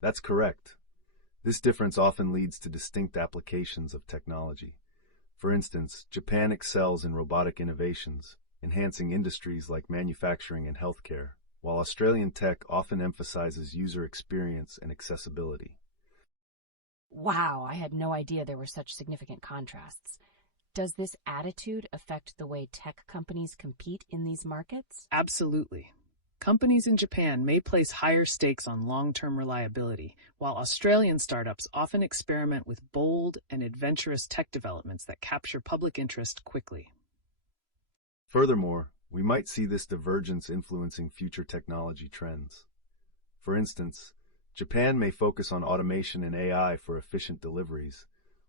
That's correct. This difference often leads to distinct applications of technology. For instance, Japan excels in robotic innovations, enhancing industries like manufacturing and healthcare, while Australian tech often emphasizes user experience and accessibility. Wow, I had no idea there were such significant contrasts. Does this attitude affect the way tech companies compete in these markets? Absolutely. Companies in Japan may place higher stakes on long-term reliability, while Australian startups often experiment with bold and adventurous tech developments that capture public interest quickly. Furthermore, we might see this divergence influencing future technology trends. For instance, Japan may focus on automation and AI for efficient deliveries,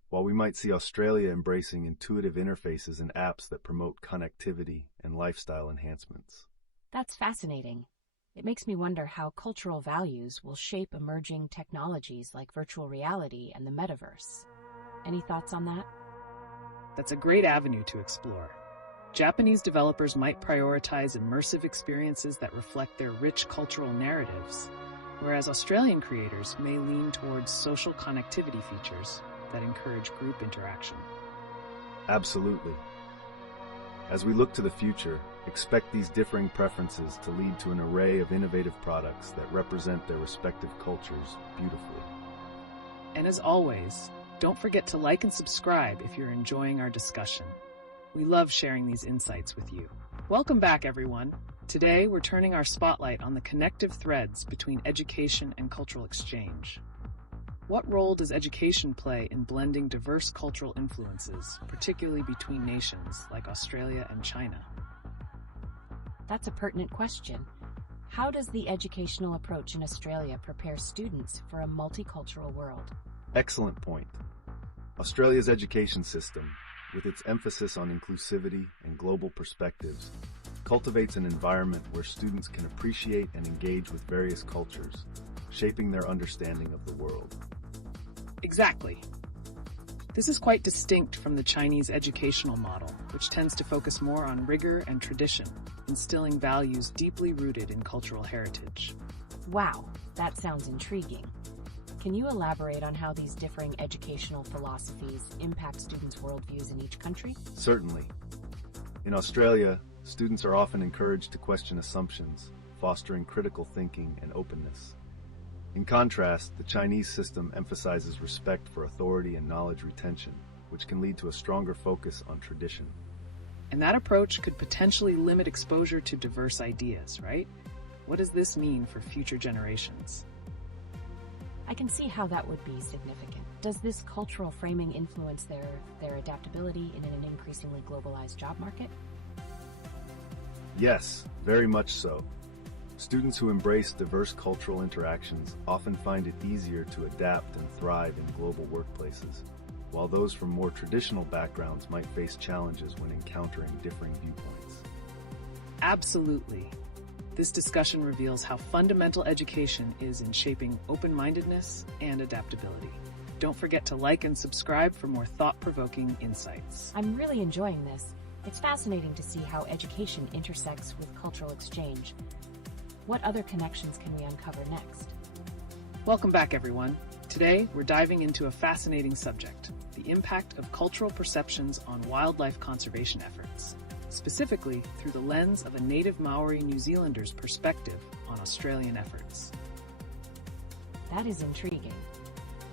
while we might see Australia embracing intuitive interfaces and apps that promote connectivity and lifestyle enhancements. That's fascinating. It makes me wonder how cultural values will shape emerging technologies like virtual reality and the metaverse. Any thoughts on that? That's a great avenue to explore. Japanese developers might prioritize immersive experiences that reflect their rich cultural narratives, whereas Australian creators may lean towards social connectivity features that encourage group interaction. Absolutely. As we look to the future, expect these differing preferences to lead to an array of innovative products that represent their respective cultures beautifully. And as always, don't forget to like and subscribe if you're enjoying our discussion. We love sharing these insights with you. Welcome back, everyone. Today, we're turning our spotlight on the connective threads between education and cultural exchange. What role does education play in blending diverse cultural influences, particularly between nations like Australia and China? That's a pertinent question. How does the educational approach in Australia prepare students for a multicultural world? Excellent point. Australia's education system, with its emphasis on inclusivity and global perspectives, cultivates an environment where students can appreciate and engage with various cultures, shaping their understanding of the world. Exactly. This is quite distinct from the Chinese educational model, which tends to focus more on rigor and tradition, instilling values deeply rooted in cultural heritage. Wow, that sounds intriguing. Can you elaborate on how these differing educational philosophies impact students' worldviews in each country? Certainly. In Australia, students are often encouraged to question assumptions, fostering critical thinking and openness. In contrast, the Chinese system emphasizes respect for authority and knowledge retention, which can lead to a stronger focus on tradition. And that approach could potentially limit exposure to diverse ideas, right? What does this mean for future generations? I can see how that would be significant. Does this cultural framing influence their adaptability in an increasingly globalized job market? Yes, very much so. Students who embrace diverse cultural interactions often find it easier to adapt and thrive in global workplaces, while those from more traditional backgrounds might face challenges when encountering differing viewpoints. Absolutely. This discussion reveals how fundamental education is in shaping open-mindedness and adaptability. Don't forget to like and subscribe for more thought-provoking insights. I'm really enjoying this. It's fascinating to see how education intersects with cultural exchange. What other connections can we uncover next? Welcome back, everyone. Today, we're diving into a fascinating subject, the impact of cultural perceptions on wildlife conservation efforts, specifically through the lens of a native Maori New Zealander's perspective on Australian efforts. That is intriguing.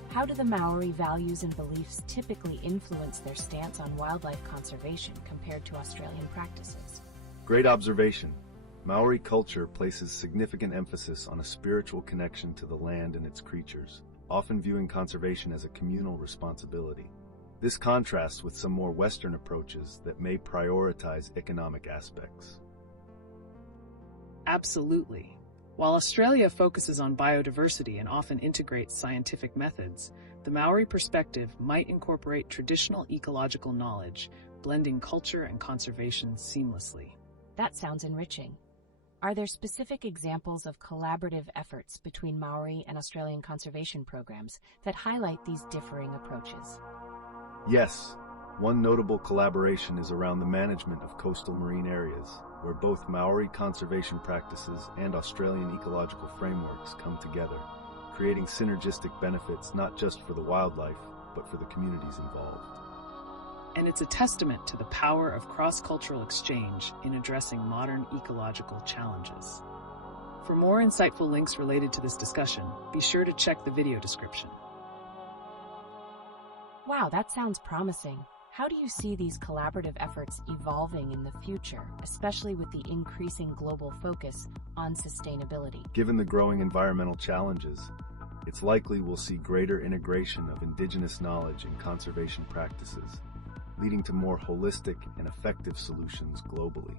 How do the Maori values and beliefs typically influence their stance on wildlife conservation compared to Australian practices? Great observation. Maori culture places significant emphasis on a spiritual connection to the land and its creatures, often viewing conservation as a communal responsibility. This contrasts with some more Western approaches that may prioritize economic aspects. Absolutely. While Australia focuses on biodiversity and often integrates scientific methods, the Maori perspective might incorporate traditional ecological knowledge, blending culture and conservation seamlessly. That sounds enriching. Are there specific examples of collaborative efforts between Maori and Australian conservation programs that highlight these differing approaches? Yes, one notable collaboration is around the management of coastal marine areas, where both Maori conservation practices and Australian ecological frameworks come together, creating synergistic benefits not just for the wildlife, but for the communities involved. And it's a testament to the power of cross-cultural exchange in addressing modern ecological challenges. For more insightful links related to this discussion, be sure to check the video description. Wow, that sounds promising. How do you see these collaborative efforts evolving in the future, especially with the increasing global focus on sustainability? Given the growing environmental challenges, it's likely we'll see greater integration of indigenous knowledge and conservation practices, leading to more holistic and effective solutions globally.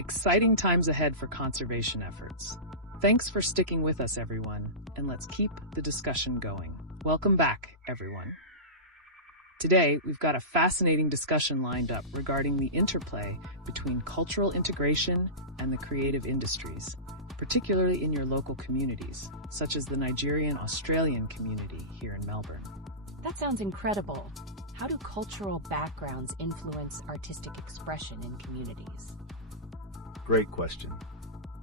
Exciting times ahead for conservation efforts. Thanks for sticking with us, everyone, and let's keep the discussion going. Welcome back, everyone. Today, we've got a fascinating discussion lined up regarding the interplay between cultural integration and the creative industries, particularly in your local communities, such as the Nigerian-Australian community here in Melbourne. That sounds incredible. How do cultural backgrounds influence artistic expression in communities? Great question.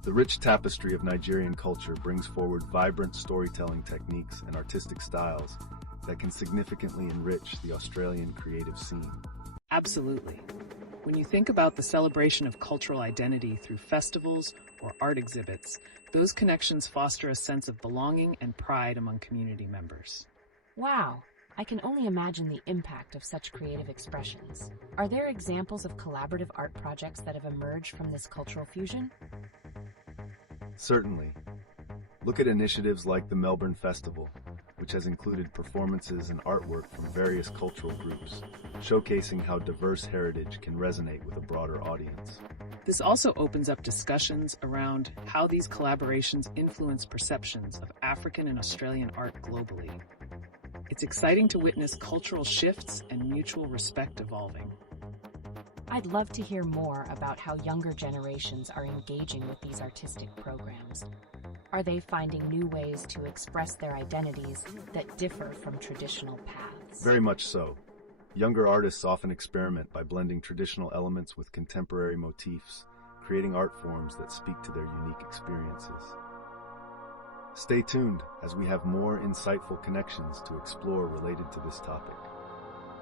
The rich tapestry of Nigerian culture brings forward vibrant storytelling techniques and artistic styles that can significantly enrich the Australian creative scene. Absolutely. When you think about the celebration of cultural identity through festivals or art exhibits, those connections foster a sense of belonging and pride among community members. Wow, I can only imagine the impact of such creative expressions. Are there examples of collaborative art projects that have emerged from this cultural fusion? Certainly. Look at initiatives like the Melbourne Festival, which has included performances and artwork from various cultural groups, showcasing how diverse heritage can resonate with a broader audience. This also opens up discussions around how these collaborations influence perceptions of African and Australian art globally. It's exciting to witness cultural shifts and mutual respect evolving. I'd love to hear more about how younger generations are engaging with these artistic programs. Are they finding new ways to express their identities that differ from traditional paths? Very much so. Younger artists often experiment by blending traditional elements with contemporary motifs, creating art forms that speak to their unique experiences. Stay tuned as we have more insightful connections to explore related to this topic.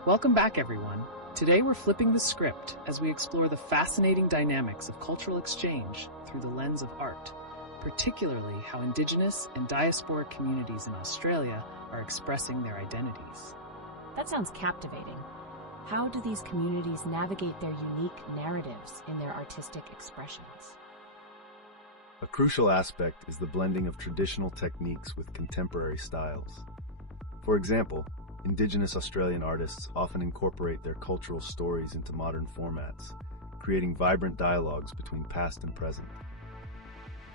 Welcome back, everyone. Today we're flipping the script as we explore the fascinating dynamics of cultural exchange through the lens of art, particularly how Indigenous and diasporic communities in Australia are expressing their identities. That sounds captivating. How do these communities navigate their unique narratives in their artistic expressions? A crucial aspect is the blending of traditional techniques with contemporary styles. For example, Indigenous Australian artists often incorporate their cultural stories into modern formats, creating vibrant dialogues between past and present.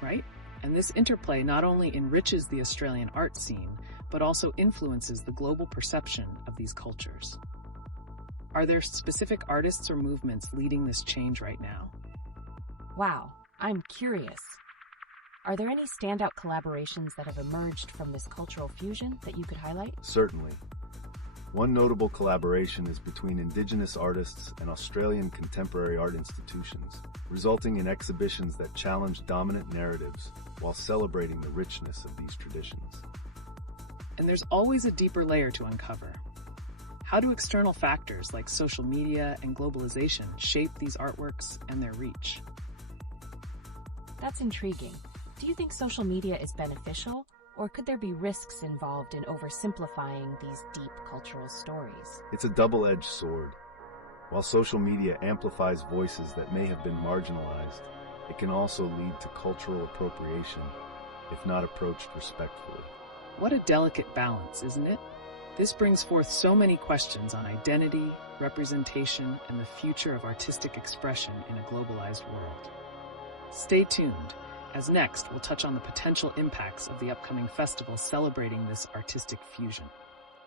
Right? And this interplay not only enriches the Australian art scene, but also influences the global perception of these cultures. Are there specific artists or movements leading this change right now? Wow, I'm curious. Are there any standout collaborations that have emerged from this cultural fusion that you could highlight? Certainly. One notable collaboration is between Indigenous artists and Australian contemporary art institutions, resulting in exhibitions that challenge dominant narratives while celebrating the richness of these traditions. And there's always a deeper layer to uncover. How do external factors like social media and globalization shape these artworks and their reach? That's intriguing. Do you think social media is beneficial, or could there be risks involved in oversimplifying these deep cultural stories? It's a double-edged sword. While social media amplifies voices that may have been marginalized, it can also lead to cultural appropriation, if not approached respectfully. What a delicate balance, isn't it? This brings forth so many questions on identity, representation, and the future of artistic expression in a globalized world. Stay tuned, as next we'll touch on the potential impacts of the upcoming festival celebrating this artistic fusion.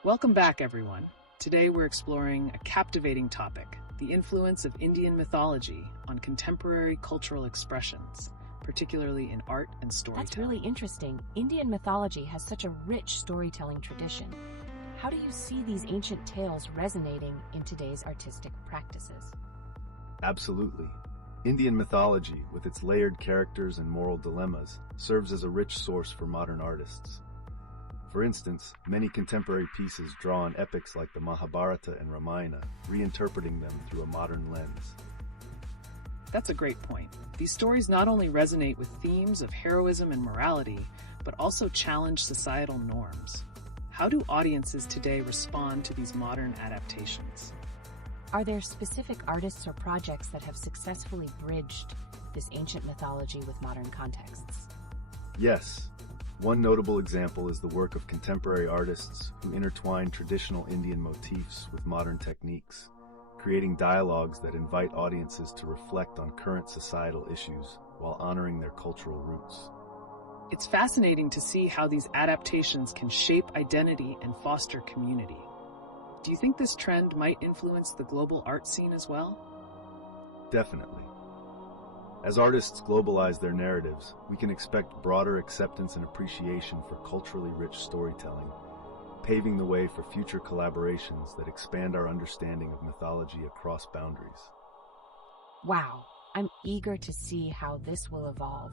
Welcome back, everyone. Today we're exploring a captivating topic, the influence of Indian mythology on contemporary cultural expressions, particularly in art and storytelling. That's really interesting. Indian mythology has such a rich storytelling tradition. How do you see these ancient tales resonating in today's artistic practices? Absolutely. Indian mythology, with its layered characters and moral dilemmas, serves as a rich source for modern artists. For instance, many contemporary pieces draw on epics like the Mahabharata and Ramayana, reinterpreting them through a modern lens. That's a great point. These stories not only resonate with themes of heroism and morality, but also challenge societal norms. How do audiences today respond to these modern adaptations? Are there specific artists or projects that have successfully bridged this ancient mythology with modern contexts? Yes. One notable example is the work of contemporary artists who intertwine traditional Indian motifs with modern techniques, creating dialogues that invite audiences to reflect on current societal issues while honoring their cultural roots. It's fascinating to see how these adaptations can shape identity and foster community. Do you think this trend might influence the global art scene as well? Definitely. As artists globalize their narratives, we can expect broader acceptance and appreciation for culturally rich storytelling, paving the way for future collaborations that expand our understanding of mythology across boundaries. Wow, I'm eager to see how this will evolve.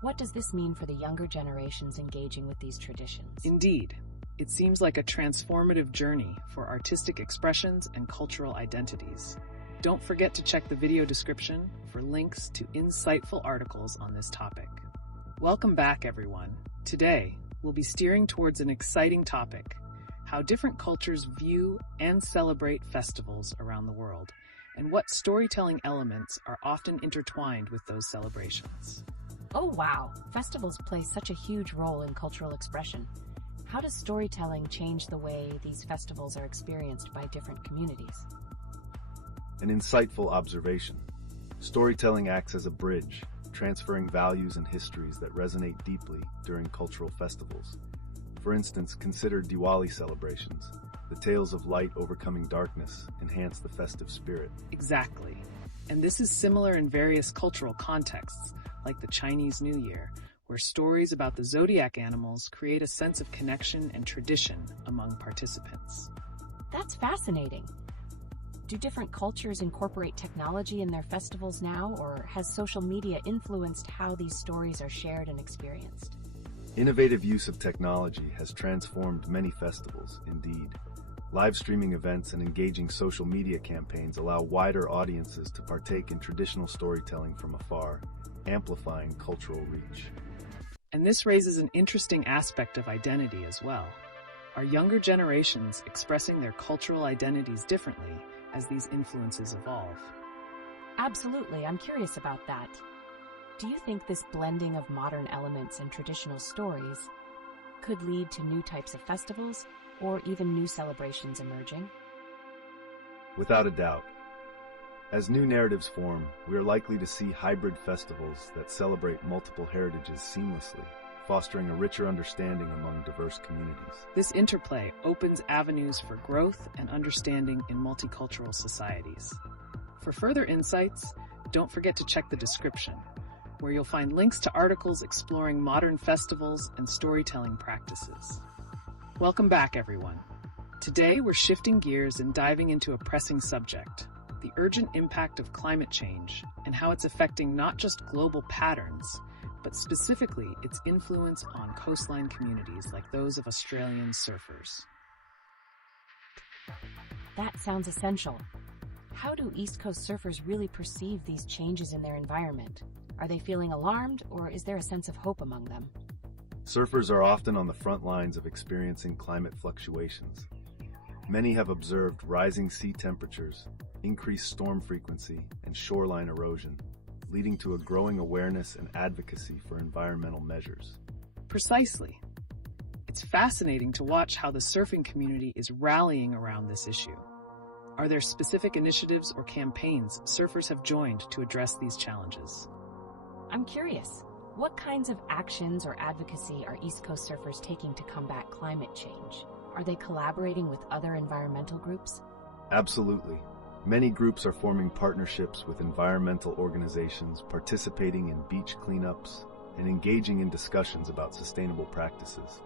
What does this mean for the younger generations engaging with these traditions? Indeed. It seems like a transformative journey for artistic expressions and cultural identities. Don't forget to check the video description for links to insightful articles on this topic. Welcome back, everyone. Today, we'll be steering towards an exciting topic: how different cultures view and celebrate festivals around the world, and what storytelling elements are often intertwined with those celebrations. Oh wow, festivals play such a huge role in cultural expression. How does storytelling change the way these festivals are experienced by different communities? An insightful observation. Storytelling acts as a bridge, transferring values and histories that resonate deeply during cultural festivals. For instance, consider Diwali celebrations. The tales of light overcoming darkness enhance the festive spirit. Exactly. And this is similar in various cultural contexts, like the Chinese New Year, where stories about the zodiac animals create a sense of connection and tradition among participants. That's fascinating. Do different cultures incorporate technology in their festivals now, or has social media influenced how these stories are shared and experienced? Innovative use of technology has transformed many festivals, indeed. Live streaming events and engaging social media campaigns allow wider audiences to partake in traditional storytelling from afar, amplifying cultural reach. And this raises an interesting aspect of identity as well. Are younger generations expressing their cultural identities differently as these influences evolve? Absolutely, I'm curious about that. Do you think this blending of modern elements and traditional stories could lead to new types of festivals or even new celebrations emerging? Without a doubt. As new narratives form, we are likely to see hybrid festivals that celebrate multiple heritages seamlessly, fostering a richer understanding among diverse communities. This interplay opens avenues for growth and understanding in multicultural societies. For further insights, don't forget to check the description, where you'll find links to articles exploring modern festivals and storytelling practices. Welcome back, everyone. Today, we're shifting gears and diving into a pressing subject: the urgent impact of climate change and how it's affecting not just global patterns, but specifically its influence on coastline communities like those of Australian surfers. That sounds essential. How do East Coast surfers really perceive these changes in their environment? Are they feeling alarmed, or is there a sense of hope among them? Surfers are often on the front lines of experiencing climate fluctuations. Many have observed rising sea temperatures, increased storm frequency, and shoreline erosion, leading to a growing awareness and advocacy for environmental measures. Precisely. It's fascinating to watch how the surfing community is rallying around this issue. Are there specific initiatives or campaigns surfers have joined to address these challenges? I'm curious, what kinds of actions or advocacy are East Coast surfers taking to combat climate change? Are they collaborating with other environmental groups? Absolutely. Many groups are forming partnerships with environmental organizations, participating in beach cleanups, and engaging in discussions about sustainable practices.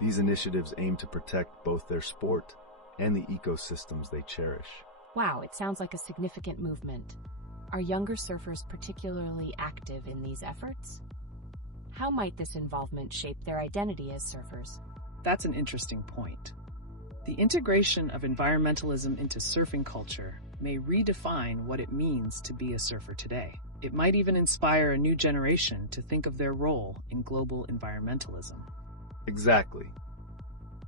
These initiatives aim to protect both their sport and the ecosystems they cherish. Wow, it sounds like a significant movement. Are younger surfers particularly active in these efforts? How might this involvement shape their identity as surfers? That's an interesting point. The integration of environmentalism into surfing culture may redefine what it means to be a surfer today. It might even inspire a new generation to think of their role in global environmentalism. Exactly.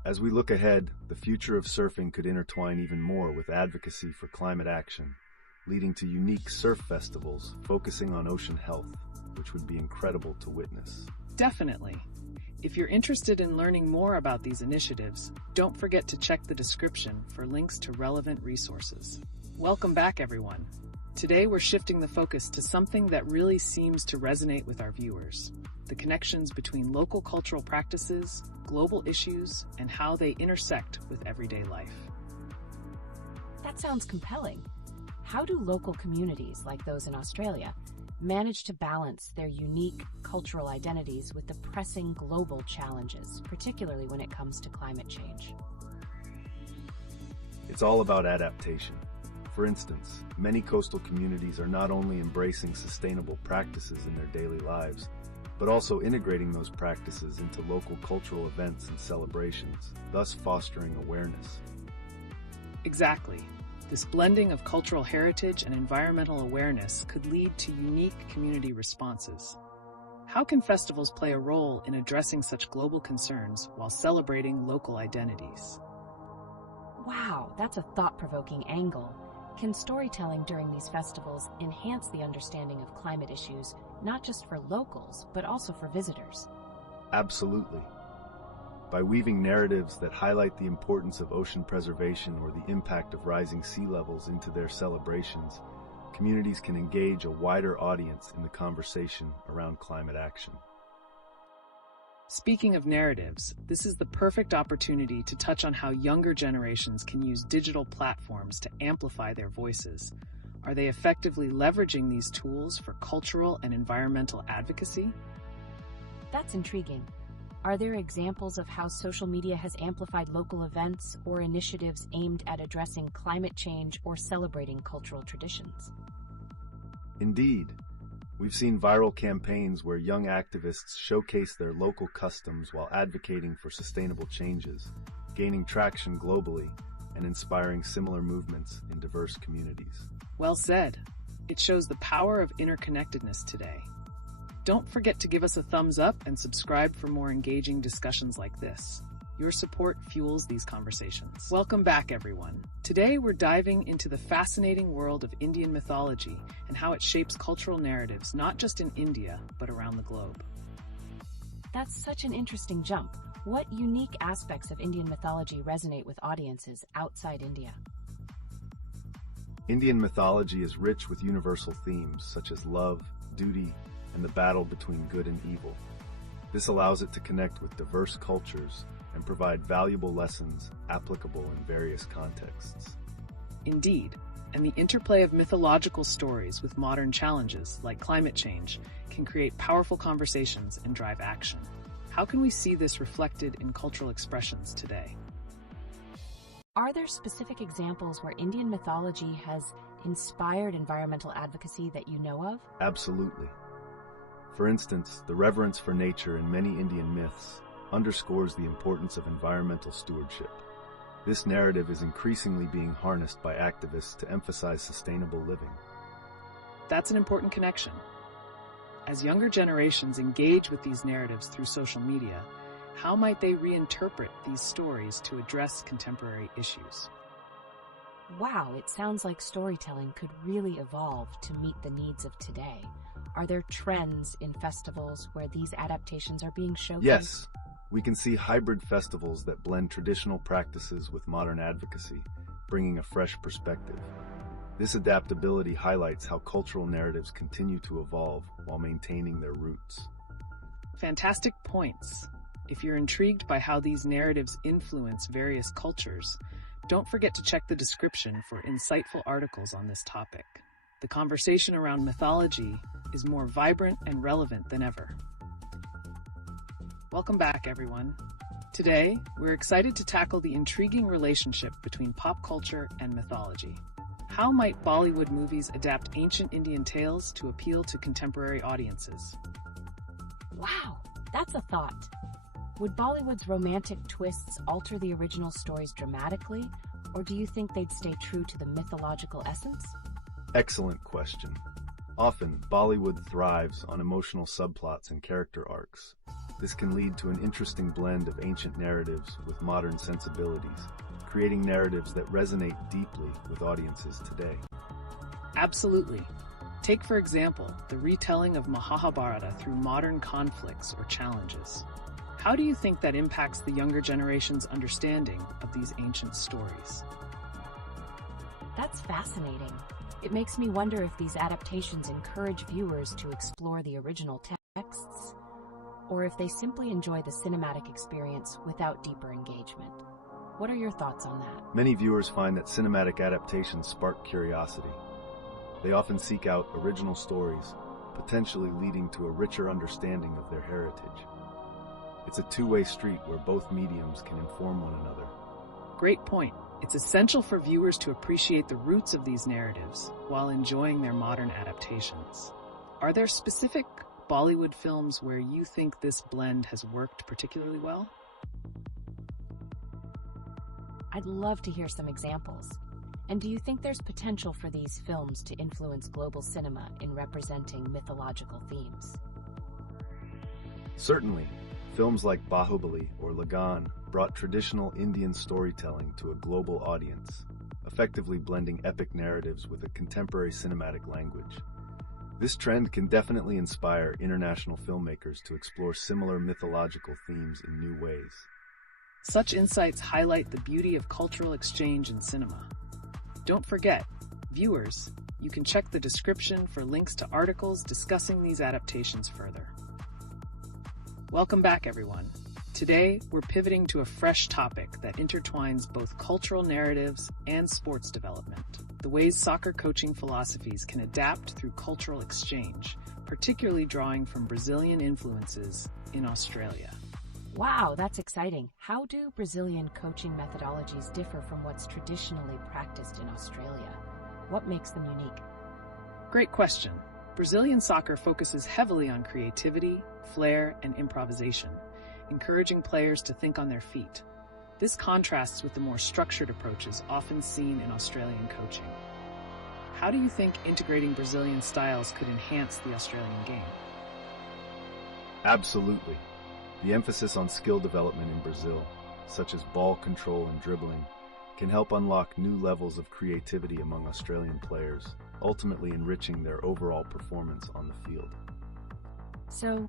As we look ahead, the future of surfing could intertwine even more with advocacy for climate action, leading to unique surf festivals focusing on ocean health, which would be incredible to witness. Definitely. If you're interested in learning more about these initiatives, don't forget to check the description for links to relevant resources. Welcome back, everyone. Today we're shifting the focus to something that really seems to resonate with our viewers: the connections between local cultural practices, global issues, and how they intersect with everyday life. That sounds compelling. How do local communities, like those in Australia, manage to balance their unique cultural identities with the pressing global challenges, particularly when it comes to climate change? It's all about adaptation. For instance, many coastal communities are not only embracing sustainable practices in their daily lives, but also integrating those practices into local cultural events and celebrations, thus fostering awareness. Exactly. This blending of cultural heritage and environmental awareness could lead to unique community responses. How can festivals play a role in addressing such global concerns while celebrating local identities? Wow, that's a thought-provoking angle. Can storytelling during these festivals enhance the understanding of climate issues, not just for locals, but also for visitors? Absolutely. By weaving narratives that highlight the importance of ocean preservation or the impact of rising sea levels into their celebrations, communities can engage a wider audience in the conversation around climate action. Speaking of narratives, this is the perfect opportunity to touch on how younger generations can use digital platforms to amplify their voices. Are they effectively leveraging these tools for cultural and environmental advocacy? That's intriguing. Are there examples of how social media has amplified local events or initiatives aimed at addressing climate change or celebrating cultural traditions? Indeed. We've seen viral campaigns where young activists showcase their local customs while advocating for sustainable changes, gaining traction globally and inspiring similar movements in diverse communities. Well said. It shows the power of interconnectedness today. Don't forget to give us a thumbs up and subscribe for more engaging discussions like this. Your support fuels these conversations. Welcome back, everyone. Today, we're diving into the fascinating world of Indian mythology and how it shapes cultural narratives, not just in India, but around the globe. That's such an interesting jump. What unique aspects of Indian mythology resonate with audiences outside India? Indian mythology is rich with universal themes such as love, duty, and the battle between good and evil. This allows it to connect with diverse cultures and provide valuable lessons applicable in various contexts. Indeed, and the interplay of mythological stories with modern challenges like climate change can create powerful conversations and drive action. How can we see this reflected in cultural expressions today? Are there specific examples where Indian mythology has inspired environmental advocacy that you know of? Absolutely. For instance, the reverence for nature in many Indian myths underscores the importance of environmental stewardship. This narrative is increasingly being harnessed by activists to emphasize sustainable living. That's an important connection. As younger generations engage with these narratives through social media, how might they reinterpret these stories to address contemporary issues? Wow, it sounds like storytelling could really evolve to meet the needs of today. Are there trends in festivals where these adaptations are being showcased? Yes, we can see hybrid festivals that blend traditional practices with modern advocacy, bringing a fresh perspective. This adaptability highlights how cultural narratives continue to evolve while maintaining their roots. Fantastic points. If you're intrigued by how these narratives influence various cultures, don't forget to check the description for insightful articles on this topic. The conversation around mythology is more vibrant and relevant than ever. Welcome back, everyone. Today, we're excited to tackle the intriguing relationship between pop culture and mythology. How might Bollywood movies adapt ancient Indian tales to appeal to contemporary audiences? Wow, that's a thought. Would Bollywood's romantic twists alter the original stories dramatically, or do you think they'd stay true to the mythological essence? Excellent question. Often, Bollywood thrives on emotional subplots and character arcs. This can lead to an interesting blend of ancient narratives with modern sensibilities, creating narratives that resonate deeply with audiences today. Absolutely. Take, for example, the retelling of Mahabharata through modern conflicts or challenges. How do you think that impacts the younger generation's understanding of these ancient stories? That's fascinating. It makes me wonder if these adaptations encourage viewers to explore the original texts, or if they simply enjoy the cinematic experience without deeper engagement. What are your thoughts on that? Many viewers find that cinematic adaptations spark curiosity. They often seek out original stories, potentially leading to a richer understanding of their heritage. It's a two-way street where both mediums can inform one another. Great point. It's essential for viewers to appreciate the roots of these narratives while enjoying their modern adaptations. Are there specific Bollywood films where you think this blend has worked particularly well? I'd love to hear some examples. And do you think there's potential for these films to influence global cinema in representing mythological themes? Certainly, films like Bahubali or Lagan brought traditional Indian storytelling to a global audience, effectively blending epic narratives with a contemporary cinematic language. This trend can definitely inspire international filmmakers to explore similar mythological themes in new ways. Such insights highlight the beauty of cultural exchange in cinema. Don't forget, viewers, you can check the description for links to articles discussing these adaptations further. Welcome back, everyone. Today, we're pivoting to a fresh topic that intertwines both cultural narratives and sports development: the ways soccer coaching philosophies can adapt through cultural exchange, particularly drawing from Brazilian influences in Australia. Wow, that's exciting. How do Brazilian coaching methodologies differ from what's traditionally practiced in Australia? What makes them unique? Great question. Brazilian soccer focuses heavily on creativity, flair, and improvisation, encouraging players to think on their feet. This contrasts with the more structured approaches often seen in Australian coaching. How do you think integrating Brazilian styles could enhance the Australian game? Absolutely. The emphasis on skill development in Brazil, such as ball control and dribbling, can help unlock new levels of creativity among Australian players, ultimately enriching their overall performance on the field. So,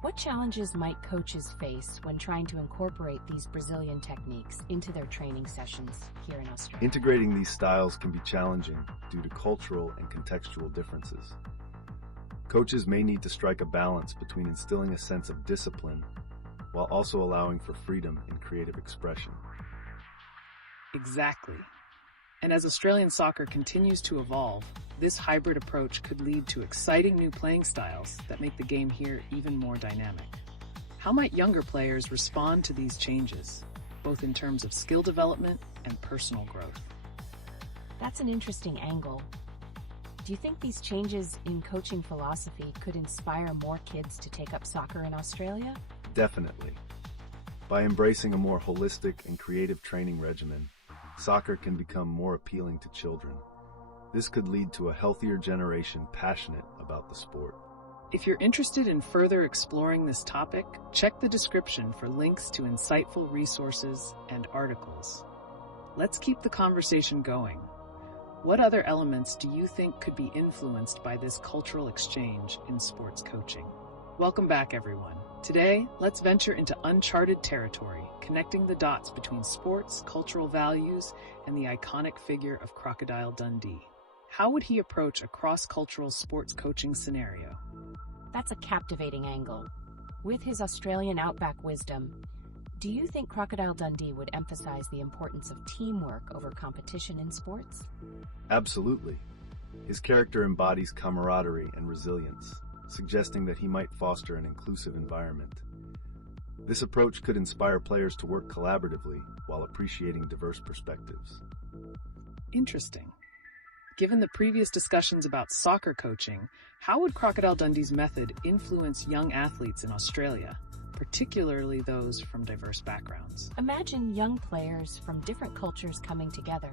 what challenges might coaches face when trying to incorporate these Brazilian techniques into their training sessions here in Australia? Integrating these styles can be challenging due to cultural and contextual differences. Coaches may need to strike a balance between instilling a sense of discipline while also allowing for freedom in creative expression. Exactly. And as Australian soccer continues to evolve, this hybrid approach could lead to exciting new playing styles that make the game here even more dynamic. How might younger players respond to these changes, both in terms of skill development and personal growth? That's an interesting angle. Do you think these changes in coaching philosophy could inspire more kids to take up soccer in Australia? Definitely. By embracing a more holistic and creative training regimen, soccer can become more appealing to children. This could lead to a healthier generation passionate about the sport. If you're interested in further exploring this topic, check the description for links to insightful resources and articles. Let's keep the conversation going. What other elements do you think could be influenced by this cultural exchange in sports coaching? Welcome back, everyone. Today, let's venture into uncharted territory, connecting the dots between sports, cultural values, and the iconic figure of Crocodile Dundee. How would he approach a cross-cultural sports coaching scenario? That's a captivating angle. With his Australian outback wisdom, do you think Crocodile Dundee would emphasize the importance of teamwork over competition in sports? Absolutely. His character embodies camaraderie and resilience, suggesting that he might foster an inclusive environment. This approach could inspire players to work collaboratively while appreciating diverse perspectives. Interesting. Given the previous discussions about soccer coaching, how would Crocodile Dundee's method influence young athletes in Australia, particularly those from diverse backgrounds. Imagine young players from different cultures coming together.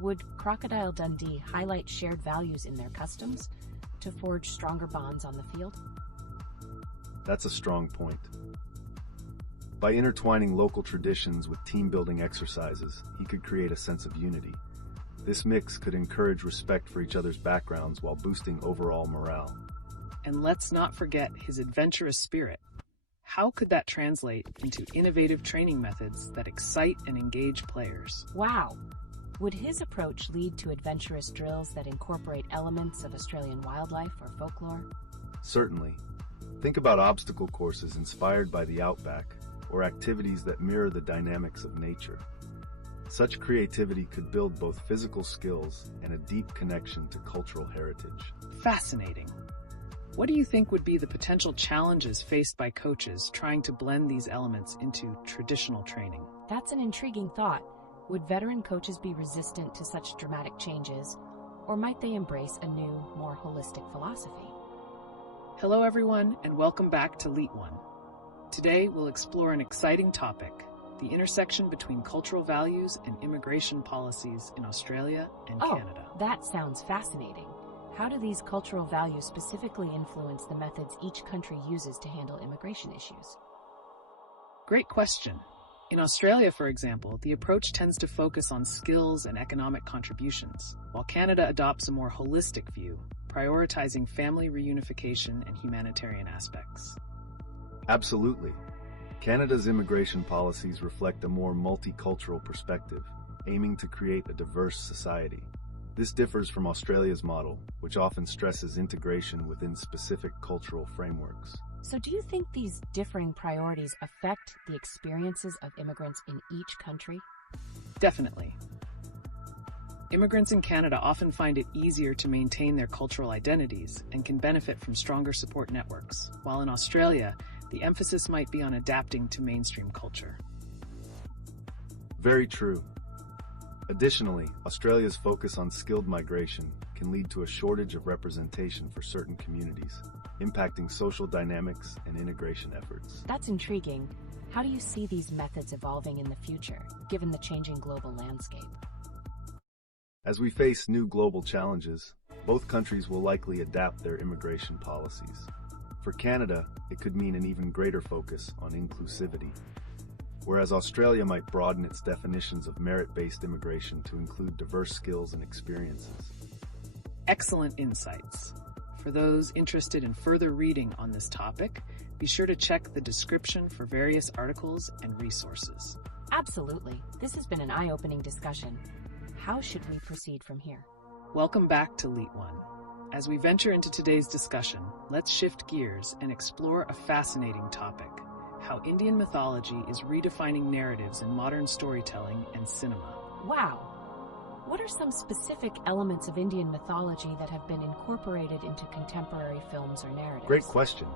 Would Crocodile Dundee highlight shared values in their customs to forge stronger bonds on the field? That's a strong point. By intertwining local traditions with team-building exercises, he could create a sense of unity. This mix could encourage respect for each other's backgrounds while boosting overall morale. And let's not forget his adventurous spirit. How could that translate into innovative training methods that excite and engage players? Wow! Would his approach lead to adventurous drills that incorporate elements of Australian wildlife or folklore? Certainly. Think about obstacle courses inspired by the outback, or activities that mirror the dynamics of nature. Such creativity could build both physical skills and a deep connection to cultural heritage. Fascinating. What do you think would be the potential challenges faced by coaches trying to blend these elements into traditional training? That's an intriguing thought. Would veteran coaches be resistant to such dramatic changes, or might they embrace a new, more holistic philosophy? Hello everyone, and welcome back to LeetOne. Today we'll explore an exciting topic, the intersection between cultural values and immigration policies in Australia and Canada. That sounds fascinating. How do these cultural values specifically influence the methods each country uses to handle immigration issues? Great question. In Australia, for example, the approach tends to focus on skills and economic contributions, while Canada adopts a more holistic view, prioritizing family reunification and humanitarian aspects. Absolutely. Canada's immigration policies reflect a more multicultural perspective, aiming to create a diverse society. This differs from Australia's model, which often stresses integration within specific cultural frameworks. So do you think these differing priorities affect the experiences of immigrants in each country? Definitely. Immigrants in Canada often find it easier to maintain their cultural identities and can benefit from stronger support networks, while in Australia, the emphasis might be on adapting to mainstream culture. Very true. Additionally, Australia's focus on skilled migration can lead to a shortage of representation for certain communities, impacting social dynamics and integration efforts. That's intriguing. How do you see these methods evolving in the future, given the changing global landscape? As we face new global challenges, both countries will likely adapt their immigration policies. For Canada, it could mean an even greater focus on inclusivity, whereas Australia might broaden its definitions of merit-based immigration to include diverse skills and experiences. Excellent insights. For those interested in further reading on this topic, be sure to check the description for various articles and resources. Absolutely. This has been an eye-opening discussion. How should we proceed from here? Welcome back to LeetOne. As we venture into today's discussion, let's shift gears and explore a fascinating topic: how Indian mythology is redefining narratives in modern storytelling and cinema. Wow! What are some specific elements of Indian mythology that have been incorporated into contemporary films or narratives? Great question.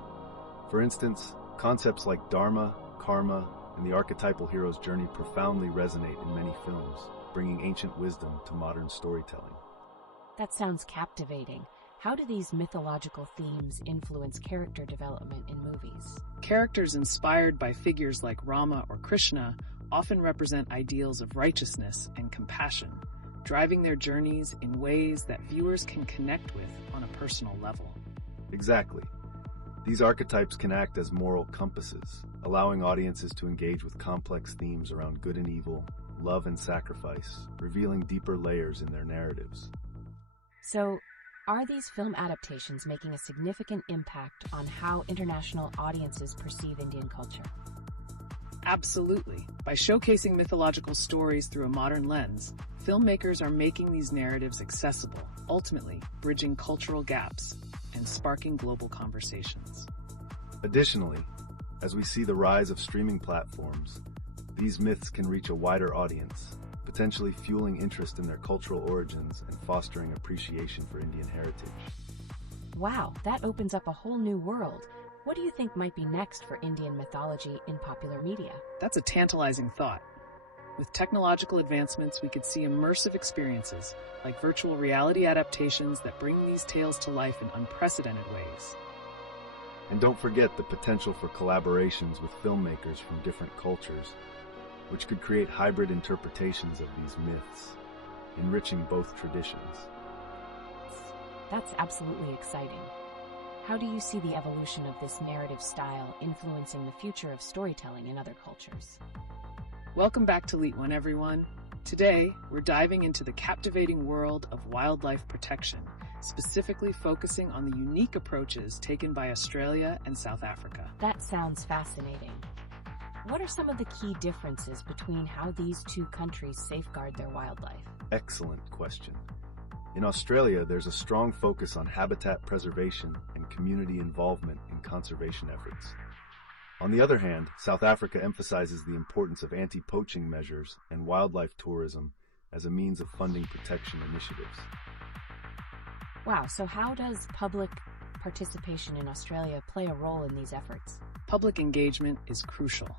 For instance, concepts like dharma, karma, and the archetypal hero's journey profoundly resonate in many films, bringing ancient wisdom to modern storytelling. That sounds captivating. How do these mythological themes influence character development in movies? Characters inspired by figures like Rama or Krishna often represent ideals of righteousness and compassion, driving their journeys in ways that viewers can connect with on a personal level. Exactly. These archetypes can act as moral compasses, allowing audiences to engage with complex themes around good and evil, love and sacrifice, revealing deeper layers in their narratives. So, are these film adaptations making a significant impact on how international audiences perceive Indian culture? Absolutely. By showcasing mythological stories through a modern lens, filmmakers are making these narratives accessible, ultimately bridging cultural gaps and sparking global conversations. Additionally, as we see the rise of streaming platforms, these myths can reach a wider audience, potentially fueling interest in their cultural origins and fostering appreciation for Indian heritage. Wow, that opens up a whole new world. What do you think might be next for Indian mythology in popular media? That's a tantalizing thought. With technological advancements, we could see immersive experiences, like virtual reality adaptations that bring these tales to life in unprecedented ways. And don't forget the potential for collaborations with filmmakers from different cultures, which could create hybrid interpretations of these myths, enriching both traditions. That's absolutely exciting. How do you see the evolution of this narrative style influencing the future of storytelling in other cultures? Welcome back to LeetOne, everyone. Today, we're diving into the captivating world of wildlife protection, specifically focusing on the unique approaches taken by Australia and South Africa. That sounds fascinating. What are some of the key differences between how these two countries safeguard their wildlife? Excellent question. In Australia, there's a strong focus on habitat preservation and community involvement in conservation efforts. On the other hand, South Africa emphasizes the importance of anti-poaching measures and wildlife tourism as a means of funding protection initiatives. Wow, so how does public participation in Australia play a role in these efforts? Public engagement is crucial.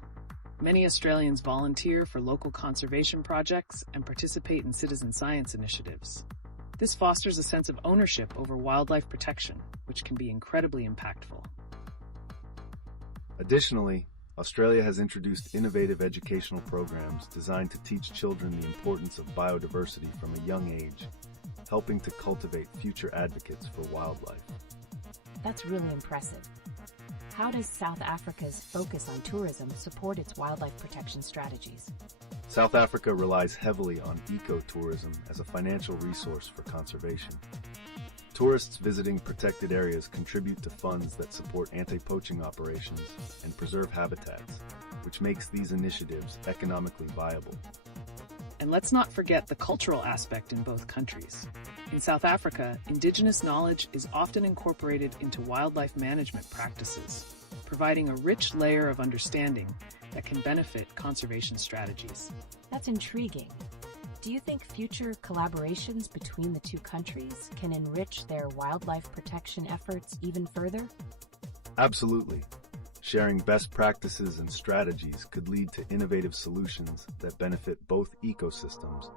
Many Australians volunteer for local conservation projects and participate in citizen science initiatives. This fosters a sense of ownership over wildlife protection, which can be incredibly impactful. Additionally, Australia has introduced innovative educational programs designed to teach children the importance of biodiversity from a young age, helping to cultivate future advocates for wildlife. That's really impressive. How does South Africa's focus on tourism support its wildlife protection strategies? South Africa relies heavily on ecotourism as a financial resource for conservation. Tourists visiting protected areas contribute to funds that support anti-poaching operations and preserve habitats, which makes these initiatives economically viable. And let's not forget the cultural aspect in both countries. In South Africa, indigenous knowledge is often incorporated into wildlife management practices, providing a rich layer of understanding that can benefit conservation strategies. That's intriguing. Do you think future collaborations between the two countries can enrich their wildlife protection efforts even further? Absolutely. Sharing best practices and strategies could lead to innovative solutions that benefit both ecosystems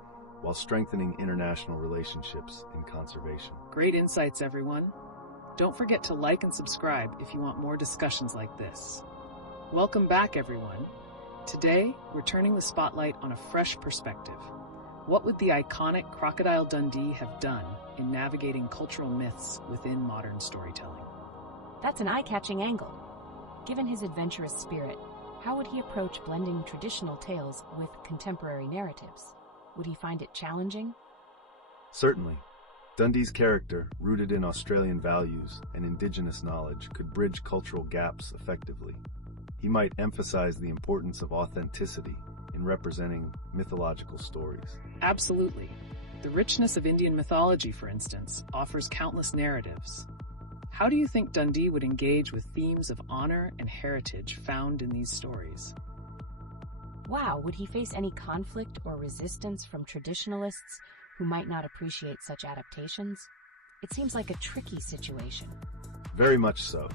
while strengthening international relationships in conservation. Great insights, everyone. Don't forget to like and subscribe if you want more discussions like this. Welcome back, everyone. Today, we're turning the spotlight on a fresh perspective. What would the iconic Crocodile Dundee have done in navigating cultural myths within modern storytelling? That's an eye-catching angle. Given his adventurous spirit, how would he approach blending traditional tales with contemporary narratives? Would he find it challenging? Certainly. Dundee's character, rooted in Australian values and indigenous knowledge, could bridge cultural gaps effectively. He might emphasize the importance of authenticity in representing mythological stories. Absolutely. The richness of Indian mythology, for instance, offers countless narratives. How do you think Dundee would engage with themes of honor and heritage found in these stories? Wow, would he face any conflict or resistance from traditionalists who might not appreciate such adaptations? It seems like a tricky situation. Very much so.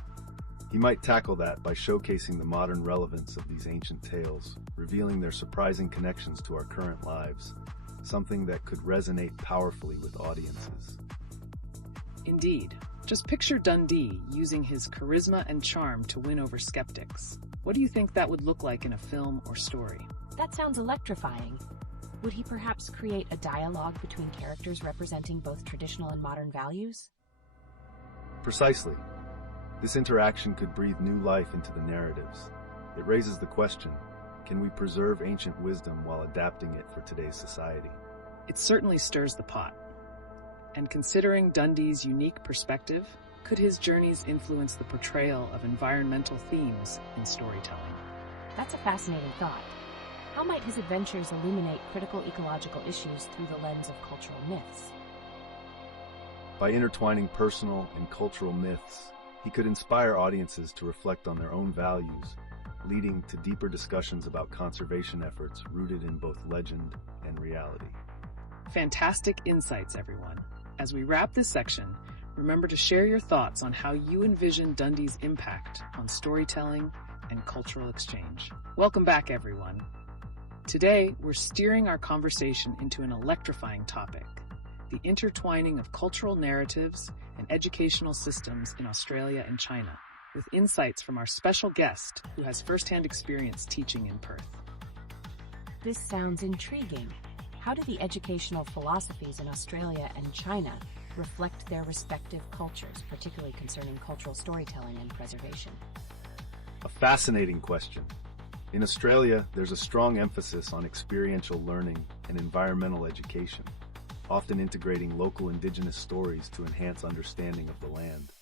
He might tackle that by showcasing the modern relevance of these ancient tales, revealing their surprising connections to our current lives, something that could resonate powerfully with audiences. Indeed. Just picture Dundee using his charisma and charm to win over skeptics. What do you think that would look like in a film or story? That sounds electrifying. Would he perhaps create a dialogue between characters representing both traditional and modern values? Precisely. This interaction could breathe new life into the narratives. It raises the question, can we preserve ancient wisdom while adapting it for today's society? It certainly stirs the pot. And considering Dundee's unique perspective, could his journeys influence the portrayal of environmental themes in storytelling? That's a fascinating thought. How might his adventures illuminate critical ecological issues through the lens of cultural myths? By intertwining personal and cultural myths, he could inspire audiences to reflect on their own values, leading to deeper discussions about conservation efforts rooted in both legend and reality. Fantastic insights, everyone. As we wrap this section, remember to share your thoughts on how you envision Dundee's impact on storytelling and cultural exchange. Welcome back, everyone. Today, we're steering our conversation into an electrifying topic: the intertwining of cultural narratives and educational systems in Australia and China. with insights from our special guest who has firsthand experience teaching in Perth. This sounds intriguing. How do the educational philosophies in Australia and China reflect their respective cultures, particularly concerning cultural storytelling and preservation? A fascinating question. In Australia, there's a strong emphasis on experiential learning and environmental education, often integrating local indigenous stories to enhance understanding of the land.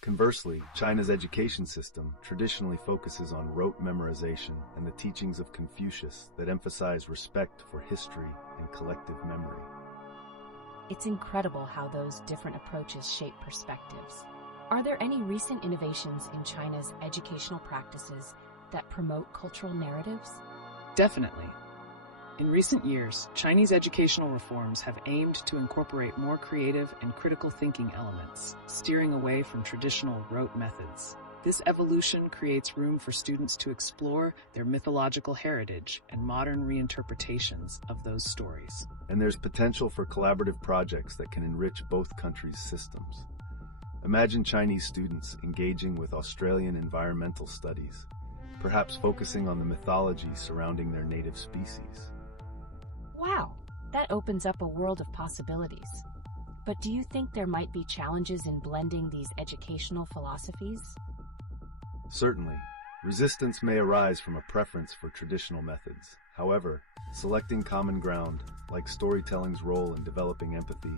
Conversely, China's education system traditionally focuses on rote memorization and the teachings of Confucius that emphasize respect for history and collective memory. It's incredible how those different approaches shape perspectives. Are there any recent innovations in China's educational practices that promote cultural narratives? Definitely. In recent years, Chinese educational reforms have aimed to incorporate more creative and critical thinking elements, steering away from traditional rote methods. This evolution creates room for students to explore their mythological heritage and modern reinterpretations of those stories. And there's potential for collaborative projects that can enrich both countries' systems. Imagine Chinese students engaging with Australian environmental studies, perhaps focusing on the mythology surrounding their native species. Wow, that opens up a world of possibilities. But do you think there might be challenges in blending these educational philosophies? Certainly, resistance may arise from a preference for traditional methods. However, selecting common ground, like storytelling's role in developing empathy,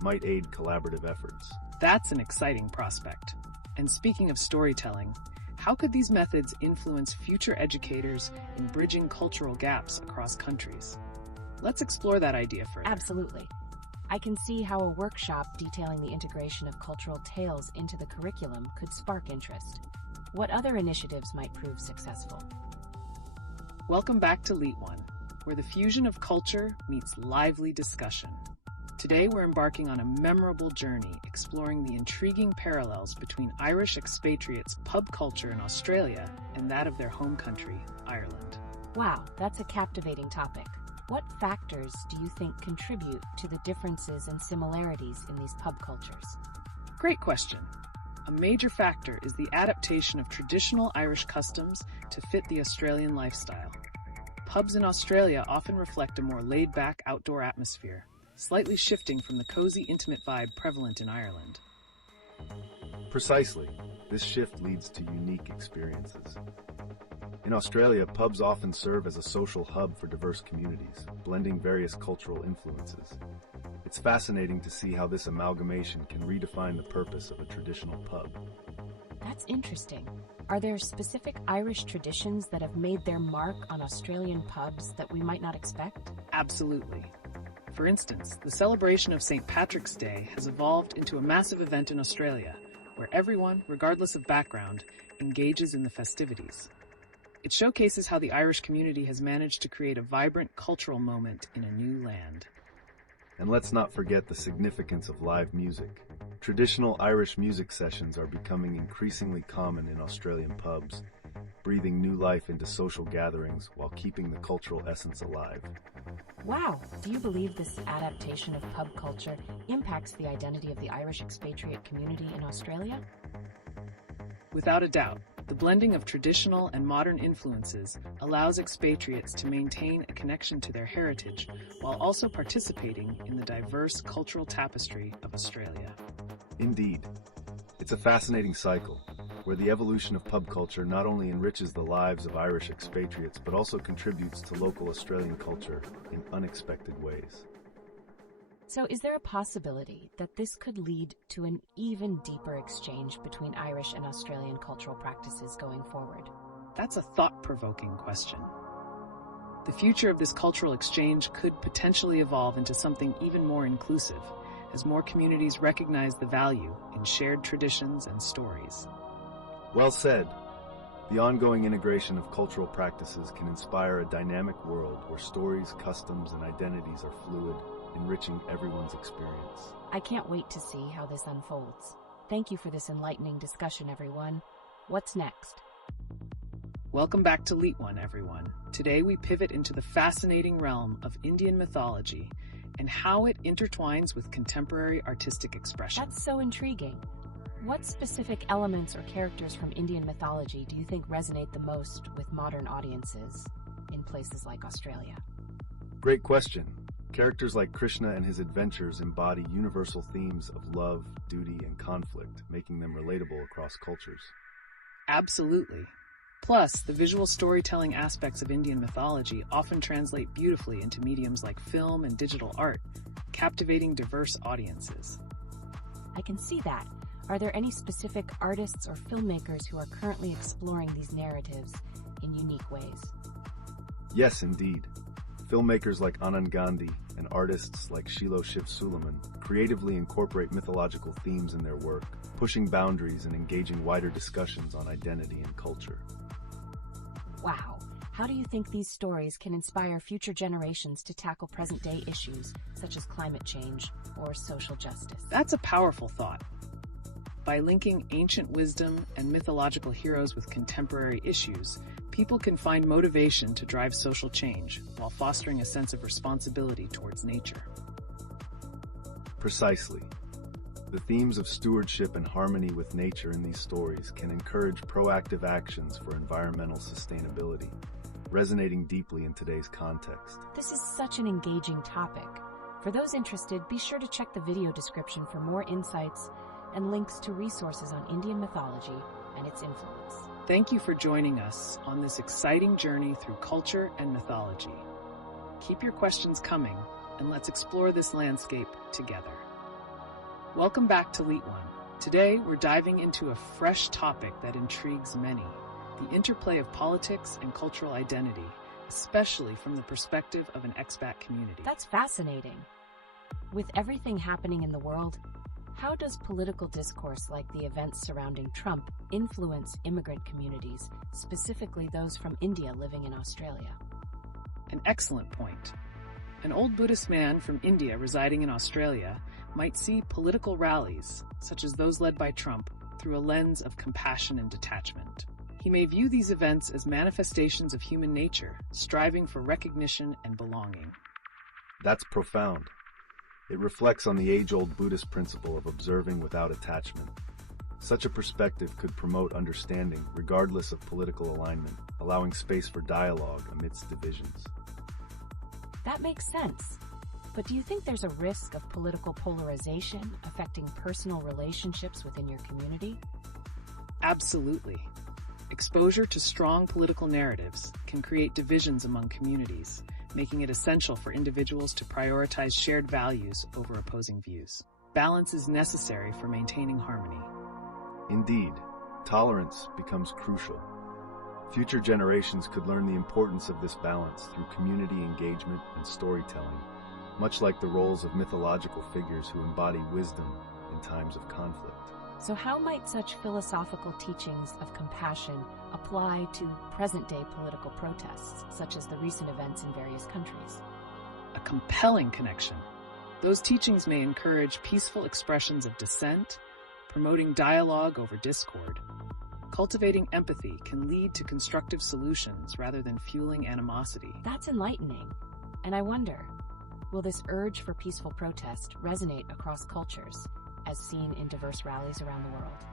might aid collaborative efforts. That's an exciting prospect. And speaking of storytelling, how could these methods influence future educators in bridging cultural gaps across countries? Let's explore that idea further. Absolutely. I can see how a workshop detailing the integration of cultural tales into the curriculum could spark interest. What other initiatives might prove successful? Welcome back to LeetOne, where the fusion of culture meets lively discussion. Today we're embarking on a memorable journey exploring the intriguing parallels between Irish expatriates' pub culture in Australia and that of their home country, Ireland. Wow, that's a captivating topic. What factors do you think contribute to the differences and similarities in these pub cultures? Great question. A major factor is the adaptation of traditional Irish customs to fit the Australian lifestyle. Pubs in Australia often reflect a more laid-back outdoor atmosphere, slightly shifting from the cozy, intimate vibe prevalent in Ireland. Precisely. This shift leads to unique experiences. In Australia, pubs often serve as a social hub for diverse communities, blending various cultural influences. It's fascinating to see how this amalgamation can redefine the purpose of a traditional pub. That's interesting. Are there specific Irish traditions that have made their mark on Australian pubs that we might not expect? Absolutely. For instance, the celebration of St. Patrick's Day has evolved into a massive event in Australia, where everyone, regardless of background, engages in the festivities. It showcases how the Irish community has managed to create a vibrant cultural moment in a new land. And let's not forget the significance of live music. Traditional Irish music sessions are becoming increasingly common in Australian pubs, breathing new life into social gatherings while keeping the cultural essence alive. Wow, do you believe this adaptation of pub culture impacts the identity of the Irish expatriate community in Australia? Without a doubt, the blending of traditional and modern influences allows expatriates to maintain a connection to their heritage while also participating in the diverse cultural tapestry of Australia. Indeed. It's a fascinating cycle, where the evolution of pub culture not only enriches the lives of Irish expatriates but also contributes to local Australian culture in unexpected ways. So is there a possibility that this could lead to an even deeper exchange between Irish and Australian cultural practices going forward? That's a thought-provoking question. The future of this cultural exchange could potentially evolve into something even more inclusive, as more communities recognize the value in shared traditions and stories. Well said. The ongoing integration of cultural practices can inspire a dynamic world where stories, customs, and identities are fluid, enriching everyone's experience. I can't wait to see how this unfolds. Thank you for this enlightening discussion, everyone. What's next? Welcome back to LeetOne, everyone. Today we pivot into the fascinating realm of Indian mythology and how it intertwines with contemporary artistic expression. That's so intriguing. What specific elements or characters from Indian mythology do you think resonate the most with modern audiences in places like Australia? Great question. Characters like Krishna and his adventures embody universal themes of love, duty, and conflict, making them relatable across cultures. Absolutely. Plus, the visual storytelling aspects of Indian mythology often translate beautifully into mediums like film and digital art, captivating diverse audiences. I can see that. Are there any specific artists or filmmakers who are currently exploring these narratives in unique ways? Yes, indeed. Filmmakers like Anand Gandhi and artists like Shiva Shiv Suleiman creatively incorporate mythological themes in their work, pushing boundaries and engaging wider discussions on identity and culture. Wow. How do you think these stories can inspire future generations to tackle present-day issues such as climate change or social justice? That's a powerful thought. By linking ancient wisdom and mythological heroes with contemporary issues, people can find motivation to drive social change while fostering a sense of responsibility towards nature. Precisely. The themes of stewardship and harmony with nature in these stories can encourage proactive actions for environmental sustainability, resonating deeply in today's context. This is such an engaging topic. For those interested, be sure to check the video description for more insights and links to resources on Indian mythology and its influence. Thank you for joining us on this exciting journey through culture and mythology. Keep your questions coming, and let's explore this landscape together. Welcome back to LeetOne. Today, we're diving into a fresh topic that intrigues many, the interplay of politics and cultural identity, especially from the perspective of an expat community. That's fascinating. With everything happening in the world, how does political discourse like the events surrounding Trump influence immigrant communities, specifically those from India living in Australia? An excellent point. An old Buddhist man from India residing in Australia might see political rallies, such as those led by Trump, through a lens of compassion and detachment. He may view these events as manifestations of human nature, striving for recognition and belonging. That's profound. It reflects on the age-old Buddhist principle of observing without attachment. Such a perspective could promote understanding regardless of political alignment, allowing space for dialogue amidst divisions. That makes sense. But do you think there's a risk of political polarization affecting personal relationships within your community? Absolutely. Exposure to strong political narratives can create divisions among communities, making it essential for individuals to prioritize shared values over opposing views. Balance is necessary for maintaining harmony. Indeed, tolerance becomes crucial. Future generations could learn the importance of this balance through community engagement and storytelling, much like the roles of mythological figures who embody wisdom in times of conflict. So how might such philosophical teachings of compassion apply to present-day political protests, such as the recent events in various countries? A compelling connection. Those teachings may encourage peaceful expressions of dissent, promoting dialogue over discord. Cultivating empathy can lead to constructive solutions rather than fueling animosity. That's enlightening. And I wonder, will this urge for peaceful protest resonate across cultures, as seen in diverse rallies around the world?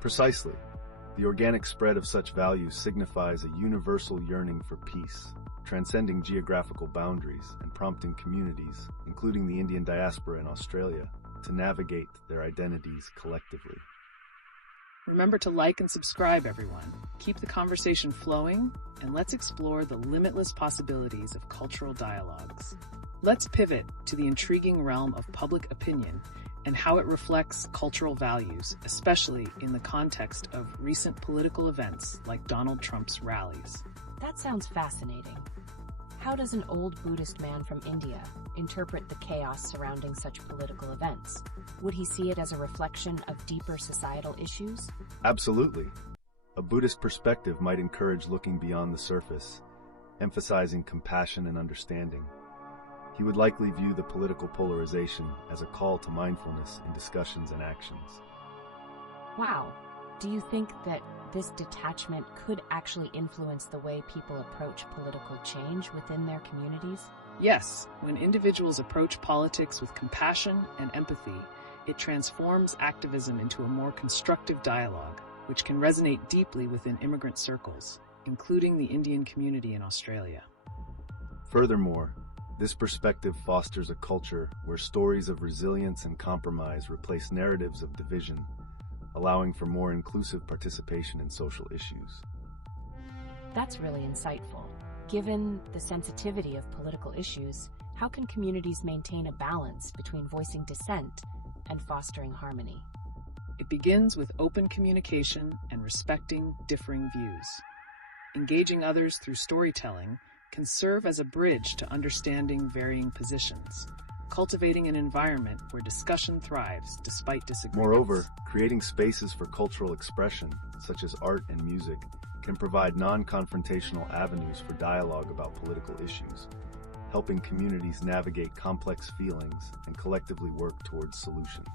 Precisely. The organic spread of such values signifies a universal yearning for peace, transcending geographical boundaries and prompting communities, including the Indian diaspora in Australia, to navigate their identities collectively. Remember to like and subscribe, everyone. Keep the conversation flowing, and let's explore the limitless possibilities of cultural dialogues. Let's pivot to the intriguing realm of public opinion and how it reflects cultural values, especially in the context of recent political events like Donald Trump's rallies. That sounds fascinating. How does an old Buddhist man from India interpret the chaos surrounding such political events? Would he see it as a reflection of deeper societal issues? Absolutely. A Buddhist perspective might encourage looking beyond the surface, emphasizing compassion and understanding. He would likely view the political polarization as a call to mindfulness in discussions and actions. Wow. Do you think that this detachment could actually influence the way people approach political change within their communities? Yes, when individuals approach politics with compassion and empathy, It transforms activism into a more constructive dialogue, which can resonate deeply within immigrant circles, including the Indian community in Australia. Furthermore, this perspective fosters a culture where stories of resilience and compromise replace narratives of division, allowing for more inclusive participation in social issues. That's really insightful. Given the sensitivity of political issues, how can communities maintain a balance between voicing dissent and fostering harmony? It begins with open communication and respecting differing views. Engaging others through storytelling can serve as a bridge to understanding varying positions, cultivating an environment where discussion thrives despite disagreements. Moreover, creating spaces for cultural expression, such as art and music, can provide non-confrontational avenues for dialogue about political issues, helping communities navigate complex feelings and collectively work towards solutions.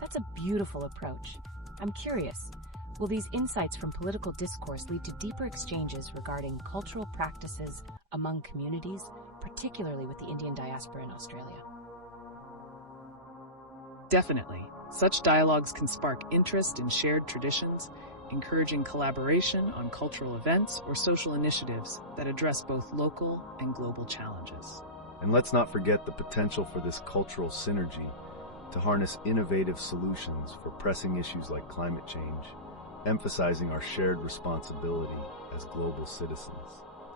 That's a beautiful approach. I'm curious, will these insights from political discourse lead to deeper exchanges regarding cultural practices among communities, particularly with the Indian diaspora in Australia? Definitely. Such dialogues can spark interest in shared traditions, encouraging collaboration on cultural events or social initiatives that address both local and global challenges. And let's not forget the potential for this cultural synergy to harness innovative solutions for pressing issues like climate change, emphasizing our shared responsibility as global citizens.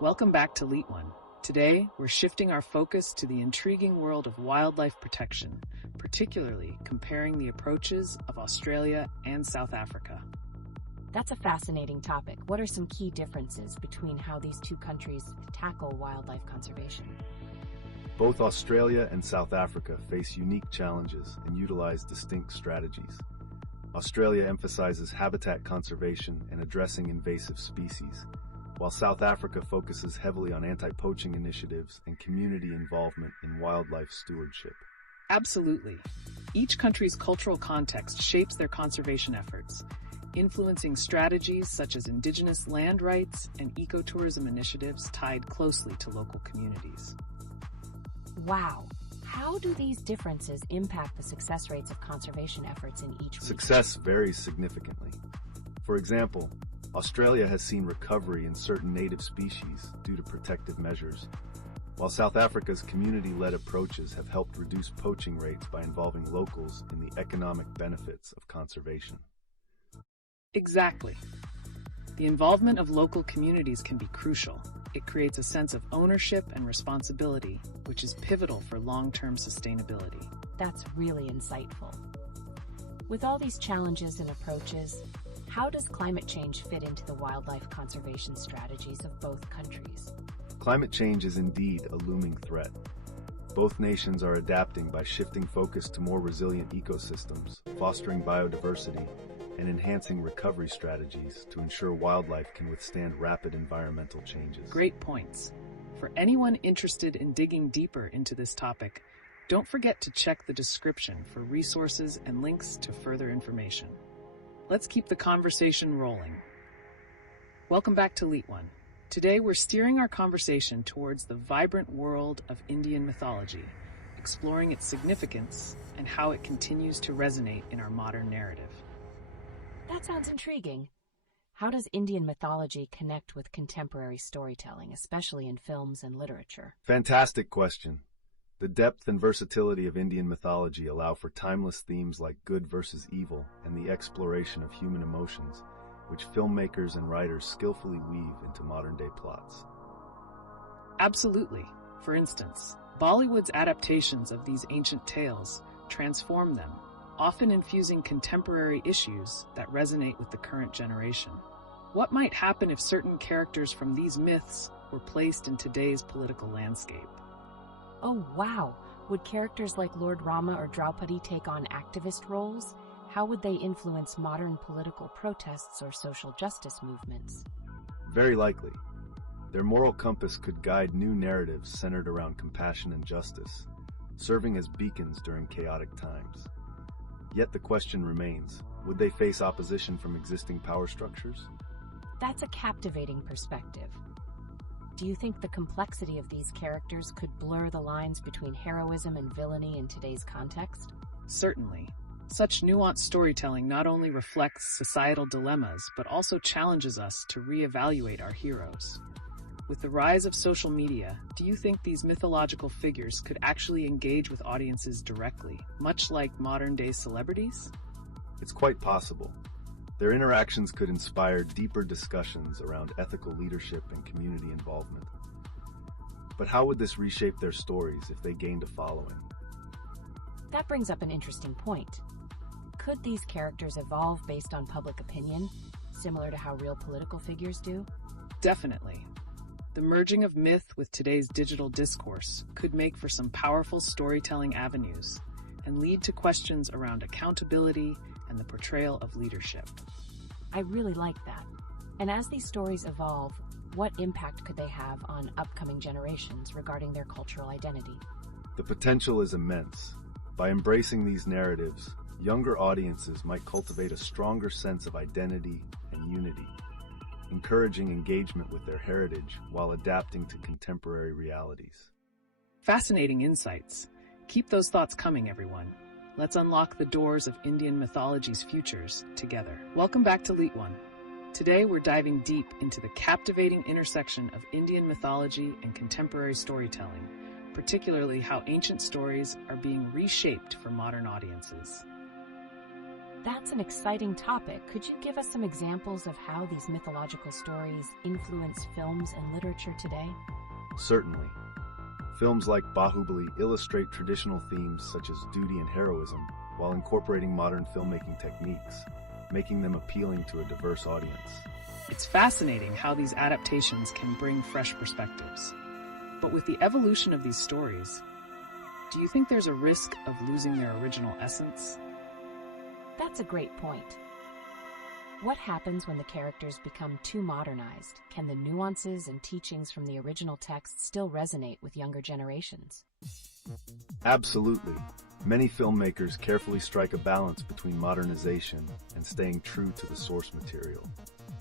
Welcome back to LeetOne. Today, we're shifting our focus to the intriguing world of wildlife protection, particularly comparing the approaches of Australia and South Africa. That's a fascinating topic. What are some key differences between how these two countries tackle wildlife conservation? Both Australia and South Africa face unique challenges and utilize distinct strategies. Australia emphasizes habitat conservation and addressing invasive species, while South Africa focuses heavily on anti-poaching initiatives and community involvement in wildlife stewardship. Absolutely. Each country's cultural context shapes their conservation efforts, influencing strategies such as indigenous land rights and ecotourism initiatives tied closely to local communities. Wow. How do these differences impact the success rates of conservation efforts in each region? Success varies significantly. For example, Australia has seen recovery in certain native species due to protective measures, while South Africa's community-led approaches have helped reduce poaching rates by involving locals in the economic benefits of conservation. Exactly. The involvement of local communities can be crucial. It creates a sense of ownership and responsibility, which is pivotal for long-term sustainability. That's really insightful. With all these challenges and approaches, how does climate change fit into the wildlife conservation strategies of both countries? Climate change is indeed a looming threat. Both nations are adapting by shifting focus to more resilient ecosystems, fostering biodiversity, and enhancing recovery strategies to ensure wildlife can withstand rapid environmental changes. Great points. For anyone interested in digging deeper into this topic, don't forget to check the description for resources and links to further information. Let's keep the conversation rolling. Welcome back to LeetOne. Today we're steering our conversation towards the vibrant world of Indian mythology, exploring its significance and how it continues to resonate in our modern narrative. That sounds intriguing. How does Indian mythology connect with contemporary storytelling, especially in films and literature? Fantastic question. The depth and versatility of Indian mythology allow for timeless themes like good versus evil and the exploration of human emotions, which filmmakers and writers skillfully weave into modern-day plots. Absolutely. For instance, Bollywood's adaptations of these ancient tales transform them, often infusing contemporary issues that resonate with the current generation. What might happen if certain characters from these myths were placed in today's political landscape? Oh, wow. Would characters like Lord Rama or Draupadi take on activist roles? How would they influence modern political protests or social justice movements? Very likely. Their moral compass could guide new narratives centered around compassion and justice, serving as beacons during chaotic times. Yet the question remains, would they face opposition from existing power structures? That's a captivating perspective. Do you think the complexity of these characters could blur the lines between heroism and villainy in today's context? Certainly. Such nuanced storytelling not only reflects societal dilemmas, but also challenges us to reevaluate our heroes. With the rise of social media, do you think these mythological figures could actually engage with audiences directly, much like modern-day celebrities? It's quite possible. Their interactions could inspire deeper discussions around ethical leadership and community involvement. But how would this reshape their stories if they gained a following? That brings up an interesting point. Could these characters evolve based on public opinion, similar to how real political figures do? Definitely. The merging of myth with today's digital discourse could make for some powerful storytelling avenues and lead to questions around accountability and the portrayal of leadership. I really like that. And as these stories evolve, what impact could they have on upcoming generations regarding their cultural identity? The potential is immense. By embracing these narratives, younger audiences might cultivate a stronger sense of identity and unity, encouraging engagement with their heritage while adapting to contemporary realities. Fascinating insights. Keep those thoughts coming, everyone. Let's unlock the doors of Indian mythology's futures together. Welcome back to LeetOne. Today we're diving deep into the captivating intersection of Indian mythology and contemporary storytelling, particularly how ancient stories are being reshaped for modern audiences. That's an exciting topic. Could you give us some examples of how these mythological stories influence films and literature today? Certainly. Films like Bahubali illustrate traditional themes such as duty and heroism while incorporating modern filmmaking techniques, making them appealing to a diverse audience. It's fascinating how these adaptations can bring fresh perspectives. But with the evolution of these stories, do you think there's a risk of losing their original essence? That's a great point. What happens when the characters become too modernized? Can the nuances and teachings from the original text still resonate with younger generations? Absolutely. Many filmmakers carefully strike a balance between modernization and staying true to the source material.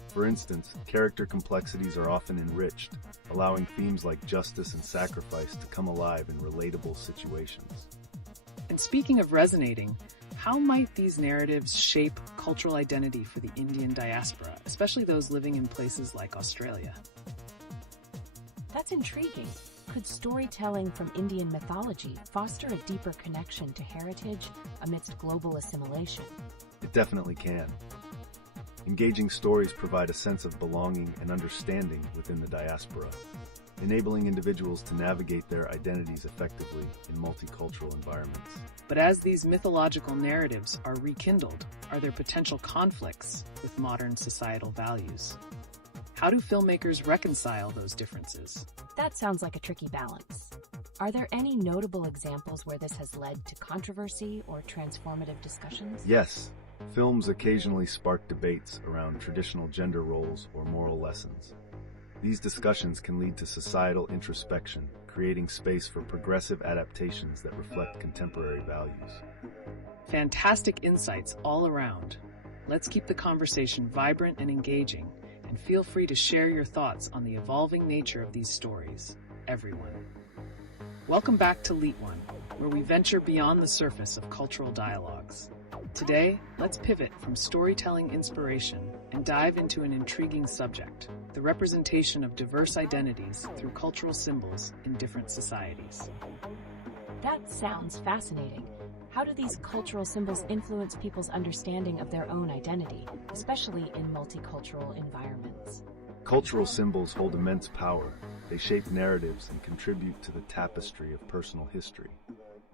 For instance, character complexities are often enriched, allowing themes like justice and sacrifice to come alive in relatable situations. And speaking of resonating, how might these narratives shape cultural identity for the Indian diaspora, especially those living in places like Australia? That's intriguing. Could storytelling from Indian mythology foster a deeper connection to heritage amidst global assimilation? It definitely can. Engaging stories provide a sense of belonging and understanding within the diaspora, enabling individuals to navigate their identities effectively in multicultural environments. But as these mythological narratives are rekindled, are there potential conflicts with modern societal values? How do filmmakers reconcile those differences? That sounds like a tricky balance. Are there any notable examples where this has led to controversy or transformative discussions? Yes, films occasionally spark debates around traditional gender roles or moral lessons. These discussions can lead to societal introspection, creating space for progressive adaptations that reflect contemporary values. Fantastic insights all around. Let's keep the conversation vibrant and engaging, and feel free to share your thoughts on the evolving nature of these stories, everyone. Welcome back to LeetOne, where we venture beyond the surface of cultural dialogues. Today, let's pivot from storytelling inspiration and dive into an intriguing subject: the representation of diverse identities through cultural symbols in different societies. That sounds fascinating. How do these cultural symbols influence people's understanding of their own identity, especially in multicultural environments? Cultural symbols hold immense power. They shape narratives and contribute to the tapestry of personal history.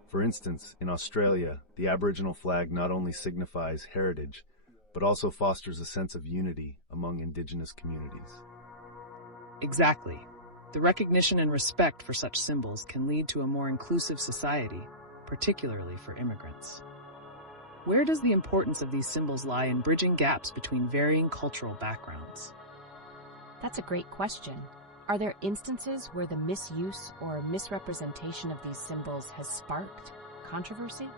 For instance, in Australia, the Aboriginal flag not only signifies heritage, but also fosters a sense of unity among Indigenous communities. Exactly. The recognition and respect for such symbols can lead to a more inclusive society, particularly for immigrants. Where does the importance of these symbols lie in bridging gaps between varying cultural backgrounds? That's a great question. Are there instances where the misuse or misrepresentation of these symbols has sparked controversy?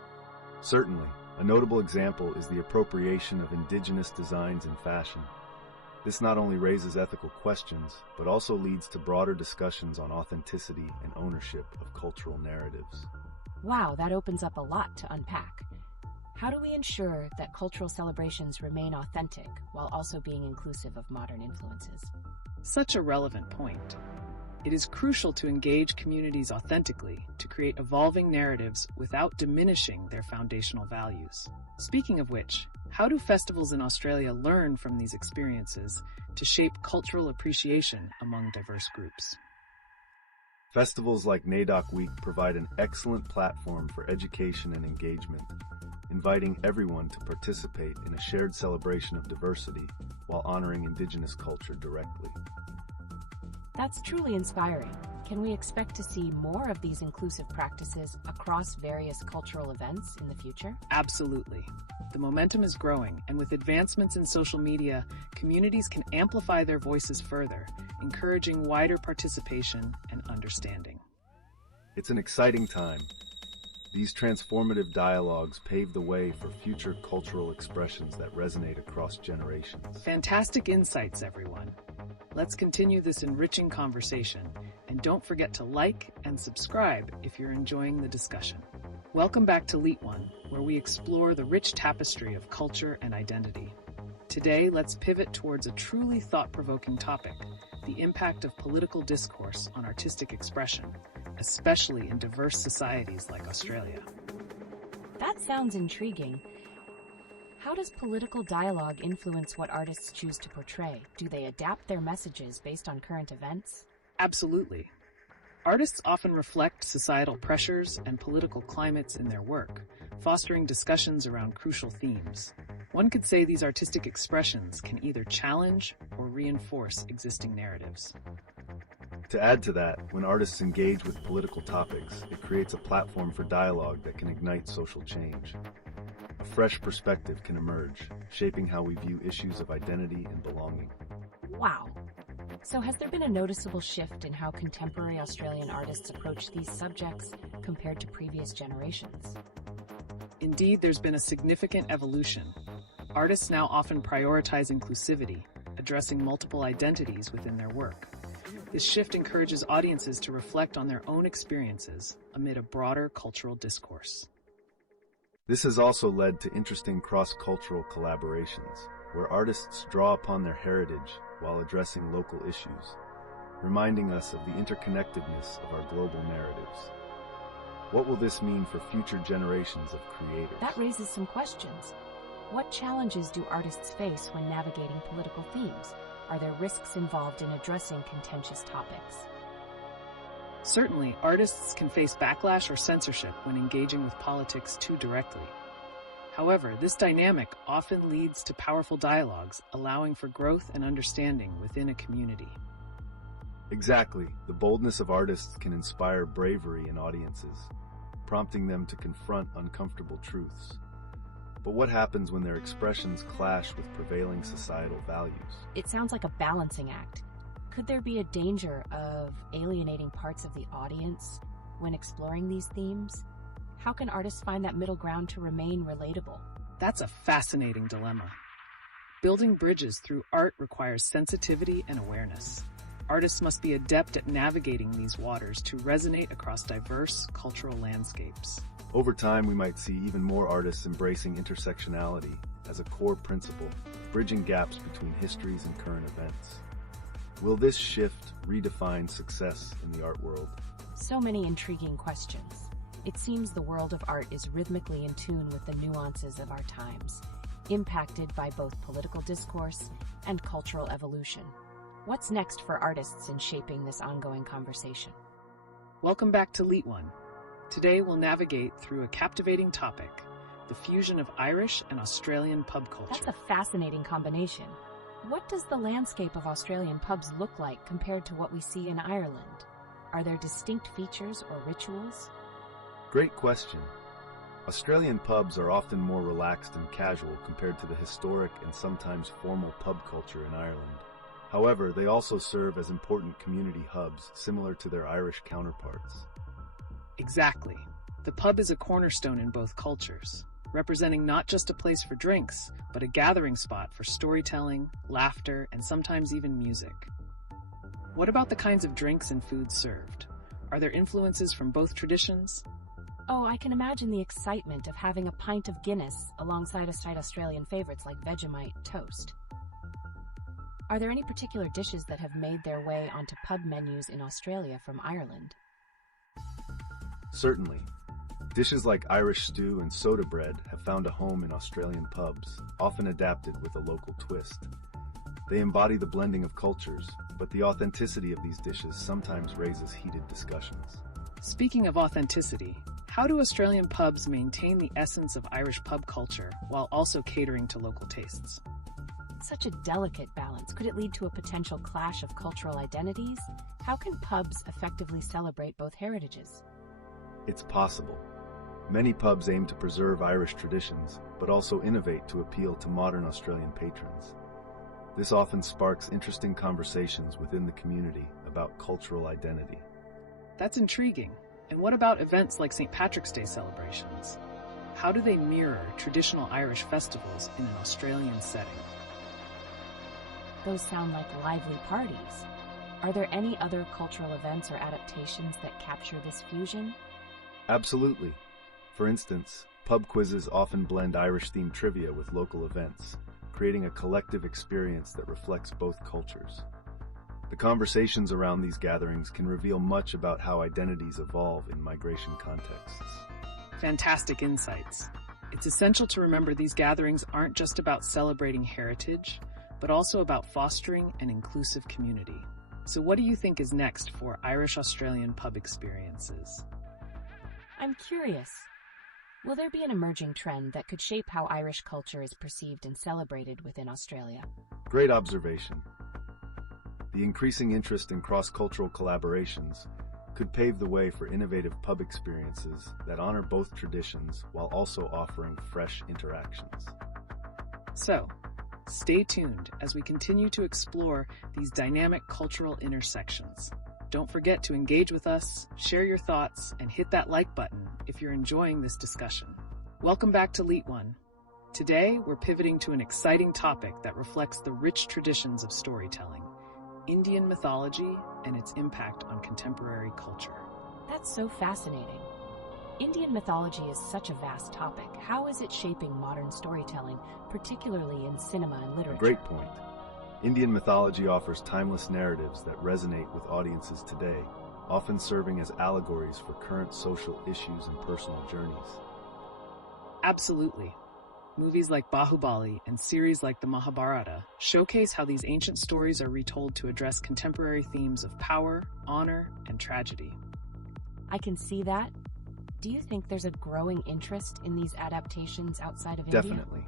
Certainly. A notable example is the appropriation of Indigenous designs in fashion. This not only raises ethical questions, but also leads to broader discussions on authenticity and ownership of cultural narratives. Wow, that opens up a lot to unpack. How do we ensure that cultural celebrations remain authentic while also being inclusive of modern influences? Such a relevant point. It is crucial to engage communities authentically to create evolving narratives without diminishing their foundational values. Speaking of which, how do festivals in Australia learn from these experiences to shape cultural appreciation among diverse groups? Festivals like NAIDOC Week provide an excellent platform for education and engagement, inviting everyone to participate in a shared celebration of diversity while honoring Indigenous culture directly. That's truly inspiring. Can we expect to see more of these inclusive practices across various cultural events in the future? Absolutely. The momentum is growing, and with advancements in social media, communities can amplify their voices further, encouraging wider participation and understanding. It's an exciting time. These transformative dialogues pave the way for future cultural expressions that resonate across generations. Fantastic insights, everyone. Let's continue this enriching conversation, and don't forget to like and subscribe if you're enjoying the discussion. Welcome back to LeetOne, where we explore the rich tapestry of culture and identity. Today, let's pivot towards a truly thought-provoking topic, the impact of political discourse on artistic expression, especially in diverse societies like Australia. That sounds intriguing. How does political dialogue influence what artists choose to portray? Do they adapt their messages based on current events? Absolutely. Artists often reflect societal pressures and political climates in their work, fostering discussions around crucial themes. One could say these artistic expressions can either challenge or reinforce existing narratives. To add to that, when artists engage with political topics, it creates a platform for dialogue that can ignite social change. A fresh perspective can emerge, shaping how we view issues of identity and belonging. Wow. So has there been a noticeable shift in how contemporary Australian artists approach these subjects compared to previous generations? Indeed, there's been a significant evolution. Artists now often prioritize inclusivity, addressing multiple identities within their work. This shift encourages audiences to reflect on their own experiences amid a broader cultural discourse. This has also led to interesting cross-cultural collaborations, where artists draw upon their heritage while addressing local issues, reminding us of the interconnectedness of our global narratives. What will this mean for future generations of creators? That raises some questions. What challenges do artists face when navigating political themes? Are there risks involved in addressing contentious topics? Certainly, artists can face backlash or censorship when engaging with politics too directly. However, this dynamic often leads to powerful dialogues, allowing for growth and understanding within a community. Exactly. The boldness of artists can inspire bravery in audiences, prompting them to confront uncomfortable truths. But what happens when their expressions clash with prevailing societal values? It sounds like a balancing act. Could there be a danger of alienating parts of the audience when exploring these themes? How can artists find that middle ground to remain relatable? That's a fascinating dilemma. Building bridges through art requires sensitivity and awareness. Artists must be adept at navigating these waters to resonate across diverse cultural landscapes. Over time, we might see even more artists embracing intersectionality as a core principle, bridging gaps between histories and current events. Will this shift redefine success in the art world? So many intriguing questions. It seems the world of art is rhythmically in tune with the nuances of our times, impacted by both political discourse and cultural evolution. What's next for artists in shaping this ongoing conversation? Welcome back to LeetOne. Today we'll navigate through a captivating topic, the fusion of Irish and Australian pub culture. That's a fascinating combination. What does the landscape of Australian pubs look like compared to what we see in Ireland? Are there distinct features or rituals? Great question. Australian pubs are often more relaxed and casual compared to the historic and sometimes formal pub culture in Ireland. However, they also serve as important community hubs, similar to their Irish counterparts. Exactly. The pub is a cornerstone in both cultures, representing not just a place for drinks, but a gathering spot for storytelling, laughter, and sometimes even music. What about the kinds of drinks and foods served? Are there influences from both traditions? Oh, I can imagine the excitement of having a pint of Guinness alongside Australian favorites like Vegemite toast. Are there any particular dishes that have made their way onto pub menus in Australia from Ireland? Certainly. Dishes like Irish stew and soda bread have found a home in Australian pubs, often adapted with a local twist. They embody the blending of cultures, but the authenticity of these dishes sometimes raises heated discussions. Speaking of authenticity, how do Australian pubs maintain the essence of Irish pub culture while also catering to local tastes? Such a delicate balance. Could it lead to a potential clash of cultural identities? How can pubs effectively celebrate both heritages? It's possible. Many pubs aim to preserve Irish traditions, but also innovate to appeal to modern Australian patrons. This often sparks interesting conversations within the community about cultural identity. That's intriguing. And what about events like St. Patrick's Day celebrations? How do they mirror traditional Irish festivals in an Australian setting? Those sound like lively parties. Are there any other cultural events or adaptations that capture this fusion? Absolutely. For instance, pub quizzes often blend Irish-themed trivia with local events, creating a collective experience that reflects both cultures. The conversations around these gatherings can reveal much about how identities evolve in migration contexts. Fantastic insights. It's essential to remember these gatherings aren't just about celebrating heritage, but also about fostering an inclusive community. So what do you think is next for Irish-Australian pub experiences? I'm curious. Will there be an emerging trend that could shape how Irish culture is perceived and celebrated within Australia? Great observation. The increasing interest in cross-cultural collaborations could pave the way for innovative pub experiences that honor both traditions while also offering fresh interactions. So, stay tuned as we continue to explore these dynamic cultural intersections. Don't forget to engage with us, share your thoughts, and hit that like button if you're enjoying this discussion. Welcome back to LeetOne. Today, we're pivoting to an exciting topic that reflects the rich traditions of storytelling, Indian mythology and its impact on contemporary culture. That's so fascinating. Indian mythology is such a vast topic. How is it shaping modern storytelling, particularly in cinema and literature? A great point. Indian mythology offers timeless narratives that resonate with audiences today, often serving as allegories for current social issues and personal journeys. Absolutely. Movies like Bahubali and series like the Mahabharata showcase how these ancient stories are retold to address contemporary themes of power, honor, and tragedy. I can see that. Do you think there's a growing interest in these adaptations outside of India? Definitely.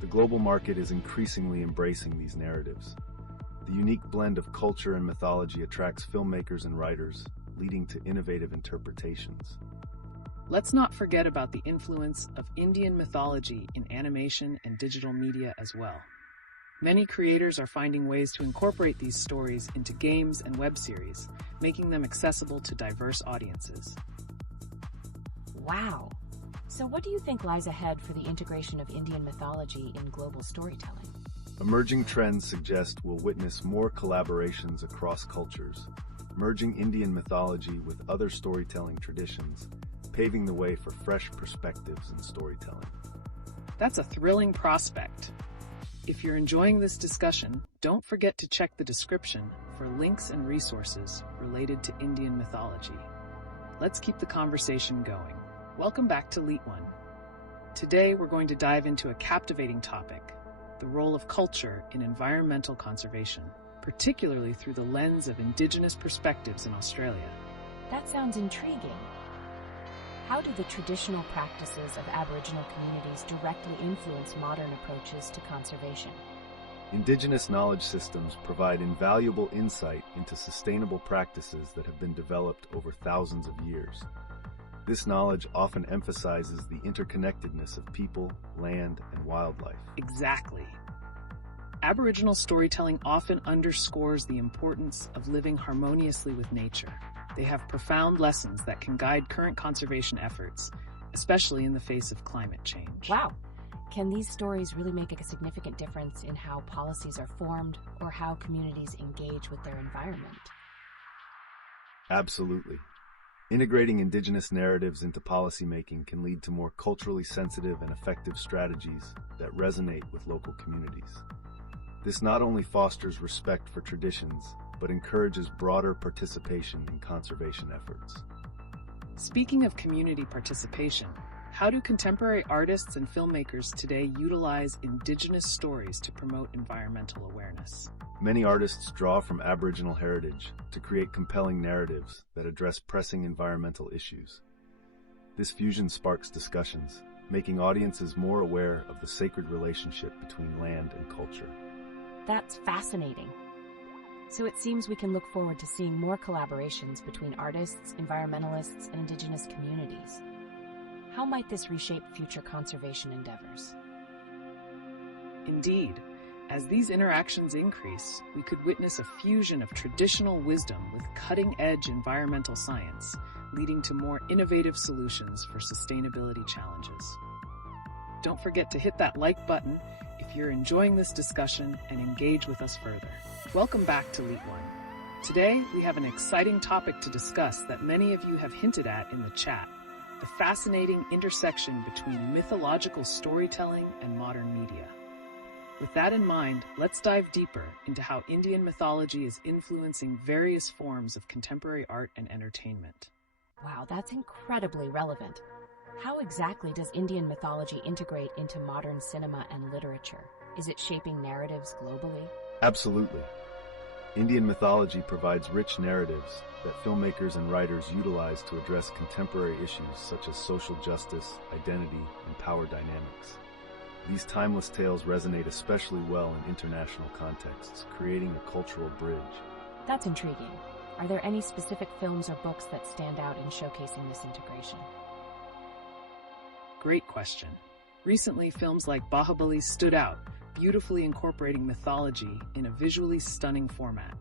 The global market is increasingly embracing these narratives. The unique blend of culture and mythology attracts filmmakers and writers, leading to innovative interpretations. Let's not forget about the influence of Indian mythology in animation and digital media as well. Many creators are finding ways to incorporate these stories into games and web series, making them accessible to diverse audiences. Wow. So what do you think lies ahead for the integration of Indian mythology in global storytelling? Emerging trends suggest we'll witness more collaborations across cultures, merging Indian mythology with other storytelling traditions, paving the way for fresh perspectives in storytelling. That's a thrilling prospect. If you're enjoying this discussion, don't forget to check the description for links and resources related to Indian mythology. Let's keep the conversation going. Welcome back to LeetOne. Today, we're going to dive into a captivating topic, the role of culture in environmental conservation, particularly through the lens of Indigenous perspectives in Australia. That sounds intriguing. How do the traditional practices of Aboriginal communities directly influence modern approaches to conservation? Indigenous knowledge systems provide invaluable insight into sustainable practices that have been developed over thousands of years. This knowledge often emphasizes the interconnectedness of people, land, and wildlife. Exactly. Aboriginal storytelling often underscores the importance of living harmoniously with nature. They have profound lessons that can guide current conservation efforts, especially in the face of climate change. Wow. Can these stories really make a significant difference in how policies are formed or how communities engage with their environment? Absolutely. Integrating indigenous narratives into policymaking can lead to more culturally sensitive and effective strategies that resonate with local communities. This not only fosters respect for traditions, but encourages broader participation in conservation efforts. Speaking of community participation, how do contemporary artists and filmmakers today utilize indigenous stories to promote environmental awareness? Many artists draw from Aboriginal heritage to create compelling narratives that address pressing environmental issues. This fusion sparks discussions, making audiences more aware of the sacred relationship between land and culture. That's fascinating. So it seems we can look forward to seeing more collaborations between artists, environmentalists, and indigenous communities. How might this reshape future conservation endeavors? Indeed, as these interactions increase, we could witness a fusion of traditional wisdom with cutting-edge environmental science, leading to more innovative solutions for sustainability challenges. Don't forget to hit that like button if you're enjoying this discussion and engage with us further. Welcome back to LeetOne. Today, we have an exciting topic to discuss that many of you have hinted at in the chat: the fascinating intersection between mythological storytelling and modern media. With that in mind, let's dive deeper into how Indian mythology is influencing various forms of contemporary art and entertainment. Wow, that's incredibly relevant. How exactly does Indian mythology integrate into modern cinema and literature? Is it shaping narratives globally? Absolutely. Indian mythology provides rich narratives that filmmakers and writers utilize to address contemporary issues such as social justice, identity, and power dynamics. These timeless tales resonate especially well in international contexts, creating a cultural bridge. That's intriguing. Are there any specific films or books that stand out in showcasing this integration? Great question. Recently, films like Bahubali stood out, beautifully incorporating mythology in a visually stunning format.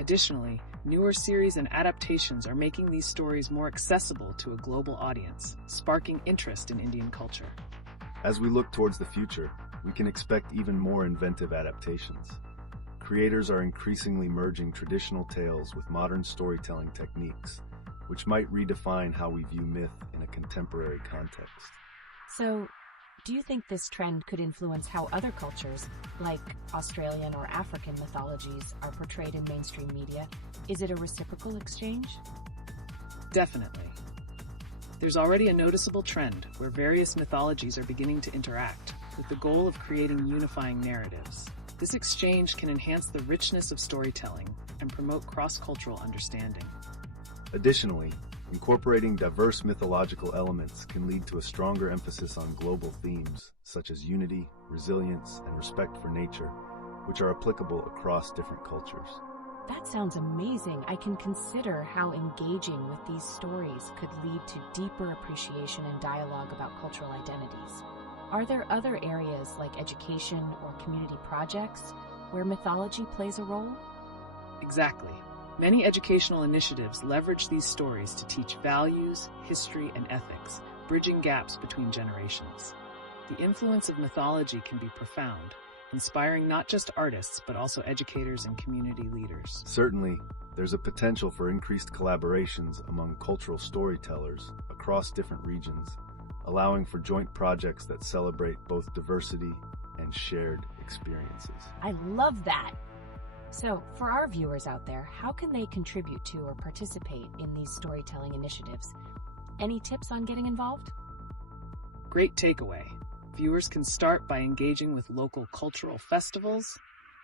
Additionally, newer series and adaptations are making these stories more accessible to a global audience, sparking interest in Indian culture. As we look towards the future, we can expect even more inventive adaptations. Creators are increasingly merging traditional tales with modern storytelling techniques, which might redefine how we view myth in a contemporary context. So, do you think this trend could influence how other cultures, like Australian or African mythologies, are portrayed in mainstream media? Is it a reciprocal exchange? Definitely. There's already a noticeable trend where various mythologies are beginning to interact, with the goal of creating unifying narratives. This exchange can enhance the richness of storytelling and promote cross-cultural understanding. Additionally, incorporating diverse mythological elements can lead to a stronger emphasis on global themes such as unity, resilience, and respect for nature, which are applicable across different cultures. That sounds amazing. I can consider how engaging with these stories could lead to deeper appreciation and dialogue about cultural identities. Are there other areas like education or community projects where mythology plays a role? Exactly. Many educational initiatives leverage these stories to teach values, history, and ethics, bridging gaps between generations. The influence of mythology can be profound, inspiring not just artists, but also educators and community leaders. Certainly, there's a potential for increased collaborations among cultural storytellers across different regions, allowing for joint projects that celebrate both diversity and shared experiences. I love that! So, for our viewers out there, how can they contribute to or participate in these storytelling initiatives? Any tips on getting involved? Great takeaway. Viewers can start by engaging with local cultural festivals,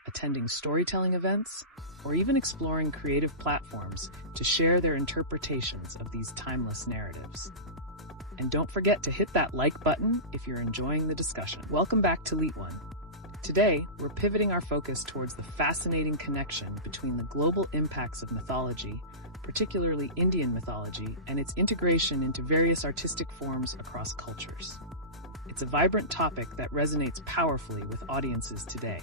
attending storytelling events, or even exploring creative platforms to share their interpretations of these timeless narratives. And don't forget to hit that like button if you're enjoying the discussion. Welcome back to LeetOne. Today, we're pivoting our focus towards the fascinating connection between the global impacts of mythology, particularly Indian mythology, and its integration into various artistic forms across cultures. It's a vibrant topic that resonates powerfully with audiences today.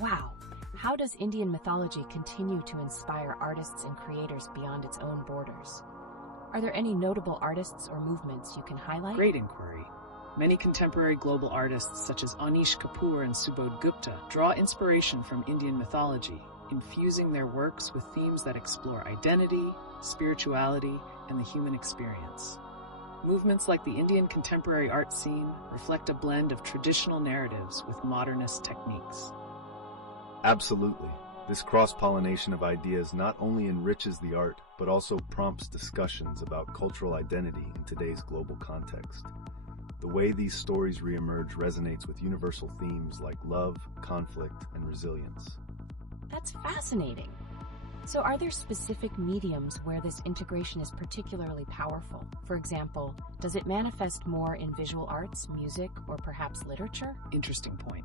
Wow! How does Indian mythology continue to inspire artists and creators beyond its own borders? Are there any notable artists or movements you can highlight? Great inquiry. Many contemporary global artists such as Anish Kapoor and Subodh Gupta draw inspiration from Indian mythology, infusing their works with themes that explore identity, spirituality, and the human experience. Movements like the Indian contemporary art scene reflect a blend of traditional narratives with modernist techniques. Absolutely. This cross-pollination of ideas not only enriches the art, but also prompts discussions about cultural identity in today's global context. The way these stories reemerge resonates with universal themes like love, conflict, and resilience. That's fascinating. So are there specific mediums where this integration is particularly powerful? For example, does it manifest more in visual arts, music, or perhaps literature? Interesting point.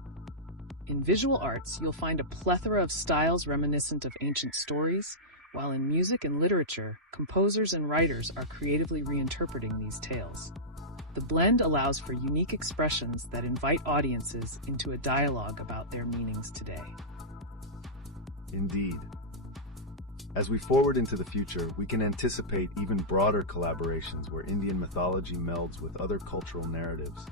In visual arts, you'll find a plethora of styles reminiscent of ancient stories, while in music and literature, composers and writers are creatively reinterpreting these tales. The blend allows for unique expressions that invite audiences into a dialogue about their meanings today. Indeed. As we forward into the future, we can anticipate even broader collaborations where Indian mythology melds with other cultural narratives,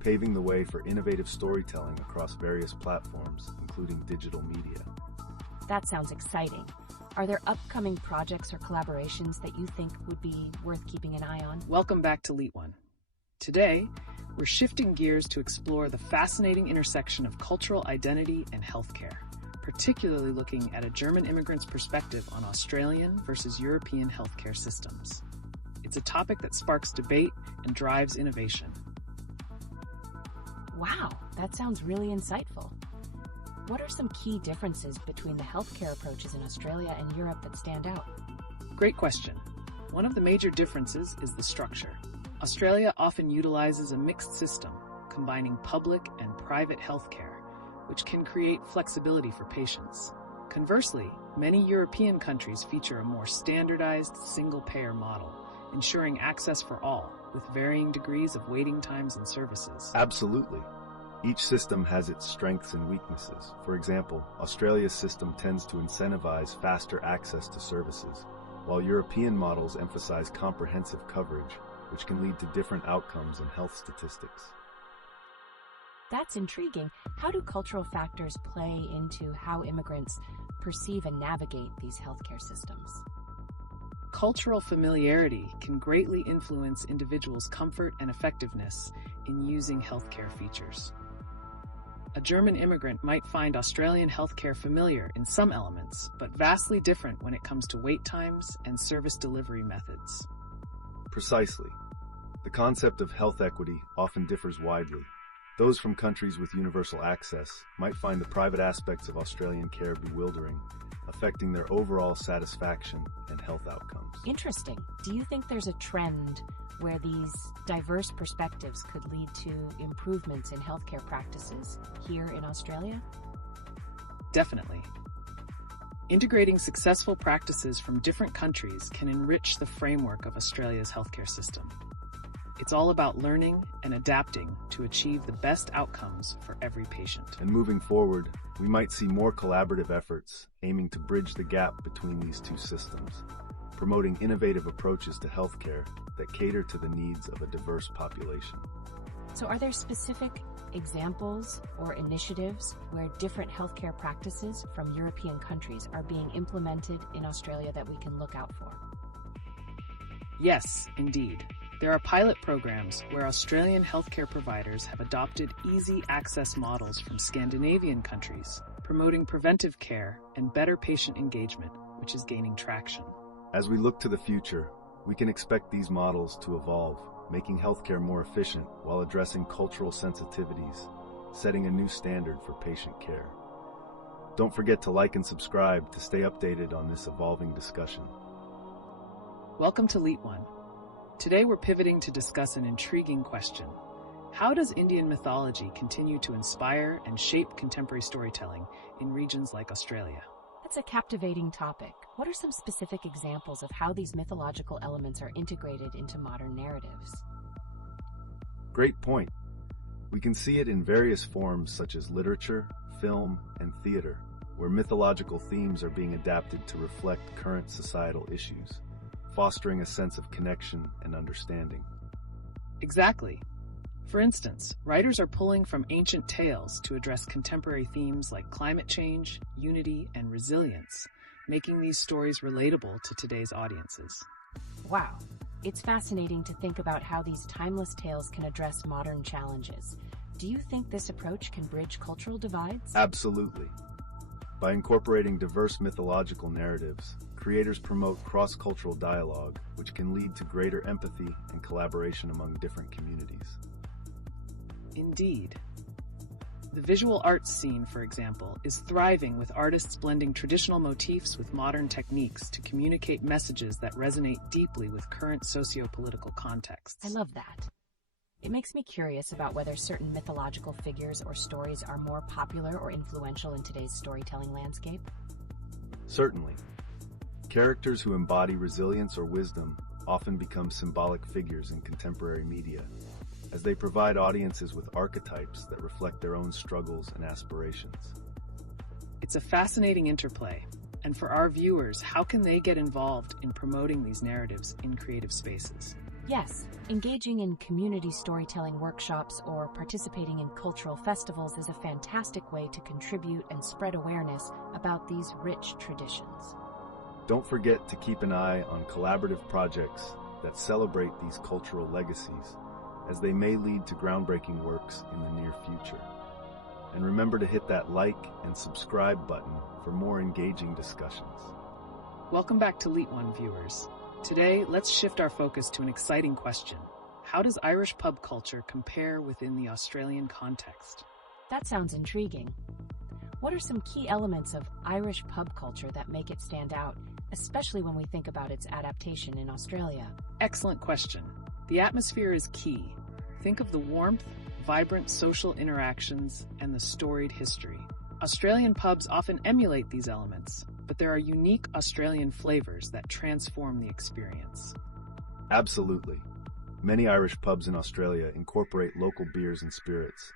paving the way for innovative storytelling across various platforms, including digital media. That sounds exciting. Are there upcoming projects or collaborations that you think would be worth keeping an eye on? Welcome back to LeetOne. Today, we're shifting gears to explore the fascinating intersection of cultural identity and healthcare, particularly looking at a German immigrant's perspective on Australian versus European healthcare systems. It's a topic that sparks debate and drives innovation. Wow, that sounds really insightful. What are some key differences between the healthcare approaches in Australia and Europe that stand out? Great question. One of the major differences is the structure. Australia often utilizes a mixed system, combining public and private healthcare, which can create flexibility for patients. Conversely, many European countries feature a more standardized single-payer model, ensuring access for all, with varying degrees of waiting times and services. Absolutely. Each system has its strengths and weaknesses. For example, Australia's system tends to incentivize faster access to services, while European models emphasize comprehensive coverage, which can lead to different outcomes in health statistics. That's intriguing. How do cultural factors play into how immigrants perceive and navigate these healthcare systems? Cultural familiarity can greatly influence individuals' comfort and effectiveness in using healthcare features. A German immigrant might find Australian healthcare familiar in some elements, but vastly different when it comes to wait times and service delivery methods. Precisely. The concept of health equity often differs widely. Those from countries with universal access might find the private aspects of Australian care bewildering, affecting their overall satisfaction and health outcomes. Interesting. Do you think there's a trend where these diverse perspectives could lead to improvements in healthcare practices here in Australia? Definitely. Integrating successful practices from different countries can enrich the framework of Australia's healthcare system. It's all about learning and adapting to achieve the best outcomes for every patient. And moving forward, we might see more collaborative efforts aiming to bridge the gap between these two systems, promoting innovative approaches to healthcare that cater to the needs of a diverse population. So are there specific examples or initiatives where different healthcare practices from European countries are being implemented in Australia that we can look out for? Yes, indeed. There are pilot programs where Australian healthcare providers have adopted easy access models from Scandinavian countries, promoting preventive care and better patient engagement, which is gaining traction. As we look to the future, we can expect these models to evolve, making healthcare more efficient while addressing cultural sensitivities, setting a new standard for patient care. Don't forget to like and subscribe to stay updated on this evolving discussion. Welcome to LeetOne. Today we're pivoting to discuss an intriguing question. How does Indian mythology continue to inspire and shape contemporary storytelling in regions like Australia? That's a captivating topic. What are some specific examples of how these mythological elements are integrated into modern narratives? Great point. We can see it in various forms such as literature, film, and theater, where mythological themes are being adapted to reflect current societal issues, fostering a sense of connection and understanding. Exactly. For instance, writers are pulling from ancient tales to address contemporary themes like climate change, unity, and resilience, making these stories relatable to today's audiences. Wow, it's fascinating to think about how these timeless tales can address modern challenges. Do you think this approach can bridge cultural divides? Absolutely. By incorporating diverse mythological narratives, creators promote cross-cultural dialogue, which can lead to greater empathy and collaboration among different communities. Indeed. The visual arts scene, for example, is thriving with artists blending traditional motifs with modern techniques to communicate messages that resonate deeply with current socio-political contexts. I love that. It makes me curious about whether certain mythological figures or stories are more popular or influential in today's storytelling landscape. Certainly. Characters who embody resilience or wisdom often become symbolic figures in contemporary media, as they provide audiences with archetypes that reflect their own struggles and aspirations. It's a fascinating interplay, and for our viewers, how can they get involved in promoting these narratives in creative spaces? Yes, engaging in community storytelling workshops or participating in cultural festivals is a fantastic way to contribute and spread awareness about these rich traditions. Don't forget to keep an eye on collaborative projects that celebrate these cultural legacies, as they may lead to groundbreaking works in the near future. And remember to hit that like and subscribe button for more engaging discussions. Welcome back to LeetOne, viewers. Today, let's shift our focus to an exciting question. How does Irish pub culture compare within the Australian context? That sounds intriguing. What are some key elements of Irish pub culture that make it stand out, especially when we think about its adaptation in Australia? Excellent question. The atmosphere is key. Think of the warmth, vibrant social interactions, and the storied history. Australian pubs often emulate these elements, but there are unique Australian flavors that transform the experience. Absolutely. Many Irish pubs in Australia incorporate local beers and spirits,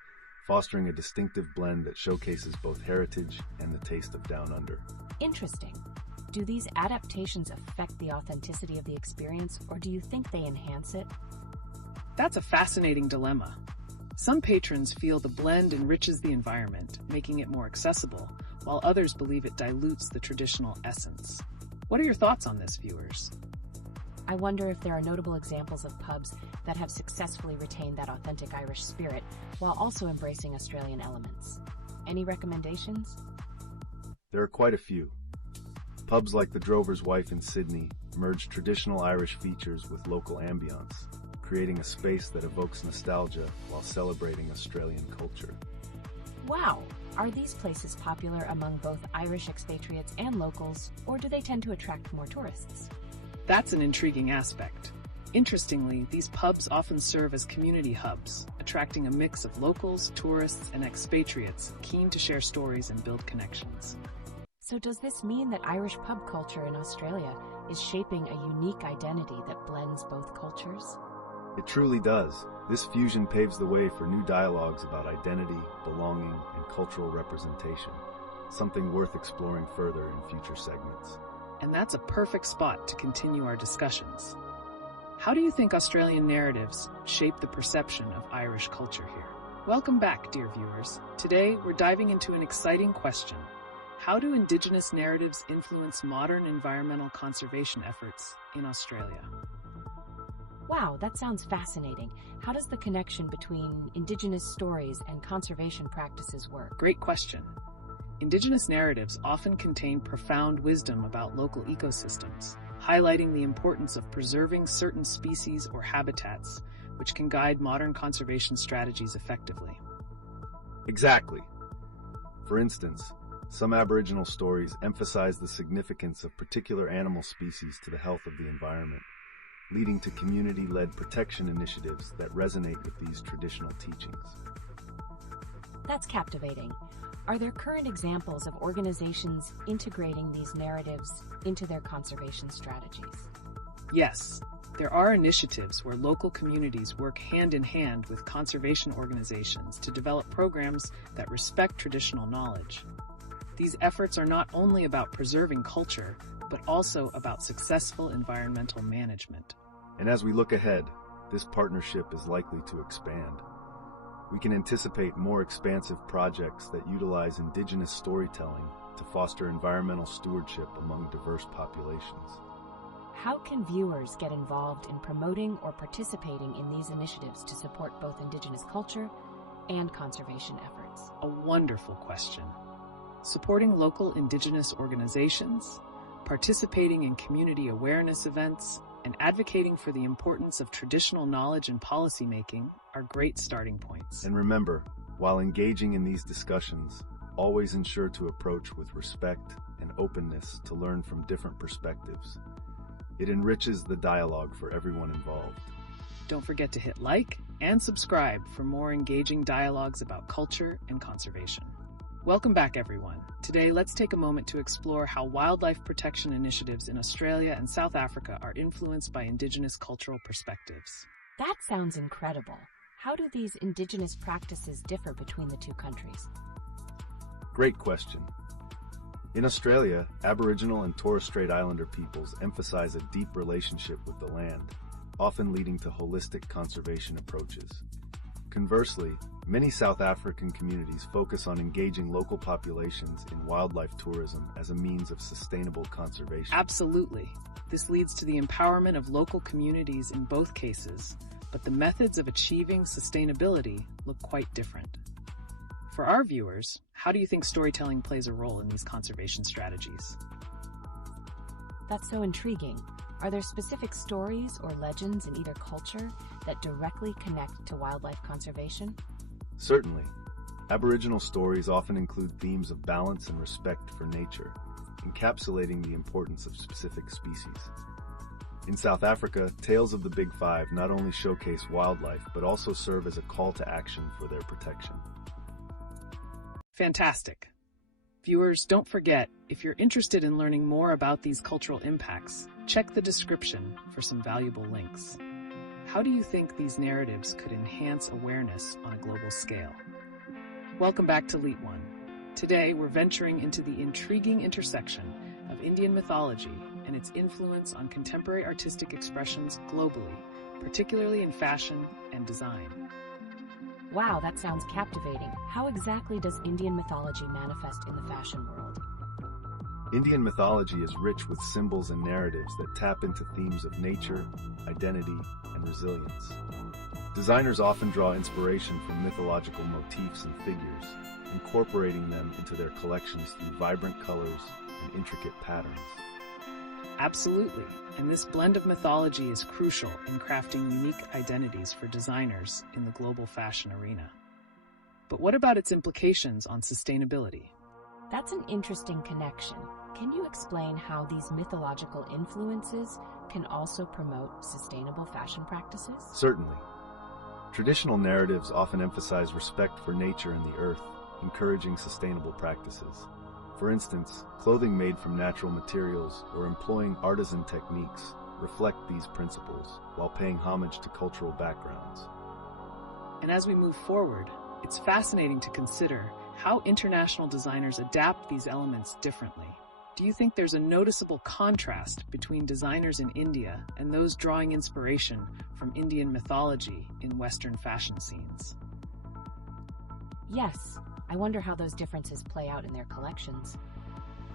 fostering a distinctive blend that showcases both heritage and the taste of Down Under. Interesting. Do these adaptations affect the authenticity of the experience, or do you think they enhance it? That's a fascinating dilemma. Some patrons feel the blend enriches the environment, making it more accessible, while others believe it dilutes the traditional essence. What are your thoughts on this, viewers? I wonder if there are notable examples of pubs that have successfully retained that authentic Irish spirit while also embracing Australian elements. Any recommendations? There are quite a few. Pubs like the Drover's Wife in Sydney merge traditional Irish features with local ambience, creating a space that evokes nostalgia while celebrating Australian culture. Wow! Are these places popular among both Irish expatriates and locals, or do they tend to attract more tourists? That's an intriguing aspect. Interestingly, these pubs often serve as community hubs, attracting a mix of locals, tourists, and expatriates keen to share stories and build connections. So does this mean that Irish pub culture in Australia is shaping a unique identity that blends both cultures? It truly does. This fusion paves the way for new dialogues about identity, belonging, and cultural representation, something worth exploring further in future segments. And that's a perfect spot to continue our discussions. How do you think Australian narratives shape the perception of Irish culture here? Welcome back, dear viewers. Today, we're diving into an exciting question. How do Indigenous narratives influence modern environmental conservation efforts in Australia? Wow, that sounds fascinating. How does the connection between Indigenous stories and conservation practices work? Great question. Indigenous narratives often contain profound wisdom about local ecosystems, highlighting the importance of preserving certain species or habitats, which can guide modern conservation strategies effectively. Exactly. For instance, some Aboriginal stories emphasize the significance of particular animal species to the health of the environment, leading to community-led protection initiatives that resonate with these traditional teachings. That's captivating. Are there current examples of organizations integrating these narratives into their conservation strategies? Yes, there are initiatives where local communities work hand in hand with conservation organizations to develop programs that respect traditional knowledge. These efforts are not only about preserving culture, but also about successful environmental management. And as we look ahead, this partnership is likely to expand. We can anticipate more expansive projects that utilize Indigenous storytelling to foster environmental stewardship among diverse populations. How can viewers get involved in promoting or participating in these initiatives to support both Indigenous culture and conservation efforts? A wonderful question. Supporting local Indigenous organizations, participating in community awareness events, and advocating for the importance of traditional knowledge and policymaking are great starting points. And remember, while engaging in these discussions, always ensure to approach with respect and openness to learn from different perspectives. It enriches the dialogue for everyone involved. Don't forget to hit like and subscribe for more engaging dialogues about culture and conservation. Welcome back, everyone. Today, let's take a moment to explore how wildlife protection initiatives in Australia and South Africa are influenced by Indigenous cultural perspectives. That sounds incredible. How do these Indigenous practices differ between the two countries? Great question. In Australia, Aboriginal and Torres Strait Islander peoples emphasize a deep relationship with the land, often leading to holistic conservation approaches. Conversely, many South African communities focus on engaging local populations in wildlife tourism as a means of sustainable conservation. Absolutely. This leads to the empowerment of local communities in both cases, but the methods of achieving sustainability look quite different. For our viewers, how do you think storytelling plays a role in these conservation strategies? That's so intriguing. Are there specific stories or legends in either culture that directly connect to wildlife conservation? Certainly. Aboriginal stories often include themes of balance and respect for nature, encapsulating the importance of specific species. In South Africa, tales of the Big Five not only showcase wildlife, but also serve as a call to action for their protection. Fantastic. Viewers, don't forget, if you're interested in learning more about these cultural impacts, check the description for some valuable links. How do you think these narratives could enhance awareness on a global scale? Welcome back to LeetOne. Today, we're venturing into the intriguing intersection of Indian mythology and its influence on contemporary artistic expressions globally, particularly in fashion and design. Wow, that sounds captivating. How exactly does Indian mythology manifest in the fashion world? Indian mythology is rich with symbols and narratives that tap into themes of nature, identity, and resilience. Designers often draw inspiration from mythological motifs and figures, incorporating them into their collections through vibrant colors and intricate patterns. Absolutely, and this blend of mythology is crucial in crafting unique identities for designers in the global fashion arena. But what about its implications on sustainability? That's an interesting connection. Can you explain how these mythological influences can also promote sustainable fashion practices? Certainly. Traditional narratives often emphasize respect for nature and the earth, encouraging sustainable practices. For instance, clothing made from natural materials or employing artisan techniques reflect these principles while paying homage to cultural backgrounds. And as we move forward, it's fascinating to consider how international designers adapt these elements differently. Do you think there's a noticeable contrast between designers in India and those drawing inspiration from Indian mythology in Western fashion scenes? Yes. I wonder how those differences play out in their collections.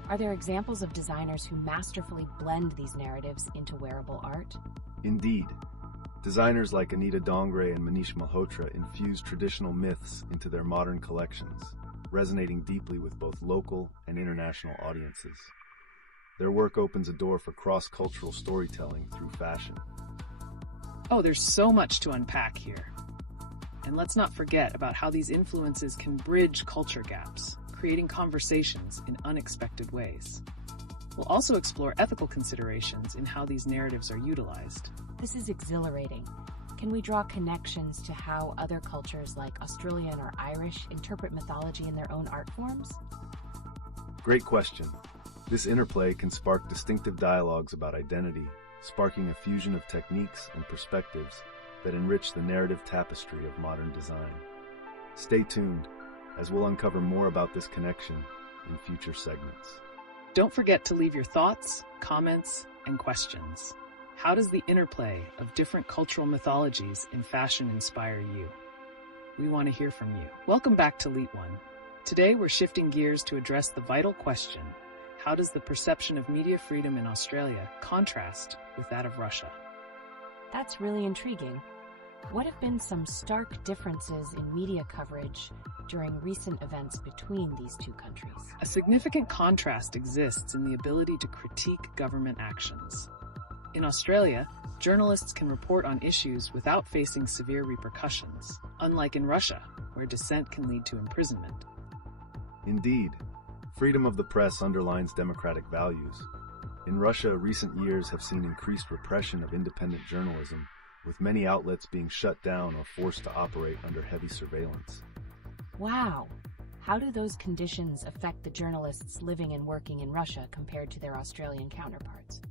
Are there examples of designers who masterfully blend these narratives into wearable art? Indeed. Designers like Anita Dongre and Manish Malhotra infuse traditional myths into their modern collections, resonating deeply with both local and international audiences. Their work opens a door for cross-cultural storytelling through fashion. Oh, there's so much to unpack here. And let's not forget about how these influences can bridge culture gaps, creating conversations in unexpected ways. We'll also explore ethical considerations in how these narratives are utilized. This is exhilarating. Can we draw connections to how other cultures like Australian or Irish interpret mythology in their own art forms? Great question. This interplay can spark distinctive dialogues about identity, sparking a fusion of techniques and perspectives that enrich the narrative tapestry of modern design. Stay tuned, as we'll uncover more about this connection in future segments. Don't forget to leave your thoughts, comments, and questions. How does the interplay of different cultural mythologies in fashion inspire you? We want to hear from you. Welcome back to LeetOne. Today, we're shifting gears to address the vital question: how does the perception of media freedom in Australia contrast with that of Russia? That's really intriguing. What have been some stark differences in media coverage during recent events between these two countries? A significant contrast exists in the ability to critique government actions. In Australia, journalists can report on issues without facing severe repercussions, unlike in Russia, where dissent can lead to imprisonment. Indeed, freedom of the press underlines democratic values. In Russia, recent years have seen increased repression of independent journalism, with many outlets being shut down or forced to operate under heavy surveillance. Wow! How do those conditions affect the journalists living and working in Russia compared to their Australian counterparts?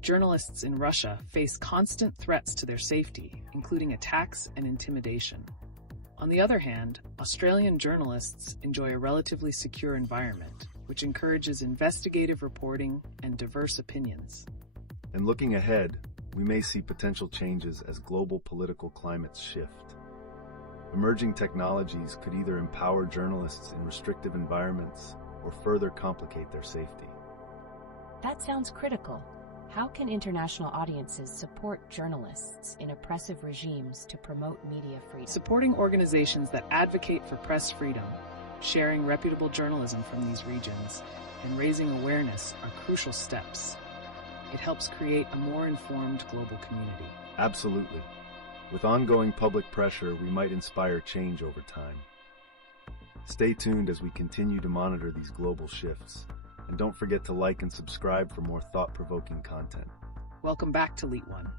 Journalists in Russia face constant threats to their safety, including attacks and intimidation. On the other hand, Australian journalists enjoy a relatively secure environment, which encourages investigative reporting and diverse opinions. And looking ahead, we may see potential changes as global political climates shift. Emerging technologies could either empower journalists in restrictive environments or further complicate their safety. That sounds critical. How can international audiences support journalists in oppressive regimes to promote media freedom? Supporting organizations that advocate for press freedom, sharing reputable journalism from these regions, and raising awareness are crucial steps. It helps create a more informed global community. Absolutely. With ongoing public pressure, we might inspire change over time. Stay tuned as we continue to monitor these global shifts. And don't forget to like and subscribe for more thought-provoking content. Welcome back to LeetOne.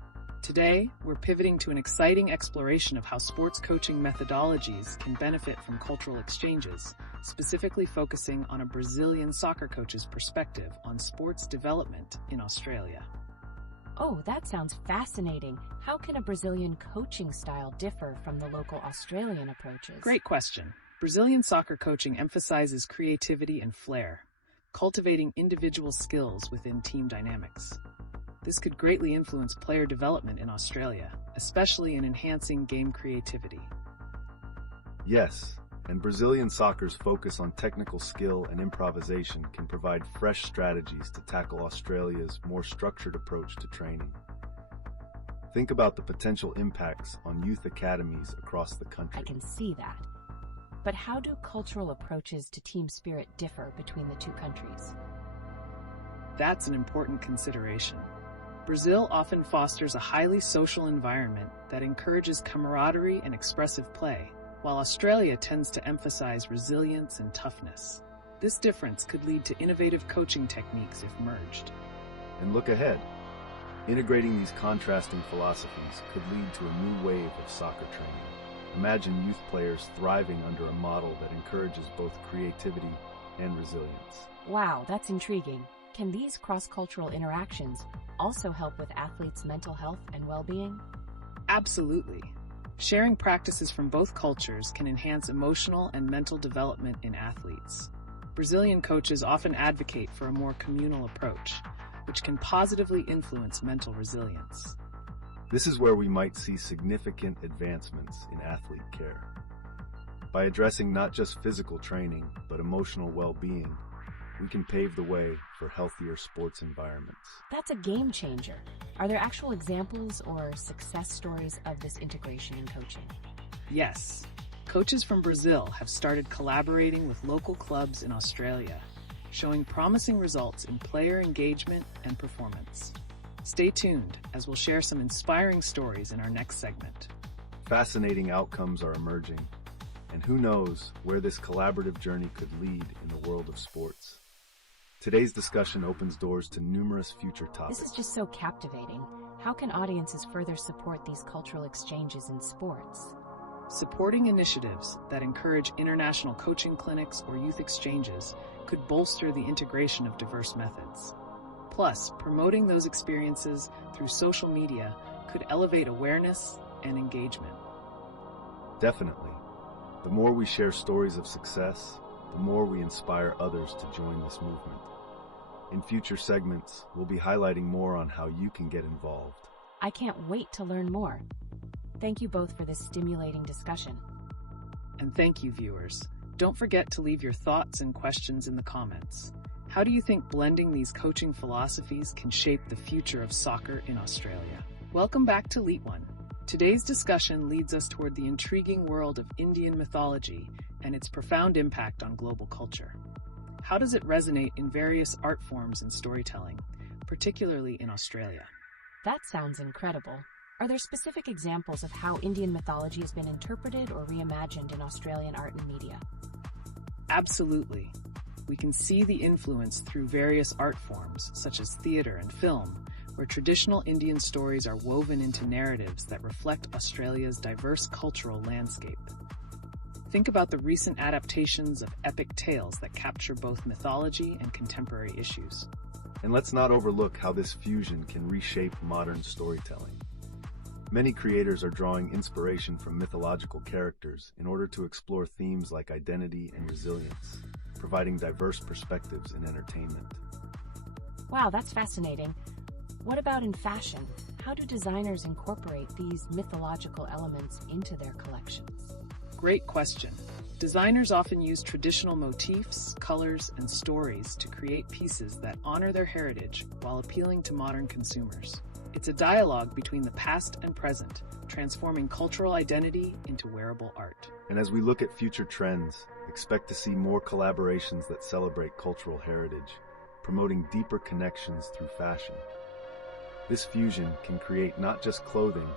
Today, we're pivoting to an exciting exploration of how sports coaching methodologies can benefit from cultural exchanges, specifically focusing on a Brazilian soccer coach's perspective on sports development in Australia. Oh, that sounds fascinating. How can a Brazilian coaching style differ from the local Australian approaches? Great question. Brazilian soccer coaching emphasizes creativity and flair, cultivating individual skills within team dynamics. This could greatly influence player development in Australia, especially in enhancing game creativity. Yes, and Brazilian soccer's focus on technical skill and improvisation can provide fresh strategies to tackle Australia's more structured approach to training. Think about the potential impacts on youth academies across the country. I can see that. But how do cultural approaches to team spirit differ between the two countries? That's an important consideration. Brazil often fosters a highly social environment that encourages camaraderie and expressive play, while Australia tends to emphasize resilience and toughness. This difference could lead to innovative coaching techniques if merged. And look ahead. Integrating these contrasting philosophies could lead to a new wave of soccer training. Imagine youth players thriving under a model that encourages both creativity and resilience. Wow, that's intriguing. Can these cross-cultural interactions also help with athletes' mental health and well-being? Absolutely. Sharing practices from both cultures can enhance emotional and mental development in athletes. Brazilian coaches often advocate for a more communal approach, which can positively influence mental resilience. This is where we might see significant advancements in athlete care. By addressing not just physical training, but emotional well-being, we can pave the way for healthier sports environments. That's a game changer. Are there actual examples or success stories of this integration in coaching? Yes. Coaches from Brazil have started collaborating with local clubs in Australia, showing promising results in player engagement and performance. Stay tuned as we'll share some inspiring stories in our next segment. Fascinating outcomes are emerging, and who knows where this collaborative journey could lead in the world of sports. Today's discussion opens doors to numerous future topics. This is just so captivating. How can audiences further support these cultural exchanges in sports? Supporting initiatives that encourage international coaching clinics or youth exchanges could bolster the integration of diverse methods. Plus, promoting those experiences through social media could elevate awareness and engagement. Definitely. The more we share stories of success, the more we inspire others to join this movement. In future segments, we'll be highlighting more on how you can get involved. I can't wait to learn more. Thank you both for this stimulating discussion. And thank you, viewers. Don't forget to leave your thoughts and questions in the comments. How do you think blending these coaching philosophies can shape the future of soccer in Australia? Welcome back to LeetOne. Today's discussion leads us toward the intriguing world of Indian mythology and its profound impact on global culture. How does it resonate in various art forms and storytelling, particularly in Australia? That sounds incredible. Are there specific examples of how Indian mythology has been interpreted or reimagined in Australian art and media? Absolutely. We can see the influence through various art forms, such as theater and film, where traditional Indian stories are woven into narratives that reflect Australia's diverse cultural landscape. Think about the recent adaptations of epic tales that capture both mythology and contemporary issues. And let's not overlook how this fusion can reshape modern storytelling. Many creators are drawing inspiration from mythological characters in order to explore themes like identity and resilience, providing diverse perspectives in entertainment. Wow, that's fascinating. What about in fashion? How do designers incorporate these mythological elements into their collections? Great question. Designers often use traditional motifs, colors, and stories to create pieces that honor their heritage while appealing to modern consumers. It's a dialogue between the past and present, transforming cultural identity into wearable art. And as we look at future trends, expect to see more collaborations that celebrate cultural heritage, promoting deeper connections through fashion. This fusion can create not just clothing,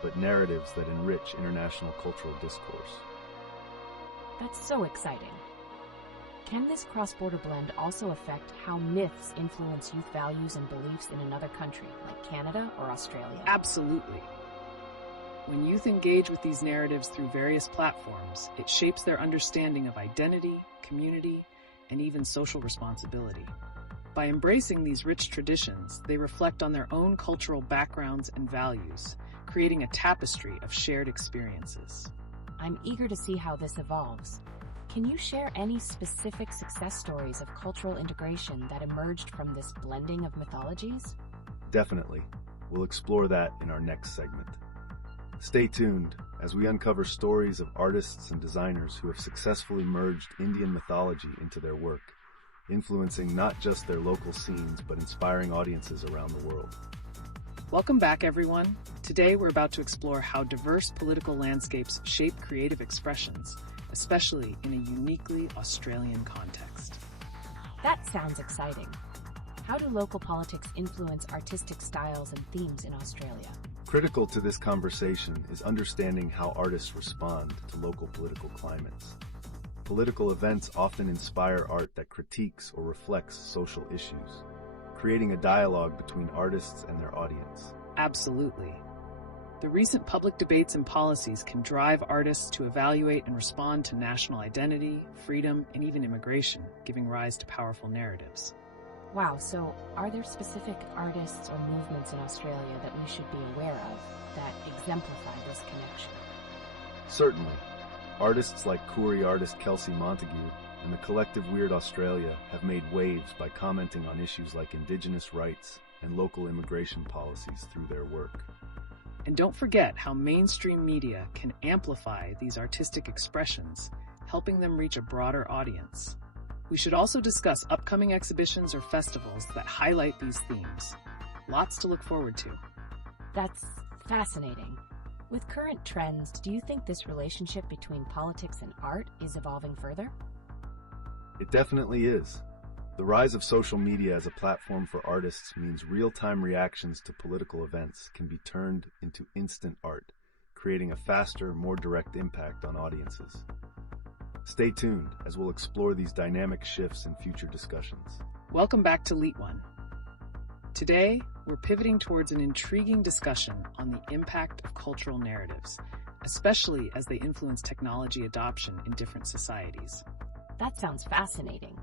but narratives that enrich international cultural discourse. That's so exciting. Can this cross-border blend also affect how myths influence youth values and beliefs in another country, like Canada or Australia? Absolutely. When youth engage with these narratives through various platforms, it shapes their understanding of identity, community, and even social responsibility. By embracing these rich traditions, they reflect on their own cultural backgrounds and values, creating a tapestry of shared experiences. I'm eager to see how this evolves. Can you share any specific success stories of cultural integration that emerged from this blending of mythologies? Definitely. We'll explore that in our next segment. Stay tuned as we uncover stories of artists and designers who have successfully merged Indian mythology into their work, influencing not just their local scenes, but inspiring audiences around the world. Welcome back, everyone. Today, we're about to explore how diverse political landscapes shape creative expressions, especially in a uniquely Australian context. That sounds exciting. How do local politics influence artistic styles and themes in Australia? Critical to this conversation is understanding how artists respond to local political climates. Political events often inspire art that critiques or reflects social issues, creating a dialogue between artists and their audience. Absolutely. The recent public debates and policies can drive artists to evaluate and respond to national identity, freedom, and even immigration, giving rise to powerful narratives. Wow, so are there specific artists or movements in Australia that we should be aware of that exemplify this connection? Certainly. Artists like Koori artist Kelsey Montague and the collective Weird Australia have made waves by commenting on issues like Indigenous rights and local immigration policies through their work. And don't forget how mainstream media can amplify these artistic expressions, helping them reach a broader audience. We should also discuss upcoming exhibitions or festivals that highlight these themes. Lots to look forward to. That's fascinating. With current trends, do you think this relationship between politics and art is evolving further? It definitely is. The rise of social media as a platform for artists means real-time reactions to political events can be turned into instant art, creating a faster, more direct impact on audiences. Stay tuned as we'll explore these dynamic shifts in future discussions. Welcome back to LeetOne. Today, we're pivoting towards an intriguing discussion on the impact of cultural narratives, especially as they influence technology adoption in different societies. That sounds fascinating.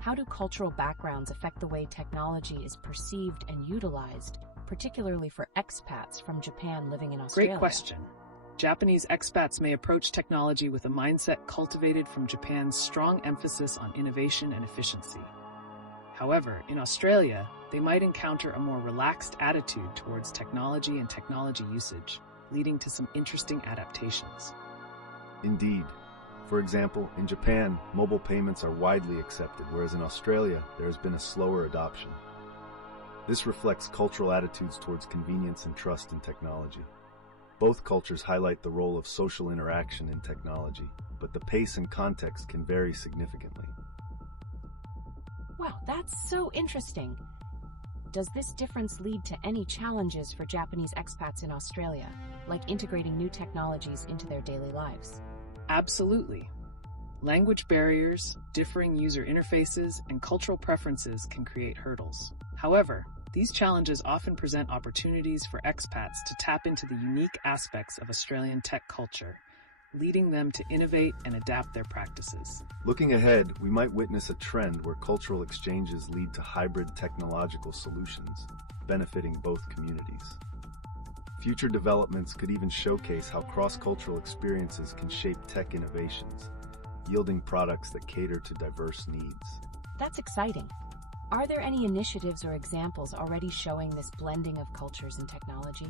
How do cultural backgrounds affect the way technology is perceived and utilized, particularly for expats from Japan living in Australia? Great question. Japanese expats may approach technology with a mindset cultivated from Japan's strong emphasis on innovation and efficiency. However, in Australia, they might encounter a more relaxed attitude towards technology and technology usage, leading to some interesting adaptations. Indeed, For example, in Japan, mobile payments are widely accepted, whereas in Australia, there has been a slower adoption. This reflects cultural attitudes towards convenience and trust in technology. Both cultures highlight the role of social interaction in technology, but the pace and context can vary significantly. Wow, that's so interesting. Does this difference lead to any challenges for Japanese expats in Australia, like integrating new technologies into their daily lives? Absolutely. Language barriers, differing user interfaces, and cultural preferences can create hurdles. However, these challenges often present opportunities for expats to tap into the unique aspects of Australian tech culture, leading them to innovate and adapt their practices. Looking ahead, we might witness a trend where cultural exchanges lead to hybrid technological solutions, benefiting both communities. Future developments could even showcase how cross-cultural experiences can shape tech innovations, yielding products that cater to diverse needs. That's exciting. Are there any initiatives or examples already showing this blending of cultures and technology?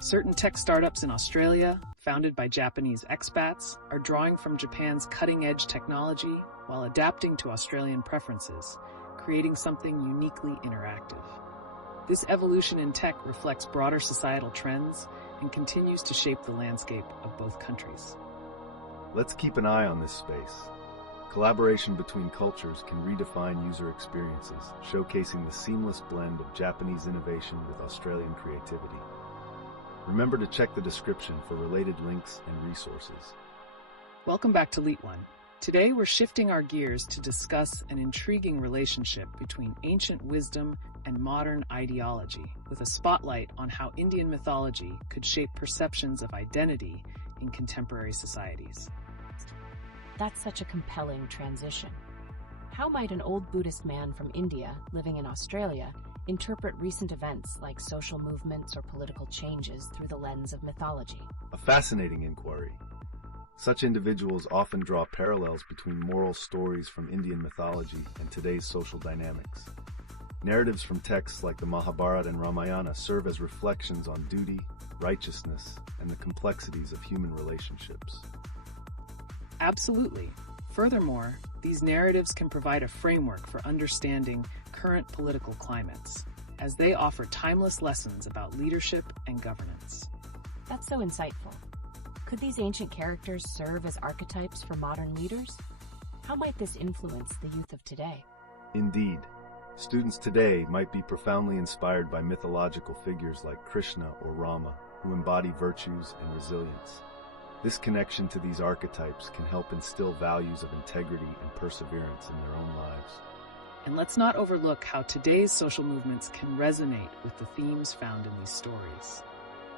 Certain tech startups in Australia, founded by Japanese expats, are drawing from Japan's cutting-edge technology while adapting to Australian preferences, creating something uniquely interactive. This evolution in tech reflects broader societal trends and continues to shape the landscape of both countries. Let's keep an eye on this space. Collaboration between cultures can redefine user experiences, showcasing the seamless blend of Japanese innovation with Australian creativity. Remember to check the description for related links and resources. Welcome back to LeetOne. Today we're shifting our gears to discuss an intriguing relationship between ancient wisdom and modern ideology, with a spotlight on how Indian mythology could shape perceptions of identity in contemporary societies. That's such a compelling transition. How might an old Buddhist man from India living in Australia interpret recent events like social movements or political changes through the lens of mythology? A fascinating inquiry. Such individuals often draw parallels between moral stories from Indian mythology and today's social dynamics. Narratives from texts like the Mahabharata and Ramayana serve as reflections on duty, righteousness, and the complexities of human relationships. Absolutely. Furthermore, these narratives can provide a framework for understanding current political climates, as they offer timeless lessons about leadership and governance. That's so insightful. Could these ancient characters serve as archetypes for modern leaders? How might this influence the youth of today? Indeed. Students today might be profoundly inspired by mythological figures like Krishna or Rama, who embody virtues and resilience. This connection to these archetypes can help instill values of integrity and perseverance in their own lives. And let's not overlook how today's social movements can resonate with the themes found in these stories.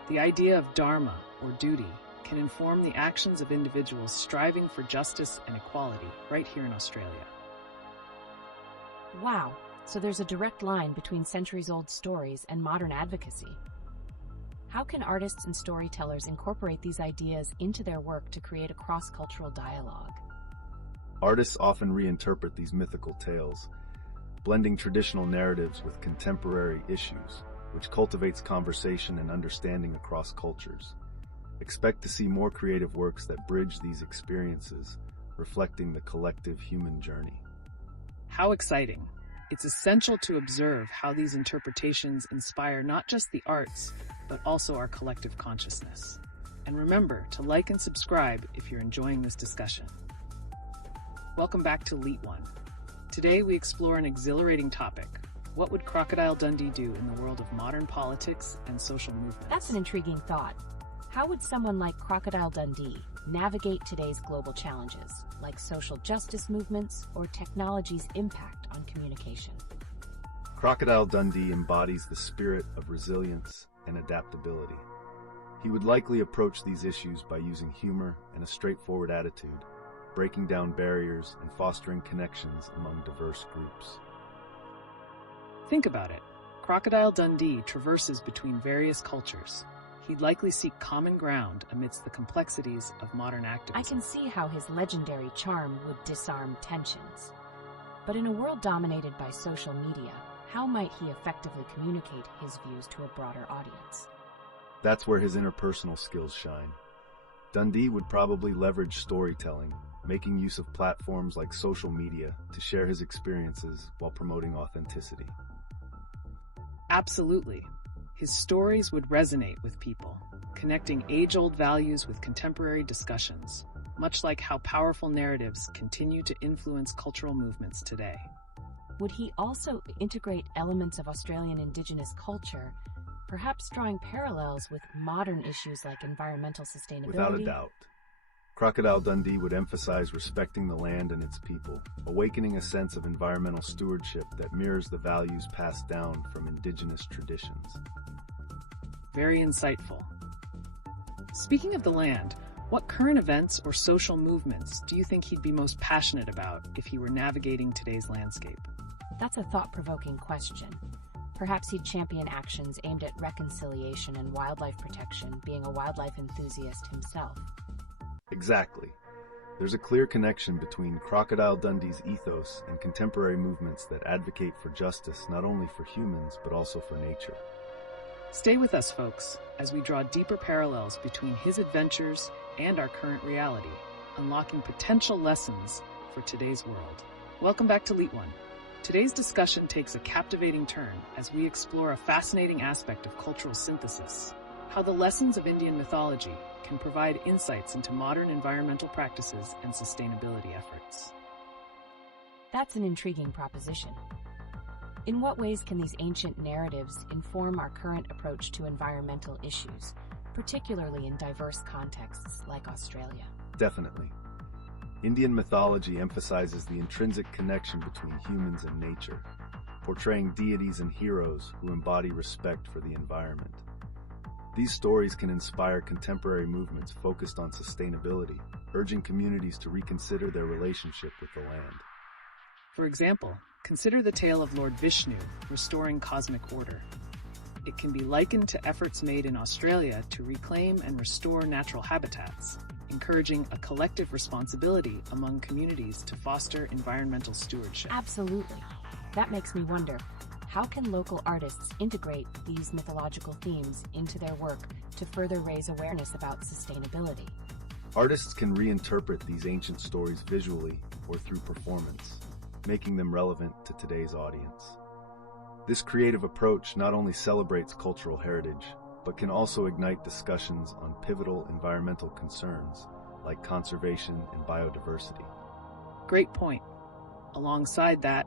The idea of dharma, or duty, can inform the actions of individuals striving for justice and equality right here in Australia. Wow, so there's a direct line between centuries-old stories and modern advocacy. How can artists and storytellers incorporate these ideas into their work to create a cross-cultural dialogue? Artists often reinterpret these mythical tales, blending traditional narratives with contemporary issues, which cultivates conversation and understanding across cultures. Expect to see more creative works that bridge these experiences, reflecting the collective human journey. How exciting! It's essential to observe how these interpretations inspire not just the arts, but also our collective consciousness. And remember to like and subscribe if you're enjoying this discussion. Welcome back to LeetOne. Today we explore an exhilarating topic. What would Crocodile Dundee do in the world of modern politics and social movements? That's an intriguing thought. How would someone like Crocodile Dundee navigate today's global challenges, like social justice movements or technology's impact on communication? Crocodile Dundee embodies the spirit of resilience and adaptability. He would likely approach these issues by using humor and a straightforward attitude, breaking down barriers and fostering connections among diverse groups. Think about it. Crocodile Dundee traverses between various cultures. He'd likely seek common ground amidst the complexities of modern activism. I can see how his legendary charm would disarm tensions. But in a world dominated by social media, how might he effectively communicate his views to a broader audience? That's where his interpersonal skills shine. Dundee would probably leverage storytelling, making use of platforms like social media to share his experiences while promoting authenticity. Absolutely. His stories would resonate with people, connecting age-old values with contemporary discussions, much like how powerful narratives continue to influence cultural movements today. Would he also integrate elements of Australian Indigenous culture, perhaps drawing parallels with modern issues like environmental sustainability? Without a doubt. Crocodile Dundee would emphasize respecting the land and its people, awakening a sense of environmental stewardship that mirrors the values passed down from Indigenous traditions. Very insightful. Speaking of the land, what current events or social movements do you think he'd be most passionate about if he were navigating today's landscape? That's a thought-provoking question. Perhaps he'd champion actions aimed at reconciliation and wildlife protection, being a wildlife enthusiast himself. Exactly. There's a clear connection between Crocodile Dundee's ethos and contemporary movements that advocate for justice not only for humans but also for nature. Stay with us, folks, as we draw deeper parallels between his adventures and our current reality, unlocking potential lessons for today's world. Welcome back to LeetOne. Today's discussion takes a captivating turn as we explore a fascinating aspect of cultural synthesis, how the lessons of Indian mythology can provide insights into modern environmental practices and sustainability efforts. That's an intriguing proposition. In what ways can these ancient narratives inform our current approach to environmental issues, particularly in diverse contexts like Australia? Definitely. Indian mythology emphasizes the intrinsic connection between humans and nature, portraying deities and heroes who embody respect for the environment. These stories can inspire contemporary movements focused on sustainability, urging communities to reconsider their relationship with the land. For example, consider the tale of Lord Vishnu restoring cosmic order. It can be likened to efforts made in Australia to reclaim and restore natural habitats, encouraging a collective responsibility among communities to foster environmental stewardship. Absolutely. That makes me wonder, how can local artists integrate these mythological themes into their work to further raise awareness about sustainability? Artists can reinterpret these ancient stories visually or through performance, making them relevant to today's audience. This creative approach not only celebrates cultural heritage, but can also ignite discussions on pivotal environmental concerns like conservation and biodiversity. Great point. Alongside that,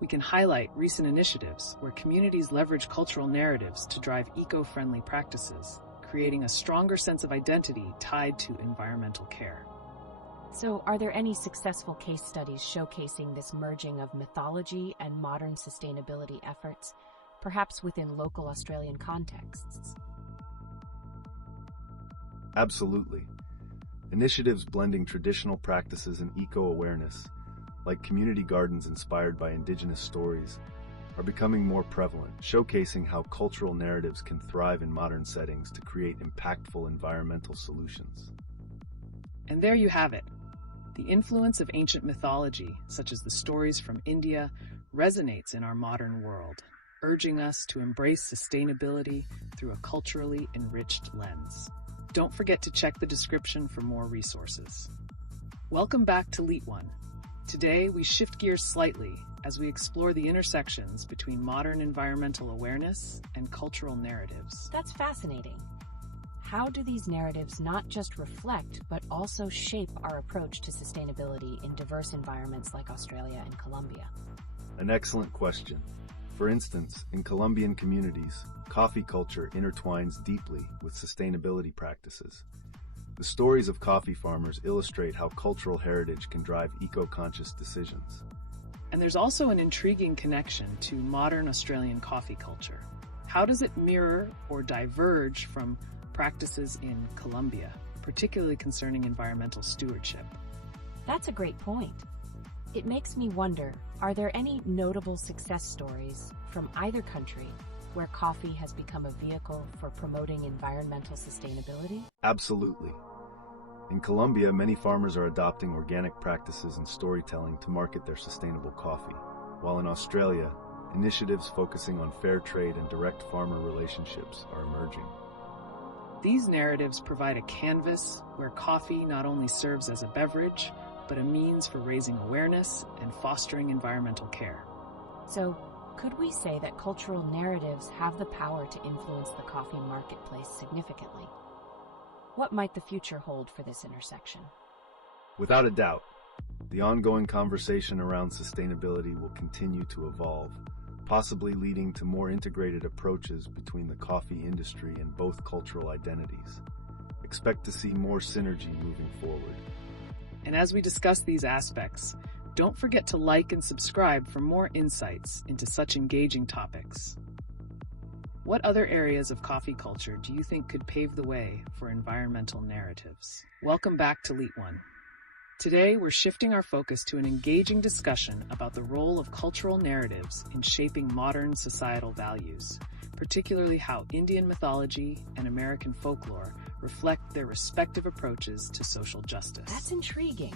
we can highlight recent initiatives where communities leverage cultural narratives to drive eco-friendly practices, creating a stronger sense of identity tied to environmental care. So, are there any successful case studies showcasing this merging of mythology and modern sustainability efforts, perhaps within local Australian contexts? Absolutely. Initiatives blending traditional practices and eco-awareness, like community gardens inspired by Indigenous stories, are becoming more prevalent, showcasing how cultural narratives can thrive in modern settings to create impactful environmental solutions. And there you have it. The influence of ancient mythology, such as the stories from India, resonates in our modern world, urging us to embrace sustainability through a culturally enriched lens. Don't forget to check the description for more resources. Welcome back to LeetOne. Today, we shift gears slightly as we explore the intersections between modern environmental awareness and cultural narratives. That's fascinating. How do these narratives not just reflect, but also shape our approach to sustainability in diverse environments like Australia and Colombia? An excellent question. For instance, in Colombian communities, coffee culture intertwines deeply with sustainability practices. The stories of coffee farmers illustrate how cultural heritage can drive eco-conscious decisions. And there's also an intriguing connection to modern Australian coffee culture. How does it mirror or diverge from practices in Colombia, particularly concerning environmental stewardship? That's a great point. It makes me wonder, are there any notable success stories from either country where coffee has become a vehicle for promoting environmental sustainability? Absolutely. In Colombia, many farmers are adopting organic practices and storytelling to market their sustainable coffee, while in Australia, initiatives focusing on fair trade and direct farmer relationships are emerging. These narratives provide a canvas where coffee not only serves as a beverage, but a means for raising awareness and fostering environmental care. So, could we say that cultural narratives have the power to influence the coffee marketplace significantly? What might the future hold for this intersection? Without a doubt, the ongoing conversation around sustainability will continue to evolve, possibly leading to more integrated approaches between the coffee industry and both cultural identities. Expect to see more synergy moving forward. And as we discuss these aspects, don't forget to like and subscribe for more insights into such engaging topics. What other areas of coffee culture do you think could pave the way for environmental narratives? Welcome back to LeetOne. Today, we're shifting our focus to an engaging discussion about the role of cultural narratives in shaping modern societal values, particularly how Indian mythology and American folklore reflect their respective approaches to social justice. That's intriguing.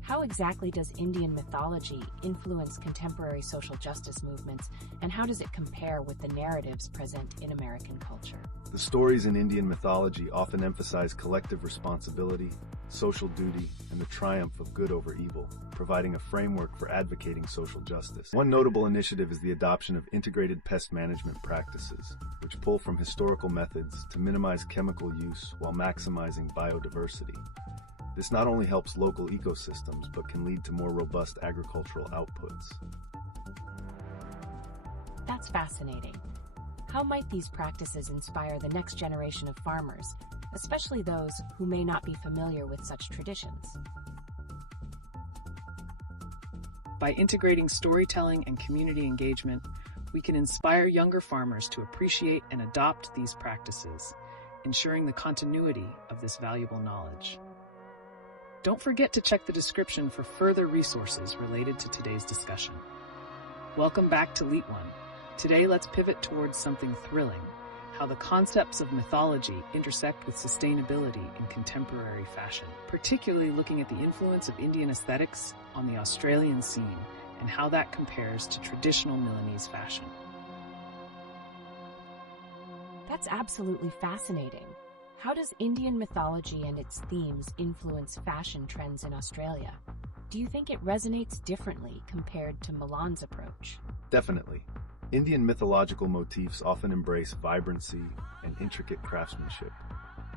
How exactly does Indian mythology influence contemporary social justice movements, and how does it compare with the narratives present in American culture? The stories in Indian mythology often emphasize collective responsibility, social duty, and the triumph of good over evil, providing a framework for advocating social justice. One notable initiative is the adoption of integrated pest management practices, which pull from historical methods to minimize chemical use while maximizing biodiversity. This not only helps local ecosystems, but can lead to more robust agricultural outputs. That's fascinating. How might these practices inspire the next generation of farmers, especially those who may not be familiar with such traditions? By integrating storytelling and community engagement, we can inspire younger farmers to appreciate and adopt these practices, ensuring the continuity of this valuable knowledge. Don't forget to check the description for further resources related to today's discussion. Welcome back to LeetOne. Today, let's pivot towards something thrilling: how the concepts of mythology intersect with sustainability in contemporary fashion, particularly looking at the influence of Indian aesthetics on the Australian scene and how that compares to traditional Milanese fashion. That's absolutely fascinating. How does Indian mythology and its themes influence fashion trends in Australia? Do you think it resonates differently compared to Milan's approach? Definitely. Indian mythological motifs often embrace vibrancy and intricate craftsmanship.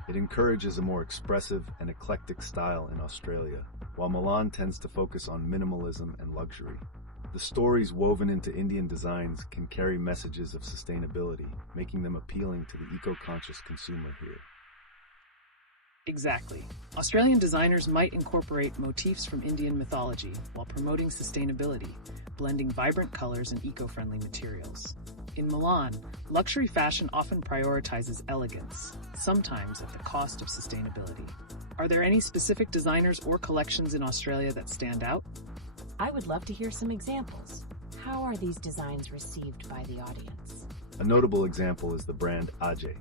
It encourages a more expressive and eclectic style in Australia, while Milan tends to focus on minimalism and luxury. The stories woven into Indian designs can carry messages of sustainability, making them appealing to the eco-conscious consumer here. Exactly. Australian designers might incorporate motifs from Indian mythology while promoting sustainability, blending vibrant colors and eco-friendly materials. In Milan, luxury fashion often prioritizes elegance, sometimes at the cost of sustainability. Are there any specific designers or collections in Australia that stand out? I would love to hear some examples. How are these designs received by the audience? A notable example is the brand Ajay,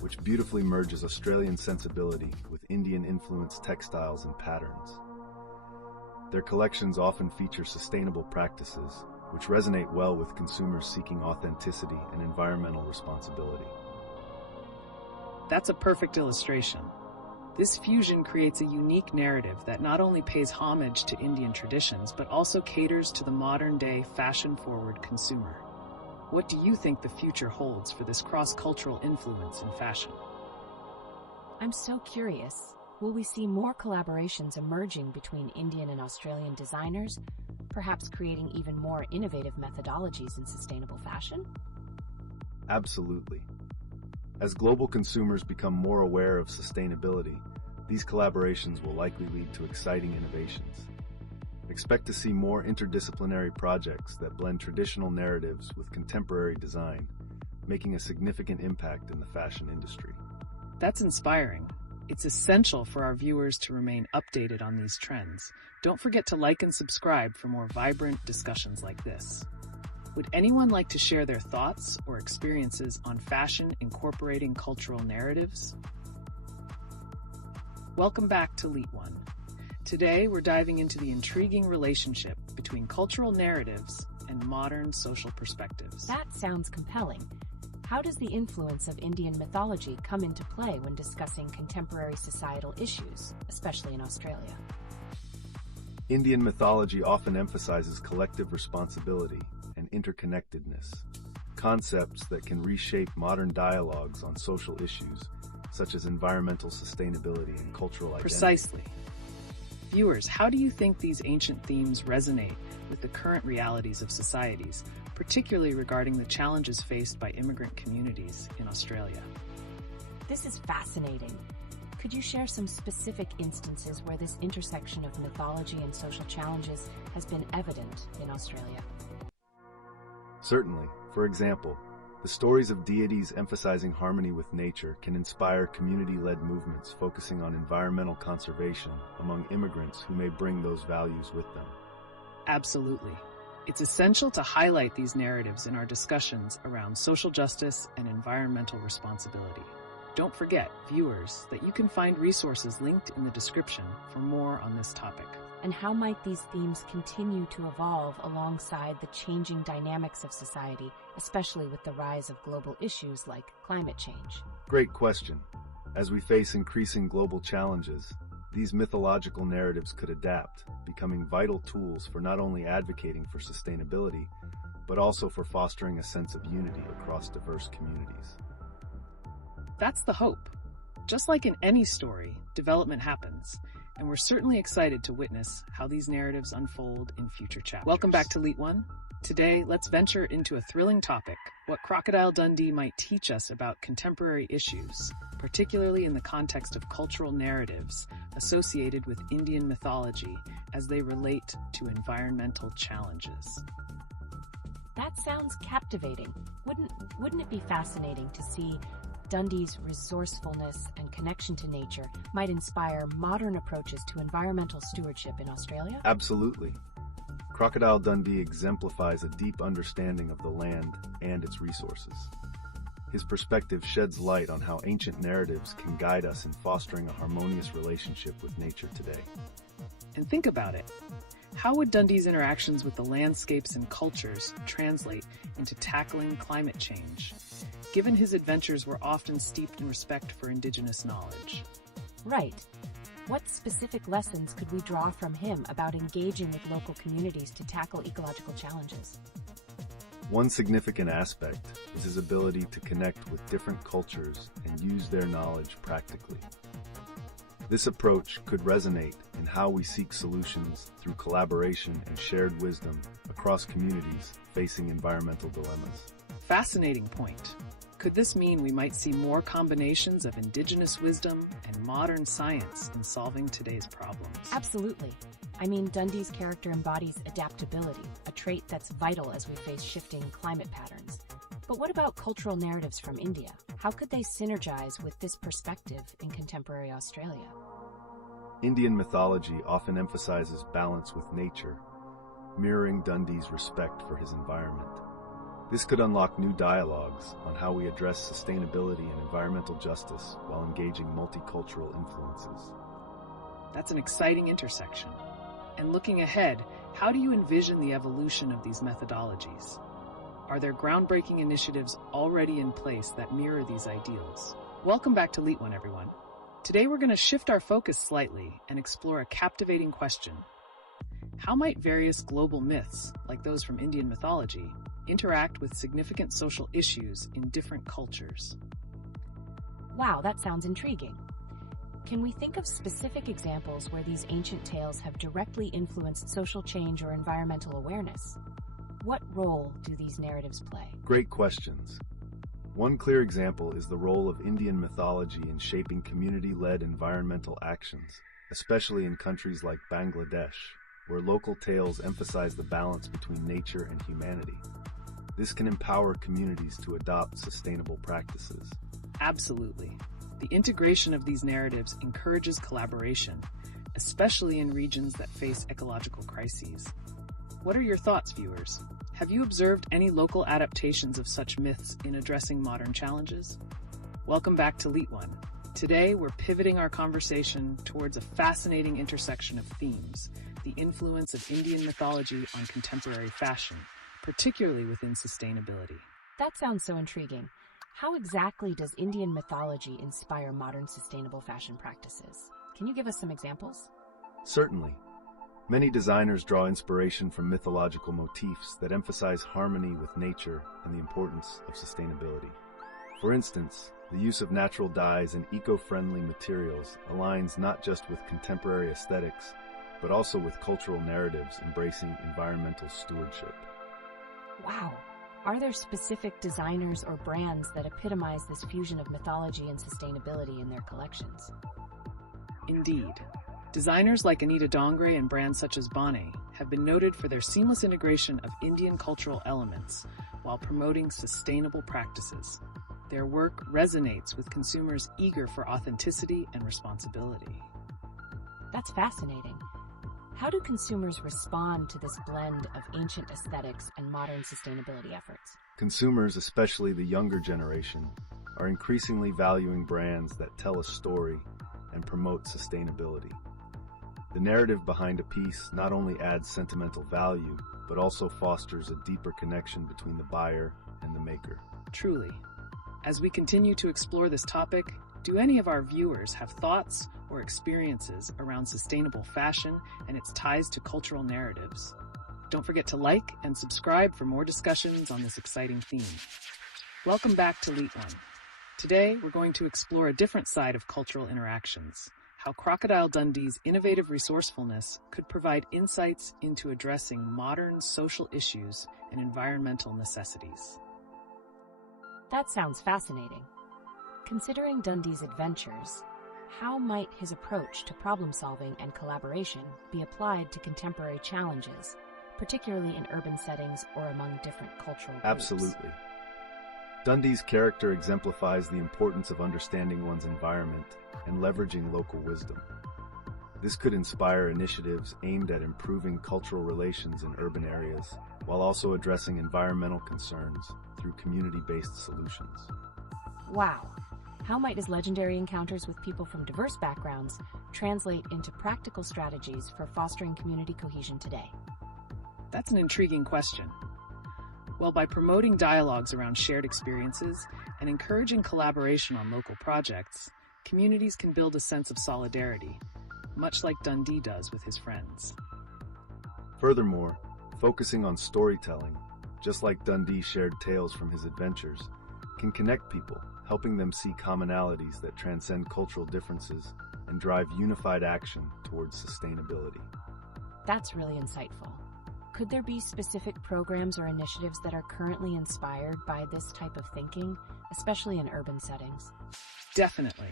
which beautifully merges Australian sensibility with Indian-influenced textiles and patterns. Their collections often feature sustainable practices, which resonate well with consumers seeking authenticity and environmental responsibility. That's a perfect illustration. This fusion creates a unique narrative that not only pays homage to Indian traditions, but also caters to the modern-day, fashion-forward consumer. What do you think the future holds for this cross-cultural influence in fashion? I'm so curious. Will we see more collaborations emerging between Indian and Australian designers, perhaps creating even more innovative methodologies in sustainable fashion? Absolutely. As global consumers become more aware of sustainability, these collaborations will likely lead to exciting innovations. Expect to see more interdisciplinary projects that blend traditional narratives with contemporary design, making a significant impact in the fashion industry. That's inspiring. It's essential for our viewers to remain updated on these trends. Don't forget to like and subscribe for more vibrant discussions like this. Would anyone like to share their thoughts or experiences on fashion incorporating cultural narratives? Welcome back to LeetOne. Today, we're diving into the intriguing relationship between cultural narratives and modern social perspectives. That sounds compelling. How does the influence of Indian mythology come into play when discussing contemporary societal issues, especially in Australia? Indian mythology often emphasizes collective responsibility and interconnectedness, concepts that can reshape modern dialogues on social issues, such as environmental sustainability and cultural identity. Precisely. Viewers, how do you think these ancient themes resonate with the current realities of societies, particularly regarding the challenges faced by immigrant communities in Australia? This is fascinating. Could you share some specific instances where this intersection of mythology and social challenges has been evident in Australia? Certainly. For example, the stories of deities emphasizing harmony with nature can inspire community-led movements focusing on environmental conservation among immigrants who may bring those values with them. Absolutely. It's essential to highlight these narratives in our discussions around social justice and environmental responsibility. Don't forget, viewers, that you can find resources linked in the description for more on this topic. And how might these themes continue to evolve alongside the changing dynamics of society, especially with the rise of global issues like climate change? Great question. As we face increasing global challenges, these mythological narratives could adapt, becoming vital tools for not only advocating for sustainability, but also for fostering a sense of unity across diverse communities. That's the hope. Just like in any story, development happens, and we're certainly excited to witness how these narratives unfold in future chapters. Welcome back to LeetOne. Today, let's venture into a thrilling topic, what Crocodile Dundee might teach us about contemporary issues, particularly in the context of cultural narratives associated with Indian mythology as they relate to environmental challenges. That sounds captivating. Wouldn't it be fascinating to see Dundee's resourcefulness and connection to nature might inspire modern approaches to environmental stewardship in Australia? Absolutely. Crocodile Dundee exemplifies a deep understanding of the land and its resources. His perspective sheds light on how ancient narratives can guide us in fostering a harmonious relationship with nature today. And think about it. How would Dundee's interactions with the landscapes and cultures translate into tackling climate change, given his adventures were often steeped in respect for Indigenous knowledge? Right. What specific lessons could we draw from him about engaging with local communities to tackle ecological challenges? One significant aspect is his ability to connect with different cultures and use their knowledge practically. This approach could resonate in how we seek solutions through collaboration and shared wisdom across communities facing environmental dilemmas. Fascinating point. Could this mean we might see more combinations of Indigenous wisdom and modern science in solving today's problems? Absolutely. I mean, Dundee's character embodies adaptability, a trait that's vital as we face shifting climate patterns. But what about cultural narratives from India? How could they synergize with this perspective in contemporary Australia? Indian mythology often emphasizes balance with nature, mirroring Dundee's respect for his environment. This could unlock new dialogues on how we address sustainability and environmental justice while engaging multicultural influences. That's an exciting intersection. And looking ahead, how do you envision the evolution of these methodologies? Are there groundbreaking initiatives already in place that mirror these ideals? Welcome back to LeetOne, everyone. Today we're going to shift our focus slightly and explore a captivating question. How might various global myths, like those from Indian mythology, interact with significant social issues in different cultures? Wow, that sounds intriguing. Can we think of specific examples where these ancient tales have directly influenced social change or environmental awareness? What role do these narratives play? Great questions. One clear example is the role of Indian mythology in shaping community-led environmental actions, especially in countries like Bangladesh, where local tales emphasize the balance between nature and humanity. This can empower communities to adopt sustainable practices. Absolutely. The integration of these narratives encourages collaboration, especially in regions that face ecological crises. What are your thoughts, viewers? Have you observed any local adaptations of such myths in addressing modern challenges? Welcome back to LeetOne. Today, we're pivoting our conversation towards a fascinating intersection of themes, the influence of Indian mythology on contemporary fashion, particularly within sustainability. That sounds so intriguing. How exactly does Indian mythology inspire modern sustainable fashion practices? Can you give us some examples? Certainly. Many designers draw inspiration from mythological motifs that emphasize harmony with nature and the importance of sustainability. For instance, the use of natural dyes and eco-friendly materials aligns not just with contemporary aesthetics, but also with cultural narratives embracing environmental stewardship. Wow! Are there specific designers or brands that epitomize this fusion of mythology and sustainability in their collections? Indeed. Designers like Anita Dongre and brands such as Bonnet have been noted for their seamless integration of Indian cultural elements while promoting sustainable practices. Their work resonates with consumers eager for authenticity and responsibility. That's fascinating. How do consumers respond to this blend of ancient aesthetics and modern sustainability efforts? Consumers, especially the younger generation, are increasingly valuing brands that tell a story and promote sustainability. The narrative behind a piece not only adds sentimental value, but also fosters a deeper connection between the buyer and the maker. Truly. As we continue to explore this topic, do any of our viewers have thoughts or experiences around sustainable fashion and its ties to cultural narratives? Don't forget to like and subscribe for more discussions on this exciting theme. Welcome back to LeetOne. Today, we're going to explore a different side of cultural interactions, how Crocodile Dundee's innovative resourcefulness could provide insights into addressing modern social issues and environmental necessities. That sounds fascinating. Considering Dundee's adventures, how might his approach to problem-solving and collaboration be applied to contemporary challenges, particularly in urban settings or among different cultural groups? Absolutely. Dundee's character exemplifies the importance of understanding one's environment and leveraging local wisdom. This could inspire initiatives aimed at improving cultural relations in urban areas, while also addressing environmental concerns through community-based solutions. Wow! How might his legendary encounters with people from diverse backgrounds translate into practical strategies for fostering community cohesion today? That's an intriguing question. Well, by promoting dialogues around shared experiences and encouraging collaboration on local projects, communities can build a sense of solidarity, much like Dundee does with his friends. Furthermore, focusing on storytelling, just like Dundee shared tales from his adventures, can connect people, helping them see commonalities that transcend cultural differences and drive unified action towards sustainability. That's really insightful. Could there be specific programs or initiatives that are currently inspired by this type of thinking, especially in urban settings? Definitely.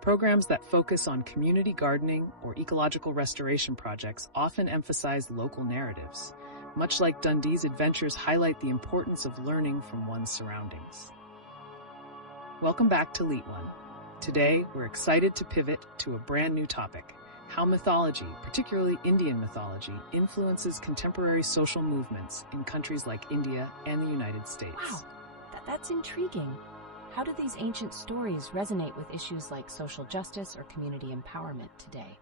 Programs that focus on community gardening or ecological restoration projects often emphasize local narratives, much like Dundee's adventures highlight the importance of learning from one's surroundings. Welcome back to LeetOne. Today, we're excited to pivot to a brand new topic: how mythology, particularly Indian mythology, influences contemporary social movements in countries like India and the United States. Wow, that's intriguing. How do these ancient stories resonate with issues like social justice or community empowerment today?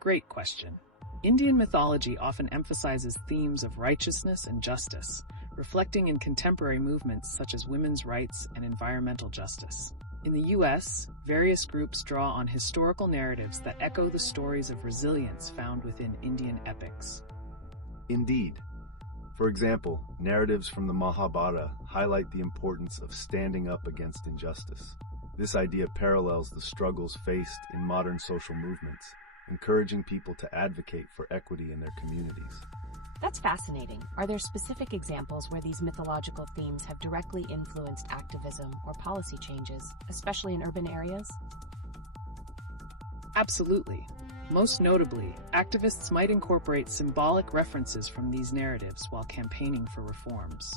Great question. Indian mythology often emphasizes themes of righteousness and justice, reflecting in contemporary movements such as women's rights and environmental justice. In the U.S., various groups draw on historical narratives that echo the stories of resilience found within Indian epics. Indeed. For example, narratives from the Mahabharata highlight the importance of standing up against injustice. This idea parallels the struggles faced in modern social movements, encouraging people to advocate for equity in their communities. That's fascinating. Are there specific examples where these mythological themes have directly influenced activism or policy changes, especially in urban areas? Absolutely. Most notably, activists might incorporate symbolic references from these narratives while campaigning for reforms.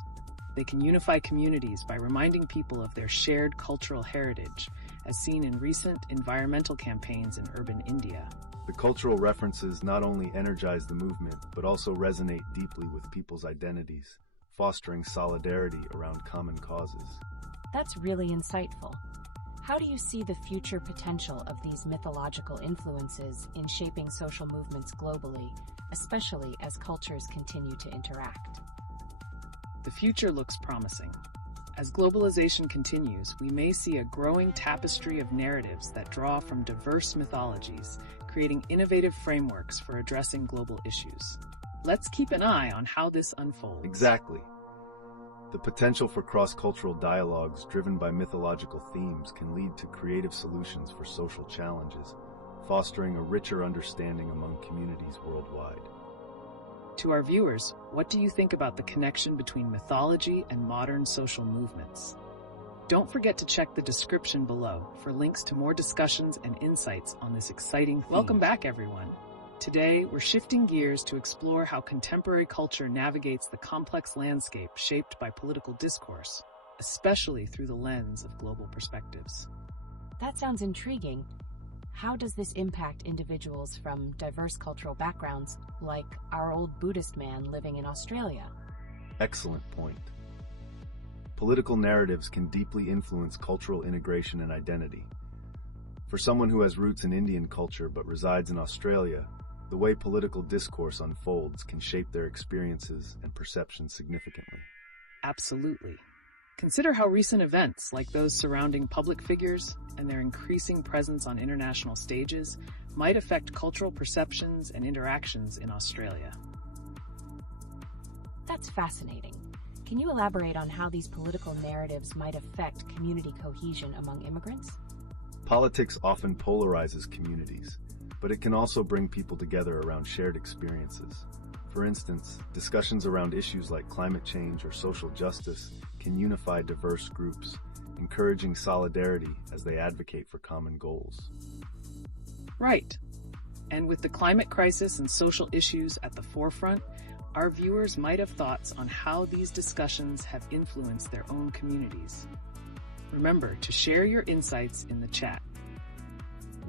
They can unify communities by reminding people of their shared cultural heritage, as seen in recent environmental campaigns in urban India. The cultural references not only energize the movement, but also resonate deeply with people's identities, fostering solidarity around common causes. That's really insightful. How do you see the future potential of these mythological influences in shaping social movements globally, especially as cultures continue to interact? The future looks promising. As globalization continues, we may see a growing tapestry of narratives that draw from diverse mythologies, creating innovative frameworks for addressing global issues. Let's keep an eye on how this unfolds. Exactly. The potential for cross-cultural dialogues driven by mythological themes can lead to creative solutions for social challenges, fostering a richer understanding among communities worldwide. To our viewers, what do you think about the connection between mythology and modern social movements? Don't forget to check the description below for links to more discussions and insights on this exciting theme. Welcome back, everyone. Today, we're shifting gears to explore how contemporary culture navigates the complex landscape shaped by political discourse, especially through the lens of global perspectives. That sounds intriguing. How does this impact individuals from diverse cultural backgrounds, like our old Buddhist man living in Australia? Excellent point. Political narratives can deeply influence cultural integration and identity. For someone who has roots in Indian culture but resides in Australia, the way political discourse unfolds can shape their experiences and perceptions significantly. Absolutely. Consider how recent events, like those surrounding public figures and their increasing presence on international stages, might affect cultural perceptions and interactions in Australia. That's fascinating. Can you elaborate on how these political narratives might affect community cohesion among immigrants? Politics often polarizes communities, but it can also bring people together around shared experiences. For instance, discussions around issues like climate change or social justice can unify diverse groups, encouraging solidarity as they advocate for common goals. Right. And with the climate crisis and social issues at the forefront, our viewers might have thoughts on how these discussions have influenced their own communities. Remember to share your insights in the chat.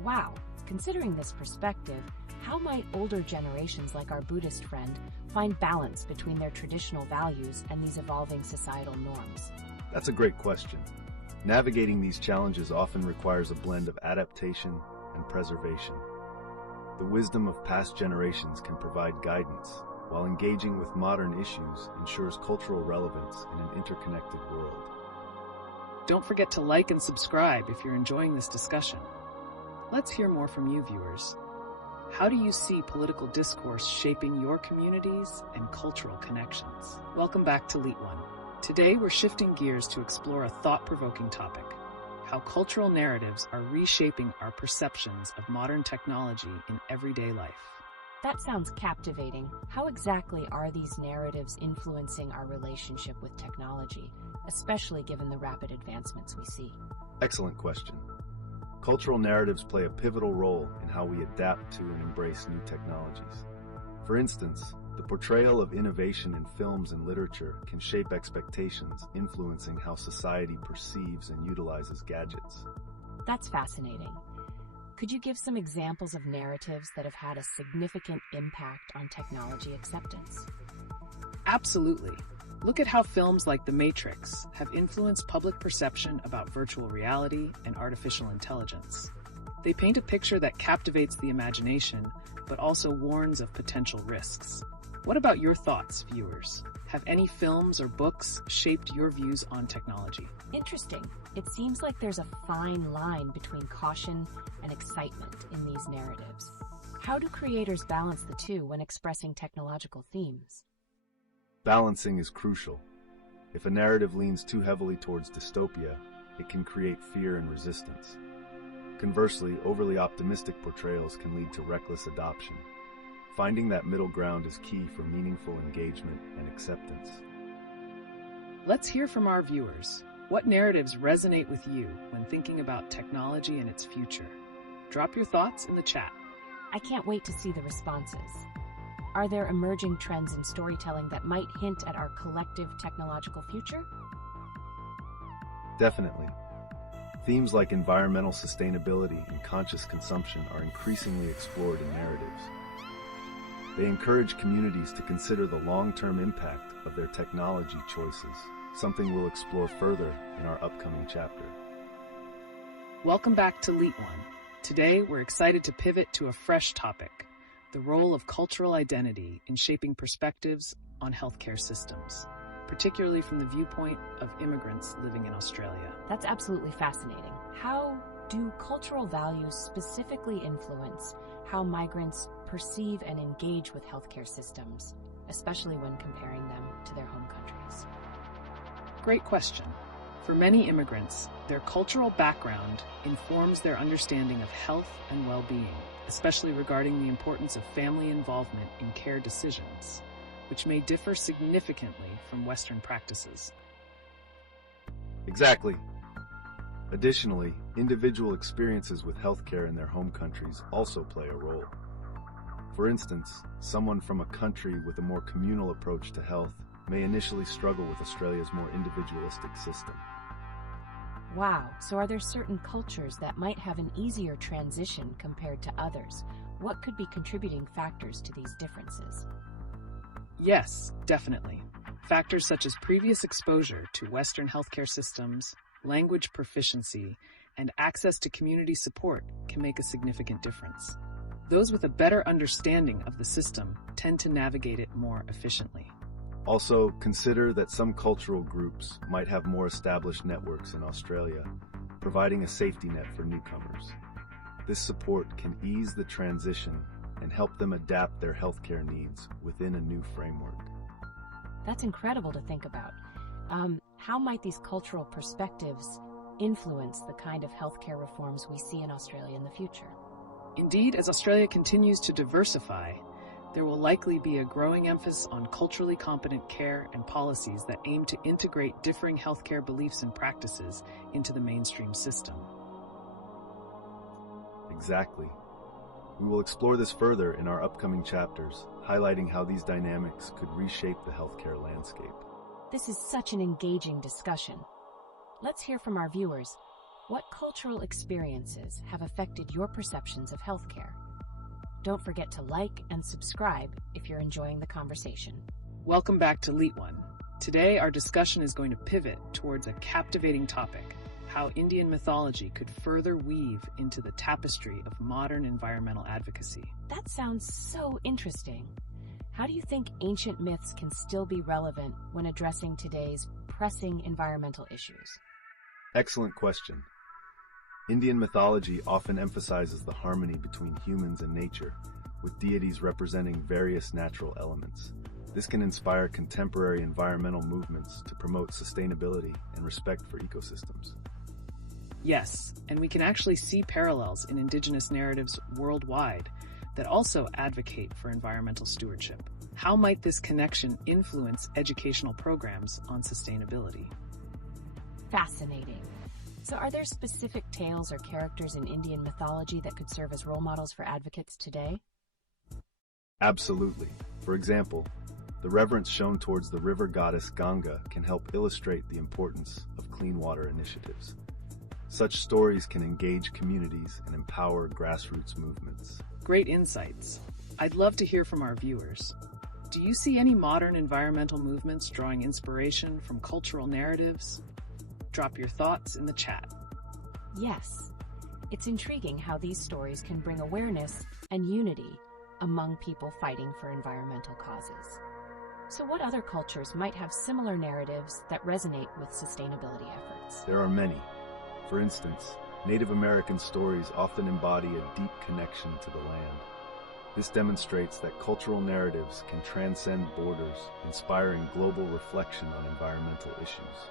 Wow, considering this perspective, how might older generations like our Buddhist friend find balance between their traditional values and these evolving societal norms? That's a great question. Navigating these challenges often requires a blend of adaptation and preservation. The wisdom of past generations can provide guidance, while engaging with modern issues ensures cultural relevance in an interconnected world. Don't forget to like and subscribe if you're enjoying this discussion. Let's hear more from you, viewers. How do you see political discourse shaping your communities and cultural connections? Welcome back to LeetOne. Today, we're shifting gears to explore a thought-provoking topic: how cultural narratives are reshaping our perceptions of modern technology in everyday life. That sounds captivating. How exactly are these narratives influencing our relationship with technology, especially given the rapid advancements we see? Excellent question. Cultural narratives play a pivotal role in how we adapt to and embrace new technologies. For instance, the portrayal of innovation in films and literature can shape expectations, influencing how society perceives and utilizes gadgets. That's fascinating. Could you give some examples of narratives that have had a significant impact on technology acceptance? Absolutely. Look at how films like The Matrix have influenced public perception about virtual reality and artificial intelligence. They paint a picture that captivates the imagination, but also warns of potential risks. What about your thoughts, viewers? Have any films or books shaped your views on technology? Interesting. It seems like there's a fine line between caution and excitement in these narratives. How do creators balance the two when expressing technological themes? Balancing is crucial. If a narrative leans too heavily towards dystopia, it can create fear and resistance. Conversely, overly optimistic portrayals can lead to reckless adoption. Finding that middle ground is key for meaningful engagement and acceptance. Let's hear from our viewers. What narratives resonate with you when thinking about technology and its future? Drop your thoughts in the chat. I can't wait to see the responses. Are there emerging trends in storytelling that might hint at our collective technological future? Definitely. Themes like environmental sustainability and conscious consumption are increasingly explored in narratives. They encourage communities to consider the long-term impact of their technology choices, something we'll explore further in our upcoming chapter. Welcome back to LeetOne. Today, we're excited to pivot to a fresh topic: the role of cultural identity in shaping perspectives on healthcare systems. particularly from the viewpoint of immigrants living in Australia. That's absolutely fascinating. How do cultural values specifically influence how migrants perceive and engage with healthcare systems, especially when comparing them to their home countries? Great question. For many immigrants, their cultural background informs their understanding of health and well-being, especially regarding the importance of family involvement in care decisions, which may differ significantly from Western practices. Exactly. Additionally, individual experiences with healthcare in their home countries also play a role. For instance, someone from a country with a more communal approach to health may initially struggle with Australia's more individualistic system. Wow, so are there certain cultures that might have an easier transition compared to others? What could be contributing factors to these differences? Yes, definitely. Factors such as previous exposure to Western healthcare systems, language proficiency, and access to community support can make a significant difference. Those with a better understanding of the system tend to navigate it more efficiently. Also, consider that some cultural groups might have more established networks in Australia, providing a safety net for newcomers. This support can ease the transition and help them adapt their healthcare needs within a new framework. That's incredible to think about. How might these cultural perspectives influence the kind of healthcare reforms we see in Australia in the future? Indeed, as Australia continues to diversify, there will likely be a growing emphasis on culturally competent care and policies that aim to integrate differing healthcare beliefs and practices into the mainstream system. Exactly. We will explore this further in our upcoming chapters, highlighting how these dynamics could reshape the healthcare landscape. This is such an engaging discussion. Let's hear from our viewers. What cultural experiences have affected your perceptions of healthcare? Don't forget to like and subscribe if you're enjoying the conversation. Welcome back to LeetOne. Today, our discussion is going to pivot towards a captivating topic: how Indian mythology could further weave into the tapestry of modern environmental advocacy. That sounds so interesting. How do you think ancient myths can still be relevant when addressing today's pressing environmental issues? Excellent question. Indian mythology often emphasizes the harmony between humans and nature, with deities representing various natural elements. This can inspire contemporary environmental movements to promote sustainability and respect for ecosystems. Yes, and we can actually see parallels in indigenous narratives worldwide that also advocate for environmental stewardship. How might this connection influence educational programs on sustainability? Fascinating. So are there specific tales or characters in Indian mythology that could serve as role models for advocates today? Absolutely. For example, the reverence shown towards the river goddess Ganga can help illustrate the importance of clean water initiatives. Such stories can engage communities and empower grassroots movements. Great insights. I'd love to hear from our viewers. Do you see any modern environmental movements drawing inspiration from cultural narratives? Drop your thoughts in the chat. Yes. It's intriguing how these stories can bring awareness and unity among people fighting for environmental causes. So what other cultures might have similar narratives that resonate with sustainability efforts? There are many. For instance, Native American stories often embody a deep connection to the land. This demonstrates that cultural narratives can transcend borders, inspiring global reflection on environmental issues.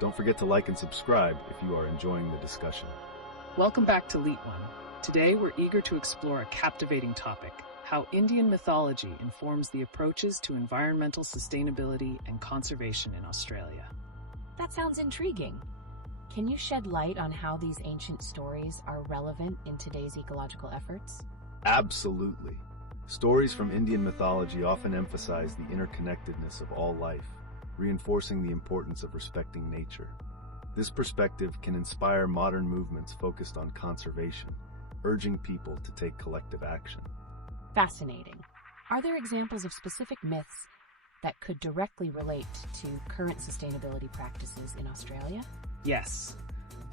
Don't forget to like and subscribe if you are enjoying the discussion. Welcome back to LeetOne. Today we're eager to explore a captivating topic: how Indian mythology informs the approaches to environmental sustainability and conservation in Australia. That sounds intriguing. Can you shed light on how these ancient stories are relevant in today's ecological efforts? Absolutely. Stories from Indian mythology often emphasize the interconnectedness of all life, reinforcing the importance of respecting nature. This perspective can inspire modern movements focused on conservation, urging people to take collective action. Fascinating. Are there examples of specific myths that could directly relate to current sustainability practices in Australia? Yes.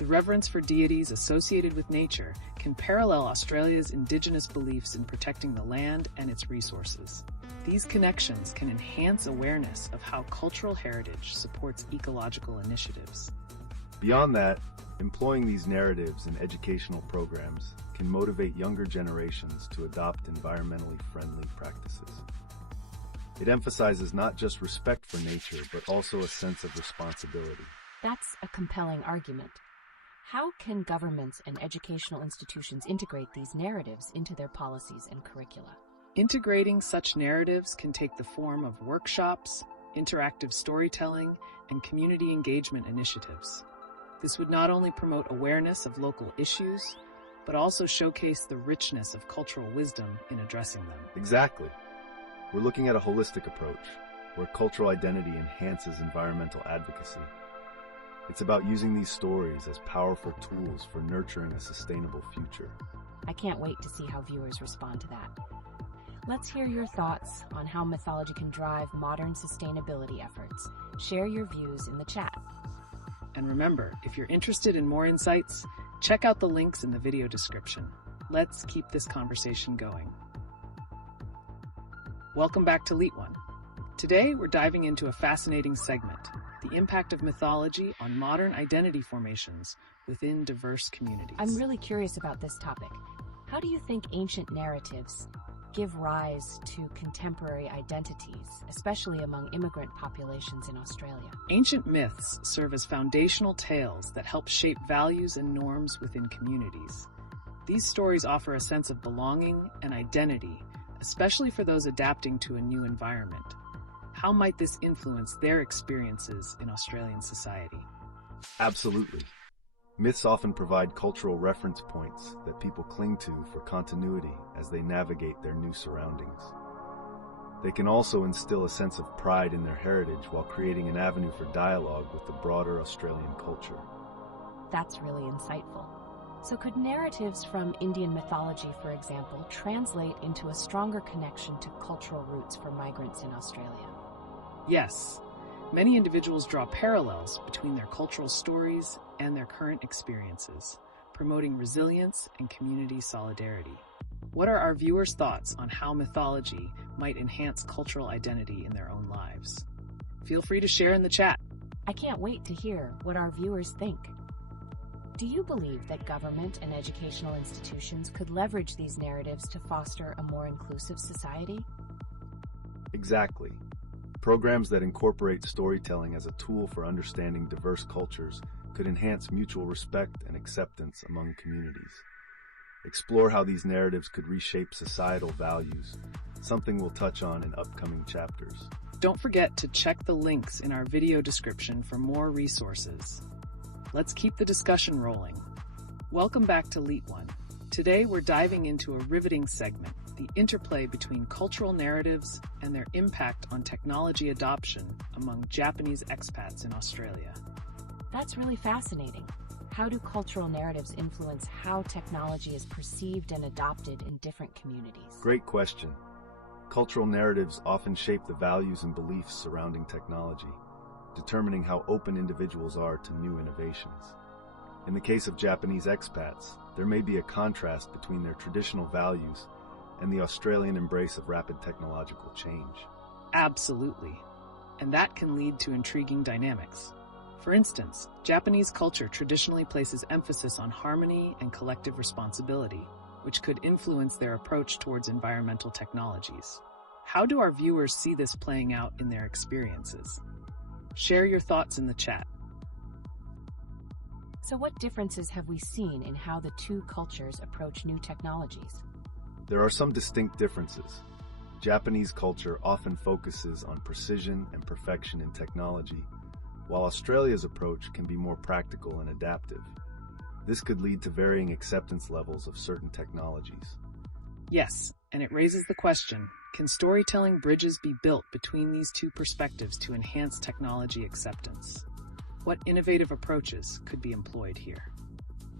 The reverence for deities associated with nature can parallel Australia's Indigenous beliefs in protecting the land and its resources. These connections can enhance awareness of how cultural heritage supports ecological initiatives. Beyond that, employing these narratives in educational programs can motivate younger generations to adopt environmentally friendly practices. It emphasizes not just respect for nature, but also a sense of responsibility. That's a compelling argument. How can governments and educational institutions integrate these narratives into their policies and curricula? Integrating such narratives can take the form of workshops, interactive storytelling, and community engagement initiatives. This would not only promote awareness of local issues, but also showcase the richness of cultural wisdom in addressing them. Exactly. We're looking at a holistic approach, where cultural identity enhances environmental advocacy. It's about using these stories as powerful tools for nurturing a sustainable future. I can't wait to see how viewers respond to that. Let's hear your thoughts on how mythology can drive modern sustainability efforts. Share your views in the chat. And remember, if you're interested in more insights, check out the links in the video description. Let's keep this conversation going. Welcome back to LeetOne. Today, we're diving into a fascinating segment, the impact of mythology on modern identity formations within diverse communities. I'm really curious about this topic. How do you think ancient narratives give rise to contemporary identities, especially among immigrant populations in Australia? Ancient myths serve as foundational tales that help shape values and norms within communities. These stories offer a sense of belonging and identity, especially for those adapting to a new environment. How might this influence their experiences in Australian society? Absolutely. Myths often provide cultural reference points that people cling to for continuity as they navigate their new surroundings. They can also instill a sense of pride in their heritage while creating an avenue for dialogue with the broader Australian culture. That's really insightful. So could narratives from Indian mythology, for example, translate into a stronger connection to cultural roots for migrants in Australia? Yes. Many individuals draw parallels between their cultural stories and their current experiences, promoting resilience and community solidarity. What are our viewers' thoughts on how mythology might enhance cultural identity in their own lives? Feel free to share in the chat. I can't wait to hear what our viewers think. Do you believe that government and educational institutions could leverage these narratives to foster a more inclusive society? Exactly. Programs that incorporate storytelling as a tool for understanding diverse cultures could enhance mutual respect and acceptance among communities. Explore how these narratives could reshape societal values, something we'll touch on in upcoming chapters. Don't forget to check the links in our video description for more resources. Let's keep the discussion rolling. Welcome back to LeetOne. Today we're diving into a riveting segment, the interplay between cultural narratives and their impact on technology adoption among Japanese expats in Australia. That's really fascinating. How do cultural narratives influence how technology is perceived and adopted in different communities? Great question. Cultural narratives often shape the values and beliefs surrounding technology, determining how open individuals are to new innovations. In the case of Japanese expats, there may be a contrast between their traditional values and the Australian embrace of rapid technological change. Absolutely. And that can lead to intriguing dynamics. For instance, Japanese culture traditionally places emphasis on harmony and collective responsibility, which could influence their approach towards environmental technologies. How do our viewers see this playing out in their experiences? Share your thoughts in the chat. So what differences have we seen in how the two cultures approach new technologies? There are some distinct differences. Japanese culture often focuses on precision and perfection in technology, while Australia's approach can be more practical and adaptive. This could lead to varying acceptance levels of certain technologies. Yes, and it raises the question, can storytelling bridges be built between these two perspectives to enhance technology acceptance? What innovative approaches could be employed here?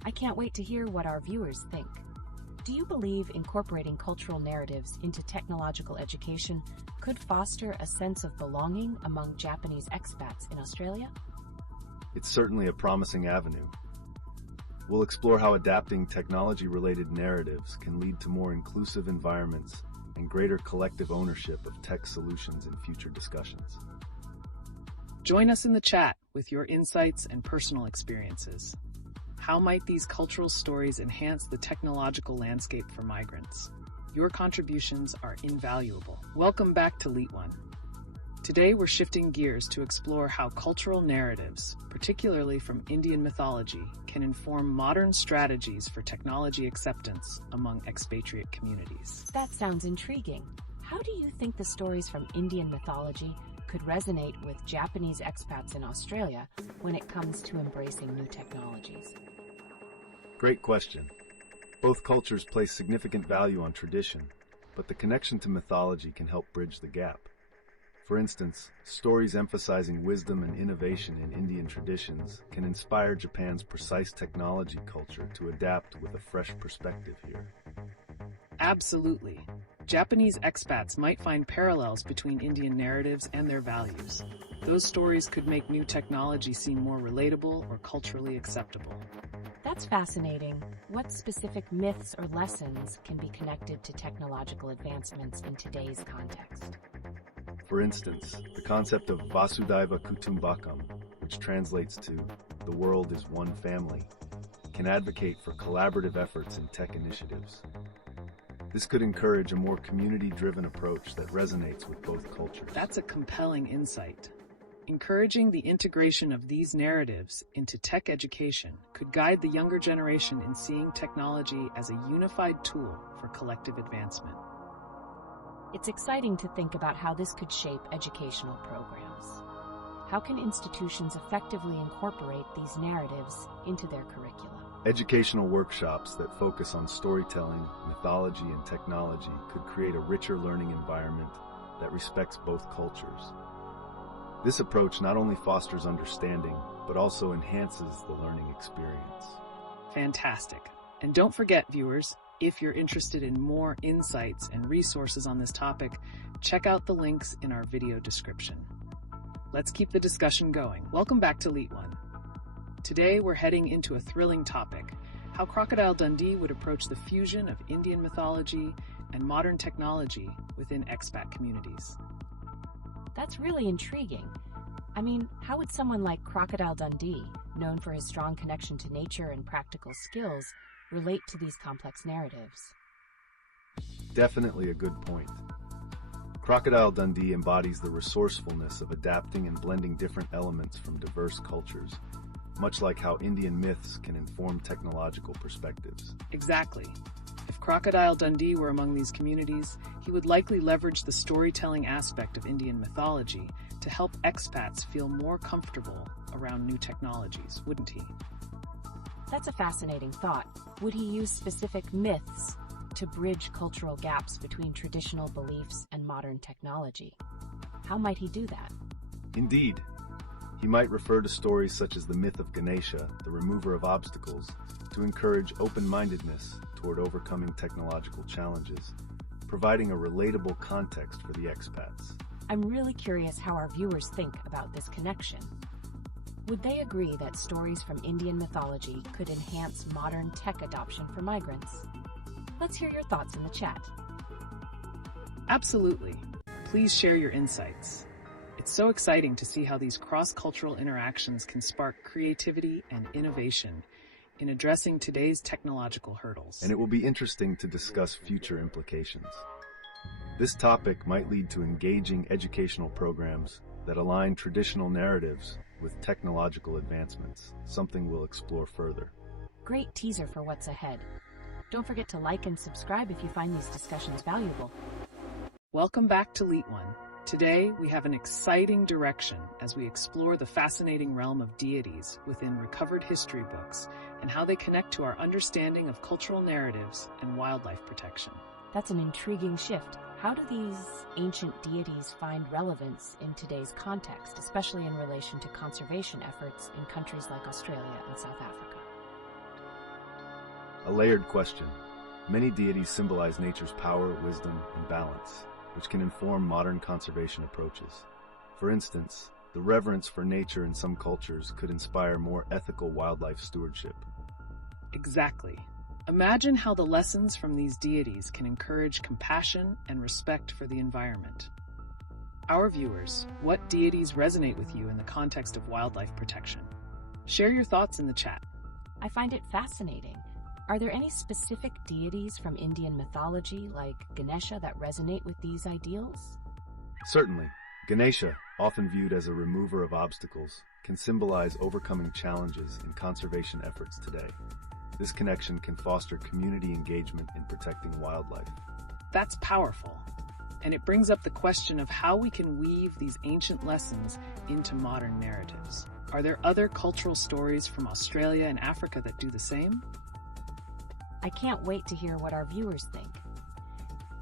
I can't wait to hear what our viewers think. Do you believe incorporating cultural narratives into technological education could foster a sense of belonging among Japanese expats in Australia? It's certainly a promising avenue. We'll explore how adapting technology-related narratives can lead to more inclusive environments and greater collective ownership of tech solutions in future discussions. Join us in the chat with your insights and personal experiences. How might these cultural stories enhance the technological landscape for migrants? Your contributions are invaluable. Welcome back to LeetOne. Today we're shifting gears to explore how cultural narratives, particularly from Indian mythology, can inform modern strategies for technology acceptance among expatriate communities. That sounds intriguing. How do you think the stories from Indian mythology could resonate with Japanese expats in Australia when it comes to embracing new technologies? Great question. Both cultures place significant value on tradition, but the connection to mythology can help bridge the gap. For instance, stories emphasizing wisdom and innovation in Indian traditions can inspire Japan's precise technology culture to adapt with a fresh perspective here. Absolutely. Japanese expats might find parallels between Indian narratives and their values. Those stories could make new technology seem more relatable or culturally acceptable. That's fascinating. What specific myths or lessons can be connected to technological advancements in today's context? For instance, the concept of Vasudhaiva Kutumbakam, which translates to "the world is one family," can advocate for collaborative efforts in tech initiatives. This could encourage a more community-driven approach that resonates with both cultures. That's a compelling insight. Encouraging the integration of these narratives into tech education could guide the younger generation in seeing technology as a unified tool for collective advancement. It's exciting to think about how this could shape educational programs. How can institutions effectively incorporate these narratives into their curricula? Educational workshops that focus on storytelling, mythology, and technology could create a richer learning environment that respects both cultures. This approach not only fosters understanding, but also enhances the learning experience. Fantastic. And don't forget, viewers, if you're interested in more insights and resources on this topic, check out the links in our video description. Let's keep the discussion going. Welcome back to LeetOne. Today we're heading into a thrilling topic, how Crocodile Dundee would approach the fusion of Indian mythology and modern technology within expat communities. That's really intriguing. I mean, how would someone like Crocodile Dundee, known for his strong connection to nature and practical skills, relate to these complex narratives? Definitely a good point. Crocodile Dundee embodies the resourcefulness of adapting and blending different elements from diverse cultures, much like how Indian myths can inform technological perspectives. Exactly. If Crocodile Dundee were among these communities, he would likely leverage the storytelling aspect of Indian mythology to help expats feel more comfortable around new technologies, wouldn't he? That's a fascinating thought. Would he use specific myths to bridge cultural gaps between traditional beliefs and modern technology? How might he do that? Indeed. He might refer to stories such as the myth of Ganesha, the remover of obstacles, to encourage open-mindedness toward overcoming technological challenges, providing a relatable context for the expats. I'm really curious how our viewers think about this connection. Would they agree that stories from Indian mythology could enhance modern tech adoption for migrants? Let's hear your thoughts in the chat. Absolutely. Please share your insights. It's so exciting to see how these cross-cultural interactions can spark creativity and innovation in addressing today's technological hurdles. And it will be interesting to discuss future implications. This topic might lead to engaging educational programs that align traditional narratives with technological advancements, something we'll explore further. Great teaser for what's ahead. Don't forget to like and subscribe if you find these discussions valuable. Welcome back to LeetOne. Today, we have an exciting direction as we explore the fascinating realm of deities within recovered history books and how they connect to our understanding of cultural narratives and wildlife protection. That's an intriguing shift. How do these ancient deities find relevance in today's context, especially in relation to conservation efforts in countries like Australia and South Africa? A layered question. Many deities symbolize nature's power, wisdom, and balance, which can inform modern conservation approaches. For instance, the reverence for nature in some cultures could inspire more ethical wildlife stewardship. Exactly. Imagine how the lessons from these deities can encourage compassion and respect for the environment. Our viewers, what deities resonate with you in the context of wildlife protection? Share your thoughts in the chat. I find it fascinating. Are there any specific deities from Indian mythology, like Ganesha, that resonate with these ideals? Certainly, Ganesha, often viewed as a remover of obstacles, can symbolize overcoming challenges in conservation efforts today. This connection can foster community engagement in protecting wildlife. That's powerful. And it brings up the question of how we can weave these ancient lessons into modern narratives. Are there other cultural stories from Australia and Africa that do the same? I can't wait to hear what our viewers think.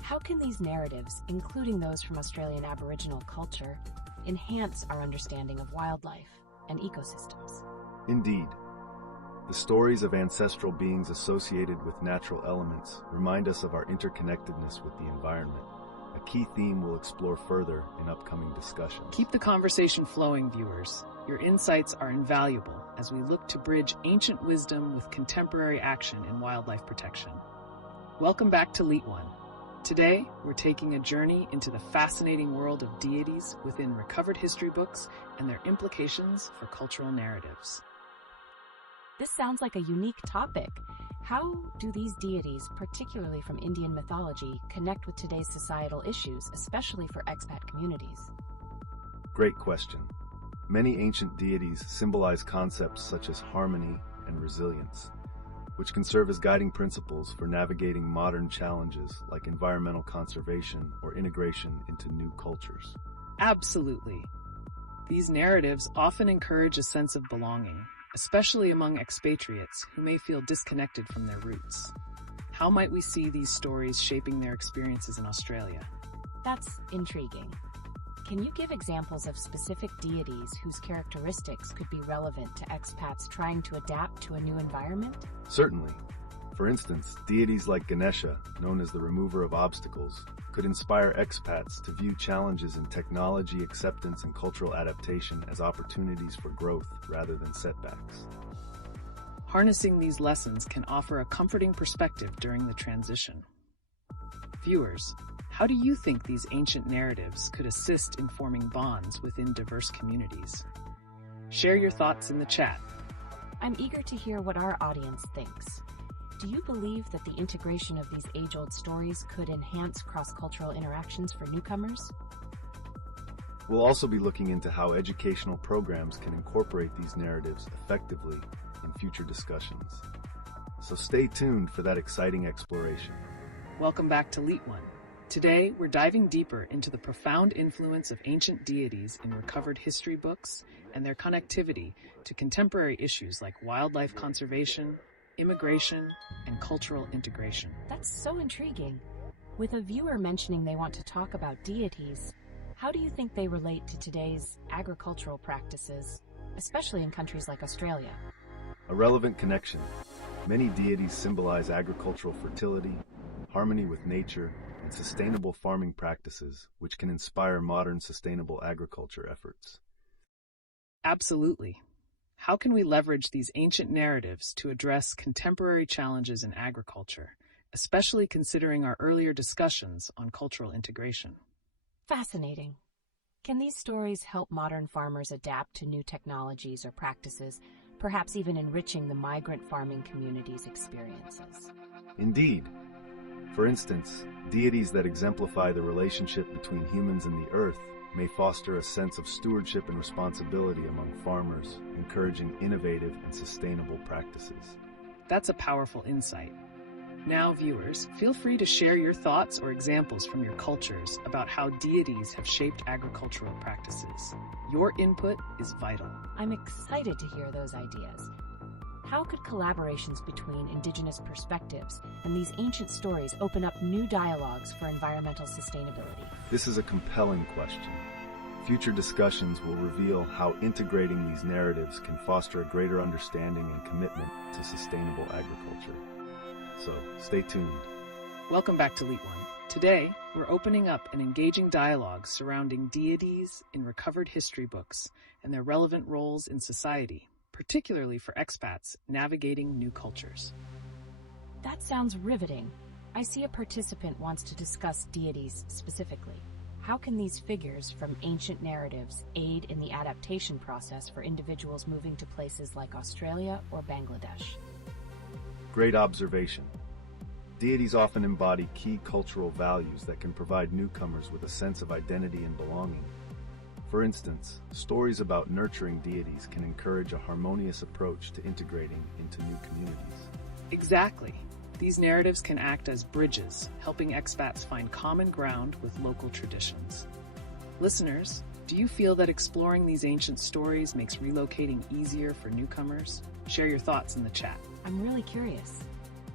How can these narratives, including those from Australian Aboriginal culture, enhance our understanding of wildlife and ecosystems? Indeed, the stories of ancestral beings associated with natural elements remind us of our interconnectedness with the environment. A key theme we'll explore further in upcoming discussions. Keep the conversation flowing, viewers. Your insights are invaluable as we look to bridge ancient wisdom with contemporary action in wildlife protection. Welcome back to LeetOne. Today, we're taking a journey into the fascinating world of deities within recovered history books and their implications for cultural narratives. This sounds like a unique topic. How do these deities, particularly from Indian mythology, connect with today's societal issues, especially for expat communities? Great question. Many ancient deities symbolize concepts such as harmony and resilience, which can serve as guiding principles for navigating modern challenges like environmental conservation or integration into new cultures. Absolutely. These narratives often encourage a sense of belonging, especially among expatriates who may feel disconnected from their roots. How might we see these stories shaping their experiences in Australia? That's intriguing. Can you give examples of specific deities whose characteristics could be relevant to expats trying to adapt to a new environment? Certainly. For instance, deities like Ganesha, known as the remover of obstacles, could inspire expats to view challenges in technology acceptance and cultural adaptation as opportunities for growth rather than setbacks. Harnessing these lessons can offer a comforting perspective during the transition. Viewers, how do you think these ancient narratives could assist in forming bonds within diverse communities? Share your thoughts in the chat. I'm eager to hear what our audience thinks. Do you believe that the integration of these age-old stories could enhance cross-cultural interactions for newcomers? We'll also be looking into how educational programs can incorporate these narratives effectively in future discussions. So stay tuned for that exciting exploration. Welcome back to LeetOne. Today, we're diving deeper into the profound influence of ancient deities in recovered history books and their connectivity to contemporary issues like wildlife conservation, immigration, and cultural integration. That's so intriguing. With a viewer mentioning they want to talk about deities, how do you think they relate to today's agricultural practices, especially in countries like Australia? A relevant connection. Many deities symbolize agricultural fertility, harmony with nature, and sustainable farming practices, which can inspire modern sustainable agriculture efforts. Absolutely. How can we leverage these ancient narratives to address contemporary challenges in agriculture, especially considering our earlier discussions on cultural integration? Fascinating. Can these stories help modern farmers adapt to new technologies or practices, perhaps even enriching the migrant farming community's experiences? Indeed. For instance, deities that exemplify the relationship between humans and the earth may foster a sense of stewardship and responsibility among farmers, encouraging innovative and sustainable practices. That's a powerful insight. Now, viewers, feel free to share your thoughts or examples from your cultures about how deities have shaped agricultural practices. Your input is vital. I'm excited to hear those ideas. How could collaborations between Indigenous perspectives and these ancient stories open up new dialogues for environmental sustainability? This is a compelling question. Future discussions will reveal how integrating these narratives can foster a greater understanding and commitment to sustainable agriculture. So, stay tuned. Welcome back to LeetOne. Today, we're opening up an engaging dialogue surrounding deities in recovered history books and their relevant roles in society, particularly for expats navigating new cultures. That sounds riveting. I see a participant wants to discuss deities specifically. How can these figures from ancient narratives aid in the adaptation process for individuals moving to places like Australia or Bangladesh? Great observation. Deities often embody key cultural values that can provide newcomers with a sense of identity and belonging. For instance, stories about nurturing deities can encourage a harmonious approach to integrating into new communities. Exactly. These narratives can act as bridges, helping expats find common ground with local traditions. Listeners, do you feel that exploring these ancient stories makes relocating easier for newcomers? Share your thoughts in the chat. I'm really curious.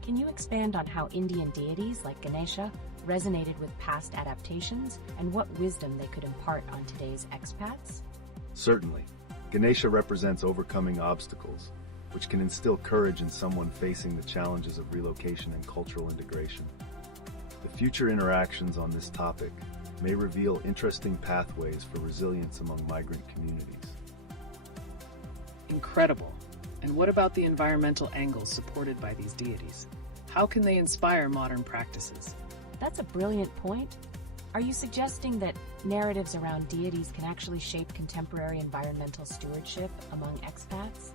Can you expand on how Indian deities like Ganesha resonated with past adaptations and what wisdom they could impart on today's expats? Certainly. Ganesha represents overcoming obstacles, which can instill courage in someone facing the challenges of relocation and cultural integration. The future interactions on this topic may reveal interesting pathways for resilience among migrant communities. Incredible. And what about the environmental angles supported by these deities? How can they inspire modern practices? That's a brilliant point. Are you suggesting that narratives around deities can actually shape contemporary environmental stewardship among expats?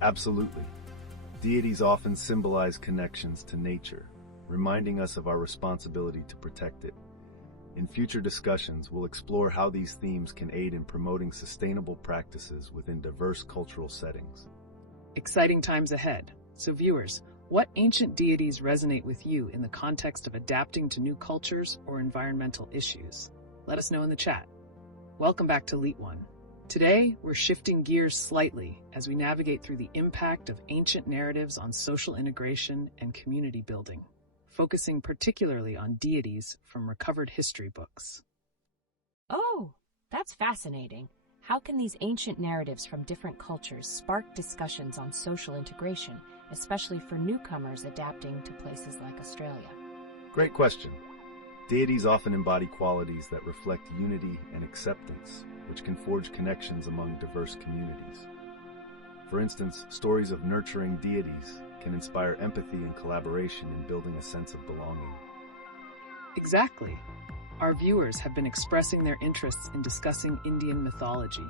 Absolutely. Deities often symbolize connections to nature, reminding us of our responsibility to protect it. In future discussions, we'll explore how these themes can aid in promoting sustainable practices within diverse cultural settings. Exciting times ahead. So viewers, what ancient deities resonate with you in the context of adapting to new cultures or environmental issues? Let us know in the chat. Welcome back to LeetOne. Today, we're shifting gears slightly as we navigate through the impact of ancient narratives on social integration and community building, focusing particularly on deities from recovered history books. Oh, that's fascinating. How can these ancient narratives from different cultures spark discussions on social integration, especially for newcomers adapting to places like Australia? Great question. Deities often embody qualities that reflect unity and acceptance, which can forge connections among diverse communities. For instance, stories of nurturing deities can inspire empathy and collaboration in building a sense of belonging. Exactly. Our viewers have been expressing their interests in discussing Indian mythology.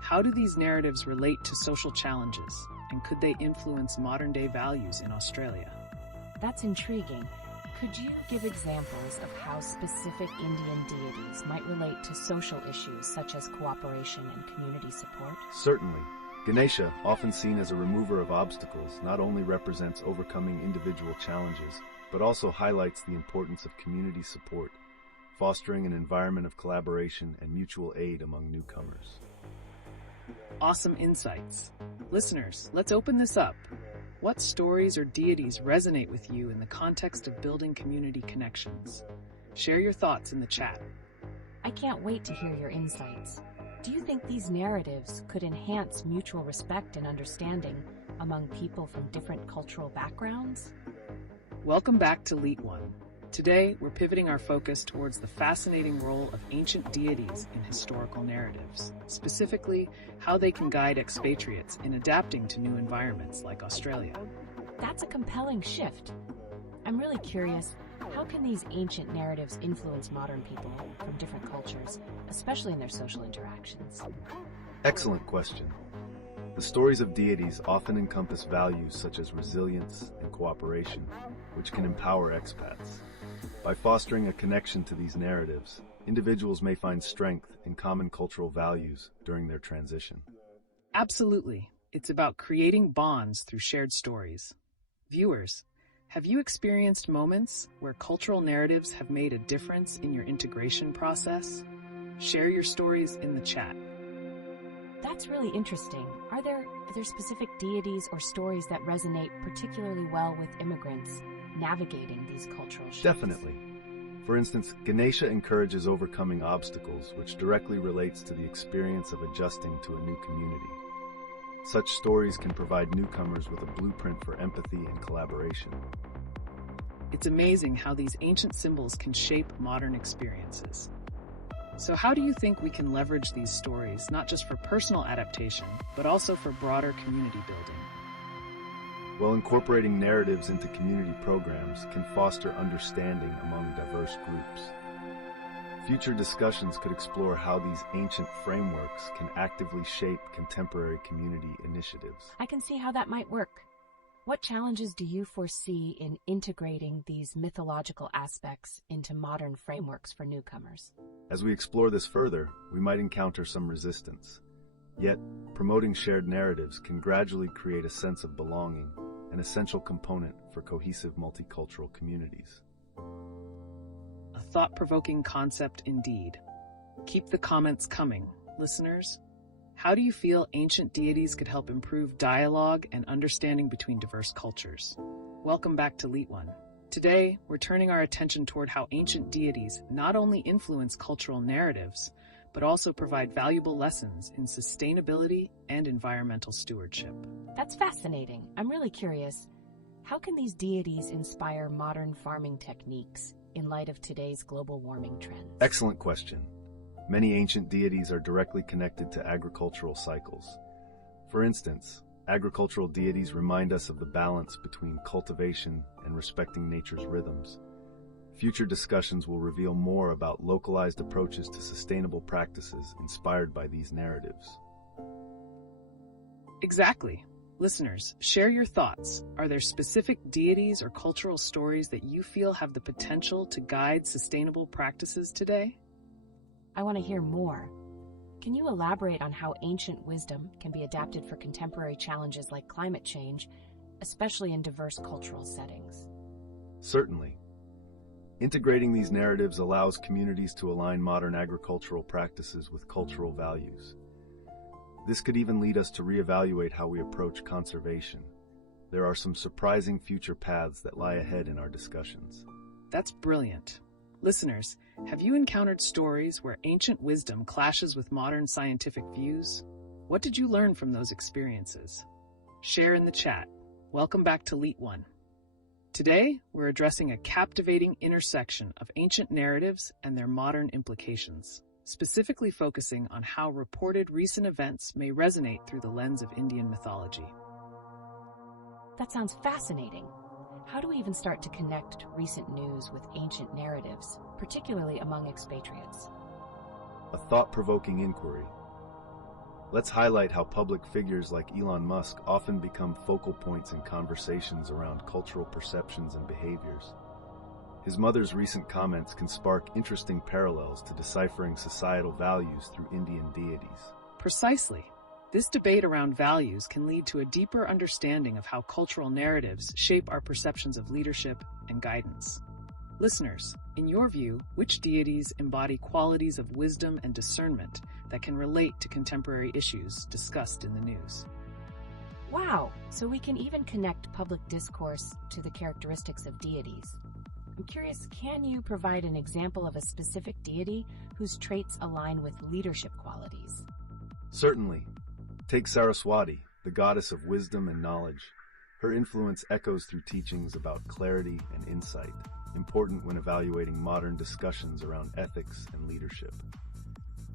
How do these narratives relate to social challenges, and could they influence modern-day values in Australia? That's intriguing. Could you give examples of how specific Indian deities might relate to social issues such as cooperation and community support? Certainly. Ganesha, often seen as a remover of obstacles, not only represents overcoming individual challenges, but also highlights the importance of community support, fostering an environment of collaboration and mutual aid among newcomers. Awesome insights. Listeners, let's open this up. What stories or deities resonate with you in the context of building community connections? Share your thoughts in the chat. I can't wait to hear your insights. Do you think these narratives could enhance mutual respect and understanding among people from different cultural backgrounds? Welcome back to LeetOne. Today, we're pivoting our focus towards the fascinating role of ancient deities in historical narratives, specifically how they can guide expatriates in adapting to new environments like Australia. That's a compelling shift. I'm really curious, how can these ancient narratives influence modern people from different cultures, especially in their social interactions? Excellent question. The stories of deities often encompass values such as resilience and cooperation, which can empower expats. By fostering a connection to these narratives, individuals may find strength in common cultural values during their transition. Absolutely. It's about creating bonds through shared stories. Viewers, have you experienced moments where cultural narratives have made a difference in your integration process? Share your stories in the chat. That's really interesting. Are there specific deities or stories that resonate particularly well with immigrants navigating these cultural shifts? Definitely. For instance, Ganesha encourages overcoming obstacles, which directly relates to the experience of adjusting to a new community. Such stories can provide newcomers with a blueprint for empathy and collaboration. It's amazing how these ancient symbols can shape modern experiences. So how do you think we can leverage these stories, not just for personal adaptation, but also for broader community building? While incorporating narratives into community programs can foster understanding among diverse groups. Future discussions could explore how these ancient frameworks can actively shape contemporary community initiatives. I can see how that might work. What challenges do you foresee in integrating these mythological aspects into modern frameworks for newcomers? As we explore this further, we might encounter some resistance. Yet, promoting shared narratives can gradually create a sense of belonging, an essential component for cohesive multicultural communities. A thought-provoking concept indeed. Keep the comments coming, listeners. How do you feel ancient deities could help improve dialogue and understanding between diverse cultures? Welcome back to LeetOne. Today, we're turning our attention toward how ancient deities not only influence cultural narratives, but also provide valuable lessons in sustainability and environmental stewardship. That's fascinating. I'm really curious. How can these deities inspire modern farming techniques in light of today's global warming trends? Excellent question. Many ancient deities are directly connected to agricultural cycles. For instance, agricultural deities remind us of the balance between cultivation and respecting nature's rhythms. Future discussions will reveal more about localized approaches to sustainable practices inspired by these narratives. Exactly. Listeners, share your thoughts. Are there specific deities or cultural stories that you feel have the potential to guide sustainable practices today? I want to hear more. Can you elaborate on how ancient wisdom can be adapted for contemporary challenges like climate change, especially in diverse cultural settings? Certainly. Integrating these narratives allows communities to align modern agricultural practices with cultural values. This could even lead us to reevaluate how we approach conservation. There are some surprising future paths that lie ahead in our discussions. That's brilliant. Listeners, have you encountered stories where ancient wisdom clashes with modern scientific views? What did you learn from those experiences? Share in the chat. Welcome back to LeetOne. Today, we're addressing a captivating intersection of ancient narratives and their modern implications, specifically focusing on how reported recent events may resonate through the lens of Indian mythology. That sounds fascinating. How do we even start to connect recent news with ancient narratives, particularly among expatriates? A thought-provoking inquiry. Let's highlight how public figures like Elon Musk often become focal points in conversations around cultural perceptions and behaviors. His mother's recent comments can spark interesting parallels to deciphering societal values through Indian deities. Precisely. This debate around values can lead to a deeper understanding of how cultural narratives shape our perceptions of leadership and guidance. Listeners, in your view, which deities embody qualities of wisdom and discernment that can relate to contemporary issues discussed in the news? Wow, so we can even connect public discourse to the characteristics of deities. I'm curious, can you provide an example of a specific deity whose traits align with leadership qualities? Certainly. Take Saraswati, the goddess of wisdom and knowledge. Her influence echoes through teachings about clarity and insight, important when evaluating modern discussions around ethics and leadership.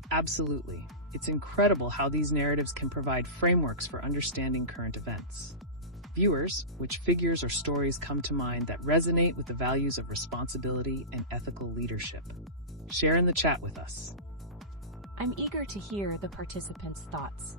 Absolutely. It's incredible how these narratives can provide frameworks for understanding current events. Viewers, which figures or stories come to mind that resonate with the values of responsibility and ethical leadership? Share in the chat with us. I'm eager to hear the participants' thoughts.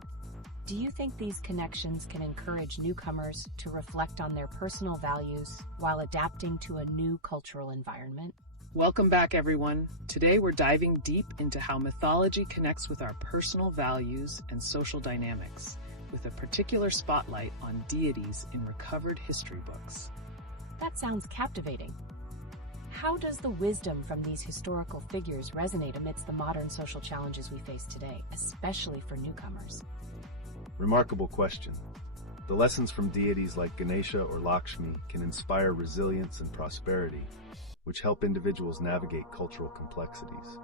Do you think these connections can encourage newcomers to reflect on their personal values while adapting to a new cultural environment? Welcome back, everyone. Today we're diving deep into how mythology connects with our personal values and social dynamics, with a particular spotlight on deities in recovered history books. That sounds captivating. How does the wisdom from these historical figures resonate amidst the modern social challenges we face today, especially for newcomers? Remarkable question. The lessons from deities like Ganesha or Lakshmi can inspire resilience and prosperity, which help individuals navigate cultural complexities.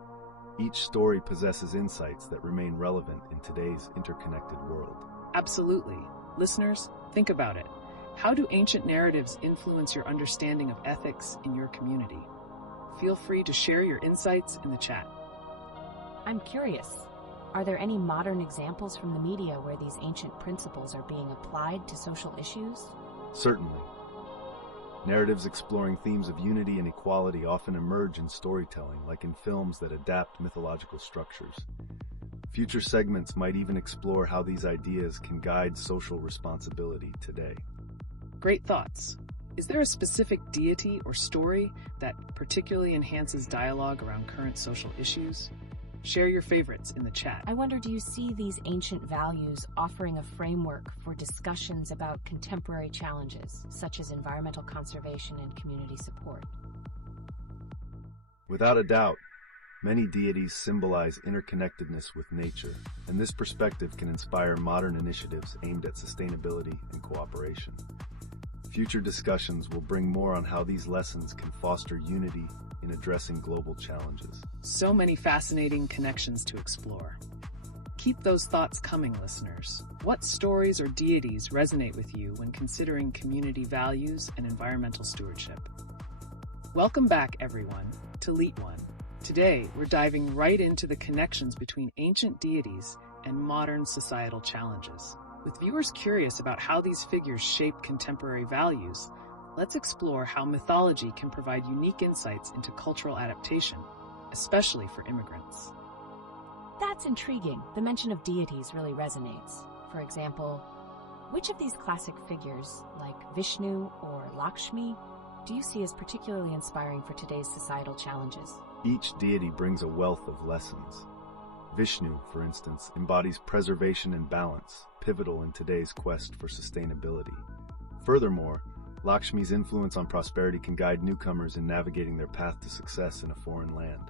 Each story possesses insights that remain relevant in today's interconnected world. Absolutely. Listeners, think about it. How do ancient narratives influence your understanding of ethics in your community? Feel free to share your insights in the chat. I'm curious, are there any modern examples from the media where these ancient principles are being applied to social issues? Certainly. Narratives exploring themes of unity and equality often emerge in storytelling, like in films that adapt mythological structures. Future segments might even explore how these ideas can guide social responsibility today. Great thoughts. Is there a specific deity or story that particularly enhances dialogue around current social issues? Share your favorites in the chat. I wonder, do you see these ancient values offering a framework for discussions about contemporary challenges, such as environmental conservation and community support? Without a doubt, many deities symbolize interconnectedness with nature, and this perspective can inspire modern initiatives aimed at sustainability and cooperation. Future discussions will bring more on how these lessons can foster unity in addressing global challenges. So many fascinating connections to explore. Keep those thoughts coming, listeners. What stories or deities resonate with you when considering community values and environmental stewardship? Welcome back, everyone, to LeetOne. Today, we're diving right into the connections between ancient deities and modern societal challenges. With viewers curious about how these figures shape contemporary values, let's explore how mythology can provide unique insights into cultural adaptation, especially for immigrants. That's intriguing. The mention of deities really resonates. For example, which of these classic figures, like Vishnu or Lakshmi, do you see as particularly inspiring for today's societal challenges? Each deity brings a wealth of lessons. Vishnu, for instance, embodies preservation and balance, pivotal in today's quest for sustainability. Furthermore, Lakshmi's influence on prosperity can guide newcomers in navigating their path to success in a foreign land.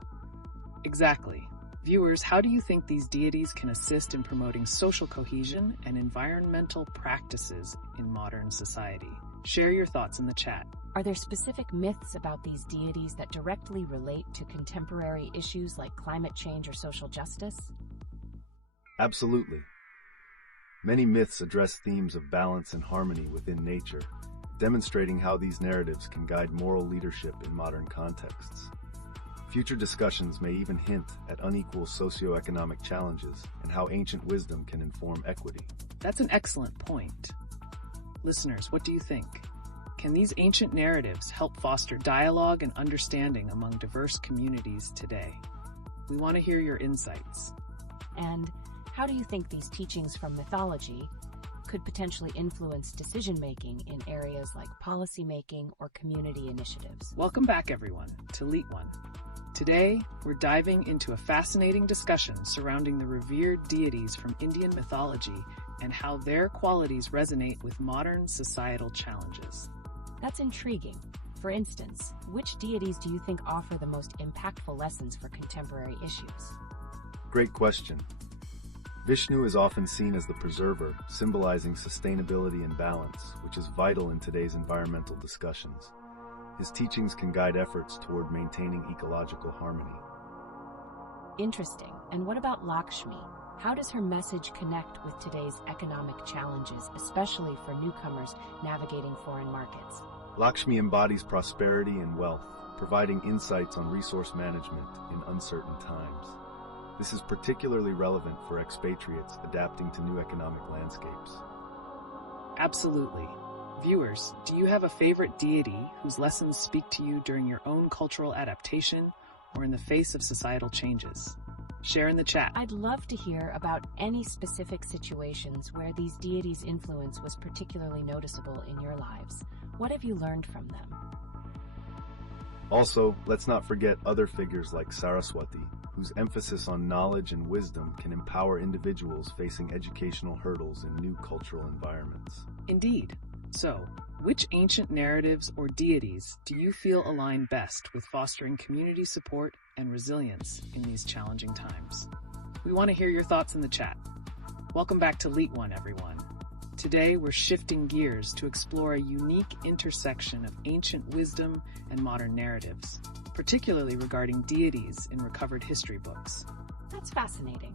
Exactly. Viewers, how do you think these deities can assist in promoting social cohesion and environmental practices in modern society? Share your thoughts in the chat. Are there specific myths about these deities that directly relate to contemporary issues like climate change or social justice? Absolutely. Many myths address themes of balance and harmony within nature, demonstrating how these narratives can guide moral leadership in modern contexts. Future discussions may even hint at unequal socioeconomic challenges and how ancient wisdom can inform equity. That's an excellent point. Listeners, what do you think? Can these ancient narratives help foster dialogue and understanding among diverse communities today? We want to hear your insights. And how do you think these teachings from mythology could potentially influence decision-making in areas like policymaking or community initiatives? Welcome back, everyone, to LeetOne. Today, we're diving into a fascinating discussion surrounding the revered deities from Indian mythology and how their qualities resonate with modern societal challenges. That's intriguing. For instance, which deities do you think offer the most impactful lessons for contemporary issues? Great question. Vishnu is often seen as the preserver, symbolizing sustainability and balance, which is vital in today's environmental discussions. His teachings can guide efforts toward maintaining ecological harmony. Interesting. And what about Lakshmi? How does her message connect with today's economic challenges, especially for newcomers navigating foreign markets? Lakshmi embodies prosperity and wealth, providing insights on resource management in uncertain times. This is particularly relevant for expatriates adapting to new economic landscapes. Absolutely. Viewers, do you have a favorite deity whose lessons speak to you during your own cultural adaptation or in the face of societal changes? Share in the chat. I'd love to hear about any specific situations where these deities' influence was particularly noticeable in your lives. What have you learned from them? Also, let's not forget other figures like Saraswati, whose emphasis on knowledge and wisdom can empower individuals facing educational hurdles in new cultural environments. Indeed. So, which ancient narratives or deities do you feel align best with fostering community support and resilience in these challenging times? We want to hear your thoughts in the chat. Welcome back to LeetOne, everyone. Today, we're shifting gears to explore a unique intersection of ancient wisdom and modern narratives, particularly regarding deities in recovered history books. That's fascinating.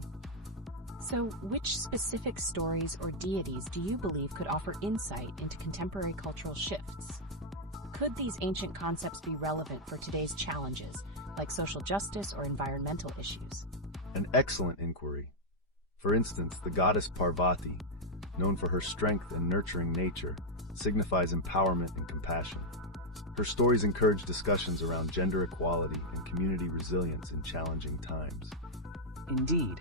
So, which specific stories or deities do you believe could offer insight into contemporary cultural shifts? Could these ancient concepts be relevant for today's challenges, like social justice or environmental issues? An excellent inquiry. For instance, the goddess Parvati, known for her strength and nurturing nature, signifies empowerment and compassion. Her stories encourage discussions around gender equality and community resilience in challenging times. Indeed.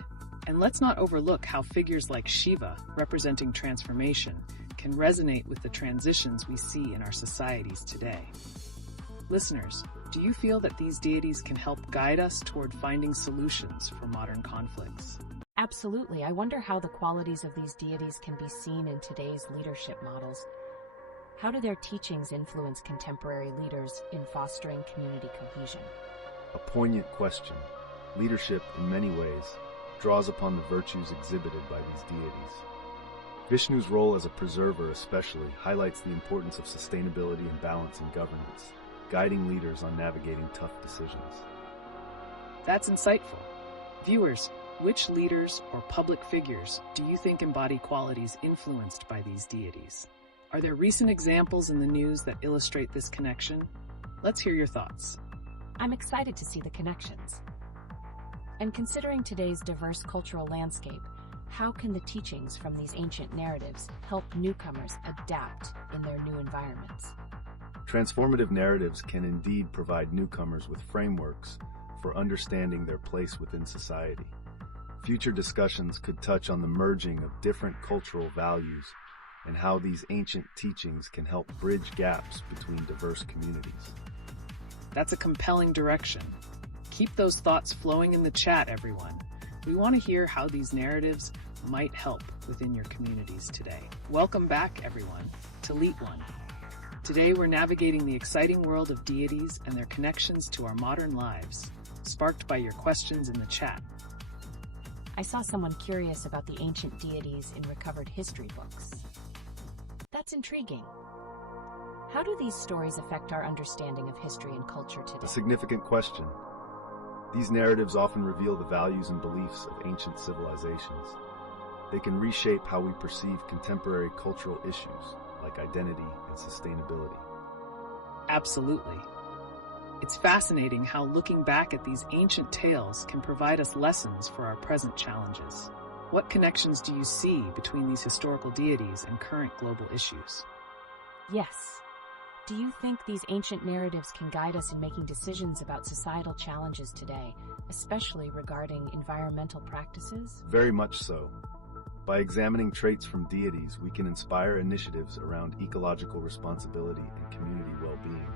And let's not overlook how figures like Shiva, representing transformation, can resonate with the transitions we see in our societies today. Listeners, do you feel that these deities can help guide us toward finding solutions for modern conflicts? Absolutely. I wonder how the qualities of these deities can be seen in today's leadership models. How do their teachings influence contemporary leaders in fostering community cohesion? A poignant question. Leadership, in many ways, draws upon the virtues exhibited by these deities. Vishnu's role as a preserver especially highlights the importance of sustainability and balance in governance, guiding leaders on navigating tough decisions. That's insightful. Viewers, which leaders or public figures do you think embody qualities influenced by these deities? Are there recent examples in the news that illustrate this connection? Let's hear your thoughts. I'm excited to see the connections. And considering today's diverse cultural landscape, how can the teachings from these ancient narratives help newcomers adapt in their new environments? Transformative narratives can indeed provide newcomers with frameworks for understanding their place within society. Future discussions could touch on the merging of different cultural values and how these ancient teachings can help bridge gaps between diverse communities. That's a compelling direction. Keep those thoughts flowing in the chat, everyone. We want to hear how these narratives might help within your communities today. Welcome back, everyone, to LeetOne. Today, we're navigating the exciting world of deities and their connections to our modern lives, sparked by your questions in the chat. I saw someone curious about the ancient deities in recovered history books. That's intriguing. How do these stories affect our understanding of history and culture today? A significant question. These narratives often reveal the values and beliefs of ancient civilizations. They can reshape how we perceive contemporary cultural issues like identity and sustainability. Absolutely. It's fascinating how looking back at these ancient tales can provide us lessons for our present challenges. What connections do you see between these historical deities and current global issues? Yes. Do you think these ancient narratives can guide us in making decisions about societal challenges today, especially regarding environmental practices? Very much so. By examining traits from deities, we can inspire initiatives around ecological responsibility and community well-being.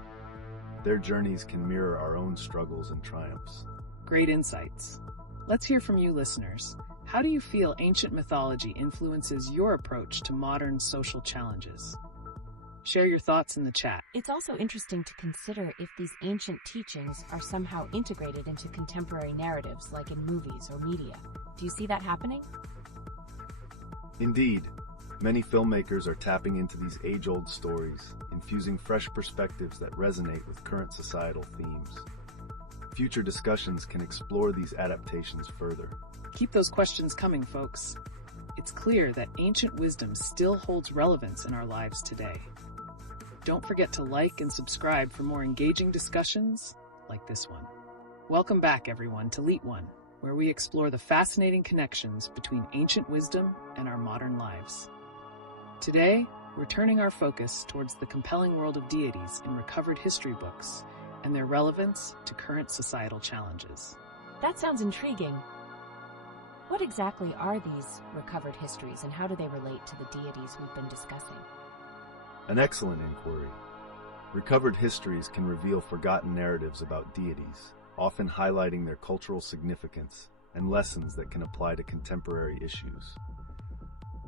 Their journeys can mirror our own struggles and triumphs. Great insights. Let's hear from you, listeners. How do you feel ancient mythology influences your approach to modern social challenges? Share your thoughts in the chat. It's also interesting to consider if these ancient teachings are somehow integrated into contemporary narratives, like in movies or media. Do you see that happening? Indeed, many filmmakers are tapping into these age-old stories, infusing fresh perspectives that resonate with current societal themes. Future discussions can explore these adaptations further. Keep those questions coming, folks. It's clear that ancient wisdom still holds relevance in our lives today. Don't forget to like and subscribe for more engaging discussions like this one. Welcome back, everyone, to LeetOne, where we explore the fascinating connections between ancient wisdom and our modern lives. Today, we're turning our focus towards the compelling world of deities in recovered history books and their relevance to current societal challenges. That sounds intriguing. What exactly are these recovered histories, and how do they relate to the deities we've been discussing? An excellent inquiry. Recovered histories can reveal forgotten narratives about deities, often highlighting their cultural significance and lessons that can apply to contemporary issues.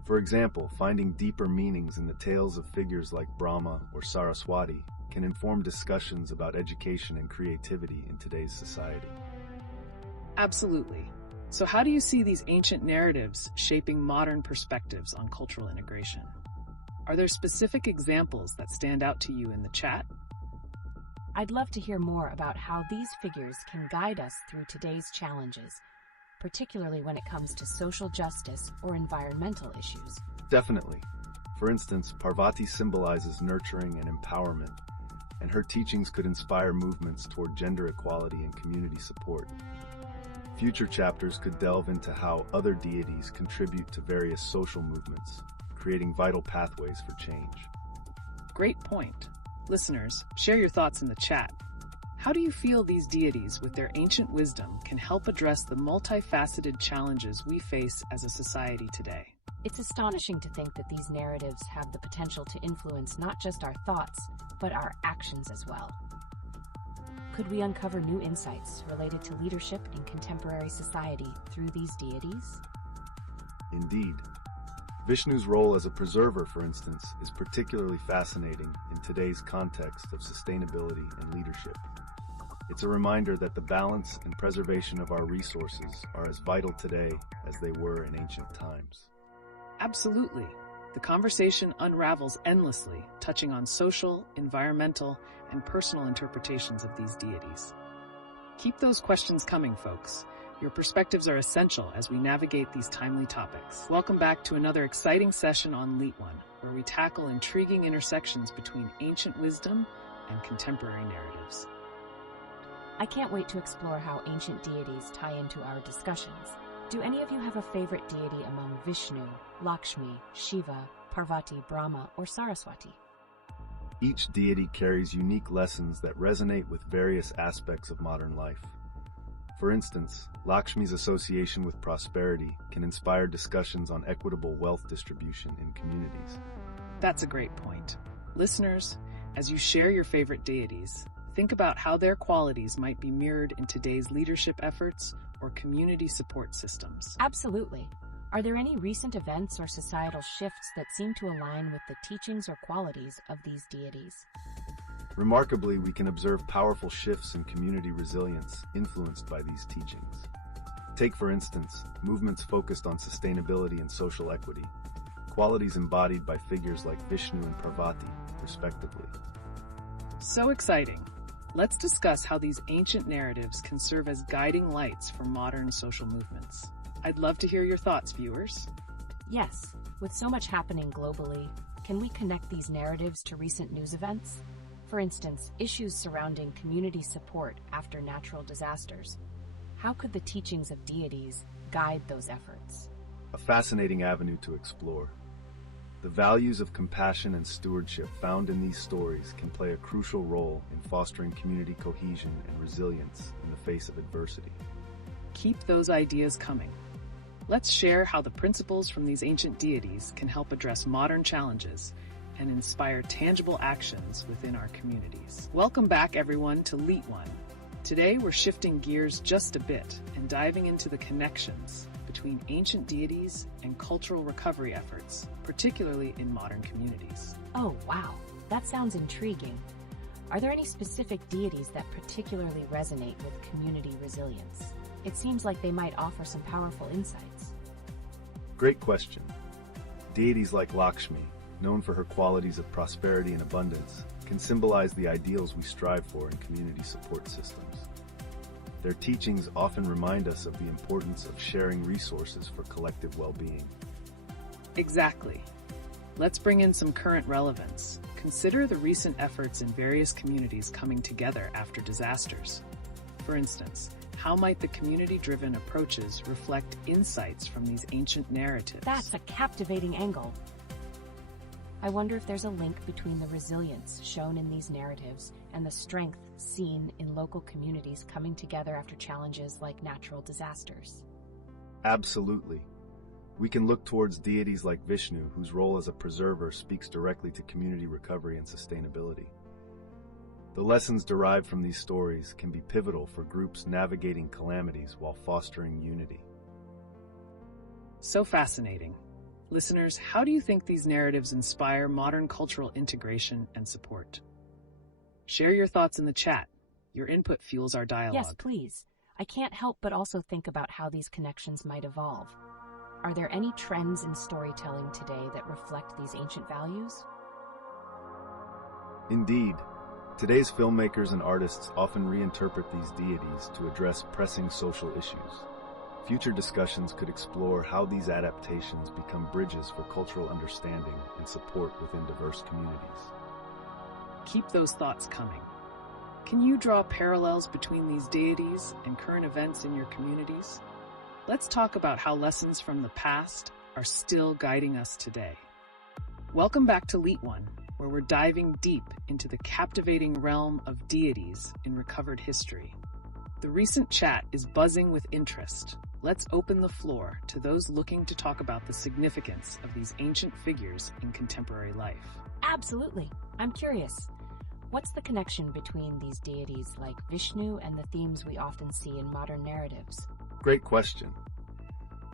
For example, finding deeper meanings in the tales of figures like Brahma or Saraswati can inform discussions about education and creativity in today's society. Absolutely. So how do you see these ancient narratives shaping modern perspectives on cultural integration? Are there specific examples that stand out to you in the chat? I'd love to hear more about how these figures can guide us through today's challenges, particularly when it comes to social justice or environmental issues. Definitely. For instance, Parvati symbolizes nurturing and empowerment, and her teachings could inspire movements toward gender equality and community support. Future chapters could delve into how other deities contribute to various social movements, creating vital pathways for change. Great point. Listeners, share your thoughts in the chat. How do you feel these deities, with their ancient wisdom, can help address the multifaceted challenges we face as a society today? It's astonishing to think that these narratives have the potential to influence not just our thoughts, but our actions as well. Could we uncover new insights related to leadership in contemporary society through these deities? Indeed. Vishnu's role as a preserver, for instance, is particularly fascinating in today's context of sustainability and leadership. It's a reminder that the balance and preservation of our resources are as vital today as they were in ancient times. Absolutely. The conversation unravels endlessly, touching on social, environmental, and personal interpretations of these deities. Keep those questions coming, folks. Your perspectives are essential as we navigate these timely topics. Welcome back to another exciting session on LeetOne, where we tackle intriguing intersections between ancient wisdom and contemporary narratives. I can't wait to explore how ancient deities tie into our discussions. Do any of you have a favorite deity among Vishnu, Lakshmi, Shiva, Parvati, Brahma, or Saraswati? Each deity carries unique lessons that resonate with various aspects of modern life. For instance, Lakshmi's association with prosperity can inspire discussions on equitable wealth distribution in communities. That's a great point. Listeners, as you share your favorite deities, think about how their qualities might be mirrored in today's leadership efforts or community support systems. Absolutely. Are there any recent events or societal shifts that seem to align with the teachings or qualities of these deities? Remarkably, we can observe powerful shifts in community resilience influenced by these teachings. Take, for instance, movements focused on sustainability and social equity, qualities embodied by figures like Vishnu and Parvati, respectively. So exciting! Let's discuss how these ancient narratives can serve as guiding lights for modern social movements. I'd love to hear your thoughts, viewers. Yes, with so much happening globally, can we connect these narratives to recent news events? For instance, issues surrounding community support after natural disasters. How could the teachings of deities guide those efforts? A fascinating avenue to explore. The values of compassion and stewardship found in these stories can play a crucial role in fostering community cohesion and resilience in the face of adversity. Keep those ideas coming. Let's share how the principles from these ancient deities can help address modern challenges and inspire tangible actions within our communities. Welcome back, everyone, to LeetOne. Today, we're shifting gears just a bit and diving into the connections between ancient deities and cultural recovery efforts, particularly in modern communities. Oh, wow. That sounds intriguing. Are there any specific deities that particularly resonate with community resilience? It seems like they might offer some powerful insights. Great question. Deities like Lakshmi, known for her qualities of prosperity and abundance, can symbolize the ideals we strive for in community support systems. Their teachings often remind us of the importance of sharing resources for collective well-being. Exactly. Let's bring in some current relevance. Consider the recent efforts in various communities coming together after disasters. For instance, how might the community-driven approaches reflect insights from these ancient narratives? That's a captivating angle. I wonder if there's a link between the resilience shown in these narratives and the strength seen in local communities coming together after challenges like natural disasters. Absolutely. We can look towards deities like Vishnu, whose role as a preserver speaks directly to community recovery and sustainability. The lessons derived from these stories can be pivotal for groups navigating calamities while fostering unity. So fascinating. Listeners, how do you think these narratives inspire modern cultural integration and support? Share your thoughts in the chat. Your input fuels our dialogue. Yes, please. I can't help but also think about how these connections might evolve. Are there any trends in storytelling today that reflect these ancient values? Indeed. Today's filmmakers and artists often reinterpret these deities to address pressing social issues. Future discussions could explore how these adaptations become bridges for cultural understanding and support within diverse communities. Keep those thoughts coming. Can you draw parallels between these deities and current events in your communities? Let's talk about how lessons from the past are still guiding us today. Welcome back to LeetOne, where we're diving deep into the captivating realm of deities in recovered history. The recent chat is buzzing with interest. Let's open the floor to those looking to talk about the significance of these ancient figures in contemporary life. Absolutely. I'm curious. What's the connection between these deities like Vishnu and the themes we often see in modern narratives? Great question.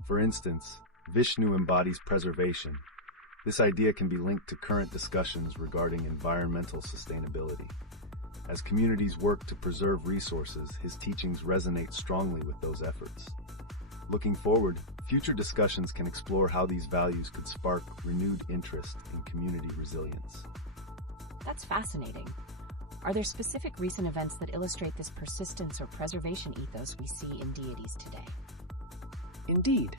For instance, Vishnu embodies preservation. This idea can be linked to current discussions regarding environmental sustainability. As communities work to preserve resources, his teachings resonate strongly with those efforts. Looking forward, future discussions can explore how these values could spark renewed interest in community resilience. That's fascinating. Are there specific recent events that illustrate this persistence or preservation ethos we see in deities today? Indeed.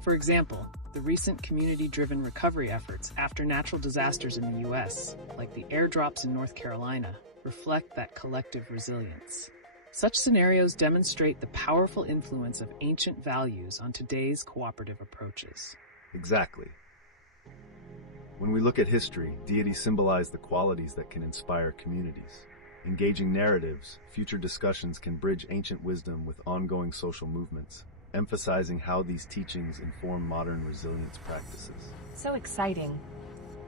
For example, the recent community-driven recovery efforts after natural disasters in the U.S., like the airdrops in North Carolina, reflect that collective resilience. Such scenarios demonstrate the powerful influence of ancient values on today's cooperative approaches. Exactly. When we look at history, deities symbolize the qualities that can inspire communities. Engaging narratives, future discussions can bridge ancient wisdom with ongoing social movements, emphasizing how these teachings inform modern resilience practices. So exciting.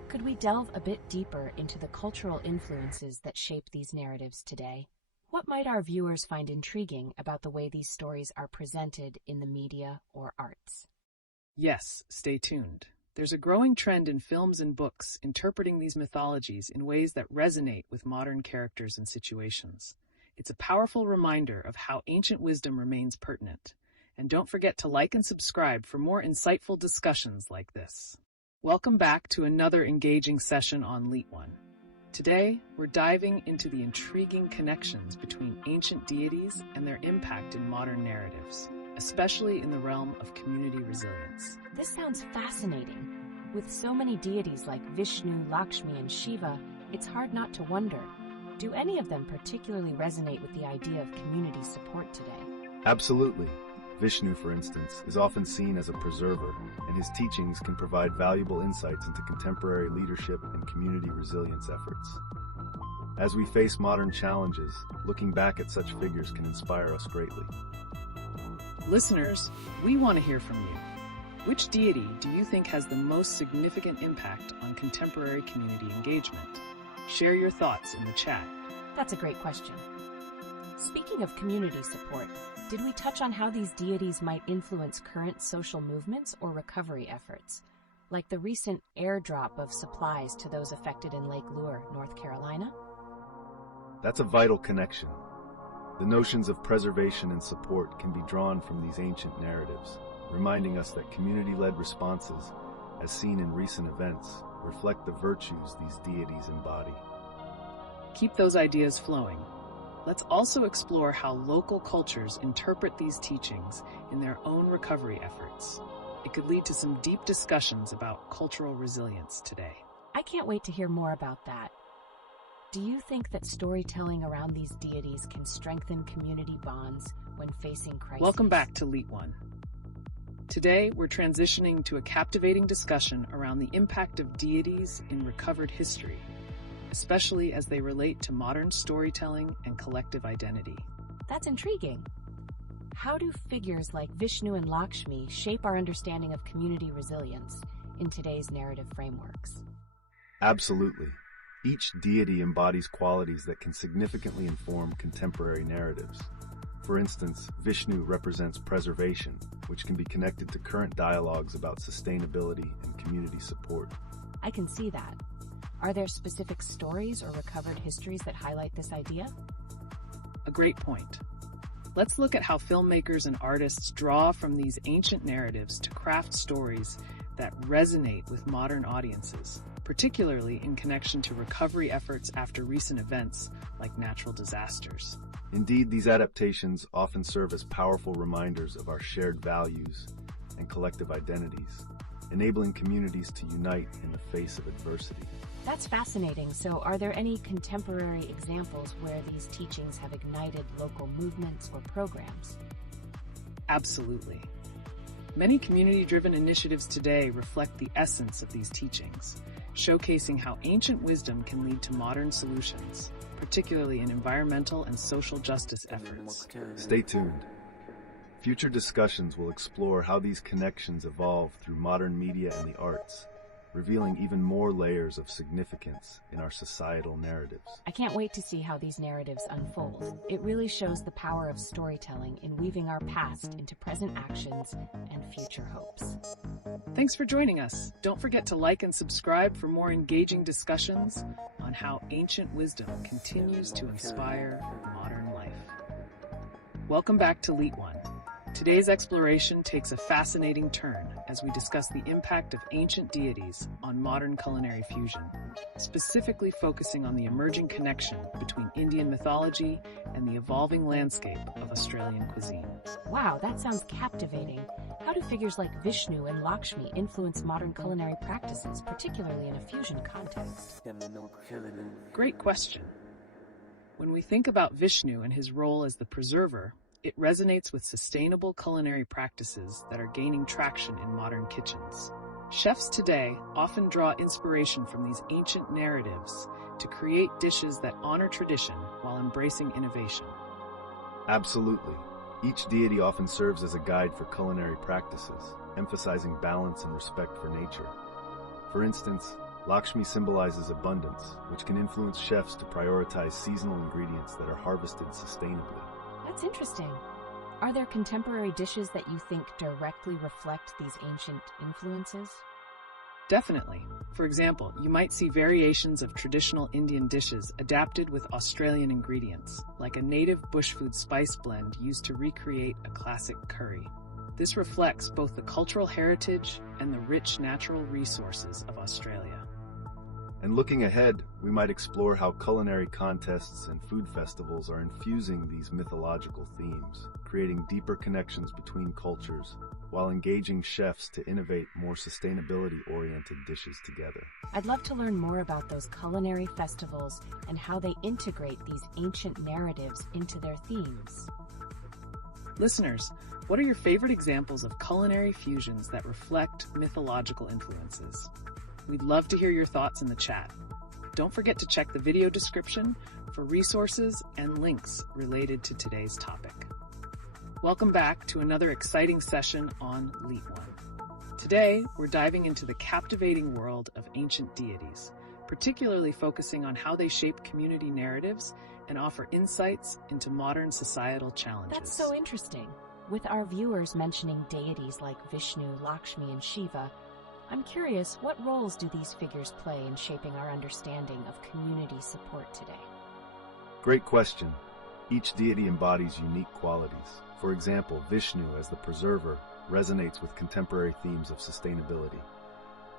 Could we delve a bit deeper into the cultural influences that shape these narratives today? What might our viewers find intriguing about the way these stories are presented in the media or arts? Yes, stay tuned. There's a growing trend in films and books interpreting these mythologies in ways that resonate with modern characters and situations. It's a powerful reminder of how ancient wisdom remains pertinent. And don't forget to like and subscribe for more insightful discussions like this. Welcome back to another engaging session on LeetOne. Today, we're diving into the intriguing connections between ancient deities and their impact in modern narratives, especially in the realm of community resilience. This sounds fascinating. With so many deities like Vishnu, Lakshmi, and Shiva, it's hard not to wonder, do any of them particularly resonate with the idea of community support today? Absolutely. Vishnu, for instance, is often seen as a preserver, and his teachings can provide valuable insights into contemporary leadership and community resilience efforts. As we face modern challenges, looking back at such figures can inspire us greatly. Listeners, we want to hear from you. Which deity do you think has the most significant impact on contemporary community engagement? Share your thoughts in the chat. That's a great question. Speaking of community support, did we touch on how these deities might influence current social movements or recovery efforts, like the recent airdrop of supplies to those affected in Lake Lure, North Carolina? That's a vital connection. The notions of preservation and support can be drawn from these ancient narratives, reminding us that community-led responses, as seen in recent events, reflect the virtues these deities embody. Keep those ideas flowing. Let's also explore how local cultures interpret these teachings in their own recovery efforts. It could lead to some deep discussions about cultural resilience today. I can't wait to hear more about that. Do you think that storytelling around these deities can strengthen community bonds when facing crises? Welcome back to LeetOne. Today, we're transitioning to a captivating discussion around the impact of deities in recovered history, especially as they relate to modern storytelling and collective identity. That's intriguing. How do figures like Vishnu and Lakshmi shape our understanding of community resilience in today's narrative frameworks? Absolutely. Each deity embodies qualities that can significantly inform contemporary narratives. For instance, Vishnu represents preservation, which can be connected to current dialogues about sustainability and community support. I can see that. Are there specific stories or recovered histories that highlight this idea? A great point. Let's look at how filmmakers and artists draw from these ancient narratives to craft stories that resonate with modern audiences, particularly in connection to recovery efforts after recent events like natural disasters. Indeed, these adaptations often serve as powerful reminders of our shared values and collective identities, enabling communities to unite in the face of adversity. That's fascinating. So, are there any contemporary examples where these teachings have ignited local movements or programs? Absolutely. Many community-driven initiatives today reflect the essence of these teachings, showcasing how ancient wisdom can lead to modern solutions, particularly in environmental and social justice efforts. Stay tuned. Future discussions will explore how these connections evolve through modern media and the arts, revealing even more layers of significance in our societal narratives. I can't wait to see how these narratives unfold. It really shows the power of storytelling in weaving our past into present actions and future hopes. Thanks for joining us. Don't forget to like and subscribe for more engaging discussions on how ancient wisdom continues to inspire modern life. Welcome back to LeetOne. Today's exploration takes a fascinating turn as we discuss the impact of ancient deities on modern culinary fusion, specifically focusing on the emerging connection between Indian mythology and the evolving landscape of Australian cuisine. Wow, that sounds captivating. How do figures like Vishnu and Lakshmi influence modern culinary practices, particularly in a fusion context? Great question. When we think about Vishnu and his role as the preserver, it resonates with sustainable culinary practices that are gaining traction in modern kitchens. Chefs today often draw inspiration from these ancient narratives to create dishes that honor tradition while embracing innovation. Absolutely. Each deity often serves as a guide for culinary practices, emphasizing balance and respect for nature. For instance, Lakshmi symbolizes abundance, which can influence chefs to prioritize seasonal ingredients that are harvested sustainably. That's interesting. Are there contemporary dishes that you think directly reflect these ancient influences? Definitely. For example, you might see variations of traditional Indian dishes adapted with Australian ingredients, like a native bush food spice blend used to recreate a classic curry. This reflects both the cultural heritage and the rich natural resources of Australia. And looking ahead, we might explore how culinary contests and food festivals are infusing these mythological themes, creating deeper connections between cultures, while engaging chefs to innovate more sustainability-oriented dishes together. I'd love to learn more about those culinary festivals and how they integrate these ancient narratives into their themes. Listeners, what are your favorite examples of culinary fusions that reflect mythological influences? We'd love to hear your thoughts in the chat. Don't forget to check the video description for resources and links related to today's topic. Welcome back to another exciting session on LeetOne. Today, we're diving into the captivating world of ancient deities, particularly focusing on how they shape community narratives and offer insights into modern societal challenges. That's so interesting. With our viewers mentioning deities like Vishnu, Lakshmi, and Shiva, I'm curious, what roles do these figures play in shaping our understanding of community support today? Great question. Each deity embodies unique qualities. For example, Vishnu, as the preserver, resonates with contemporary themes of sustainability.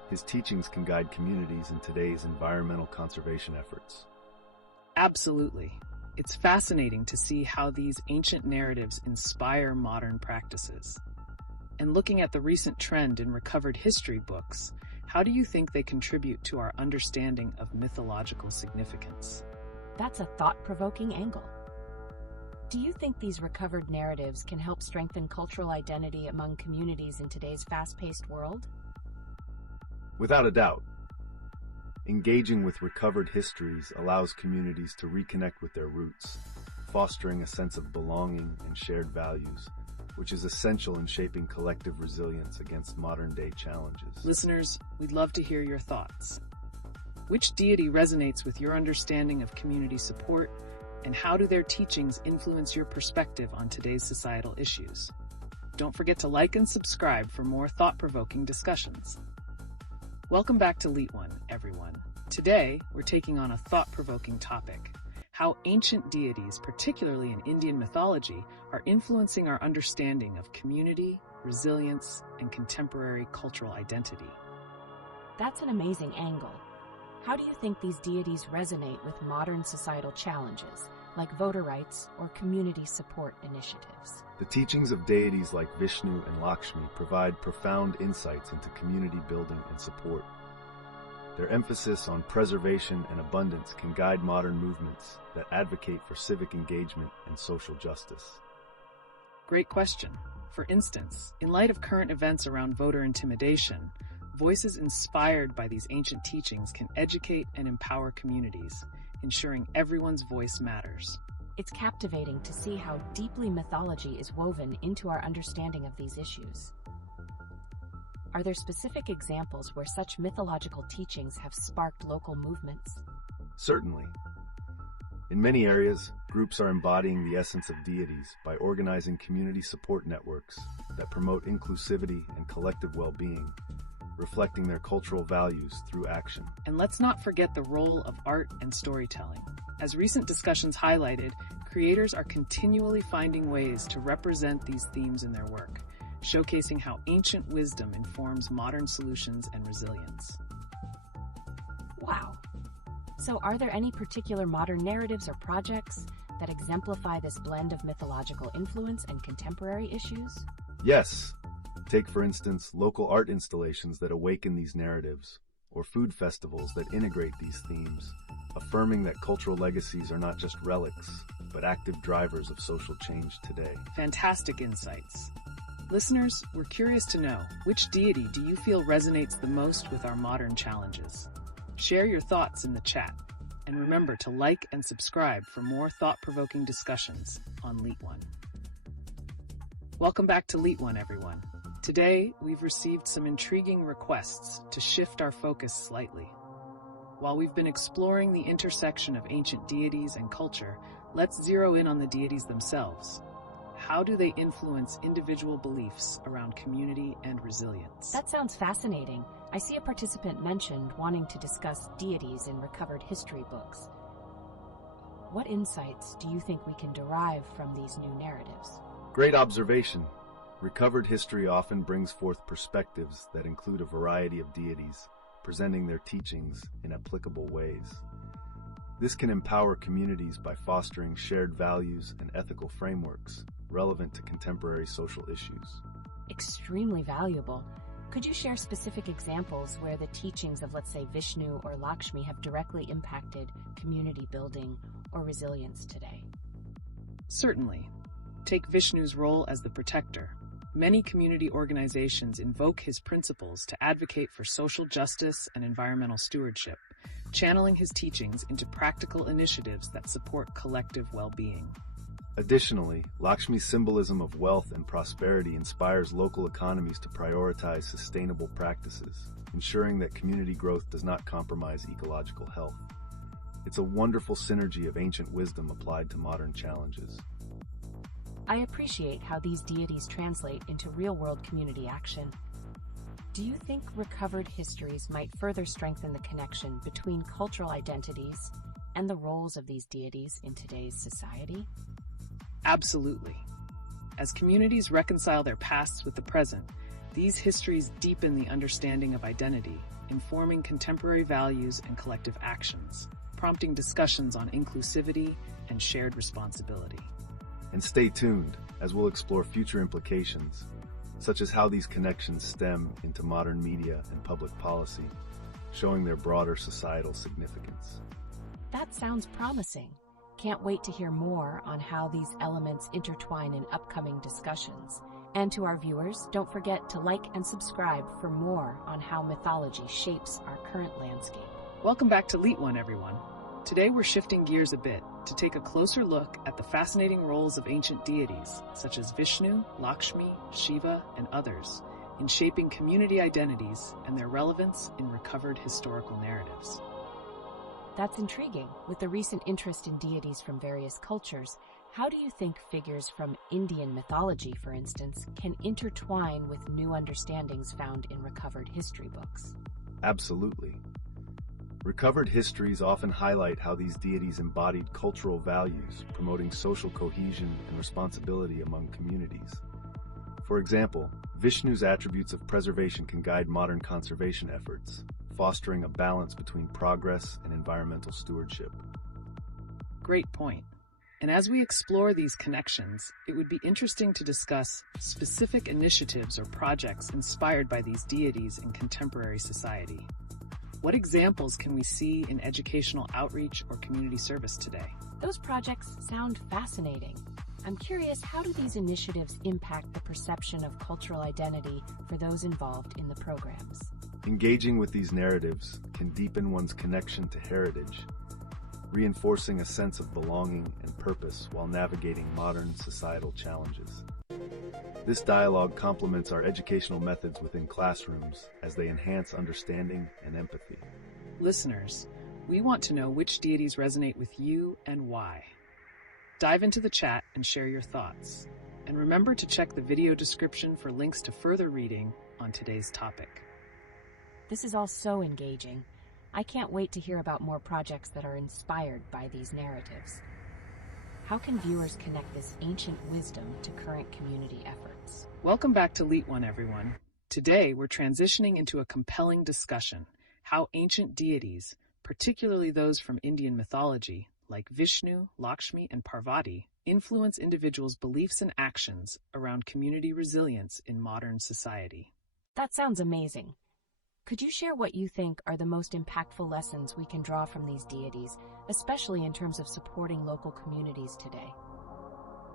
His teachings can guide communities in today's environmental conservation efforts. Absolutely. It's fascinating to see how these ancient narratives inspire modern practices. And looking at the recent trend in recovered history books, how do you think they contribute to our understanding of mythological significance? That's a thought-provoking angle. Do you think these recovered narratives can help strengthen cultural identity among communities in today's fast-paced world? Without a doubt. Engaging with recovered histories allows communities to reconnect with their roots, fostering a sense of belonging and shared values, which is essential in shaping collective resilience against modern-day challenges. Listeners, we'd love to hear your thoughts. Which deity resonates with your understanding of community support, and how do their teachings influence your perspective on today's societal issues? Don't forget to like and subscribe for more thought-provoking discussions. Welcome back to LeetOne, everyone. Today, we're taking on a thought-provoking topic: how ancient deities, particularly in Indian mythology, are influencing our understanding of community, resilience, and contemporary cultural identity. That's an amazing angle. How do you think these deities resonate with modern societal challenges, like voter rights or community support initiatives? The teachings of deities like Vishnu and Lakshmi provide profound insights into community building and support. Their emphasis on preservation and abundance can guide modern movements that advocate for civic engagement and social justice. Great question. For instance, in light of current events around voter intimidation, voices inspired by these ancient teachings can educate and empower communities, ensuring everyone's voice matters. It's captivating to see how deeply mythology is woven into our understanding of these issues. Are there specific examples where such mythological teachings have sparked local movements? Certainly. In many areas, groups are embodying the essence of deities by organizing community support networks that promote inclusivity and collective well-being, reflecting their cultural values through action. And let's not forget the role of art and storytelling. As recent discussions highlighted, creators are continually finding ways to represent these themes in their work, showcasing how ancient wisdom informs modern solutions and resilience. Wow. So are there any particular modern narratives or projects that exemplify this blend of mythological influence and contemporary issues? Yes. Take, for instance, local art installations that awaken these narratives, or food festivals that integrate these themes, affirming that cultural legacies are not just relics, but active drivers of social change today. Fantastic insights. Listeners, we're curious to know, which deity do you feel resonates the most with our modern challenges? Share your thoughts in the chat, and remember to like and subscribe for more thought-provoking discussions on LeetOne. Welcome back to LeetOne, everyone. Today, we've received some intriguing requests to shift our focus slightly. While we've been exploring the intersection of ancient deities and culture, let's zero in on the deities themselves. How do they influence individual beliefs around community and resilience? That sounds fascinating. I see a participant mentioned wanting to discuss deities in recovered history books. What insights do you think we can derive from these new narratives? Great observation. Recovered history often brings forth perspectives that include a variety of deities, presenting their teachings in applicable ways. This can empower communities by fostering shared values and ethical frameworks relevant to contemporary social issues. Extremely valuable. Could you share specific examples where the teachings of, let's say, Vishnu or Lakshmi have directly impacted community building or resilience today? Certainly. Take Vishnu's role as the protector. Many community organizations invoke his principles to advocate for social justice and environmental stewardship, channeling his teachings into practical initiatives that support collective well-being. Additionally, Lakshmi's symbolism of wealth and prosperity inspires local economies to prioritize sustainable practices, ensuring that community growth does not compromise ecological health. It's a wonderful synergy of ancient wisdom applied to modern challenges. I appreciate how these deities translate into real-world community action. Do you think recovered histories might further strengthen the connection between cultural identities and the roles of these deities in today's society? Absolutely. As communities reconcile their pasts with the present, these histories deepen the understanding of identity, informing contemporary values and collective actions, prompting discussions on inclusivity and shared responsibility. And stay tuned, as we'll explore future implications, such as how these connections stem into modern media and public policy, showing their broader societal significance. That sounds promising. Can't wait to hear more on how these elements intertwine in upcoming discussions. And to our viewers, don't forget to like and subscribe for more on how mythology shapes our current landscape. Welcome back to LeetOne, everyone. Today we're shifting gears a bit to take a closer look at the fascinating roles of ancient deities, such as Vishnu, Lakshmi, Shiva, and others, in shaping community identities and their relevance in recovered historical narratives. That's intriguing. With the recent interest in deities from various cultures, how do you think figures from Indian mythology, for instance, can intertwine with new understandings found in recovered history books? Absolutely. Recovered histories often highlight how these deities embodied cultural values, promoting social cohesion and responsibility among communities. For example, Vishnu's attributes of preservation can guide modern conservation efforts, fostering a balance between progress and environmental stewardship. Great point. And as we explore these connections, it would be interesting to discuss specific initiatives or projects inspired by these deities in contemporary society. What examples can we see in educational outreach or community service today? Those projects sound fascinating. I'm curious, how do these initiatives impact the perception of cultural identity for those involved in the programs? Engaging with these narratives can deepen one's connection to heritage, reinforcing a sense of belonging and purpose while navigating modern societal challenges. This dialogue complements our educational methods within classrooms as they enhance understanding and empathy. Listeners, we want to know which deities resonate with you and why. Dive into the chat and share your thoughts. And remember to check the video description for links to further reading on today's topic. This is all so engaging. I can't wait to hear about more projects that are inspired by these narratives. How can viewers connect this ancient wisdom to current community efforts? Welcome back to LeetOne, everyone. Today, we're transitioning into a compelling discussion: how ancient deities, particularly those from Indian mythology, like Vishnu, Lakshmi, and Parvati, influence individuals' beliefs and actions around community resilience in modern society. That sounds amazing. Could you share what you think are the most impactful lessons we can draw from these deities, especially in terms of supporting local communities today?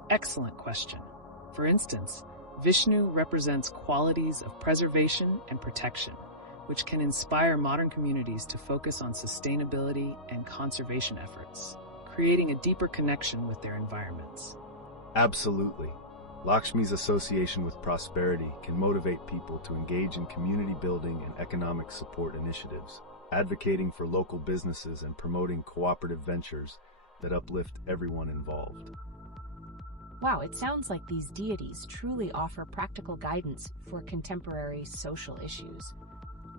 Excellent question. For instance, Vishnu represents qualities of preservation and protection, which can inspire modern communities to focus on sustainability and conservation efforts, creating a deeper connection with their environments. Absolutely. Lakshmi's association with prosperity can motivate people to engage in community building and economic support initiatives, advocating for local businesses and promoting cooperative ventures that uplift everyone involved. Wow, it sounds like these deities truly offer practical guidance for contemporary social issues.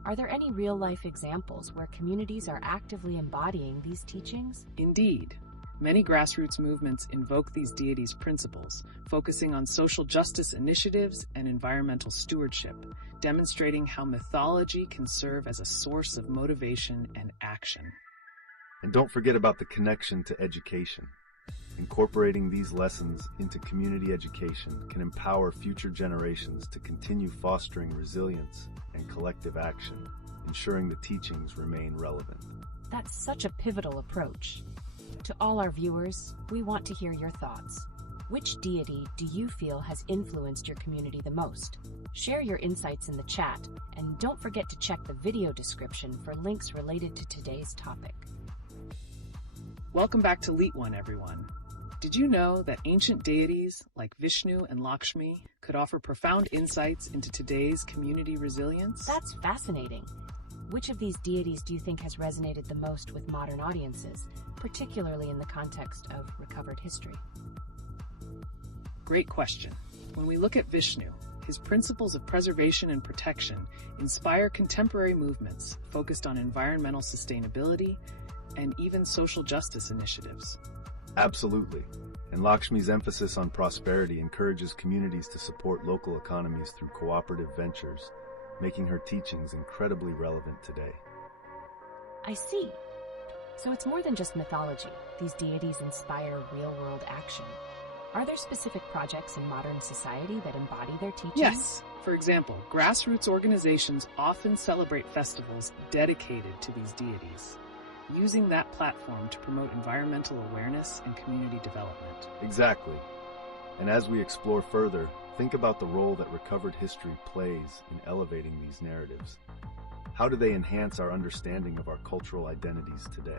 Are there any real-life examples where communities are actively embodying these teachings? Indeed. Many grassroots movements invoke these deities' principles, focusing on social justice initiatives and environmental stewardship, demonstrating how mythology can serve as a source of motivation and action. And don't forget about the connection to education. Incorporating these lessons into community education can empower future generations to continue fostering resilience and collective action, ensuring the teachings remain relevant. That's such a pivotal approach. To all our viewers, we want to hear your thoughts. Which deity do you feel has influenced your community the most? Share your insights in the chat, and don't forget to check the video description for links related to today's topic. Welcome back to LeetOne, everyone. Did you know that ancient deities like Vishnu and Lakshmi could offer profound insights into today's community resilience? That's fascinating. Which of these deities do you think has resonated the most with modern audiences, particularly in the context of recovered history? Great question. When we look at Vishnu, his principles of preservation and protection inspire contemporary movements focused on environmental sustainability and even social justice initiatives. Absolutely. And Lakshmi's emphasis on prosperity encourages communities to support local economies through cooperative ventures, making her teachings incredibly relevant today. I see. So it's more than just mythology. These deities inspire real-world action. Are there specific projects in modern society that embody their teachings? Yes. For example, grassroots organizations often celebrate festivals dedicated to these deities, using that platform to promote environmental awareness and community development. Exactly. And as we explore further, think about the role that recovered history plays in elevating these narratives. How do they enhance our understanding of our cultural identities today?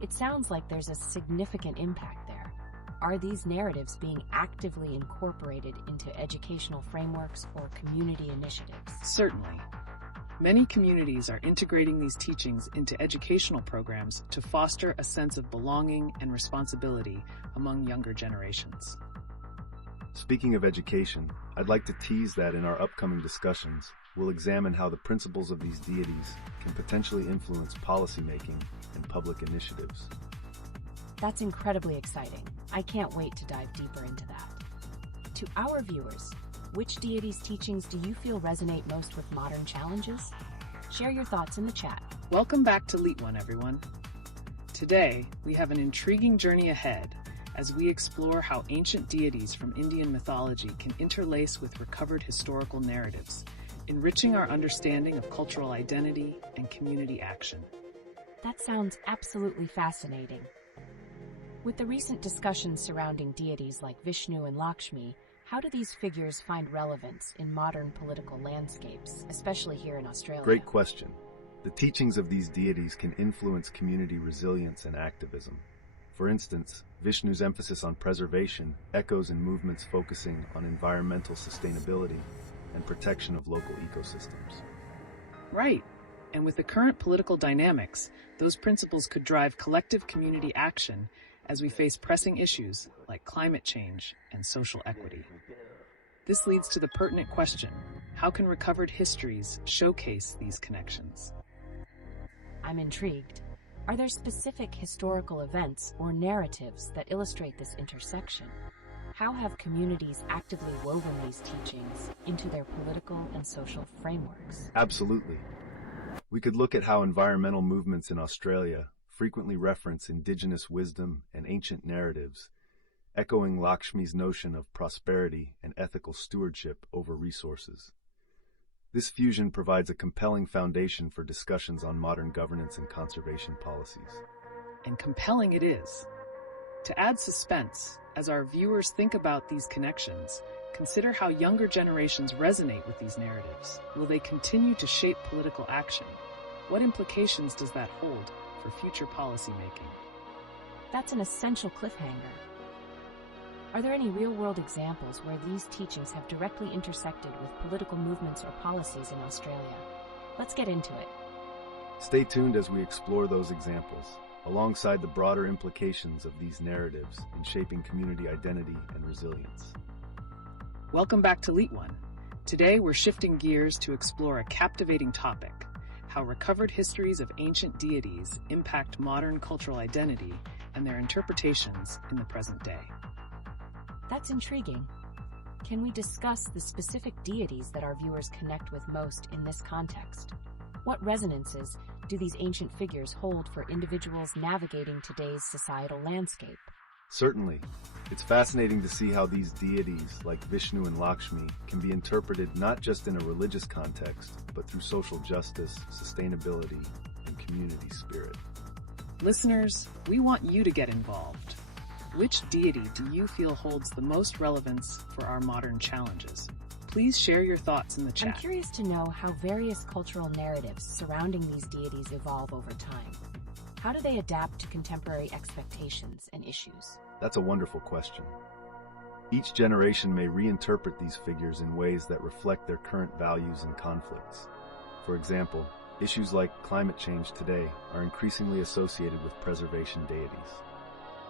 It sounds like there's a significant impact there. Are these narratives being actively incorporated into educational frameworks or community initiatives? Certainly. Many communities are integrating these teachings into educational programs to foster a sense of belonging and responsibility among younger generations. Speaking of education, I'd like to tease that in our upcoming discussions, we'll examine how the principles of these deities can potentially influence policymaking and public initiatives. That's incredibly exciting. I can't wait to dive deeper into that. To our viewers, which deity's teachings do you feel resonate most with modern challenges? Share your thoughts in the chat. Welcome back to LeetOne, everyone. Today, we have an intriguing journey ahead as we explore how ancient deities from Indian mythology can interlace with recovered historical narratives, enriching our understanding of cultural identity and community action. That sounds absolutely fascinating. With the recent discussions surrounding deities like Vishnu and Lakshmi, how do these figures find relevance in modern political landscapes, especially here in Australia? Great question. The teachings of these deities can influence community resilience and activism. For instance, Vishnu's emphasis on preservation echoes in movements focusing on environmental sustainability and protection of local ecosystems. Right. And with the current political dynamics, those principles could drive collective community action as we face pressing issues like climate change and social equity. This leads to the pertinent question: how can recovered histories showcase these connections? I'm intrigued. Are there specific historical events or narratives that illustrate this intersection? How have communities actively woven these teachings into their political and social frameworks? Absolutely. We could look at how environmental movements in Australia frequently reference indigenous wisdom and ancient narratives, echoing Lakshmi's notion of prosperity and ethical stewardship over resources. This fusion provides a compelling foundation for discussions on modern governance and conservation policies. And compelling it is. To add suspense, as our viewers think about these connections, consider how younger generations resonate with these narratives. Will they continue to shape political action? What implications does that hold for future policymaking? That's an essential cliffhanger. Are there any real-world examples where these teachings have directly intersected with political movements or policies in Australia? Let's get into it. Stay tuned as we explore those examples, alongside the broader implications of these narratives in shaping community identity and resilience. Welcome back to LeetOne. Today we're shifting gears to explore a captivating topic: how recovered histories of ancient deities impact modern cultural identity and their interpretations in the present day. That's intriguing. Can we discuss the specific deities that our viewers connect with most in this context? What resonances do these ancient figures hold for individuals navigating today's societal landscape? Certainly. It's fascinating to see how these deities, like Vishnu and Lakshmi, can be interpreted not just in a religious context, but through social justice, sustainability, and community spirit. Listeners, we want you to get involved. Which deity do you feel holds the most relevance for our modern challenges? Please share your thoughts in the chat. I'm curious to know how various cultural narratives surrounding these deities evolve over time. How do they adapt to contemporary expectations and issues? That's a wonderful question. Each generation may reinterpret these figures in ways that reflect their current values and conflicts. For example, issues like climate change today are increasingly associated with preservation deities.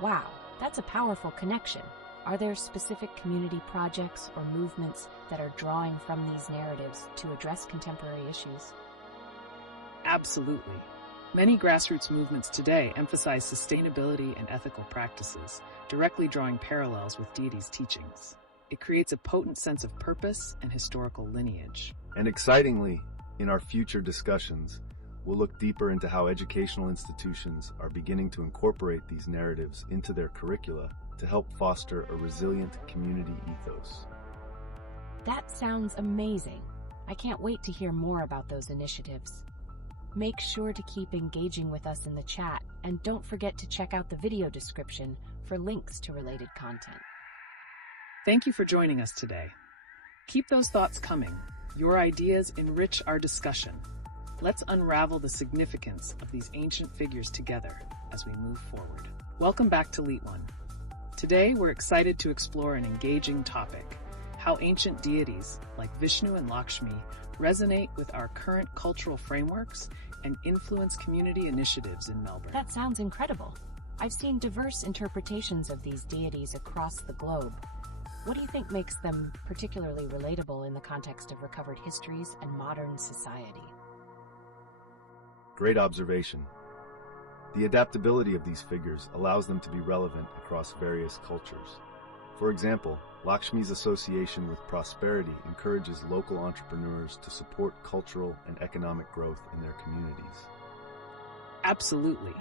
Wow, that's a powerful connection. Are there specific community projects or movements that are drawing from these narratives to address contemporary issues? Absolutely. Many grassroots movements today emphasize sustainability and ethical practices, directly drawing parallels with deities' teachings. It creates a potent sense of purpose and historical lineage. And excitingly, in our future discussions, we'll look deeper into how educational institutions are beginning to incorporate these narratives into their curricula to help foster a resilient community ethos. That sounds amazing. I can't wait to hear more about those initiatives. Make sure to keep engaging with us in the chat, and don't forget to check out the video description for links to related content. Thank you for joining us today. Keep those thoughts coming. Your ideas enrich our discussion. Let's unravel the significance of these ancient figures together as we move forward. Welcome back to LeetOne. Today, we're excited to explore an engaging topic: how ancient deities like Vishnu and Lakshmi resonate with our current cultural frameworks and influence community initiatives in Melbourne. That sounds incredible. I've seen diverse interpretations of these deities across the globe. What do you think makes them particularly relatable in the context of recovered histories and modern society? Great observation. The adaptability of these figures allows them to be relevant across various cultures. For example, Lakshmi's association with prosperity encourages local entrepreneurs to support cultural and economic growth in their communities. Absolutely.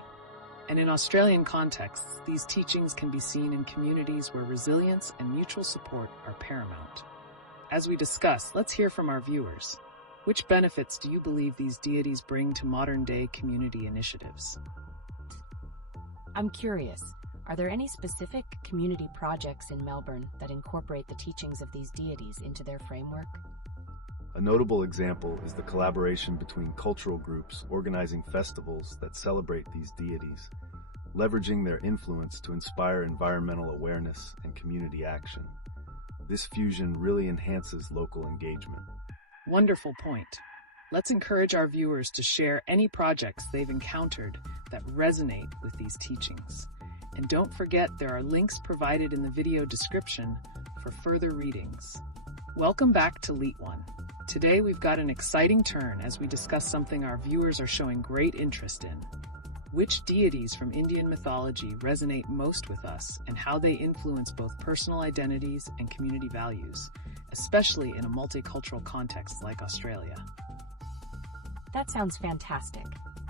And in Australian contexts, these teachings can be seen in communities where resilience and mutual support are paramount. As we discuss, let's hear from our viewers. Which benefits do you believe these deities bring to modern-day community initiatives? I'm curious, are there any specific community projects in Melbourne that incorporate the teachings of these deities into their framework? A notable example is the collaboration between cultural groups organizing festivals that celebrate these deities, leveraging their influence to inspire environmental awareness and community action. This fusion really enhances local engagement. Wonderful point. Let's encourage our viewers to share any projects they've encountered that resonate with these teachings. And don't forget, there are links provided in the video description for further readings. Welcome back to LeetOne. Today we've got an exciting turn as we discuss something our viewers are showing great interest in. Which deities from Indian mythology resonate most with us and how they influence both personal identities and community values, especially in a multicultural context like Australia? That sounds fantastic.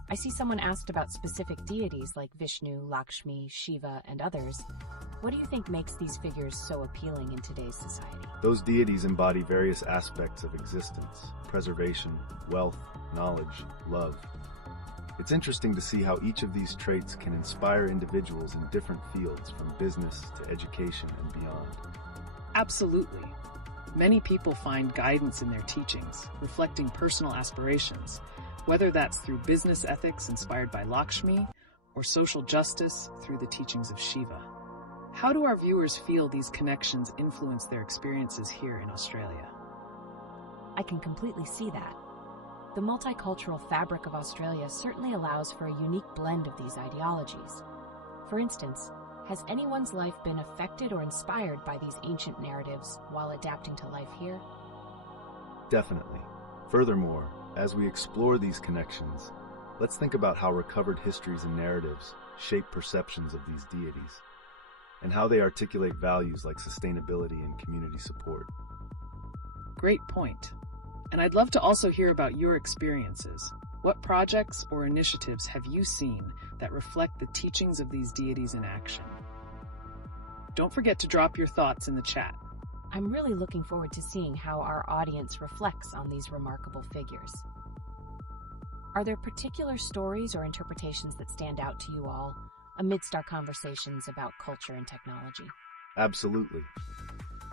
I see someone asked about specific deities like Vishnu, Lakshmi, Shiva, and others. What do you think makes these figures so appealing in today's society? Those deities embody various aspects of existence: preservation, wealth, knowledge, love. It's interesting to see how each of these traits can inspire individuals in different fields, from business to education and beyond. Absolutely. Many people find guidance in their teachings, reflecting personal aspirations, whether that's through business ethics inspired by Lakshmi or social justice through the teachings of Shiva. How do our viewers feel these connections influence their experiences here in Australia? I can completely see that. The multicultural fabric of Australia certainly allows for a unique blend of these ideologies. For instance, has anyone's life been affected or inspired by these ancient narratives while adapting to life here? Definitely. Furthermore, as we explore these connections, let's think about how recovered histories and narratives shape perceptions of these deities, and how they articulate values like sustainability and community support. Great point. And I'd love to also hear about your experiences. What projects or initiatives have you seen that reflect the teachings of these deities in action? Don't forget to drop your thoughts in the chat. I'm really looking forward to seeing how our audience reflects on these remarkable figures. Are there particular stories or interpretations that stand out to you all amidst our conversations about culture and technology? Absolutely.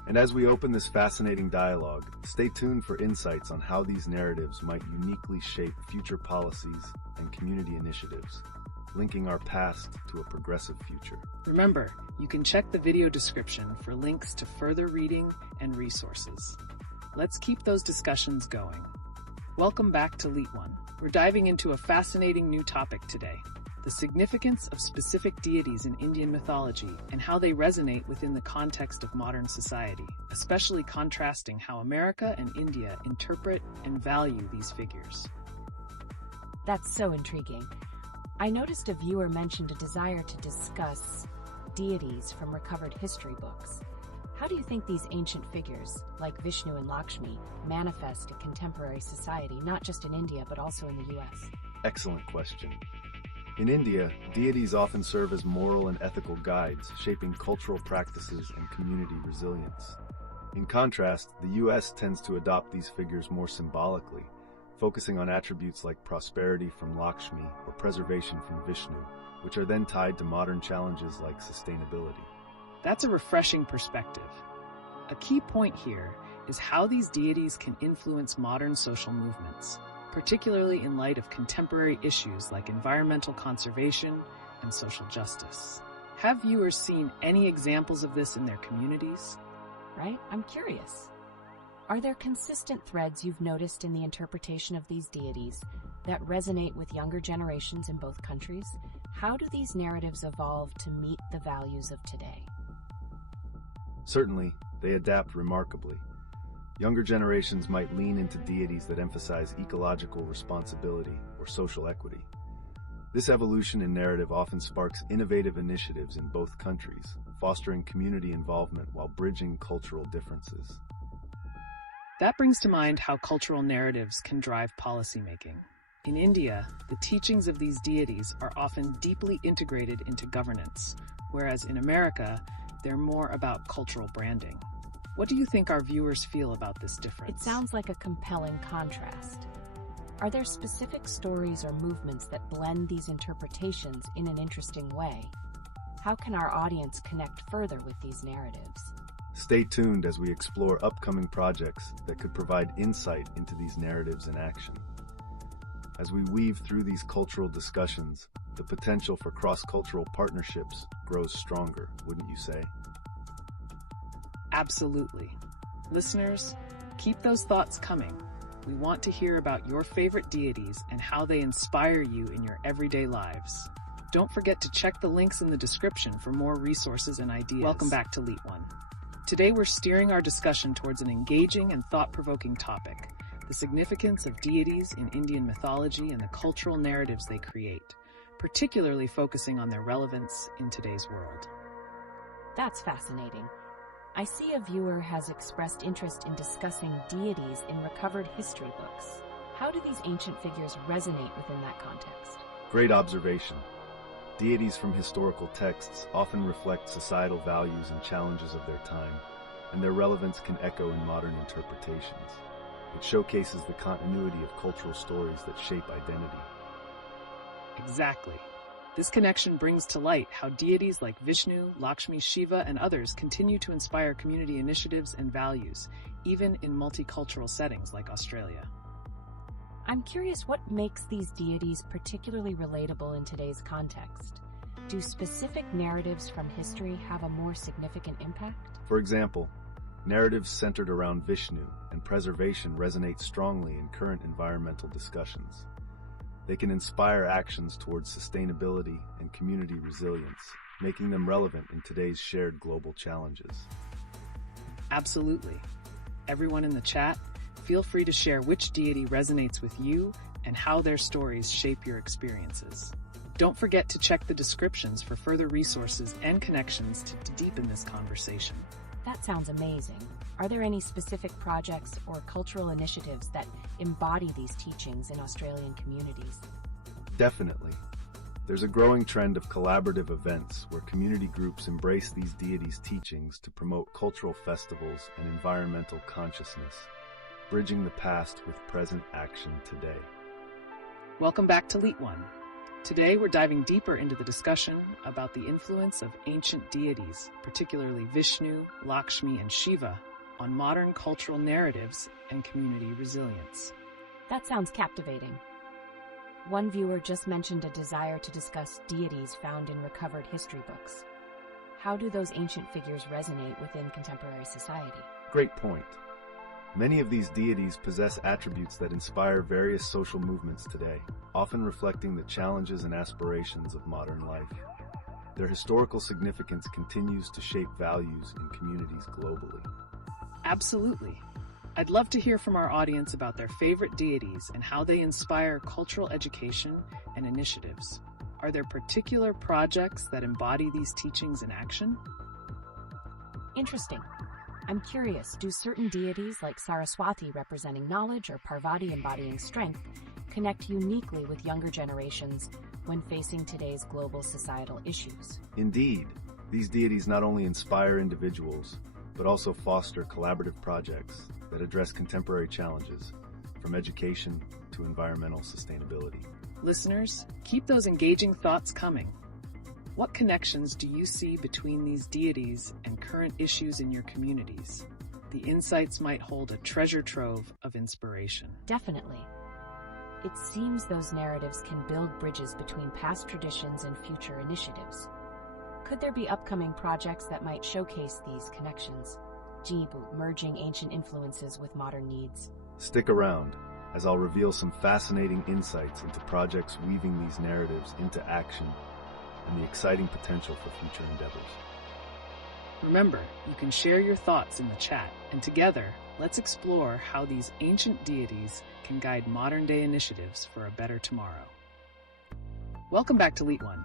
And as we open this fascinating dialogue, stay tuned for insights on how these narratives might uniquely shape future policies and community initiatives, linking our past to a progressive future. Remember, you can check the video description for links to further reading and resources. Let's keep those discussions going. Welcome back to LeetOne. We're diving into a fascinating new topic today: the significance of specific deities in Indian mythology and how they resonate within the context of modern society, especially contrasting how America and India interpret and value these figures. That's so intriguing. I noticed a viewer mentioned a desire to discuss deities from recovered history books. How do you think these ancient figures, like Vishnu and Lakshmi, manifest in contemporary society, not just in India, but also in the US? Excellent question. In India, deities often serve as moral and ethical guides, shaping cultural practices and community resilience. In contrast, the US tends to adopt these figures more symbolically, focusing on attributes like prosperity from Lakshmi or preservation from Vishnu, which are then tied to modern challenges like sustainability. That's a refreshing perspective. A key point here is how these deities can influence modern social movements, particularly in light of contemporary issues like environmental conservation and social justice. Have viewers seen any examples of this in their communities? Right? I'm curious. Are there consistent threads you've noticed in the interpretation of these deities that resonate with younger generations in both countries? How do these narratives evolve to meet the values of today? Certainly, they adapt remarkably. Younger generations might lean into deities that emphasize ecological responsibility or social equity. This evolution in narrative often sparks innovative initiatives in both countries, fostering community involvement while bridging cultural differences. That brings to mind how cultural narratives can drive policymaking. In India, the teachings of these deities are often deeply integrated into governance, whereas in America, they're more about cultural branding. What do you think our viewers feel about this difference? It sounds like a compelling contrast. Are there specific stories or movements that blend these interpretations in an interesting way? How can our audience connect further with these narratives? Stay tuned as we explore upcoming projects that could provide insight into these narratives in action. As we weave through these cultural discussions, the potential for cross-cultural partnerships grows stronger, wouldn't you say? Absolutely. Listeners, keep those thoughts coming. We want to hear about your favorite deities and how they inspire you in your everyday lives. Don't forget to check the links in the description for more resources and ideas. Welcome back to LeetOne. Today we're steering our discussion towards an engaging and thought-provoking topic, the significance of deities in Indian mythology and the cultural narratives they create, particularly focusing on their relevance in today's world. That's fascinating. I see a viewer has expressed interest in discussing deities in recovered history books. How do these ancient figures resonate within that context? Great observation. Deities from historical texts often reflect societal values and challenges of their time, and their relevance can echo in modern interpretations. It showcases the continuity of cultural stories that shape identity. Exactly. This connection brings to light how deities like Vishnu, Lakshmi, Shiva, and others continue to inspire community initiatives and values, even in multicultural settings like Australia. I'm curious what makes these deities particularly relatable in today's context. Do specific narratives from history have a more significant impact? For example, narratives centered around Vishnu and preservation resonate strongly in current environmental discussions. They can inspire actions towards sustainability and community resilience, making them relevant in today's shared global challenges. Absolutely. Everyone in the chat, feel free to share which deity resonates with you and how their stories shape your experiences. Don't forget to check the descriptions for further resources and connections to deepen this conversation. That sounds amazing. Are there any specific projects or cultural initiatives that embody these teachings in Australian communities? Definitely. There's a growing trend of collaborative events where community groups embrace these deities' teachings to promote cultural festivals and environmental consciousness, bridging the past with present action today. Welcome back to LeetOne. Today we're diving deeper into the discussion about the influence of ancient deities, particularly Vishnu, Lakshmi, and Shiva, on modern cultural narratives and community resilience. That sounds captivating. One viewer just mentioned a desire to discuss deities found in recovered history books. How do those ancient figures resonate within contemporary society? Great point. Many of these deities possess attributes that inspire various social movements today, often reflecting the challenges and aspirations of modern life. Their historical significance continues to shape values in communities globally. Absolutely. I'd love to hear from our audience about their favorite deities and how they inspire cultural education and initiatives. Are there particular projects that embody these teachings in action? Interesting. I'm curious, do certain deities like Saraswati representing knowledge or Parvati embodying strength connect uniquely with younger generations when facing today's global societal issues? Indeed, these deities not only inspire individuals, but also foster collaborative projects that address contemporary challenges, from education to environmental sustainability. Listeners, keep those engaging thoughts coming. What connections do you see between these deities and current issues in your communities? The insights might hold a treasure trove of inspiration. Definitely. It seems those narratives can build bridges between past traditions and future initiatives. Could there be upcoming projects that might showcase these connections? Merging ancient influences with modern needs. Stick around, as I'll reveal some fascinating insights into projects weaving these narratives into action and the exciting potential for future endeavors. Remember, you can share your thoughts in the chat, and together, let's explore how these ancient deities can guide modern-day initiatives for a better tomorrow. Welcome back to LeetOne.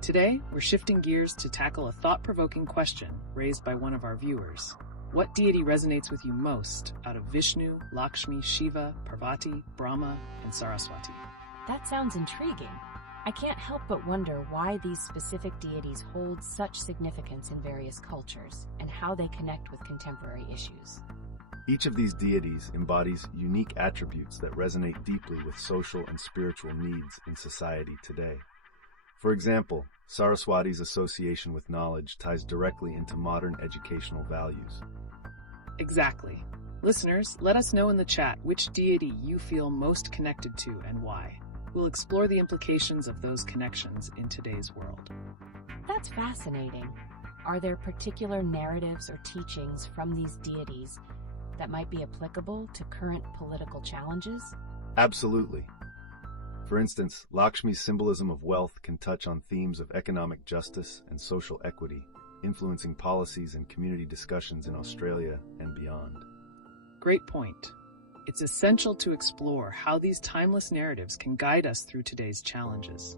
Today, we're shifting gears to tackle a thought-provoking question raised by one of our viewers. What deity resonates with you most out of Vishnu, Lakshmi, Shiva, Parvati, Brahma, and Saraswati? That sounds intriguing. I can't help but wonder why these specific deities hold such significance in various cultures and how they connect with contemporary issues. Each of these deities embodies unique attributes that resonate deeply with social and spiritual needs in society today. For example, Saraswati's association with knowledge ties directly into modern educational values. Exactly. Listeners, let us know in the chat which deity you feel most connected to and why. We'll explore the implications of those connections in today's world. That's fascinating. Are there particular narratives or teachings from these deities that might be applicable to current political challenges? Absolutely. For instance, Lakshmi's symbolism of wealth can touch on themes of economic justice and social equity, influencing policies and community discussions in Australia and beyond. Great point. It's essential to explore how these timeless narratives can guide us through today's challenges.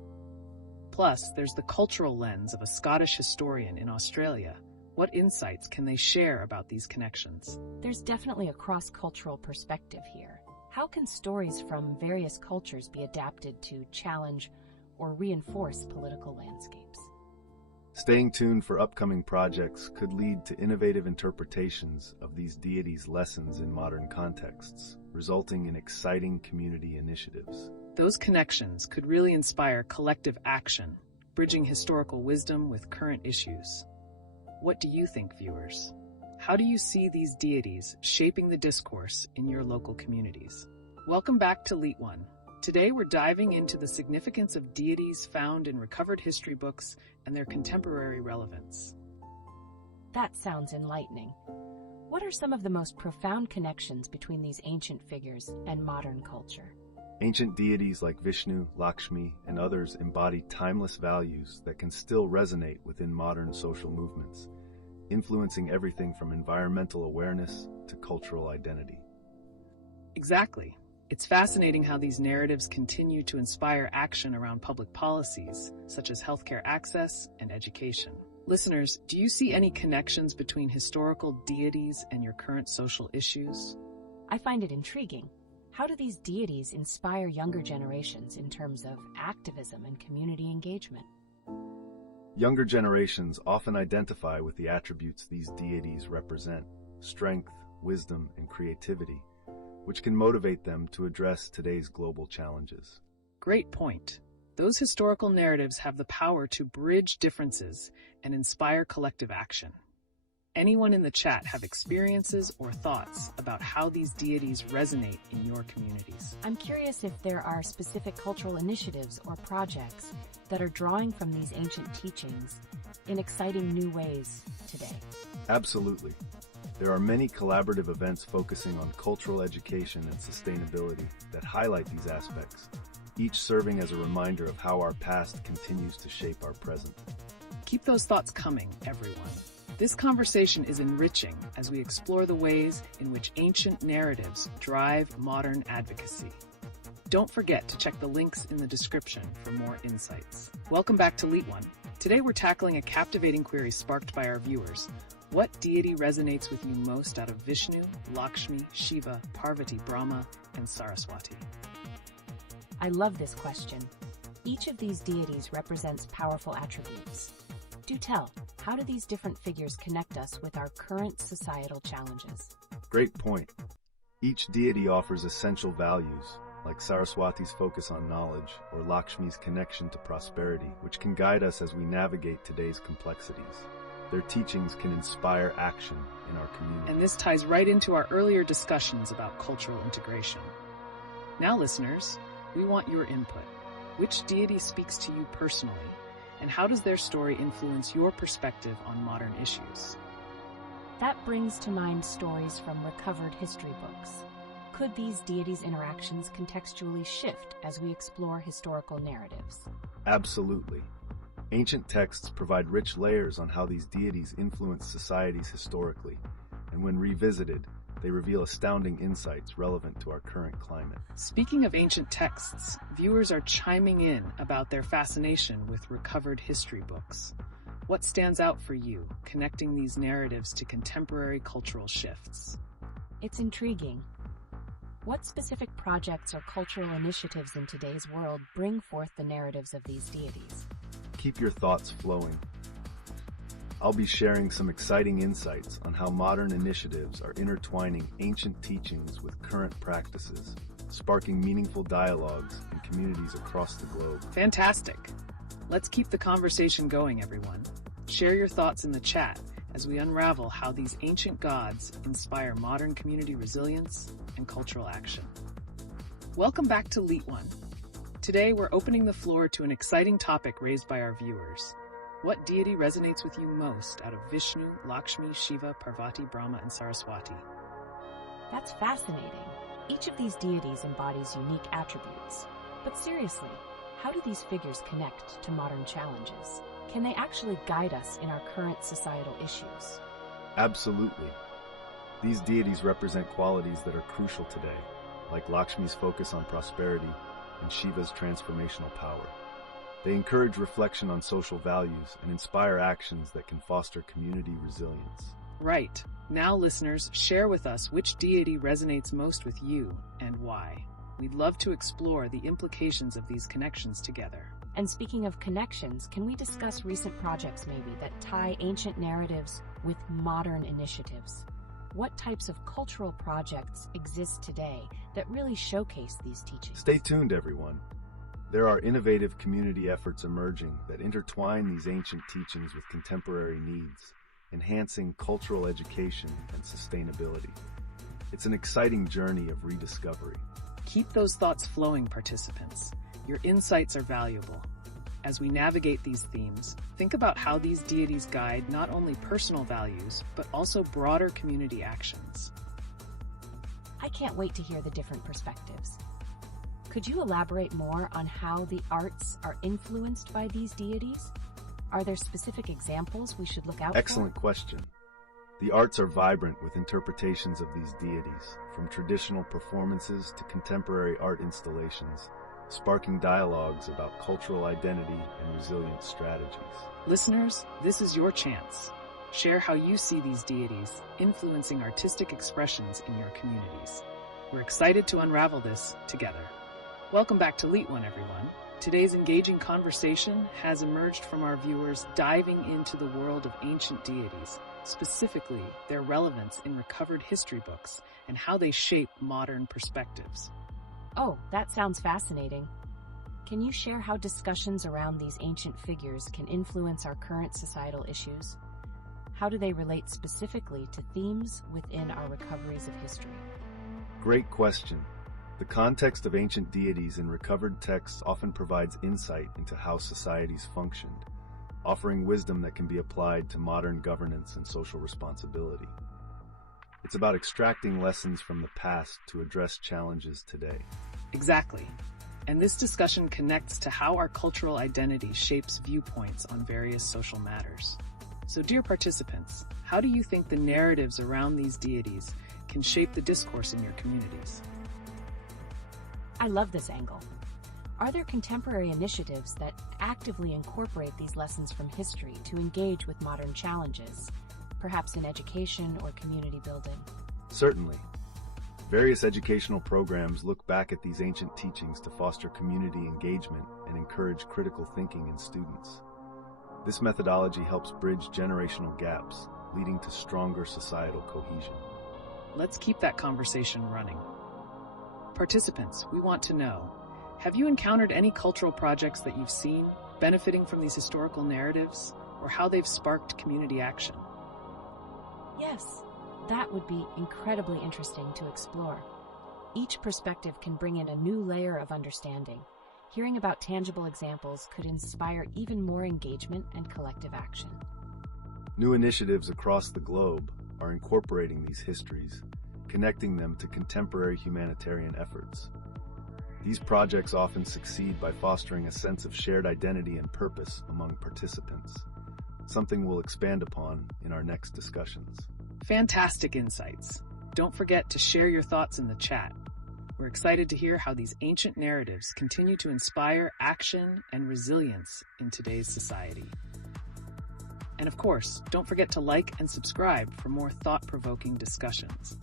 Plus, there's the cultural lens of a Scottish historian in Australia. What insights can they share about these connections? There's definitely a cross-cultural perspective here. How can stories from various cultures be adapted to challenge or reinforce political landscapes? Staying tuned for upcoming projects could lead to innovative interpretations of these deities' lessons in modern contexts, resulting in exciting community initiatives. Those connections could really inspire collective action, bridging historical wisdom with current issues. What do you think, viewers? How do you see these deities shaping the discourse in your local communities? Welcome back to LeetOne. Today we're diving into the significance of deities found in recovered history books and their contemporary relevance. That sounds enlightening. What are some of the most profound connections between these ancient figures and modern culture? Ancient deities like Vishnu, Lakshmi, and others embody timeless values that can still resonate within modern social movements, influencing everything from environmental awareness to cultural identity. Exactly. It's fascinating how these narratives continue to inspire action around public policies, such as healthcare access and education. Listeners, do you see any connections between historical deities and your current social issues? I find it intriguing. How do these deities inspire younger generations in terms of activism and community engagement? Younger generations often identify with the attributes these deities represent: strength, wisdom, and creativity, which can motivate them to address today's global challenges. Great point. Those historical narratives have the power to bridge differences and inspire collective action. Anyone in the chat have experiences or thoughts about how these deities resonate in your communities? I'm curious if there are specific cultural initiatives or projects that are drawing from these ancient teachings in exciting new ways today. Absolutely. There are many collaborative events focusing on cultural education and sustainability that highlight these aspects, each serving as a reminder of how our past continues to shape our present. Keep those thoughts coming, everyone. This conversation is enriching as we explore the ways in which ancient narratives drive modern advocacy. Don't forget to check the links in the description for more insights. Welcome back to LeetOne. Today we're tackling a captivating query sparked by our viewers. What deity resonates with you most out of Vishnu, Lakshmi, Shiva, Parvati, Brahma, and Saraswati? I love this question. Each of these deities represents powerful attributes. Do tell, how do these different figures connect us with our current societal challenges? Great point. Each deity offers essential values, like Saraswati's focus on knowledge or Lakshmi's connection to prosperity, which can guide us as we navigate today's complexities. Their teachings can inspire action in our community. And this ties right into our earlier discussions about cultural integration. Now, listeners, we want your input. Which deity speaks to you personally? And how does their story influence your perspective on modern issues? That brings to mind stories from recovered history books. Could these deities' interactions contextually shift as we explore historical narratives? Absolutely. Ancient texts provide rich layers on how these deities influence societies historically, and when revisited, they reveal astounding insights relevant to our current climate. Speaking of ancient texts, viewers are chiming in about their fascination with recovered history books. What stands out for you, connecting these narratives to contemporary cultural shifts? It's intriguing. What specific projects or cultural initiatives in today's world bring forth the narratives of these deities? Keep your thoughts flowing. I'll be sharing some exciting insights on how modern initiatives are intertwining ancient teachings with current practices, sparking meaningful dialogues in communities across the globe. Fantastic! Let's keep the conversation going, everyone. Share your thoughts in the chat as we unravel how these ancient gods inspire modern community resilience and cultural action. Welcome back to LeetOne. Today, we're opening the floor to an exciting topic raised by our viewers. What deity resonates with you most out of Vishnu, Lakshmi, Shiva, Parvati, Brahma, and Saraswati? That's fascinating. Each of these deities embodies unique attributes. But seriously, how do these figures connect to modern challenges? Can they actually guide us in our current societal issues? Absolutely. These deities represent qualities that are crucial today, like Lakshmi's focus on prosperity and Shiva's transformational power. They encourage reflection on social values and inspire actions that can foster community resilience. Right. Now, listeners, share with us which deity resonates most with you and why. We'd love to explore the implications of these connections together. And speaking of connections, can we discuss recent projects maybe that tie ancient narratives with modern initiatives? What types of cultural projects exist today that really showcase these teachings? Stay tuned, everyone. There are innovative community efforts emerging that intertwine these ancient teachings with contemporary needs, enhancing cultural education and sustainability. It's an exciting journey of rediscovery. Keep those thoughts flowing, participants. Your insights are valuable. As we navigate these themes, think about how these deities guide not only personal values, but also broader community actions. I can't wait to hear the different perspectives. Could you elaborate more on how the arts are influenced by these deities? Are there specific examples we should look out for? Excellent question. The arts are vibrant with interpretations of these deities, from traditional performances to contemporary art installations, sparking dialogues about cultural identity and resilience strategies. Listeners, this is your chance. Share how you see these deities influencing artistic expressions in your communities. We're excited to unravel this together. Welcome back to LeetOne, everyone. Today's engaging conversation has emerged from our viewers diving into the world of ancient deities, specifically their relevance in recovered history books and how they shape modern perspectives. Oh, that sounds fascinating. Can you share how discussions around these ancient figures can influence our current societal issues? How do they relate specifically to themes within our recoveries of history? Great question. The context of ancient deities in recovered texts often provides insight into how societies functioned, offering wisdom that can be applied to modern governance and social responsibility. It's about extracting lessons from the past to address challenges today. Exactly. And this discussion connects to how our cultural identity shapes viewpoints on various social matters. So, dear participants, how do you think the narratives around these deities can shape the discourse in your communities? I love this angle. Are there contemporary initiatives that actively incorporate these lessons from history to engage with modern challenges, perhaps in education or community building? Certainly. Various educational programs look back at these ancient teachings to foster community engagement and encourage critical thinking in students. This methodology helps bridge generational gaps, leading to stronger societal cohesion. Let's keep that conversation running. Participants, we want to know, have you encountered any cultural projects that you've seen benefiting from these historical narratives, or how they've sparked community action? Yes, that would be incredibly interesting to explore. Each perspective can bring in a new layer of understanding. Hearing about tangible examples could inspire even more engagement and collective action. New initiatives across the globe are incorporating these histories, connecting them to contemporary humanitarian efforts. These projects often succeed by fostering a sense of shared identity and purpose among participants, something we'll expand upon in our next discussions. Fantastic insights. Don't forget to share your thoughts in the chat. We're excited to hear how these ancient narratives continue to inspire action and resilience in today's society. And of course, don't forget to like and subscribe for more thought-provoking discussions.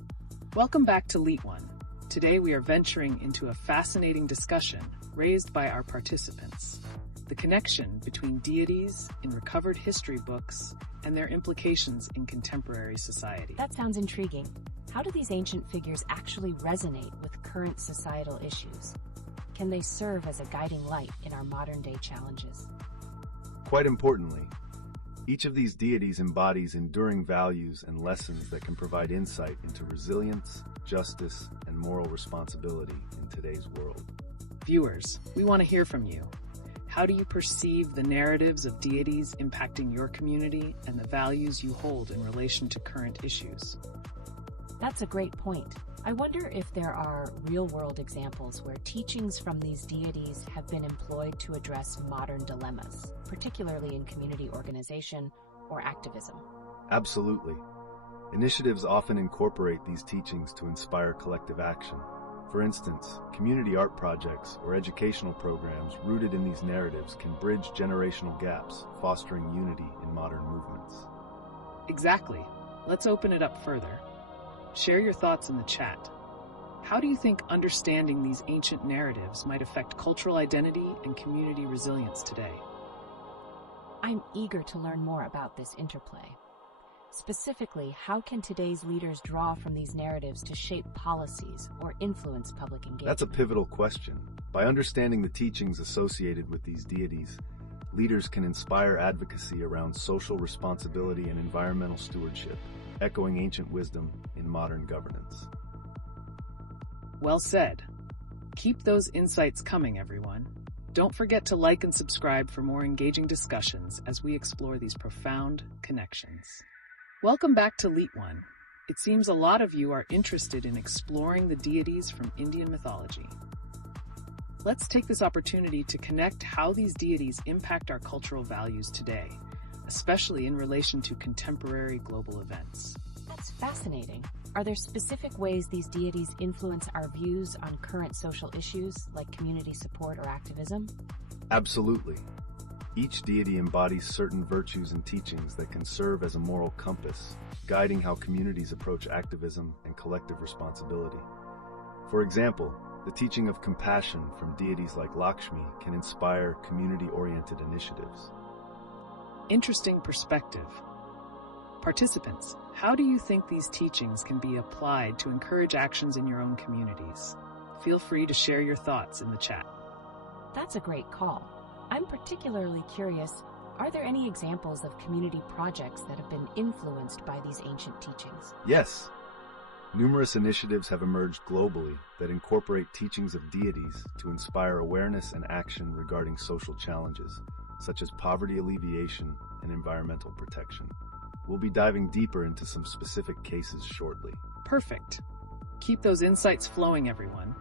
Welcome back to LeetOne. Today we are venturing into a fascinating discussion raised by our participants: the connection between deities in recovered history books and their implications in contemporary society. That sounds intriguing. How do these ancient figures actually resonate with current societal issues? Can they serve as a guiding light in our modern-day challenges? Quite importantly, each of these deities embodies enduring values and lessons that can provide insight into resilience, justice, and moral responsibility in today's world. Viewers, we want to hear from you. How do you perceive the narratives of deities impacting your community and the values you hold in relation to current issues? That's a great point. I wonder if there are real-world examples where teachings from these deities have been employed to address modern dilemmas, particularly in community organization or activism. Absolutely. Initiatives often incorporate these teachings to inspire collective action. For instance, community art projects or educational programs rooted in these narratives can bridge generational gaps, fostering unity in modern movements. Exactly. Let's open it up further. Share your thoughts in the chat. How do you think understanding these ancient narratives might affect cultural identity and community resilience today? I'm eager to learn more about this interplay. Specifically, how can today's leaders draw from these narratives to shape policies or influence public engagement? That's a pivotal question. By understanding the teachings associated with these deities, leaders can inspire advocacy around social responsibility and environmental stewardship, echoing ancient wisdom in modern governance. Well said. Keep those insights coming, everyone. Don't forget to like and subscribe for more engaging discussions as we explore these profound connections. Welcome back to LeetOne. It seems a lot of you are interested in exploring the deities from Indian mythology. Let's take this opportunity to connect how these deities impact our cultural values today, especially in relation to contemporary global events. That's fascinating. Are there specific ways these deities influence our views on current social issues, like community support or activism? Absolutely. Each deity embodies certain virtues and teachings that can serve as a moral compass, guiding how communities approach activism and collective responsibility. For example, the teaching of compassion from deities like Lakshmi can inspire community-oriented initiatives. Interesting perspective. Participants, how do you think these teachings can be applied to encourage actions in your own communities? Feel free to share your thoughts in the chat. That's a great call. I'm particularly curious, are there any examples of community projects that have been influenced by these ancient teachings? Yes. Numerous initiatives have emerged globally that incorporate teachings of deities to inspire awareness and action regarding social challenges, such as poverty alleviation and environmental protection. We'll be diving deeper into some specific cases shortly. Perfect. Keep those insights flowing, everyone.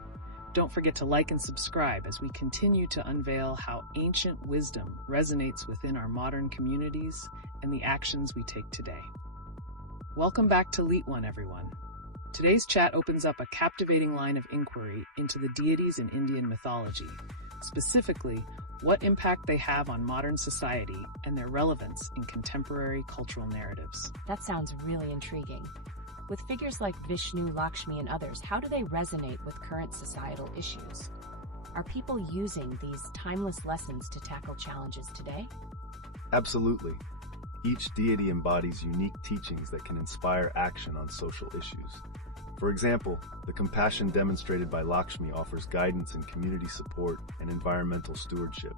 Don't forget to like and subscribe as we continue to unveil how ancient wisdom resonates within our modern communities and the actions we take today. Welcome back to LeetOne, everyone. Today's chat opens up a captivating line of inquiry into the deities in Indian mythology, specifically what impact they have on modern society and their relevance in contemporary cultural narratives. That sounds really intriguing. With figures like Vishnu, Lakshmi, and others, how do they resonate with current societal issues? Are people using these timeless lessons to tackle challenges today? Absolutely. Each deity embodies unique teachings that can inspire action on social issues. For example, the compassion demonstrated by Lakshmi offers guidance in community support and environmental stewardship.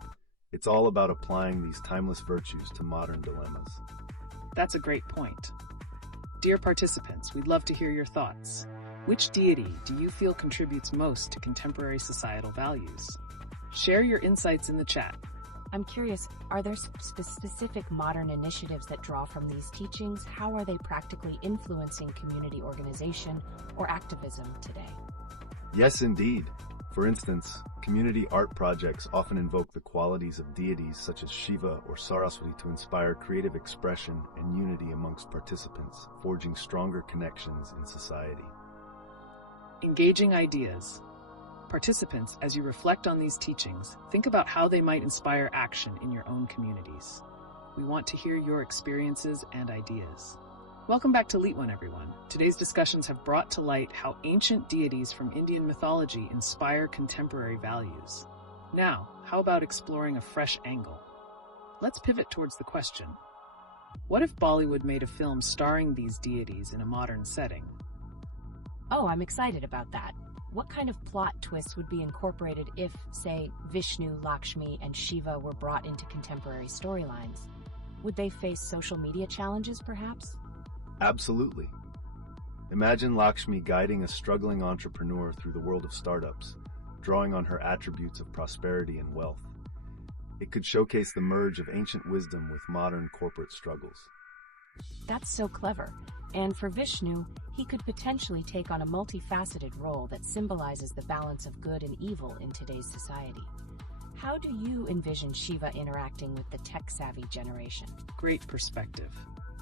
It's all about applying these timeless virtues to modern dilemmas. That's a great point. Dear participants, we'd love to hear your thoughts. Which deity do you feel contributes most to contemporary societal values? Share your insights in the chat. I'm curious, are there specific modern initiatives that draw from these teachings? How are they practically influencing community organization or activism today? Yes, indeed. For instance, community art projects often invoke the qualities of deities such as Shiva or Saraswati to inspire creative expression and unity amongst participants, forging stronger connections in society. Engaging ideas. Participants, as you reflect on these teachings, think about how they might inspire action in your own communities. We want to hear your experiences and ideas. Welcome back to LeetOne, everyone. Today's discussions have brought to light how ancient deities from Indian mythology inspire contemporary values. Now, how about exploring a fresh angle? Let's pivot towards the question, what if Bollywood made a film starring these deities in a modern setting? Oh, I'm excited about that. What kind of plot twists would be incorporated if, say, Vishnu, Lakshmi, and Shiva were brought into contemporary storylines? Would they face social media challenges, perhaps? Absolutely. Imagine Lakshmi guiding a struggling entrepreneur through the world of startups, drawing on her attributes of prosperity and wealth. It could showcase the merge of ancient wisdom with modern corporate struggles. That's so clever. And for Vishnu, he could potentially take on a multifaceted role that symbolizes the balance of good and evil in today's society. How do you envision Shiva interacting with the tech-savvy generation? Great perspective.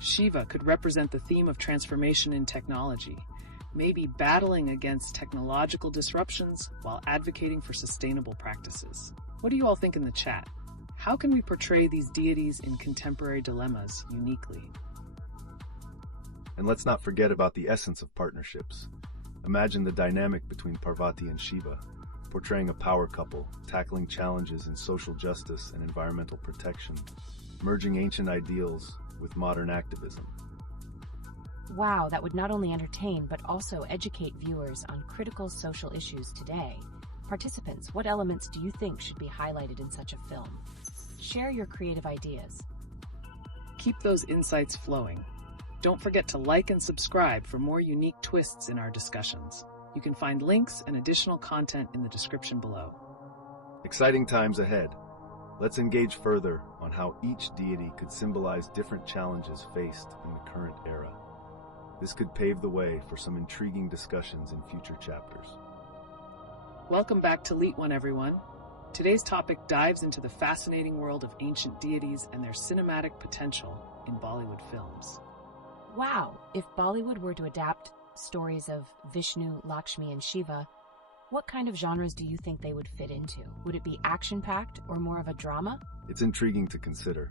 Shiva could represent the theme of transformation in technology, maybe battling against technological disruptions while advocating for sustainable practices. What do you all think in the chat? How can we portray these deities in contemporary dilemmas uniquely? And let's not forget about the essence of partnerships. Imagine the dynamic between Parvati and Shiva, portraying a power couple, tackling challenges in social justice and environmental protection, merging ancient ideals with modern activism. Wow, that would not only entertain but also educate viewers on critical social issues today. Participants, what elements do you think should be highlighted in such a film? Share your creative ideas. Keep those insights flowing. Don't forget to like and subscribe for more unique twists in our discussions. You can find links and additional content in the description below. Exciting times ahead. Let's engage further on how each deity could symbolize different challenges faced in the current era. This could pave the way for some intriguing discussions in future chapters. Welcome back to LeetOne, everyone. Today's topic dives into the fascinating world of ancient deities and their cinematic potential in Bollywood films. Wow, if Bollywood were to adapt stories of Vishnu, Lakshmi, and Shiva, what kind of genres do you think they would fit into? Would it be action-packed or more of a drama? It's intriguing to consider.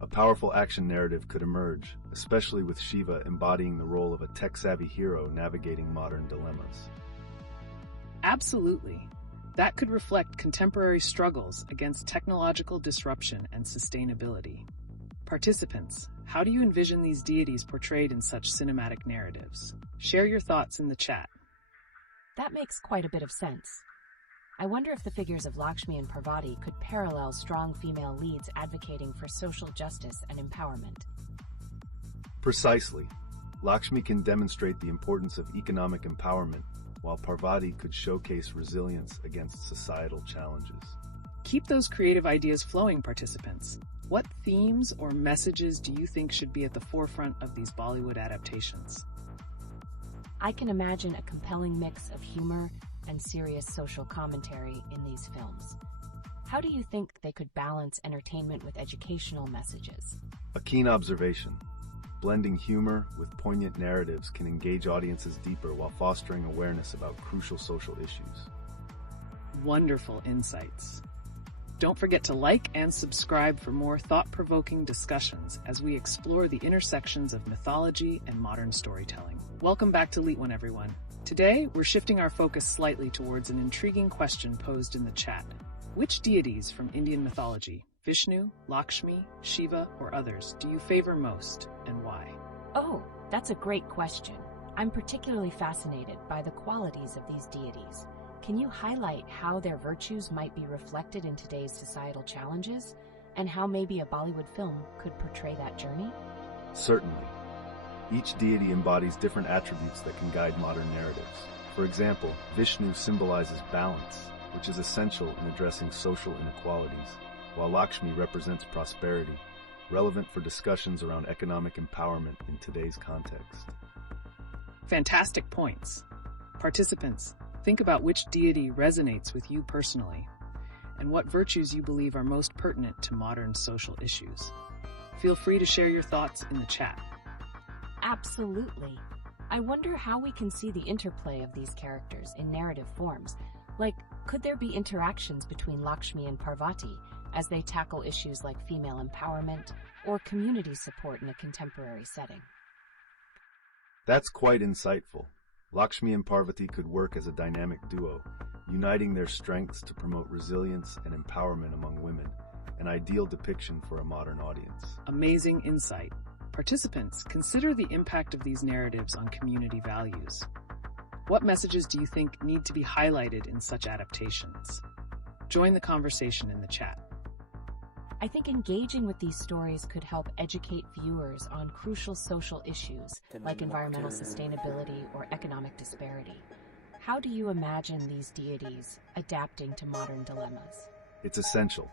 A powerful action narrative could emerge, especially with Shiva embodying the role of a tech-savvy hero navigating modern dilemmas. Absolutely. That could reflect contemporary struggles against technological disruption and sustainability. Participants, how do you envision these deities portrayed in such cinematic narratives? Share your thoughts in the chat. That makes quite a bit of sense. I wonder if the figures of Lakshmi and Parvati could parallel strong female leads advocating for social justice and empowerment. Precisely. Lakshmi can demonstrate the importance of economic empowerment, while Parvati could showcase resilience against societal challenges. Keep those creative ideas flowing, participants. What themes or messages do you think should be at the forefront of these Bollywood adaptations? I can imagine a compelling mix of humor and serious social commentary in these films. How do you think they could balance entertainment with educational messages? A keen observation. Blending humor with poignant narratives can engage audiences deeper while fostering awareness about crucial social issues. Wonderful insights. Don't forget to like and subscribe for more thought-provoking discussions as we explore the intersections of mythology and modern storytelling. Welcome back to LeetOne, everyone. Today, we're shifting our focus slightly towards an intriguing question posed in the chat. Which deities from Indian mythology, Vishnu, Lakshmi, Shiva, or others, do you favor most, and why? Oh, that's a great question. I'm particularly fascinated by the qualities of these deities. Can you highlight how their virtues might be reflected in today's societal challenges, and how maybe a Bollywood film could portray that journey? Certainly. Each deity embodies different attributes that can guide modern narratives. For example, Vishnu symbolizes balance, which is essential in addressing social inequalities, while Lakshmi represents prosperity, relevant for discussions around economic empowerment in today's context. Fantastic points. Participants, think about which deity resonates with you personally, and what virtues you believe are most pertinent to modern social issues. Feel free to share your thoughts in the chat. Absolutely. I wonder how we can see the interplay of these characters in narrative forms. Like, could there be interactions between Lakshmi and Parvati as they tackle issues like female empowerment or community support in a contemporary setting? That's quite insightful. Lakshmi and Parvati could work as a dynamic duo, uniting their strengths to promote resilience and empowerment among women, an ideal depiction for a modern audience. Amazing insight. Participants, consider the impact of these narratives on community values. What messages do you think need to be highlighted in such adaptations? Join the conversation in the chat. I think engaging with these stories could help educate viewers on crucial social issues like environmental sustainability or economic disparity. How do you imagine these deities adapting to modern dilemmas? It's essential.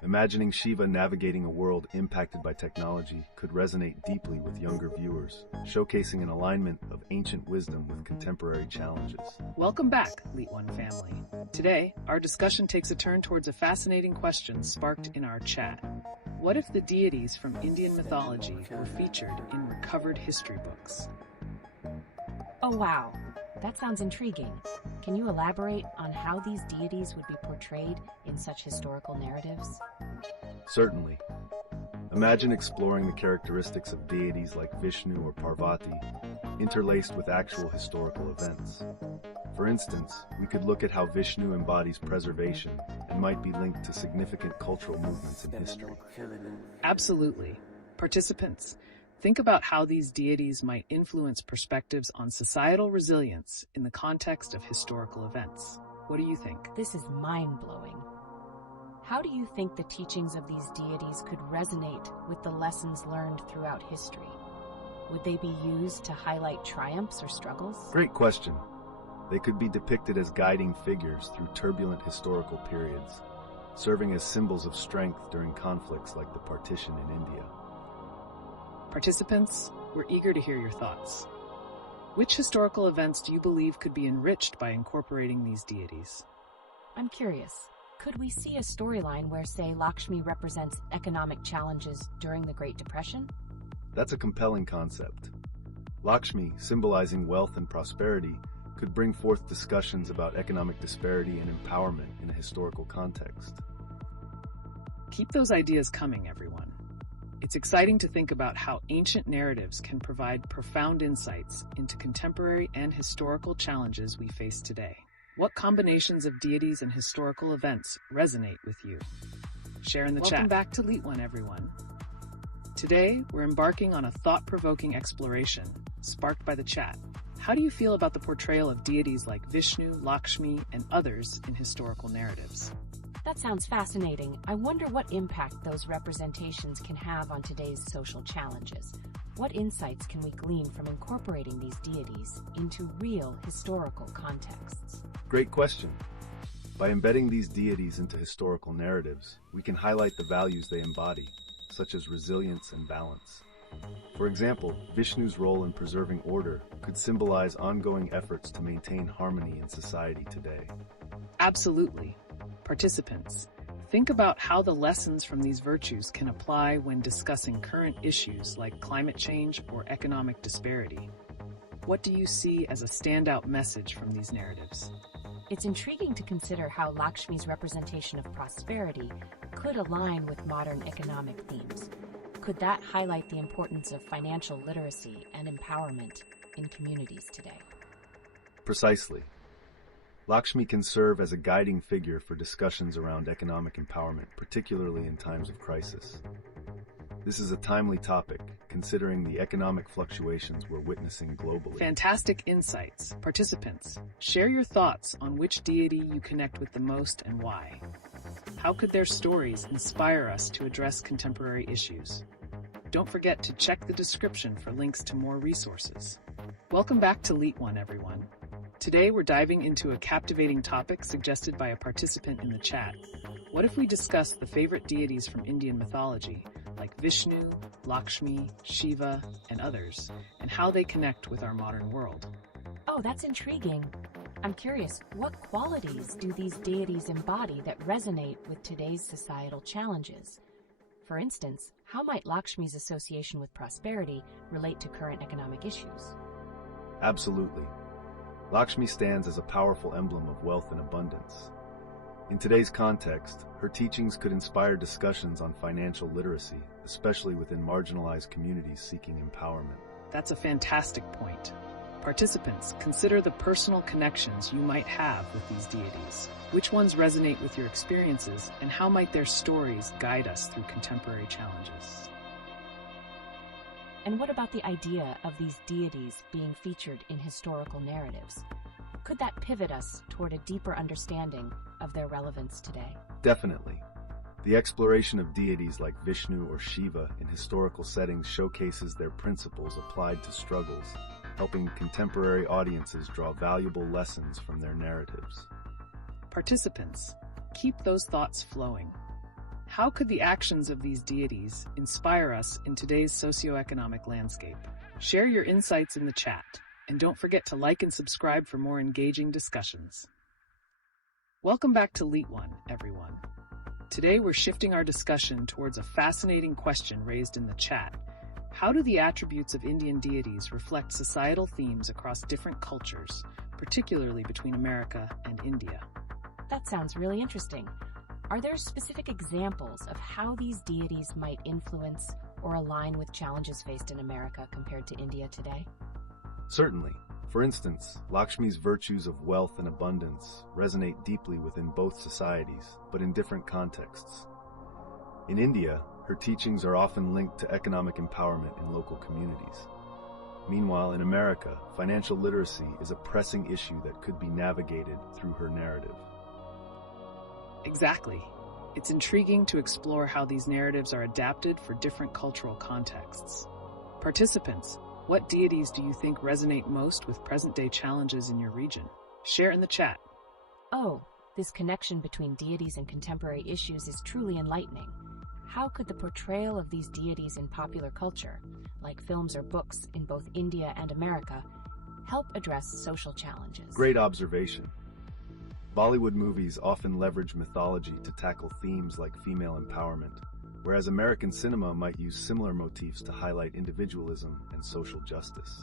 Imagining Shiva navigating a world impacted by technology could resonate deeply with younger viewers, showcasing an alignment of ancient wisdom with contemporary challenges. Welcome back, LeetOne family. Today, our discussion takes a turn towards a fascinating question sparked in our chat. What if the deities from Indian mythology were featured in recovered history books? Oh wow, that sounds intriguing. Can you elaborate on how these deities would be portrayed in such historical narratives? Certainly. Imagine exploring the characteristics of deities like Vishnu or Parvati, interlaced with actual historical events. For instance, we could look at how Vishnu embodies preservation and might be linked to significant cultural movements in history. Absolutely. Participants, think about how these deities might influence perspectives on societal resilience in the context of historical events. What do you think? This is mind-blowing. How do you think the teachings of these deities could resonate with the lessons learned throughout history? Would they be used to highlight triumphs or struggles? Great question. They could be depicted as guiding figures through turbulent historical periods, serving as symbols of strength during conflicts like the partition in India. Participants, we're eager to hear your thoughts. Which historical events do you believe could be enriched by incorporating these deities? I'm curious. Could we see a storyline where, say, Lakshmi represents economic challenges during the Great Depression? That's a compelling concept. Lakshmi, symbolizing wealth and prosperity, could bring forth discussions about economic disparity and empowerment in a historical context. Keep those ideas coming, everyone. It's exciting to think about how ancient narratives can provide profound insights into contemporary and historical challenges we face today. What combinations of deities and historical events resonate with you? Share in the chat. Welcome back to LeetOne, everyone. Today, we're embarking on a thought-provoking exploration, sparked by the chat. How do you feel about the portrayal of deities like Vishnu, Lakshmi, and others in historical narratives? That sounds fascinating. I wonder what impact those representations can have on today's social challenges. What insights can we glean from incorporating these deities into real historical contexts? Great question. By embedding these deities into historical narratives, we can highlight the values they embody, such as resilience and balance. For example, Vishnu's role in preserving order could symbolize ongoing efforts to maintain harmony in society today. Absolutely. Participants, think about how the lessons from these virtues can apply when discussing current issues like climate change or economic disparity. What do you see as a standout message from these narratives? It's intriguing to consider how Lakshmi's representation of prosperity could align with modern economic themes. Could that highlight the importance of financial literacy and empowerment in communities today? Precisely. Lakshmi can serve as a guiding figure for discussions around economic empowerment, particularly in times of crisis. This is a timely topic, considering the economic fluctuations we're witnessing globally. Fantastic insights. Participants, share your thoughts on which deity you connect with the most and why. How could their stories inspire us to address contemporary issues? Don't forget to check the description for links to more resources. Welcome back to LeetOne, everyone. Today we're diving into a captivating topic suggested by a participant in the chat. What if we discuss the favorite deities from Indian mythology, like Vishnu, Lakshmi, Shiva, and others, and how they connect with our modern world? Oh, that's intriguing. I'm curious, what qualities do these deities embody that resonate with today's societal challenges? For instance, how might Lakshmi's association with prosperity relate to current economic issues? Absolutely. Lakshmi stands as a powerful emblem of wealth and abundance. In today's context, her teachings could inspire discussions on financial literacy, especially within marginalized communities seeking empowerment. That's a fantastic point. Participants, consider the personal connections you might have with these deities. Which ones resonate with your experiences, and how might their stories guide us through contemporary challenges? And what about the idea of these deities being featured in historical narratives? Could that pivot us toward a deeper understanding of their relevance today? Definitely. The exploration of deities like Vishnu or Shiva in historical settings showcases their principles applied to struggles, helping contemporary audiences draw valuable lessons from their narratives. Participants, keep those thoughts flowing. How could the actions of these deities inspire us in today's socioeconomic landscape? Share your insights in the chat, and don't forget to like and subscribe for more engaging discussions. Welcome back to LeetOne, everyone. Today we're shifting our discussion towards a fascinating question raised in the chat. How do the attributes of Indian deities reflect societal themes across different cultures, particularly between America and India? That sounds really interesting. Are there specific examples of how these deities might influence or align with challenges faced in America compared to India today? Certainly. For instance, Lakshmi's virtues of wealth and abundance resonate deeply within both societies, but in different contexts. In India, her teachings are often linked to economic empowerment in local communities. Meanwhile, in America, financial literacy is a pressing issue that could be navigated through her narrative. Exactly. It's intriguing to explore how these narratives are adapted for different cultural contexts. Participants, what deities do you think resonate most with present-day challenges in your region? Share in the chat. Oh, this connection between deities and contemporary issues is truly enlightening. How could the portrayal of these deities in popular culture, like films or books in both India and America, help address social challenges? Great observation. Bollywood movies often leverage mythology to tackle themes like female empowerment, whereas American cinema might use similar motifs to highlight individualism and social justice.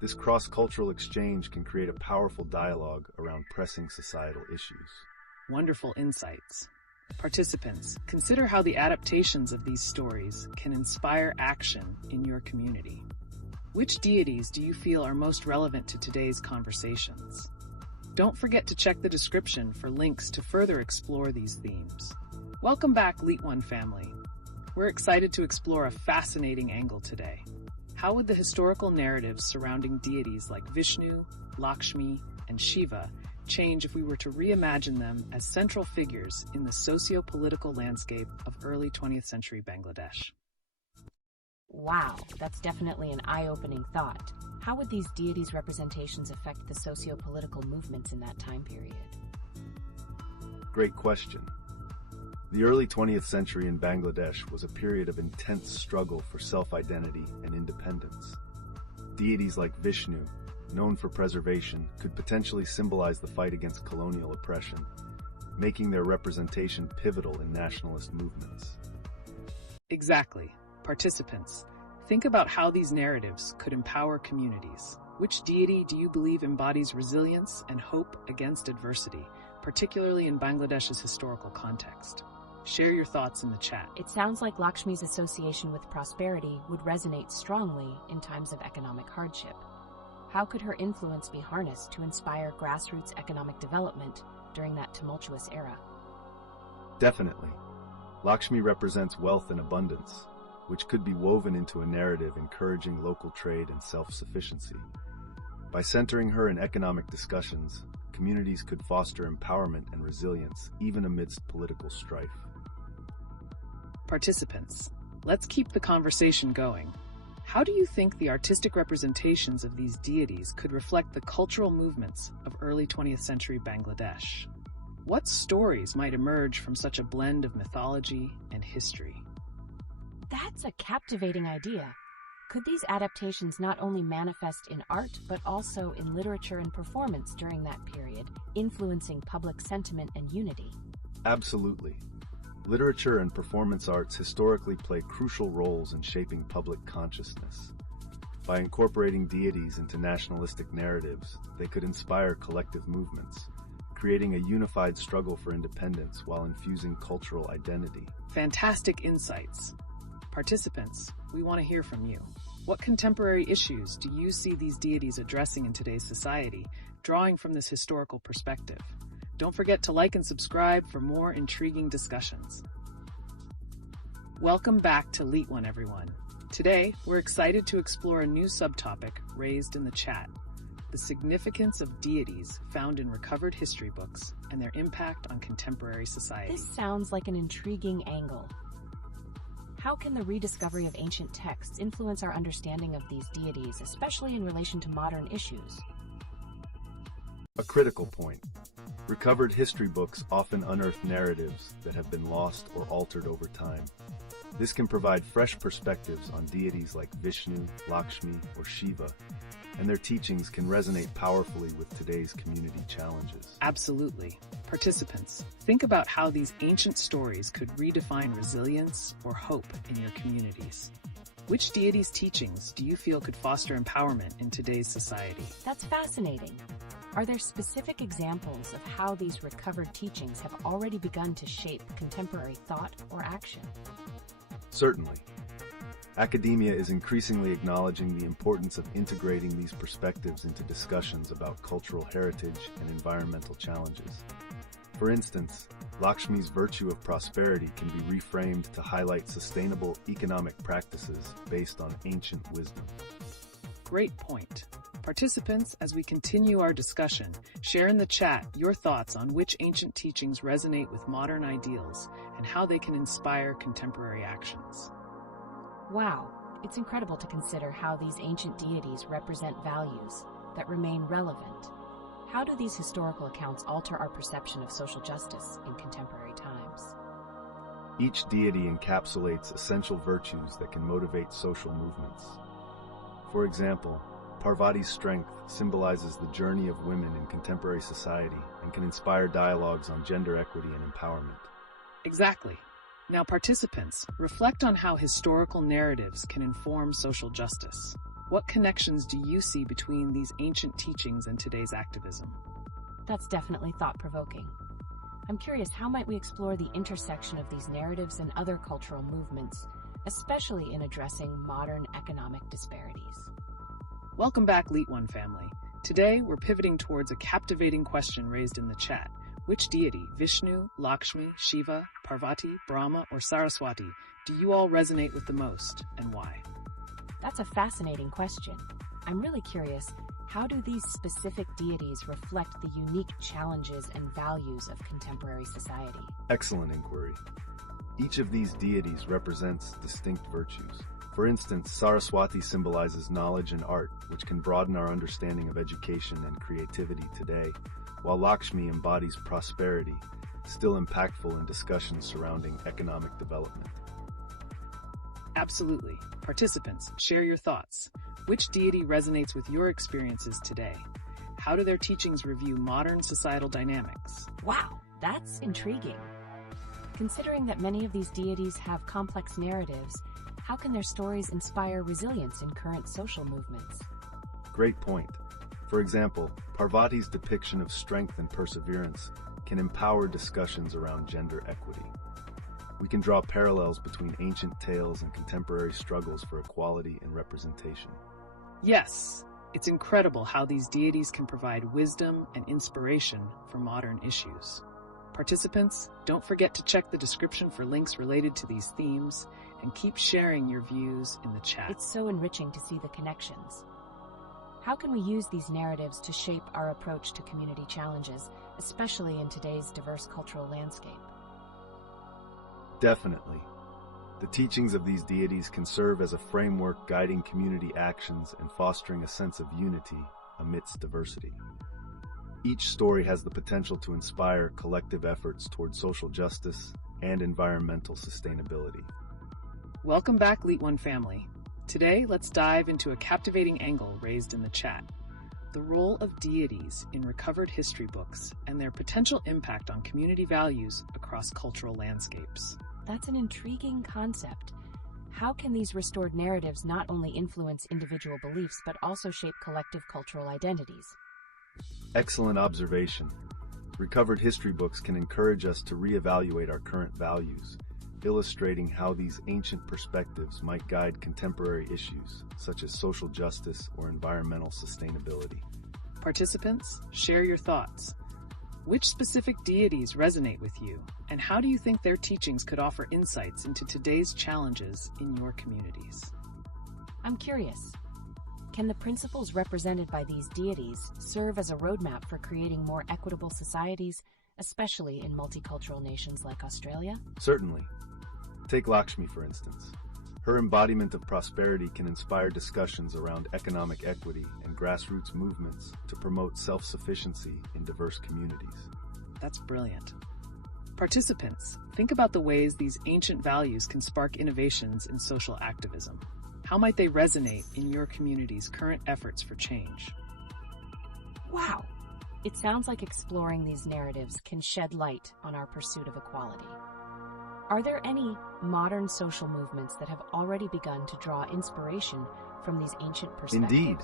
This cross-cultural exchange can create a powerful dialogue around pressing societal issues. Wonderful insights. Participants, consider how the adaptations of these stories can inspire action in your community. Which deities do you feel are most relevant to today's conversations? Don't forget to check the description for links to further explore these themes. Welcome back, LeetOne family. We're excited to explore a fascinating angle today. How would the historical narratives surrounding deities like Vishnu, Lakshmi, and Shiva change if we were to reimagine them as central figures in the socio-political landscape of early 20th century Bangladesh? Wow, that's definitely an eye-opening thought. How would these deities' representations affect the socio-political movements in that time period? Great question. The early 20th century in Bangladesh was a period of intense struggle for self-identity and independence. Deities like Vishnu, known for preservation, could potentially symbolize the fight against colonial oppression, making their representation pivotal in nationalist movements. Exactly. Participants, think about how these narratives could empower communities. Which deity do you believe embodies resilience and hope against adversity, particularly in Bangladesh's historical context? Share your thoughts in the chat. It sounds like Lakshmi's association with prosperity would resonate strongly in times of economic hardship. How could her influence be harnessed to inspire grassroots economic development during that tumultuous era? Definitely. Lakshmi represents wealth and abundance, which could be woven into a narrative encouraging local trade and self-sufficiency. By centering her in economic discussions, communities could foster empowerment and resilience even amidst political strife. Participants, let's keep the conversation going. How do you think the artistic representations of these deities could reflect the cultural movements of early 20th century Bangladesh? What stories might emerge from such a blend of mythology and history? That's a captivating idea. Could these adaptations not only manifest in art, but also in literature and performance during that period, influencing public sentiment and unity? Absolutely. Literature and performance arts historically play crucial roles in shaping public consciousness. By incorporating deities into nationalistic narratives, they could inspire collective movements, creating a unified struggle for independence while infusing cultural identity. Fantastic insights. Participants, we want to hear from you. What contemporary issues do you see these deities addressing in today's society, drawing from this historical perspective? Don't forget to like and subscribe for more intriguing discussions. Welcome back to LeetOne, everyone. Today, we're excited to explore a new subtopic raised in the chat: the significance of deities found in recovered history books and their impact on contemporary society. This sounds like an intriguing angle. How can the rediscovery of ancient texts influence our understanding of these deities, especially in relation to modern issues? A critical point. Recovered history books often unearth narratives that have been lost or altered over time. This can provide fresh perspectives on deities like Vishnu, Lakshmi, or Shiva, and their teachings can resonate powerfully with today's community challenges. Absolutely. Participants, think about how these ancient stories could redefine resilience or hope in your communities. Which deities' teachings do you feel could foster empowerment in today's society? That's fascinating. Are there specific examples of how these recovered teachings have already begun to shape contemporary thought or action? Certainly. Academia is increasingly acknowledging the importance of integrating these perspectives into discussions about cultural heritage and environmental challenges. For instance, Lakshmi's virtue of prosperity can be reframed to highlight sustainable economic practices based on ancient wisdom. Great point. Participants, as we continue our discussion, share in the chat your thoughts on which ancient teachings resonate with modern ideals and how they can inspire contemporary actions. Wow, it's incredible to consider how these ancient deities represent values that remain relevant. How do these historical accounts alter our perception of social justice in contemporary times? Each deity encapsulates essential virtues that can motivate social movements. For example, Parvati's strength symbolizes the journey of women in contemporary society and can inspire dialogues on gender equity and empowerment. Exactly. Now, participants, reflect on how historical narratives can inform social justice. What connections do you see between these ancient teachings and today's activism? That's definitely thought-provoking. I'm curious, how might we explore the intersection of these narratives and other cultural movements, especially in addressing modern economic disparities? Welcome back, LeetOne family. Today, we're pivoting towards a captivating question raised in the chat. Which deity, Vishnu, Lakshmi, Shiva, Parvati, Brahma, or Saraswati, do you all resonate with the most, and why? That's a fascinating question. I'm really curious, how do these specific deities reflect the unique challenges and values of contemporary society? Excellent inquiry. Each of these deities represents distinct virtues. For instance, Saraswati symbolizes knowledge and art, which can broaden our understanding of education and creativity today, while Lakshmi embodies prosperity, still impactful in discussions surrounding economic development. Absolutely. Participants, share your thoughts. Which deity resonates with your experiences today? How do their teachings review modern societal dynamics? Wow, that's intriguing. Considering that many of these deities have complex narratives, how can their stories inspire resilience in current social movements? Great point. For example, Parvati's depiction of strength and perseverance can empower discussions around gender equity. We can draw parallels between ancient tales and contemporary struggles for equality and representation. Yes, it's incredible how these deities can provide wisdom and inspiration for modern issues. Participants, don't forget to check the description for links related to these themes and keep sharing your views in the chat. It's so enriching to see the connections. How can we use these narratives to shape our approach to community challenges, especially in today's diverse cultural landscape? Definitely. The teachings of these deities can serve as a framework guiding community actions and fostering a sense of unity amidst diversity. Each story has the potential to inspire collective efforts toward social justice and environmental sustainability. Welcome back, LeetOne family. Today, let's dive into a captivating angle raised in the chat: the role of deities in recovered history books and their potential impact on community values across cultural landscapes. That's an intriguing concept. How can these restored narratives not only influence individual beliefs, but also shape collective cultural identities? Excellent observation. Recovered history books can encourage us to reevaluate our current values, illustrating how these ancient perspectives might guide contemporary issues, such as social justice or environmental sustainability. Participants, share your thoughts. Which specific deities resonate with you, and how do you think their teachings could offer insights into today's challenges in your communities? I'm curious. Can the principles represented by these deities serve as a roadmap for creating more equitable societies, especially in multicultural nations like Australia? Certainly. Take Lakshmi, for instance. Her embodiment of prosperity can inspire discussions around economic equity and grassroots movements to promote self-sufficiency in diverse communities. That's brilliant. Participants, think about the ways these ancient values can spark innovations in social activism. How might they resonate in your community's current efforts for change? Wow! It sounds like exploring these narratives can shed light on our pursuit of equality. Are there any modern social movements that have already begun to draw inspiration from these ancient perspectives? Indeed,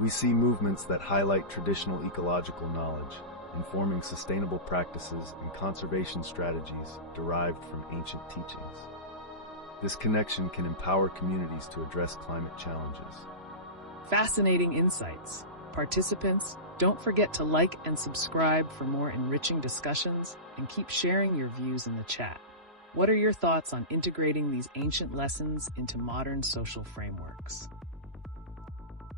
we see movements that highlight traditional ecological knowledge, informing sustainable practices and conservation strategies derived from ancient teachings. This connection can empower communities to address climate challenges. Fascinating insights. Participants, don't forget to like and subscribe for more enriching discussions, and keep sharing your views in the chat. What are your thoughts on integrating these ancient lessons into modern social frameworks?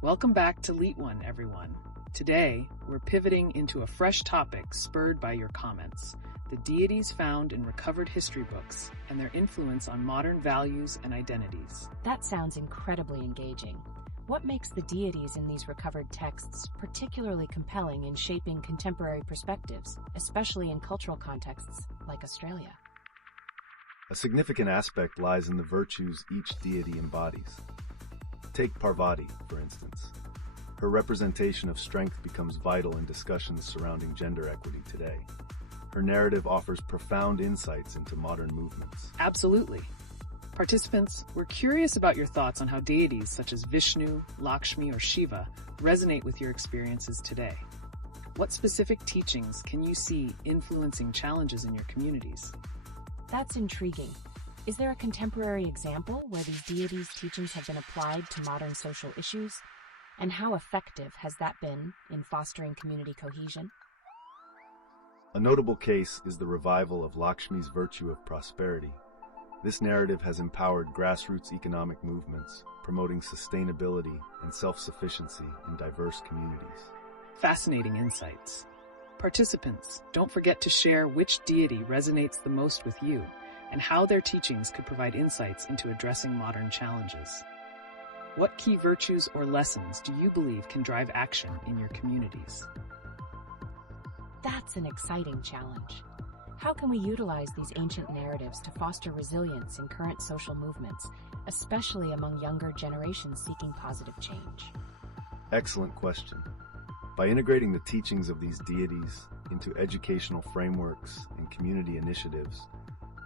Welcome back to LeetOne, everyone. Today, we're pivoting into a fresh topic spurred by your comments: the deities found in recovered history books and their influence on modern values and identities. That sounds incredibly engaging. What makes the deities in these recovered texts particularly compelling in shaping contemporary perspectives, especially in cultural contexts like Australia? A significant aspect lies in the virtues each deity embodies. Take Parvati, for instance. Her representation of strength becomes vital in discussions surrounding gender equity today. Her narrative offers profound insights into modern movements. Absolutely. Participants, we're curious about your thoughts on how deities such as Vishnu, Lakshmi, or Shiva resonate with your experiences today. What specific teachings can you see influencing challenges in your communities? That's intriguing. Is there a contemporary example where these deities' teachings have been applied to modern social issues? And how effective has that been in fostering community cohesion? A notable case is the revival of Lakshmi's virtue of prosperity. This narrative has empowered grassroots economic movements, promoting sustainability and self-sufficiency in diverse communities. Fascinating insights. Participants, don't forget to share which deity resonates the most with you and how their teachings could provide insights into addressing modern challenges. What key virtues or lessons do you believe can drive action in your communities? That's an exciting challenge. How can we utilize these ancient narratives to foster resilience in current social movements, especially among younger generations seeking positive change? Excellent question. By integrating the teachings of these deities into educational frameworks and community initiatives,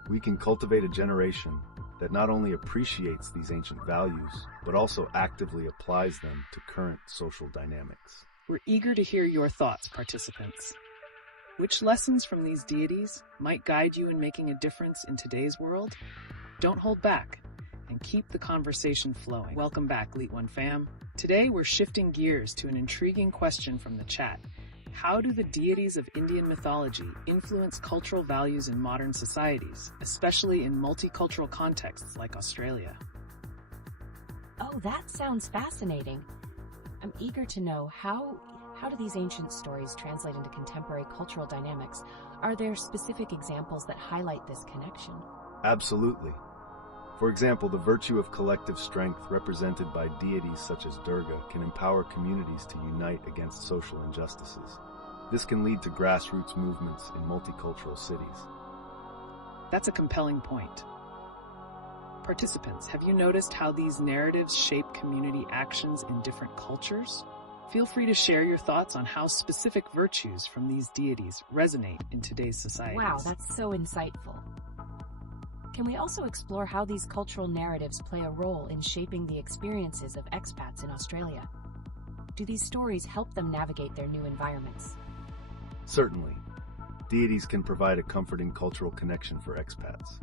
we can cultivate a generation that not only appreciates these ancient values, but also actively applies them to current social dynamics. We're eager to hear your thoughts, participants. Which lessons from these deities might guide you in making a difference in today's world? Don't hold back and keep the conversation flowing. Welcome back, LeetOne fam. Today we're shifting gears to an intriguing question from the chat. How do the deities of Indian mythology influence cultural values in modern societies, especially in multicultural contexts like Australia? Oh, that sounds fascinating. I'm eager to know how do these ancient stories translate into contemporary cultural dynamics? Are there specific examples that highlight this connection? Absolutely. For example, the virtue of collective strength represented by deities such as Durga can empower communities to unite against social injustices. This can lead to grassroots movements in multicultural cities. That's a compelling point. Participants, have you noticed how these narratives shape community actions in different cultures? Feel free to share your thoughts on how specific virtues from these deities resonate in today's societies. Wow, that's so insightful. Can we also explore how these cultural narratives play a role in shaping the experiences of expats in Australia? Do these stories help them navigate their new environments? Certainly. Deities can provide a comforting cultural connection for expats.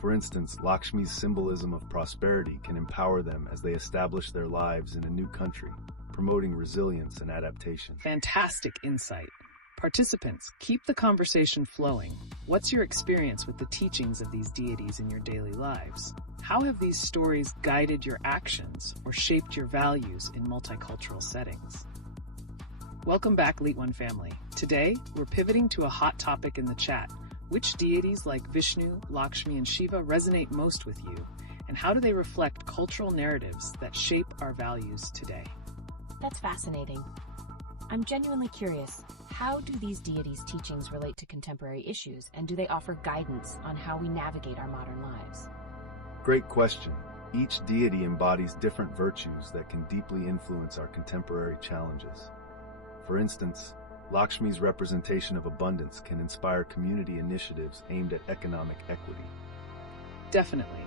For instance, Lakshmi's symbolism of prosperity can empower them as they establish their lives in a new country, promoting resilience and adaptation. Fantastic insight. Participants, keep the conversation flowing. What's your experience with the teachings of these deities in your daily lives? How have these stories guided your actions or shaped your values in multicultural settings? Welcome back, LeetOne family. Today, we're pivoting to a hot topic in the chat. Which deities like Vishnu, Lakshmi, and Shiva resonate most with you? And how do they reflect cultural narratives that shape our values today? That's fascinating. I'm genuinely curious. How do these deities' teachings relate to contemporary issues, and do they offer guidance on how we navigate our modern lives? Great question. Each deity embodies different virtues that can deeply influence our contemporary challenges. For instance, Lakshmi's representation of abundance can inspire community initiatives aimed at economic equity. Definitely.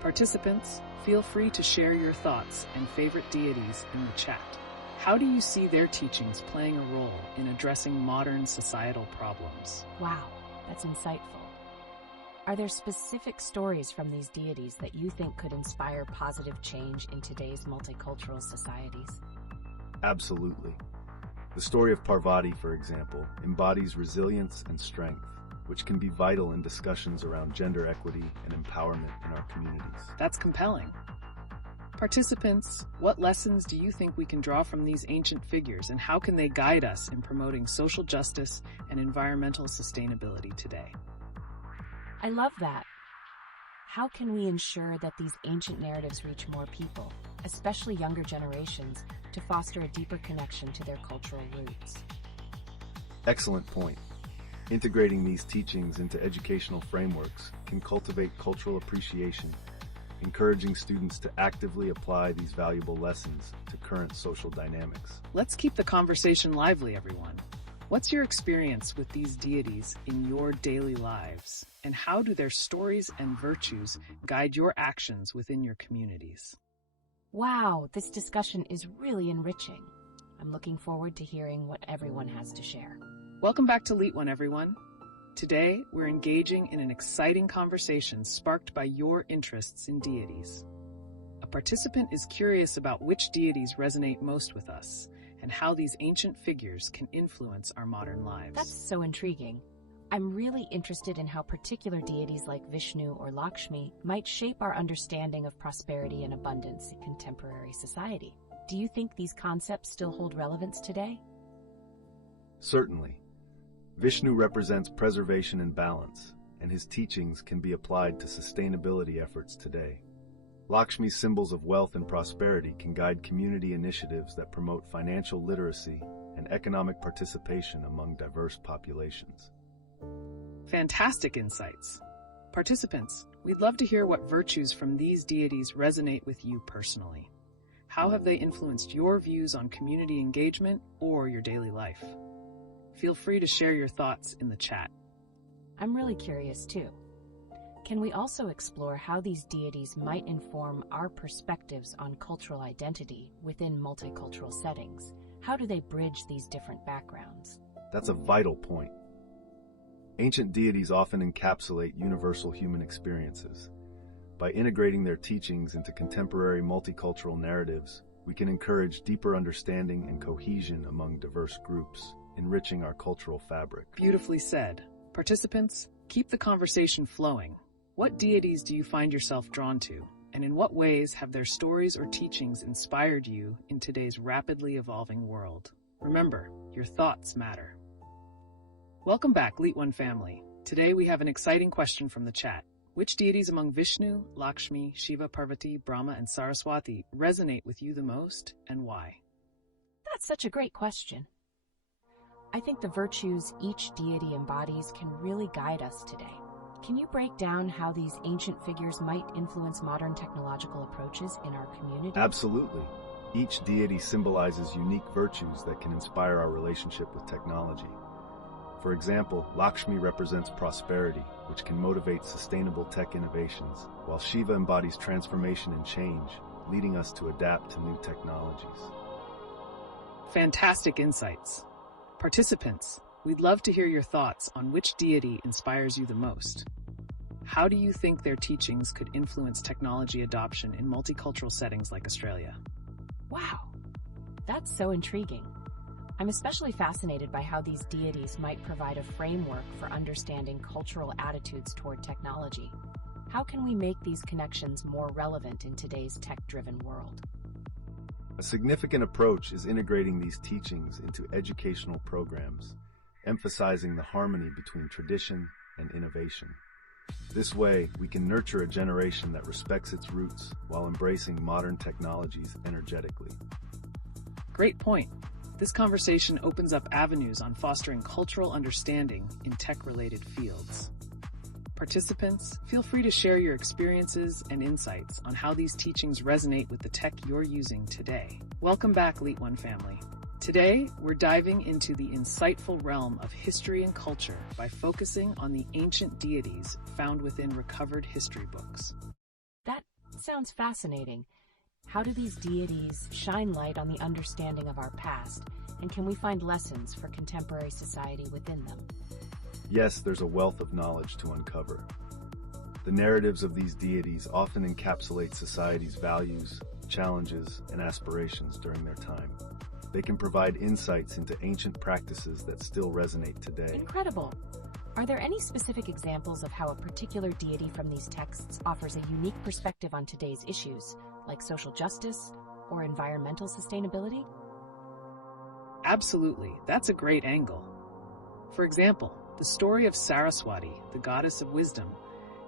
Participants, feel free to share your thoughts and favorite deities in the chat. How do you see their teachings playing a role in addressing modern societal problems? Wow, that's insightful. Are there specific stories from these deities that you think could inspire positive change in today's multicultural societies? Absolutely. The story of Parvati, for example, embodies resilience and strength, which can be vital in discussions around gender equity and empowerment in our communities. That's compelling. Participants, what lessons do you think we can draw from these ancient figures, and how can they guide us in promoting social justice and environmental sustainability today? I love that. How can we ensure that these ancient narratives reach more people, especially younger generations, to foster a deeper connection to their cultural roots? Excellent point. Integrating these teachings into educational frameworks can cultivate cultural appreciation, encouraging students to actively apply these valuable lessons to current social dynamics. Let's keep the conversation lively, everyone. What's your experience with these deities in your daily lives, and how do their stories and virtues guide your actions within your communities? Wow, this discussion is really enriching. I'm looking forward to hearing what everyone has to share. Welcome back to LeetOne, everyone. Today, we're engaging in an exciting conversation sparked by your interests in deities. A participant is curious about which deities resonate most with us and how these ancient figures can influence our modern lives. That's so intriguing. I'm really interested in how particular deities like Vishnu or Lakshmi might shape our understanding of prosperity and abundance in contemporary society. Do you think these concepts still hold relevance today? Certainly. Vishnu represents preservation and balance, and his teachings can be applied to sustainability efforts today. Lakshmi's symbols of wealth and prosperity can guide community initiatives that promote financial literacy and economic participation among diverse populations. Fantastic insights. Participants, we'd love to hear what virtues from these deities resonate with you personally. How have they influenced your views on community engagement or your daily life? Feel free to share your thoughts in the chat. I'm really curious too. Can we also explore how these deities might inform our perspectives on cultural identity within multicultural settings? How do they bridge these different backgrounds? That's a vital point. Ancient deities often encapsulate universal human experiences. By integrating their teachings into contemporary multicultural narratives, we can encourage deeper understanding and cohesion among diverse groups, enriching our cultural fabric. Beautifully said. Participants, keep the conversation flowing. What deities do you find yourself drawn to, and in what ways have their stories or teachings inspired you in today's rapidly evolving world? Remember, your thoughts matter. Welcome back, LeetOne family. Today we have an exciting question from the chat. Which deities among Vishnu, Lakshmi, Shiva, Parvati, Brahma, and Saraswati resonate with you the most, and why? That's such a great question. I think the virtues each deity embodies can really guide us today. Can you break down how these ancient figures might influence modern technological approaches in our community? Absolutely. Each deity symbolizes unique virtues that can inspire our relationship with technology. For example, Lakshmi represents prosperity, which can motivate sustainable tech innovations, while Shiva embodies transformation and change, leading us to adapt to new technologies. Fantastic insights. Participants, we'd love to hear your thoughts on which deity inspires you the most. How do you think their teachings could influence technology adoption in multicultural settings like Australia? Wow, that's so intriguing. I'm especially fascinated by how these deities might provide a framework for understanding cultural attitudes toward technology. How can we make these connections more relevant in today's tech-driven world? A significant approach is integrating these teachings into educational programs, emphasizing the harmony between tradition and innovation. This way, we can nurture a generation that respects its roots while embracing modern technologies energetically. Great point. This conversation opens up avenues on fostering cultural understanding in tech-related fields. Participants, feel free to share your experiences and insights on how these teachings resonate with the tech you're using today. Welcome back, LeetOne family. Today, we're diving into the insightful realm of history and culture by focusing on the ancient deities found within recovered history books. That sounds fascinating. How do these deities shine light on the understanding of our past, and can we find lessons for contemporary society within them? Yes, there's a wealth of knowledge to uncover. The narratives of these deities often encapsulate society's values, challenges, and aspirations during their time. They can provide insights into ancient practices that still resonate today. Incredible! Are there any specific examples of how a particular deity from these texts offers a unique perspective on today's issues, like social justice or environmental sustainability? Absolutely, that's a great angle. For example, the story of Saraswati, the goddess of wisdom,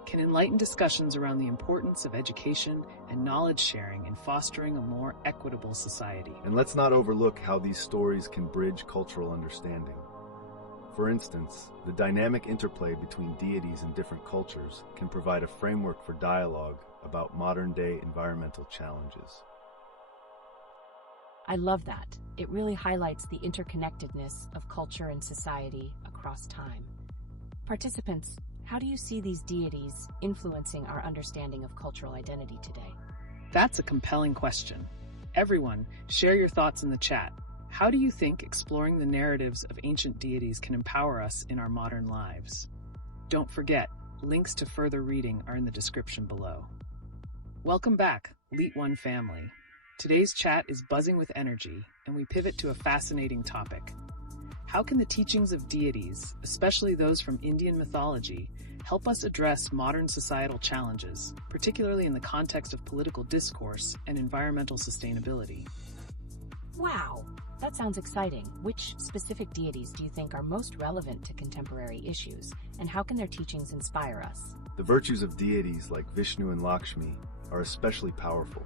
can enlighten discussions around the importance of education and knowledge sharing in fostering a more equitable society. And let's not overlook how these stories can bridge cultural understanding. For instance, the dynamic interplay between deities in different cultures can provide a framework for dialogue about modern-day environmental challenges. I love that. It really highlights the interconnectedness of culture and society across time. Participants, how do you see these deities influencing our understanding of cultural identity today? That's a compelling question. Everyone, share your thoughts in the chat. How do you think exploring the narratives of ancient deities can empower us in our modern lives? Don't forget, links to further reading are in the description below. Welcome back, LeetOne family. Today's chat is buzzing with energy, and we pivot to a fascinating topic. How can the teachings of deities, especially those from Indian mythology, help us address modern societal challenges, particularly in the context of political discourse and environmental sustainability? Wow, that sounds exciting. Which specific deities do you think are most relevant to contemporary issues, and how can their teachings inspire us? The virtues of deities like Vishnu and Lakshmi are especially powerful.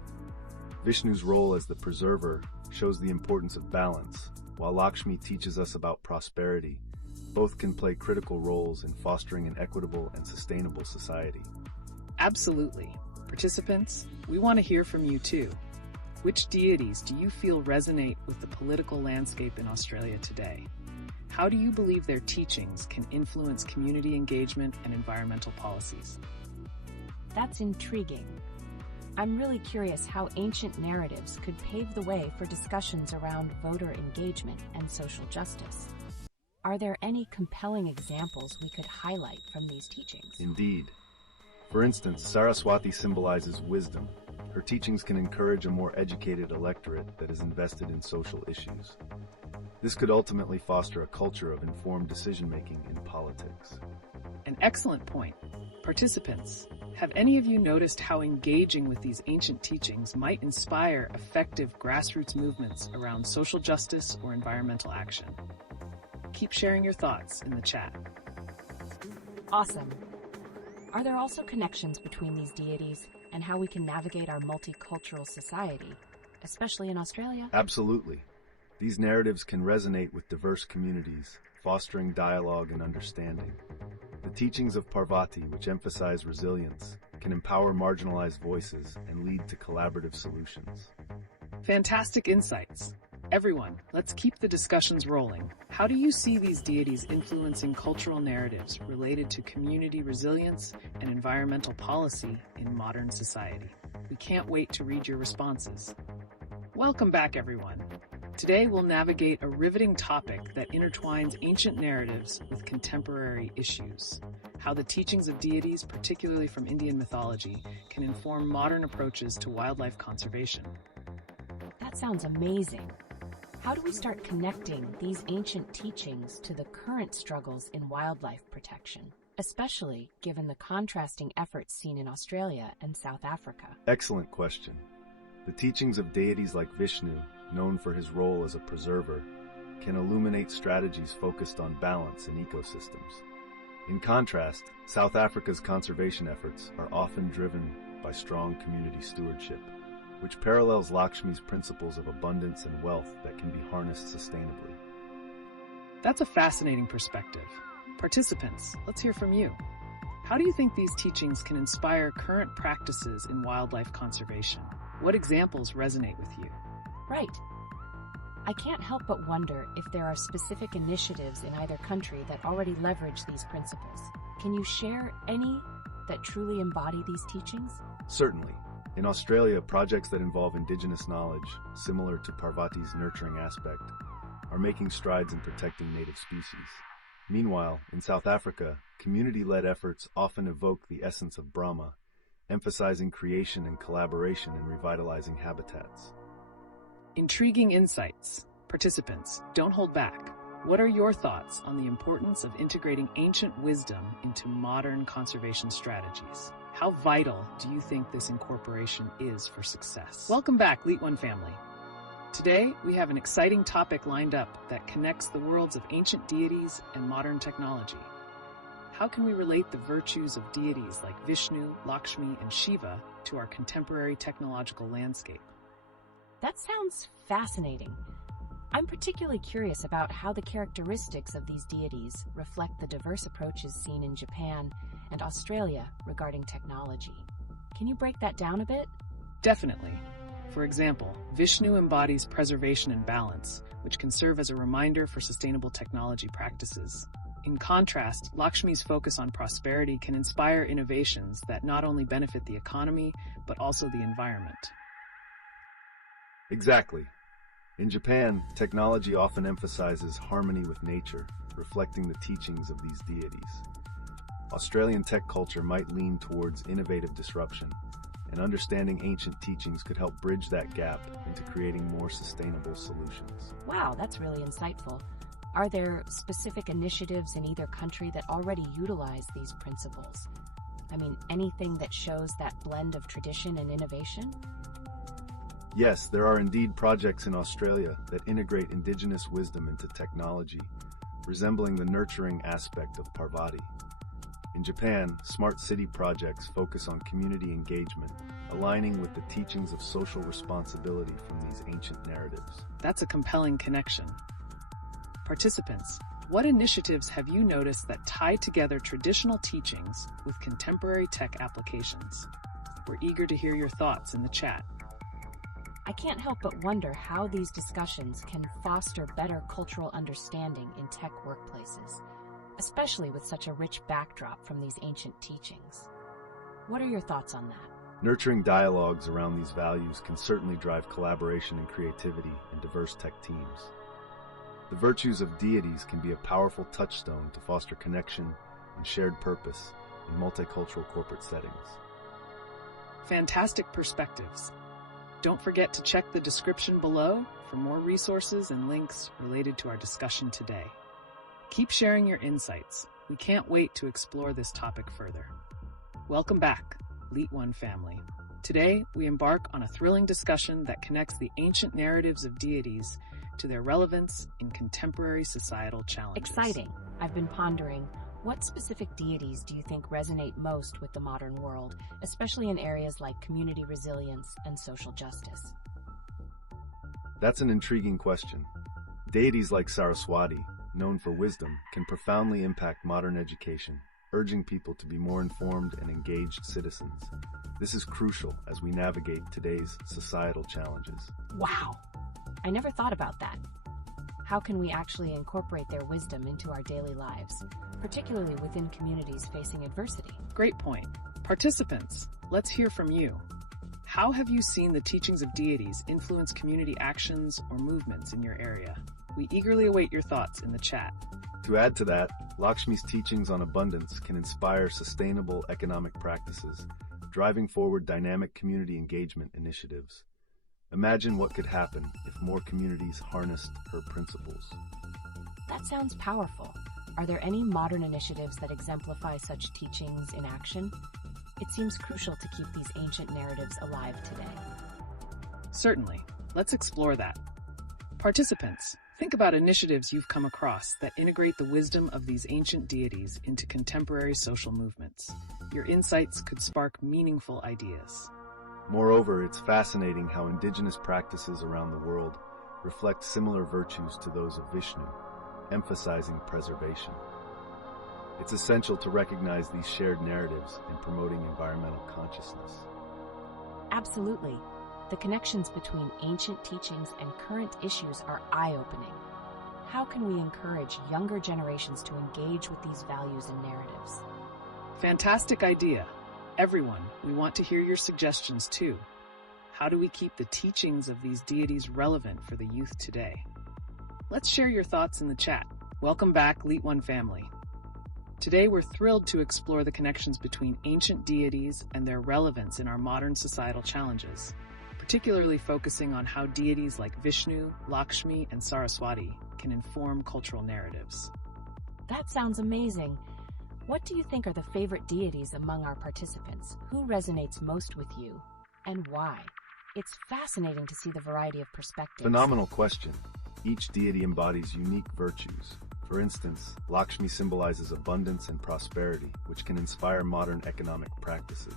Vishnu's role as the preserver shows the importance of balance, while Lakshmi teaches us about prosperity. Both can play critical roles in fostering an equitable and sustainable society. Absolutely. Participants, we want to hear from you too. Which deities do you feel resonate with the political landscape in Australia today? How do you believe their teachings can influence community engagement and environmental policies? That's intriguing. I'm really curious how ancient narratives could pave the way for discussions around voter engagement and social justice. Are there any compelling examples we could highlight from these teachings? Indeed. For instance, Saraswati symbolizes wisdom. Her teachings can encourage a more educated electorate that is invested in social issues. This could ultimately foster a culture of informed decision-making in politics. An excellent point. Participants, have any of you noticed how engaging with these ancient teachings might inspire effective grassroots movements around social justice or environmental action? Keep sharing your thoughts in the chat. Awesome. Are there also connections between these deities and how we can navigate our multicultural society, especially in Australia? Absolutely. These narratives can resonate with diverse communities, fostering dialogue and understanding. The teachings of Parvati, which emphasize resilience, can empower marginalized voices and lead to collaborative solutions. Fantastic insights. Everyone, let's keep the discussions rolling. How do you see these deities influencing cultural narratives related to community resilience and environmental policy in modern society? We can't wait to read your responses. Welcome back, everyone. Today, we'll navigate a riveting topic that intertwines ancient narratives with contemporary issues. How the teachings of deities, particularly from Indian mythology, can inform modern approaches to wildlife conservation. That sounds amazing. How do we start connecting these ancient teachings to the current struggles in wildlife protection, especially given the contrasting efforts seen in Australia and South Africa? Excellent question. The teachings of deities like Vishnu, known for his role as a preserver, can illuminate strategies focused on balance in ecosystems. In contrast, South Africa's conservation efforts are often driven by strong community stewardship, which parallels Lakshmi's principles of abundance and wealth that can be harnessed sustainably. That's a fascinating perspective. Participants, let's hear from you. How do you think these teachings can inspire current practices in wildlife conservation? What examples resonate with you? Right. I can't help but wonder if there are specific initiatives in either country that already leverage these principles. Can you share any that truly embody these teachings? Certainly. In Australia, projects that involve indigenous knowledge, similar to Parvati's nurturing aspect, are making strides in protecting native species. Meanwhile, in South Africa, community-led efforts often evoke the essence of Brahma, emphasizing creation and collaboration in revitalizing habitats. Intriguing insights. Participants, don't hold back. What are your thoughts on the importance of integrating ancient wisdom into modern conservation strategies? How vital do you think this incorporation is for success? Welcome back, LeetOne family. Today, we have an exciting topic lined up that connects the worlds of ancient deities and modern technology. How can we relate the virtues of deities like Vishnu, Lakshmi, and Shiva to our contemporary technological landscape? That sounds fascinating. I'm particularly curious about how the characteristics of these deities reflect the diverse approaches seen in Japan and Australia regarding technology. Can you break that down a bit? Definitely. For example, Vishnu embodies preservation and balance, which can serve as a reminder for sustainable technology practices. In contrast, Lakshmi's focus on prosperity can inspire innovations that not only benefit the economy, but also the environment. Exactly. In Japan, technology often emphasizes harmony with nature, reflecting the teachings of these deities. Australian tech culture might lean towards innovative disruption, and understanding ancient teachings could help bridge that gap into creating more sustainable solutions. Wow, that's really insightful. Are there specific initiatives in either country that already utilize these principles? I mean, anything that shows that blend of tradition and innovation? Yes, there are indeed projects in Australia that integrate indigenous wisdom into technology, resembling the nurturing aspect of Parvati. In Japan, smart city projects focus on community engagement, aligning with the teachings of social responsibility from these ancient narratives. That's a compelling connection. Participants, what initiatives have you noticed that tie together traditional teachings with contemporary tech applications? We're eager to hear your thoughts in the chat. I can't help but wonder how these discussions can foster better cultural understanding in tech workplaces, especially with such a rich backdrop from these ancient teachings. What are your thoughts on that? Nurturing dialogues around these values can certainly drive collaboration and creativity in diverse tech teams. The virtues of deities can be a powerful touchstone to foster connection and shared purpose in multicultural corporate settings. Fantastic perspectives. Don't forget to check the description below for more resources and links related to our discussion today. Keep sharing your insights. We can't wait to explore this topic further. Welcome back, LeetOne family. Today, we embark on a thrilling discussion that connects the ancient narratives of deities to their relevance in contemporary societal challenges. Exciting. I've been pondering, what specific deities do you think resonate most with the modern world, especially in areas like community resilience and social justice? That's an intriguing question. Deities like Saraswati, known for wisdom, can profoundly impact modern education, urging people to be more informed and engaged citizens. This is crucial as we navigate today's societal challenges. Wow! I never thought about that. How can we actually incorporate their wisdom into our daily lives, particularly within communities facing adversity? Great point. Participants, let's hear from you. How have you seen the teachings of deities influence community actions or movements in your area? We eagerly await your thoughts in the chat. To add to that, Lakshmi's teachings on abundance can inspire sustainable economic practices, driving forward dynamic community engagement initiatives. Imagine what could happen if more communities harnessed her principles. That sounds powerful. Are there any modern initiatives that exemplify such teachings in action? It seems crucial to keep these ancient narratives alive today. Certainly. Let's explore that. Participants, think about initiatives you've come across that integrate the wisdom of these ancient deities into contemporary social movements. Your insights could spark meaningful ideas. Moreover, it's fascinating how indigenous practices around the world reflect similar virtues to those of Vishnu, emphasizing preservation. It's essential to recognize these shared narratives in promoting environmental consciousness. Absolutely. The connections between ancient teachings and current issues are eye-opening. How can we encourage younger generations to engage with these values and narratives? Fantastic idea. Everyone, we want to hear your suggestions too. How do we keep the teachings of these deities relevant for the youth today? Let's share your thoughts in the chat. Welcome back, LeetOne family. Today we're thrilled to explore the connections between ancient deities and their relevance in our modern societal challenges, particularly focusing on how deities like Vishnu, Lakshmi, and Saraswati can inform cultural narratives. That sounds amazing. What do you think are the favorite deities among our participants? Who resonates most with you, and why? It's fascinating to see the variety of perspectives. Phenomenal question. Each deity embodies unique virtues. For instance, Lakshmi symbolizes abundance and prosperity, which can inspire modern economic practices.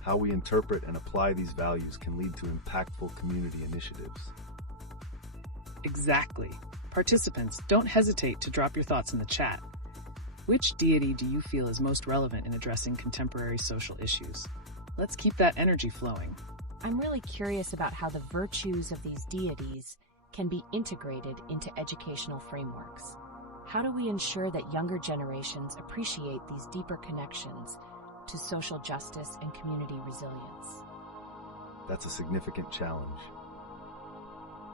How we interpret and apply these values can lead to impactful community initiatives. Exactly. Participants, don't hesitate to drop your thoughts in the chat. Which deity do you feel is most relevant in addressing contemporary social issues? Let's keep that energy flowing. I'm really curious about how the virtues of these deities can be integrated into educational frameworks. How do we ensure that younger generations appreciate these deeper connections to social justice and community resilience? That's a significant challenge.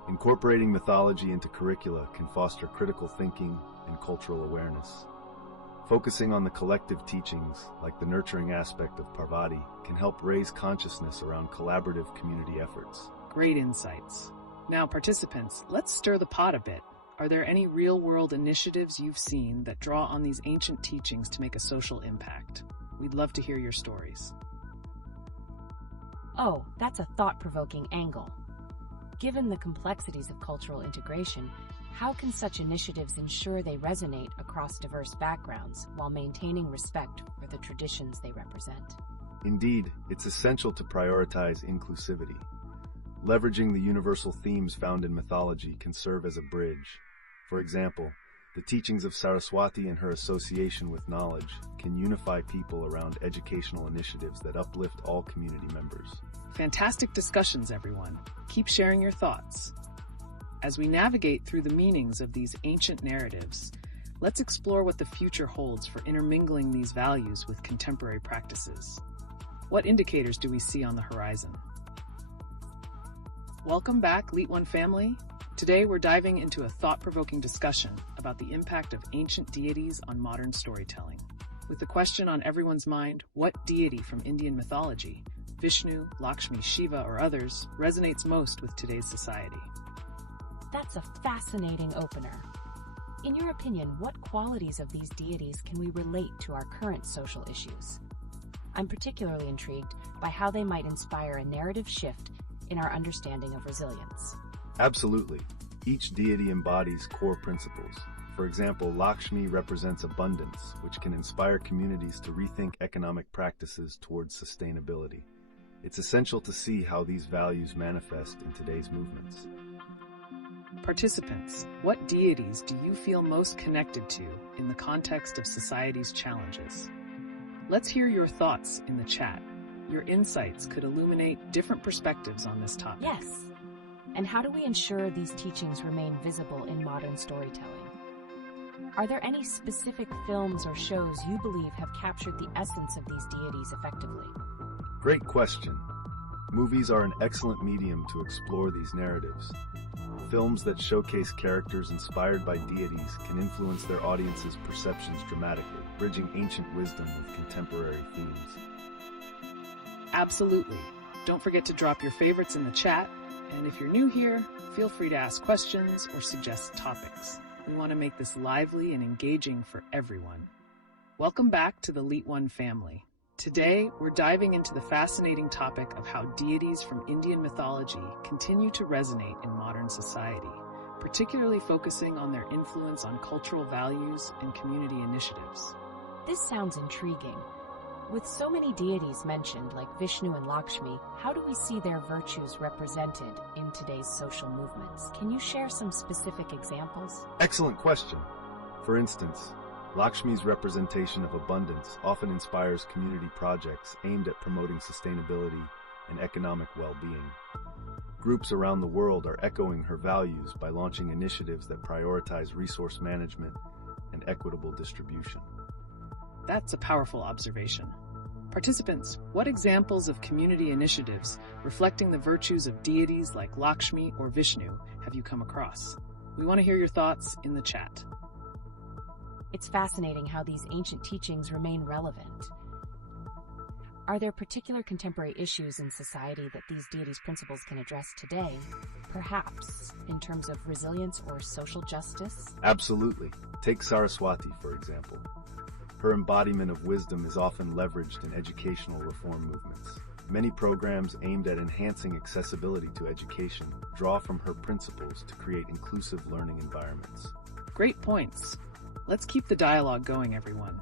Incorporating mythology into curricula can foster critical thinking and cultural awareness. Focusing on the collective teachings, like the nurturing aspect of Parvati, can help raise consciousness around collaborative community efforts. Great insights. Now, participants, let's stir the pot a bit. Are there any real-world initiatives you've seen that draw on these ancient teachings to make a social impact? We'd love to hear your stories. Oh, that's a thought-provoking angle. Given the complexities of cultural integration, how can such initiatives ensure they resonate across diverse backgrounds while maintaining respect for the traditions they represent? Indeed, it's essential to prioritize inclusivity. Leveraging the universal themes found in mythology can serve as a bridge. For example, the teachings of Saraswati and her association with knowledge can unify people around educational initiatives that uplift all community members. Fantastic discussions, everyone. Keep sharing your thoughts. As we navigate through the meanings of these ancient narratives, let's explore what the future holds for intermingling these values with contemporary practices. What indicators do we see on the horizon? Welcome back, LeetOne family. Today we're diving into a thought-provoking discussion about the impact of ancient deities on modern storytelling. With the question on everyone's mind, what deity from Indian mythology, Vishnu, Lakshmi, Shiva, or others, resonates most with today's society? That's a fascinating opener. In your opinion, what qualities of these deities can we relate to our current social issues? I'm particularly intrigued by how they might inspire a narrative shift in our understanding of resilience. Absolutely. Each deity embodies core principles. For example, Lakshmi represents abundance, which can inspire communities to rethink economic practices towards sustainability. It's essential to see how these values manifest in today's movements. Participants, what deities do you feel most connected to in the context of society's challenges? Let's hear your thoughts in the chat. Your insights could illuminate different perspectives on this topic. Yes. And how do we ensure these teachings remain visible in modern storytelling? Are there any specific films or shows you believe have captured the essence of these deities effectively? Great question. Movies are an excellent medium to explore these narratives. Films that showcase characters inspired by deities can influence their audience's perceptions dramatically, bridging ancient wisdom with contemporary themes. Absolutely. Don't forget to drop your favorites in the chat, and if you're new here, feel free to ask questions or suggest topics. We want to make this lively and engaging for everyone. Welcome back to the LeetOne family. Today, we're diving into the fascinating topic of how deities from Indian mythology continue to resonate in modern society, particularly focusing on their influence on cultural values and community initiatives. This sounds intriguing. With so many deities mentioned, like Vishnu and Lakshmi, how do we see their virtues represented in today's social movements? Can you share some specific examples? Excellent question. For instance, Lakshmi's representation of abundance often inspires community projects aimed at promoting sustainability and economic well-being. Groups around the world are echoing her values by launching initiatives that prioritize resource management and equitable distribution. That's a powerful observation. Participants, what examples of community initiatives reflecting the virtues of deities like Lakshmi or Vishnu have you come across? We want to hear your thoughts in the chat. It's fascinating how these ancient teachings remain relevant. Are there particular contemporary issues in society that these deities' principles can address today, perhaps in terms of resilience or social justice? Absolutely. Take Saraswati, for example. Her embodiment of wisdom is often leveraged in educational reform movements. Many programs aimed at enhancing accessibility to education draw from her principles to create inclusive learning environments. Great points. Let's keep the dialogue going, everyone.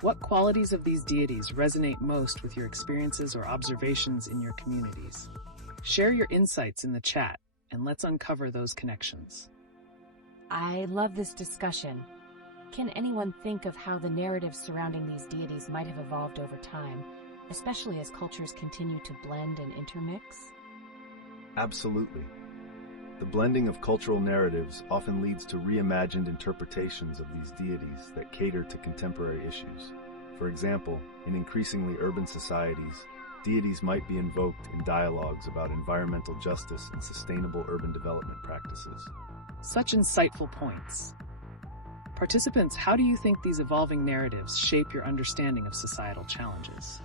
What qualities of these deities resonate most with your experiences or observations in your communities? Share your insights in the chat, and let's uncover those connections. I love this discussion. Can anyone think of how the narratives surrounding these deities might have evolved over time, especially as cultures continue to blend and intermix? Absolutely. The blending of cultural narratives often leads to reimagined interpretations of these deities that cater to contemporary issues. For example, in increasingly urban societies, deities might be invoked in dialogues about environmental justice and sustainable urban development practices. Such insightful points. Participants, how do you think these evolving narratives shape your understanding of societal challenges?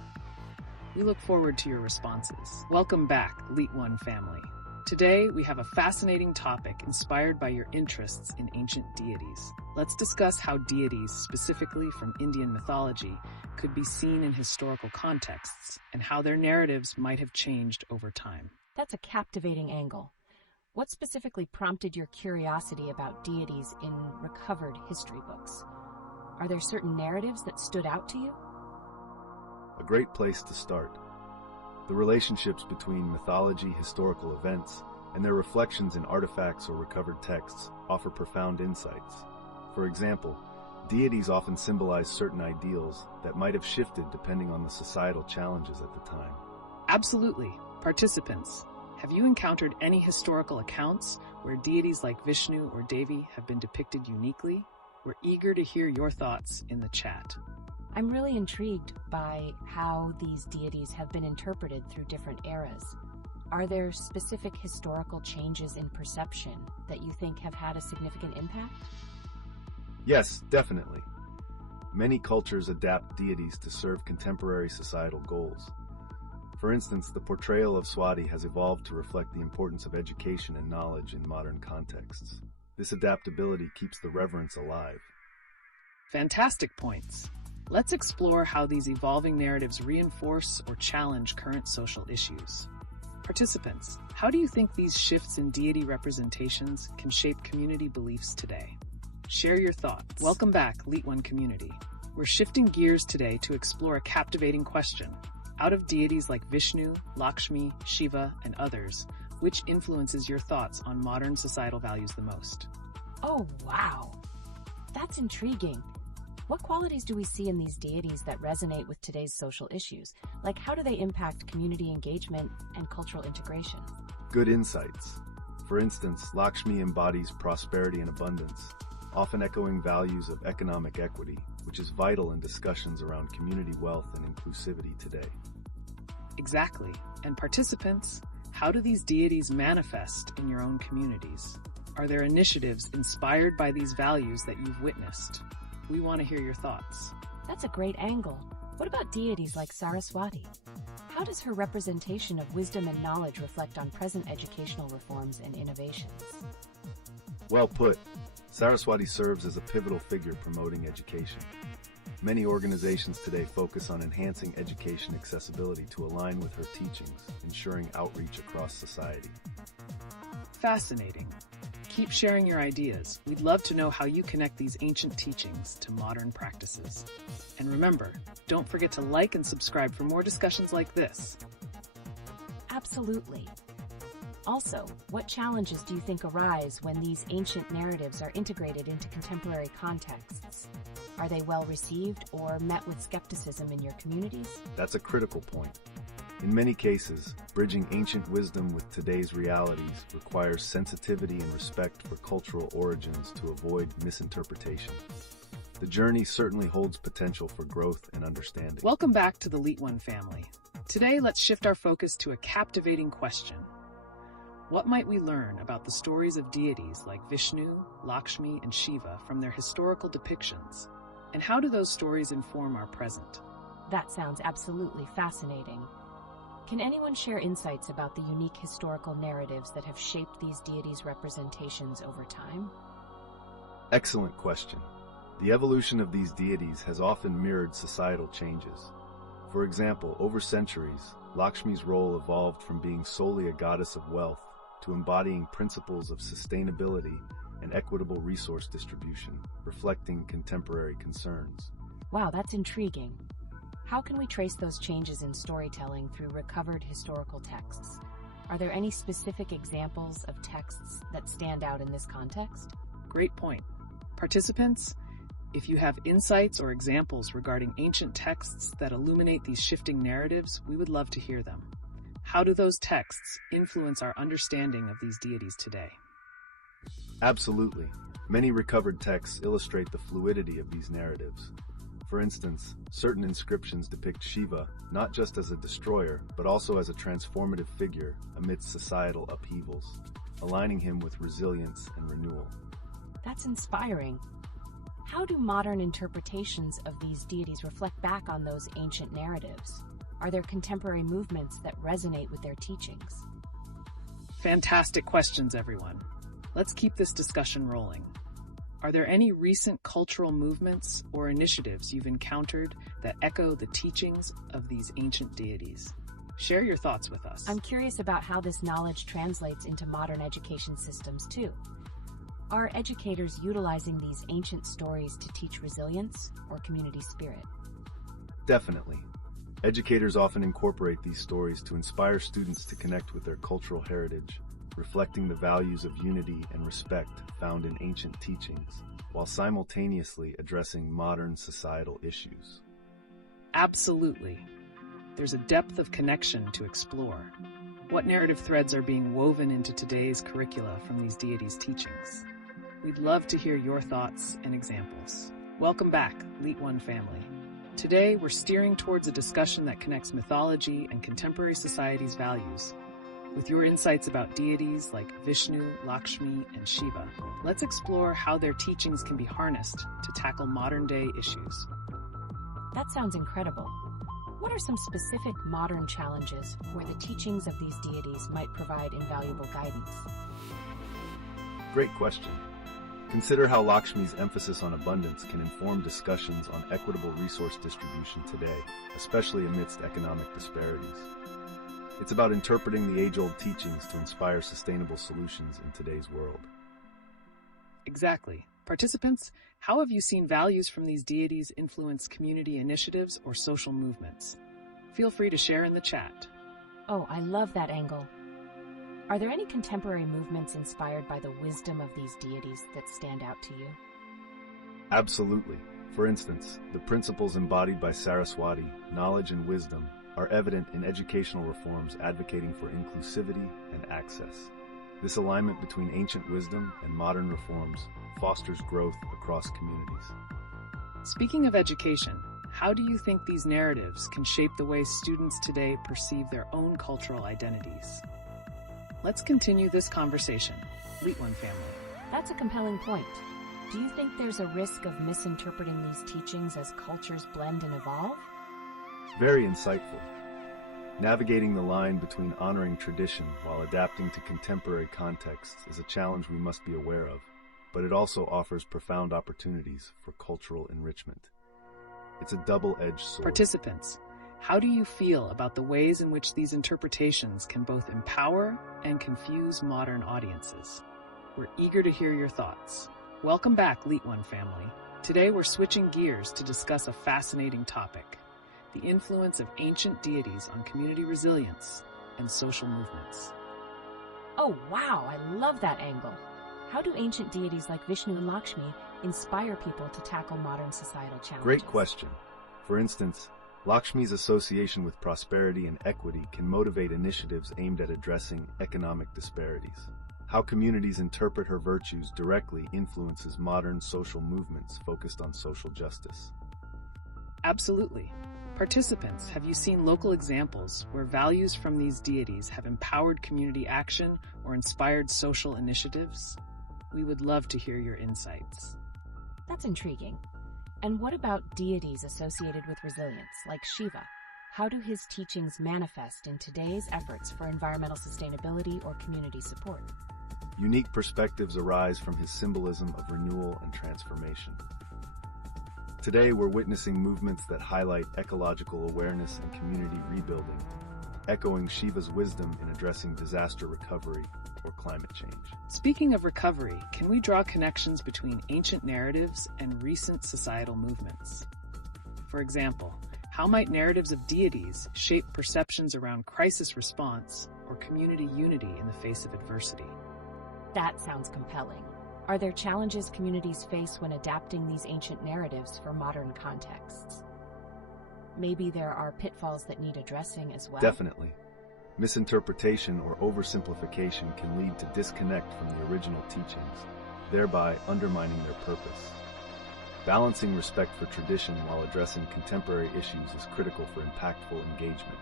We look forward to your responses. Welcome back, LeetOne family. Today, we have a fascinating topic inspired by your interests in ancient deities. Let's discuss how deities, specifically from Indian mythology, could be seen in historical contexts and how their narratives might have changed over time. That's a captivating angle. What specifically prompted your curiosity about deities in recovered history books? Are there certain narratives that stood out to you? A great place to start. The relationships between mythology, historical events, and their reflections in artifacts or recovered texts offer profound insights. For example, deities often symbolize certain ideals that might have shifted depending on the societal challenges at the time. Absolutely. Participants, have you encountered any historical accounts where deities like Vishnu or Devi have been depicted uniquely? We're eager to hear your thoughts in the chat. I'm really intrigued by how these deities have been interpreted through different eras. Are there specific historical changes in perception that you think have had a significant impact? Yes, definitely. Many cultures adapt deities to serve contemporary societal goals. For instance, the portrayal of Swati has evolved to reflect the importance of education and knowledge in modern contexts. This adaptability keeps the reverence alive. Fantastic points. Let's explore how these evolving narratives reinforce or challenge current social issues. Participants, how do you think these shifts in deity representations can shape community beliefs today? Share your thoughts. Welcome back, LeetOne community. We're shifting gears today to explore a captivating question. Out of deities like Vishnu, Lakshmi, Shiva, and others, which influences your thoughts on modern societal values the most? Oh, wow. That's intriguing. What qualities do we see in these deities that resonate with today's social issues? Like, how do they impact community engagement and cultural integration? Good insights. For instance, Lakshmi embodies prosperity and abundance, often echoing values of economic equity, which is vital in discussions around community wealth and inclusivity today. Exactly. And participants, how do these deities manifest in your own communities? Are there initiatives inspired by these values that you've witnessed? We want to hear your thoughts. That's a great angle. What about deities like Saraswati? How does her representation of wisdom and knowledge reflect on present educational reforms and innovations? Well put. Saraswati serves as a pivotal figure promoting education. Many organizations today focus on enhancing education accessibility to align with her teachings, ensuring outreach across society. Fascinating. Keep sharing your ideas. We'd love to know how you connect these ancient teachings to modern practices. And remember, don't forget to like and subscribe for more discussions like this. Absolutely. Also, what challenges do you think arise when these ancient narratives are integrated into contemporary contexts? Are they well received or met with skepticism in your communities? That's a critical point. In many cases, bridging ancient wisdom with today's realities requires sensitivity and respect for cultural origins to avoid misinterpretation. The journey certainly holds potential for growth and understanding. Welcome back to the LeetOne family. Today, let's shift our focus to a captivating question. What might we learn about the stories of deities like Vishnu, Lakshmi, and Shiva from their historical depictions? And how do those stories inform our present? That sounds absolutely fascinating. Can anyone share insights about the unique historical narratives that have shaped these deities' representations over time? Excellent question. The evolution of these deities has often mirrored societal changes. For example, over centuries, Lakshmi's role evolved from being solely a goddess of wealth to embodying principles of sustainability and equitable resource distribution, reflecting contemporary concerns. Wow, that's intriguing. How can we trace those changes in storytelling through recovered historical texts? Are there any specific examples of texts that stand out in this context? Great point. Participants, if you have insights or examples regarding ancient texts that illuminate these shifting narratives, we would love to hear them. How do those texts influence our understanding of these deities today? Absolutely. Many recovered texts illustrate the fluidity of these narratives. For instance, certain inscriptions depict Shiva not just as a destroyer, but also as a transformative figure amidst societal upheavals, aligning him with resilience and renewal. That's inspiring. How do modern interpretations of these deities reflect back on those ancient narratives? Are there contemporary movements that resonate with their teachings? Fantastic questions, everyone. Let's keep this discussion rolling. Are there any recent cultural movements or initiatives you've encountered that echo the teachings of these ancient deities? Share your thoughts with us. I'm curious about how this knowledge translates into modern education systems, too. Are educators utilizing these ancient stories to teach resilience or community spirit? Definitely. Educators often incorporate these stories to inspire students to connect with their cultural heritage, reflecting the values of unity and respect found in ancient teachings, while simultaneously addressing modern societal issues. Absolutely. There's a depth of connection to explore. What narrative threads are being woven into today's curricula from these deities' teachings? We'd love to hear your thoughts and examples. Welcome back, LeetOne family. Today, we're steering towards a discussion that connects mythology and contemporary society's values. With your insights about deities like Vishnu, Lakshmi, and Shiva, let's explore how their teachings can be harnessed to tackle modern-day issues. That sounds incredible. What are some specific modern challenges where the teachings of these deities might provide invaluable guidance? Great question. Consider how Lakshmi's emphasis on abundance can inform discussions on equitable resource distribution today, especially amidst economic disparities. It's about interpreting the age-old teachings to inspire sustainable solutions in today's world. Exactly. Participants, how have you seen values from these deities influence community initiatives or social movements? Feel free to share in the chat. Oh, I love that angle. Are there any contemporary movements inspired by the wisdom of these deities that stand out to you? Absolutely. For instance, the principles embodied by Saraswati, knowledge and wisdom, are evident in educational reforms advocating for inclusivity and access. This alignment between ancient wisdom and modern reforms fosters growth across communities. Speaking of education, How do you think these narratives can shape the way students today perceive their own cultural identities? Let's continue this conversation. LeetOne family. That's a compelling point. Do you think there's a risk of misinterpreting these teachings as cultures blend and evolve? Very insightful. Navigating the line between honoring tradition while adapting to contemporary contexts is a challenge we must be aware of, but it also offers profound opportunities for cultural enrichment. It's a double-edged sword. Participants, how do you feel about the ways in which these interpretations can both empower and confuse modern audiences? We're eager to hear your thoughts. Welcome back, LeetOne family. Today we're switching gears to discuss a fascinating topic: the influence of ancient deities on community resilience and social movements. Oh wow, I love that angle. How do ancient deities like Vishnu and Lakshmi inspire people to tackle modern societal challenges? Great question. For instance, Lakshmi's association with prosperity and equity can motivate initiatives aimed at addressing economic disparities. How communities interpret her virtues directly influences modern social movements focused on social justice. Absolutely. Participants, have you seen local examples where values from these deities have empowered community action or inspired social initiatives? We would love to hear your insights. That's intriguing. And what about deities associated with resilience, like Shiva? How do his teachings manifest in today's efforts for environmental sustainability or community support? Unique perspectives arise from his symbolism of renewal and transformation. Today, we're witnessing movements that highlight ecological awareness and community rebuilding, echoing Shiva's wisdom in addressing disaster recovery or climate change. Speaking of recovery, can we draw connections between ancient narratives and recent societal movements? For example, how might narratives of deities shape perceptions around crisis response or community unity in the face of adversity? That sounds compelling. Are there challenges communities face when adapting these ancient narratives for modern contexts? Maybe there are pitfalls that need addressing as well? Definitely. Misinterpretation or oversimplification can lead to disconnect from the original teachings, thereby undermining their purpose. Balancing respect for tradition while addressing contemporary issues is critical for impactful engagement.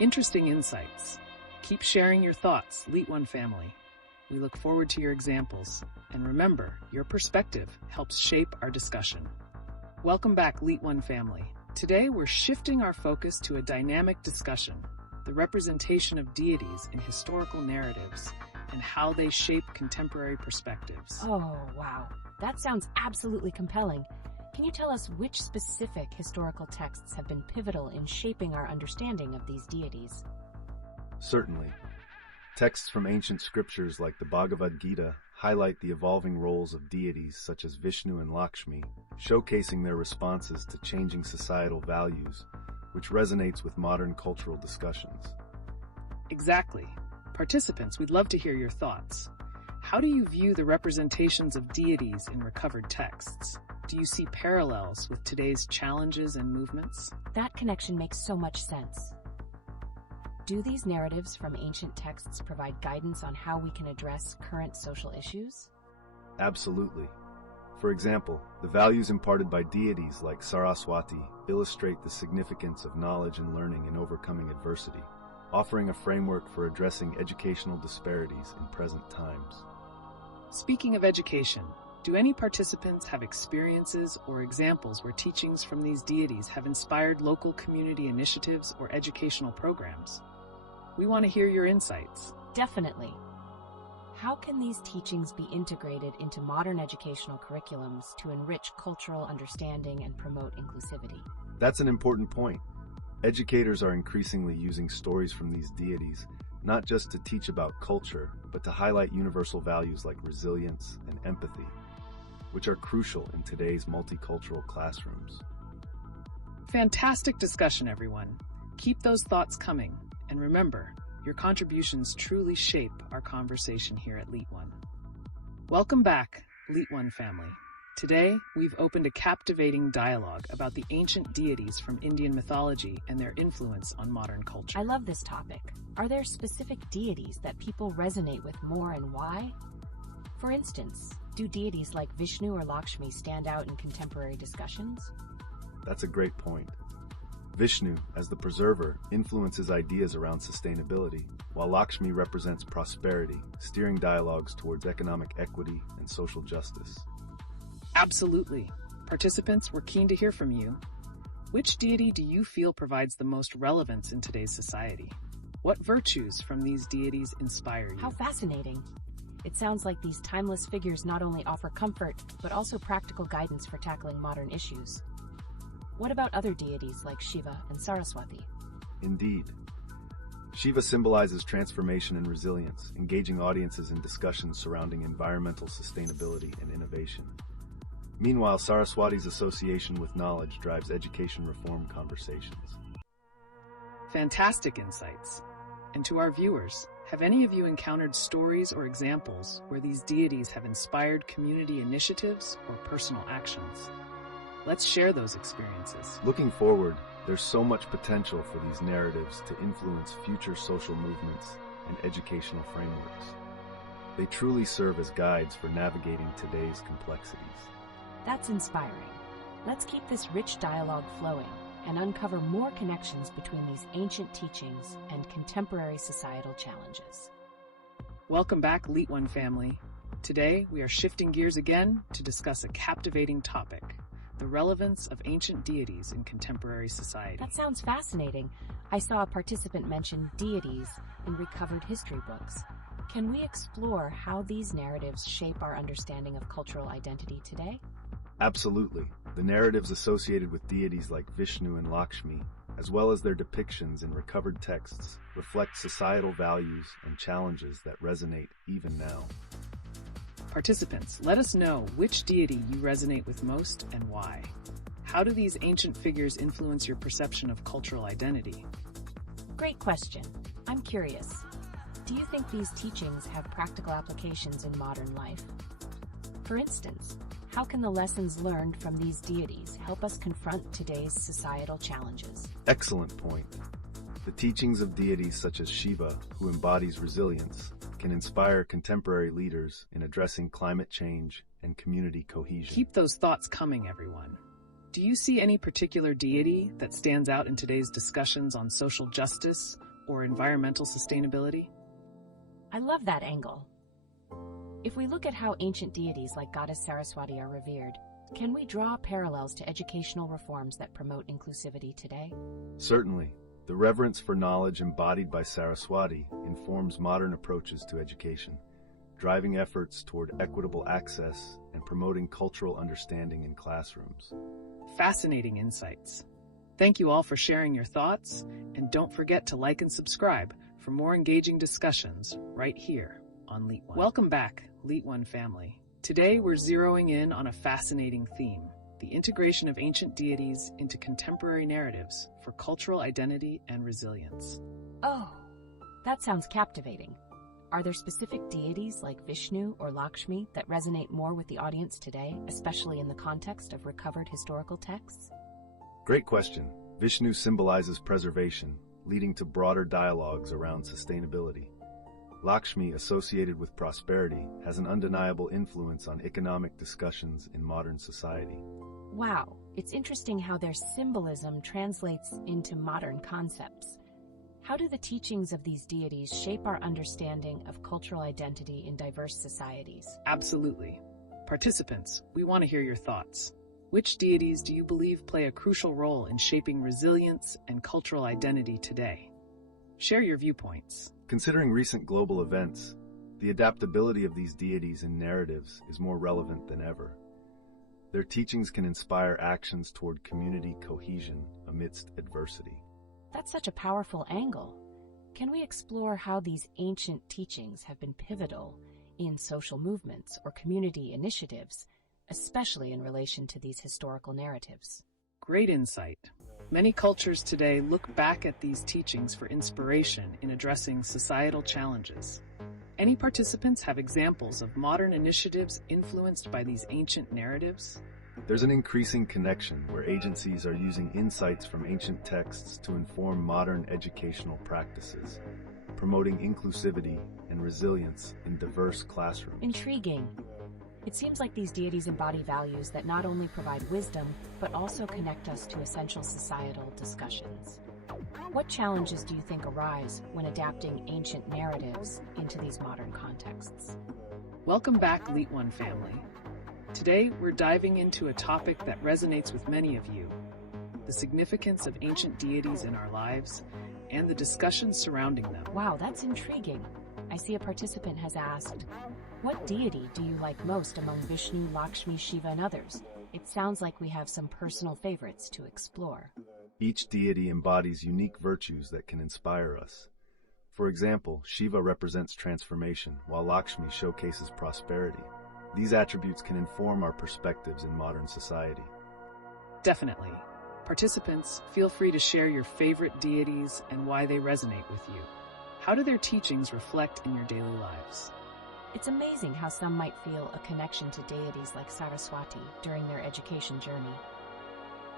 Interesting insights. Keep sharing your thoughts, LeetOne family. We look forward to your examples, and remember, your perspective helps shape our discussion. Welcome back, LeetOne family. Today, we're shifting our focus to a dynamic discussion: the representation of deities in historical narratives and how they shape contemporary perspectives. Oh, wow. That sounds absolutely compelling. Can you tell us which specific historical texts have been pivotal in shaping our understanding of these deities? Certainly. Texts from ancient scriptures like the Bhagavad Gita highlight the evolving roles of deities such as Vishnu and Lakshmi, showcasing their responses to changing societal values, which resonates with modern cultural discussions. Exactly. Participants, we'd love to hear your thoughts. How do you view the representations of deities in recovered texts? Do you see parallels with today's challenges and movements? That connection makes so much sense. Do these narratives from ancient texts provide guidance on how we can address current social issues? Absolutely. For example, the values imparted by deities like Saraswati illustrate the significance of knowledge and learning in overcoming adversity, offering a framework for addressing educational disparities in present times. Speaking of education, do any participants have experiences or examples where teachings from these deities have inspired local community initiatives or educational programs? We want to hear your insights. Definitely. How can these teachings be integrated into modern educational curriculums to enrich cultural understanding and promote inclusivity? That's an important point. Educators are increasingly using stories from these deities not just to teach about culture, but to highlight universal values like resilience and empathy, which are crucial in today's multicultural classrooms. Fantastic discussion, everyone. Keep those thoughts coming. And remember, your contributions truly shape our conversation here at LeetOne. Welcome back, LeetOne family. Today, we've opened a captivating dialogue about the ancient deities from Indian mythology and their influence on modern culture. I love this topic. Are there specific deities that people resonate with more, and why? For instance, do deities like Vishnu or Lakshmi stand out in contemporary discussions? That's a great point. Vishnu, as the preserver, influences ideas around sustainability, while Lakshmi represents prosperity, steering dialogues towards economic equity and social justice. Absolutely. Participants, we're keen to hear from you. Which deity do you feel provides the most relevance in today's society? What virtues from these deities inspire you? How fascinating. It sounds like these timeless figures not only offer comfort, but also practical guidance for tackling modern issues. What about other deities like Shiva and Saraswati? Indeed. Shiva symbolizes transformation and resilience, engaging audiences in discussions surrounding environmental sustainability and innovation. Meanwhile, Saraswati's association with knowledge drives education reform conversations. Fantastic insights. And to our viewers, have any of you encountered stories or examples where these deities have inspired community initiatives or personal actions? Let's share those experiences. Looking forward, there's so much potential for these narratives to influence future social movements and educational frameworks. They truly serve as guides for navigating today's complexities. That's inspiring. Let's keep this rich dialogue flowing and uncover more connections between these ancient teachings and contemporary societal challenges. Welcome back, LeetOne family. Today, we are shifting gears again to discuss a captivating topic: the relevance of ancient deities in contemporary society. That sounds fascinating. I saw a participant mention deities in recovered history books. Can we explore how these narratives shape our understanding of cultural identity today? Absolutely. The narratives associated with deities like Vishnu and Lakshmi, as well as their depictions in recovered texts, reflect societal values and challenges that resonate even now. Participants, let us know which deity you resonate with most and why. How do these ancient figures influence your perception of cultural identity? Great question. I'm curious. Do you think these teachings have practical applications in modern life? For instance, how can the lessons learned from these deities help us confront today's societal challenges? Excellent point. The teachings of deities such as Shiva, who embodies resilience, can inspire contemporary leaders in addressing climate change and community cohesion. Keep those thoughts coming, everyone. Do you see any particular deity that stands out in today's discussions on social justice or environmental sustainability? I love that angle. If we look at how ancient deities like Goddess Saraswati are revered, can we draw parallels to educational reforms that promote inclusivity today? Certainly. The reverence for knowledge embodied by Saraswati informs modern approaches to education, driving efforts toward equitable access and promoting cultural understanding in classrooms. Fascinating insights. Thank you all for sharing your thoughts, and don't forget to like and subscribe for more engaging discussions right here on LeetOne. Welcome back, LeetOne family. Today we're zeroing in on a fascinating theme: the integration of ancient deities into contemporary narratives for cultural identity and resilience. Oh, that sounds captivating. Are there specific deities like Vishnu or Lakshmi that resonate more with the audience today, especially in the context of recovered historical texts? Great question. Vishnu symbolizes preservation, leading to broader dialogues around sustainability. Lakshmi, associated with prosperity, has an undeniable influence on economic discussions in modern society. Wow, it's interesting how their symbolism translates into modern concepts. How do the teachings of these deities shape our understanding of cultural identity in diverse societies? Absolutely. Participants, we want to hear your thoughts. Which deities do you believe play a crucial role in shaping resilience and cultural identity today? Share your viewpoints. Considering recent global events, the adaptability of these deities in narratives is more relevant than ever. Their teachings can inspire actions toward community cohesion amidst adversity. That's such a powerful angle. Can we explore how these ancient teachings have been pivotal in social movements or community initiatives, especially in relation to these historical narratives? Great insight. Many cultures today look back at these teachings for inspiration in addressing societal challenges. Any participants have examples of modern initiatives influenced by these ancient narratives? There's an increasing connection where agencies are using insights from ancient texts to inform modern educational practices, promoting inclusivity and resilience in diverse classrooms. Intriguing. It seems like these deities embody values that not only provide wisdom, but also connect us to essential societal discussions. What challenges do you think arise when adapting ancient narratives into these modern contexts? Welcome back, LeetOne family. Today, we're diving into a topic that resonates with many of you: the significance of ancient deities in our lives and the discussions surrounding them. Wow, that's intriguing. I see a participant has asked, what deity do you like most among Vishnu, Lakshmi, Shiva, and others? It sounds like we have some personal favorites to explore. Each deity embodies unique virtues that can inspire us. For example, Shiva represents transformation, while Lakshmi showcases prosperity. These attributes can inform our perspectives in modern society. Definitely. Participants, feel free to share your favorite deities and why they resonate with you. How do their teachings reflect in your daily lives? It's amazing how some might feel a connection to deities like Saraswati during their education journey.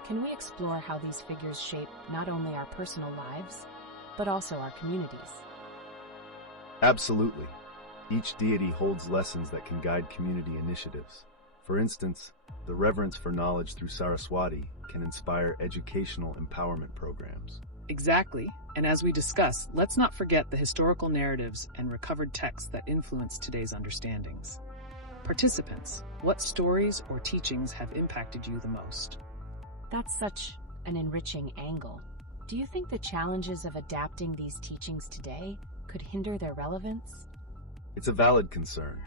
Can we explore how these figures shape not only our personal lives, but also our communities? Absolutely. Each deity holds lessons that can guide community initiatives. For instance, the reverence for knowledge through Saraswati can inspire educational empowerment programs. Exactly. And as we discuss, let's not forget the historical narratives and recovered texts that influence today's understandings. Participants, what stories or teachings have impacted you the most? That's such an enriching angle. Do you think the challenges of adapting these teachings today could hinder their relevance? It's a valid concern.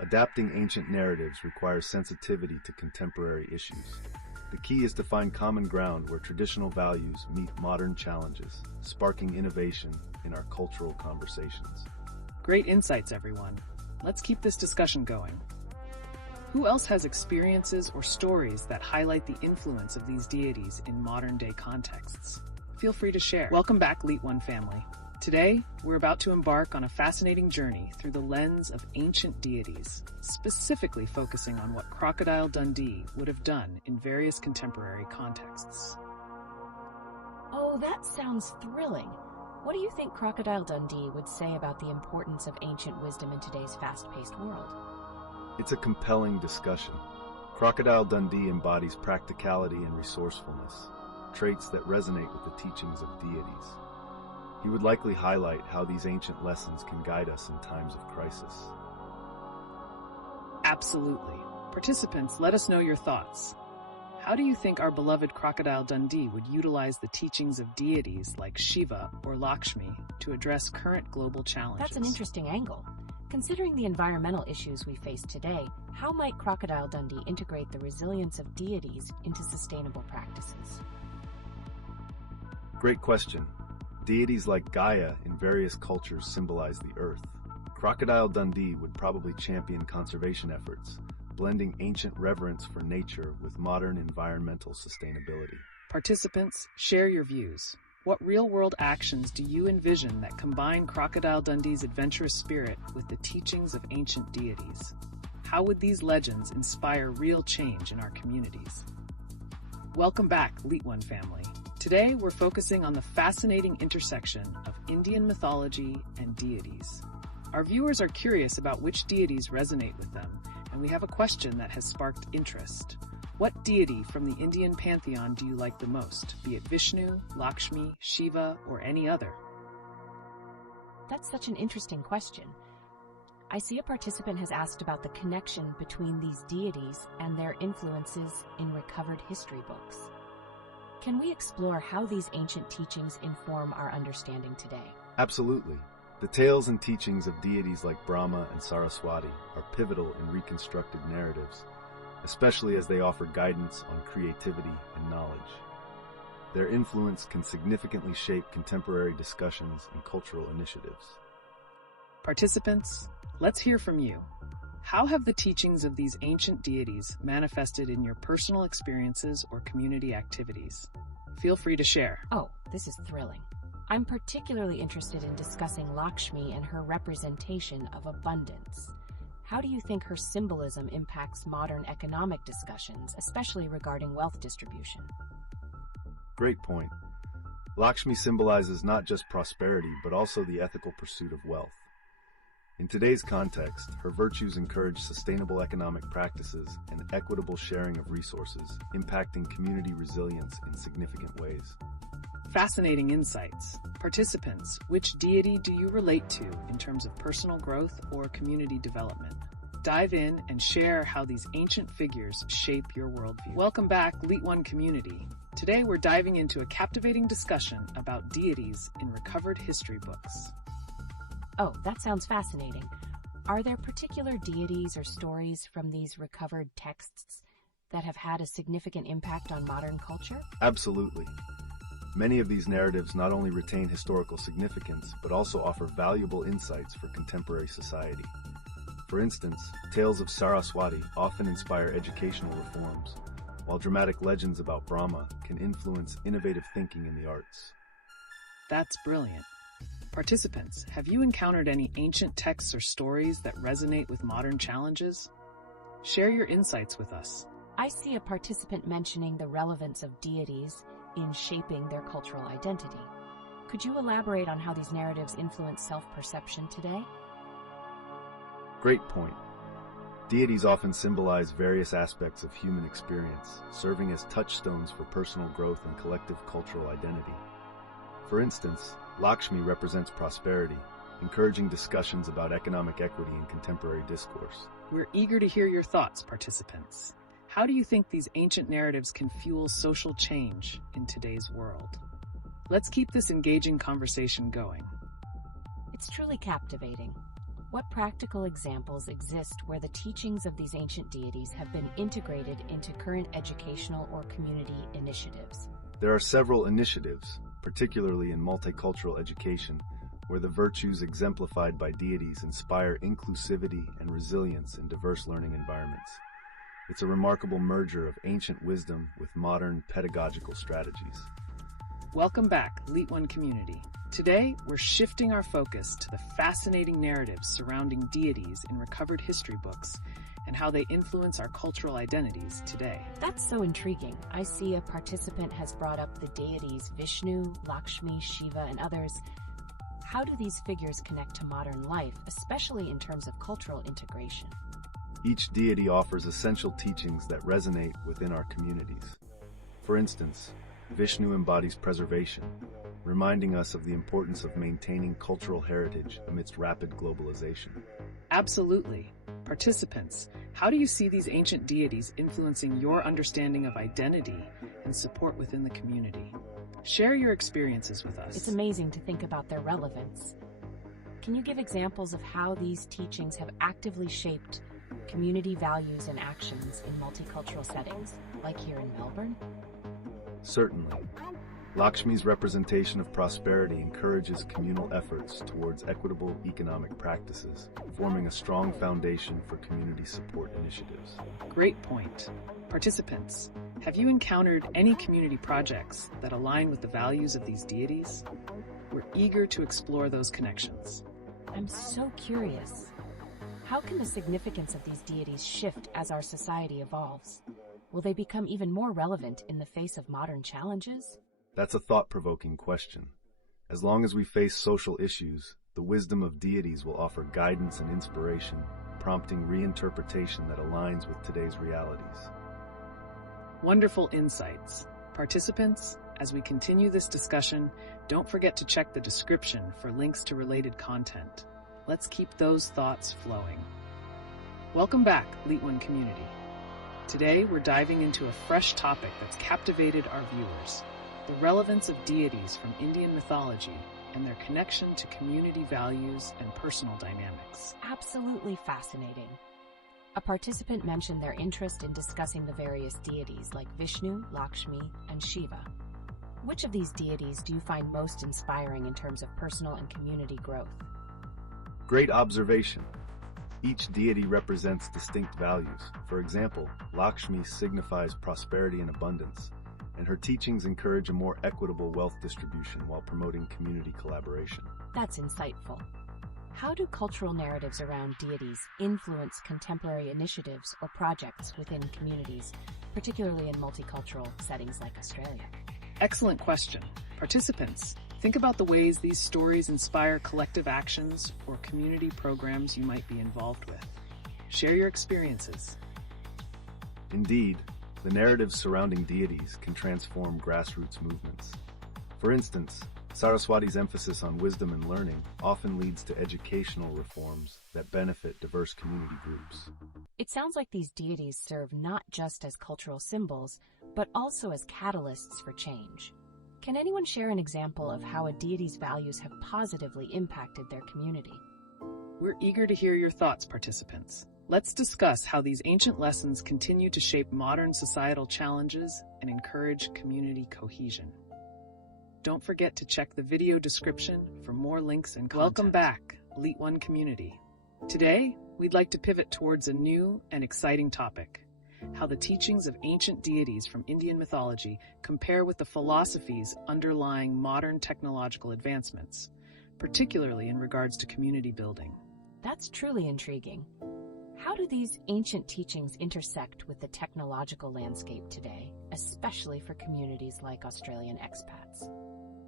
Adapting ancient narratives requires sensitivity to contemporary issues. The key is to find common ground where traditional values meet modern challenges, sparking innovation in our cultural conversations. Great insights, everyone. Let's keep this discussion going. Who else has experiences or stories that highlight the influence of these deities in modern-day contexts? Feel free to share. Welcome back, LeetOne family. Today, we're about to embark on a fascinating journey through the lens of ancient deities, specifically focusing on what Crocodile Dundee would have done in various contemporary contexts. Oh, that sounds thrilling. What do you think Crocodile Dundee would say about the importance of ancient wisdom in today's fast-paced world? It's a compelling discussion. Crocodile Dundee embodies practicality and resourcefulness, traits that resonate with the teachings of deities. He would likely highlight how these ancient lessons can guide us in times of crisis. Absolutely. Participants, let us know your thoughts. How do you think our beloved Crocodile Dundee would utilize the teachings of deities like Shiva or Lakshmi to address current global challenges? That's an interesting angle. Considering the environmental issues we face today, how might Crocodile Dundee integrate the resilience of deities into sustainable practices? Great question. Deities like Gaia in various cultures symbolize the earth. Crocodile Dundee would probably champion conservation efforts, blending ancient reverence for nature with modern environmental sustainability. Participants, share your views. What real-world actions do you envision that combine Crocodile Dundee's adventurous spirit with the teachings of ancient deities? How would these legends inspire real change in our communities? Welcome back, LeetOne family. Today, we're focusing on the fascinating intersection of Indian mythology and deities. Our viewers are curious about which deities resonate with them, and we have a question that has sparked interest. What deity from the Indian pantheon do you like the most, be it Vishnu, Lakshmi, Shiva, or any other? That's such an interesting question. I see a participant has asked about the connection between these deities and their influences in recovered history books. Can we explore how these ancient teachings inform our understanding today? Absolutely. The tales and teachings of deities like Brahma and Saraswati are pivotal in reconstructed narratives, especially as they offer guidance on creativity and knowledge. Their influence can significantly shape contemporary discussions and cultural initiatives. Participants, let's hear from you. How have the teachings of these ancient deities manifested in your personal experiences or community activities? Feel free to share. Oh, this is thrilling. I'm particularly interested in discussing Lakshmi and her representation of abundance. How do you think her symbolism impacts modern economic discussions, especially regarding wealth distribution? Great point. Lakshmi symbolizes not just prosperity, but also the ethical pursuit of wealth. In today's context, her virtues encourage sustainable economic practices and equitable sharing of resources, impacting community resilience in significant ways. Fascinating insights. Participants, which deity do you relate to in terms of personal growth or community development? Dive in and share how these ancient figures shape your worldview. Welcome back, LeetOne community. Today we're diving into a captivating discussion about deities in recovered history books. Oh, that sounds fascinating. Are there particular deities or stories from these recovered texts that have had a significant impact on modern culture? Absolutely. Many of these narratives not only retain historical significance, but also offer valuable insights for contemporary society. For instance, tales of Saraswati often inspire educational reforms, while dramatic legends about Brahma can influence innovative thinking in the arts. That's brilliant. Participants, have you encountered any ancient texts or stories that resonate with modern challenges? Share your insights with us. I see a participant mentioning the relevance of deities in shaping their cultural identity. Could you elaborate on how these narratives influence self-perception today? Great point. Deities often symbolize various aspects of human experience, serving as touchstones for personal growth and collective cultural identity. For instance, Lakshmi represents prosperity, encouraging discussions about economic equity in contemporary discourse. We're eager to hear your thoughts, participants. How do you think these ancient narratives can fuel social change in today's world? Let's keep this engaging conversation going. It's truly captivating. What practical examples exist where the teachings of these ancient deities have been integrated into current educational or community initiatives? There are several initiatives, particularly in multicultural education, where the virtues exemplified by deities inspire inclusivity and resilience in diverse learning environments. It's a remarkable merger of ancient wisdom with modern pedagogical strategies. Welcome back, LeetOne community. Today, we're shifting our focus to the fascinating narratives surrounding deities in recovered history books and how they influence our cultural identities today. That's so intriguing. I see a participant has brought up the deities Vishnu, Lakshmi, Shiva, and others. How do these figures connect to modern life, especially in terms of cultural integration? Each deity offers essential teachings that resonate within our communities. For instance, Vishnu embodies preservation, reminding us of the importance of maintaining cultural heritage amidst rapid globalization. Absolutely. Participants, how do you see these ancient deities influencing your understanding of identity and support within the community? Share your experiences with us. It's amazing to think about their relevance. Can you give examples of how these teachings have actively shaped community values and actions in multicultural settings, like here in Melbourne? Certainly. Lakshmi's representation of prosperity encourages communal efforts towards equitable economic practices, forming a strong foundation for community support initiatives. Great point. Participants, have you encountered any community projects that align with the values of these deities? We're eager to explore those connections. I'm so curious. How can the significance of these deities shift as our society evolves? Will they become even more relevant in the face of modern challenges? That's a thought-provoking question. As long as we face social issues, the wisdom of deities will offer guidance and inspiration, prompting reinterpretation that aligns with today's realities. Wonderful insights. Participants, as we continue this discussion, don't forget to check the description for links to related content. Let's keep those thoughts flowing. Welcome back, LeetOne community. Today, we're diving into a fresh topic that's captivated our viewers: the relevance of deities from Indian mythology and their connection to community values and personal dynamics. Absolutely fascinating. A participant mentioned their interest in discussing the various deities like Vishnu, Lakshmi, and Shiva. Which of these deities do you find most inspiring in terms of personal and community growth? Great observation. Each deity represents distinct values. For example, Lakshmi signifies prosperity and abundance, and her teachings encourage a more equitable wealth distribution while promoting community collaboration. That's insightful. How do cultural narratives around deities influence contemporary initiatives or projects within communities, particularly in multicultural settings like Australia? Excellent question. Participants, Think about the ways these stories inspire collective actions or community programs you might be involved with. Share your experiences. Indeed, the narratives surrounding deities can transform grassroots movements. For instance, Saraswati's emphasis on wisdom and learning often leads to educational reforms that benefit diverse community groups. It sounds like these deities serve not just as cultural symbols, but also as catalysts for change. Can anyone share an example of how a deity's values have positively impacted their community? We're eager to hear your thoughts, participants. Let's discuss how these ancient lessons continue to shape modern societal challenges and encourage community cohesion. Don't forget to check the video description for more links and content. Welcome back, LeetOne community. Today, we'd like to pivot towards a new and exciting topic: how the teachings of ancient deities from Indian mythology compare with the philosophies underlying modern technological advancements, particularly in regards to community building. That's truly intriguing. How do these ancient teachings intersect with the technological landscape today, especially for communities like Australian expats?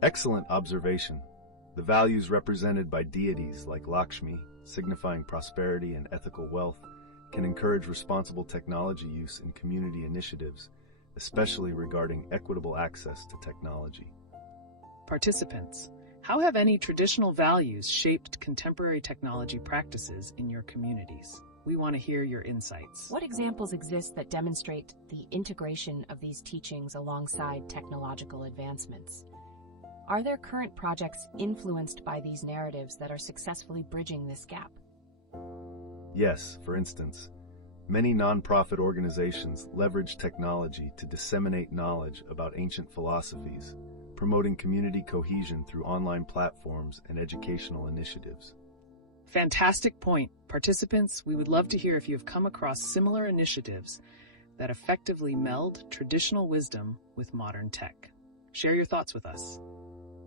Excellent observation. The values represented by deities like Lakshmi, signifying prosperity and ethical wealth, can encourage responsible technology use in community initiatives, especially regarding equitable access to technology. Participants, how have any traditional values shaped contemporary technology practices in your communities? We want to hear your insights. What examples exist that demonstrate the integration of these teachings alongside technological advancements? Are there current projects influenced by these narratives that are successfully bridging this gap? Yes, for instance, many nonprofit organizations leverage technology to disseminate knowledge about ancient philosophies, promoting community cohesion through online platforms and educational initiatives. Fantastic point. Participants, we would love to hear if you have come across similar initiatives that effectively meld traditional wisdom with modern tech. Share your thoughts with us.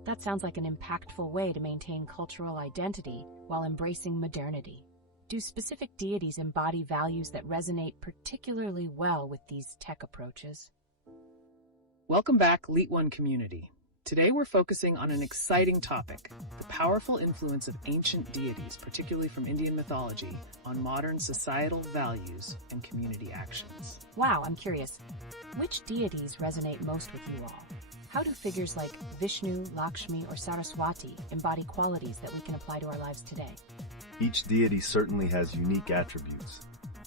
That sounds like an impactful way to maintain cultural identity while embracing modernity. Do specific deities embody values that resonate particularly well with these tech approaches? Welcome back, LeetOne community. Today we're focusing on an exciting topic: the powerful influence of ancient deities, particularly from Indian mythology, on modern societal values and community actions. Wow, I'm curious. Which deities resonate most with you all? How do figures like Vishnu, Lakshmi, or Saraswati embody qualities that we can apply to our lives today? Each deity certainly has unique attributes.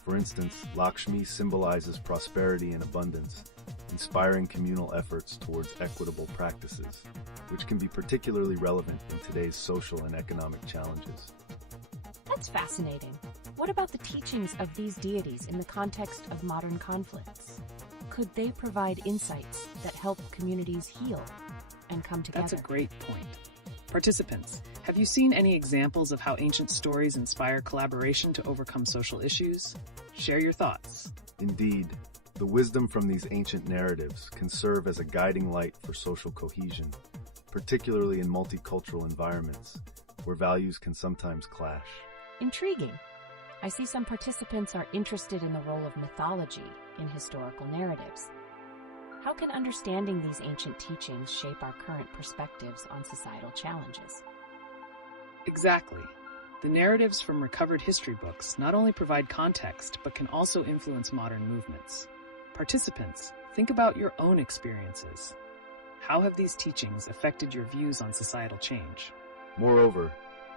For instance, Lakshmi symbolizes prosperity and abundance, inspiring communal efforts towards equitable practices, which can be particularly relevant in today's social and economic challenges. That's fascinating. What about the teachings of these deities in the context of modern conflicts? Could they provide insights that help communities heal and come together? That's a great point. Participants, have you seen any examples of how ancient stories inspire collaboration to overcome social issues? Share your thoughts. Indeed, the wisdom from these ancient narratives can serve as a guiding light for social cohesion, particularly in multicultural environments where values can sometimes clash. Intriguing. I see some participants are interested in the role of mythology in historical narratives. How can understanding these ancient teachings shape our current perspectives on societal challenges? Exactly. The narratives from recovered history books not only provide context, but can also influence modern movements. Participants, think about your own experiences. How have these teachings affected your views on societal change? Moreover,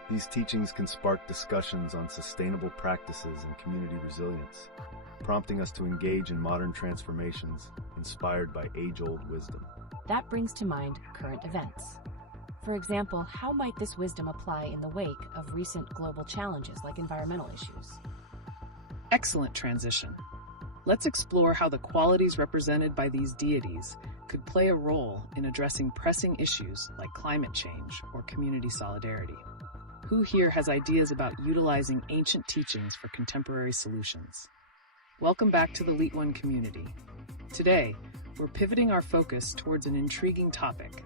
these teachings can spark discussions on sustainable practices and community resilience, prompting us to engage in modern transformations inspired by age-old wisdom. That brings to mind current events. For example, how might this wisdom apply in the wake of recent global challenges like environmental issues? Excellent transition. Let's explore how the qualities represented by these deities could play a role in addressing pressing issues like climate change or community solidarity. Who here has ideas about utilizing ancient teachings for contemporary solutions? Welcome back to the LeetOne community. Today, we're pivoting our focus towards an intriguing topic: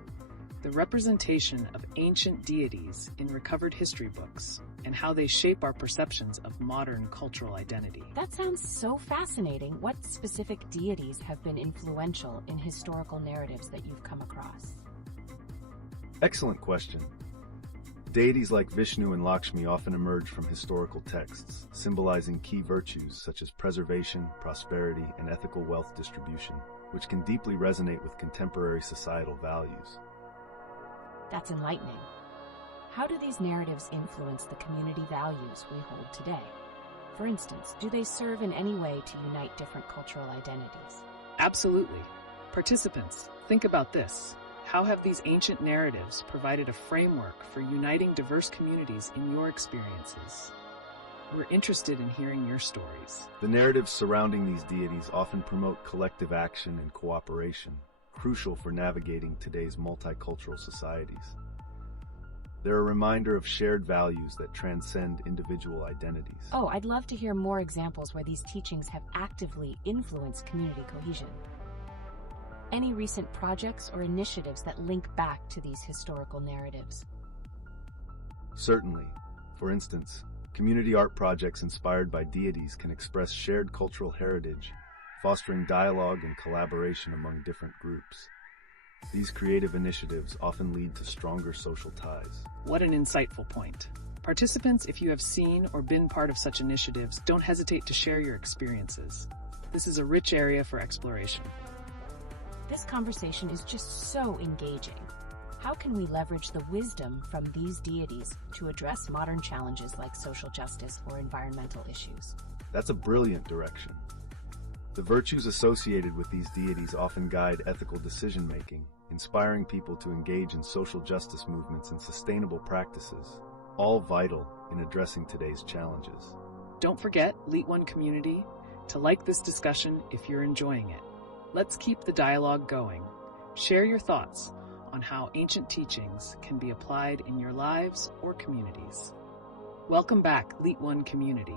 the representation of ancient deities in recovered history books and how they shape our perceptions of modern cultural identity. That sounds so fascinating. What specific deities have been influential in historical narratives that you've come across? Excellent question. Deities like Vishnu and Lakshmi often emerge from historical texts, symbolizing key virtues such as preservation, prosperity, and ethical wealth distribution, which can deeply resonate with contemporary societal values. That's enlightening. How do these narratives influence the community values we hold today? For instance, do they serve in any way to unite different cultural identities? Absolutely. Participants, think about this. How have these ancient narratives provided a framework for uniting diverse communities in your experiences? We're interested in hearing your stories. The narratives surrounding these deities often promote collective action and cooperation, crucial for navigating today's multicultural societies. They're a reminder of shared values that transcend individual identities. Oh, I'd love to hear more examples where these teachings have actively influenced community cohesion. Any recent projects or initiatives that link back to these historical narratives? Certainly. For instance, community art projects inspired by deities can express shared cultural heritage, fostering dialogue and collaboration among different groups. These creative initiatives often lead to stronger social ties. What an insightful point. Participants, if you have seen or been part of such initiatives, don't hesitate to share your experiences. This is a rich area for exploration. This conversation is just so engaging. How can we leverage the wisdom from these deities to address modern challenges like social justice or environmental issues? That's a brilliant direction. The virtues associated with these deities often guide ethical decision-making, inspiring people to engage in social justice movements and sustainable practices, all vital in addressing today's challenges. Don't forget, LeetOne community, to like this discussion if you're enjoying it. Let's keep the dialogue going. Share your thoughts on how ancient teachings can be applied in your lives or communities. Welcome back, LeetOne community.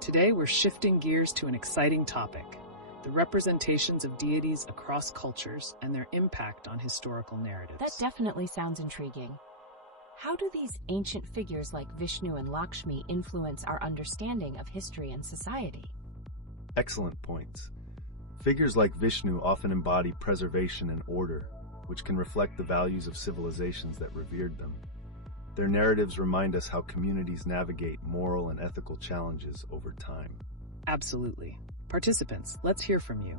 Today we're shifting gears to an exciting topic: the representations of deities across cultures and their impact on historical narratives. That definitely sounds intriguing. How do these ancient figures like Vishnu and Lakshmi influence our understanding of history and society? Excellent points. Figures like Vishnu often embody preservation and order, which can reflect the values of civilizations that revered them. Their narratives remind us how communities navigate moral and ethical challenges over time. Absolutely. Participants, let's hear from you.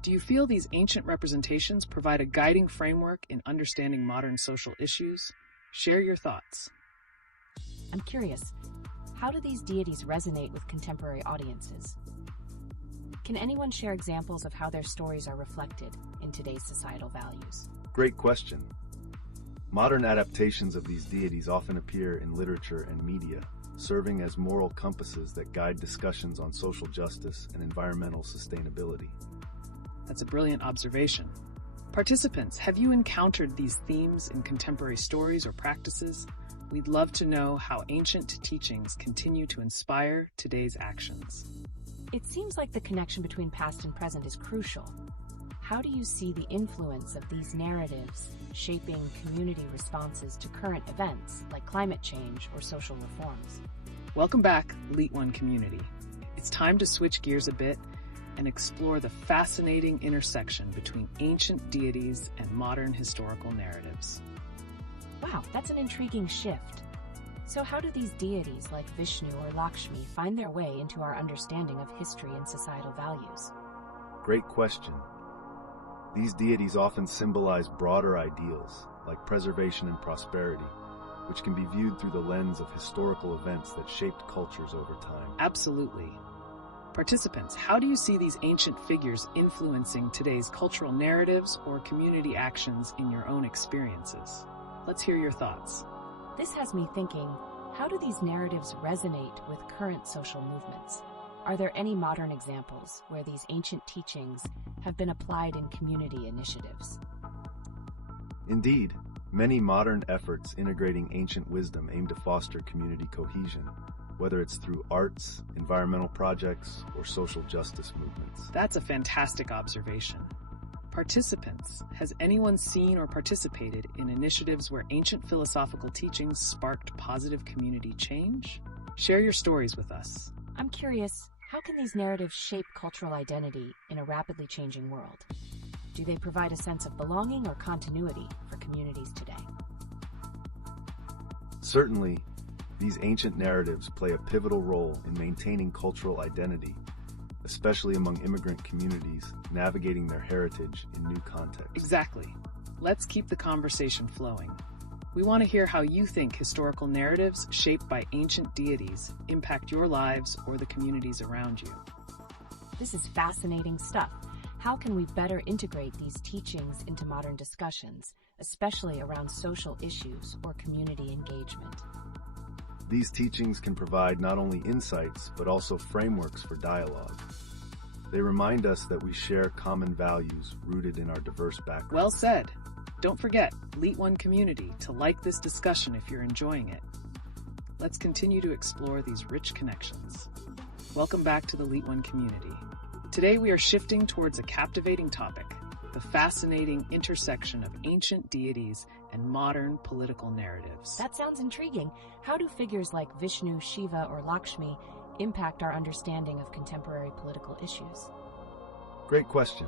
Do you feel these ancient representations provide a guiding framework in understanding modern social issues? Share your thoughts. I'm curious, how do these deities resonate with contemporary audiences? Can anyone share examples of how their stories are reflected in today's societal values? Great question. Modern adaptations of these deities often appear in literature and media, serving as moral compasses that guide discussions on social justice and environmental sustainability. That's a brilliant observation. Participants, have you encountered these themes in contemporary stories or practices? We'd love to know how ancient teachings continue to inspire today's actions. It seems like the connection between past and present is crucial. How do you see the influence of these narratives shaping community responses to current events like climate change or social reforms? Welcome back, LeetOne community. It's time to switch gears a bit and explore the fascinating intersection between ancient deities and modern historical narratives. Wow, that's an intriguing shift. So how do these deities like Vishnu or Lakshmi find their way into our understanding of history and societal values? Great question. These deities often symbolize broader ideals, like preservation and prosperity, which can be viewed through the lens of historical events that shaped cultures over time. Absolutely. Participants, how do you see these ancient figures influencing today's cultural narratives or community actions in your own experiences? Let's hear your thoughts. This has me thinking, how do these narratives resonate with current social movements? Are there any modern examples where these ancient teachings have been applied in community initiatives? Indeed, many modern efforts integrating ancient wisdom aim to foster community cohesion, whether it's through arts, environmental projects, or social justice movements. That's a fantastic observation. Participants, has anyone seen or participated in initiatives where ancient philosophical teachings sparked positive community change? Share your stories with us. I'm curious, how can these narratives shape cultural identity in a rapidly changing world? Do they provide a sense of belonging or continuity for communities today? Certainly, these ancient narratives play a pivotal role in maintaining cultural identity, especially among immigrant communities navigating their heritage in new contexts. Exactly. Let's keep the conversation flowing. We want to hear how you think historical narratives shaped by ancient deities impact your lives or the communities around you. This is fascinating stuff. How can we better integrate these teachings into modern discussions, especially around social issues or community engagement? These teachings can provide not only insights, but also frameworks for dialogue. They remind us that we share common values rooted in our diverse backgrounds. Well said. Don't forget, LeetOne community, to like this discussion if you're enjoying it. Let's continue to explore these rich connections. Welcome back to the LeetOne community. Today we are shifting towards a captivating topic, the fascinating intersection of ancient deities and modern political narratives. That sounds intriguing. How do figures like Vishnu, Shiva, or Lakshmi impact our understanding of contemporary political issues? Great question.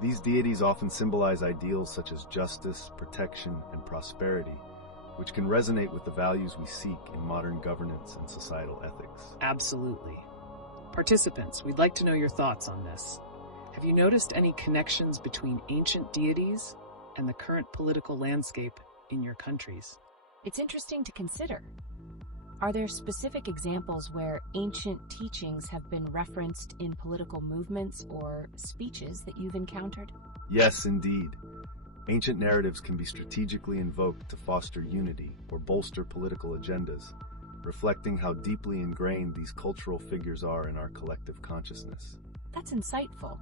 These deities often symbolize ideals such as justice, protection, and prosperity, which can resonate with the values we seek in modern governance and societal ethics. Absolutely. Participants, we'd like to know your thoughts on this. Have you noticed any connections between ancient deities and the current political landscape in your countries? It's interesting to consider. Are there specific examples where ancient teachings have been referenced in political movements or speeches that you've encountered? Yes, indeed. Ancient narratives can be strategically invoked to foster unity or bolster political agendas, reflecting how deeply ingrained these cultural figures are in our collective consciousness. That's insightful.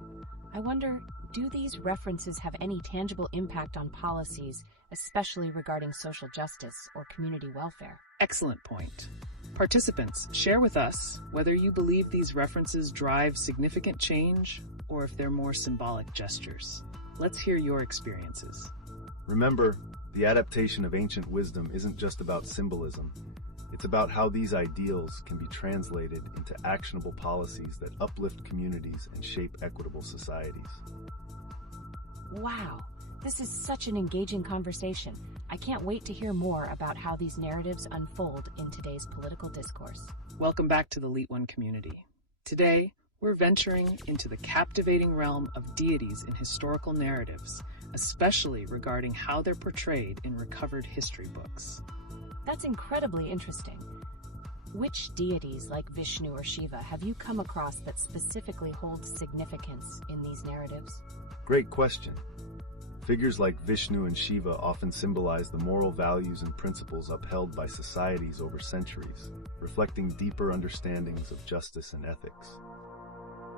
I wonder, do these references have any tangible impact on policies, especially regarding social justice or community welfare? Excellent point. Participants, share with us whether you believe these references drive significant change or if they're more symbolic gestures. Let's hear your experiences. Remember, the adaptation of ancient wisdom isn't just about symbolism. It's about how these ideals can be translated into actionable policies that uplift communities and shape equitable societies. Wow, this is such an engaging conversation. I can't wait to hear more about how these narratives unfold in today's political discourse. Welcome back to the LeetOne community. Today, we're venturing into the captivating realm of deities in historical narratives, especially regarding how they're portrayed in recovered history books. That's incredibly interesting. Which deities like Vishnu or Shiva have you come across that specifically hold significance in these narratives? Great question. Figures like Vishnu and Shiva often symbolize the moral values and principles upheld by societies over centuries, reflecting deeper understandings of justice and ethics.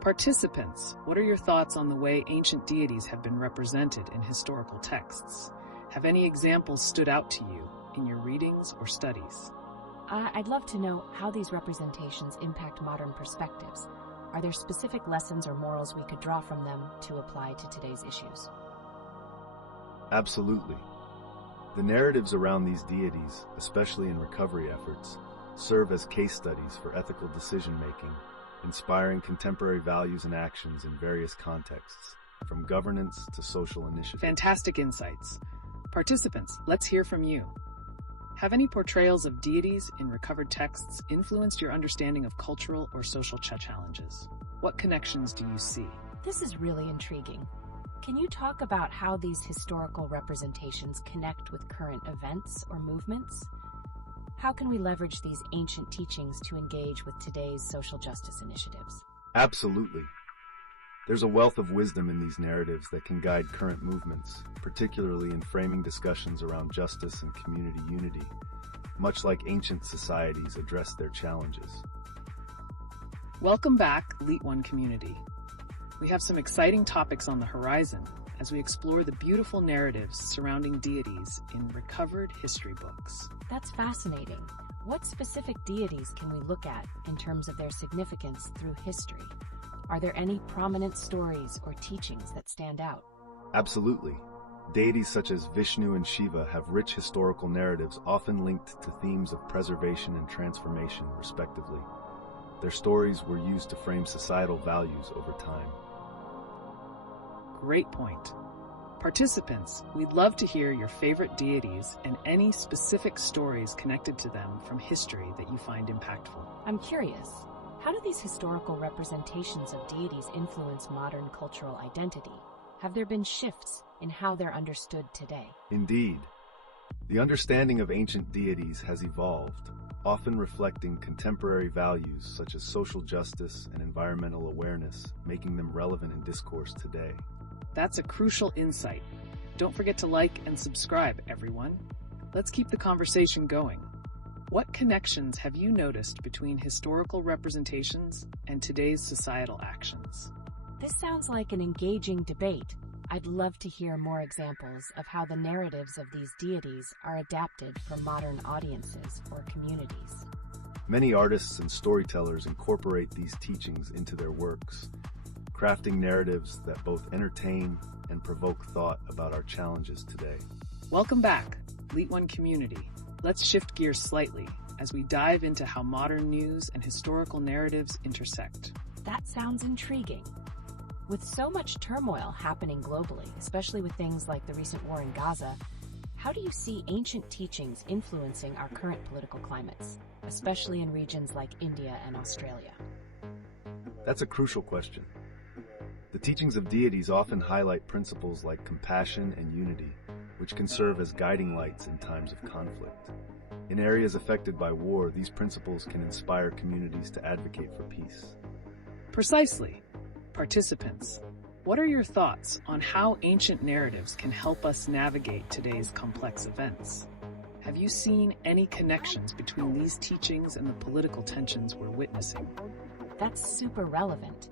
Participants, what are your thoughts on the way ancient deities have been represented in historical texts? Have any examples stood out to you in your readings or studies? I'd love to know how these representations impact modern perspectives. Are there specific lessons or morals we could draw from them to apply to today's issues? Absolutely. The narratives around these deities, especially in recovery efforts, serve as case studies for ethical decision-making, inspiring contemporary values and actions in various contexts, from governance to social initiatives. Fantastic insights. Participants, let's hear from you. Have any portrayals of deities in recovered texts influenced your understanding of cultural or social challenges? What connections do you see? This is really intriguing. Can you talk about how these historical representations connect with current events or movements? How can we leverage these ancient teachings to engage with today's social justice initiatives? Absolutely. There's a wealth of wisdom in these narratives that can guide current movements, particularly in framing discussions around justice and community unity, much like ancient societies addressed their challenges. Welcome back, LeetOne community. We have some exciting topics on the horizon as we explore the beautiful narratives surrounding deities in recovered history books. That's fascinating. What specific deities can we look at in terms of their significance through history? Are there any prominent stories or teachings that stand out? Absolutely. Deities such as Vishnu and Shiva have rich historical narratives often linked to themes of preservation and transformation, respectively. Their stories were used to frame societal values over time. Great point. Participants, we'd love to hear your favorite deities and any specific stories connected to them from history that you find impactful. I'm curious, how do these historical representations of deities influence modern cultural identity? Have there been shifts in how they're understood today? Indeed. The understanding of ancient deities has evolved, often reflecting contemporary values such as social justice and environmental awareness, making them relevant in discourse today. That's a crucial insight. Don't forget to like and subscribe, everyone. Let's keep the conversation going. What connections have you noticed between historical representations and today's societal actions? This sounds like an engaging debate. I'd love to hear more examples of how the narratives of these deities are adapted for modern audiences or communities. Many artists and storytellers incorporate these teachings into their works, crafting narratives that both entertain and provoke thought about our challenges today. Welcome back, LeetOne community. Let's shift gears slightly as we dive into how modern news and historical narratives intersect. That sounds intriguing. With so much turmoil happening globally, especially with things like the recent war in Gaza, how do you see ancient teachings influencing our current political climates, especially in regions like India and Australia? That's a crucial question. The teachings of deities often highlight principles like compassion and unity, which can serve as guiding lights in times of conflict. In areas affected by war, these principles can inspire communities to advocate for peace. Precisely. Participants, what are your thoughts on how ancient narratives can help us navigate today's complex events? Have you seen any connections between these teachings and the political tensions we're witnessing? That's super relevant.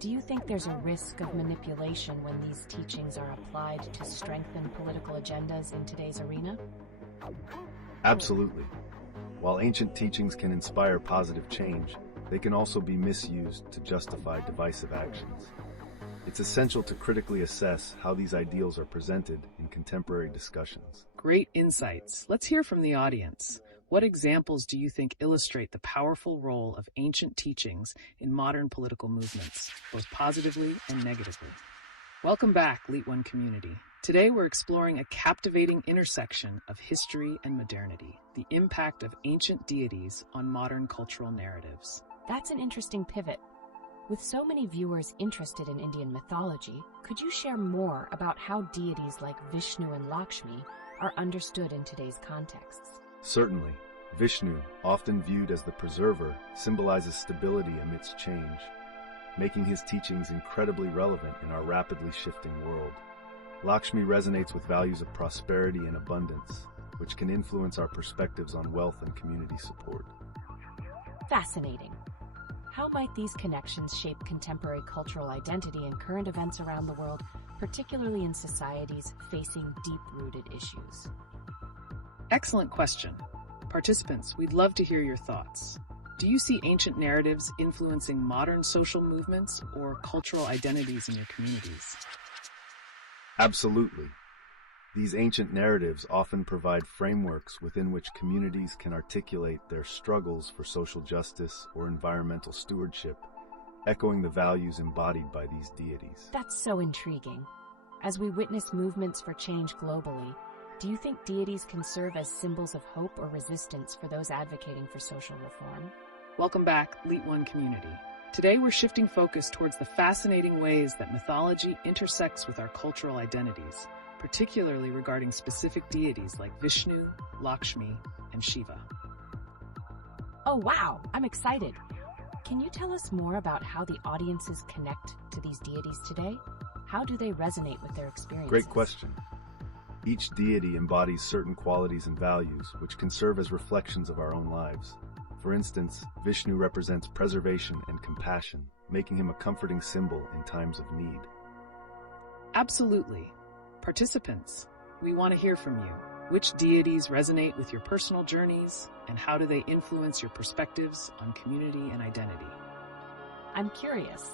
Do you think there's a risk of manipulation when these teachings are applied to strengthen political agendas in today's arena? Absolutely. While ancient teachings can inspire positive change, they can also be misused to justify divisive actions. It's essential to critically assess how these ideals are presented in contemporary discussions. Great insights. Let's hear from the audience. What examples do you think illustrate the powerful role of ancient teachings in modern political movements, both positively and negatively? Welcome back, LeetOne community. Today we're exploring a captivating intersection of history and modernity, the impact of ancient deities on modern cultural narratives. That's an interesting pivot. With so many viewers interested in Indian mythology, could you share more about how deities like Vishnu and Lakshmi are understood in today's contexts? Certainly, Vishnu, often viewed as the preserver, symbolizes stability amidst change, making his teachings incredibly relevant in our rapidly shifting world. Lakshmi resonates with values of prosperity and abundance, which can influence our perspectives on wealth and community support. Fascinating. How might these connections shape contemporary cultural identity and current events around the world, particularly in societies facing deep-rooted issues? Excellent question. Participants, we'd love to hear your thoughts. Do you see ancient narratives influencing modern social movements or cultural identities in your communities? Absolutely. These ancient narratives often provide frameworks within which communities can articulate their struggles for social justice or environmental stewardship, echoing the values embodied by these deities. That's so intriguing. As we witness movements for change globally, do you think deities can serve as symbols of hope or resistance for those advocating for social reform? Welcome back, LeetOne community. Today we're shifting focus towards the fascinating ways that mythology intersects with our cultural identities, particularly regarding specific deities like Vishnu, Lakshmi, and Shiva. Oh wow, I'm excited. Can you tell us more about how the audiences connect to these deities today? How do they resonate with their experiences? Great question. Each deity embodies certain qualities and values, which can serve as reflections of our own lives. For instance, Vishnu represents preservation and compassion, making him a comforting symbol in times of need. Absolutely. Participants, we want to hear from you. Which deities resonate with your personal journeys, and how do they influence your perspectives on community and identity? I'm curious,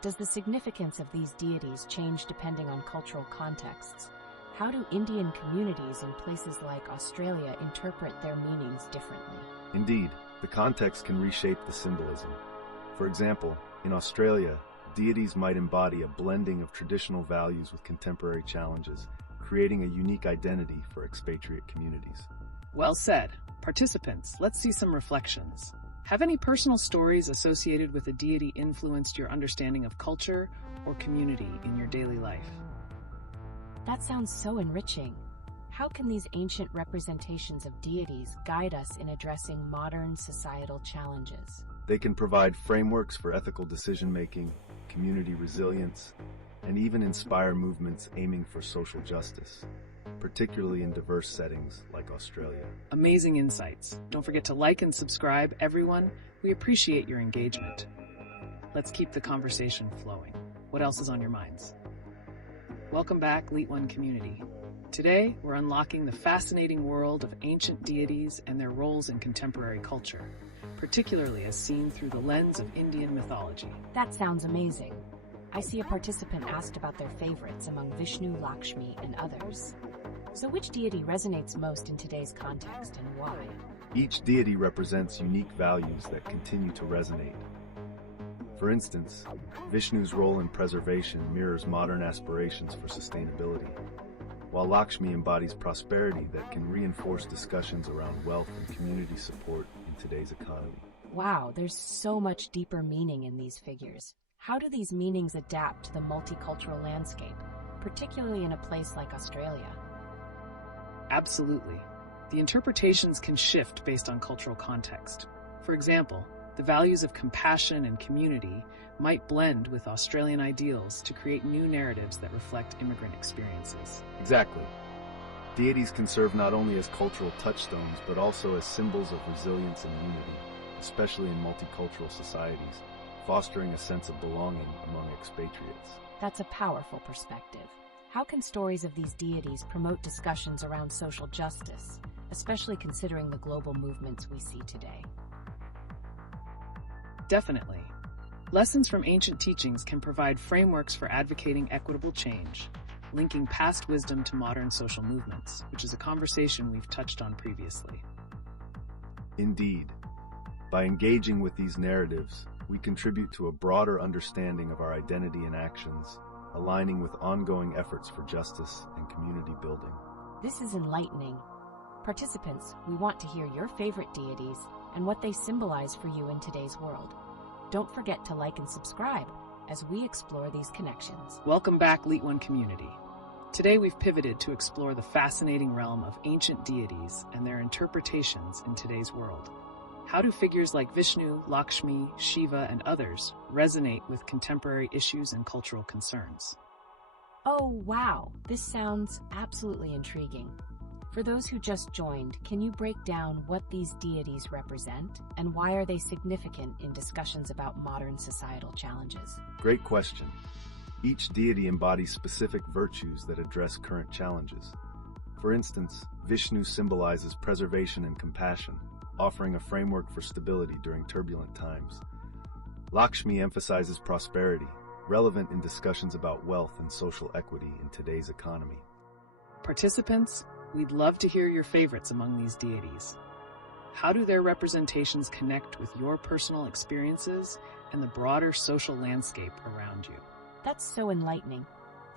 does the significance of these deities change depending on cultural contexts? How do Indian communities in places like Australia interpret their meanings differently? Indeed, the context can reshape the symbolism. For example, in Australia, deities might embody a blending of traditional values with contemporary challenges, creating a unique identity for expatriate communities. Well said. Participants, let's see some reflections. Have any personal stories associated with a deity influenced your understanding of culture or community in your daily life? That sounds so enriching. How can these ancient representations of deities guide us in addressing modern societal challenges? They can provide frameworks for ethical decision-making, community resilience, and even inspire movements aiming for social justice, particularly in diverse settings like Australia. Amazing insights. Don't forget to like and subscribe, everyone. We appreciate your engagement. Let's keep the conversation flowing. What else is on your minds? Welcome back, LeetOne community. Today, we're unlocking the fascinating world of ancient deities and their roles in contemporary culture, particularly as seen through the lens of Indian mythology. That sounds amazing. I see a participant asked about their favorites among Vishnu, Lakshmi, and others. So which deity resonates most in today's context and why? Each deity represents unique values that continue to resonate. For instance, Vishnu's role in preservation mirrors modern aspirations for sustainability, while Lakshmi embodies prosperity that can reinforce discussions around wealth and community support in today's economy. Wow, there's so much deeper meaning in these figures. How do these meanings adapt to the multicultural landscape, particularly in a place like Australia? Absolutely. The interpretations can shift based on cultural context. For example, the values of compassion and community might blend with Australian ideals to create new narratives that reflect immigrant experiences. Exactly. Deities can serve not only as cultural touchstones, but also as symbols of resilience and unity, especially in multicultural societies, fostering a sense of belonging among expatriates. That's a powerful perspective. How can stories of these deities promote discussions around social justice, especially considering the global movements we see today? Definitely. Lessons from ancient teachings can provide frameworks for advocating equitable change, linking past wisdom to modern social movements, which is a conversation we've touched on previously. Indeed. By engaging with these narratives, we contribute to a broader understanding of our identity and actions, aligning with ongoing efforts for justice and community building. This is enlightening. Participants, we want to hear your favorite deities and what they symbolize for you in today's world. Don't forget to like and subscribe as we explore these connections. Welcome back, LeetOne community. Today we've pivoted to explore the fascinating realm of ancient deities and their interpretations in today's world. How do figures like Vishnu, Lakshmi, Shiva, and others resonate with contemporary issues and cultural concerns? Oh, wow! This sounds absolutely intriguing. For those who just joined, can you break down what these deities represent and why are they significant in discussions about modern societal challenges? Great question. Each deity embodies specific virtues that address current challenges. For instance, Vishnu symbolizes preservation and compassion, offering a framework for stability during turbulent times. Lakshmi emphasizes prosperity, relevant in discussions about wealth and social equity in today's economy. Participants, we'd love to hear your favorites among these deities. How do their representations connect with your personal experiences and the broader social landscape around you? That's so enlightening.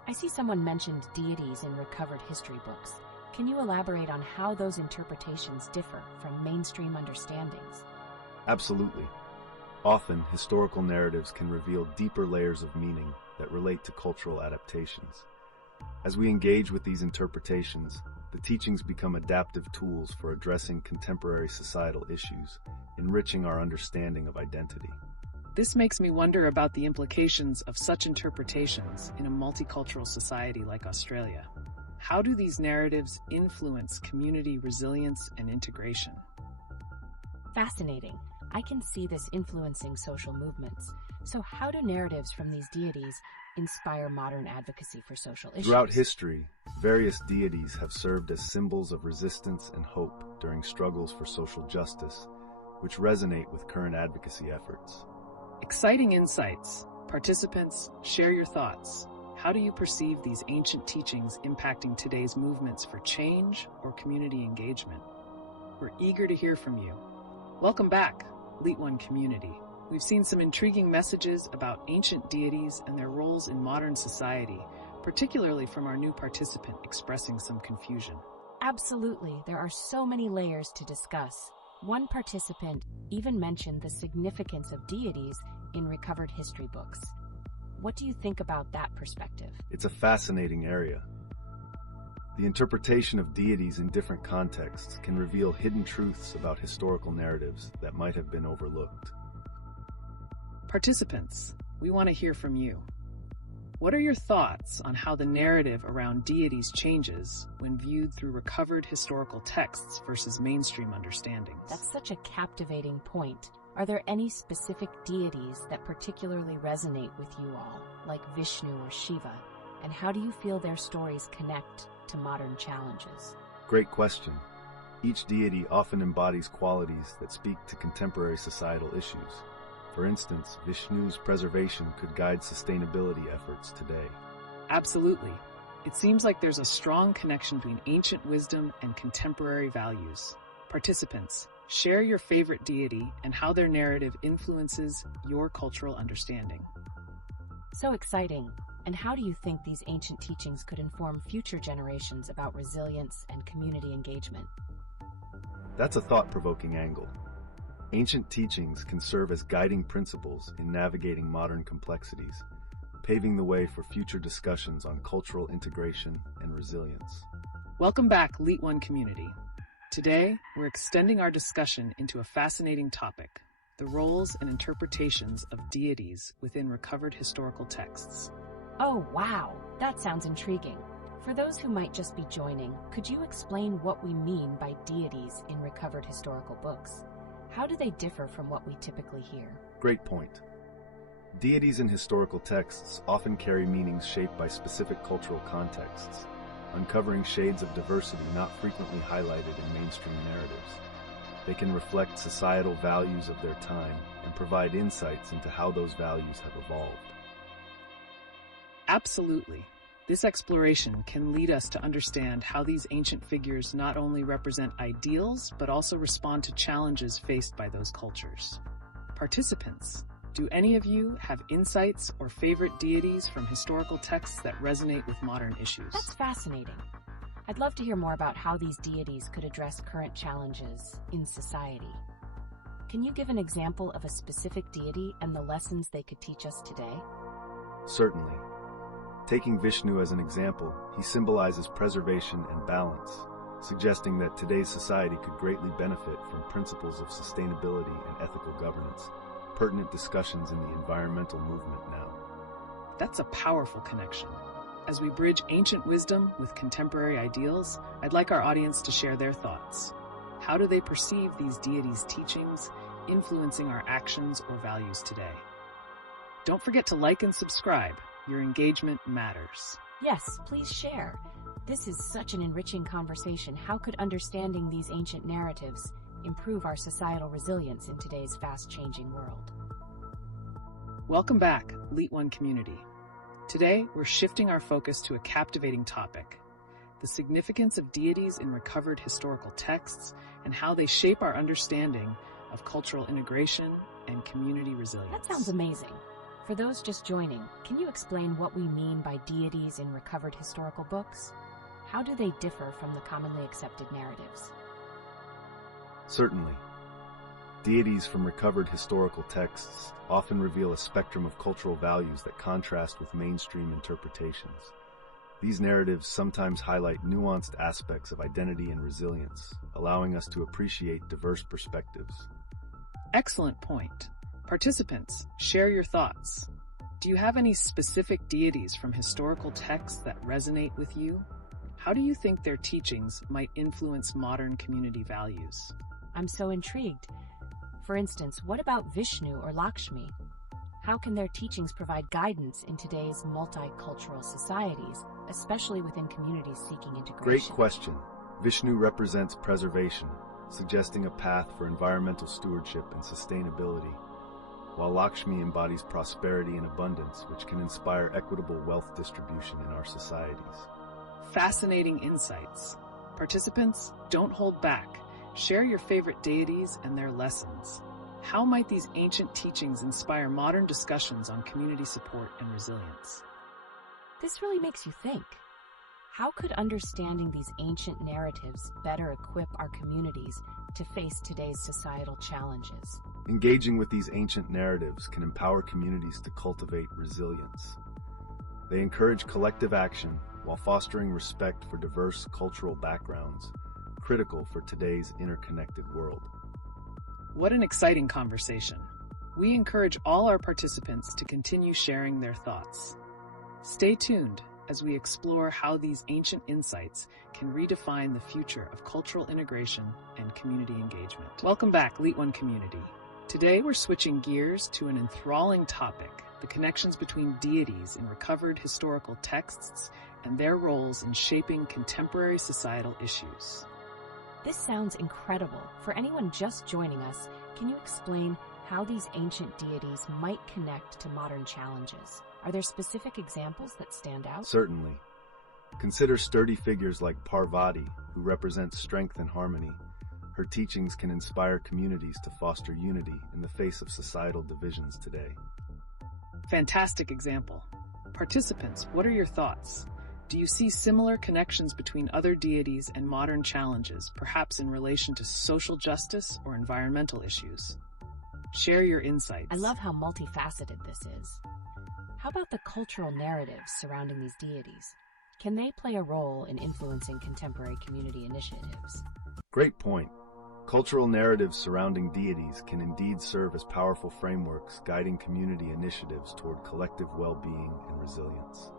I see someone mentioned deities in recovered history books. Can you elaborate on how those interpretations differ from mainstream understandings? Absolutely. Often, historical narratives can reveal deeper layers of meaning that relate to cultural adaptations. As we engage with these interpretations, the teachings become adaptive tools for addressing contemporary societal issues, enriching our understanding of identity. This makes me wonder about the implications of such interpretations in a multicultural society like Australia. How do these narratives influence community resilience and integration? Fascinating. I can see this influencing social movements. So how do narratives from these deities inspire modern advocacy for social issues? Throughout history, various deities have served as symbols of resistance and hope during struggles for social justice, which resonate with current advocacy efforts. Exciting insights. Participants, share your thoughts. How do you perceive these ancient teachings impacting today's movements for change or community engagement? We're eager to hear from you. Welcome back, LeetOne community. We've seen some intriguing messages about ancient deities and their roles in modern society, particularly from our new participant expressing some confusion. Absolutely, there are so many layers to discuss. One participant even mentioned the significance of deities in recovered history books. What do you think about that perspective? It's a fascinating area. The interpretation of deities in different contexts can reveal hidden truths about historical narratives that might have been overlooked. Participants, we want to hear from you. What are your thoughts on how the narrative around deities changes when viewed through recovered historical texts versus mainstream understandings? That's such a captivating point. Are there any specific deities that particularly resonate with you all, like Vishnu or Shiva? And how do you feel their stories connect to modern challenges? Great question. Each deity often embodies qualities that speak to contemporary societal issues. For instance, Vishnu's preservation could guide sustainability efforts today. Absolutely. It seems like there's a strong connection between ancient wisdom and contemporary values. Participants, share your favorite deity and how their narrative influences your cultural understanding. So exciting. And how do you think these ancient teachings could inform future generations about resilience and community engagement? That's a thought-provoking angle. Ancient teachings can serve as guiding principles in navigating modern complexities, paving the way for future discussions on cultural integration and resilience. Welcome back, LeetOne community. Today, we're extending our discussion into a fascinating topic, the roles and interpretations of deities within recovered historical texts. Oh, wow! That sounds intriguing. For those who might just be joining, could you explain what we mean by deities in recovered historical books? How do they differ from what we typically hear? Great point. Deities in historical texts often carry meanings shaped by specific cultural contexts, uncovering shades of diversity not frequently highlighted in mainstream narratives. They can reflect societal values of their time and provide insights into how those values have evolved. Absolutely. This exploration can lead us to understand how these ancient figures not only represent ideals, but also respond to challenges faced by those cultures. Participants, do any of you have insights or favorite deities from historical texts that resonate with modern issues? That's fascinating. I'd love to hear more about how these deities could address current challenges in society. Can you give an example of a specific deity and the lessons they could teach us today? Certainly. Taking Vishnu as an example, he symbolizes preservation and balance, suggesting that today's society could greatly benefit from principles of sustainability and ethical governance, pertinent discussions in the environmental movement now. That's a powerful connection. As we bridge ancient wisdom with contemporary ideals, I'd like our audience to share their thoughts. How do they perceive these deities' teachings influencing our actions or values today? Don't forget to like and subscribe. Your engagement matters. Yes, please share. This is such an enriching conversation. How could understanding these ancient narratives improve our societal resilience in today's fast-changing world? Welcome back, LeetOne community. Today, we're shifting our focus to a captivating topic, the significance of deities in recovered historical texts and how they shape our understanding of cultural integration and community resilience. That sounds amazing. For those just joining, can you explain what we mean by deities in recovered historical books? How do they differ from the commonly accepted narratives? Certainly. Deities from recovered historical texts often reveal a spectrum of cultural values that contrast with mainstream interpretations. These narratives sometimes highlight nuanced aspects of identity and resilience, allowing us to appreciate diverse perspectives. Excellent point. Participants, share your thoughts. Do you have any specific deities from historical texts that resonate with you? How do you think their teachings might influence modern community values? I'm so intrigued. For instance, what about Vishnu or Lakshmi? How can their teachings provide guidance in today's multicultural societies, especially within communities seeking integration? Great question. Vishnu represents preservation, suggesting a path for environmental stewardship and sustainability, while Lakshmi embodies prosperity and abundance, which can inspire equitable wealth distribution in our societies. Fascinating insights. Participants, don't hold back. Share your favorite deities and their lessons. How might these ancient teachings inspire modern discussions on community support and resilience? This really makes you think. How could understanding these ancient narratives better equip our communities to face today's societal challenges? Engaging with these ancient narratives can empower communities to cultivate resilience. They encourage collective action while fostering respect for diverse cultural backgrounds, critical for today's interconnected world. What an exciting conversation. We encourage all our participants to continue sharing their thoughts. Stay tuned as we explore how these ancient insights can redefine the future of cultural integration and community engagement. Welcome back, LeetOne community. Today we're switching gears to an enthralling topic, the connections between deities in recovered historical texts and their roles in shaping contemporary societal issues. This sounds incredible. For anyone just joining us, can you explain how these ancient deities might connect to modern challenges? Are there specific examples that stand out? Certainly. Consider sturdy figures like Parvati, who represents strength and harmony. Her teachings can inspire communities to foster unity in the face of societal divisions today. Fantastic example. Participants, what are your thoughts? Do you see similar connections between other deities and modern challenges, perhaps in relation to social justice or environmental issues? Share your insights. I love how multifaceted this is. How about the cultural narratives surrounding these deities? Can they play a role in influencing contemporary community initiatives? Great point. Cultural narratives surrounding deities can indeed serve as powerful frameworks guiding community initiatives toward collective well-being and resilience.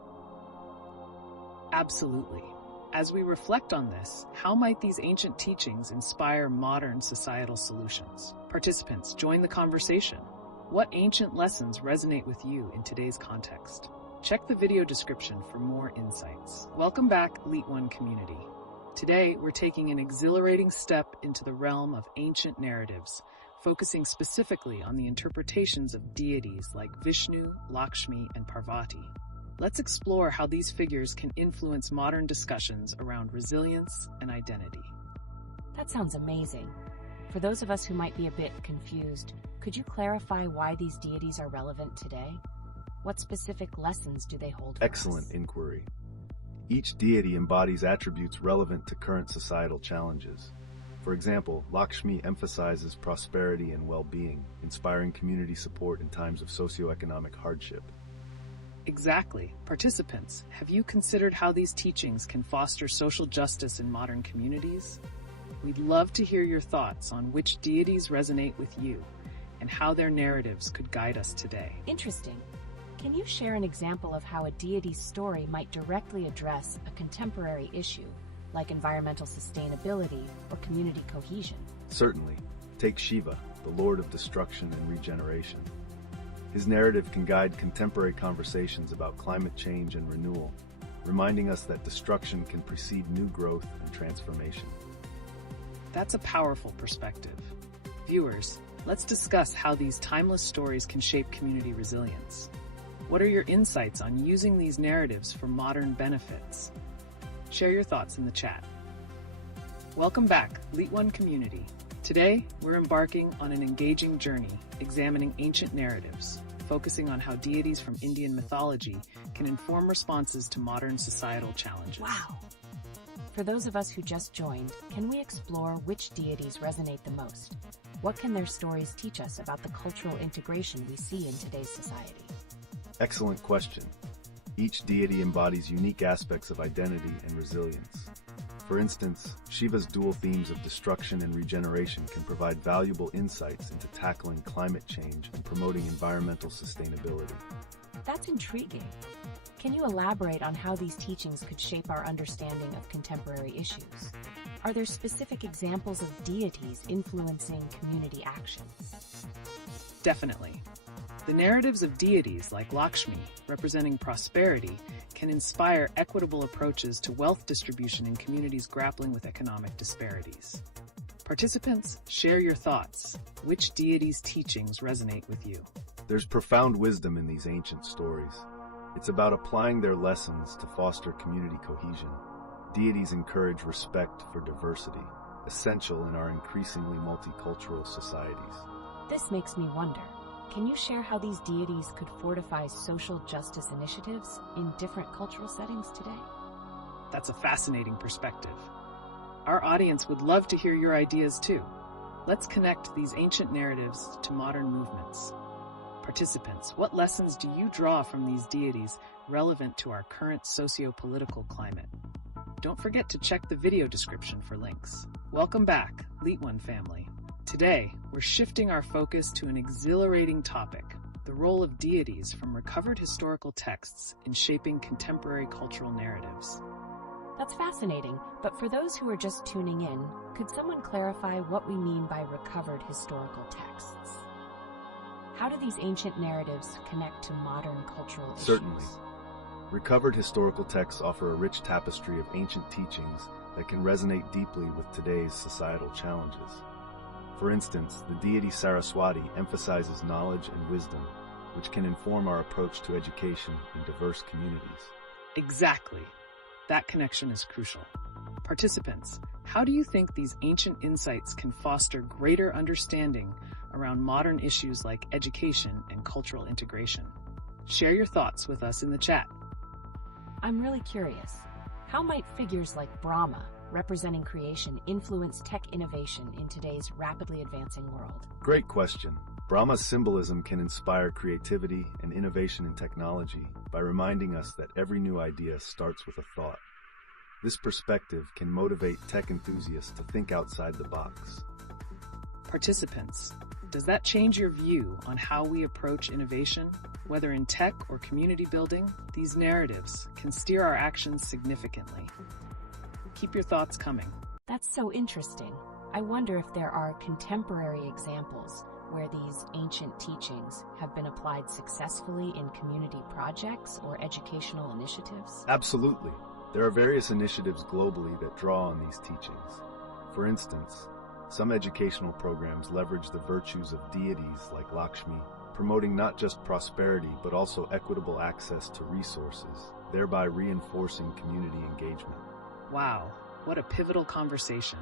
Absolutely. As we reflect on this, how might these ancient teachings inspire modern societal solutions? Participants, join the conversation. What ancient lessons resonate with you in today's context? Check the video description for more insights. Welcome back, LeetOne community. Today, we're taking an exhilarating step into the realm of ancient narratives, focusing specifically on the interpretations of deities like Vishnu, Lakshmi, and Parvati. Let's explore how these figures can influence modern discussions around resilience and identity. That sounds amazing. For those of us who might be a bit confused, could you clarify why these deities are relevant today? What specific lessons do they hold for Excellent us? inquiry. Each deity embodies attributes relevant to current societal challenges. For example, Lakshmi emphasizes prosperity and well-being, inspiring community support in times of socioeconomic hardship. Exactly. Participants, have you considered how these teachings can foster social justice in modern communities? We'd love to hear your thoughts on which deities resonate with you and how their narratives could guide us today. Interesting. Can you share an example of how a deity's story might directly address a contemporary issue, like environmental sustainability or community cohesion? Certainly. Take Shiva, the Lord of Destruction and Regeneration. His narrative can guide contemporary conversations about climate change and renewal, reminding us that destruction can precede new growth and transformation. That's a powerful perspective. Viewers, let's discuss how these timeless stories can shape community resilience. What are your insights on using these narratives for modern benefits? Share your thoughts in the chat. Welcome back, LeetOne community. Today, we're embarking on an engaging journey, examining ancient narratives, focusing on how deities from Indian mythology can inform responses to modern societal challenges. Wow! For those of us who just joined, can we explore which deities resonate the most? What can their stories teach us about the cultural integration we see in today's society? Excellent question. Each deity embodies unique aspects of identity and resilience. For instance, Shiva's dual themes of destruction and regeneration can provide valuable insights into tackling climate change and promoting environmental sustainability. That's intriguing. Can you elaborate on how these teachings could shape our understanding of contemporary issues? Are there specific examples of deities influencing community action? Definitely. The narratives of deities like Lakshmi, representing prosperity, can inspire equitable approaches to wealth distribution in communities grappling with economic disparities. Participants, share your thoughts. Which deity's teachings resonate with you? There's profound wisdom in these ancient stories. It's about applying their lessons to foster community cohesion. Deities encourage respect for diversity, essential in our increasingly multicultural societies. This makes me wonder, can you share how these deities could fortify social justice initiatives in different cultural settings today? That's a fascinating perspective. Our audience would love to hear your ideas too. Let's connect these ancient narratives to modern movements. Participants, what lessons do you draw from these deities relevant to our current socio-political climate? Don't forget to check the video description for links. Welcome back, LeetOne family. Today, we're shifting our focus to an exhilarating topic, the role of deities from recovered historical texts in shaping contemporary cultural narratives. That's fascinating, but for those who are just tuning in, could someone clarify what we mean by recovered historical texts? How do these ancient narratives connect to modern cultural issues? Certainly. Recovered historical texts offer a rich tapestry of ancient teachings that can resonate deeply with today's societal challenges. For instance, the deity Saraswati emphasizes knowledge and wisdom, which can inform our approach to education in diverse communities. Exactly. That connection is crucial. Participants, how do you think these ancient insights can foster greater understanding around modern issues like education and cultural integration? Share your thoughts with us in the chat. I'm really curious. How might figures like Brahma, representing creation, influence tech innovation in today's rapidly advancing world? Great question. Brahma's symbolism can inspire creativity and innovation in technology by reminding us that every new idea starts with a thought. This perspective can motivate tech enthusiasts to think outside the box. Participants, does that change your view on how we approach innovation? Whether in tech or community building, these narratives can steer our actions significantly. Keep your thoughts coming. That's so interesting. I wonder if there are contemporary examples where these ancient teachings have been applied successfully in community projects or educational initiatives? Absolutely. There are various initiatives globally that draw on these teachings. For instance, some educational programs leverage the virtues of deities like Lakshmi, promoting not just prosperity but also equitable access to resources, thereby reinforcing community engagement. Wow, what a pivotal conversation.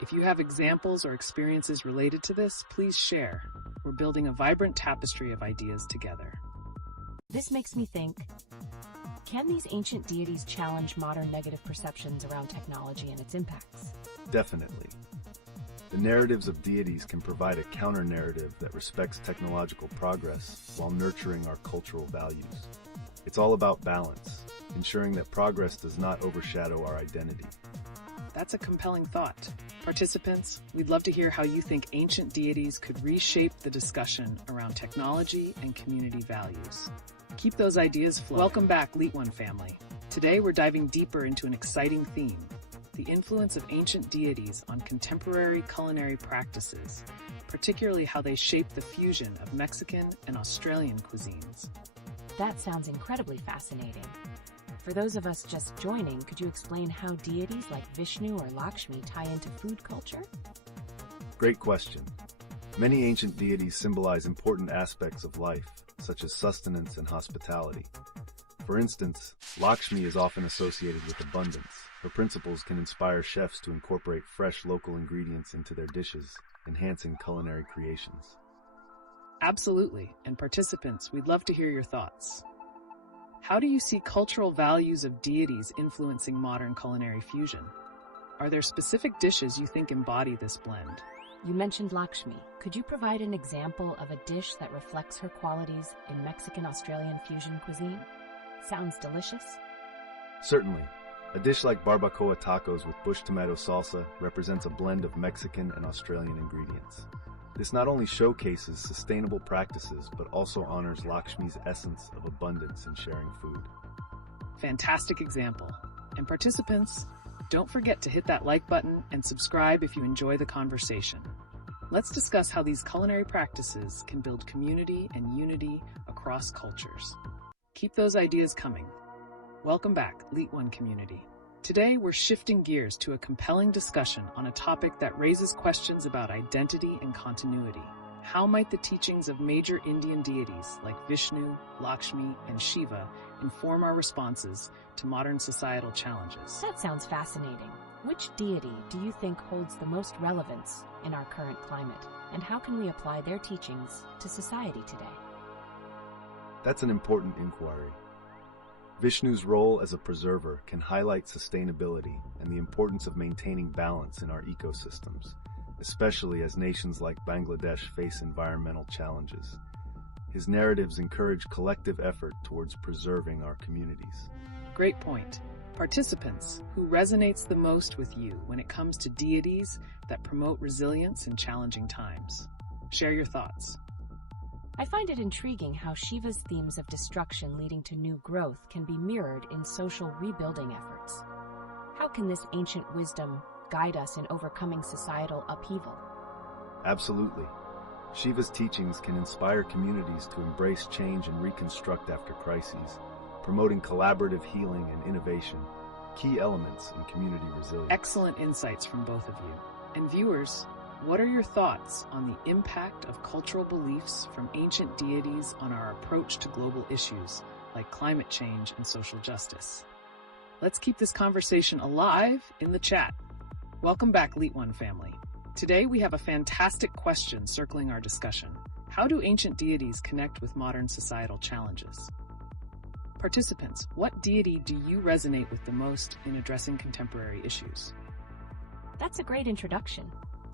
If you have examples or experiences related to this, please share. We're building a vibrant tapestry of ideas together. This makes me think, can these ancient deities challenge modern negative perceptions around technology and its impacts? Definitely. The narratives of deities can provide a counter-narrative that respects technological progress while nurturing our cultural values. It's all about balance, ensuring that progress does not overshadow our identity. That's a compelling thought. Participants, we'd love to hear how you think ancient deities could reshape the discussion around technology and community values. Keep those ideas flowing. Welcome back, LeetOne family. Today we're diving deeper into an exciting theme, the influence of ancient deities on contemporary culinary practices, particularly how they shape the fusion of Mexican and Australian cuisines. That sounds incredibly fascinating. For those of us just joining, could you explain how deities like Vishnu or Lakshmi tie into food culture? Great question. Many ancient deities symbolize important aspects of life, such as sustenance and hospitality. For instance, Lakshmi is often associated with abundance. Her principles can inspire chefs to incorporate fresh local ingredients into their dishes, enhancing culinary creations. Absolutely, and participants, we'd love to hear your thoughts. How do you see cultural values of deities influencing modern culinary fusion? Are there specific dishes you think embody this blend? You mentioned Lakshmi. Could you provide an example of a dish that reflects her qualities in Mexican-Australian fusion cuisine? Sounds delicious. Certainly. A dish like barbacoa tacos with bush tomato salsa represents a blend of Mexican and Australian ingredients. This not only showcases sustainable practices, but also honors Lakshmi's essence of abundance in sharing food. Fantastic example. And participants, don't forget to hit that like button and subscribe if you enjoy the conversation. Let's discuss how these culinary practices can build community and unity across cultures. Keep those ideas coming. Welcome back, LeetOne community. Today, we're shifting gears to a compelling discussion on a topic that raises questions about identity and continuity. How might the teachings of major Indian deities like Vishnu, Lakshmi, and Shiva inform our responses to modern societal challenges? That sounds fascinating. Which deity do you think holds the most relevance in our current climate? and how can we apply their teachings to society today? That's an important inquiry. Vishnu's role as a preserver can highlight sustainability and the importance of maintaining balance in our ecosystems, especially as nations like Bangladesh face environmental challenges. His narratives encourage collective effort towards preserving our communities. Great point. Participants, who resonates the most with you when it comes to deities that promote resilience in challenging times? Share your thoughts. I find it intriguing how Shiva's themes of destruction leading to new growth can be mirrored in social rebuilding efforts. How can this ancient wisdom guide us in overcoming societal upheaval? Absolutely. Shiva's teachings can inspire communities to embrace change and reconstruct after crises, promoting collaborative healing and innovation, key elements in community resilience. Excellent insights from both of you. And viewers, what are your thoughts on the impact of cultural beliefs from ancient deities on our approach to global issues like climate change and social justice? Let's keep this conversation alive in the chat. Welcome back, LeetOne family. Today we have a fantastic question circling our discussion. How do ancient deities connect with modern societal challenges? Participants, what deity do you resonate with the most in addressing contemporary issues? That's a great introduction.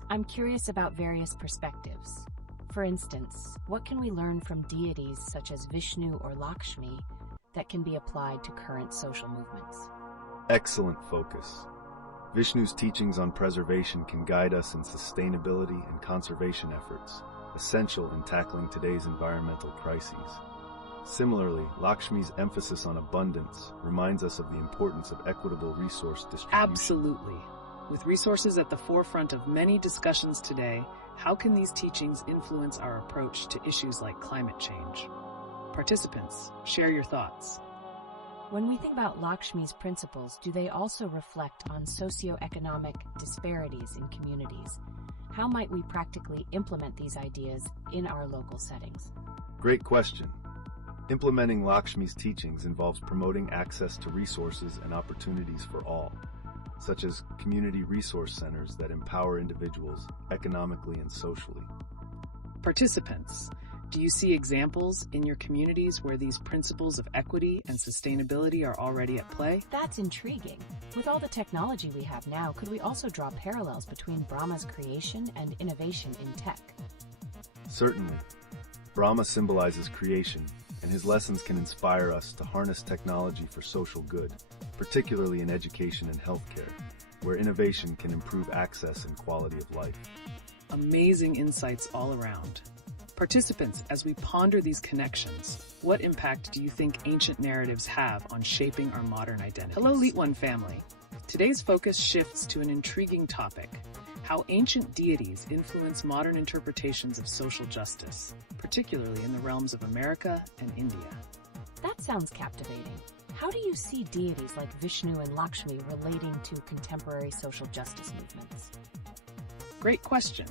I'm curious about various perspectives. For instance, what can we learn from deities such as Vishnu or Lakshmi that can be applied to current social movements? Excellent focus. Vishnu's teachings on preservation can guide us in sustainability and conservation efforts, essential in tackling today's environmental crises. Similarly, Lakshmi's emphasis on abundance reminds us of the importance of equitable resource distribution. Absolutely. With resources at the forefront of many discussions today, how can these teachings influence our approach to issues like climate change? Participants, share your thoughts. When we think about Lakshmi's principles, do they also reflect on socioeconomic disparities in communities? How might we practically implement these ideas in our local settings? Great question. Implementing Lakshmi's teachings involves promoting access to resources and opportunities for all, such as community resource centers that empower individuals economically and socially. Participants, do you see examples in your communities where these principles of equity and sustainability are already at play? That's intriguing. With all the technology we have now, could we also draw parallels between Brahma's creation and innovation in tech? Certainly. Brahma symbolizes creation, and his lessons can inspire us to harness technology for social good, particularly in education and healthcare, where innovation can improve access and quality of life. Amazing insights all around. Participants, as we ponder these connections, what impact do you think ancient narratives have on shaping our modern identities? Hello, LeetOne family. Today's focus shifts to an intriguing topic: how ancient deities influence modern interpretations of social justice, particularly in the realms of America and India. That sounds captivating. How do you see deities like Vishnu and Lakshmi relating to contemporary social justice movements? Great question.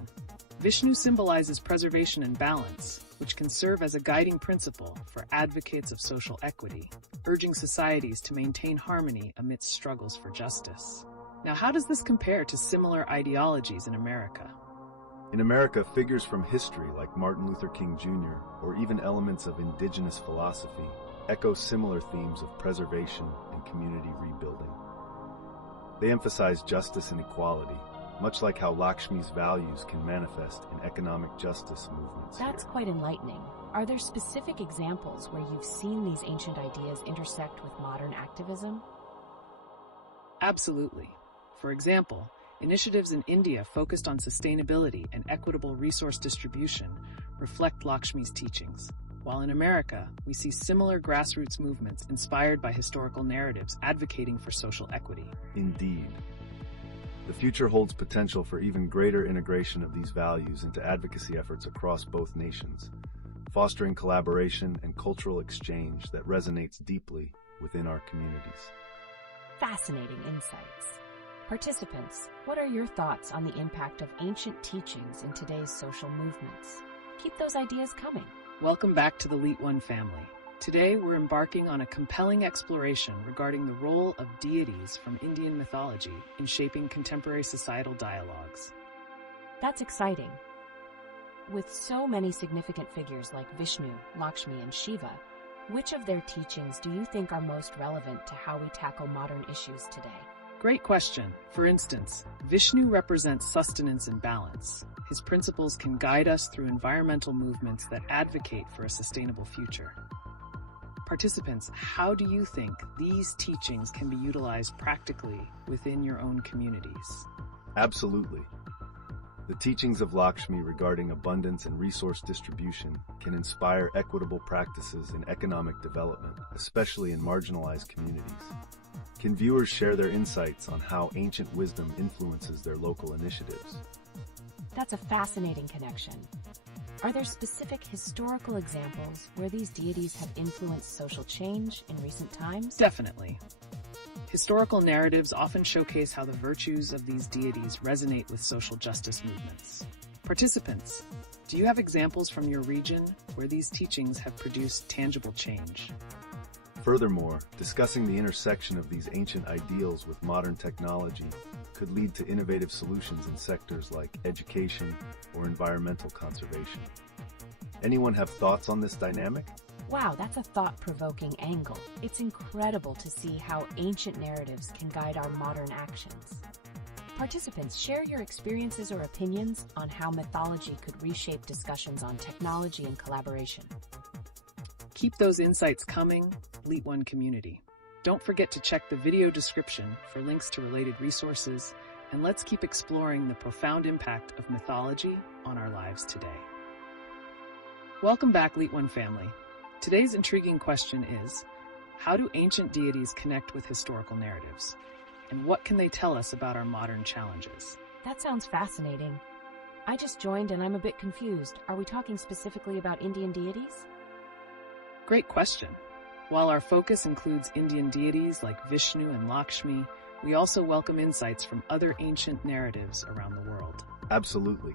Vishnu symbolizes preservation and balance, which can serve as a guiding principle for advocates of social equity, urging societies to maintain harmony amidst struggles for justice. Now, how does this compare to similar ideologies in America? In America, figures from history like Martin Luther King Jr. or even elements of indigenous philosophy echo similar themes of preservation and community rebuilding. They emphasize justice and equality, much like how Lakshmi's values can manifest in economic justice movements. That's quite enlightening. Are there specific examples where you've seen these ancient ideas intersect with modern activism? Absolutely. For example, initiatives in India focused on sustainability and equitable resource distribution reflect Lakshmi's teachings, while in America, we see similar grassroots movements inspired by historical narratives advocating for social equity. Indeed. The future holds potential for even greater integration of these values into advocacy efforts across both nations, fostering collaboration and cultural exchange that resonates deeply within our communities. Fascinating insights. Participants, what are your thoughts on the impact of ancient teachings in today's social movements? Keep those ideas coming. Welcome back to the LeetOne family. Today, we're embarking on a compelling exploration regarding the role of deities from Indian mythology in shaping contemporary societal dialogues. That's exciting. with so many significant figures like Vishnu, Lakshmi, and Shiva, which of their teachings do you think are most relevant to how we tackle modern issues today? Great question. For instance, Vishnu represents sustenance and balance. His principles can guide us through environmental movements that advocate for a sustainable future. Participants, how do you think these teachings can be utilized practically within your own communities? Absolutely. The teachings of Lakshmi regarding abundance and resource distribution can inspire equitable practices in economic development, especially in marginalized communities. Can viewers share their insights on how ancient wisdom influences their local initiatives? That's a fascinating connection. Are there specific historical examples where these deities have influenced social change in recent times? Definitely. Historical narratives often showcase how the virtues of these deities resonate with social justice movements. Participants, do you have examples from your region where these teachings have produced tangible change? Furthermore, discussing the intersection of these ancient ideals with modern technology could lead to innovative solutions in sectors like education or environmental conservation. Anyone have thoughts on this dynamic? Wow, that's a thought-provoking angle. It's incredible to see how ancient narratives can guide our modern actions. Participants, share your experiences or opinions on how mythology could reshape discussions on technology and collaboration. Keep those insights coming, LeetOne community. Don't forget to check the video description for links to related resources, and let's keep exploring the profound impact of mythology on our lives today. Welcome back, LeetOne family. Today's intriguing question is, how do ancient deities connect with historical narratives? And what can they tell us about our modern challenges? That sounds fascinating. I just joined and I'm a bit confused. Are we talking specifically about Indian deities? Great question. While our focus includes Indian deities like Vishnu and Lakshmi, we also welcome insights from other ancient narratives around the world. Absolutely.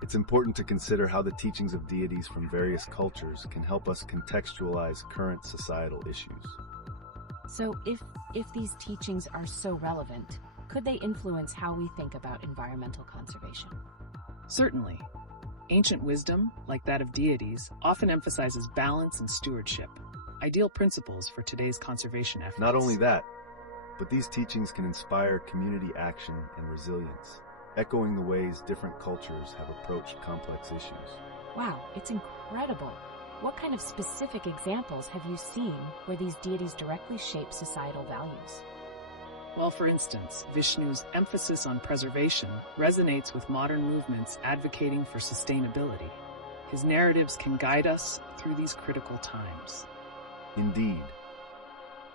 It's important to consider how the teachings of deities from various cultures can help us contextualize current societal issues. So if these teachings are so relevant, could they influence how we think about environmental conservation? Certainly. Ancient wisdom, like that of deities, often emphasizes balance and stewardship, ideal principles for today's conservation efforts. Not only that, but these teachings can inspire community action and resilience, echoing the ways different cultures have approached complex issues. Wow, it's incredible. What kind of specific examples have you seen where these deities directly shape societal values? Well, for instance, Vishnu's emphasis on preservation resonates with modern movements advocating for sustainability. His narratives can guide us through these critical times. Indeed.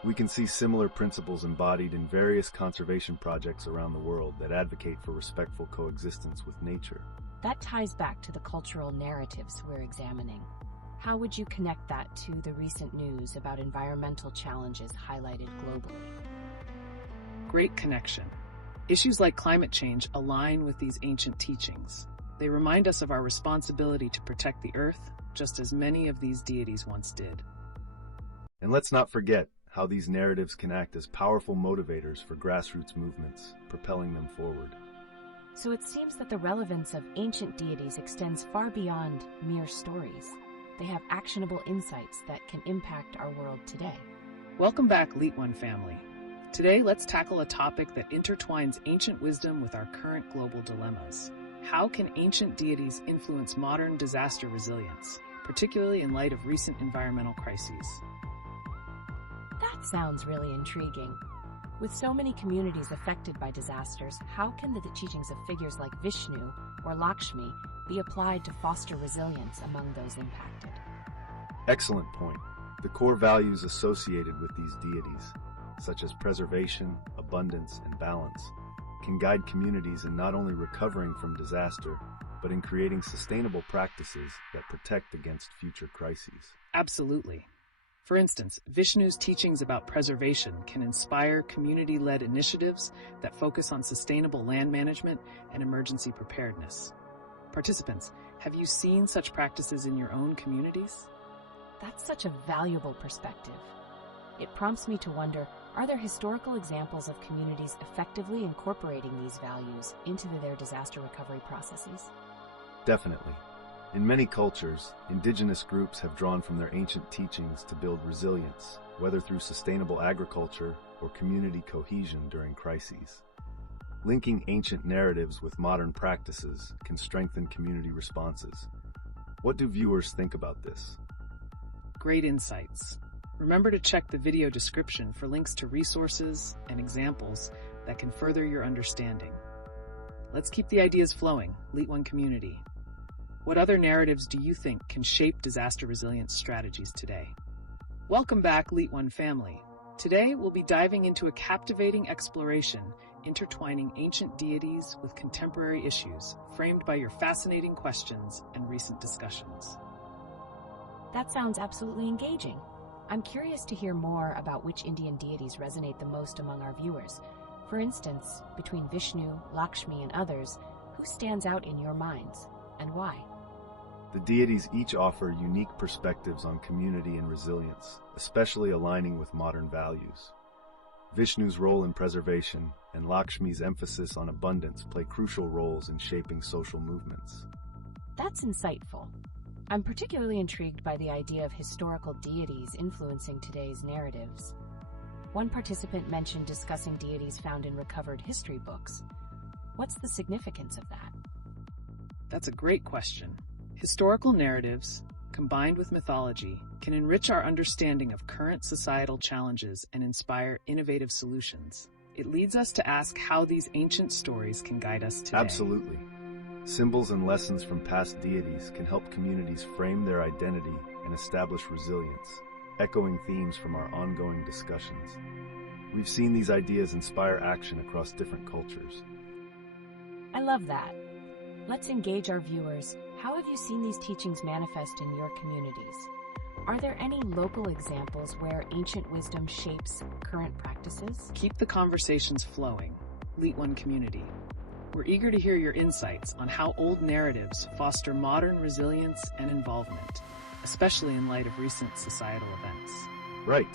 We can see similar principles embodied in various conservation projects around the world that advocate for respectful coexistence with nature. That ties back to the cultural narratives we're examining. How would you connect that to the recent news about environmental challenges highlighted globally? Great connection. Issues like climate change align with these ancient teachings. They remind us of our responsibility to protect the earth, just as many of these deities once did. And let's not forget how these narratives can act as powerful motivators for grassroots movements, propelling them forward. So it seems that the relevance of ancient deities extends far beyond mere stories. They have actionable insights that can impact our world today. Welcome back, LeetOne family. Today, let's tackle a topic that intertwines ancient wisdom with our current global dilemmas. How can ancient deities influence modern disaster resilience, particularly in light of recent environmental crises? That sounds really intriguing. With so many communities affected by disasters, how can the teachings of figures like Vishnu or Lakshmi be applied to foster resilience among those impacted? Excellent point. The core values associated with these deities, such as preservation, abundance, and balance, can guide communities in not only recovering from disaster, but in creating sustainable practices that protect against future crises. Absolutely. For instance, Vishnu's teachings about preservation can inspire community-led initiatives that focus on sustainable land management and emergency preparedness. Participants, have you seen such practices in your own communities? That's such a valuable perspective. It prompts me to wonder, are there historical examples of communities effectively incorporating these values into their disaster recovery processes? Definitely. In many cultures, indigenous groups have drawn from their ancient teachings to build resilience, whether through sustainable agriculture or community cohesion during crises. Linking ancient narratives with modern practices can strengthen community responses. What do viewers think about this? Great insights. Remember to check the video description for links to resources and examples that can further your understanding. Let's keep the ideas flowing, LeetOne community. What other narratives do you think can shape disaster resilience strategies today? Welcome back, LeetOne family. Today, we'll be diving into a captivating exploration intertwining ancient deities with contemporary issues, framed by your fascinating questions and recent discussions. That sounds absolutely engaging. I'm curious to hear more about which Indian deities resonate the most among our viewers. For instance, between Vishnu, Lakshmi, and others, who stands out in your minds, and why? The deities each offer unique perspectives on community and resilience, especially aligning with modern values. Vishnu's role in preservation and Lakshmi's emphasis on abundance play crucial roles in shaping social movements. That's insightful. I'm particularly intrigued by the idea of historical deities influencing today's narratives. One participant mentioned discussing deities found in recovered history books. What's the significance of that? That's a great question. Historical narratives, combined with mythology, can enrich our understanding of current societal challenges and inspire innovative solutions. It leads us to ask how these ancient stories can guide us today. Absolutely. Symbols and lessons from past deities can help communities frame their identity and establish resilience, echoing themes from our ongoing discussions. We've seen these ideas inspire action across different cultures. I love that. Let's engage our viewers. How have you seen these teachings manifest in your communities? Are there any local examples where ancient wisdom shapes current practices? Keep the conversations flowing, LeetOne community. We're eager to hear your insights on how old narratives foster modern resilience and involvement, especially in light of recent societal events. Right.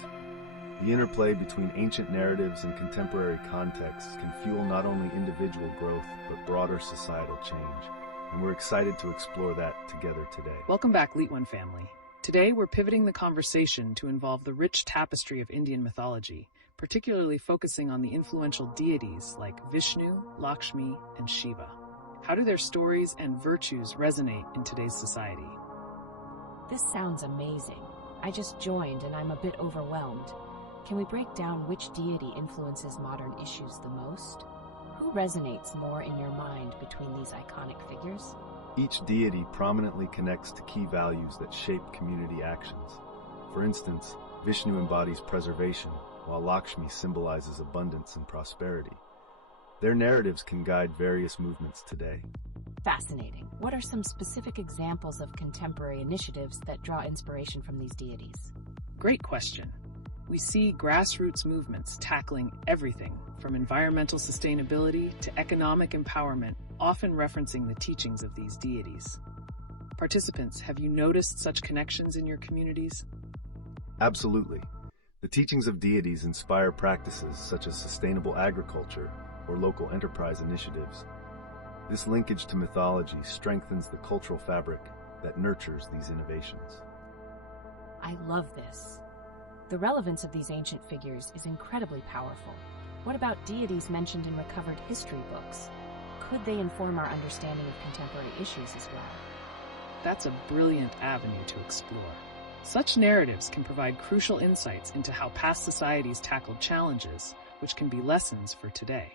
The interplay between ancient narratives and contemporary contexts can fuel not only individual growth, but broader societal change. And we're excited to explore that together today. Welcome back, LeetOne family. Today, we're pivoting the conversation to involve the rich tapestry of Indian mythology, particularly focusing on the influential deities like Vishnu, Lakshmi, and Shiva. How do their stories and virtues resonate in today's society? This sounds amazing. I just joined and I'm a bit overwhelmed. Can we break down which deity influences modern issues the most? Who resonates more in your mind between these iconic figures? Each deity prominently connects to key values that shape community actions. For instance, Vishnu embodies preservation, while Lakshmi symbolizes abundance and prosperity. Their narratives can guide various movements today. Fascinating. What are some specific examples of contemporary initiatives that draw inspiration from these deities? Great question. We see grassroots movements tackling everything from environmental sustainability to economic empowerment, often referencing the teachings of these deities. Participants, have you noticed such connections in your communities? Absolutely. The teachings of deities inspire practices such as sustainable agriculture or local enterprise initiatives. This linkage to mythology strengthens the cultural fabric that nurtures these innovations. I love this. The relevance of these ancient figures is incredibly powerful. What about deities mentioned in recovered history books? Could they inform our understanding of contemporary issues as well? That's a brilliant avenue to explore. Such narratives can provide crucial insights into how past societies tackled challenges, which can be lessons for today.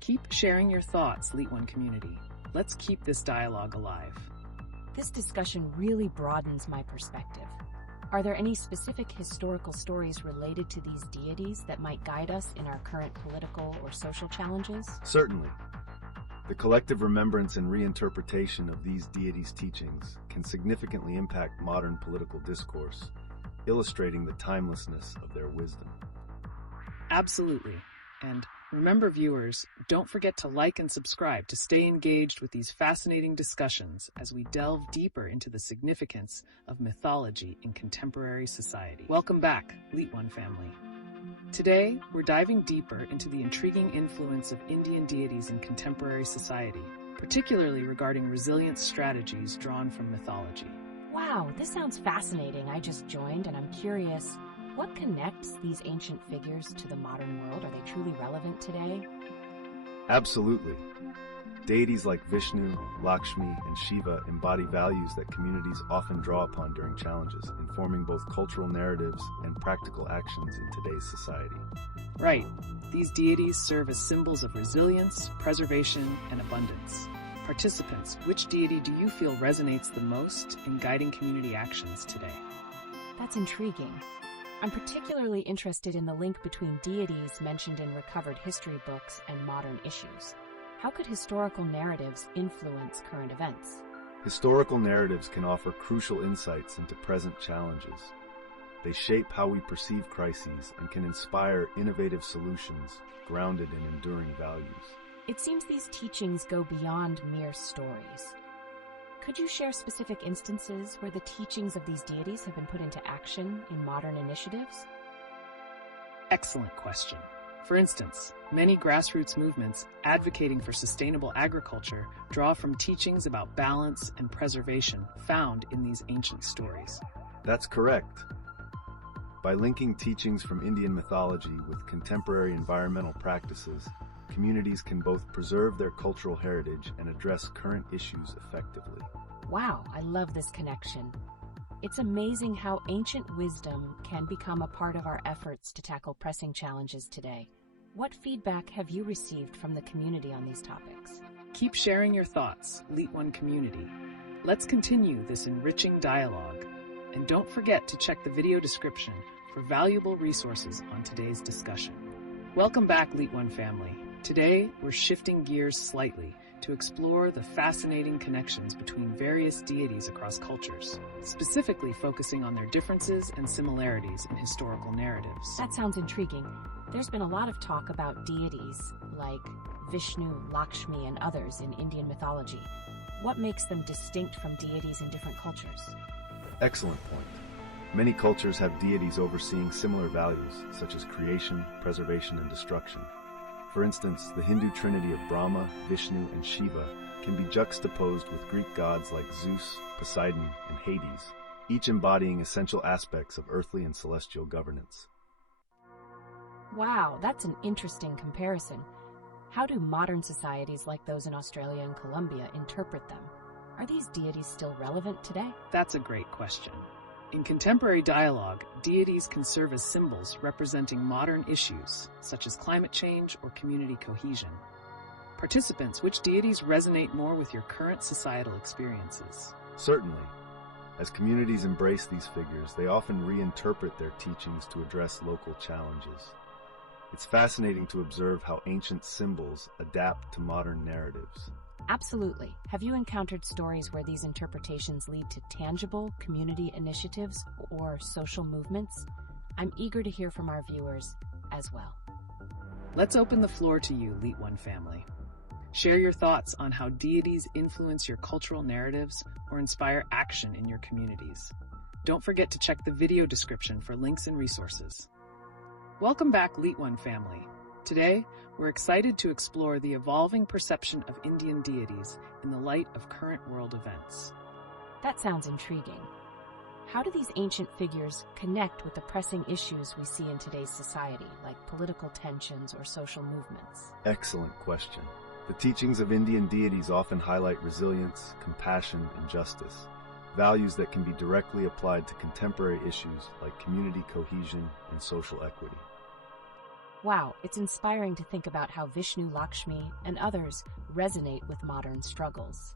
Keep sharing your thoughts, LeetOne community. Let's keep this dialogue alive. This discussion really broadens my perspective. Are there any specific historical stories related to these deities that might guide us in our current political or social challenges? Certainly. The collective remembrance and reinterpretation of these deities' teachings can significantly impact modern political discourse, illustrating the timelessness of their wisdom. Absolutely. And remember, viewers, don't forget to like and subscribe to stay engaged with these fascinating discussions as we delve deeper into the significance of mythology in contemporary society. Welcome back, LeetOne family. Today, we're diving deeper into the intriguing influence of Indian deities in contemporary society, particularly regarding resilience strategies drawn from mythology. Wow, this sounds fascinating. I just joined and I'm curious, what connects these ancient figures to the modern world? Are they truly relevant today? Absolutely. Deities like Vishnu, Lakshmi, and Shiva embody values that communities often draw upon during challenges, informing both cultural narratives and practical actions in today's society. Right. These deities serve as symbols of resilience, preservation, and abundance. Participants, which deity do you feel resonates the most in guiding community actions today? That's intriguing. I'm particularly interested in the link between deities mentioned in recovered history books and modern issues. How could historical narratives influence current events? Historical narratives can offer crucial insights into present challenges. They shape how we perceive crises and can inspire innovative solutions grounded in enduring values. It seems these teachings go beyond mere stories. Could you share specific instances where the teachings of these deities have been put into action in modern initiatives? Excellent question. For instance, many grassroots movements advocating for sustainable agriculture draw from teachings about balance and preservation found in these ancient stories. That's correct. By linking teachings from Indian mythology with contemporary environmental practices, communities can both preserve their cultural heritage and address current issues effectively. Wow, I love this connection. It's amazing how ancient wisdom can become a part of our efforts to tackle pressing challenges today. What feedback have you received from the community on these topics? Keep sharing your thoughts, LeetOne community. Let's continue this enriching dialogue. And don't forget to check the video description for valuable resources on today's discussion. Welcome back, LeetOne family. Today, we're shifting gears slightly to explore the fascinating connections between various deities across cultures, specifically focusing on their differences and similarities in historical narratives. That sounds intriguing. There's been a lot of talk about deities like Vishnu, Lakshmi, and others in Indian mythology. What makes them distinct from deities in different cultures? Excellent point. Many cultures have deities overseeing similar values, such as creation, preservation, and destruction. For instance, the Hindu trinity of Brahma, Vishnu, and Shiva can be juxtaposed with Greek gods like Zeus, Poseidon, and Hades, each embodying essential aspects of earthly and celestial governance. Wow, that's an interesting comparison. How do modern societies like those in Australia and Colombia interpret them? Are these deities still relevant today? That's a great question. In contemporary dialogue, deities can serve as symbols representing modern issues, such as climate change or community cohesion. Participants, which deities resonate more with your current societal experiences? Certainly. As communities embrace these figures, they often reinterpret their teachings to address local challenges. It's fascinating to observe how ancient symbols adapt to modern narratives. Absolutely. Have you encountered stories where these interpretations lead to tangible community initiatives or social movements? I'm eager to hear from our viewers as well. Let's open the floor to you, LeetOne family. Share your thoughts on how deities influence your cultural narratives or inspire action in your communities. Don't forget to check the video description for links and resources. Welcome back, LeetOne family. Today, we're excited to explore the evolving perception of Indian deities in the light of current world events. That sounds intriguing. How do these ancient figures connect with the pressing issues we see in today's society, like political tensions or social movements? Excellent question. The teachings of Indian deities often highlight resilience, compassion, and justice, values that can be directly applied to contemporary issues like community cohesion and social equity. Wow, it's inspiring to think about how Vishnu, Lakshmi, and others resonate with modern struggles.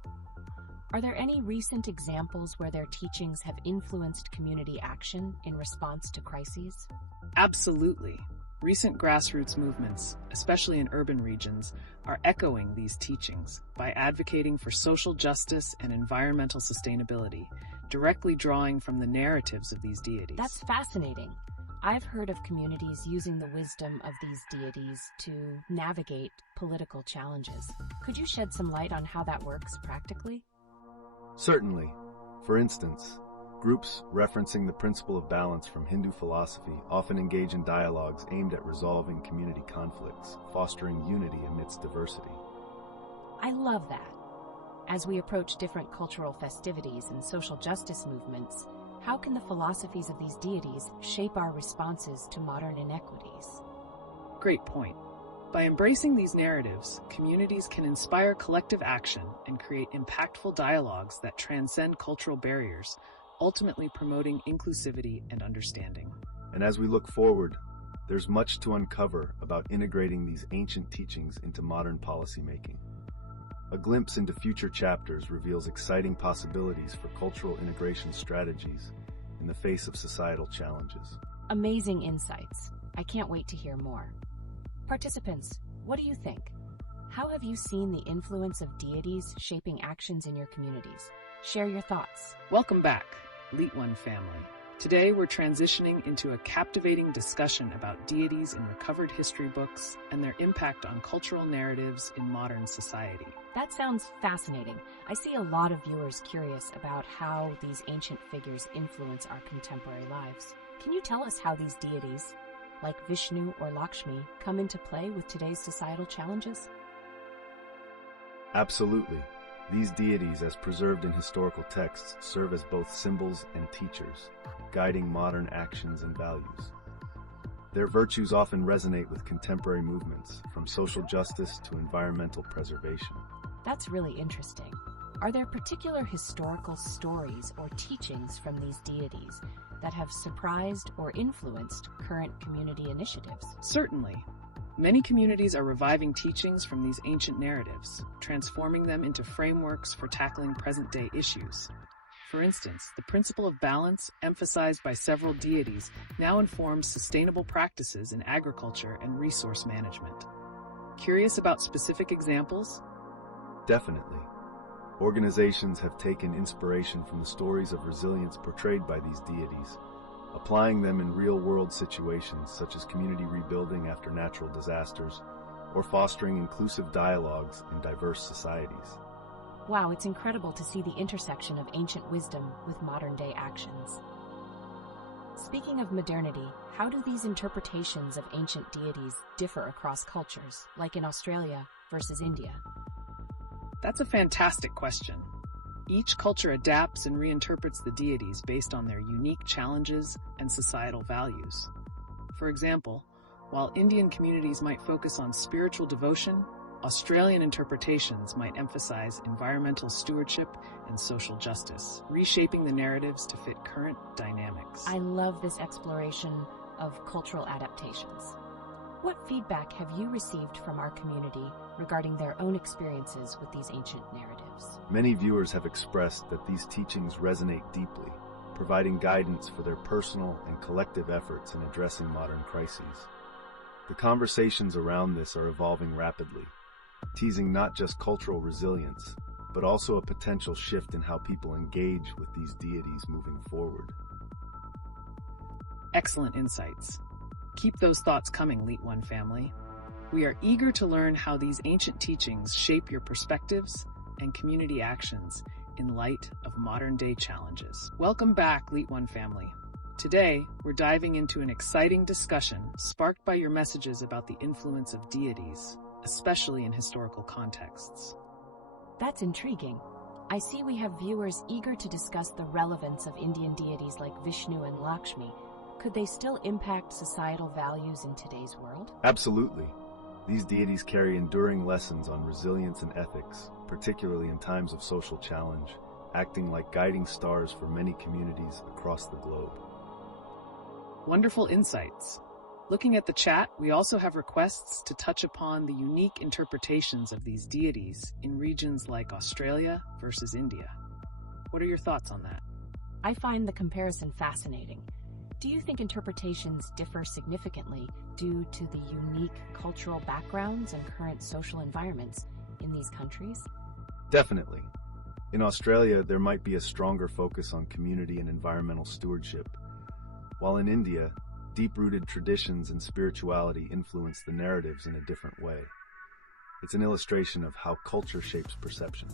Are there any recent examples where their teachings have influenced community action in response to crises? Absolutely. Recent grassroots movements, especially in urban regions, are echoing these teachings by advocating for social justice and environmental sustainability, directly drawing from the narratives of these deities. That's fascinating. I've heard of communities using the wisdom of these deities to navigate political challenges. Could you shed some light on how that works practically? Certainly. For instance, groups referencing the principle of balance from Hindu philosophy often engage in dialogues aimed at resolving community conflicts, fostering unity amidst diversity. I love that. As we approach different cultural festivities and social justice movements, how can the philosophies of these deities shape our responses to modern inequities? Great point. By embracing these narratives, communities can inspire collective action and create impactful dialogues that transcend cultural barriers, ultimately promoting inclusivity and understanding. And as we look forward, there's much to uncover about integrating these ancient teachings into modern policymaking. A glimpse into future chapters reveals exciting possibilities for cultural integration strategies in the face of societal challenges. Amazing insights. I can't wait to hear more. Participants, what do you think? How have you seen the influence of deities shaping actions in your communities? Share your thoughts. Welcome back, LeetOne family. Today we're transitioning into a captivating discussion about deities in recovered history books and their impact on cultural narratives in modern society. That sounds fascinating. I see a lot of viewers curious about how these ancient figures influence our contemporary lives. Can you tell us how these deities, like Vishnu or Lakshmi, come into play with today's societal challenges? Absolutely. These deities, as preserved in historical texts, serve as both symbols and teachers, guiding modern actions and values. Their virtues often resonate with contemporary movements, from social justice to environmental preservation. That's really interesting. Are there particular historical stories or teachings from these deities that have surprised or influenced current community initiatives? Certainly. Many communities are reviving teachings from these ancient narratives, transforming them into frameworks for tackling present-day issues. For instance, the principle of balance, emphasized by several deities, now informs sustainable practices in agriculture and resource management. Curious about specific examples? Definitely. Organizations have taken inspiration from the stories of resilience portrayed by these deities, applying them in real-world situations such as community rebuilding after natural disasters or fostering inclusive dialogues in diverse societies. Wow, it's incredible to see the intersection of ancient wisdom with modern-day actions. Speaking of modernity, how do these interpretations of ancient deities differ across cultures, like in Australia versus India? That's a fantastic question. Each culture adapts and reinterprets the deities based on their unique challenges and societal values. For example, while Indian communities might focus on spiritual devotion, Australian interpretations might emphasize environmental stewardship and social justice, reshaping the narratives to fit current dynamics. I love this exploration of cultural adaptations. What feedback have you received from our community regarding their own experiences with these ancient narratives? Many viewers have expressed that these teachings resonate deeply, providing guidance for their personal and collective efforts in addressing modern crises. The conversations around this are evolving rapidly, teasing not just cultural resilience, but also a potential shift in how people engage with these deities moving forward. Excellent insights. Keep those thoughts coming, LeetOne family. We are eager to learn how these ancient teachings shape your perspectives and community actions in light of modern-day challenges. Welcome back, LeetOne family. Today, we're diving into an exciting discussion sparked by your messages about the influence of deities, especially in historical contexts. That's intriguing. I see we have viewers eager to discuss the relevance of Indian deities like Vishnu and Lakshmi. Could they still impact societal values in today's world? Absolutely. These deities carry enduring lessons on resilience and ethics, particularly in times of social challenge, acting like guiding stars for many communities across the globe. Wonderful insights. Looking at the chat, we also have requests to touch upon the unique interpretations of these deities in regions like Australia versus India. What are your thoughts on that? I find the comparison fascinating. Do you think interpretations differ significantly due to the unique cultural backgrounds and current social environments in these countries? Definitely. In Australia, there might be a stronger focus on community and environmental stewardship, while in India, deep-rooted traditions and spirituality influence the narratives in a different way. It's an illustration of how culture shapes perception.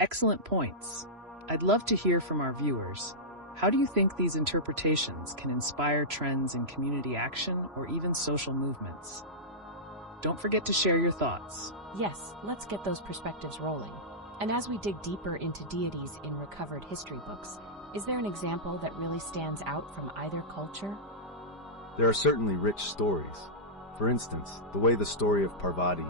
Excellent points. I'd love to hear from our viewers. How do you think these interpretations can inspire trends in community action or even social movements? Don't forget to share your thoughts. Yes, let's get those perspectives rolling. And as we dig deeper into deities in recovered history books, is there an example that really stands out from either culture? There are certainly rich stories. For instance, the way the story of Parvati,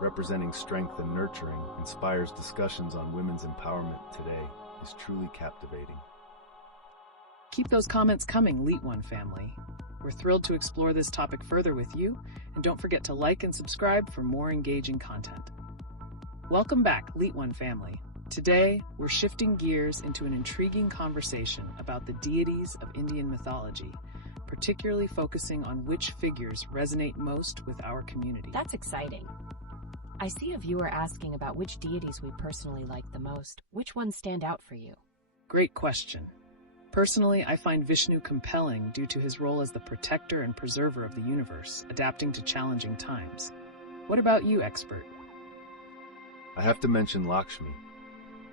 representing strength and nurturing, inspires discussions on women's empowerment today is truly captivating. Keep those comments coming, LeetOne family. We're thrilled to explore this topic further with you, and don't forget to like and subscribe for more engaging content. Welcome back, LeetOne family. Today, we're shifting gears into an intriguing conversation about the deities of Indian mythology, particularly focusing on which figures resonate most with our community. That's exciting. I see a viewer asking about which deities we personally like the most. Which ones stand out for you? Great question. Personally, I find Vishnu compelling due to his role as the protector and preserver of the universe, adapting to challenging times. What about you, expert? I have to mention Lakshmi.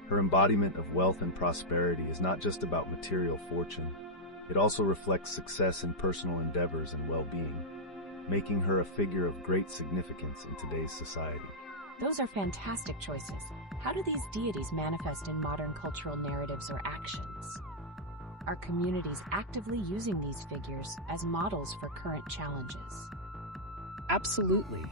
Her embodiment of wealth and prosperity is not just about material fortune. It also reflects success in personal endeavors and well-being, making her a figure of great significance in today's society. Those are fantastic choices. How do these deities manifest in modern cultural narratives or actions? Are communities actively using these figures as models for current challenges? Absolutely.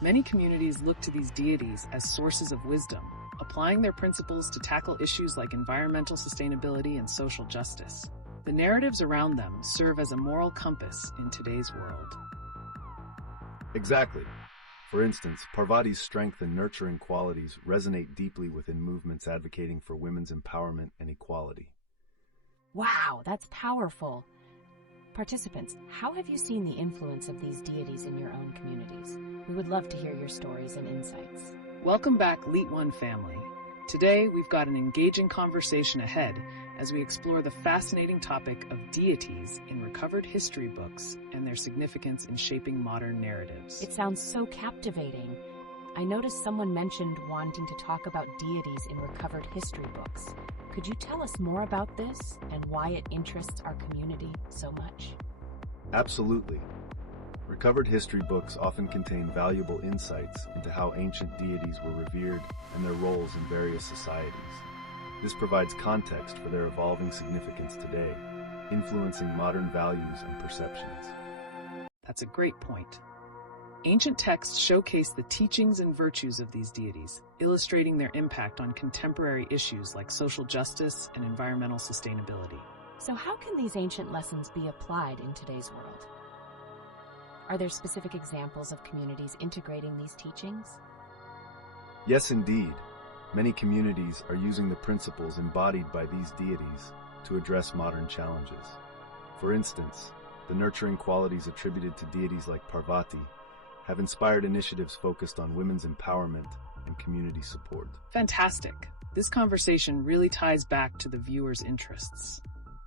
Many communities look to these deities as sources of wisdom, applying their principles to tackle issues like environmental sustainability and social justice. The narratives around them serve as a moral compass in today's world. Exactly. For instance, Parvati's strength and nurturing qualities resonate deeply within movements advocating for women's empowerment and equality. Wow, that's powerful. Participants, how have you seen the influence of these deities in your own communities? We would love to hear your stories and insights. Welcome back, LeetOne family. Today, we've got an engaging conversation ahead as we explore the fascinating topic of deities in recovered history books and their significance in shaping modern narratives. It sounds so captivating. I noticed someone mentioned wanting to talk about deities in recovered history books. Could you tell us more about this and why it interests our community so much? Absolutely. Recovered history books often contain valuable insights into how ancient deities were revered and their roles in various societies. This provides context for their evolving significance today, influencing modern values and perceptions. That's a great point. Ancient texts showcase the teachings and virtues of these deities, illustrating their impact on contemporary issues like social justice and environmental sustainability. So how can these ancient lessons be applied in today's world? Are there specific examples of communities integrating these teachings? Yes, indeed. Many communities are using the principles embodied by these deities to address modern challenges. For instance, the nurturing qualities attributed to deities like Parvati have inspired initiatives focused on women's empowerment and community support. Fantastic. This conversation really ties back to the viewer's interests.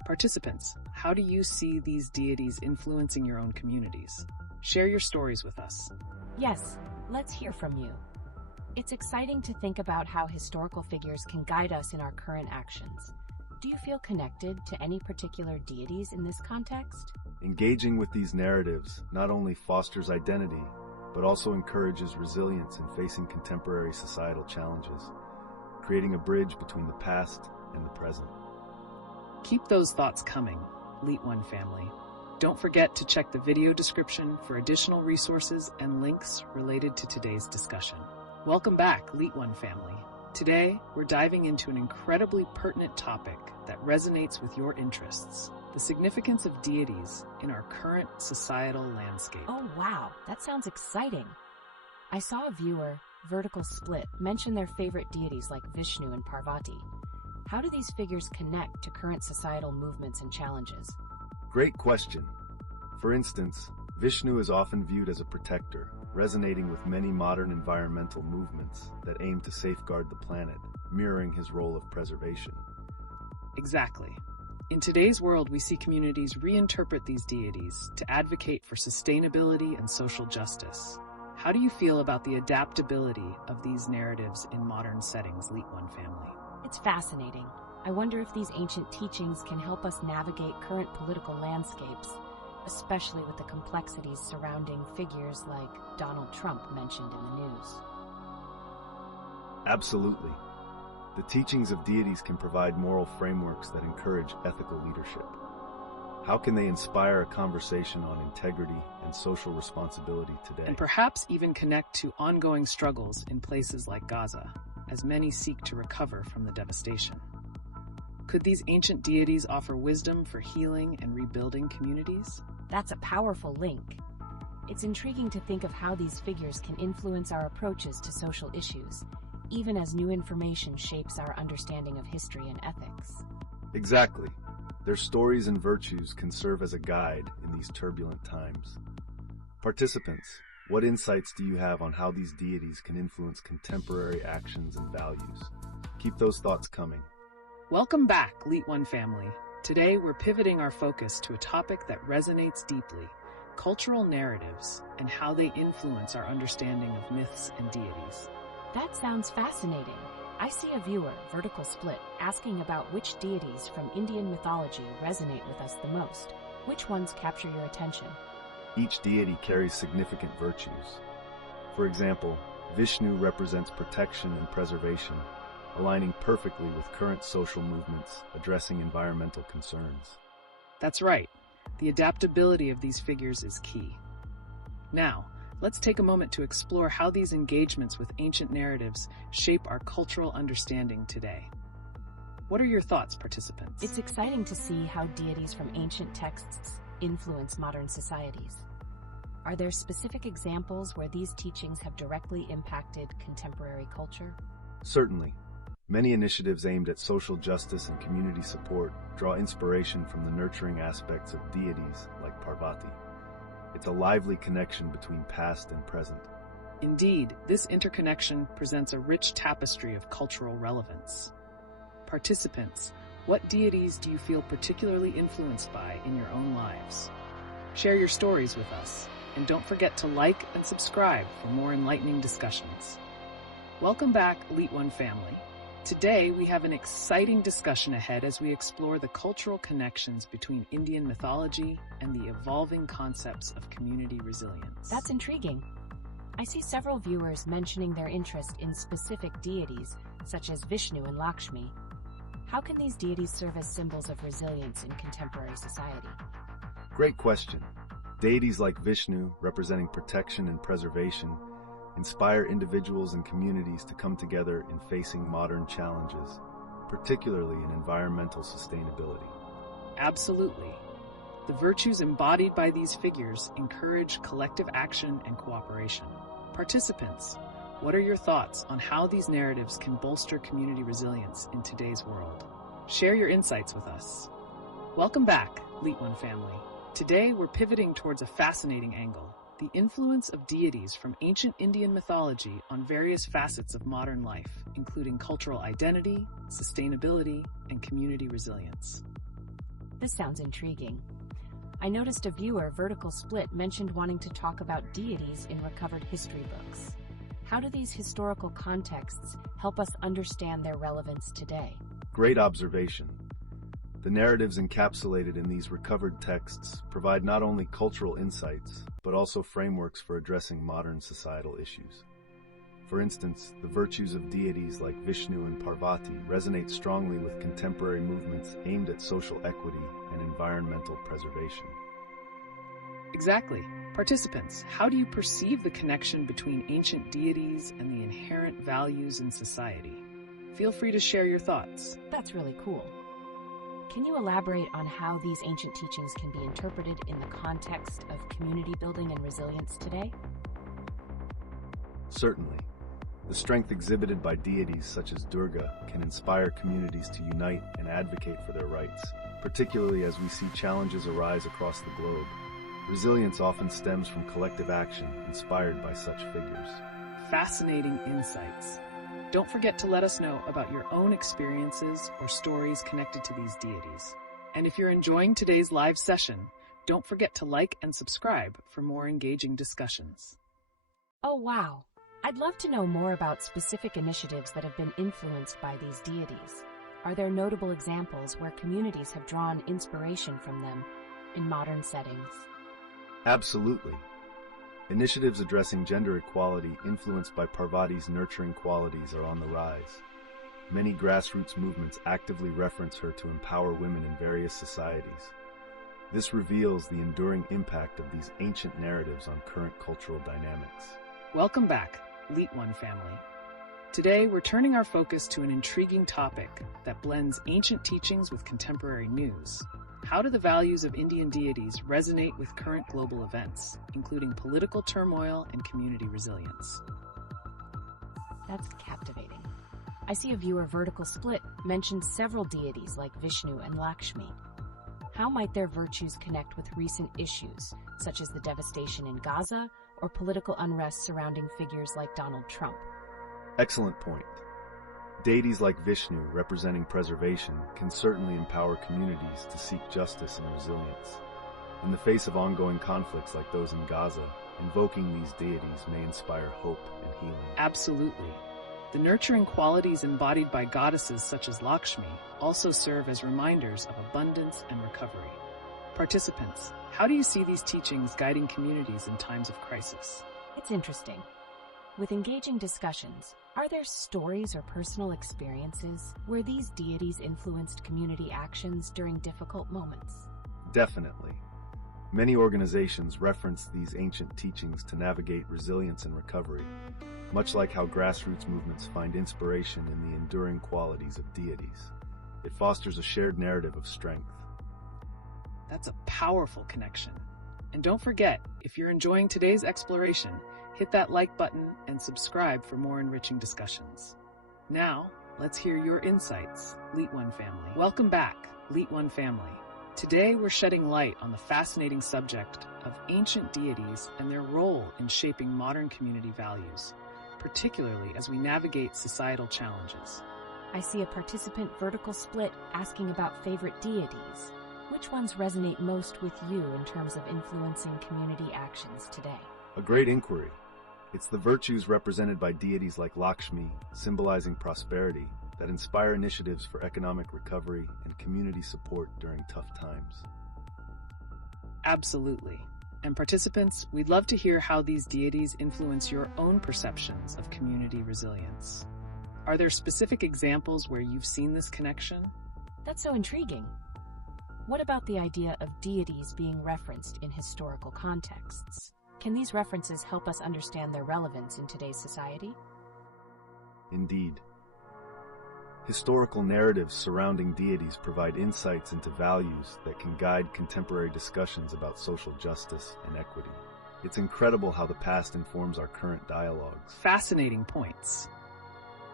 Participants, how do you see these deities influencing your own communities? Share your stories with us. Yes, let's hear from you. It's exciting to think about how historical figures can guide us in our current actions. Do you feel connected to any particular deities in this context? Engaging with these narratives not only fosters identity, but also encourages resilience in facing contemporary societal challenges, creating a bridge between the past and the present. Keep those thoughts coming, LeetOne family. Don't forget to check the video description for additional resources and links related to today's discussion. Welcome back, LeetOne family. Today, we're diving into an incredibly pertinent topic that resonates with your interests: the significance of deities in our current societal landscape. Oh wow, that sounds exciting. I saw a viewer, Vertical Split, mention their favorite deities like Vishnu and Parvati. How do these figures connect to current societal movements and challenges? Great question. For instance, Vishnu is often viewed as a protector, resonating with many modern environmental movements that aim to safeguard the planet, mirroring his role of preservation. Exactly. In today's world, we see communities reinterpret these deities to advocate for sustainability and social justice. How do you feel about the adaptability of these narratives in modern settings, LeetOne family? It's fascinating. I wonder if these ancient teachings can help us navigate current political landscapes, especially with the complexities surrounding figures like Donald Trump mentioned in the news. Absolutely. The teachings of deities can provide moral frameworks that encourage ethical leadership. How can they inspire a conversation on integrity and social responsibility today? And perhaps even connect to ongoing struggles in places like Gaza, as many seek to recover from the devastation. Could these ancient deities offer wisdom for healing and rebuilding communities? That's a powerful link. It's intriguing to think of how these figures can influence our approaches to social issues, even as new information shapes our understanding of history and ethics. Exactly. Their stories and virtues can serve as a guide in these turbulent times. Participants, what insights do you have on how these deities can influence contemporary actions and values? Keep those thoughts coming. Welcome back, LeetOne family. Today we're pivoting our focus to a topic that resonates deeply: cultural narratives and how they influence our understanding of myths and deities. That sounds fascinating. I see a viewer, Vertical Split, asking about which deities from Indian mythology resonate with us the most. Which ones capture your attention? Each deity carries significant virtues. For example, Vishnu represents protection and preservation, aligning perfectly with current social movements addressing environmental concerns. That's right. The adaptability of these figures is key. Now, let's take a moment to explore how these engagements with ancient narratives shape our cultural understanding today. What are your thoughts, participants? It's exciting to see how deities from ancient texts influence modern societies. Are there specific examples where these teachings have directly impacted contemporary culture? Certainly. Many initiatives aimed at social justice and community support draw inspiration from the nurturing aspects of deities like Parvati. It's a lively connection between past and present. Indeed, this interconnection presents a rich tapestry of cultural relevance. Participants, what deities do you feel particularly influenced by in your own lives? Share your stories with us, and don't forget to like and subscribe for more enlightening discussions. Welcome back, LeetOne family. Today, we have an exciting discussion ahead as we explore the cultural connections between Indian mythology and the evolving concepts of community resilience. That's intriguing. I see several viewers mentioning their interest in specific deities, such as Vishnu and Lakshmi. How can these deities serve as symbols of resilience in contemporary society? Great question. Deities like Vishnu, representing protection and preservation, inspire individuals and communities to come together in facing modern challenges, particularly in environmental sustainability. Absolutely. The virtues embodied by these figures encourage collective action and cooperation. Participants, what are your thoughts on how these narratives can bolster community resilience in today's world? Share your insights with us. Welcome back, LeetOne family. Today we're pivoting towards a fascinating angle: the influence of deities from ancient Indian mythology on various facets of modern life, including cultural identity, sustainability, and community resilience. This sounds intriguing. I noticed a viewer, Vertical Split, mentioned wanting to talk about deities in recovered history books. How do these historical contexts help us understand their relevance today? Great observation. The narratives encapsulated in these recovered texts provide not only cultural insights, but also frameworks for addressing modern societal issues. For instance, the virtues of deities like Vishnu and Parvati resonate strongly with contemporary movements aimed at social equity and environmental preservation. Exactly. Participants, how do you perceive the connection between ancient deities and the inherent values in society? Feel free to share your thoughts. That's really cool. Can you elaborate on how these ancient teachings can be interpreted in the context of community building and resilience today? Certainly. The strength exhibited by deities such as Durga can inspire communities to unite and advocate for their rights, particularly as we see challenges arise across the globe. Resilience often stems from collective action inspired by such figures. Fascinating insights. Don't forget to let us know about your own experiences or stories connected to these deities. And if you're enjoying today's live session, don't forget to like and subscribe for more engaging discussions. Oh, wow. I'd love to know more about specific initiatives that have been influenced by these deities. Are there notable examples where communities have drawn inspiration from them in modern settings? Absolutely. Initiatives addressing gender equality influenced by Parvati's nurturing qualities are on the rise. many grassroots movements actively reference her to empower women in various societies. This reveals the enduring impact of these ancient narratives on current cultural dynamics. Welcome back, LeetOne family. Today, we're turning our focus to an intriguing topic that blends ancient teachings with contemporary news. How do the values of Indian deities resonate with current global events, including political turmoil and community resilience? That's captivating. I see a viewer vertical split mentions several deities like Vishnu and Lakshmi. How might their virtues connect with recent issues, such as the devastation in Gaza or political unrest surrounding figures like Donald Trump? Excellent point. Deities like Vishnu, representing preservation, can certainly empower communities to seek justice and resilience. In the face of ongoing conflicts like those in Gaza, invoking these deities may inspire hope and healing. Absolutely. The nurturing qualities embodied by goddesses such as Lakshmi also serve as reminders of abundance and recovery. Participants, how do you see these teachings guiding communities in times of crisis? It's interesting. With engaging discussions, are there stories or personal experiences where these deities influenced community actions during difficult moments? Definitely. Many organizations reference these ancient teachings to navigate resilience and recovery, much like how grassroots movements find inspiration in the enduring qualities of deities. It fosters a shared narrative of strength. That's a powerful connection. And don't forget, if you're enjoying today's exploration, hit that like button and subscribe for more enriching discussions. Now, let's hear your insights, LeetOne family. Welcome back, LeetOne family. Today, we're shedding light on the fascinating subject of ancient deities and their role in shaping modern community values, particularly as we navigate societal challenges. I see a participant vertical split asking about favorite deities. Which ones resonate most with you in terms of influencing community actions today? A great inquiry. It's the virtues represented by deities like Lakshmi, symbolizing prosperity, that inspire initiatives for economic recovery and community support during tough times. Absolutely. And participants, we'd love to hear how these deities influence your own perceptions of community resilience. Are there specific examples where you've seen this connection? That's so intriguing. What about the idea of deities being referenced in historical contexts? Can these references help us understand their relevance in today's society? Indeed. Historical narratives surrounding deities provide insights into values that can guide contemporary discussions about social justice and equity. It's incredible how the past informs our current dialogues. Fascinating points.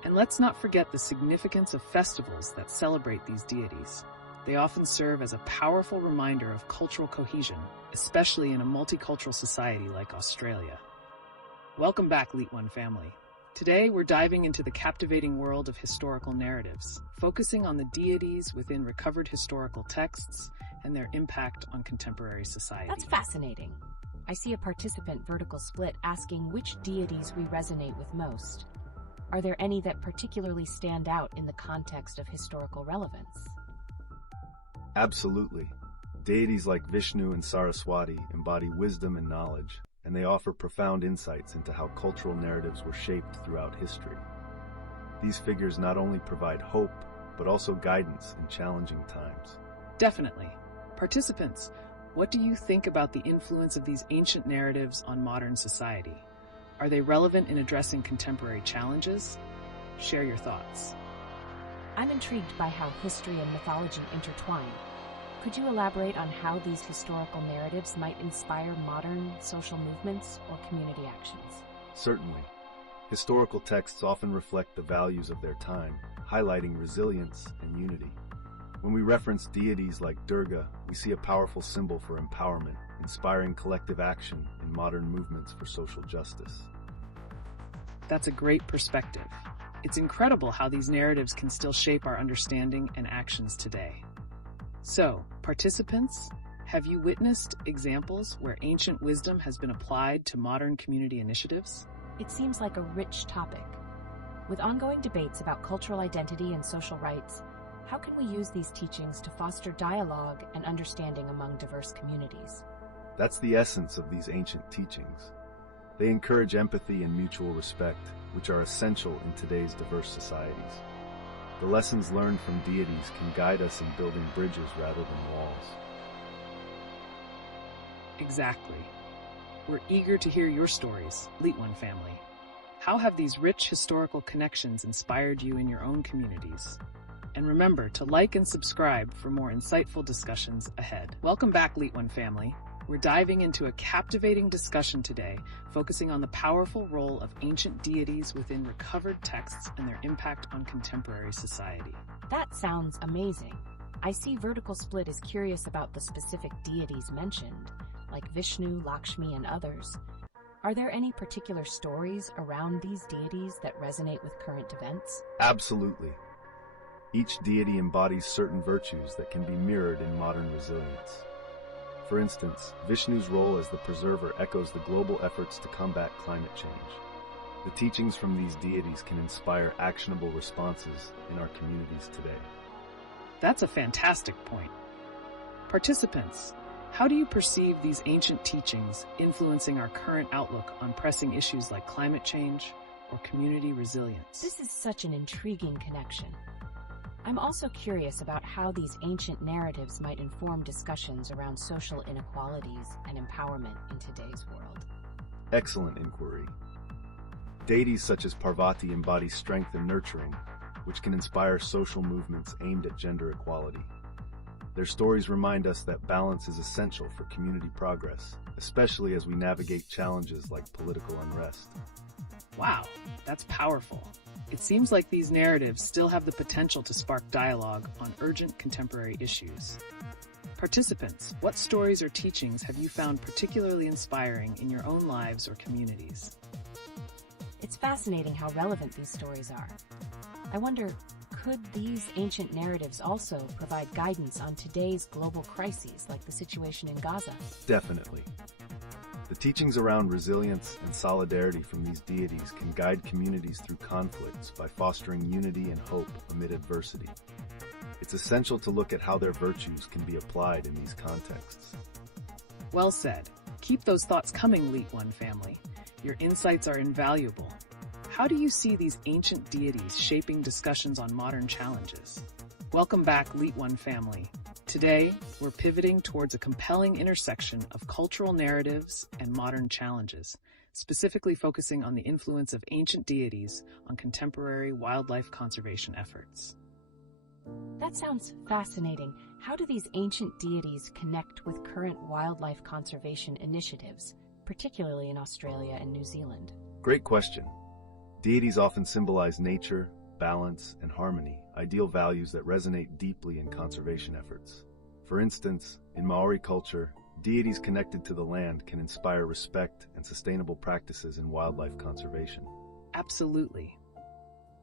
And let's not forget the significance of festivals that celebrate these deities. They often serve as a powerful reminder of cultural cohesion, especially in a multicultural society like Australia. Welcome back, LeetOne family. Today, we're diving into the captivating world of historical narratives, focusing on the deities within recovered historical texts and their impact on contemporary society. That's fascinating. I see a participant vertical split asking which deities we resonate with most. Are there any that particularly stand out in the context of historical relevance? Absolutely. Deities like Vishnu and Saraswati embody wisdom and knowledge, and they offer profound insights into how cultural narratives were shaped throughout history. These figures not only provide hope, but also guidance in challenging times. Definitely. Participants, what do you think about the influence of these ancient narratives on modern society? Are they relevant in addressing contemporary challenges? Share your thoughts. I'm intrigued by how history and mythology intertwine. Could you elaborate on how these historical narratives might inspire modern social movements or community actions? Certainly. Historical texts often reflect the values of their time, highlighting resilience and unity. When we reference deities like Durga, we see a powerful symbol for empowerment, inspiring collective action in modern movements for social justice. That's a great perspective. It's incredible how these narratives can still shape our understanding and actions today. So, participants, have you witnessed examples where ancient wisdom has been applied to modern community initiatives? It seems like a rich topic. With ongoing debates about cultural identity and social rights, how can we use these teachings to foster dialogue and understanding among diverse communities? That's the essence of these ancient teachings. They encourage empathy and mutual respect, which are essential in today's diverse societies. The lessons learned from deities can guide us in building bridges rather than walls. Exactly. We're eager to hear your stories, LeetOne family. How have these rich historical connections inspired you in your own communities? And remember to like and subscribe for more insightful discussions ahead. Welcome back, LeetOne family. We're diving into a captivating discussion today, focusing on the powerful role of ancient deities within recovered texts and their impact on contemporary society. That sounds amazing. I see Vertical Split is curious about the specific deities mentioned, like Vishnu, Lakshmi, and others. Are there any particular stories around these deities that resonate with current events? Absolutely. Each deity embodies certain virtues that can be mirrored in modern resilience. For instance, Vishnu's role as the preserver echoes the global efforts to combat climate change. The teachings from these deities can inspire actionable responses in our communities today. That's a fantastic point. Participants, how do you perceive these ancient teachings influencing our current outlook on pressing issues like climate change or community resilience? This is such an intriguing connection. I'm also curious about how these ancient narratives might inform discussions around social inequalities and empowerment in today's world. Excellent inquiry. Deities such as Parvati embody strength and nurturing, which can inspire social movements aimed at gender equality. Their stories remind us that balance is essential for community progress, especially as we navigate challenges like political unrest. Wow, that's powerful. It seems like these narratives still have the potential to spark dialogue on urgent contemporary issues. Participants, what stories or teachings have you found particularly inspiring in your own lives or communities? It's fascinating how relevant these stories are. I wonder, could these ancient narratives also provide guidance on today's global crises, like the situation in Gaza? Definitely. The teachings around resilience and solidarity from these deities can guide communities through conflicts by fostering unity and hope amid adversity. It's essential to look at how their virtues can be applied in these contexts. Well said. Keep those thoughts coming, LeetOne family. Your insights are invaluable. How do you see these ancient deities shaping discussions on modern challenges? Welcome back, LeetOne family. Today, we're pivoting towards a compelling intersection of cultural narratives and modern challenges, specifically focusing on the influence of ancient deities on contemporary wildlife conservation efforts. That sounds fascinating. How do these ancient deities connect with current wildlife conservation initiatives, particularly in Australia and New Zealand? Great question. Deities often symbolize nature, balance, and harmony, ideal values that resonate deeply in conservation efforts. For instance, in Maori culture, deities connected to the land can inspire respect and sustainable practices in wildlife conservation. Absolutely.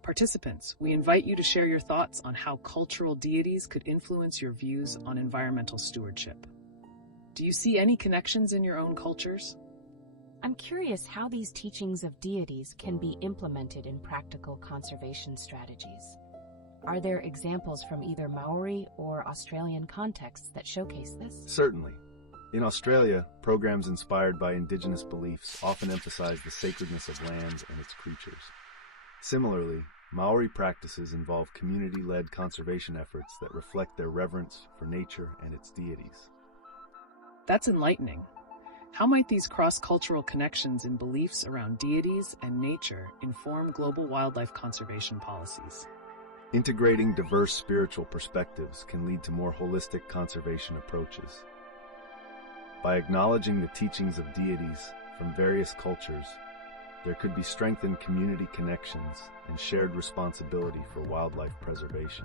Participants, we invite you to share your thoughts on how cultural deities could influence your views on environmental stewardship. Do you see any connections in your own cultures? I'm curious how these teachings of deities can be implemented in practical conservation strategies. Are there examples from either Maori or Australian contexts that showcase this? Certainly. In Australia, programs inspired by Indigenous beliefs often emphasize the sacredness of land and its creatures. Similarly, Maori practices involve community-led conservation efforts that reflect their reverence for nature and its deities. That's enlightening. How might these cross-cultural connections in beliefs around deities and nature inform global wildlife conservation policies? Integrating diverse spiritual perspectives can lead to more holistic conservation approaches. By acknowledging the teachings of deities from various cultures, there could be strengthened community connections and shared responsibility for wildlife preservation.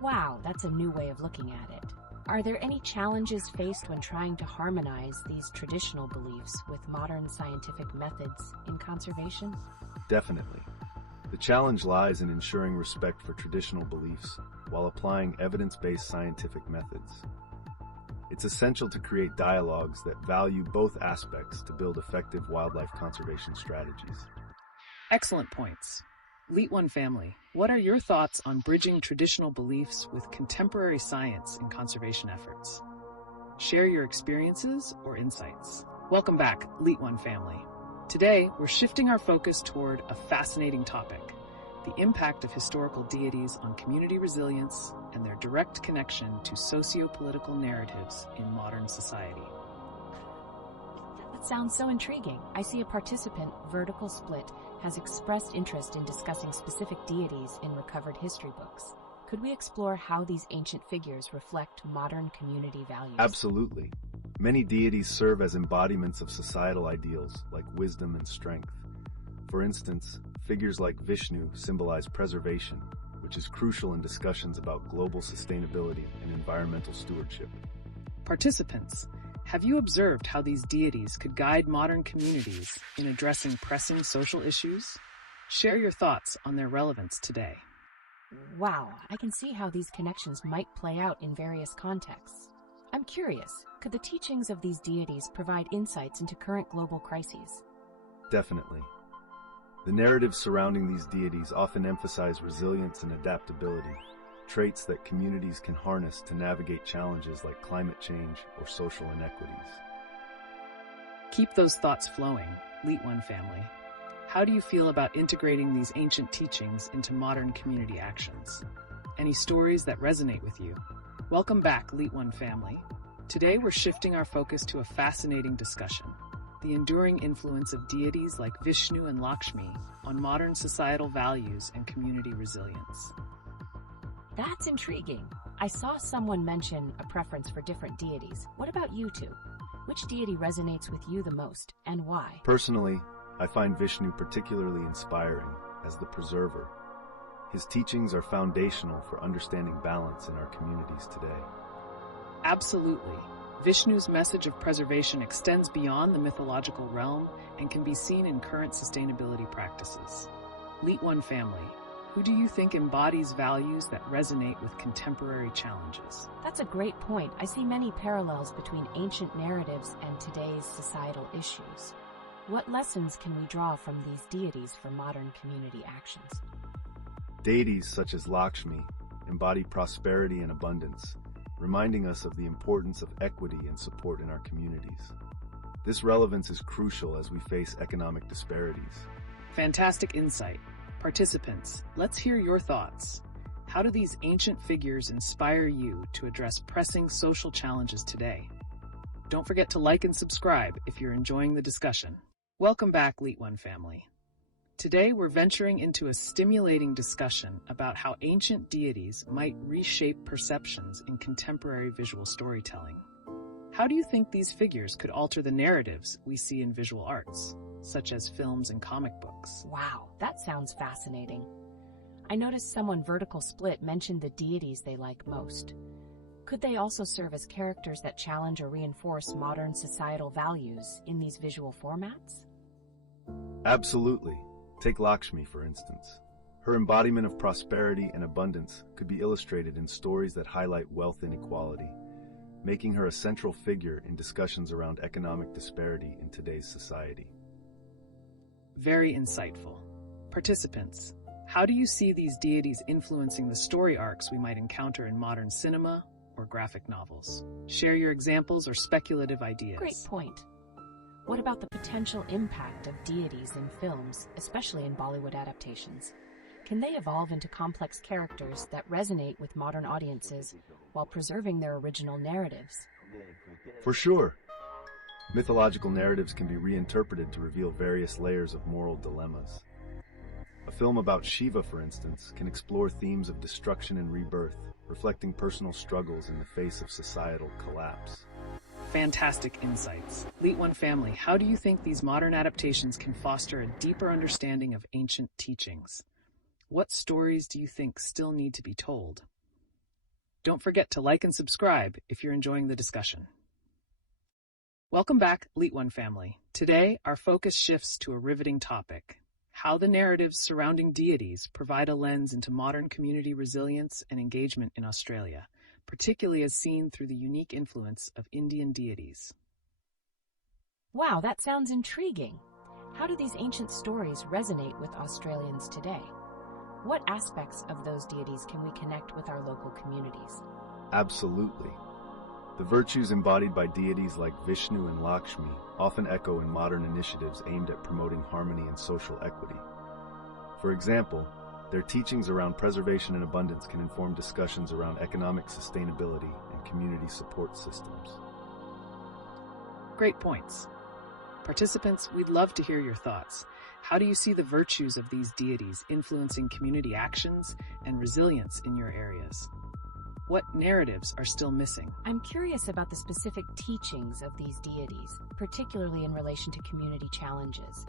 Wow, that's a new way of looking at it. Are there any challenges faced when trying to harmonize these traditional beliefs with modern scientific methods in conservation? Definitely. The challenge lies in ensuring respect for traditional beliefs while applying evidence-based scientific methods. It's essential to create dialogues that value both aspects to build effective wildlife conservation strategies. Excellent points. LeetOne family, what are your thoughts on bridging traditional beliefs with contemporary science in conservation efforts? Share your experiences or insights. Welcome back, LeetOne family. Today, we're shifting our focus toward a fascinating topic: the impact of historical deities on community resilience, and their direct connection to socio-political narratives in modern society. That sounds so intriguing. I see a participant, Vertical Split, has expressed interest in discussing specific deities in recovered history books. Could we explore how these ancient figures reflect modern community values? Absolutely. Many deities serve as embodiments of societal ideals like wisdom and strength. For instance, figures like Vishnu symbolize preservation, which is crucial in discussions about global sustainability and environmental stewardship. Participants, have you observed how these deities could guide modern communities in addressing pressing social issues? Share your thoughts on their relevance today. Wow, I can see how these connections might play out in various contexts. I'm curious, could the teachings of these deities provide insights into current global crises? Definitely. The narratives surrounding these deities often emphasize resilience and adaptability, traits that communities can harness to navigate challenges like climate change or social inequities. Keep those thoughts flowing, LeetOne family. How do you feel about integrating these ancient teachings into modern community actions? Any stories that resonate with you? Welcome back, LeetOne family. Today we're shifting our focus to a fascinating discussion: the enduring influence of deities like Vishnu and Lakshmi on modern societal values and community resilience. That's intriguing. I saw someone mention a preference for different deities. What about you two? Which deity resonates with you the most, and why? Personally, I find Vishnu particularly inspiring as the preserver. His teachings are foundational for understanding balance in our communities today. Absolutely. Vishnu's message of preservation extends beyond the mythological realm and can be seen in current sustainability practices. LeetOne family, who do you think embodies values that resonate with contemporary challenges? That's a great point. I see many parallels between ancient narratives and today's societal issues. What lessons can we draw from these deities for modern community actions? Deities such as Lakshmi embody prosperity and abundance, reminding us of the importance of equity and support in our communities. This relevance is crucial as we face economic disparities. Fantastic insight. Participants, let's hear your thoughts. How do these ancient figures inspire you to address pressing social challenges today? Don't forget to like and subscribe if you're enjoying the discussion. Welcome back, LeetOne family. Today we're venturing into a stimulating discussion about how ancient deities might reshape perceptions in contemporary visual storytelling. How do you think these figures could alter the narratives we see in visual arts, such as films and comic books? Wow, that sounds fascinating. I noticed someone Vertical Split mentioned the deities they like most. Could they also serve as characters that challenge or reinforce modern societal values in these visual formats? Absolutely. Take Lakshmi, for instance. Her embodiment of prosperity and abundance could be illustrated in stories that highlight wealth inequality, making her a central figure in discussions around economic disparity in today's society. Very insightful. Participants, how do you see these deities influencing the story arcs we might encounter in modern cinema or graphic novels? Share your examples or speculative ideas. Great point. What about the potential impact of deities in films, especially in Bollywood adaptations? Can they evolve into complex characters that resonate with modern audiences while preserving their original narratives? For sure. Mythological narratives can be reinterpreted to reveal various layers of moral dilemmas. A film about Shiva, for instance, can explore themes of destruction and rebirth, reflecting personal struggles in the face of societal collapse. Fantastic insights. LeetOne family, how do you think these modern adaptations can foster a deeper understanding of ancient teachings? What stories do you think still need to be told? Don't forget to like and subscribe if you're enjoying the discussion. Welcome back, LeetOne family. Today, our focus shifts to a riveting topic: how the narratives surrounding deities provide a lens into modern community resilience and engagement in Australia, particularly as seen through the unique influence of Indian deities. Wow, that sounds intriguing. How do these ancient stories resonate with Australians today? What aspects of those deities can we connect with our local communities? Absolutely. The virtues embodied by deities like Vishnu and Lakshmi often echo in modern initiatives aimed at promoting harmony and social equity. For example, Their teachings around preservation and abundance can inform discussions around economic sustainability and community support systems. Great points. Participants, we'd love to hear your thoughts. How do you see the virtues of these deities influencing community actions and resilience in your areas? What narratives are still missing? I'm curious about the specific teachings of these deities, particularly in relation to community challenges.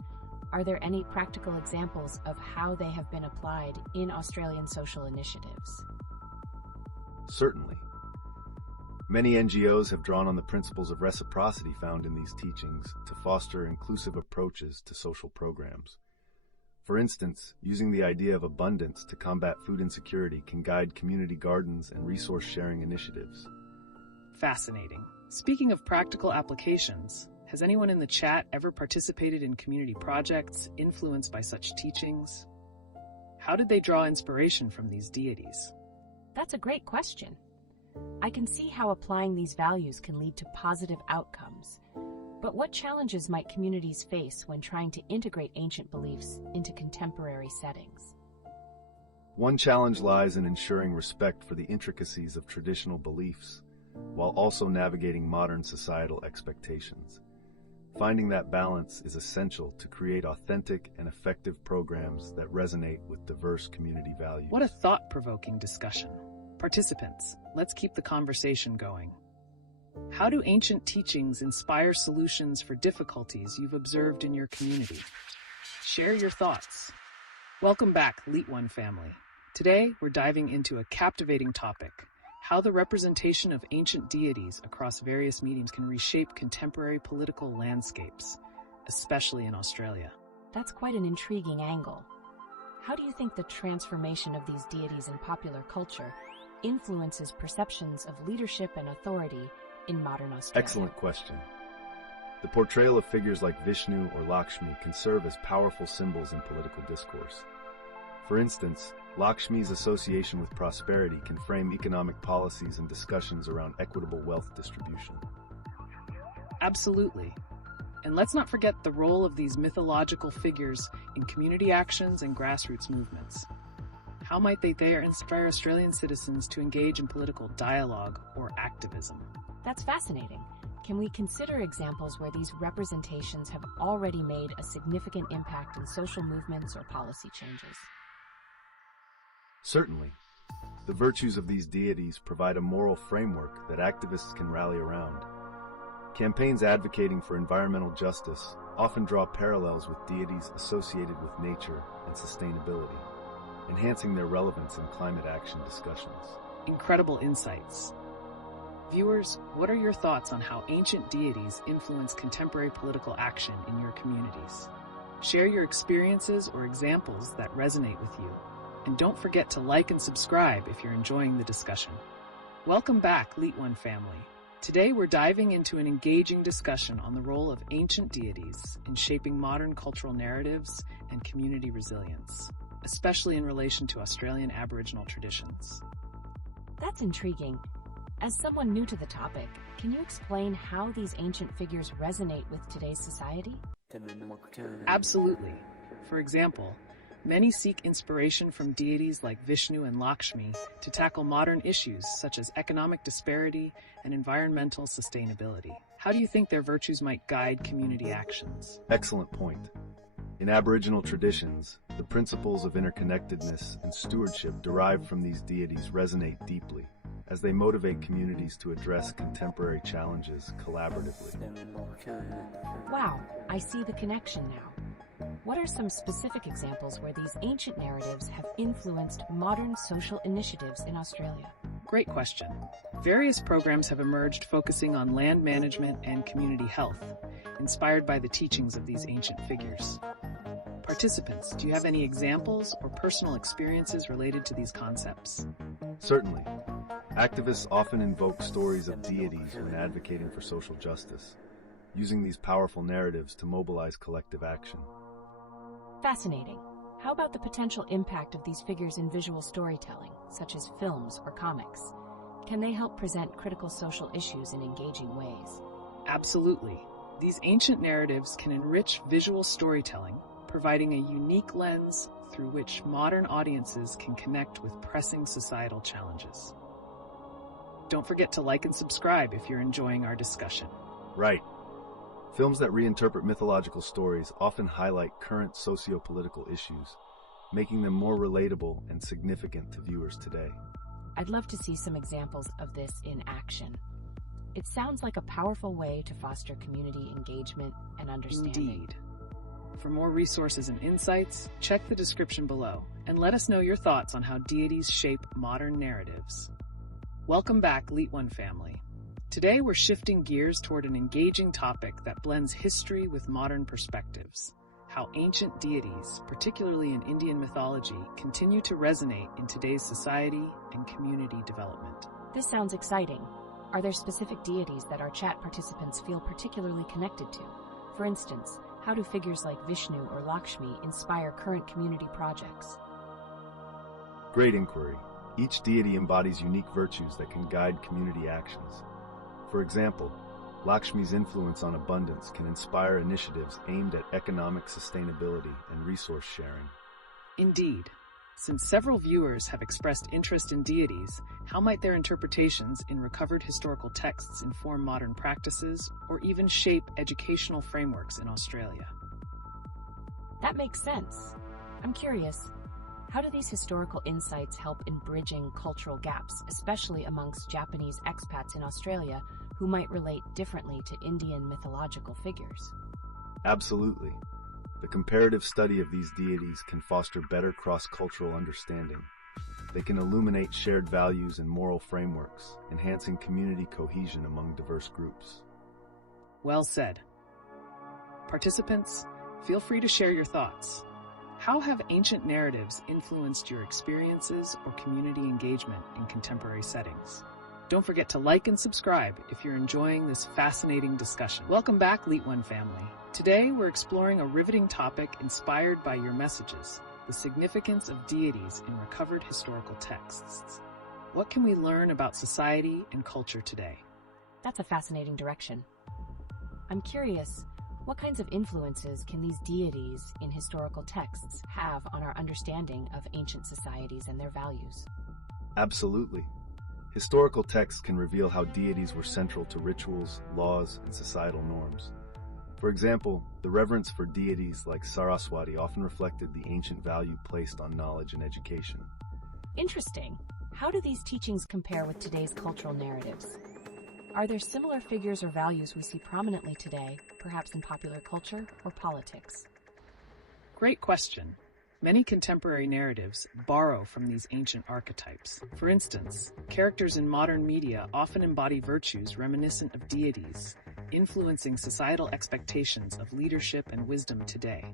Are there any practical examples of how they have been applied in Australian social initiatives? Certainly. Many NGOs have drawn on the principles of reciprocity found in these teachings to foster inclusive approaches to social programs. For instance, using the idea of abundance to combat food insecurity can guide community gardens and resource-sharing initiatives. Fascinating. Speaking of practical applications, has anyone in the chat ever participated in community projects influenced by such teachings? How did they draw inspiration from these deities? That's a great question. I can see how applying these values can lead to positive outcomes. But what challenges might communities face when trying to integrate ancient beliefs into contemporary settings? One challenge lies in ensuring respect for the intricacies of traditional beliefs, while also navigating modern societal expectations. Finding that balance is essential to create authentic and effective programs that resonate with diverse community values. What a thought-provoking discussion. Participants, let's keep the conversation going. How do ancient teachings inspire solutions for difficulties you've observed in your community? Share your thoughts. Welcome back, LeetOne family. Today, we're diving into a captivating topic: how the representation of ancient deities across various mediums can reshape contemporary political landscapes, especially in Australia. That's quite an intriguing angle. How do you think the transformation of these deities in popular culture influences perceptions of leadership and authority in modern Australia? Excellent question. The portrayal of figures like Vishnu or Lakshmi can serve as powerful symbols in political discourse. For instance, Lakshmi's association with prosperity can frame economic policies and discussions around equitable wealth distribution. Absolutely. And let's not forget the role of these mythological figures in community actions and grassroots movements. How might they there inspire Australian citizens to engage in political dialogue or activism? That's fascinating. Can we consider examples where these representations have already made a significant impact in social movements or policy changes? Certainly. The virtues of these deities provide a moral framework that activists can rally around. Campaigns advocating for environmental justice often draw parallels with deities associated with nature and sustainability, enhancing their relevance in climate action discussions. Incredible insights. Viewers, what are your thoughts on how ancient deities influence contemporary political action in your communities? Share your experiences or examples that resonate with you. And don't forget to like and subscribe if you're enjoying the discussion. Welcome back, LeetOne family. Today we're diving into an engaging discussion on the role of ancient deities in shaping modern cultural narratives and community resilience, especially in relation to Australian Aboriginal traditions. That's intriguing. As someone new to the topic, can you explain how these ancient figures resonate with today's society? Absolutely. For example, many seek inspiration from deities like Vishnu and Lakshmi to tackle modern issues such as economic disparity and environmental sustainability. How do you think their virtues might guide community actions? Excellent point. In Aboriginal traditions, the principles of interconnectedness and stewardship derived from these deities resonate deeply, as they motivate communities to address contemporary challenges collaboratively. Wow, I see the connection now. What are some specific examples where these ancient narratives have influenced modern social initiatives in Australia? Great question. Various programs have emerged focusing on land management and community health, inspired by the teachings of these ancient figures. Participants, do you have any examples or personal experiences related to these concepts? Certainly. Activists often invoke stories of deities when advocating for social justice, using these powerful narratives to mobilize collective action. Fascinating. How about the potential impact of these figures in visual storytelling, such as films or comics? Can they help present critical social issues in engaging ways? Absolutely. These ancient narratives can enrich visual storytelling providing a unique lens through which modern audiences can connect with pressing societal challenges. Don't forget to like and subscribe if you're enjoying our discussion. Right. Films that reinterpret mythological stories often highlight current socio-political issues, making them more relatable and significant to viewers today. I'd love to see some examples of this in action. It sounds like a powerful way to foster community engagement and understanding. Indeed. For more resources and insights, check the description below and let us know your thoughts on how deities shape modern narratives. Welcome back, LeetOne family. Today we're shifting gears toward an engaging topic that blends history with modern perspectives: how ancient deities, particularly in Indian mythology, continue to resonate in today's society and community development. This sounds exciting. Are there specific deities that our chat participants feel particularly connected to? For instance, how do figures like Vishnu or Lakshmi inspire current community projects? Great inquiry. Each deity embodies unique virtues that can guide community actions. For example, Lakshmi's influence on abundance can inspire initiatives aimed at economic sustainability and resource sharing. Indeed. Since several viewers have expressed interest in deities, how might their interpretations in recovered historical texts inform modern practices or even shape educational frameworks in Australia? That makes sense. I'm curious, how do these historical insights help in bridging cultural gaps, especially amongst Japanese expats in Australia who might relate differently to Indian mythological figures? Absolutely. The comparative study of these deities can foster better cross-cultural understanding. They can illuminate shared values and moral frameworks, enhancing community cohesion among diverse groups. Well said. Participants, feel free to share your thoughts. How have ancient narratives influenced your experiences or community engagement in contemporary settings? Don't forget to like and subscribe if you're enjoying this fascinating discussion. Welcome back, LeetOne family. Today, we're exploring a riveting topic inspired by your messages: the significance of deities in recovered historical texts. What can we learn about society and culture today? That's a fascinating direction. I'm curious, what kinds of influences can these deities in historical texts have on our understanding of ancient societies and their values? Absolutely. Historical texts can reveal how deities were central to rituals, laws, and societal norms. For example, the reverence for deities like Saraswati often reflected the ancient value placed on knowledge and education. Interesting. How do these teachings compare with today's cultural narratives? Are there similar figures or values we see prominently today, perhaps in popular culture or politics? Great question. Many contemporary narratives borrow from these ancient archetypes. For instance, characters in modern media often embody virtues reminiscent of deities, influencing societal expectations of leadership and wisdom today.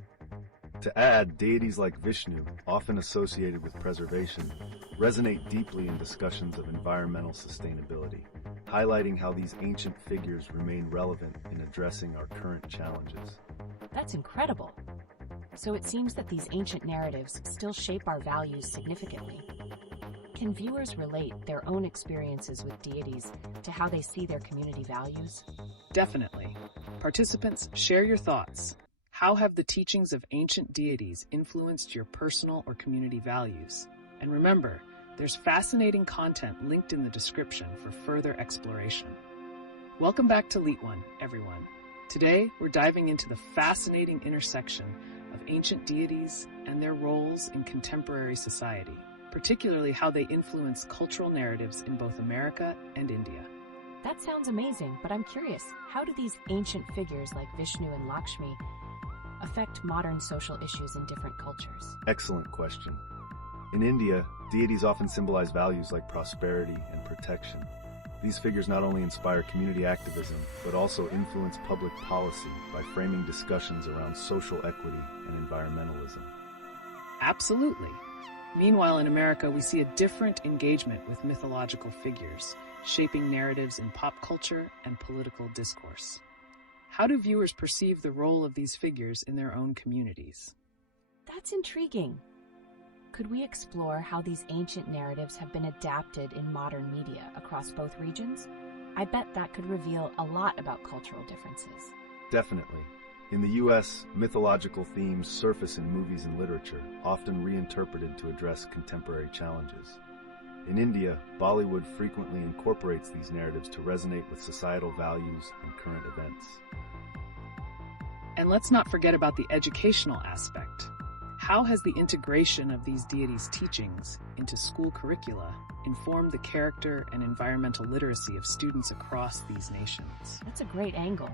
To add, deities like Vishnu, often associated with preservation, resonate deeply in discussions of environmental sustainability, highlighting how these ancient figures remain relevant in addressing our current challenges. That's incredible. So it seems that these ancient narratives still shape our values significantly. Can viewers relate their own experiences with deities to how they see their community values? Definitely. Participants, share your thoughts. How have the teachings of ancient deities influenced your personal or community values? And remember, there's fascinating content linked in the description for further exploration. Welcome back to LeetOne, everyone. Today, we're diving into the fascinating intersection of ancient deities and their roles in contemporary society, particularly how they influence cultural narratives in both America and India. That sounds amazing, but I'm curious, how do these ancient figures like Vishnu and Lakshmi affect modern social issues in different cultures? Excellent question. In India, deities often symbolize values like prosperity and protection. These figures not only inspire community activism, but also influence public policy by framing discussions around social equity and environmentalism. Absolutely. Meanwhile, in America, we see a different engagement with mythological figures, shaping narratives in pop culture and political discourse. How do viewers perceive the role of these figures in their own communities? That's intriguing. Could we explore how these ancient narratives have been adapted in modern media across both regions? I bet that could reveal a lot about cultural differences. Definitely. In the US, mythological themes surface in movies and literature, often reinterpreted to address contemporary challenges. In India, Bollywood frequently incorporates these narratives to resonate with societal values and current events. And let's not forget about the educational aspect. How has the integration of these deities' teachings into school curricula informed the character and environmental literacy of students across these nations? That's a great angle.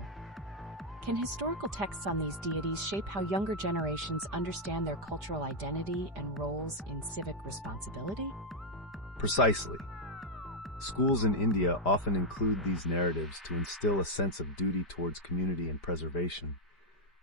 Can historical texts on these deities shape how younger generations understand their cultural identity and roles in civic responsibility? Precisely. Schools in India often include these narratives to instill a sense of duty towards community and preservation,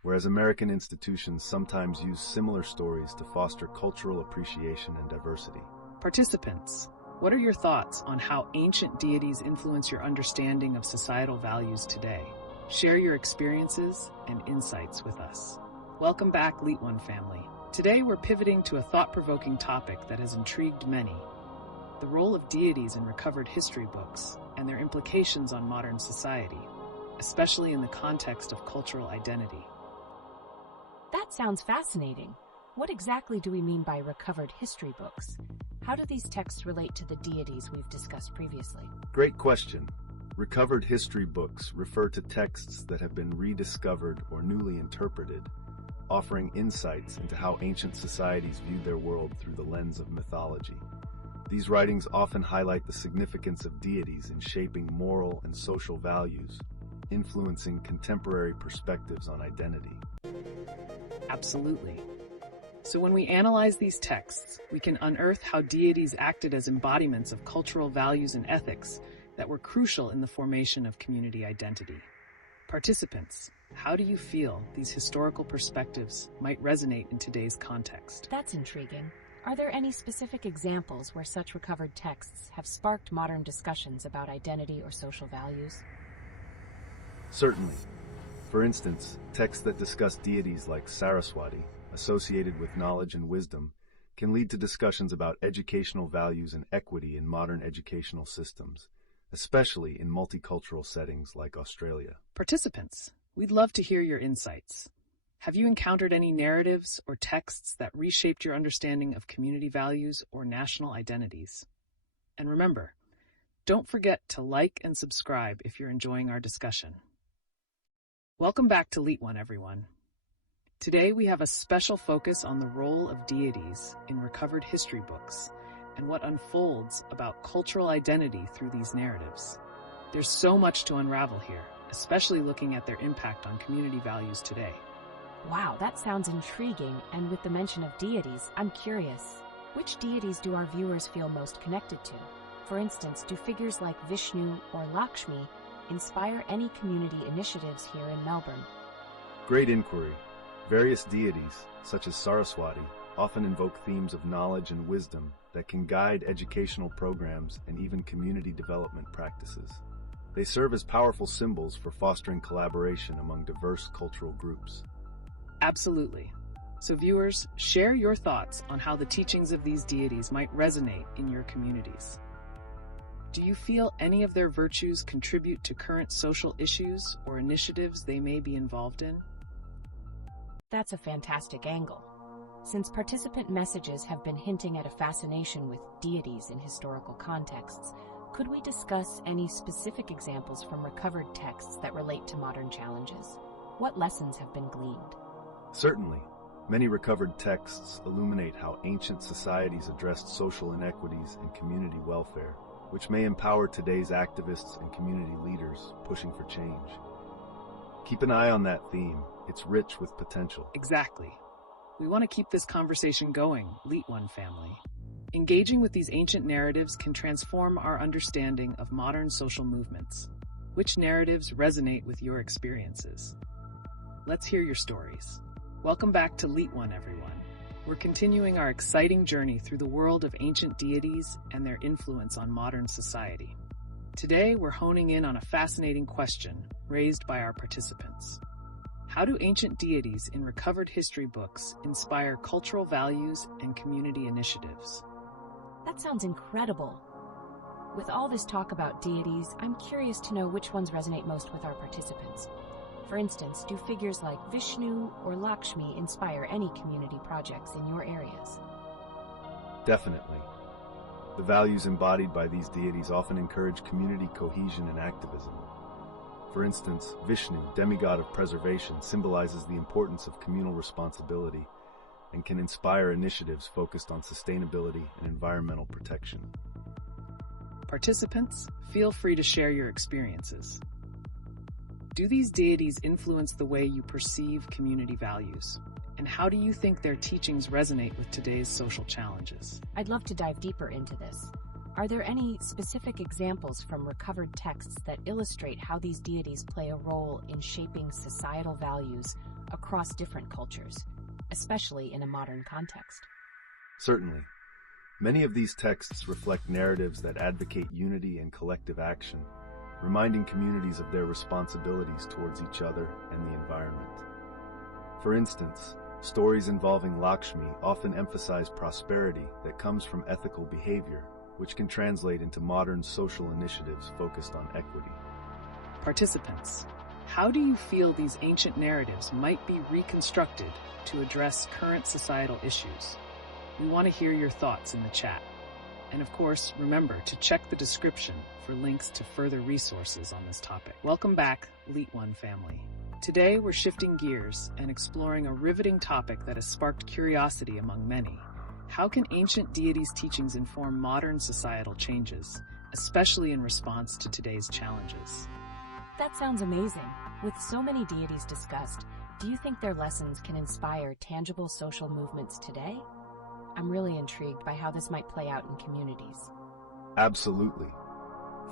whereas American institutions sometimes use similar stories to foster cultural appreciation and diversity. Participants, what are your thoughts on how ancient deities influence your understanding of societal values today? Share your experiences and insights with us. Welcome back, LeetOne family. Today we're pivoting to a thought-provoking topic that has intrigued many: the role of deities in recovered history books and their implications on modern society, especially in the context of cultural identity. That sounds fascinating. What exactly do we mean by recovered history books? How do these texts relate to the deities we've discussed previously? Great question. Recovered history books refer to texts that have been rediscovered or newly interpreted, offering insights into how ancient societies viewed their world through the lens of mythology. These writings often highlight the significance of deities in shaping moral and social values, influencing contemporary perspectives on identity. Absolutely. So when we analyze these texts, we can unearth how deities acted as embodiments of cultural values and ethics that were crucial in the formation of community identity. Participants, how do you feel these historical perspectives might resonate in today's context? That's intriguing. Are there any specific examples where such recovered texts have sparked modern discussions about identity or social values? Certainly. For instance, texts that discuss deities like Saraswati, associated with knowledge and wisdom, can lead to discussions about educational values and equity in modern educational systems, especially in multicultural settings like Australia. Participants, we'd love to hear your insights. Have you encountered any narratives or texts that reshaped your understanding of community values or national identities? And remember, don't forget to like and subscribe if you're enjoying our discussion. Welcome back to LeetOne, everyone. Today we have a special focus on the role of deities in recovered history books and what unfolds about cultural identity through these narratives. There's so much to unravel here, especially looking at their impact on community values today. Wow, that sounds intriguing, and with the mention of deities, I'm curious. Which deities do our viewers feel most connected to? For instance, do figures like Vishnu or Lakshmi inspire any community initiatives here in Melbourne? Great inquiry. Various deities, such as Saraswati, often invoke themes of knowledge and wisdom that can guide educational programs and even community development practices. They serve as powerful symbols for fostering collaboration among diverse cultural groups. Absolutely. So viewers, share your thoughts on how the teachings of these deities might resonate in your communities. Do you feel any of their virtues contribute to current social issues or initiatives they may be involved in? That's a fantastic angle. Since participant messages have been hinting at a fascination with deities in historical contexts, could we discuss any specific examples from recovered texts that relate to modern challenges? What lessons have been gleaned? Certainly. Many recovered texts illuminate how ancient societies addressed social inequities and community welfare, which may empower today's activists and community leaders pushing for change. Keep an eye on that theme. It's rich with potential. Exactly. We want to keep this conversation going, LeetOne family. Engaging with these ancient narratives can transform our understanding of modern social movements. Which narratives resonate with your experiences? Let's hear your stories. Welcome back to LeetOne, everyone. We're continuing our exciting journey through the world of ancient deities and their influence on modern society. Today, we're honing in on a fascinating question raised by our participants. How do ancient deities in recovered history books inspire cultural values and community initiatives? That sounds incredible. With all this talk about deities, I'm curious to know which ones resonate most with our participants. For instance, do figures like Vishnu or Lakshmi inspire any community projects in your areas? Definitely. The values embodied by these deities often encourage community cohesion and activism. For instance, Vishnu, demigod of preservation, symbolizes the importance of communal responsibility and can inspire initiatives focused on sustainability and environmental protection. Participants, feel free to share your experiences. Do these deities influence the way you perceive community values? And how do you think their teachings resonate with today's social challenges? I'd love to dive deeper into this. Are there any specific examples from recovered texts that illustrate how these deities play a role in shaping societal values across different cultures, especially in a modern context? Certainly. Many of these texts reflect narratives that advocate unity and collective action, reminding communities of their responsibilities towards each other and the environment. For instance, stories involving Lakshmi often emphasize prosperity that comes from ethical behavior, which can translate into modern social initiatives focused on equity. Participants, how do you feel these ancient narratives might be reconstructed to address current societal issues? We want to hear your thoughts in the chat. And of course, remember to check the description for links to further resources on this topic. Welcome back, LeetOne family. Today, we're shifting gears and exploring a riveting topic that has sparked curiosity among many. How can ancient deities' teachings inform modern societal changes, especially in response to today's challenges? That sounds amazing. With so many deities discussed, do you think their lessons can inspire tangible social movements today? I'm really intrigued by how this might play out in communities. Absolutely.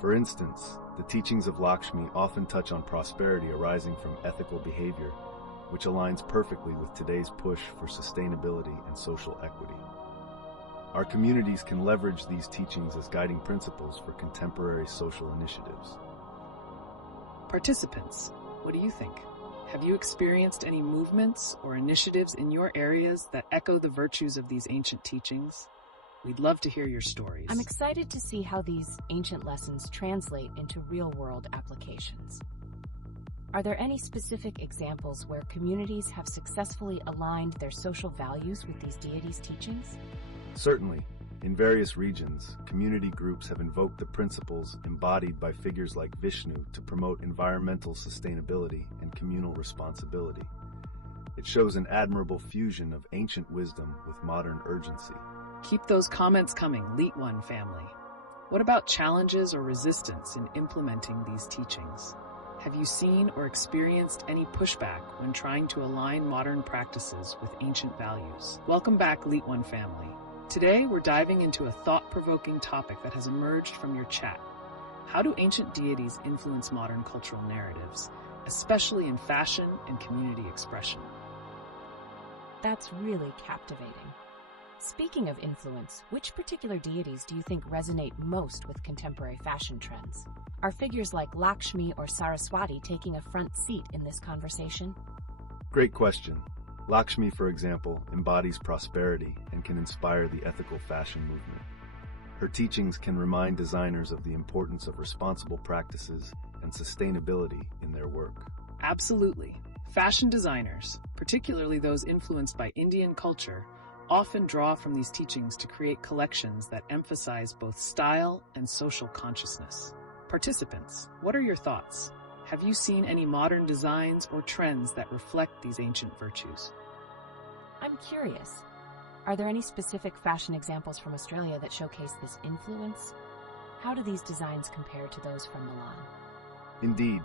For instance, the teachings of Lakshmi often touch on prosperity arising from ethical behavior, which aligns perfectly with today's push for sustainability and social equity. Our communities can leverage these teachings as guiding principles for contemporary social initiatives. Participants, what do you think? Have you experienced any movements or initiatives in your areas that echo the virtues of these ancient teachings? We'd love to hear your stories. I'm excited to see how these ancient lessons translate into real-world applications. Are there any specific examples where communities have successfully aligned their social values with these deities' teachings? Certainly. In various regions, community groups have invoked the principles embodied by figures like Vishnu to promote environmental sustainability and communal responsibility. It shows an admirable fusion of ancient wisdom with modern urgency. Keep those comments coming, LeetOne family. What about challenges or resistance in implementing these teachings? Have you seen or experienced any pushback when trying to align modern practices with ancient values? Welcome back, LeetOne family. Today, we're diving into a thought-provoking topic that has emerged from your chat. How do ancient deities influence modern cultural narratives, especially in fashion and community expression? That's really captivating. Speaking of influence, which particular deities do you think resonate most with contemporary fashion trends? Are figures like Lakshmi or Saraswati taking a front seat in this conversation? Great question. Lakshmi, for example, embodies prosperity and can inspire the ethical fashion movement. Her teachings can remind designers of the importance of responsible practices and sustainability in their work. Absolutely. Fashion designers, particularly those influenced by Indian culture, often draw from these teachings to create collections that emphasize both style and social consciousness. Participants, what are your thoughts? Have you seen any modern designs or trends that reflect these ancient virtues? I'm curious. Are there any specific fashion examples from Australia that showcase this influence? How do these designs compare to those from Milan? Indeed,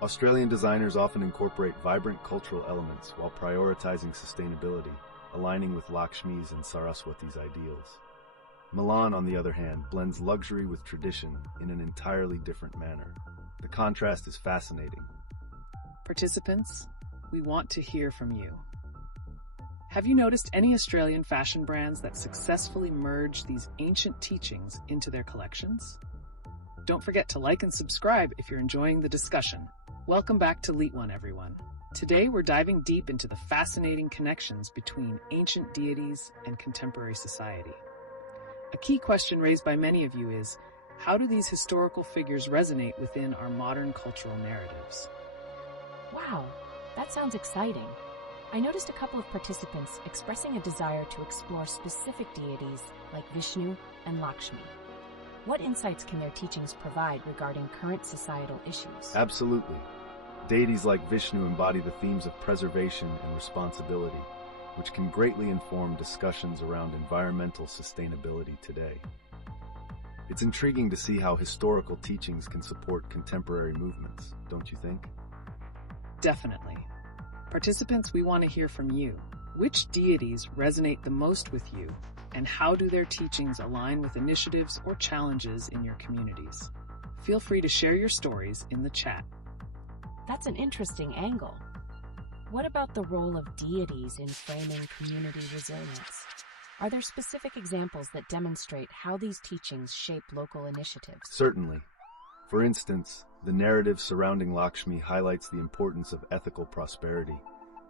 Australian designers often incorporate vibrant cultural elements while prioritizing sustainability, aligning with Lakshmi's and Saraswati's ideals. Milan, on the other hand, blends luxury with tradition in an entirely different manner. The contrast is fascinating. Participants, we want to hear from you. Have you noticed any Australian fashion brands that successfully merge these ancient teachings into their collections? Don't forget to like and subscribe if you're enjoying the discussion. Welcome back to LeetOne, everyone. Today, we're diving deep into the fascinating connections between ancient deities and contemporary society. A key question raised by many of you is, how do these historical figures resonate within our modern cultural narratives? Wow, that sounds exciting. I noticed a couple of participants expressing a desire to explore specific deities like Vishnu and Lakshmi. What insights can their teachings provide regarding current societal issues? Absolutely. Deities like Vishnu embody the themes of preservation and responsibility, which can greatly inform discussions around environmental sustainability today. It's intriguing to see how historical teachings can support contemporary movements, don't you think? Definitely. Participants, we want to hear from you. Which deities resonate the most with you, and how do their teachings align with initiatives or challenges in your communities? Feel free to share your stories in the chat. That's an interesting angle. What about the role of deities in framing community resilience? Are there specific examples that demonstrate how these teachings shape local initiatives? Certainly. For instance, the narrative surrounding Lakshmi highlights the importance of ethical prosperity,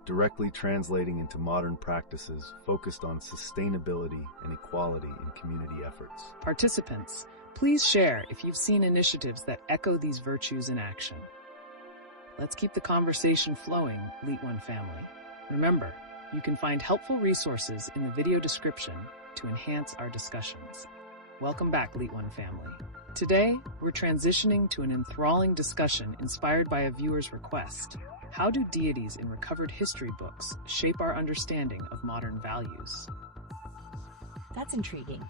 directly translating into modern practices focused on sustainability and equality in community efforts. Participants, please share if you've seen initiatives that echo these virtues in action. Let's keep the conversation flowing, LeetOne family. Remember, you can find helpful resources in the video description to enhance our discussions. Welcome back, LeetOne family. Today, we're transitioning to an enthralling discussion inspired by a viewer's request. How do deities in recovered history books shape our understanding of modern values? That's intriguing.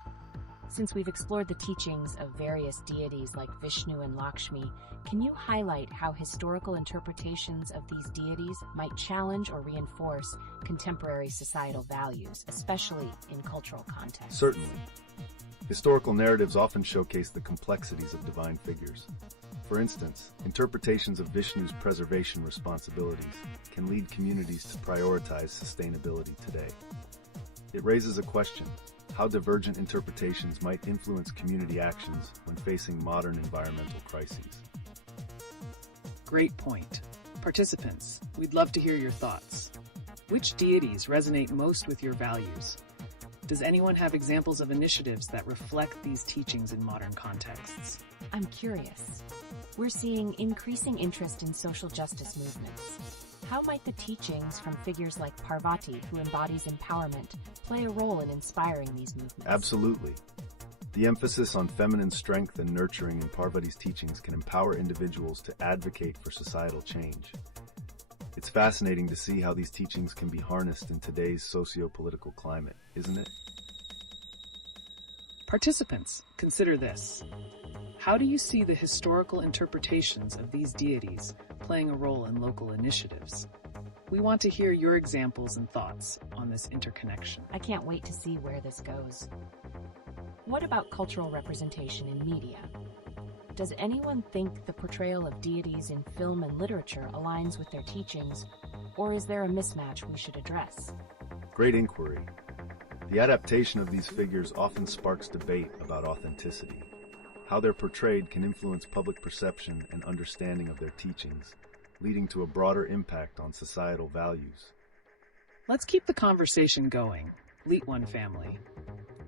Since we've explored the teachings of various deities like Vishnu and Lakshmi, can you highlight how historical interpretations of these deities might challenge or reinforce contemporary societal values, especially in cultural contexts? Certainly. Historical narratives often showcase the complexities of divine figures. For instance, interpretations of Vishnu's preservation responsibilities can lead communities to prioritize sustainability today. It raises a question: how divergent interpretations might influence community actions when facing modern environmental crises. Great point. Participants, we'd love to hear your thoughts. Which deities resonate most with your values? Does anyone have examples of initiatives that reflect these teachings in modern contexts? I'm curious. We're seeing increasing interest in social justice movements. How might the teachings from figures like Parvati, who embodies empowerment, play a role in inspiring these movements? Absolutely. The emphasis on feminine strength and nurturing in Parvati's teachings can empower individuals to advocate for societal change. It's fascinating to see how these teachings can be harnessed in today's socio-political climate, isn't it? Participants, consider this. How do you see the historical interpretations of these deities playing a role in local initiatives? We want to hear your examples and thoughts on this interconnection. I can't wait to see where this goes. What about cultural representation in media? Does anyone think the portrayal of deities in film and literature aligns with their teachings, or is there a mismatch we should address? Great inquiry. The adaptation of these figures often sparks debate about authenticity. How they're portrayed can influence public perception and understanding of their teachings, leading to a broader impact on societal values. Let's keep the conversation going. LeetOne family,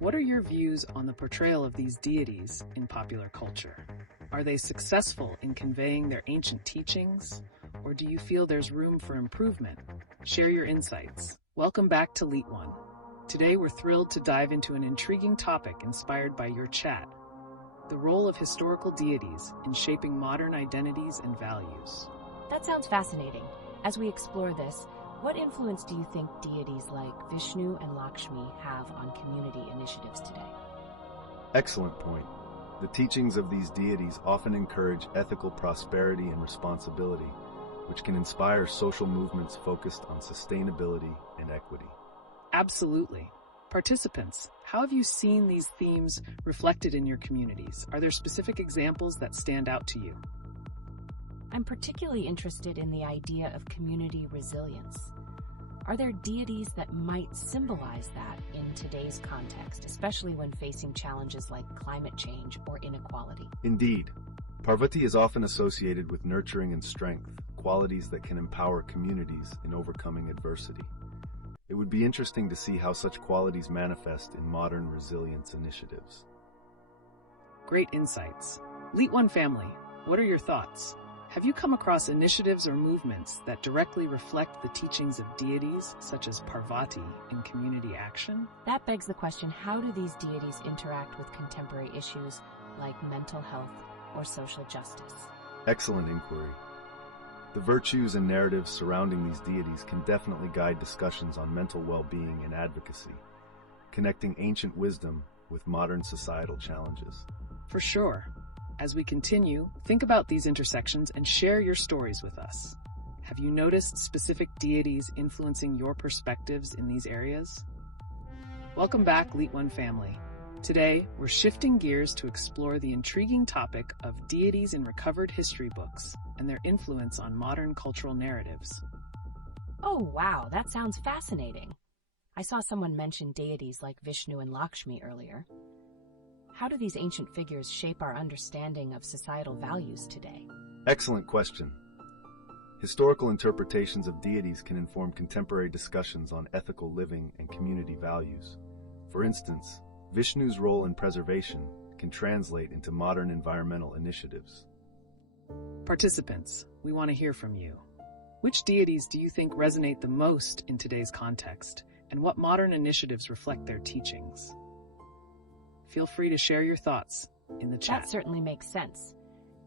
what are your views on the portrayal of these deities in popular culture? Are they successful in conveying their ancient teachings, or do you feel there's room for improvement? Share your insights. Welcome back to LeetOne. Today we're thrilled to dive into an intriguing topic inspired by your chat: the role of historical deities in shaping modern identities and values. That sounds fascinating. As we explore this, what influence do you think deities like Vishnu and Lakshmi have on community initiatives today? Excellent point. The teachings of these deities often encourage ethical prosperity and responsibility, which can inspire social movements focused on sustainability and equity. Absolutely. Participants, how have you seen these themes reflected in your communities? Are there specific examples that stand out to you? I'm particularly interested in the idea of community resilience. Are there deities that might symbolize that in today's context, especially when facing challenges like climate change or inequality? Indeed. Parvati is often associated with nurturing and strength, qualities that can empower communities in overcoming adversity. It would be interesting to see how such qualities manifest in modern resilience initiatives. Great insights. LeetOne family, what are your thoughts? Have you come across initiatives or movements that directly reflect the teachings of deities, such as Parvati in community action? That begs the question, how do these deities interact with contemporary issues like mental health or social justice? Excellent inquiry. The virtues and narratives surrounding these deities can definitely guide discussions on mental well-being and advocacy, connecting ancient wisdom with modern societal challenges. For sure. As we continue, think about these intersections and share your stories with us. Have you noticed specific deities influencing your perspectives in these areas? Welcome back, LeetOne family. Today, we're shifting gears to explore the intriguing topic of deities in recovered history books and their influence on modern cultural narratives. Oh, wow, that sounds fascinating. I saw someone mention deities like Vishnu and Lakshmi earlier. How do these ancient figures shape our understanding of societal values today? Excellent question. Historical interpretations of deities can inform contemporary discussions on ethical living and community values. For instance, Vishnu's role in preservation can translate into modern environmental initiatives. Participants, we want to hear from you. Which deities do you think resonate the most in today's context, and what modern initiatives reflect their teachings? Feel free to share your thoughts in the chat. That certainly makes sense.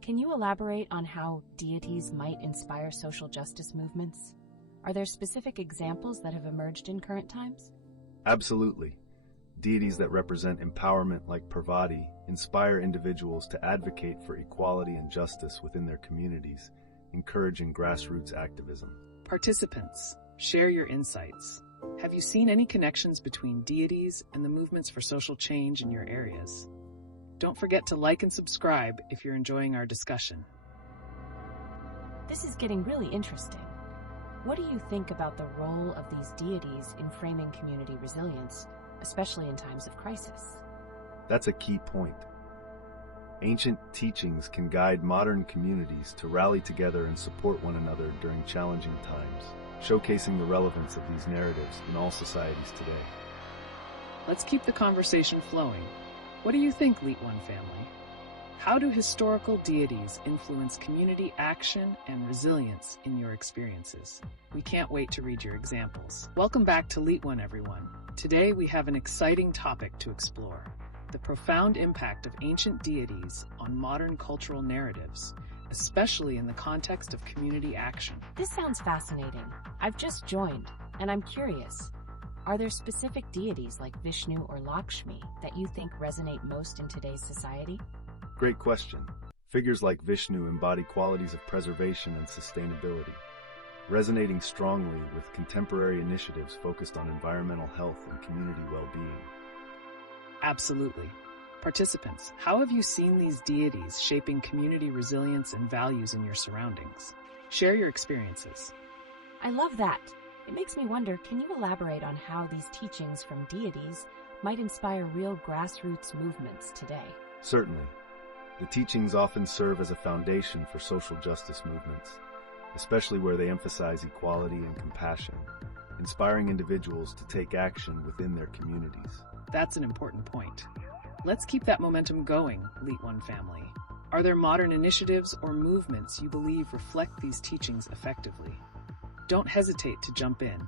Can you elaborate on how deities might inspire social justice movements? Are there specific examples that have emerged in current times? Absolutely. Deities that represent empowerment like Parvati inspire individuals to advocate for equality and justice within their communities, encouraging grassroots activism. Participants, share your insights. Have you seen any connections between deities and the movements for social change in your areas? Don't forget to like and subscribe if you're enjoying our discussion. This is getting really interesting. What do you think about the role of these deities in framing community resilience, especially in times of crisis? That's a key point. Ancient teachings can guide modern communities to rally together and support one another during challenging times, showcasing the relevance of these narratives in all societies today. Let's keep the conversation flowing. What do you think, LeetOne family? How do historical deities influence community action and resilience in your experiences? We can't wait to read your examples. Welcome back to LeetOne, everyone. Today we have an exciting topic to explore: the profound impact of ancient deities on modern cultural narratives, especially in the context of community action. This sounds fascinating. I've just joined, and I'm curious. Are there specific deities like Vishnu or Lakshmi that you think resonate most in today's society? Great question. Figures like Vishnu embody qualities of preservation and sustainability, resonating strongly with contemporary initiatives focused on environmental health and community well-being. Absolutely. Participants, how have you seen these deities shaping community resilience and values in your surroundings? Share your experiences. I love that. It makes me wonder, can you elaborate on how these teachings from deities might inspire real grassroots movements today? Certainly. The teachings often serve as a foundation for social justice movements, especially where they emphasize equality and compassion, inspiring individuals to take action within their communities. That's an important point. Let's keep that momentum going, LeetOne family. Are there modern initiatives or movements you believe reflect these teachings effectively? Don't hesitate to jump in.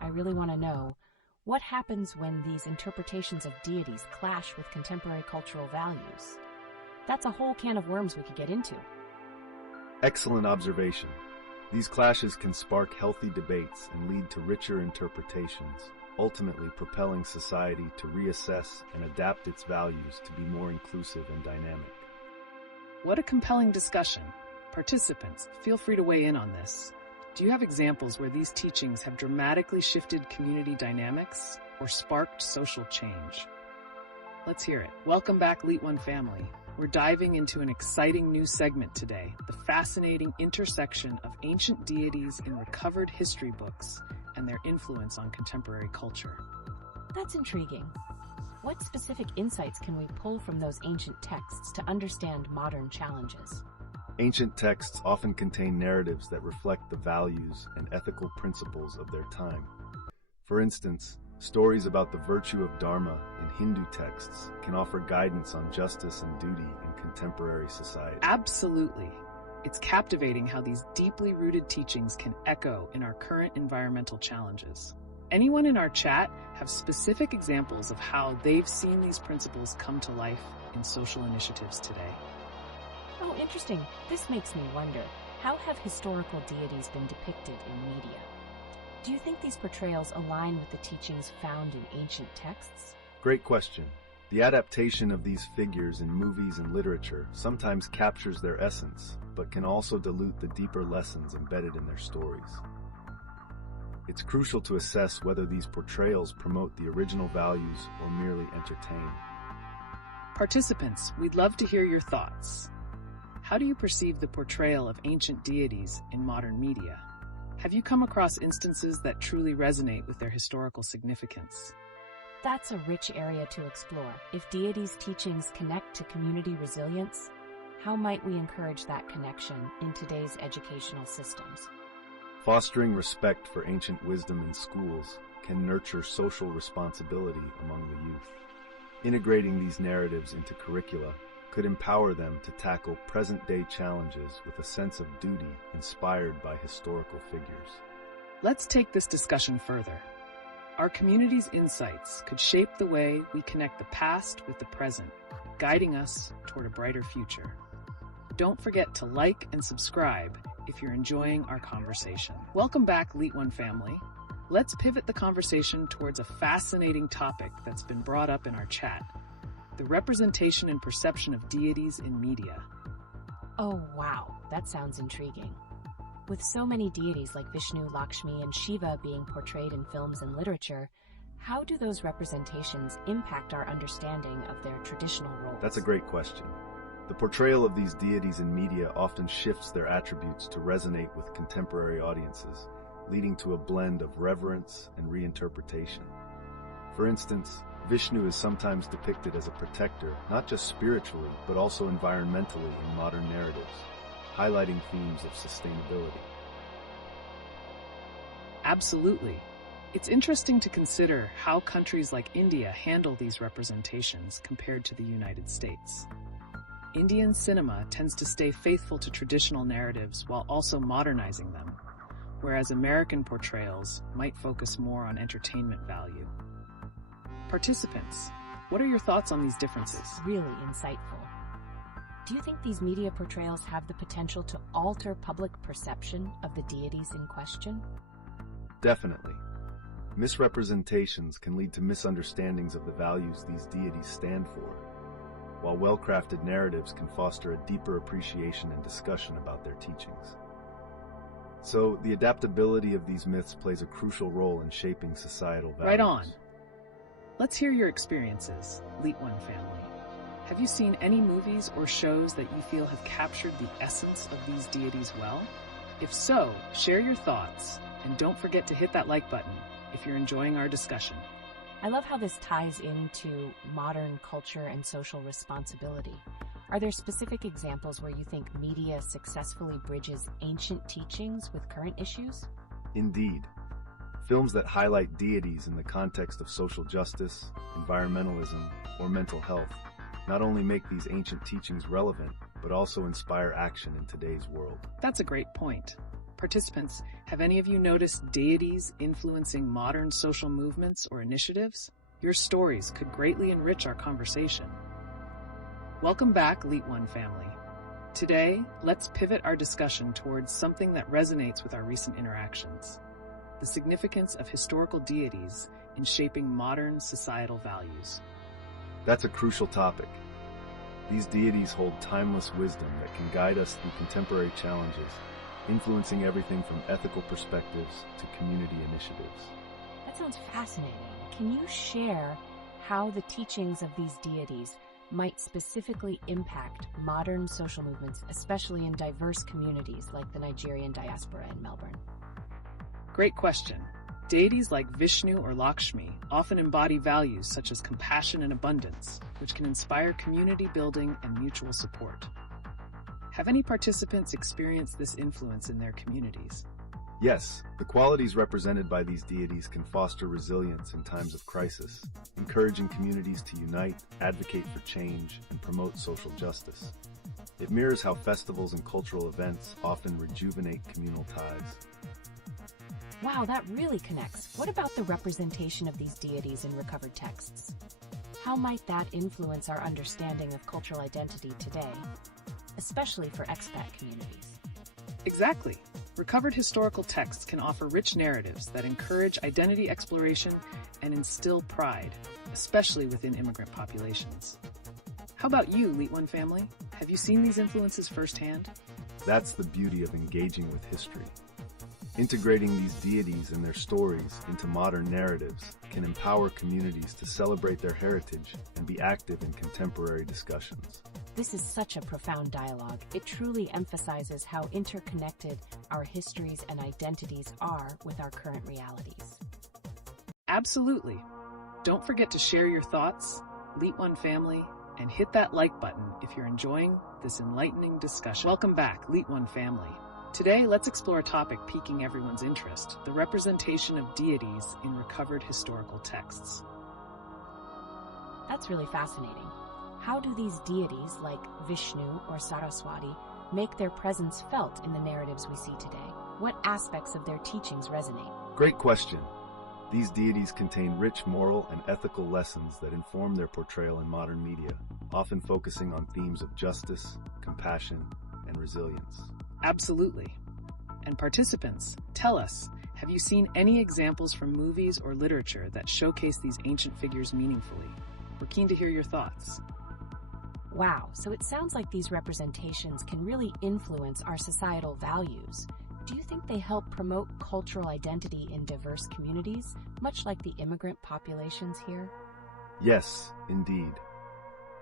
I really want to know, what happens when these interpretations of deities clash with contemporary cultural values? That's a whole can of worms we could get into. Excellent observation. These clashes can spark healthy debates and lead to richer interpretations, ultimately propelling society to reassess and adapt its values to be more inclusive and dynamic. What a compelling discussion. Participants, feel free to weigh in on this. Do you have examples where these teachings have dramatically shifted community dynamics or sparked social change? Let's hear it. Welcome back, LeetOne family. We're diving into an exciting new segment today, the fascinating intersection of ancient deities in recovered history books and their influence on contemporary culture. That's intriguing. What specific insights can we pull from those ancient texts to understand modern challenges? Ancient texts often contain narratives that reflect the values and ethical principles of their time. For instance, stories about the virtue of Dharma in Hindu texts can offer guidance on justice and duty in contemporary society. Absolutely. It's captivating how these deeply rooted teachings can echo in our current environmental challenges. Anyone in our chat have specific examples of how they've seen these principles come to life in social initiatives today? Oh, interesting. This makes me wonder, how have historical deities been depicted in media? Do you think these portrayals align with the teachings found in ancient texts? Great question. The adaptation of these figures in movies and literature sometimes captures their essence, but can also dilute the deeper lessons embedded in their stories. It's crucial to assess whether these portrayals promote the original values or merely entertain. Participants, we'd love to hear your thoughts. How do you perceive the portrayal of ancient deities in modern media? Have you come across instances that truly resonate with their historical significance? That's a rich area to explore. If deities' teachings connect to community resilience, how might we encourage that connection in today's educational systems? Fostering respect for ancient wisdom in schools can nurture social responsibility among the youth. Integrating these narratives into curricula could empower them to tackle present-day challenges with a sense of duty inspired by historical figures. Let's take this discussion further. Our community's insights could shape the way we connect the past with the present, guiding us toward a brighter future. Don't forget to like and subscribe if you're enjoying our conversation. Welcome back, LeetOne family. Let's pivot the conversation towards a fascinating topic that's been brought up in our chat: the representation and perception of deities in media. Oh wow, that sounds intriguing. With so many deities like Vishnu, Lakshmi, and Shiva being portrayed in films and literature, how do those representations impact our understanding of their traditional roles? That's a great question. The portrayal of these deities in media often shifts their attributes to resonate with contemporary audiences, leading to a blend of reverence and reinterpretation. For instance, Vishnu is sometimes depicted as a protector, not just spiritually, but also environmentally in modern narratives, highlighting themes of sustainability. Absolutely. It's interesting to consider how countries like India handle these representations compared to the United States. Indian cinema tends to stay faithful to traditional narratives while also modernizing them, whereas American portrayals might focus more on entertainment value. Participants, what are your thoughts on these differences? Really insightful. Do you think these media portrayals have the potential to alter public perception of the deities in question? Definitely. Misrepresentations can lead to misunderstandings of the values these deities stand for, while well-crafted narratives can foster a deeper appreciation and discussion about their teachings. So, the adaptability of these myths plays a crucial role in shaping societal values. Right on. Let's hear your experiences, LeetOne family. Have you seen any movies or shows that you feel have captured the essence of these deities well? If so, share your thoughts, and don't forget to hit that like button if you're enjoying our discussion. I love how this ties into modern culture and social responsibility. Are there specific examples where you think media successfully bridges ancient teachings with current issues? Indeed. Films that highlight deities in the context of social justice, environmentalism, or mental health not only make these ancient teachings relevant, but also inspire action in today's world. That's a great point. Participants, have any of you noticed deities influencing modern social movements or initiatives? Your stories could greatly enrich our conversation. Welcome back, LeetOne family. Today, let's pivot our discussion towards something that resonates with our recent interactions: the significance of historical deities in shaping modern societal values. That's a crucial topic. These deities hold timeless wisdom that can guide us through contemporary challenges, influencing everything from ethical perspectives to community initiatives. That sounds fascinating. Can you share how the teachings of these deities might specifically impact modern social movements, especially in diverse communities like the Nigerian diaspora in Melbourne? Great question. Deities like Vishnu or Lakshmi often embody values such as compassion and abundance, which can inspire community building and mutual support. Have any participants experienced this influence in their communities? Yes, the qualities represented by these deities can foster resilience in times of crisis, encouraging communities to unite, advocate for change, and promote social justice. It mirrors how festivals and cultural events often rejuvenate communal ties. Wow, that really connects. What about the representation of these deities in recovered texts? How might that influence our understanding of cultural identity today, especially for expat communities? Exactly. Recovered historical texts can offer rich narratives that encourage identity exploration and instill pride, especially within immigrant populations. How about you, LeetOne family? Have you seen these influences firsthand? That's the beauty of engaging with history. Integrating these deities and their stories into modern narratives can empower communities to celebrate their heritage and be active in contemporary discussions. This is such a profound dialogue. It truly emphasizes how interconnected our histories and identities are with our current realities. Absolutely. Don't forget to share your thoughts, LeetOne family, and hit that like button if you're enjoying this enlightening discussion. Welcome back, LeetOne family. Today, let's explore a topic piquing everyone's interest, the representation of deities in recovered historical texts. That's really fascinating. How do these deities, like Vishnu or Saraswati, make their presence felt in the narratives we see today? What aspects of their teachings resonate? Great question. These deities contain rich moral and ethical lessons that inform their portrayal in modern media, often focusing on themes of justice, compassion, and resilience. Absolutely. And participants, tell us, have you seen any examples from movies or literature that showcase these ancient figures meaningfully? We're keen to hear your thoughts. Wow, so it sounds like these representations can really influence our societal values. Do you think they help promote cultural identity in diverse communities, much like the immigrant populations here? Yes, indeed.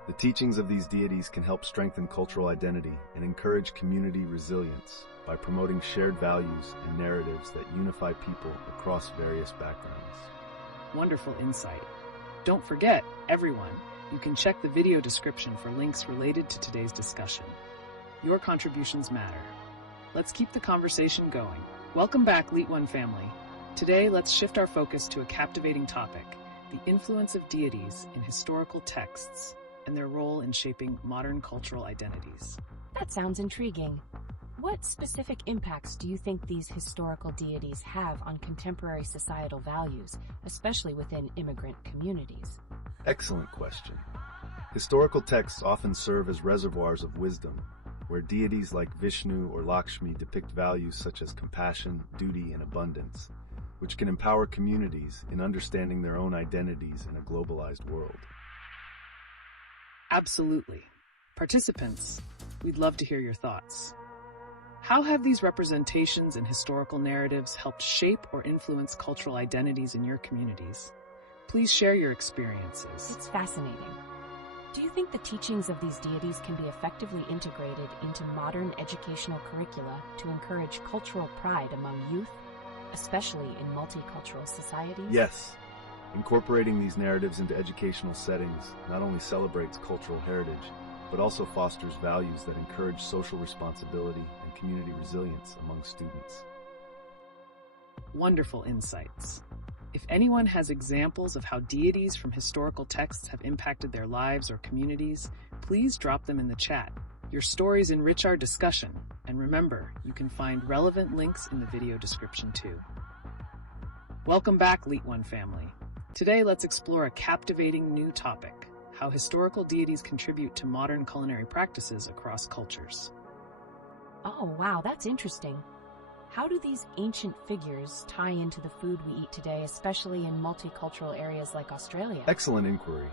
The teachings of these deities can help strengthen cultural identity and encourage community resilience by promoting shared values and narratives that unify people across various backgrounds. Wonderful insight. Don't forget, everyone, you can check the video description for links related to today's discussion. Your contributions matter. Let's keep the conversation going. Welcome back, LeetOne family. Today, let's shift our focus to a captivating topic, the influence of deities in historical texts and their role in shaping modern cultural identities. That sounds intriguing. What specific impacts do you think these historical deities have on contemporary societal values, especially within immigrant communities? Excellent question. Historical texts often serve as reservoirs of wisdom, where deities like Vishnu or Lakshmi depict values such as compassion, duty, and abundance, which can empower communities in understanding their own identities in a globalized world. Absolutely. Participants, we'd love to hear your thoughts. How have these representations and historical narratives helped shape or influence cultural identities in your communities? Please share your experiences. It's fascinating. Do you think the teachings of these deities can be effectively integrated into modern educational curricula to encourage cultural pride among youth, especially in multicultural societies? Yes. Incorporating these narratives into educational settings not only celebrates cultural heritage, but also fosters values that encourage social responsibility and community resilience among students. Wonderful insights. If anyone has examples of how deities from historical texts have impacted their lives or communities, please drop them in the chat. Your stories enrich our discussion, and remember, you can find relevant links in the video description too. Welcome back, LeetOne family. Today, let's explore a captivating new topic, how historical deities contribute to modern culinary practices across cultures. Oh, wow, that's interesting. How do these ancient figures tie into the food we eat today, especially in multicultural areas like Australia? Excellent inquiry.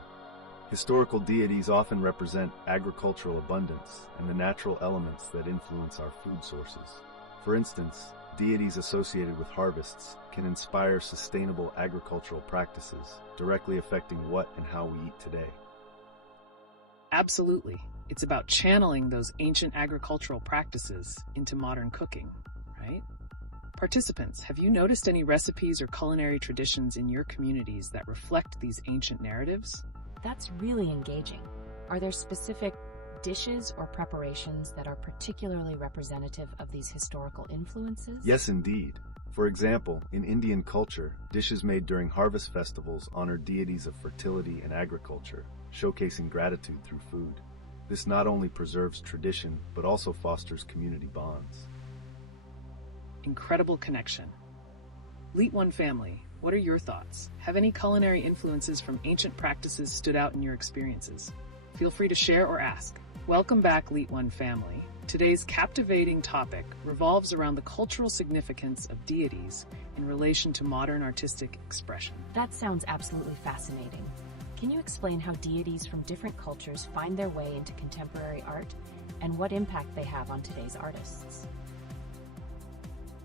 Historical deities often represent agricultural abundance and the natural elements that influence our food sources. For instance, deities associated with harvests can inspire sustainable agricultural practices, directly affecting what and how we eat today. Absolutely. It's about channeling those ancient agricultural practices into modern cooking, right? Participants, have you noticed any recipes or culinary traditions in your communities that reflect these ancient narratives? That's really engaging. Are there specific dishes or preparations that are particularly representative of these historical influences? Yes, indeed. For example, in Indian culture, dishes made during harvest festivals honor deities of fertility and agriculture, showcasing gratitude through food. This not only preserves tradition, but also fosters community bonds. Incredible connection. LeetOne family, what are your thoughts? Have any culinary influences from ancient practices stood out in your experiences? Feel free to share or ask. Welcome back, LeetOne family. Today's captivating topic revolves around the cultural significance of deities in relation to modern artistic expression. That sounds absolutely fascinating. Can you explain how deities from different cultures find their way into contemporary art and what impact they have on today's artists?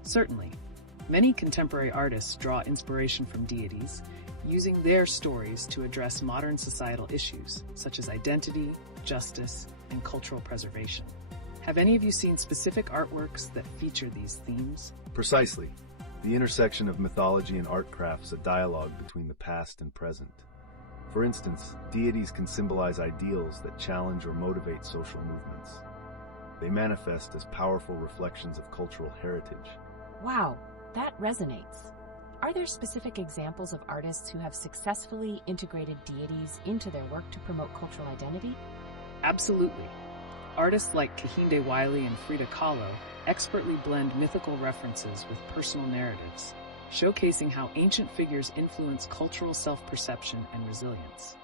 Certainly. Many contemporary artists draw inspiration from deities, using their stories to address modern societal issues, such as identity, justice, and cultural preservation. Have any of you seen specific artworks that feature these themes? Precisely. The intersection of mythology and art crafts a dialogue between the past and present. For instance, deities can symbolize ideals that challenge or motivate social movements. They manifest as powerful reflections of cultural heritage. Wow, that resonates. Are there specific examples of artists who have successfully integrated deities into their work to promote cultural identity? Absolutely. Artists like Kehinde Wiley and Frida Kahlo expertly blend mythical references with personal narratives, showcasing how ancient figures influence cultural self-perception and resilience.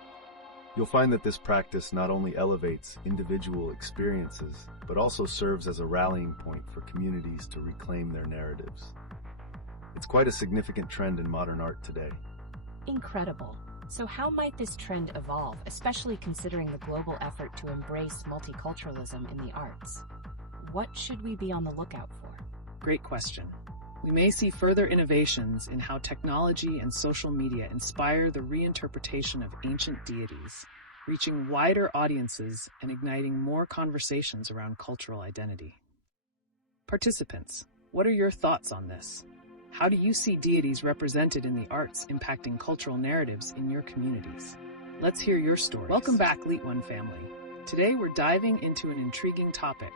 You'll find that this practice not only elevates individual experiences, but also serves as a rallying point for communities to reclaim their narratives. It's quite a significant trend in modern art today. Incredible. So how might this trend evolve, especially considering the global effort to embrace multiculturalism in the arts? What should we be on the lookout for? Great question. We may see further innovations in how technology and social media inspire the reinterpretation of ancient deities, reaching wider audiences and igniting more conversations around cultural identity. Participants, what are your thoughts on this? How do you see deities represented in the arts impacting cultural narratives in your communities? Let's hear your stories. Welcome back, LeetOne family. Today we're diving into an intriguing topic,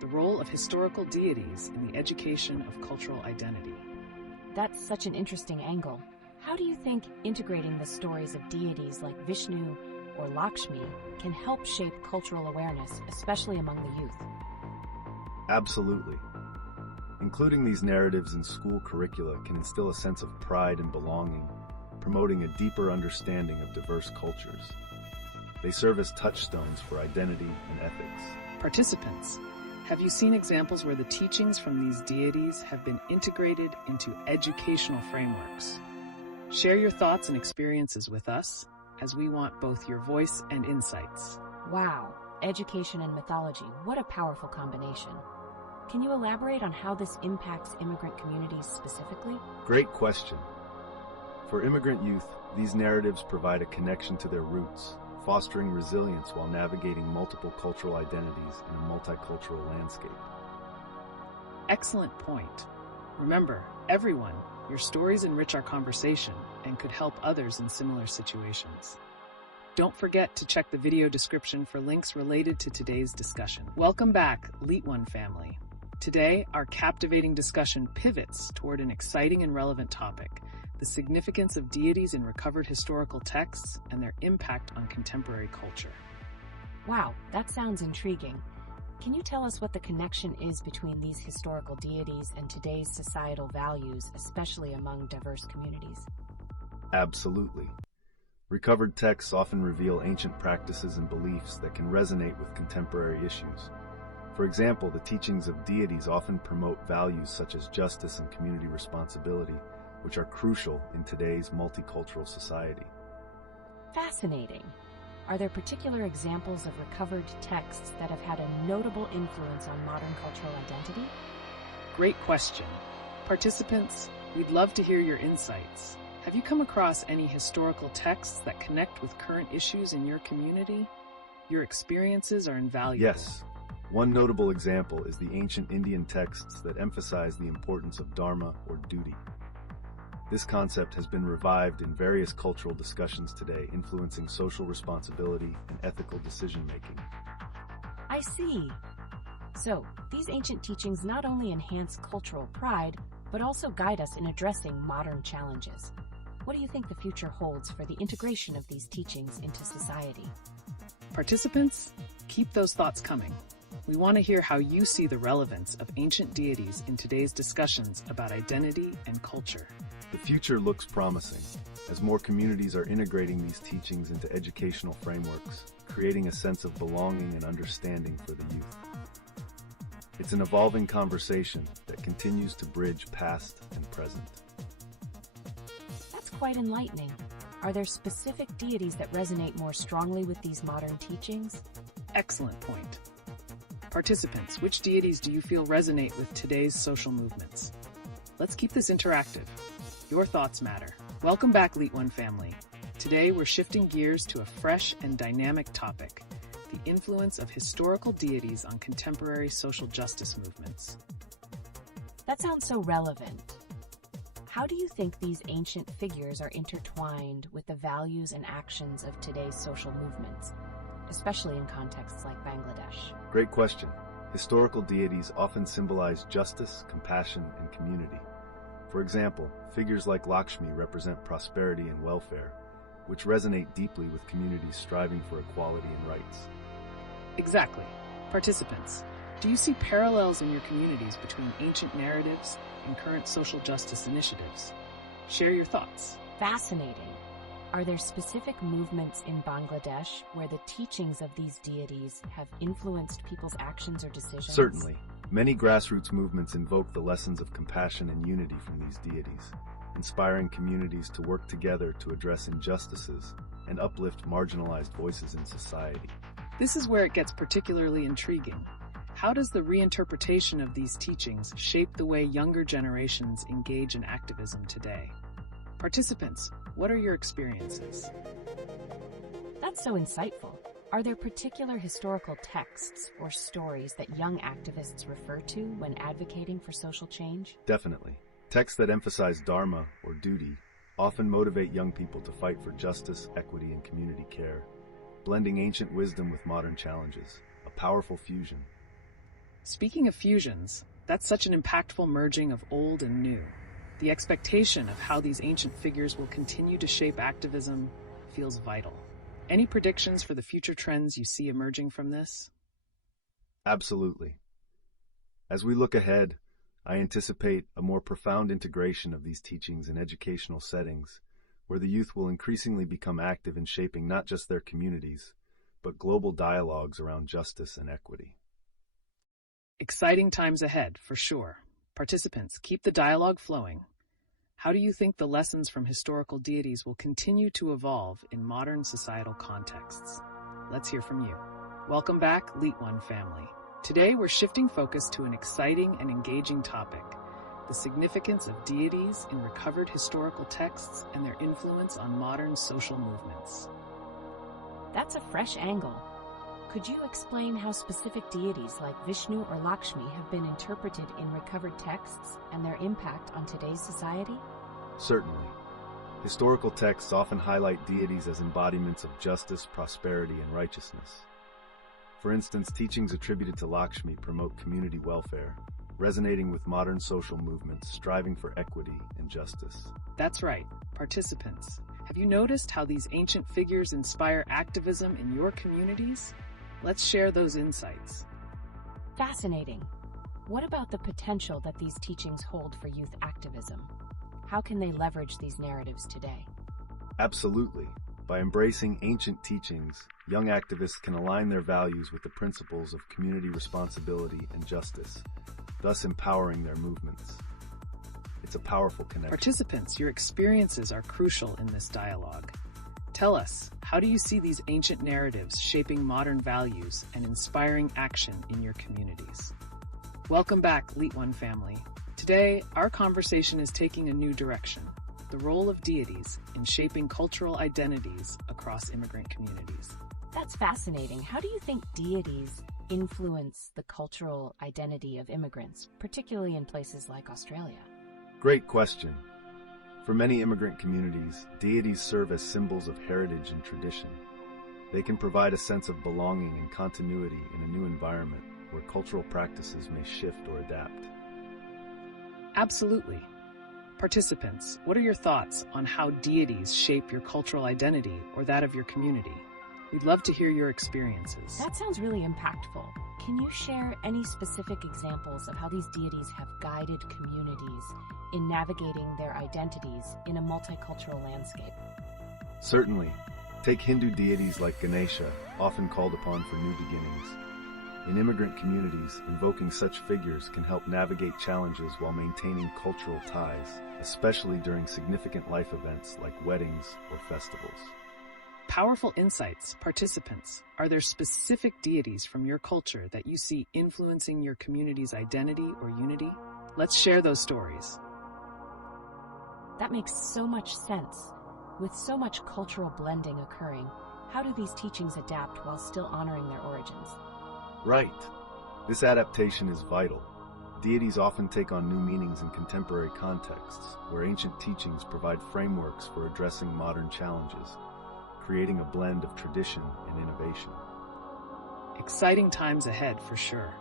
the role of historical deities in the education of cultural identity. That's such an interesting angle. How do you think integrating the stories of deities like Vishnu or Lakshmi can help shape cultural awareness, especially among the youth? Absolutely. Including these narratives in school curricula can instill a sense of pride and belonging, promoting a deeper understanding of diverse cultures. They serve as touchstones for identity and ethics. Participants, have you seen examples where the teachings from these deities have been integrated into educational frameworks? Share your thoughts and experiences with us, as we want both your voice and insights. Wow, education and mythology, what a powerful combination. Can you elaborate on how this impacts immigrant communities specifically? Great question. For immigrant youth, these narratives provide a connection to their roots, fostering resilience while navigating multiple cultural identities in a multicultural landscape. Excellent point. Remember, everyone, your stories enrich our conversation and could help others in similar situations. Don't forget to check the video description for links related to today's discussion. Welcome back, LeetOne family. Today, our captivating discussion pivots toward an exciting and relevant topic, the significance of deities in recovered historical texts and their impact on contemporary culture. Wow, that sounds intriguing. Can you tell us what the connection is between these historical deities and today's societal values, especially among diverse communities? Absolutely. Recovered texts often reveal ancient practices and beliefs that can resonate with contemporary issues. For example, the teachings of deities often promote values such as justice and community responsibility, which are crucial in today's multicultural society. Fascinating. Are there particular examples of recovered texts that have had a notable influence on modern cultural identity? Great question. Participants, we'd love to hear your insights. Have you come across any historical texts that connect with current issues in your community? Your experiences are invaluable. Yes. One notable example is the ancient Indian texts that emphasize the importance of dharma or duty. This concept has been revived in various cultural discussions today, influencing social responsibility and ethical decision-making. I see. So, these ancient teachings not only enhance cultural pride, but but also guide us in addressing modern challenges. What do you think the future holds for the integration of these teachings into society? Participants, keep those thoughts coming. We want to hear how you see the relevance of ancient deities in today's discussions about identity and culture. The future looks promising, as more communities are integrating these teachings into educational frameworks, creating a sense of belonging and understanding for the youth. It's an evolving conversation that continues to bridge past and present. That's quite enlightening. Are there specific deities that resonate more strongly with these modern teachings? Excellent point. Participants, which deities do you feel resonate with today's social movements? Let's keep this interactive. Your thoughts matter. Welcome back, LeetOne family. Today we're shifting gears to a fresh and dynamic topic: the influence of historical deities on contemporary social justice movements. That sounds so relevant. How do you think these ancient figures are intertwined with the values and actions of today's social movements, especially in contexts like Bangladesh? Great question. Historical deities often symbolize justice, compassion, and community. For example, figures like Lakshmi represent prosperity and welfare, which resonate deeply with communities striving for equality and rights. Exactly. Participants, do you see parallels in your communities between ancient narratives and current social justice initiatives? Share your thoughts. Fascinating. Are there specific movements in Bangladesh where the teachings of these deities have influenced people's actions or decisions? Certainly. Many grassroots movements invoke the lessons of compassion and unity from these deities, inspiring communities to work together to address injustices and uplift marginalized voices in society. This is where it gets particularly intriguing. How does the reinterpretation of these teachings shape the way younger generations engage in activism today? Participants, what are your experiences? That's so insightful. Are there particular historical texts or stories that young activists refer to when advocating for social change? Definitely. Texts that emphasize dharma, or duty, often motivate young people to fight for justice, equity, and community care, blending ancient wisdom with modern challenges, a powerful fusion. Speaking of fusions, that's such an impactful merging of old and new. The expectation of how these ancient figures will continue to shape activism feels vital. Any predictions for the future trends you see emerging from this? Absolutely. As we look ahead, I anticipate a more profound integration of these teachings in educational settings, where the youth will increasingly become active in shaping not just their communities, but global dialogues around justice and equity. Exciting times ahead, for sure. Participants, keep the dialogue flowing. How do you think the lessons from historical deities will continue to evolve in modern societal contexts? Let's hear from you. Welcome back, LeetOne family. Today we're shifting focus to an exciting and engaging topic: the significance of deities in recovered historical texts and their influence on modern social movements. That's a fresh angle. Could you explain how specific deities like Vishnu or Lakshmi have been interpreted in recovered texts and their impact on today's society? Certainly. Historical texts often highlight deities as embodiments of justice, prosperity, and righteousness. For instance, teachings attributed to Lakshmi promote community welfare, resonating with modern social movements striving for equity and justice. That's right. Participants, have you noticed how these ancient figures inspire activism in your communities? Let's share those insights. Fascinating. What about the potential that these teachings hold for youth activism? How can they leverage these narratives today? Absolutely. By embracing ancient teachings, young activists can align their values with the principles of community responsibility and justice, thus empowering their movements. It's a powerful connection. Participants, your experiences are crucial in this dialogue. Tell us, how do you see these ancient narratives shaping modern values and inspiring action in your communities? Welcome back, LeetOne family. Today, our conversation is taking a new direction: the role of deities in shaping cultural identities across immigrant communities. That's fascinating. How do you think deities influence the cultural identity of immigrants, particularly in places like Australia? Great question. For many immigrant communities, deities serve as symbols of heritage and tradition. They can provide a sense of belonging and continuity in a new environment where cultural practices may shift or adapt. Absolutely. Participants, what are your thoughts on how deities shape your cultural identity or that of your community? We'd love to hear your experiences. That sounds really impactful. Can you share any specific examples of how these deities have guided communities in navigating their identities in a multicultural landscape? Certainly. Take Hindu deities like Ganesha, often called upon for new beginnings. In immigrant communities, invoking such figures can help navigate challenges while maintaining cultural ties, especially during significant life events like weddings or festivals. Powerful insights. Participants, are there specific deities from your culture that you see influencing your community's identity or unity? Let's share those stories. That makes so much sense. With so much cultural blending occurring, how do these teachings adapt while still honoring their origins? Right. This adaptation is vital. Deities often take on new meanings in contemporary contexts, where ancient teachings provide frameworks for addressing modern challenges, creating a blend of tradition and innovation. Exciting times ahead, for sure.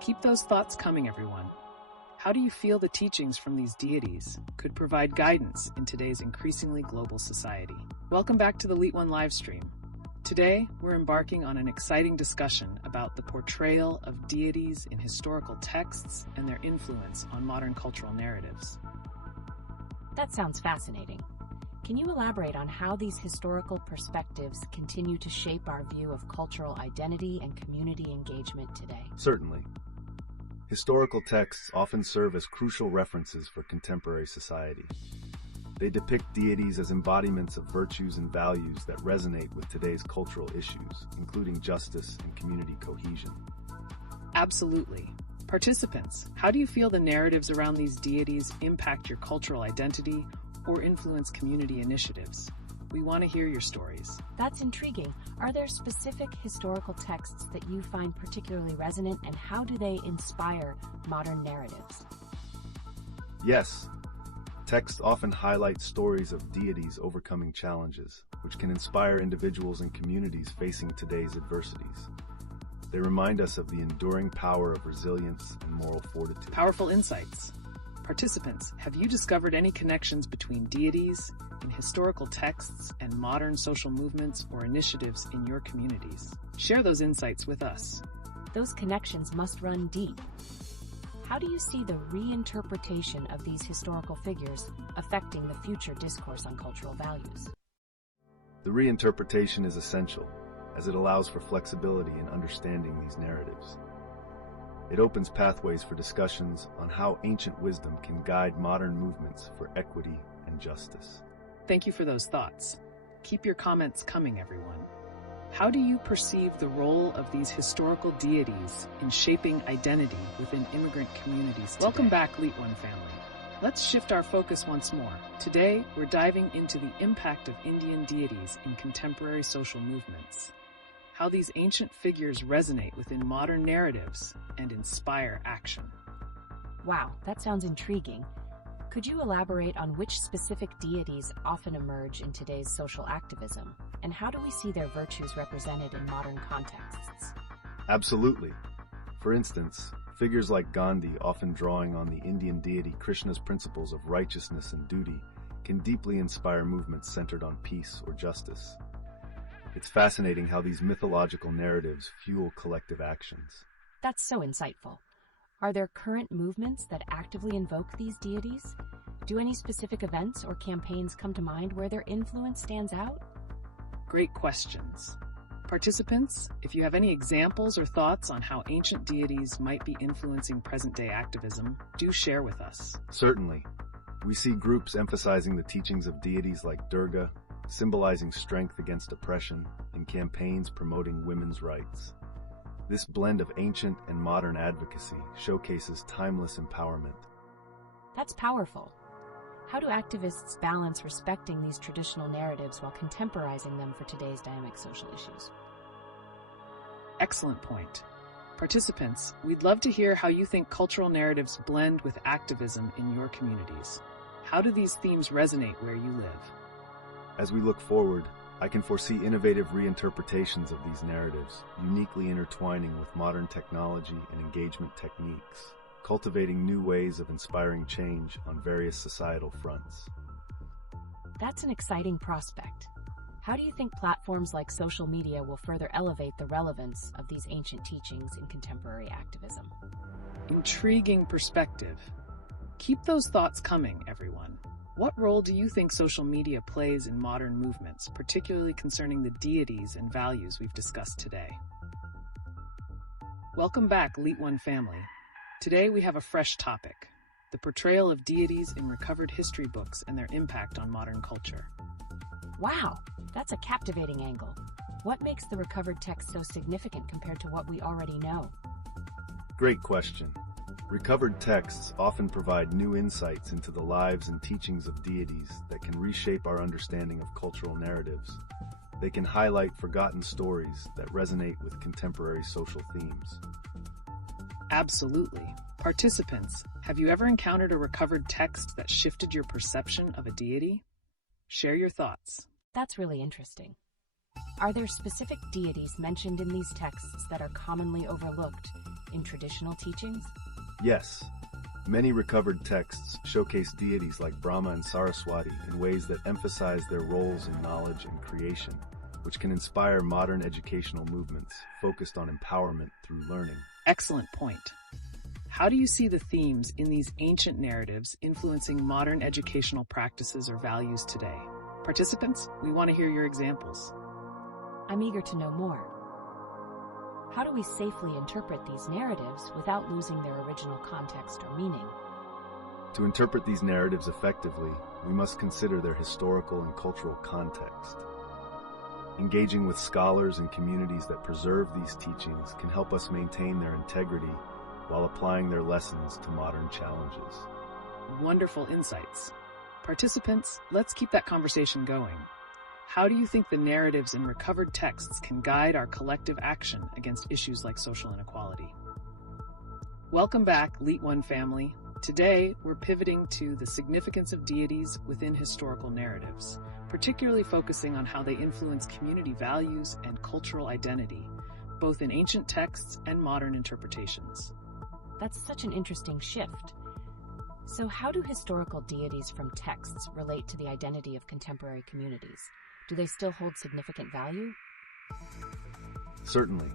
Keep those thoughts coming, everyone. How do you feel the teachings from these deities could provide guidance in today's increasingly global society? Welcome back to the LeetOne livestream. Today, we're embarking on an exciting discussion about the portrayal of deities in historical texts and their influence on modern cultural narratives. That sounds fascinating. Can you elaborate on how these historical perspectives continue to shape our view of cultural identity and community engagement today? Certainly. Historical texts often serve as crucial references for contemporary society. They depict deities as embodiments of virtues and values that resonate with today's cultural issues, including justice and community cohesion. Absolutely. Participants, how do you feel the narratives around these deities impact your cultural identity or influence community initiatives? We want to hear your stories. That's intriguing. Are there specific historical texts that you find particularly resonant, and how do they inspire modern narratives? Yes. Texts often highlight stories of deities overcoming challenges, which can inspire individuals and communities facing today's adversities. They remind us of the enduring power of resilience and moral fortitude. Powerful insights. Participants, have you discovered any connections between deities in historical texts and modern social movements or initiatives in your communities? Share those insights with us. Those connections must run deep. How do you see the reinterpretation of these historical figures affecting the future discourse on cultural values? The reinterpretation is essential, as it allows for flexibility in understanding these narratives. It opens pathways for discussions on how ancient wisdom can guide modern movements for equity and justice. Thank you for those thoughts. Keep your comments coming, everyone. How do you perceive the role of these historical deities in shaping identity within immigrant communities today? Welcome back, LeetOne family. Let's shift our focus once more. Today, we're diving into the impact of Indian deities in contemporary social movements, how these ancient figures resonate within modern narratives and inspire action. Wow, that sounds intriguing. Could you elaborate on which specific deities often emerge in today's social activism, and how do we see their virtues represented in modern contexts? Absolutely. For instance, figures like Gandhi, often drawing on the Indian deity Krishna's principles of righteousness and duty, can deeply inspire movements centered on peace or justice. It's fascinating how these mythological narratives fuel collective actions. That's so insightful. Are there current movements that actively invoke these deities? Do any specific events or campaigns come to mind where their influence stands out? Great questions. Participants, if you have any examples or thoughts on how ancient deities might be influencing present-day activism, do share with us. Certainly. We see groups emphasizing the teachings of deities like Durga, symbolizing strength against oppression, and campaigns promoting women's rights. This blend of ancient and modern advocacy showcases timeless empowerment. That's powerful. How do activists balance respecting these traditional narratives while contemporizing them for today's dynamic social issues? Excellent point. Participants, we'd love to hear how you think cultural narratives blend with activism in your communities. How do these themes resonate where you live? As we look forward, I can foresee innovative reinterpretations of these narratives, uniquely intertwining with modern technology and engagement techniques. cultivating new ways of inspiring change on various societal fronts. That's an exciting prospect. How do you think platforms like social media will further elevate the relevance of these ancient teachings in contemporary activism? Intriguing perspective. Keep those thoughts coming, everyone. What role do you think social media plays in modern movements, particularly concerning the deities and values we've discussed today? Welcome back, LeetOne family. Today we have a fresh topic: the portrayal of deities in recovered history books and their impact on modern culture. Wow, that's a captivating angle. What makes the recovered text so significant compared to what we already know? Great question. Recovered texts often provide new insights into the lives and teachings of deities that can reshape our understanding of cultural narratives. They can highlight forgotten stories that resonate with contemporary social themes. Absolutely. Participants, have you ever encountered a recovered text that shifted your perception of a deity? Share your thoughts. That's really interesting. Are there specific deities mentioned in these texts that are commonly overlooked in traditional teachings? Yes. Many recovered texts showcase deities like Brahma and Saraswati in ways that emphasize their roles in knowledge and creation, which can inspire modern educational movements focused on empowerment through learning. Excellent point. How do you see the themes in these ancient narratives influencing modern educational practices or values today? Participants, we want to hear your examples. I'm eager to know more. How do we safely interpret these narratives without losing their original context or meaning? To interpret these narratives effectively, we must consider their historical and cultural context. Engaging with scholars and communities that preserve these teachings can help us maintain their integrity while applying their lessons to modern challenges. Wonderful insights. Participants, let's keep that conversation going. How do you think the narratives in recovered texts can guide our collective action against issues like social inequality? Welcome back, LeetOne family. Today, we're pivoting to the significance of deities within historical narratives, particularly focusing on how they influence community values and cultural identity, both in ancient texts and modern interpretations. That's such an interesting shift. So how do historical deities from texts relate to the identity of contemporary communities? Do they still hold significant value? Certainly.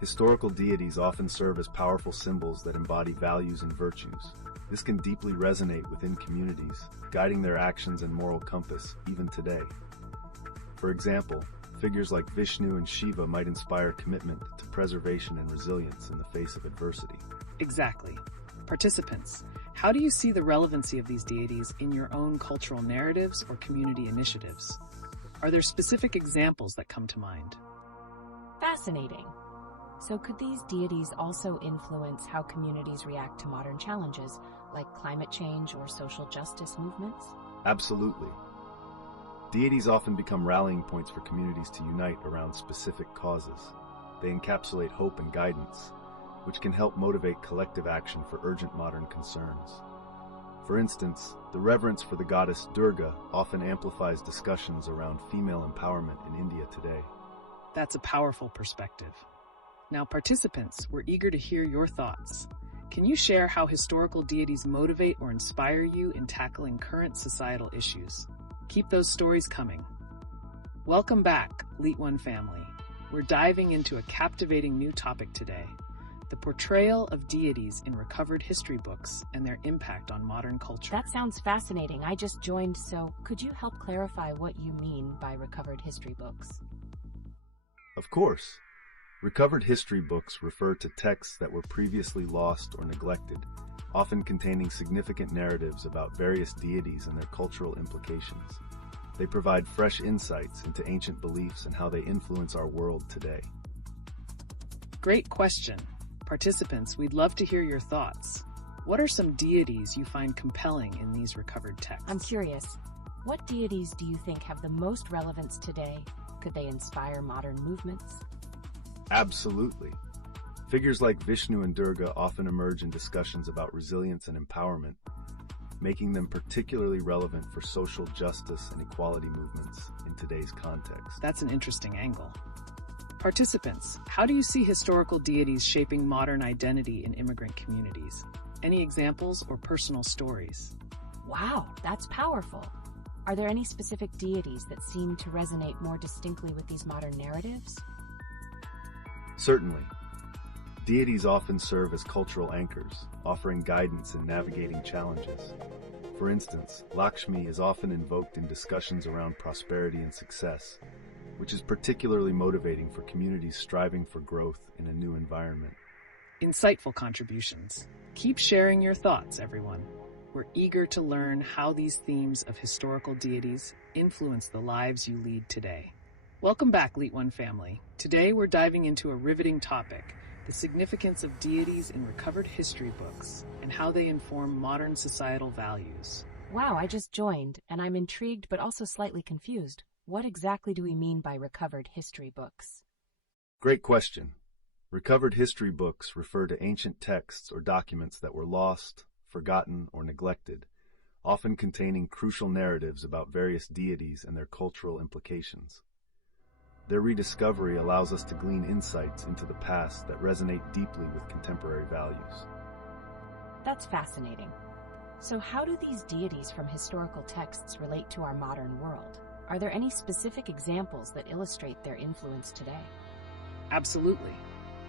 Historical deities often serve as powerful symbols that embody values and virtues. This can deeply resonate within communities, guiding their actions and moral compass even today. For example, figures like Vishnu and Shiva might inspire commitment to preservation and resilience in the face of adversity. Exactly. Participants, how do you see the relevancy of these deities in your own cultural narratives or community initiatives? Are there specific examples that come to mind? Fascinating. So could these deities also influence how communities react to modern challenges, like climate change or social justice movements? Absolutely. Deities often become rallying points for communities to unite around specific causes. They encapsulate hope and guidance, which can help motivate collective action for urgent modern concerns. For instance, the reverence for the goddess Durga often amplifies discussions around female empowerment in India today. That's a powerful perspective. Now, participants, we're eager to hear your thoughts. Can you share how historical deities motivate or inspire you in tackling current societal issues? Keep those stories coming. Welcome back, LeetOne family. We're diving into a captivating new topic today: the portrayal of deities in recovered history books and their impact on modern culture. That sounds fascinating. I just joined, so could you help clarify what you mean by recovered history books? Of course. Recovered history books refer to texts that were previously lost or neglected, often containing significant narratives about various deities and their cultural implications. They provide fresh insights into ancient beliefs and how they influence our world today. Great question. Participants, we'd love to hear your thoughts. What are some deities you find compelling in these recovered texts? I'm curious. What deities do you think have the most relevance today? Could they inspire modern movements? Absolutely. Figures like Vishnu and Durga often emerge in discussions about resilience and empowerment, making them particularly relevant for social justice and equality movements in today's context. That's an interesting angle. Participants, how do you see historical deities shaping modern identity in immigrant communities? Any examples or personal stories? Wow, that's powerful. Are there any specific deities that seem to resonate more distinctly with these modern narratives? Certainly. Deities often serve as cultural anchors, offering guidance in navigating challenges. For instance, Lakshmi is often invoked in discussions around prosperity and success, which is particularly motivating for communities striving for growth in a new environment. Insightful contributions. Keep sharing your thoughts, everyone. We're eager to learn how these themes of historical deities influence the lives you lead today. Welcome back, LeetOne family. Today we're diving into a riveting topic, the significance of deities in recovered history books and how they inform modern societal values. Wow, I just joined, and I'm intrigued but also slightly confused. What exactly do we mean by recovered history books? Great question. Recovered history books refer to ancient texts or documents that were lost, forgotten, or neglected, often containing crucial narratives about various deities and their cultural implications. Their rediscovery allows us to glean insights into the past that resonate deeply with contemporary values. That's fascinating. So how do these deities from historical texts relate to our modern world? Are there any specific examples that illustrate their influence today? Absolutely.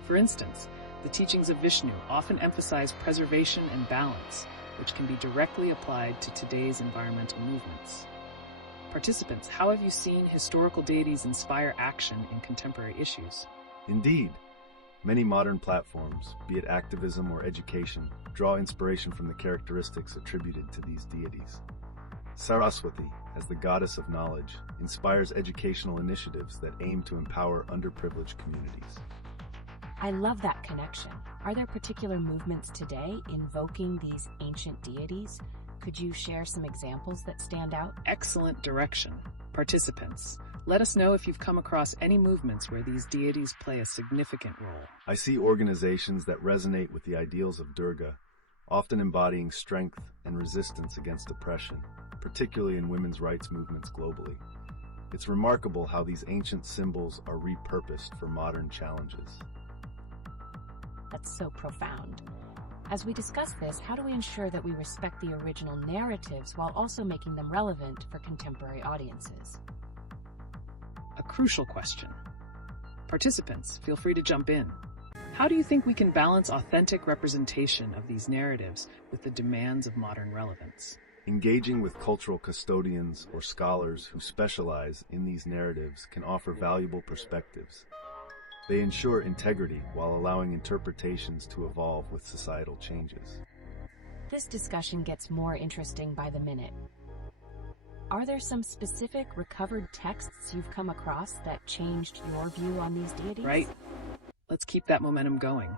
For instance, the teachings of Vishnu often emphasize preservation and balance, which can be directly applied to today's environmental movements. Participants, how have you seen historical deities inspire action in contemporary issues? Indeed, many modern platforms, be it activism or education, draw inspiration from the characteristics attributed to these deities. Saraswati, as the goddess of knowledge, inspires educational initiatives that aim to empower underprivileged communities. I love that connection. Are there particular movements today invoking these ancient deities? Could you share some examples that stand out? Excellent direction. Participants, let us know if you've come across any movements where these deities play a significant role. I see organizations that resonate with the ideals of Durga, often embodying strength and resistance against oppression, particularly in women's rights movements globally. It's remarkable how these ancient symbols are repurposed for modern challenges. That's so profound. As we discuss this, how do we ensure that we respect the original narratives while also making them relevant for contemporary audiences? A crucial question. Participants, feel free to jump in. How do you think we can balance authentic representation of these narratives with the demands of modern relevance? Engaging with cultural custodians or scholars who specialize in these narratives can offer valuable perspectives. They ensure integrity while allowing interpretations to evolve with societal changes. This discussion gets more interesting by the minute. Are there some specific recovered texts you've come across that changed your view on these deities? Right. Let's keep that momentum going.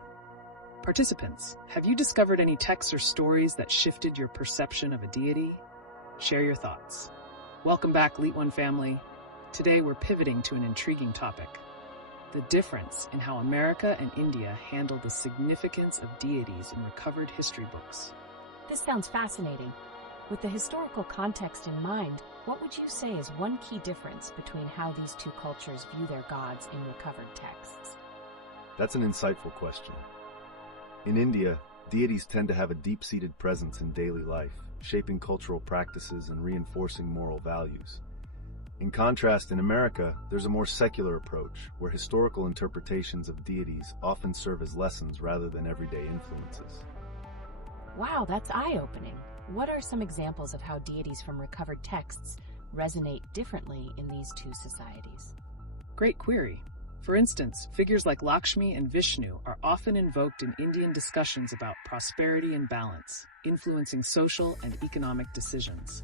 Participants, have you discovered any texts or stories that shifted your perception of a deity? Share your thoughts. Welcome back, LeetOne family. Today we're pivoting to an intriguing topic: the difference in how America and India handle the significance of deities in recovered history books. This sounds fascinating. With the historical context in mind, what would you say is one key difference between how these two cultures view their gods in recovered texts? That's an insightful question. In India, deities tend to have a deep-seated presence in daily life, shaping cultural practices and reinforcing moral values. In contrast, in America, there's a more secular approach, where historical interpretations of deities often serve as lessons rather than everyday influences. Wow, that's eye-opening. What are some examples of how deities from recovered texts resonate differently in these two societies? Great query. For instance, figures like Lakshmi and Vishnu are often invoked in Indian discussions about prosperity and balance, influencing social and economic decisions.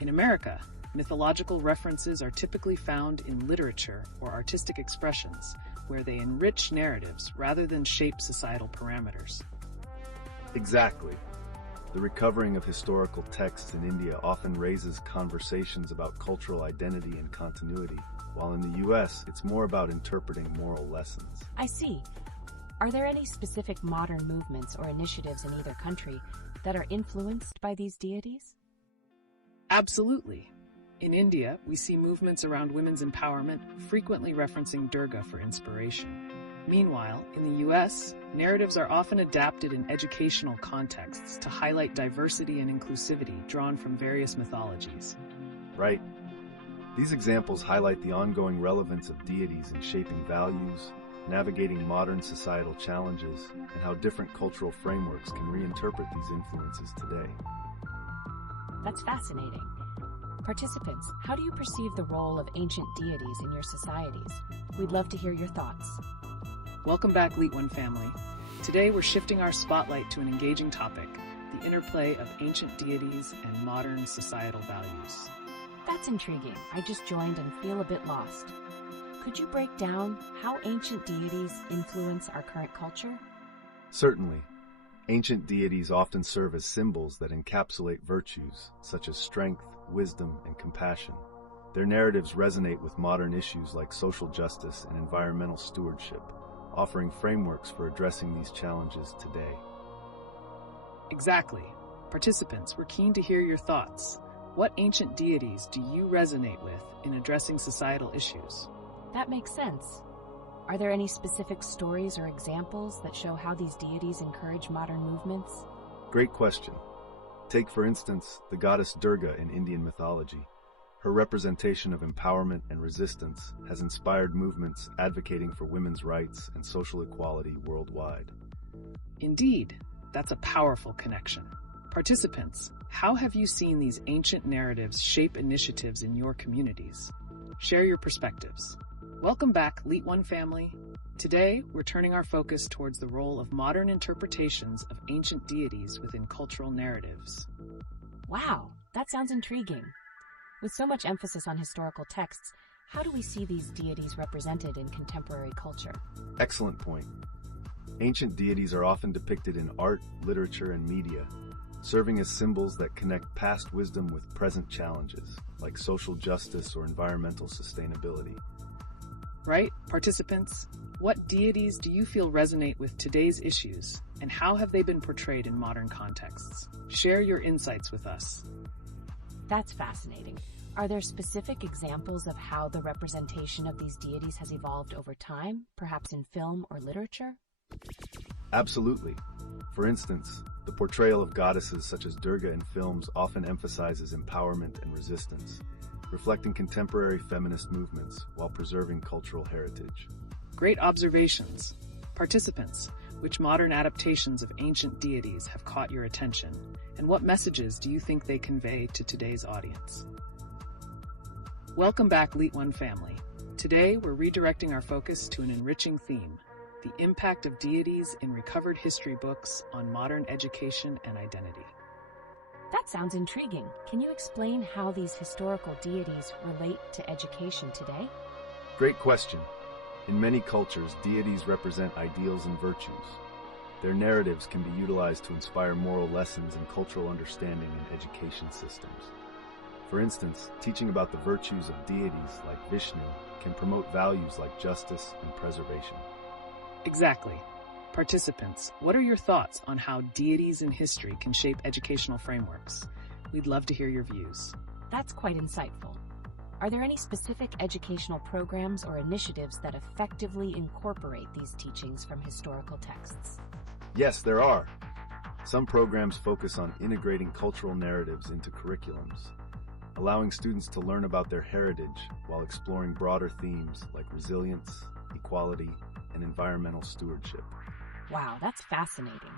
In America, mythological references are typically found in literature or artistic expressions, where they enrich narratives rather than shape societal parameters. Exactly. The recovering of historical texts in India often raises conversations about cultural identity and continuity, while in the US, it's more about interpreting moral lessons. I see. Are there any specific modern movements or initiatives in either country that are influenced by these deities? Absolutely. In India, we see movements around women's empowerment frequently referencing Durga for inspiration. Meanwhile, in the US, narratives are often adapted in educational contexts to highlight diversity and inclusivity drawn from various mythologies. Right. These examples highlight the ongoing relevance of deities in shaping values, navigating modern societal challenges, and how different cultural frameworks can reinterpret these influences today. That's fascinating. Participants, how do you perceive the role of ancient deities in your societies? We'd love to hear your thoughts. Welcome back, LeetOne family. Today we're shifting our spotlight to an engaging topic, the interplay of ancient deities and modern societal values. That's intriguing. I just joined and feel a bit lost. Could you break down how ancient deities influence our current culture? Certainly. Ancient deities often serve as symbols that encapsulate virtues such as strength, wisdom, and compassion. Their narratives resonate with modern issues like social justice and environmental stewardship, offering frameworks for addressing these challenges today. Exactly. Participants, we're keen to hear your thoughts. What ancient deities do you resonate with in addressing societal issues? That makes sense. Are there any specific stories or examples that show how these deities encourage modern movements? Great question. Take, for instance, the goddess Durga in Indian mythology. Her representation of empowerment and resistance has inspired movements advocating for women's rights and social equality worldwide. Indeed, that's a powerful connection. Participants, how have you seen these ancient narratives shape initiatives in your communities? Share your perspectives. Welcome back, LeetOne family. Today, we're turning our focus towards the role of modern interpretations of ancient deities within cultural narratives. Wow, that sounds intriguing. With so much emphasis on historical texts, how do we see these deities represented in contemporary culture? Excellent point. Ancient deities are often depicted in art, literature, and media, serving as symbols that connect past wisdom with present challenges, like social justice or environmental sustainability. Right, participants? What deities do you feel resonate with today's issues, and how have they been portrayed in modern contexts? Share your insights with us. That's fascinating. Are there specific examples of how the representation of these deities has evolved over time, perhaps in film or literature? Absolutely. For instance, the portrayal of goddesses such as Durga in films often emphasizes empowerment and resistance, reflecting contemporary feminist movements while preserving cultural heritage. Great observations. Participants, which modern adaptations of ancient deities have caught your attention, and what messages do you think they convey to today's audience? Welcome back, LeetOne family. Today, we're redirecting our focus to an enriching theme, the impact of deities in recovered history books on modern education and identity. That sounds intriguing. Can you explain how these historical deities relate to education today? Great question. In many cultures, deities represent ideals and virtues. Their narratives can be utilized to inspire moral lessons and cultural understanding in education systems. For instance, teaching about the virtues of deities like Vishnu can promote values like justice and preservation. Exactly. Participants, what are your thoughts on how deities in history can shape educational frameworks? We'd love to hear your views. That's quite insightful. Are there any specific educational programs or initiatives that effectively incorporate these teachings from historical texts? Yes, there are. Some programs focus on integrating cultural narratives into curriculums, allowing students to learn about their heritage while exploring broader themes like resilience, equality, and environmental stewardship. Wow, that's fascinating.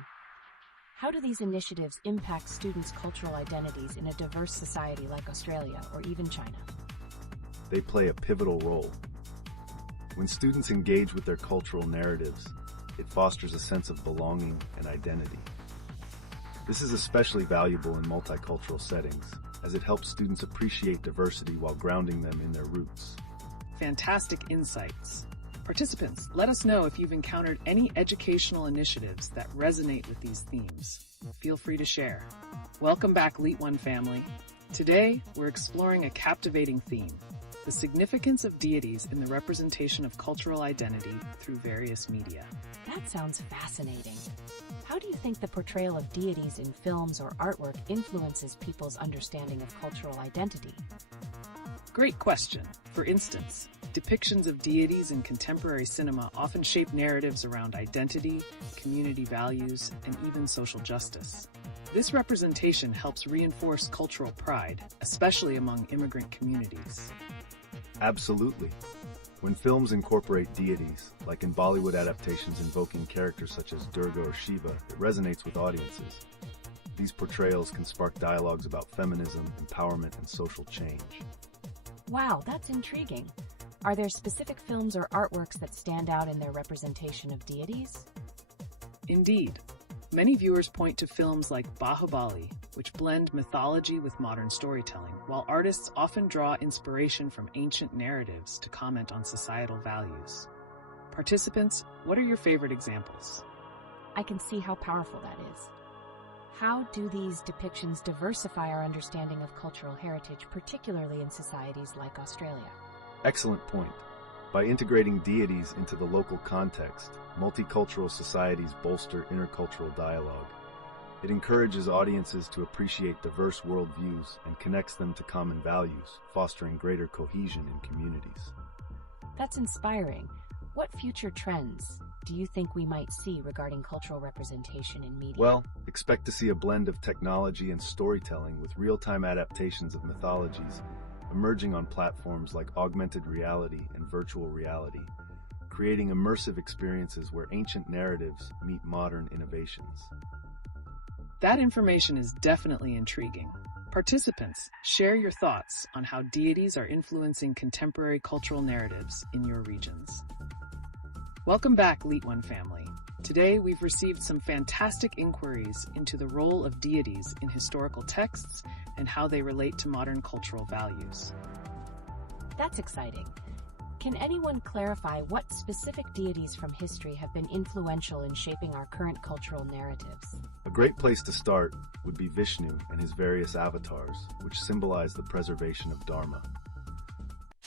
How do these initiatives impact students' cultural identities in a diverse society like Australia or even China? They play a pivotal role. When students engage with their cultural narratives, it fosters a sense of belonging and identity. This is especially valuable in multicultural settings, as it helps students appreciate diversity while grounding them in their roots. Fantastic insights. Participants, let us know if you've encountered any educational initiatives that resonate with these themes. Feel free to share. Welcome back, LeetOne family. Today, we're exploring a captivating theme, the significance of deities in the representation of cultural identity through various media. That sounds fascinating. How do you think the portrayal of deities in films or artwork influences people's understanding of cultural identity? Great question. For instance, depictions of deities in contemporary cinema often shape narratives around identity, community values, and even social justice. This representation helps reinforce cultural pride, especially among immigrant communities. Absolutely. When films incorporate deities, like in Bollywood adaptations invoking characters such as Durga or Shiva, it resonates with audiences. These portrayals can spark dialogues about feminism, empowerment, and social change. Wow, that's intriguing. Are there specific films or artworks that stand out in their representation of deities? Indeed. Many viewers point to films like Bahubali, which blend mythology with modern storytelling, while artists often draw inspiration from ancient narratives to comment on societal values. Participants, what are your favorite examples? I can see how powerful that is. How do these depictions diversify our understanding of cultural heritage, particularly in societies like Australia? Excellent point. By integrating deities into the local context, multicultural societies bolster intercultural dialogue. It encourages audiences to appreciate diverse worldviews and connects them to common values, fostering greater cohesion in communities. That's inspiring. What future trends do you think we might see regarding cultural representation in media? Well, expect to see a blend of technology and storytelling with real-time adaptations of mythologies emerging on platforms like augmented reality and virtual reality, creating immersive experiences where ancient narratives meet modern innovations. That information is definitely intriguing. Participants, share your thoughts on how deities are influencing contemporary cultural narratives in your regions. Welcome back, LeetOne family. Today, we've received some fantastic inquiries into the role of deities in historical texts and how they relate to modern cultural values. That's exciting. Can anyone clarify what specific deities from history have been influential in shaping our current cultural narratives? A great place to start would be Vishnu and his various avatars, which symbolize the preservation of Dharma.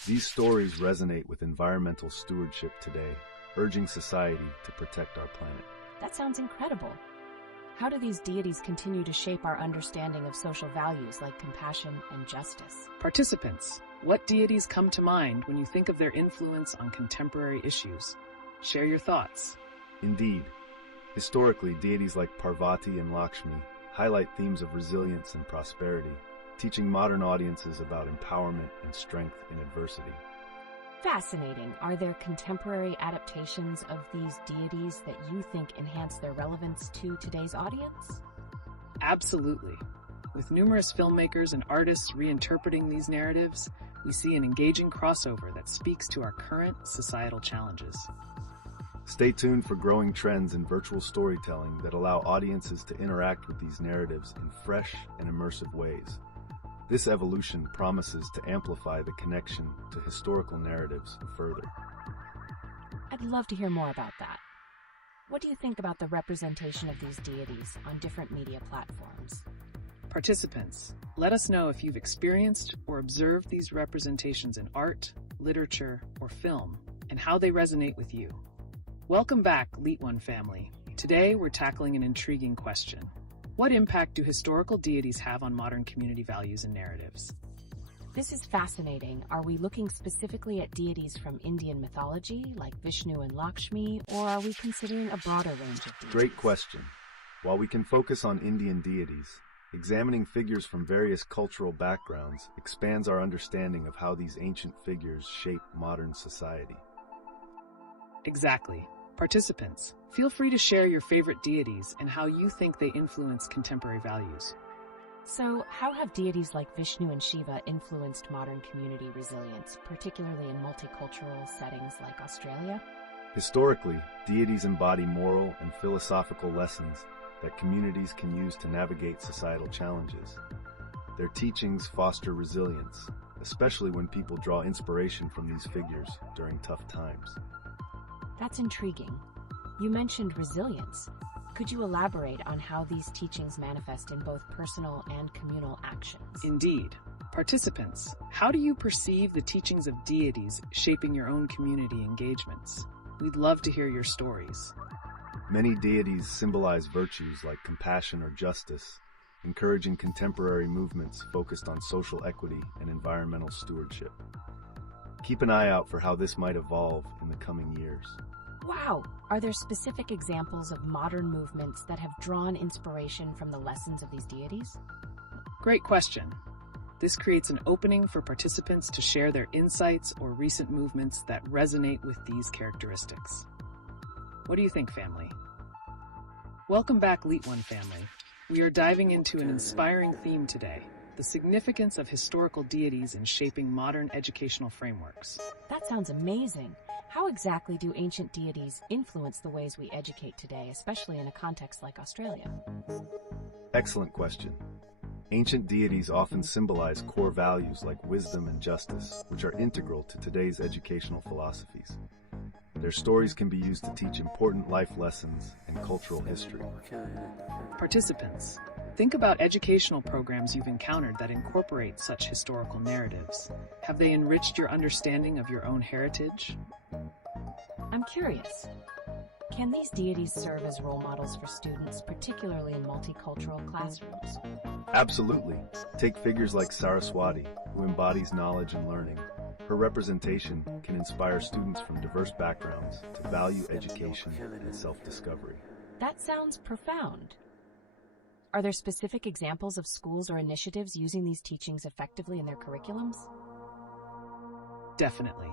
These stories resonate with environmental stewardship today, urging society to protect our planet. That sounds incredible. How do these deities continue to shape our understanding of social values like compassion and justice? Participants, what deities come to mind when you think of their influence on contemporary issues? Share your thoughts. Indeed, historically, deities like Parvati and Lakshmi highlight themes of resilience and prosperity, teaching modern audiences about empowerment and strength in adversity. Fascinating. Are there contemporary adaptations of these deities that you think enhance their relevance to today's audience? Absolutely. With numerous filmmakers and artists reinterpreting these narratives, we see an engaging crossover that speaks to our current societal challenges. Stay tuned for growing trends in virtual storytelling that allow audiences to interact with these narratives in fresh and immersive ways. This evolution promises to amplify the connection to historical narratives further. I'd love to hear more about that. What do you think about the representation of these deities on different media platforms? Participants, let us know if you've experienced or observed these representations in art, literature, or film, and how they resonate with you. Welcome back, LeetOne family. Today, we're tackling an intriguing question. What impact do historical deities have on modern community values and narratives? This is fascinating. Are we looking specifically at deities from Indian mythology, like Vishnu and Lakshmi, or are we considering a broader range of deities? Great question. While we can focus on Indian deities, examining figures from various cultural backgrounds expands our understanding of how these ancient figures shape modern society. Exactly. Participants, feel free to share your favorite deities and how you think they influence contemporary values. So, how have deities like Vishnu and Shiva influenced modern community resilience, particularly in multicultural settings like Australia? Historically, deities embody moral and philosophical lessons that communities can use to navigate societal challenges. Their teachings foster resilience, especially when people draw inspiration from these figures during tough times. That's intriguing. You mentioned resilience. Could you elaborate on how these teachings manifest in both personal and communal actions? Indeed. Participants, how do you perceive the teachings of deities shaping your own community engagements? We'd love to hear your stories. Many deities symbolize virtues like compassion or justice, encouraging contemporary movements focused on social equity and environmental stewardship. Keep an eye out for how this might evolve in the coming years. Wow! Are there specific examples of modern movements that have drawn inspiration from the lessons of these deities? Great question. This creates an opening for participants to share their insights or recent movements that resonate with these characteristics. What do you think, family? Welcome back, LeetOne family. We are diving into an inspiring theme today: the significance of historical deities in shaping modern educational frameworks. That sounds amazing. How exactly do ancient deities influence the ways we educate today, especially in a context like Australia? Excellent question. Ancient deities often symbolize core values like wisdom and justice, which are integral to today's educational philosophies. Their stories can be used to teach important life lessons and cultural history. Participants, think about educational programs you've encountered that incorporate such historical narratives. Have they enriched your understanding of your own heritage? I'm curious. Can these deities serve as role models for students, particularly in multicultural classrooms? Absolutely. Take figures like Saraswati, who embodies knowledge and learning. Her representation can inspire students from diverse backgrounds to value education and self-discovery. That sounds profound. Are there specific examples of schools or initiatives using these teachings effectively in their curriculums? Definitely.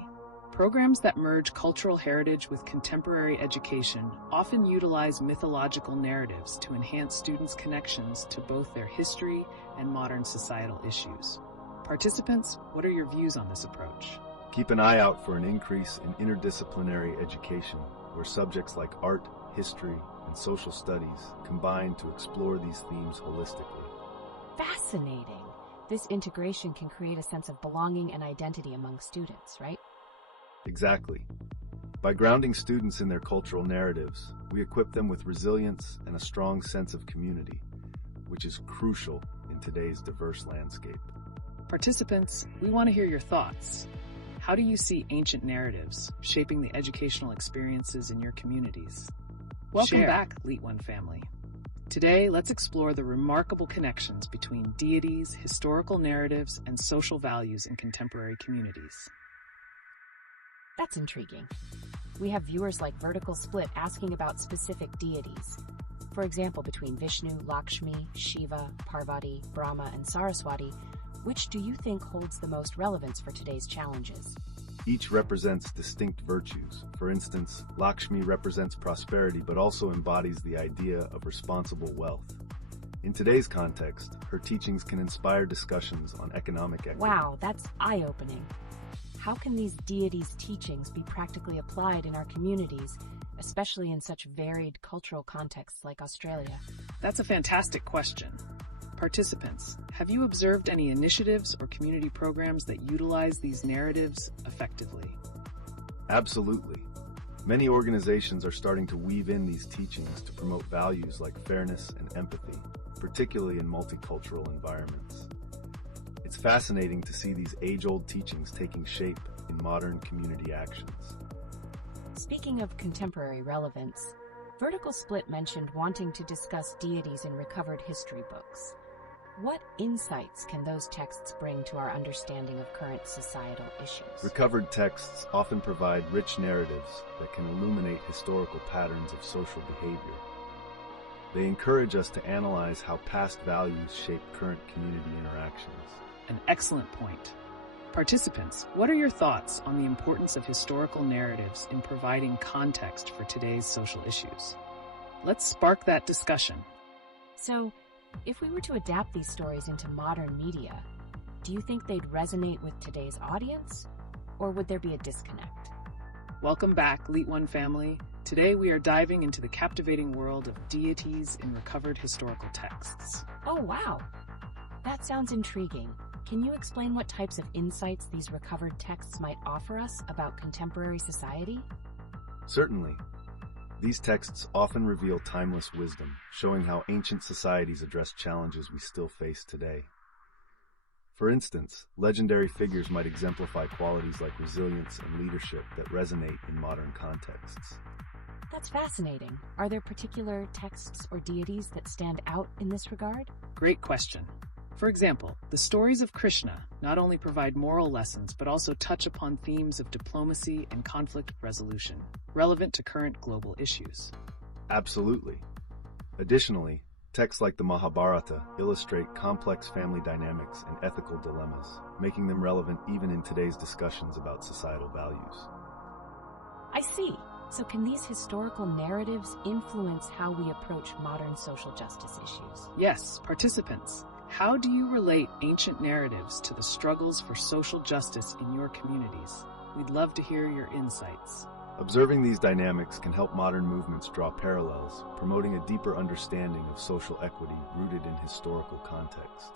Programs that merge cultural heritage with contemporary education often utilize mythological narratives to enhance students' connections to both their history and modern societal issues. Participants, what are your views on this approach? Keep an eye out for an increase in interdisciplinary education, where subjects like art, history, and social studies combine to explore these themes holistically. Fascinating! This integration can create a sense of belonging and identity among students, right? Exactly. By grounding students in their cultural narratives, we equip them with resilience and a strong sense of community, which is crucial in today's diverse landscape. Participants, we want to hear your thoughts. How do you see ancient narratives shaping the educational experiences in your communities? Welcome back, LeetOne family. Today, let's explore the remarkable connections between deities, historical narratives, and social values in contemporary communities. That's intriguing. We have viewers like Vertical Split asking about specific deities. For example, between Vishnu, Lakshmi, Shiva, Parvati, Brahma, and Saraswati, which do you think holds the most relevance for today's challenges? Each represents distinct virtues. For instance, Lakshmi represents prosperity but also embodies the idea of responsible wealth. In today's context, her teachings can inspire discussions on economic equity. Wow, that's eye-opening. How can these deities' teachings be practically applied in our communities, especially in such varied cultural contexts like Australia? That's a fantastic question. Participants, have you observed any initiatives or community programs that utilize these narratives effectively? Absolutely. Many organizations are starting to weave in these teachings to promote values like fairness and empathy, particularly in multicultural environments. It's fascinating to see these age-old teachings taking shape in modern community actions. Speaking of contemporary relevance, Vertical Split mentioned wanting to discuss deities in recovered history books. What insights can those texts bring to our understanding of current societal issues? Recovered texts often provide rich narratives that can illuminate historical patterns of social behavior. They encourage us to analyze how past values shape current community interactions. An excellent point. Participants, what are your thoughts on the importance of historical narratives in providing context for today's social issues? Let's spark that discussion. So, if we were to adapt these stories into modern media, do you think they'd resonate with today's audience, or would there be a disconnect? Welcome back, LeetOne family. Today we are diving into the captivating world of deities in recovered historical texts. Oh, wow! That sounds intriguing. Can you explain what types of insights these recovered texts might offer us about contemporary society? Certainly. These texts often reveal timeless wisdom, showing how ancient societies address challenges we still face today. For instance, legendary figures might exemplify qualities like resilience and leadership that resonate in modern contexts. That's fascinating. Are there particular texts or deities that stand out in this regard? Great question. For example, the stories of Krishna not only provide moral lessons but also touch upon themes of diplomacy and conflict resolution, relevant to current global issues. Absolutely. Additionally, texts like the Mahabharata illustrate complex family dynamics and ethical dilemmas, making them relevant even in today's discussions about societal values. I see. So can these historical narratives influence how we approach modern social justice issues? Yes, participants. How do you relate ancient narratives to the struggles for social justice in your communities? We'd love to hear your insights. Observing these dynamics can help modern movements draw parallels, promoting a deeper understanding of social equity rooted in historical context.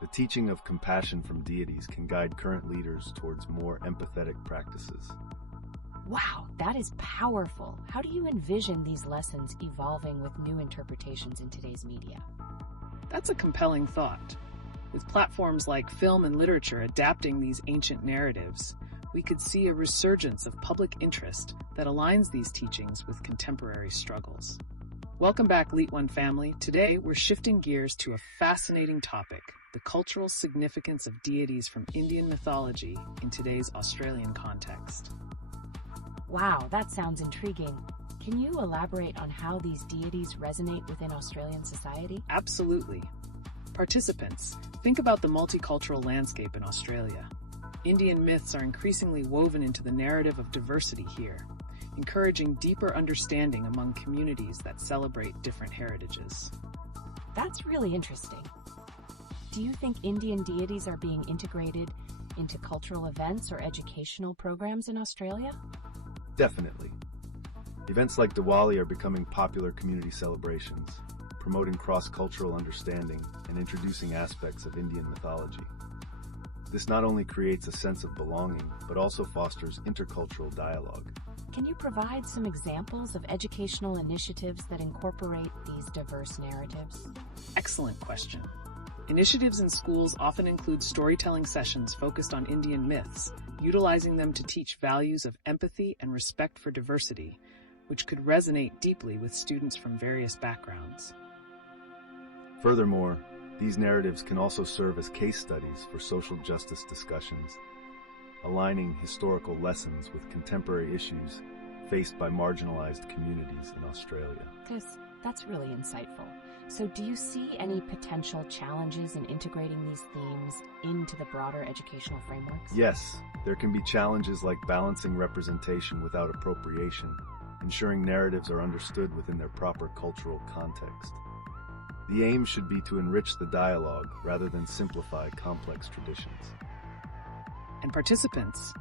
The teaching of compassion from deities can guide current leaders towards more empathetic practices. Wow, that is powerful. How do you envision these lessons evolving with new interpretations in today's media? That's a compelling thought. With platforms like film and literature adapting these ancient narratives, we could see a resurgence of public interest that aligns these teachings with contemporary struggles. Welcome back, LeetOne family. Today, we're shifting gears to a fascinating topic, the cultural significance of deities from Indian mythology in today's Australian context. Wow, that sounds intriguing. Can you elaborate on how these deities resonate within Australian society? Absolutely. Participants, think about the multicultural landscape in Australia. Indian myths are increasingly woven into the narrative of diversity here, encouraging deeper understanding among communities that celebrate different heritages. That's really interesting. Do you think Indian deities are being integrated into cultural events or educational programs in Australia? Definitely. Events like Diwali are becoming popular community celebrations, promoting cross-cultural understanding and introducing aspects of Indian mythology. This not only creates a sense of belonging, but also fosters intercultural dialogue. Can you provide some examples of educational initiatives that incorporate these diverse narratives? Excellent question. Initiatives in schools often include storytelling sessions focused on Indian myths, utilizing them to teach values of empathy and respect for diversity, which could resonate deeply with students from various backgrounds. Furthermore, these narratives can also serve as case studies for social justice discussions, aligning historical lessons with contemporary issues faced by marginalized communities in Australia. That's really insightful. So do you see any potential challenges in integrating these themes into the broader educational frameworks? Yes, there can be challenges like balancing representation without appropriation, ensuring narratives are understood within their proper cultural context. The aim should be to enrich the dialogue rather than simplify complex traditions. And participants,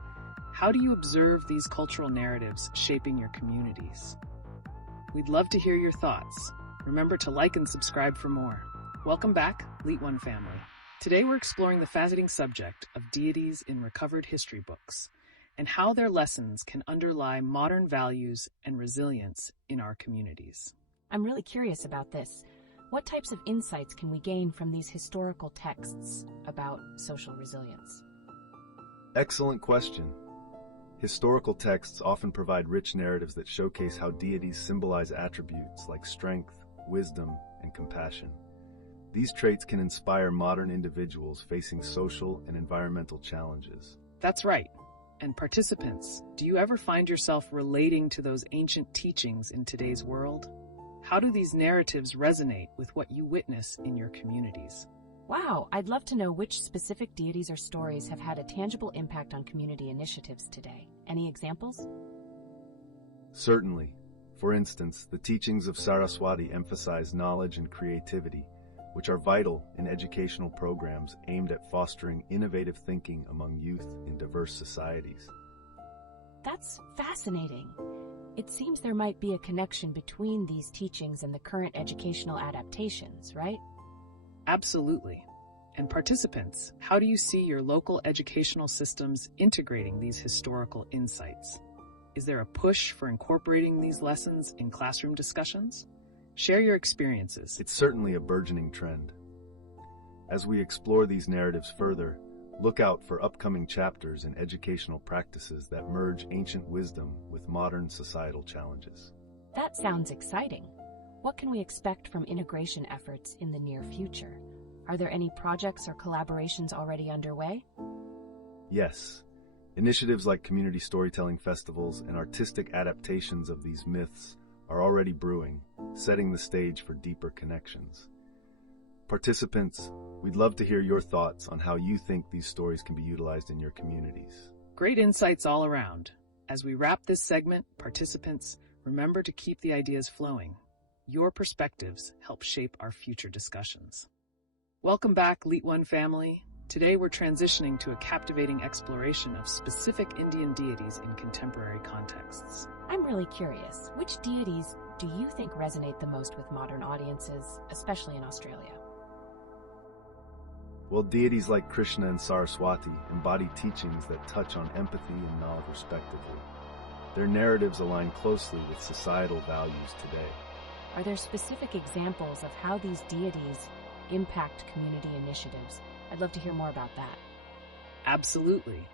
how do you observe these cultural narratives shaping your communities? We'd love to hear your thoughts. Remember to like and subscribe for more. Welcome back, LeetOne family. Today we're exploring the fascinating subject of deities in recovered history books and how their lessons can underlie modern values and resilience in our communities. I'm really curious about this. What types of insights can we gain from these historical texts about social resilience? Excellent question. Historical texts often provide rich narratives that showcase how deities symbolize attributes like strength, wisdom, and compassion. These traits can inspire modern individuals facing social and environmental challenges. That's right. And participants, do you ever find yourself relating to those ancient teachings in today's world? How do these narratives resonate with what you witness in your communities? Wow, I'd love to know which specific deities or stories have had a tangible impact on community initiatives today. Any examples? Certainly. For instance, the teachings of Saraswati emphasize knowledge and creativity, which are vital in educational programs aimed at fostering innovative thinking among youth in diverse societies. That's fascinating. It seems there might be a connection between these teachings and the current educational adaptations, right? Absolutely. And participants, how do you see your local educational systems integrating these historical insights? Is there a push for incorporating these lessons in classroom discussions? Share your experiences. It's certainly a burgeoning trend. As we explore these narratives further, look out for upcoming chapters in educational practices that merge ancient wisdom with modern societal challenges. That sounds exciting. What can we expect from integration efforts in the near future? Are there any projects or collaborations already underway? Yes. Initiatives like community storytelling festivals and artistic adaptations of these myths are already brewing, setting the stage for deeper connections. Participants, we'd love to hear your thoughts on how you think these stories can be utilized in your communities. Great insights all around. As we wrap this segment, participants, remember to keep the ideas flowing. Your perspectives help shape our future discussions. Welcome back, LeetOne family. Today we're transitioning to a captivating exploration of specific Indian deities in contemporary contexts. I'm really curious, which deities do you think resonate the most with modern audiences, especially in Australia? Well, deities like Krishna and Saraswati embody teachings that touch on empathy and knowledge respectively. Their narratives align closely with societal values today. Are there specific examples of how these deities impact community initiatives? I'd love to hear more about that. Absolutely.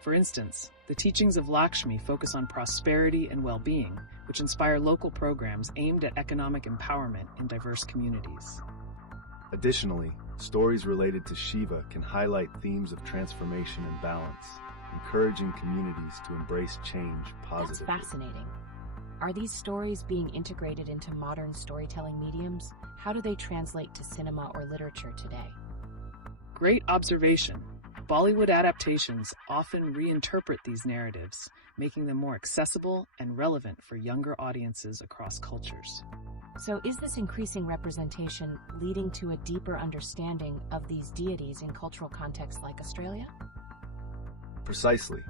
For instance, the teachings of Lakshmi focus on prosperity and well-being, which inspire local programs aimed at economic empowerment in diverse communities. Additionally, stories related to Shiva can highlight themes of transformation and balance, encouraging communities to embrace change positively. That's fascinating. Are these stories being integrated into modern storytelling mediums? How do they translate to cinema or literature today? Great observation. Bollywood adaptations often reinterpret these narratives, making them more accessible and relevant for younger audiences across cultures. So is this increasing representation leading to a deeper understanding of these deities in cultural contexts like Australia? Precisely.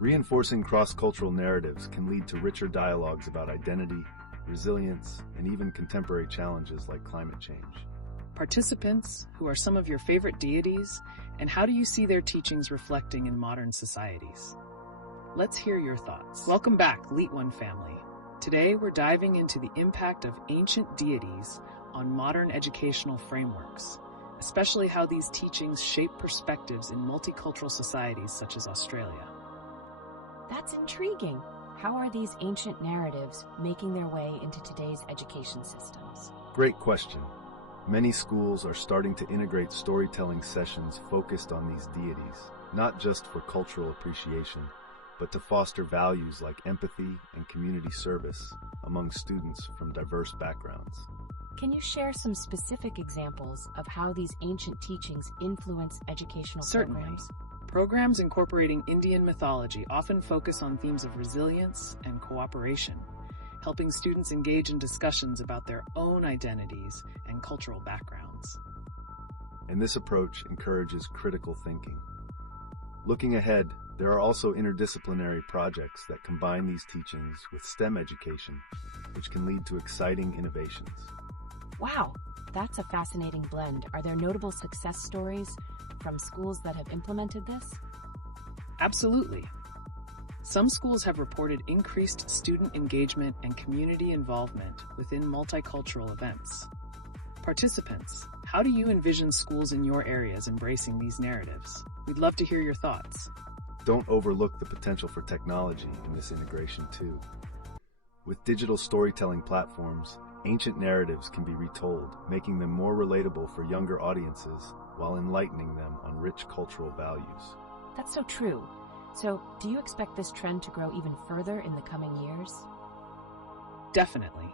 Reinforcing cross-cultural narratives can lead to richer dialogues about identity, resilience, and even contemporary challenges like climate change. Participants, who are some of your favorite deities, and how do you see their teachings reflecting in modern societies? Let's hear your thoughts. Welcome back, LeetOne family. Today, we're diving into the impact of ancient deities on modern educational frameworks, especially how these teachings shape perspectives in multicultural societies such as Australia. That's intriguing. How are these ancient narratives making their way into today's education systems? Great question. Many schools are starting to integrate storytelling sessions focused on these deities, not just for cultural appreciation, but to foster values like empathy and community service among students from diverse backgrounds. Can you share some specific examples of how these ancient teachings influence educational programs? Programs incorporating Indian mythology often focus on themes of resilience and cooperation, helping students engage in discussions about their own identities and cultural backgrounds. And this approach encourages critical thinking. Looking ahead, there are also interdisciplinary projects that combine these teachings with STEM education, which can lead to exciting innovations. Wow, that's a fascinating blend. Are there notable success stories from schools that have implemented this? Absolutely. Some schools have reported increased student engagement and community involvement within multicultural events. Participants, how do you envision schools in your areas embracing these narratives? We'd love to hear your thoughts. Don't overlook the potential for technology in this integration too. With digital storytelling platforms, ancient narratives can be retold, making them more relatable for younger audiences while enlightening them on rich cultural values. That's so true. So, do you expect this trend to grow even further in the coming years? Definitely.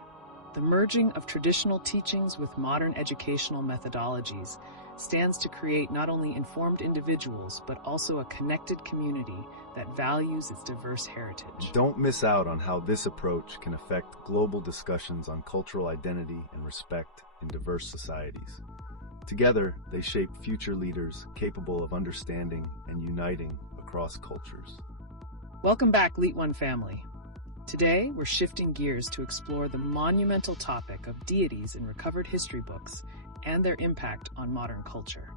The merging of traditional teachings with modern educational methodologies stands to create not only informed individuals, but also a connected community that values its diverse heritage. Don't miss out on how this approach can affect global discussions on cultural identity and respect in diverse societies. Together, they shape future leaders capable of understanding and uniting across cultures. Welcome back, LeetOne family. Today, we're shifting gears to explore the monumental topic of deities in recovered history books and their impact on modern culture,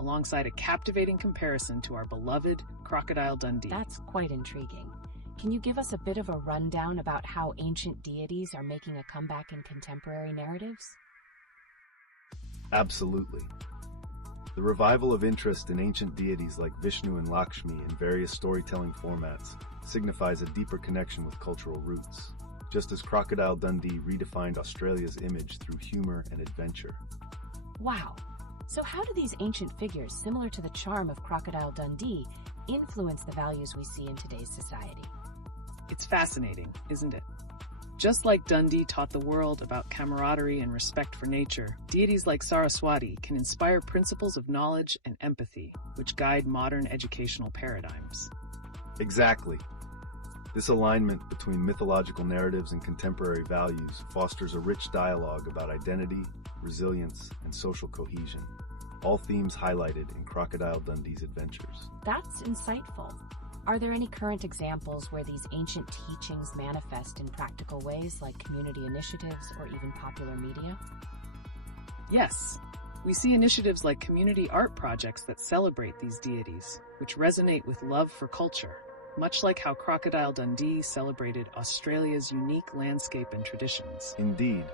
alongside a captivating comparison to our beloved Crocodile Dundee. That's quite intriguing. Can you give us a bit of a rundown about how ancient deities are making a comeback in contemporary narratives? Absolutely. The revival of interest in ancient deities like Vishnu and Lakshmi in various storytelling formats signifies a deeper connection with cultural roots. just as Crocodile Dundee redefined Australia's image through humor and adventure. Wow. So how do these ancient figures, similar to the charm of Crocodile Dundee, influence the values we see in today's society? It's fascinating, isn't it? Just like Dundee taught the world about camaraderie and respect for nature, deities like Saraswati can inspire principles of knowledge and empathy, which guide modern educational paradigms. Exactly. This alignment between mythological narratives and contemporary values fosters a rich dialogue about identity, resilience, and social cohesion, all themes highlighted in Crocodile Dundee's adventures. That's insightful. Are there any current examples where these ancient teachings manifest in practical ways, like community initiatives or even popular media? Yes, we see initiatives like community art projects that celebrate these deities, which resonate with love for culture, much like how Crocodile Dundee celebrated Australia's unique landscape and traditions. Indeed.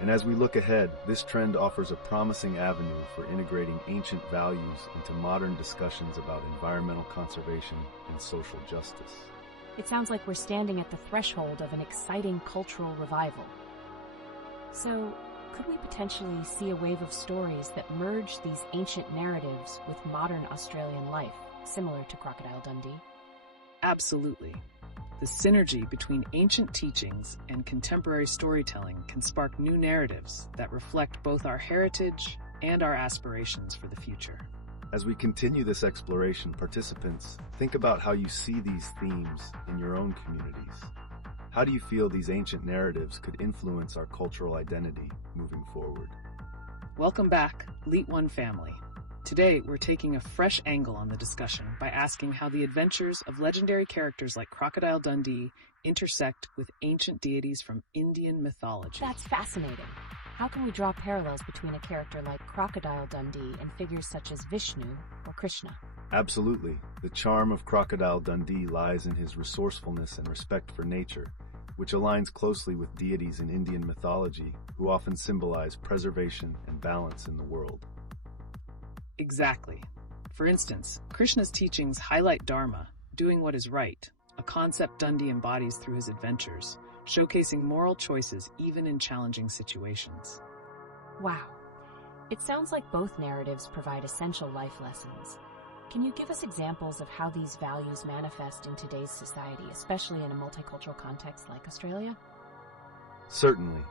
And as we look ahead, this trend offers a promising avenue for integrating ancient values into modern discussions about environmental conservation and social justice. It sounds like we're standing at the threshold of an exciting cultural revival. So, could we potentially see a wave of stories that merge these ancient narratives with modern Australian life, similar to Crocodile Dundee? Absolutely. The synergy between ancient teachings and contemporary storytelling can spark new narratives that reflect both our heritage and our aspirations for the future. As we continue this exploration, participants, think about how you see these themes in your own communities. How do you feel these ancient narratives could influence our cultural identity moving forward? Welcome back, LeetOne family. Today, we're taking a fresh angle on the discussion by asking how the adventures of legendary characters like Crocodile Dundee intersect with ancient deities from Indian mythology. That's fascinating. How can we draw parallels between a character like Crocodile Dundee and figures such as Vishnu or Krishna? Absolutely. The charm of Crocodile Dundee lies in his resourcefulness and respect for nature, which aligns closely with deities in Indian mythology who often symbolize preservation and balance in the world. Exactly. For instance, Krishna's teachings highlight Dharma, doing what is right, a concept Dundee embodies through his adventures, showcasing moral choices even in challenging situations. Wow. It sounds like both narratives provide essential life lessons. Can you give us examples of how these values manifest in today's society, especially in a multicultural context like Australia? Certainly.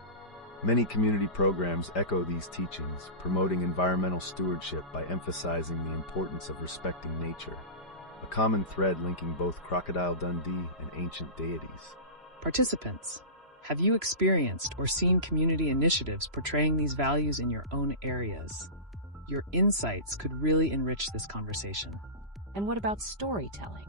Many community programs echo these teachings, promoting environmental stewardship by emphasizing the importance of respecting nature, a common thread linking both Crocodile Dundee and ancient deities. Participants, have you experienced or seen community initiatives portraying these values in your own areas? Your insights could really enrich this conversation. And what about storytelling?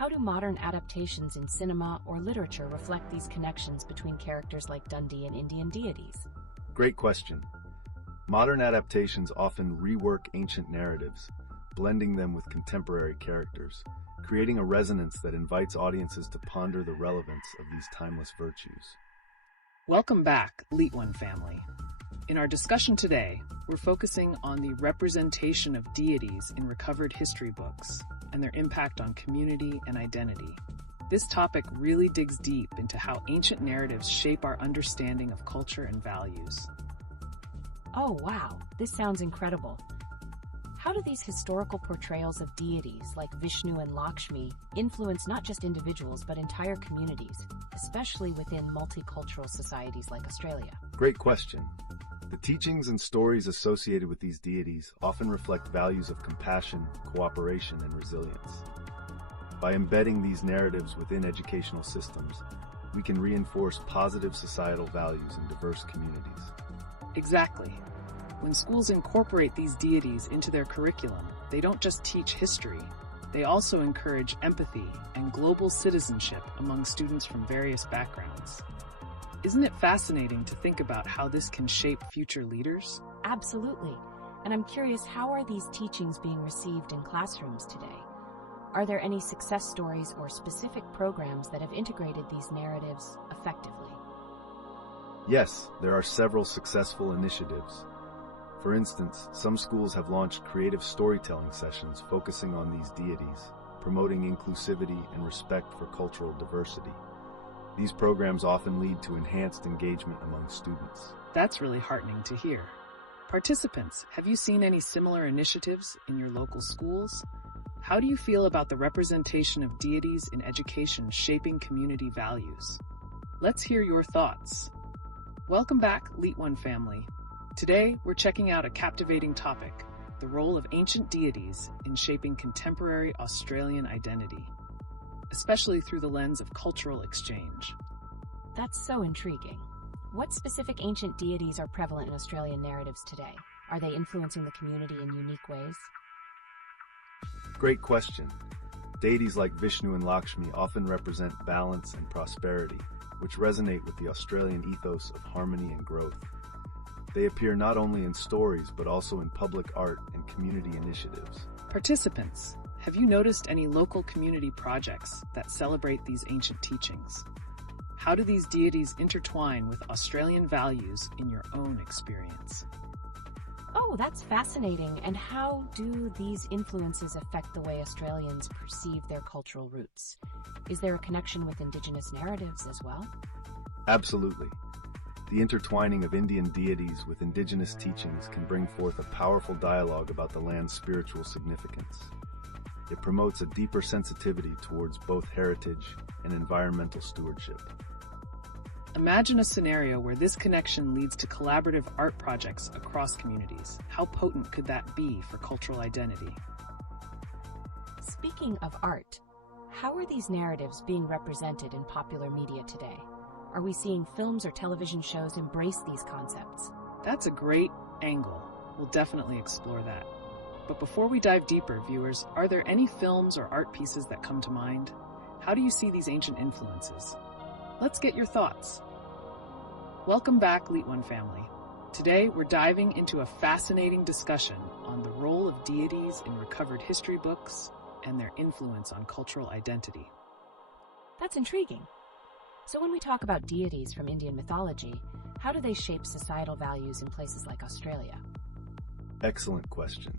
How do modern adaptations in cinema or literature reflect these connections between characters like Dundee and Indian deities? Great question. Modern adaptations often rework ancient narratives, blending them with contemporary characters, creating a resonance that invites audiences to ponder the relevance of these timeless virtues. Welcome back, LeetOne family. In our discussion today, we're focusing on the representation of deities in recovered history books and their impact on community and identity. This topic really digs deep into how ancient narratives shape our understanding of culture and values. Oh, wow. This sounds incredible. How do these historical portrayals of deities like Vishnu and Lakshmi influence not just individuals but entire communities, especially within multicultural societies like Australia? Great question. The teachings and stories associated with these deities often reflect values of compassion, cooperation, and resilience. By embedding these narratives within educational systems, we can reinforce positive societal values in diverse communities. Exactly. When schools incorporate these deities into their curriculum, they don't just teach history, they also encourage empathy and global citizenship among students from various backgrounds. Isn't it fascinating to think about how this can shape future leaders? Absolutely. And I'm curious, how are these teachings being received in classrooms today? Are there any success stories or specific programs that have integrated these narratives effectively? Yes, there are several successful initiatives. For instance, some schools have launched creative storytelling sessions focusing on these deities, promoting inclusivity and respect for cultural diversity. These programs often lead to enhanced engagement among students. That's really heartening to hear. Participants, have you seen any similar initiatives in your local schools? How do you feel about the representation of deities in education shaping community values? Let's hear your thoughts. Welcome back, LeetOne family. Today, we're checking out a captivating topic, the role of ancient deities in shaping contemporary Australian identity, especially through the lens of cultural exchange. That's so intriguing. What specific ancient deities are prevalent in Australian narratives today? Are they influencing the community in unique ways? Great question. Deities like Vishnu and Lakshmi often represent balance and prosperity, which resonate with the Australian ethos of harmony and growth. They appear not only in stories, but also in public art and community initiatives. Participants, have you noticed any local community projects that celebrate these ancient teachings? How do these deities intertwine with Australian values in your own experience? Oh, that's fascinating. And how do these influences affect the way Australians perceive their cultural roots? Is there a connection with Indigenous narratives as well? Absolutely. The intertwining of Indian deities with Indigenous teachings can bring forth a powerful dialogue about the land's spiritual significance. It promotes a deeper sensitivity towards both heritage and environmental stewardship. Imagine a scenario where this connection leads to collaborative art projects across communities. How potent could that be for cultural identity? Speaking of art, how are these narratives being represented in popular media today? Are we seeing films or television shows embrace these concepts? That's a great angle. We'll definitely explore that. But before we dive deeper, viewers, are there any films or art pieces that come to mind? How do you see these ancient influences? Let's get your thoughts. Welcome back, LeetOne family. Today, we're diving into a fascinating discussion on the role of deities in recovered history books and their influence on cultural identity. That's intriguing. So when we talk about deities from Indian mythology, how do they shape societal values in places like Australia? Excellent question.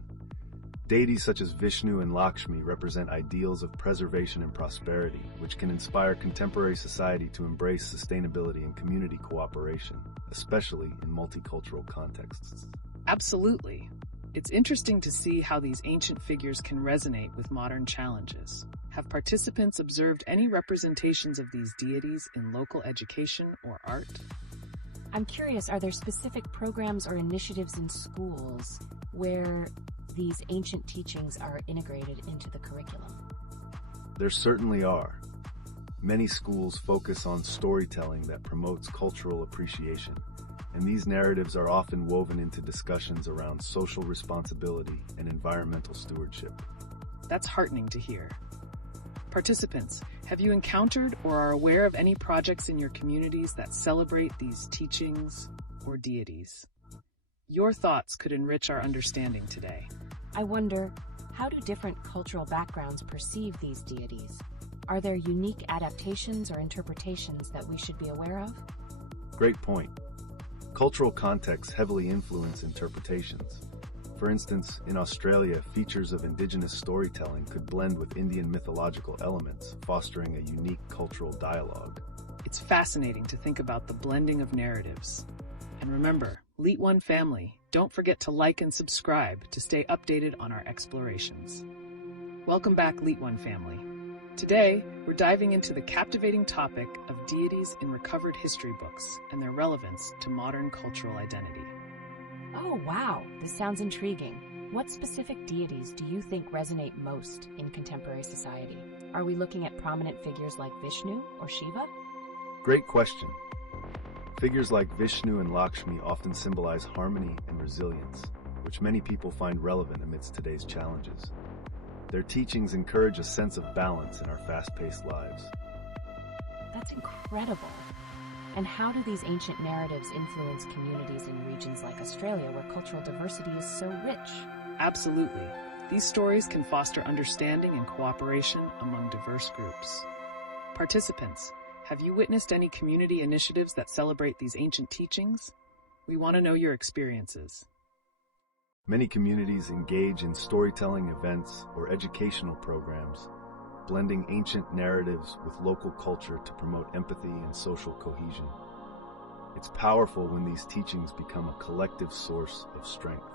Deities such as Vishnu and Lakshmi represent ideals of preservation and prosperity, which can inspire contemporary society to embrace sustainability and community cooperation, especially in multicultural contexts. Absolutely. It's interesting to see how these ancient figures can resonate with modern challenges. Have participants observed any representations of these deities in local education or art? I'm curious, are there specific programs or initiatives in schools where these ancient teachings are integrated into the curriculum? There certainly are. Many schools focus on storytelling that promotes cultural appreciation, and these narratives are often woven into discussions around social responsibility and environmental stewardship. That's heartening to hear. Participants, have you encountered or are aware of any projects in your communities that celebrate these teachings or deities? Your thoughts could enrich our understanding today. I wonder, how do different cultural backgrounds perceive these deities? Are there unique adaptations or interpretations that we should be aware of? Great point. Cultural contexts heavily influence interpretations. For instance, in Australia, features of Indigenous storytelling could blend with Indian mythological elements, fostering a unique cultural dialogue. It's fascinating to think about the blending of narratives. And remember, LeetOne family, don't forget to like and subscribe to stay updated on our explorations. Welcome back, LeetOne family. Today, we're diving into the captivating topic of deities in recovered history books and their relevance to modern cultural identity. Oh, wow, this sounds intriguing. What specific deities do you think resonate most in contemporary society? Are we looking at prominent figures like Vishnu or Shiva? Great question. Figures like Vishnu and Lakshmi often symbolize harmony and resilience, which many people find relevant amidst today's challenges. Their teachings encourage a sense of balance in our fast-paced lives. That's incredible. And how do these ancient narratives influence communities in regions like Australia, where cultural diversity is so rich? Absolutely. These stories can foster understanding and cooperation among diverse groups. Participants, have you witnessed any community initiatives that celebrate these ancient teachings? We want to know your experiences. Many communities engage in storytelling events or educational programs, blending ancient narratives with local culture to promote empathy and social cohesion. It's powerful when these teachings become a collective source of strength.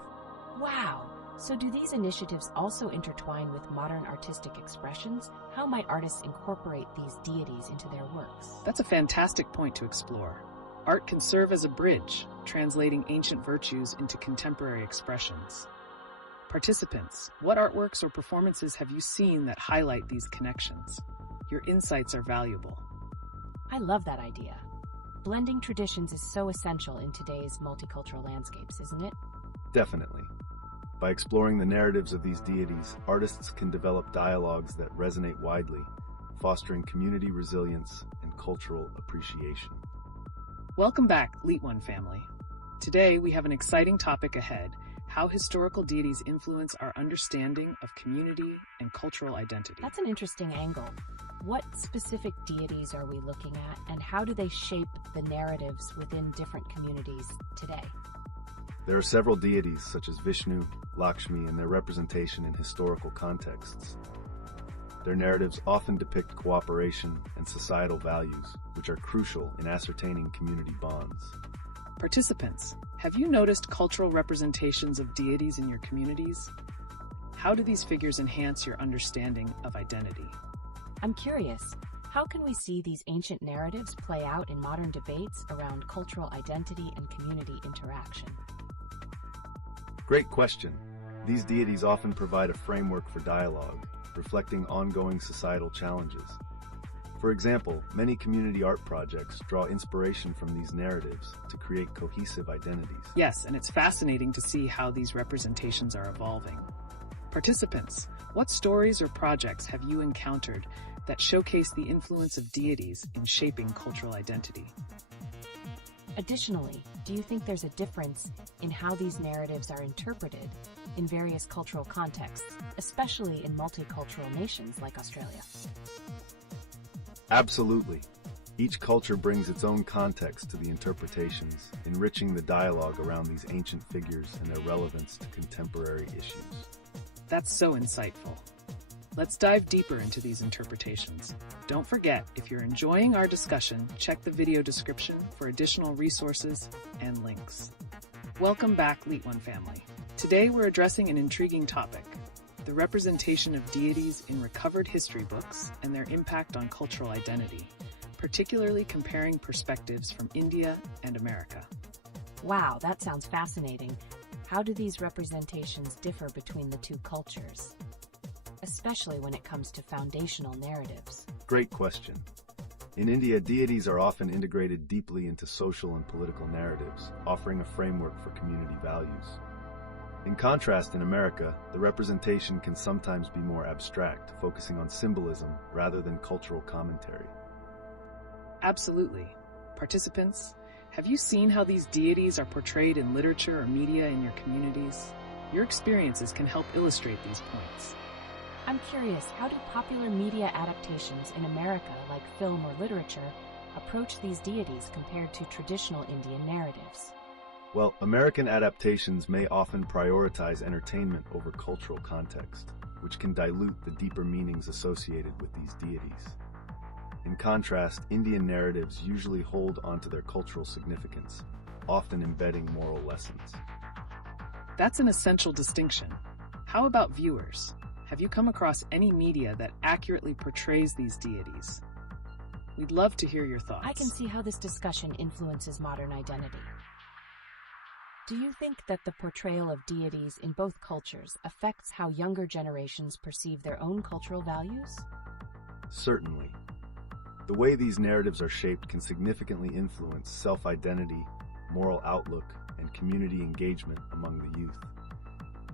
Wow! So do these initiatives also intertwine with modern artistic expressions? How might artists incorporate these deities into their works? That's a fantastic point to explore. Art can serve as a bridge, translating ancient virtues into contemporary expressions. Participants, what artworks or performances have you seen that highlight these connections? Your insights are valuable. I love that idea. Blending traditions is so essential in today's multicultural landscapes, isn't it? Definitely. By exploring the narratives of these deities, artists can develop dialogues that resonate widely, fostering community resilience and cultural appreciation. Welcome back, LeetOne family. Today, we have an exciting topic ahead: how historical deities influence our understanding of community and cultural identity. That's an interesting angle. What specific deities are we looking at, and how do they shape the narratives within different communities today? There are several deities such as Vishnu, Lakshmi, and their representation in historical contexts. Their narratives often depict cooperation and societal values, which are crucial in ascertaining community bonds. Participants, have you noticed cultural representations of deities in your communities? How do these figures enhance your understanding of identity? I'm curious, how can we see these ancient narratives play out in modern debates around cultural identity and community interaction? Great question. These deities often provide a framework for dialogue, reflecting ongoing societal challenges. For example, many community art projects draw inspiration from these narratives to create cohesive identities. Yes, and it's fascinating to see how these representations are evolving. Participants, what stories or projects have you encountered that showcase the influence of deities in shaping cultural identity? Additionally, do you think there's a difference in how these narratives are interpreted in various cultural contexts, especially in multicultural nations like Australia? Absolutely. Each culture brings its own context to the interpretations, enriching the dialogue around these ancient figures and their relevance to contemporary issues. That's so insightful. Let's dive deeper into these interpretations. Don't forget, if you're enjoying our discussion, check the video description for additional resources and links. Welcome back, LeetOne family. Today we're addressing an intriguing topic: the representation of deities in recovered history books and their impact on cultural identity, particularly comparing perspectives from India and America. Wow, that sounds fascinating. How do these representations differ between the two cultures, especially when it comes to foundational narratives? Great question. In India, deities are often integrated deeply into social and political narratives, offering a framework for community values. In contrast, in America, the representation can sometimes be more abstract, focusing on symbolism rather than cultural commentary. Absolutely. Participants, have you seen how these deities are portrayed in literature or media in your communities? Your experiences can help illustrate these points. I'm curious, how do popular media adaptations in America, like film or literature, approach these deities compared to traditional Indian narratives? Well, American adaptations may often prioritize entertainment over cultural context, which can dilute the deeper meanings associated with these deities. In contrast, Indian narratives usually hold onto their cultural significance, often embedding moral lessons. That's an essential distinction. How about viewers? Have you come across any media that accurately portrays these deities? We'd love to hear your thoughts. I can see how this discussion influences modern identity. Do you think that the portrayal of deities in both cultures affects how younger generations perceive their own cultural values? Certainly. The way these narratives are shaped can significantly influence self-identity, moral outlook, and community engagement among the youth.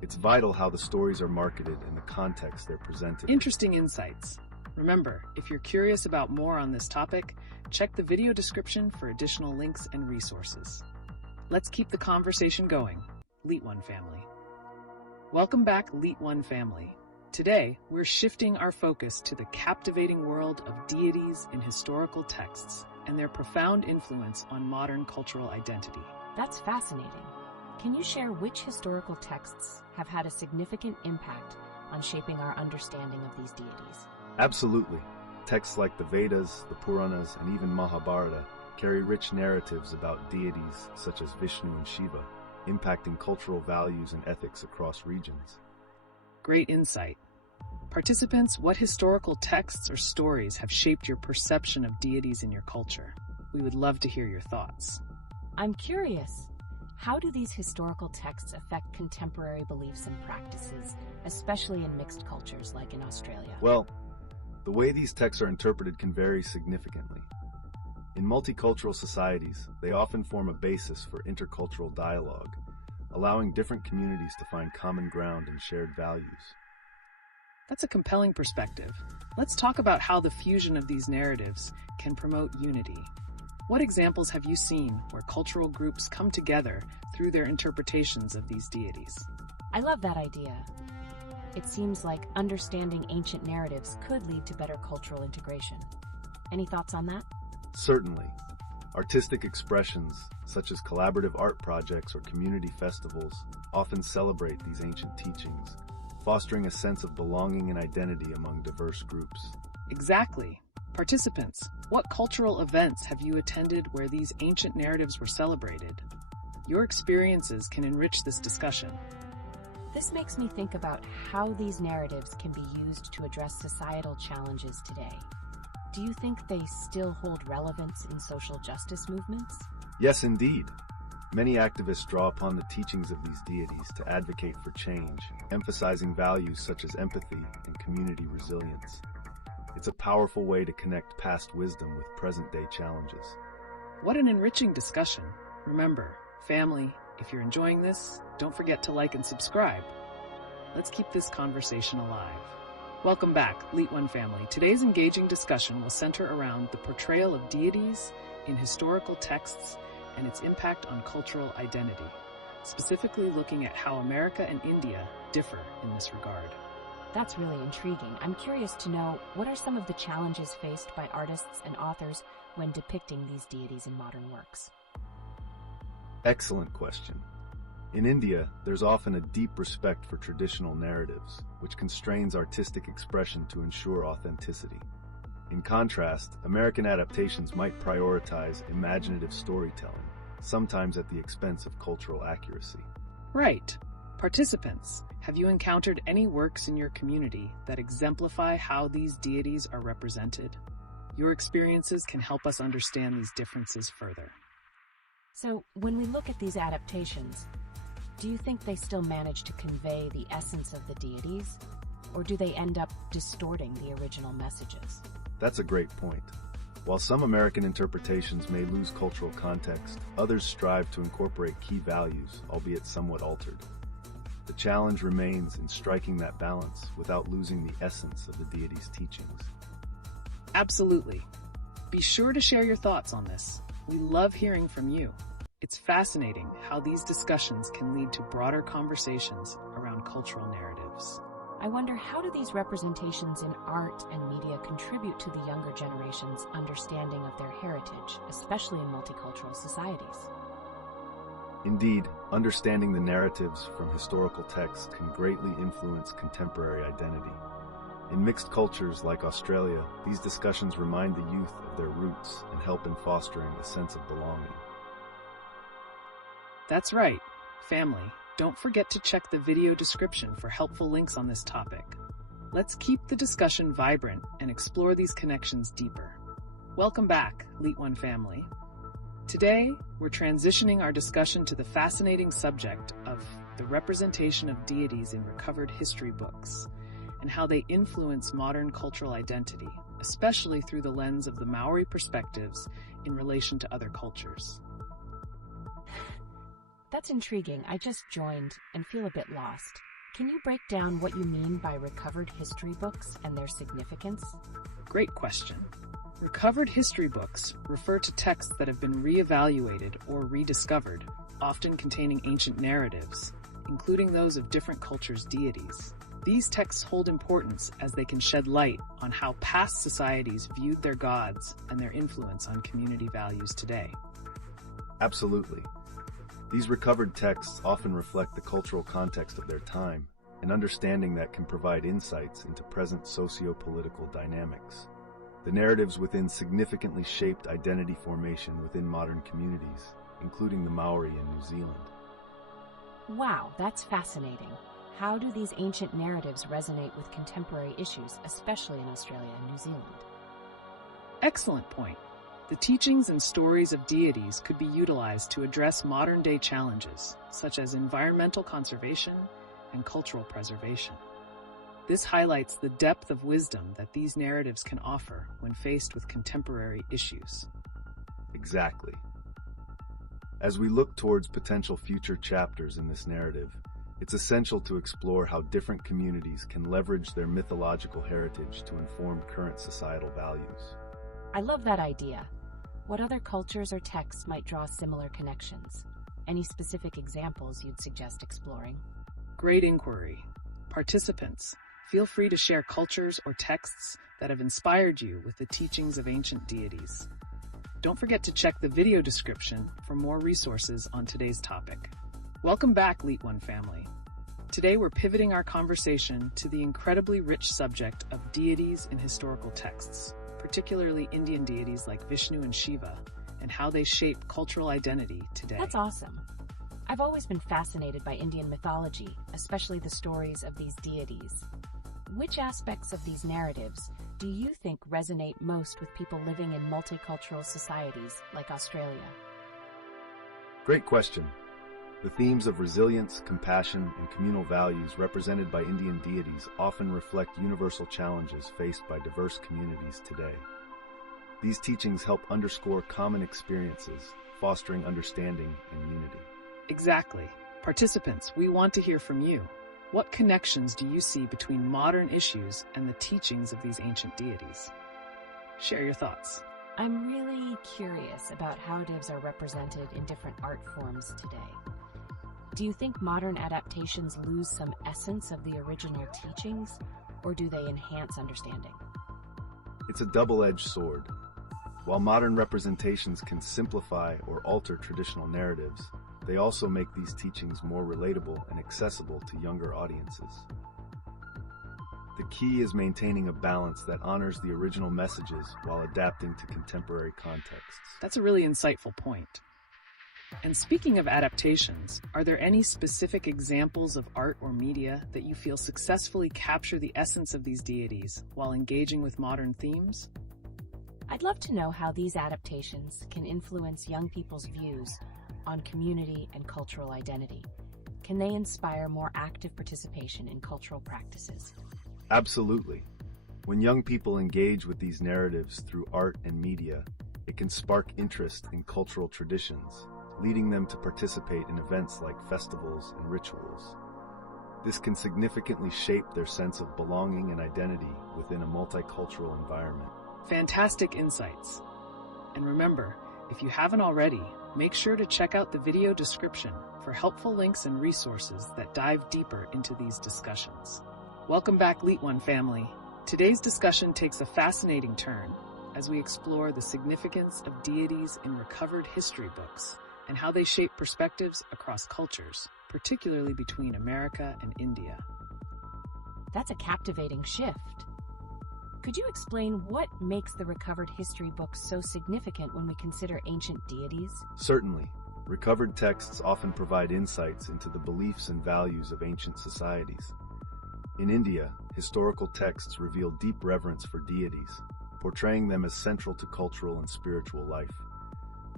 It's vital how the stories are marketed and the context they're presented in. Interesting insights. Remember, if you're curious about more on this topic, check the video description for additional links and resources. Let's keep the conversation going, LeetOne family. Welcome back, LeetOne family. Today, we're shifting our focus to the captivating world of deities in historical texts and their profound influence on modern cultural identity. That's fascinating. Can you share which historical texts have had a significant impact on shaping our understanding of these deities? Absolutely. Texts like the Vedas, the Puranas, and even Mahabharata carry rich narratives about deities such as Vishnu and Shiva, impacting cultural values and ethics across regions. Great insight. Participants, what historical texts or stories have shaped your perception of deities in your culture? We would love to hear your thoughts. I'm curious. How do these historical texts affect contemporary beliefs and practices, especially in mixed cultures like in Australia? Well, the way these texts are interpreted can vary significantly. In multicultural societies, they often form a basis for intercultural dialogue, allowing different communities to find common ground and shared values. That's a compelling perspective. Let's talk about how the fusion of these narratives can promote unity. What examples have you seen where cultural groups come together through their interpretations of these deities? I love that idea. It seems like understanding ancient narratives could lead to better cultural integration. Any thoughts on that? Certainly. Artistic expressions, such as collaborative art projects or community festivals, often celebrate these ancient teachings, fostering a sense of belonging and identity among diverse groups. Exactly. Participants, what cultural events have you attended where these ancient narratives were celebrated? Your experiences can enrich this discussion. This makes me think about how these narratives can be used to address societal challenges today. Do you think they still hold relevance in social justice movements? Yes, indeed. Many activists draw upon the teachings of these deities to advocate for change, emphasizing values such as empathy and community resilience. It's a powerful way to connect past wisdom with present-day challenges. What an enriching discussion. Remember, family, if you're enjoying this, don't forget to like and subscribe. Let's keep this conversation alive. Welcome back, LeetOne family. Today's engaging discussion will center around the portrayal of deities in historical texts and its impact on cultural identity, specifically looking at how America and India differ in this regard. That's really intriguing. I'm curious to know, what are some of the challenges faced by artists and authors when depicting these deities in modern works? Excellent question. In India, there's often a deep respect for traditional narratives, which constrains artistic expression to ensure authenticity. In contrast, American adaptations might prioritize imaginative storytelling, sometimes at the expense of cultural accuracy. Right. Participants, have you encountered any works in your community that exemplify how these deities are represented? Your experiences can help us understand these differences further. So, when we look at these adaptations, do you think they still manage to convey the essence of the deities, or do they end up distorting the original messages? That's a great point. While some American interpretations may lose cultural context, others strive to incorporate key values, albeit somewhat altered. The challenge remains in striking that balance without losing the essence of the deity's teachings. Absolutely. Be sure to share your thoughts on this. We love hearing from you. It's fascinating how these discussions can lead to broader conversations around cultural narratives. I wonder, how do these representations in art and media contribute to the younger generation's understanding of their heritage, especially in multicultural societies? Indeed, understanding the narratives from historical texts can greatly influence contemporary identity. In mixed cultures like Australia, these discussions remind the youth of their roots and help in fostering a sense of belonging. That's right. Family, don't forget to check the video description for helpful links on this topic. Let's keep the discussion vibrant and explore these connections deeper. Welcome back, LeetOne family. Today, we're transitioning our discussion to the fascinating subject of the representation of deities in recovered history books and how they influence modern cultural identity, especially through the lens of the Maori perspectives in relation to other cultures. That's intriguing. I just joined and feel a bit lost. Can you break down what you mean by recovered history books and their significance? Great question. Recovered history books refer to texts that have been reevaluated or rediscovered, often containing ancient narratives, including those of different cultures' deities. These texts hold importance as they can shed light on how past societies viewed their gods and their influence on community values today. Absolutely. These recovered texts often reflect the cultural context of their time, an understanding that can provide insights into present socio-political dynamics. The narratives within significantly shaped identity formation within modern communities, including the Maori in New Zealand. Wow, that's fascinating. How do these ancient narratives resonate with contemporary issues, especially in Australia and New Zealand? Excellent point. The teachings and stories of deities could be utilized to address modern-day challenges, such as environmental conservation and cultural preservation. This highlights the depth of wisdom that these narratives can offer when faced with contemporary issues. Exactly. As we look towards potential future chapters in this narrative, it's essential to explore how different communities can leverage their mythological heritage to inform current societal values. I love that idea. What other cultures or texts might draw similar connections? Any specific examples you'd suggest exploring? Great inquiry. Participants, feel free to share cultures or texts that have inspired you with the teachings of ancient deities. Don't forget to check the video description for more resources on today's topic. Welcome back, LeetOne family. Today we're pivoting our conversation to the incredibly rich subject of deities in historical texts, particularly Indian deities like Vishnu and Shiva, and how they shape cultural identity today. That's awesome. I've always been fascinated by Indian mythology, especially the stories of these deities. Which aspects of these narratives do you think resonate most with people living in multicultural societies like Australia? Great question. The themes of resilience, compassion, and communal values represented by Indian deities often reflect universal challenges faced by diverse communities today. These teachings help underscore common experiences, fostering understanding and unity. Exactly. Participants, we want to hear from you. What connections do you see between modern issues and the teachings of these ancient deities? Share your thoughts. I'm really curious about how deities are represented in different art forms today. Do you think modern adaptations lose some essence of the original teachings, or do they enhance understanding? It's a double-edged sword. While modern representations can simplify or alter traditional narratives, they also make these teachings more relatable and accessible to younger audiences. The key is maintaining a balance that honors the original messages while adapting to contemporary contexts. That's a really insightful point. And speaking of adaptations, are there any specific examples of art or media that you feel successfully capture the essence of these deities while engaging with modern themes? I'd love to know how these adaptations can influence young people's views on community and cultural identity. Can they inspire more active participation in cultural practices? Absolutely. When young people engage with these narratives through art and media, it can spark interest in cultural traditions, leading them to participate in events like festivals and rituals. This can significantly shape their sense of belonging and identity within a multicultural environment. Fantastic insights. And remember, if you haven't already, make sure to check out the video description for helpful links and resources that dive deeper into these discussions. Welcome back, LeetOne family. Today's discussion takes a fascinating turn as we explore the significance of deities in recovered history books and how they shape perspectives across cultures, particularly between America and India. That's a captivating shift. Could you explain what makes the recovered history books so significant when we consider ancient deities? Certainly. Recovered texts often provide insights into the beliefs and values of ancient societies. In India, historical texts reveal deep reverence for deities, portraying them as central to cultural and spiritual life.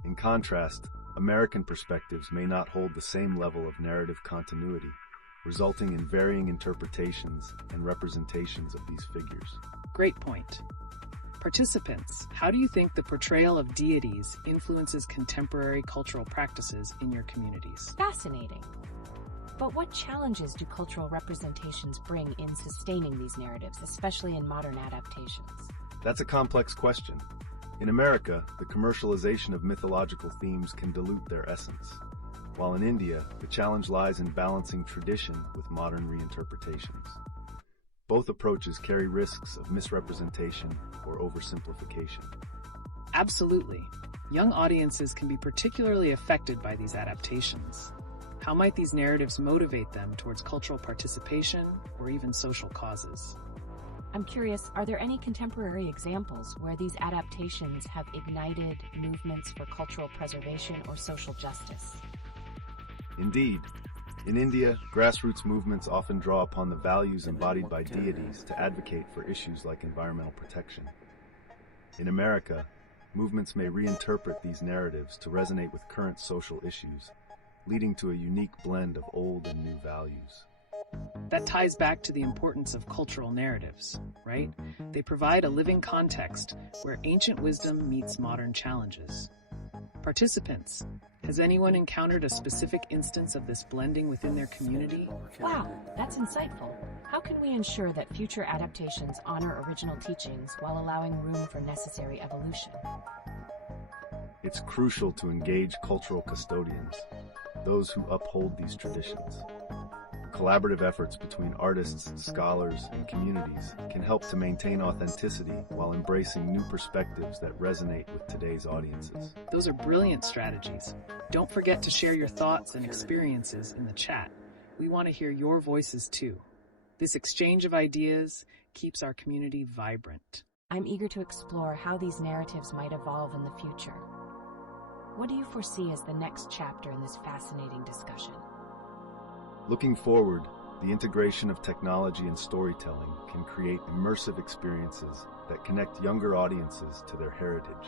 In contrast, American perspectives may not hold the same level of narrative continuity, resulting in varying interpretations and representations of these figures. Great point. Participants, how do you think the portrayal of deities influences contemporary cultural practices in your communities? Fascinating. But what challenges do cultural representations bring in sustaining these narratives, especially in modern adaptations? That's a complex question. In America, the commercialization of mythological themes can dilute their essence, while in India, the challenge lies in balancing tradition with modern reinterpretations. Both approaches carry risks of misrepresentation or oversimplification. Absolutely. Young audiences can be particularly affected by these adaptations. How might these narratives motivate them towards cultural participation or even social causes? I'm curious, are there any contemporary examples where these adaptations have ignited movements for cultural preservation or social justice? Indeed. In India, grassroots movements often draw upon the values embodied by deities to advocate for issues like environmental protection. In America, movements may reinterpret these narratives to resonate with current social issues, leading to a unique blend of old and new values. That ties back to the importance of cultural narratives, right? They provide a living context where ancient wisdom meets modern challenges. Participants, has anyone encountered a specific instance of this blending within their community? Wow, that's insightful. How can we ensure that future adaptations honor original teachings while allowing room for necessary evolution? It's crucial to engage cultural custodians, those who uphold these traditions. Collaborative efforts between artists, scholars, and communities can help to maintain authenticity while embracing new perspectives that resonate with today's audiences. Those are brilliant strategies. Don't forget to share your thoughts and experiences in the chat. We want to hear your voices too. This exchange of ideas keeps our community vibrant. I'm eager to explore how these narratives might evolve in the future. What do you foresee as the next chapter in this fascinating discussion? Looking forward, the integration of technology and storytelling can create immersive experiences that connect younger audiences to their heritage,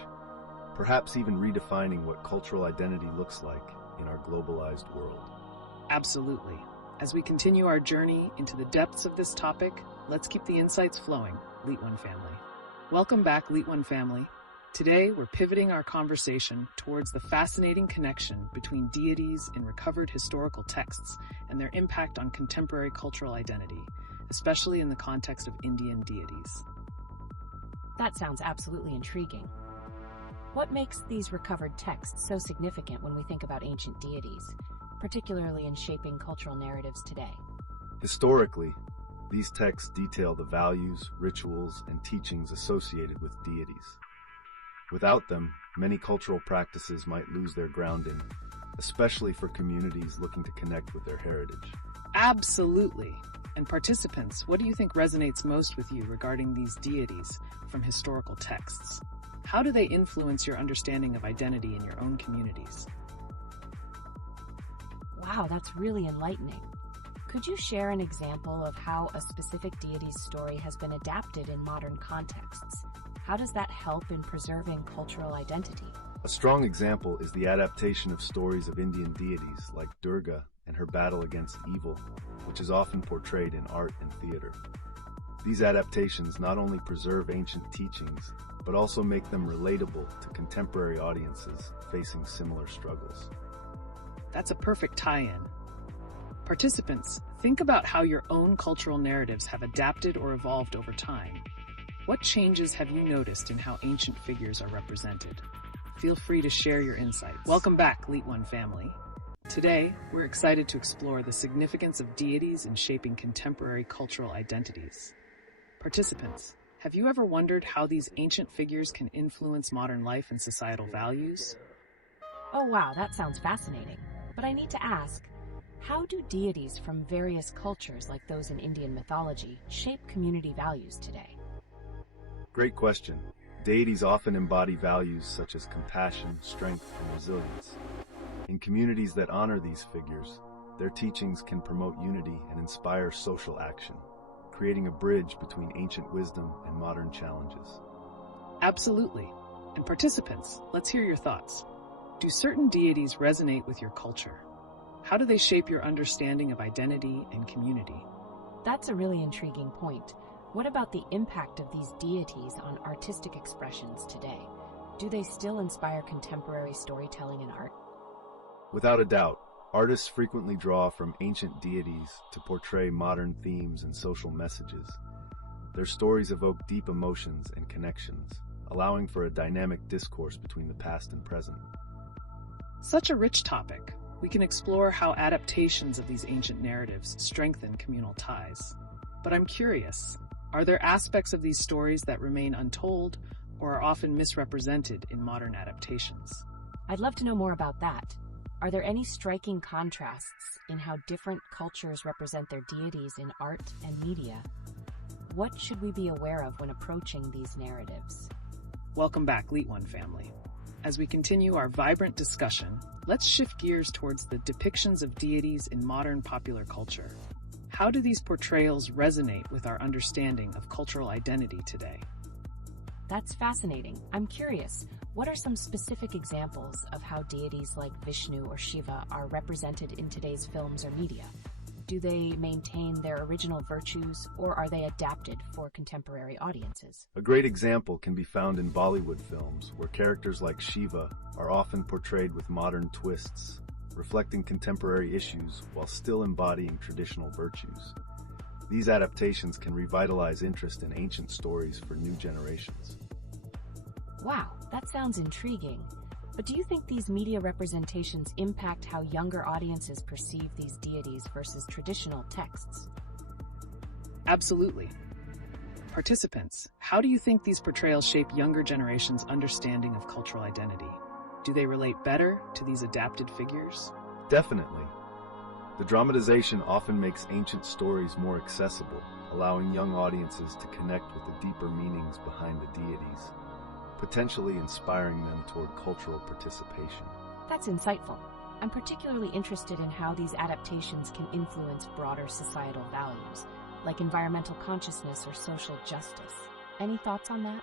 perhaps even redefining what cultural identity looks like in our globalized world. Absolutely. As we continue our journey into the depths of this topic, let's keep the insights flowing, LeetOne family. Welcome back, LeetOne family. Today, we're pivoting our conversation towards the fascinating connection between deities in recovered historical texts and their impact on contemporary cultural identity, especially in the context of Indian deities. That sounds absolutely intriguing. What makes these recovered texts so significant when we think about ancient deities, particularly in shaping cultural narratives today? Historically, these texts detail the values, rituals, and teachings associated with deities. Without them, many cultural practices might lose their grounding, especially for communities looking to connect with their heritage. Absolutely. And participants, what do you think resonates most with you regarding these deities from historical texts? How do they influence your understanding of identity in your own communities? Wow, that's really enlightening. Could you share an example of how a specific deity's story has been adapted in modern contexts? How does that help in preserving cultural identity? A strong example is the adaptation of stories of Indian deities like Durga and her battle against evil, which is often portrayed in art and theater. These adaptations not only preserve ancient teachings, but also make them relatable to contemporary audiences facing similar struggles. That's a perfect tie-in. Participants, think about how your own cultural narratives have adapted or evolved over time. What changes have you noticed in how ancient figures are represented? Feel free to share your insights. Welcome back, LeetOne family. Today, we're excited to explore the significance of deities in shaping contemporary cultural identities. Participants, have you ever wondered how these ancient figures can influence modern life and societal values? Oh wow, that sounds fascinating. But I need to ask, how do deities from various cultures like those in Indian mythology shape community values today? Great question. Deities often embody values such as compassion, strength, and resilience. In communities that honor these figures, their teachings can promote unity and inspire social action, creating a bridge between ancient wisdom and modern challenges. Absolutely. And participants, let's hear your thoughts. Do certain deities resonate with your culture? How do they shape your understanding of identity and community? That's a really intriguing point. What about the impact of these deities on artistic expressions today? Do they still inspire contemporary storytelling and art? Without a doubt, artists frequently draw from ancient deities to portray modern themes and social messages. Their stories evoke deep emotions and connections, allowing for a dynamic discourse between the past and present. Such a rich topic. We can explore how adaptations of these ancient narratives strengthen communal ties. But I'm curious, are there aspects of these stories that remain untold or are often misrepresented in modern adaptations? I'd love to know more about that. Are there any striking contrasts in how different cultures represent their deities in art and media? What should we be aware of when approaching these narratives? Welcome back, LeetOne family. As we continue our vibrant discussion, let's shift gears towards the depictions of deities in modern popular culture. How do these portrayals resonate with our understanding of cultural identity today? That's fascinating. I'm curious, what are some specific examples of how deities like Vishnu or Shiva are represented in today's films or media? Do they maintain their original virtues, or are they adapted for contemporary audiences? A great example can be found in Bollywood films, where characters like Shiva are often portrayed with modern twists, reflecting contemporary issues while still embodying traditional virtues. These adaptations can revitalize interest in ancient stories for new generations. Wow, that sounds intriguing. But do you think these media representations impact how younger audiences perceive these deities versus traditional texts? Absolutely. Participants, how do you think these portrayals shape younger generations' understanding of cultural identity? Do they relate better to these adapted figures? Definitely. The dramatization often makes ancient stories more accessible, allowing young audiences to connect with the deeper meanings behind the deities, potentially inspiring them toward cultural participation. That's insightful. I'm particularly interested in how these adaptations can influence broader societal values, like environmental consciousness or social justice. Any thoughts on that?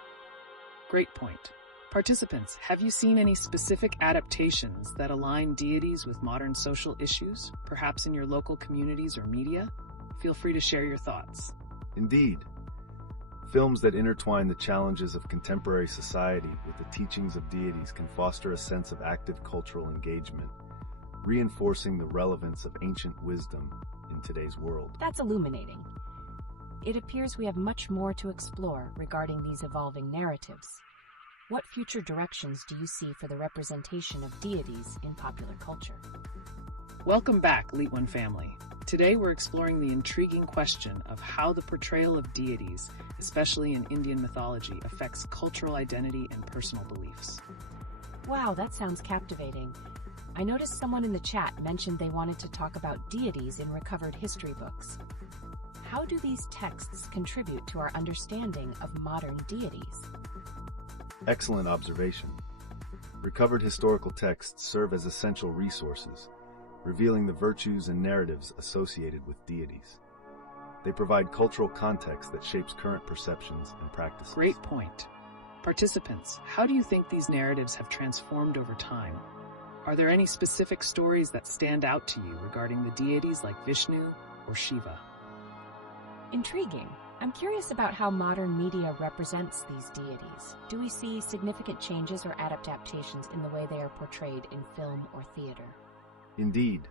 Great point. Participants, have you seen any specific adaptations that align deities with modern social issues, perhaps in your local communities or media? Feel free to share your thoughts. Indeed. Films that intertwine the challenges of contemporary society with the teachings of deities can foster a sense of active cultural engagement, reinforcing the relevance of ancient wisdom in today's world. That's illuminating. It appears we have much more to explore regarding these evolving narratives. What future directions do you see for the representation of deities in popular culture? Welcome back, LeetOne family. Today we're exploring the intriguing question of how the portrayal of deities, especially in Indian mythology, affects cultural identity and personal beliefs. Wow, that sounds captivating. I noticed someone in the chat mentioned they wanted to talk about deities in recovered history books. How do these texts contribute to our understanding of modern deities? Excellent observation. Recovered historical texts serve as essential resources, revealing the virtues and narratives associated with deities. They provide cultural context that shapes current perceptions and practices. Great point. Participants, how do you think these narratives have transformed over time? Are there any specific stories that stand out to you regarding the deities like Vishnu or Shiva? Intriguing. I'm curious about how modern media represents these deities. Do we see significant changes or adaptations in the way they are portrayed in film or theater? Indeed,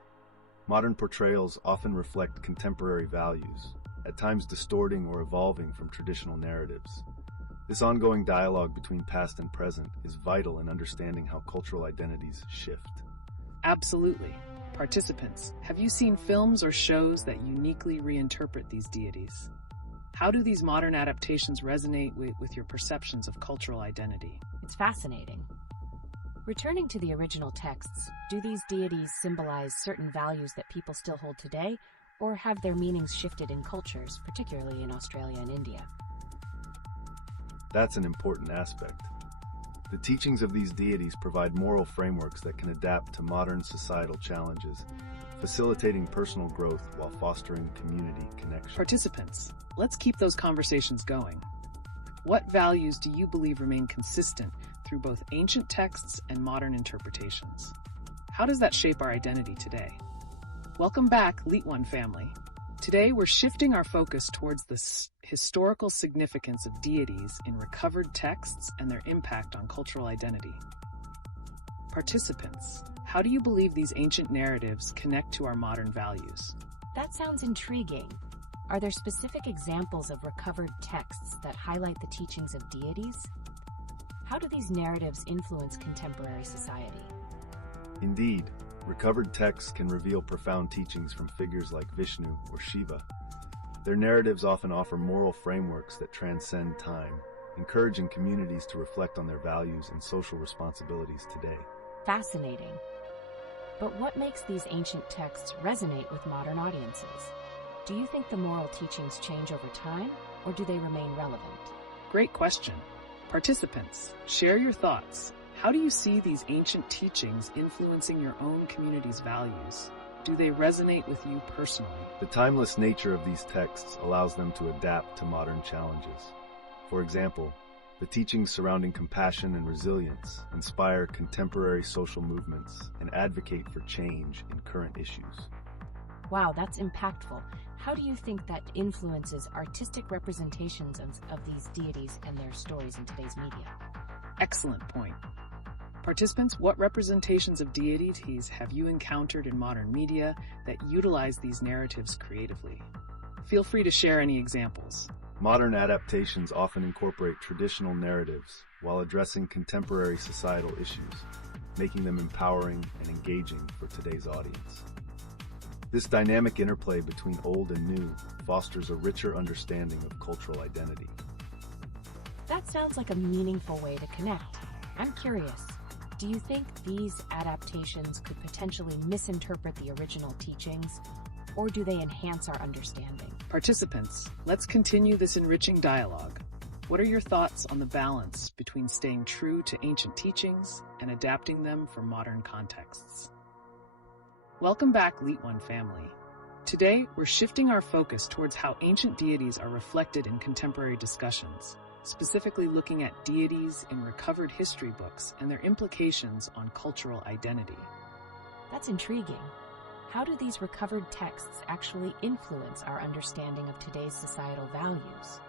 modern portrayals often reflect contemporary values, at times distorting or evolving from traditional narratives. This ongoing dialogue between past and present is vital in understanding how cultural identities shift. Absolutely. Participants, have you seen films or shows that uniquely reinterpret these deities? How do these modern adaptations resonate with your perceptions of cultural identity? It's fascinating. Returning to the original texts, do these deities symbolize certain values that people still hold today, or have their meanings shifted in cultures, particularly in Australia and India? That's an important aspect. The teachings of these deities provide moral frameworks that can adapt to modern societal challenges, facilitating personal growth while fostering community connection. Participants, let's keep those conversations going. What values do you believe remain consistent through both ancient texts and modern interpretations? How does that shape our identity today? Welcome back, LeetOne family. Today we're shifting our focus towards the historical significance of deities in recovered texts and their impact on cultural identity. Participants, how do you believe these ancient narratives connect to our modern values? That sounds intriguing. Are there specific examples of recovered texts that highlight the teachings of deities? How do these narratives influence contemporary society? Indeed, recovered texts can reveal profound teachings from figures like Vishnu or Shiva. Their narratives often offer moral frameworks that transcend time, encouraging communities to reflect on their values and social responsibilities today. Fascinating. But what makes these ancient texts resonate with modern audiences? Do you think the moral teachings change over time, or do they remain relevant? Great question. Participants, share your thoughts. How do you see these ancient teachings influencing your own community's values? Do they resonate with you personally? The timeless nature of these texts allows them to adapt to modern challenges. For example, the teachings surrounding compassion and resilience inspire contemporary social movements and advocate for change in current issues. Wow, that's impactful. How do you think that influences artistic representations of these deities and their stories in today's media? Excellent point. Participants, what representations of deities have you encountered in modern media that utilize these narratives creatively? Feel free to share any examples. Modern adaptations often incorporate traditional narratives while addressing contemporary societal issues, making them empowering and engaging for today's audience. This dynamic interplay between old and new fosters a richer understanding of cultural identity. That sounds like a meaningful way to connect. I'm curious, do you think these adaptations could potentially misinterpret the original teachings, or do they enhance our understanding? Participants, let's continue this enriching dialogue. What are your thoughts on the balance between staying true to ancient teachings and adapting them for modern contexts? Welcome back, LeetOne family. Today, we're shifting our focus towards how ancient deities are reflected in contemporary discussions, specifically looking at deities in recovered history books and their implications on cultural identity. That's intriguing. How do these recovered texts actually influence our understanding of today's societal values?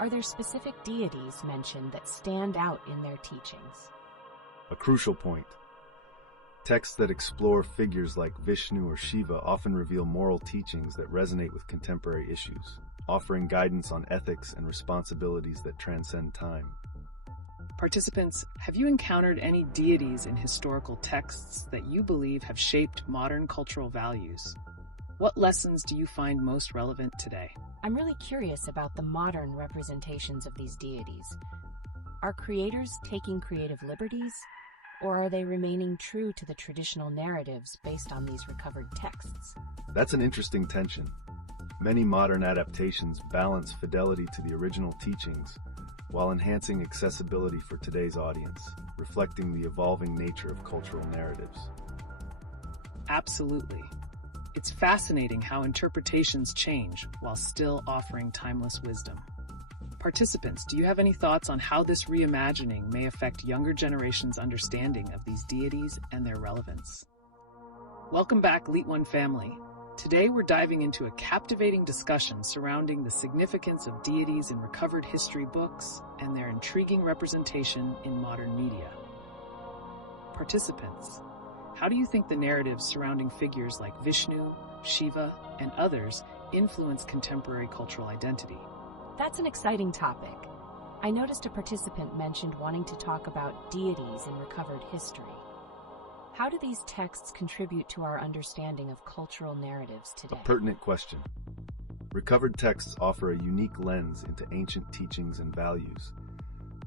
Are there specific deities mentioned that stand out in their teachings? A crucial point. Texts that explore figures like Vishnu or Shiva often reveal moral teachings that resonate with contemporary issues, offering guidance on ethics and responsibilities that transcend time. Participants, have you encountered any deities in historical texts that you believe have shaped modern cultural values? What lessons do you find most relevant today? I'm really curious about the modern representations of these deities. Are creators taking creative liberties, or are they remaining true to the traditional narratives based on these recovered texts? That's an interesting tension. Many modern adaptations balance fidelity to the original teachings while enhancing accessibility for today's audience, reflecting the evolving nature of cultural narratives. Absolutely. It's fascinating how interpretations change while still offering timeless wisdom. Participants, do you have any thoughts on how this reimagining may affect younger generations' understanding of these deities and their relevance? Welcome back, LeetOne family. Today we're diving into a captivating discussion surrounding the significance of deities in recovered history books and their intriguing representation in modern media. Participants, how do you think the narratives surrounding figures like Vishnu, Shiva, and others influence contemporary cultural identity? That's an exciting topic. I noticed a participant mentioned wanting to talk about deities in recovered history. How do these texts contribute to our understanding of cultural narratives today? A pertinent question. Recovered texts offer a unique lens into ancient teachings and values.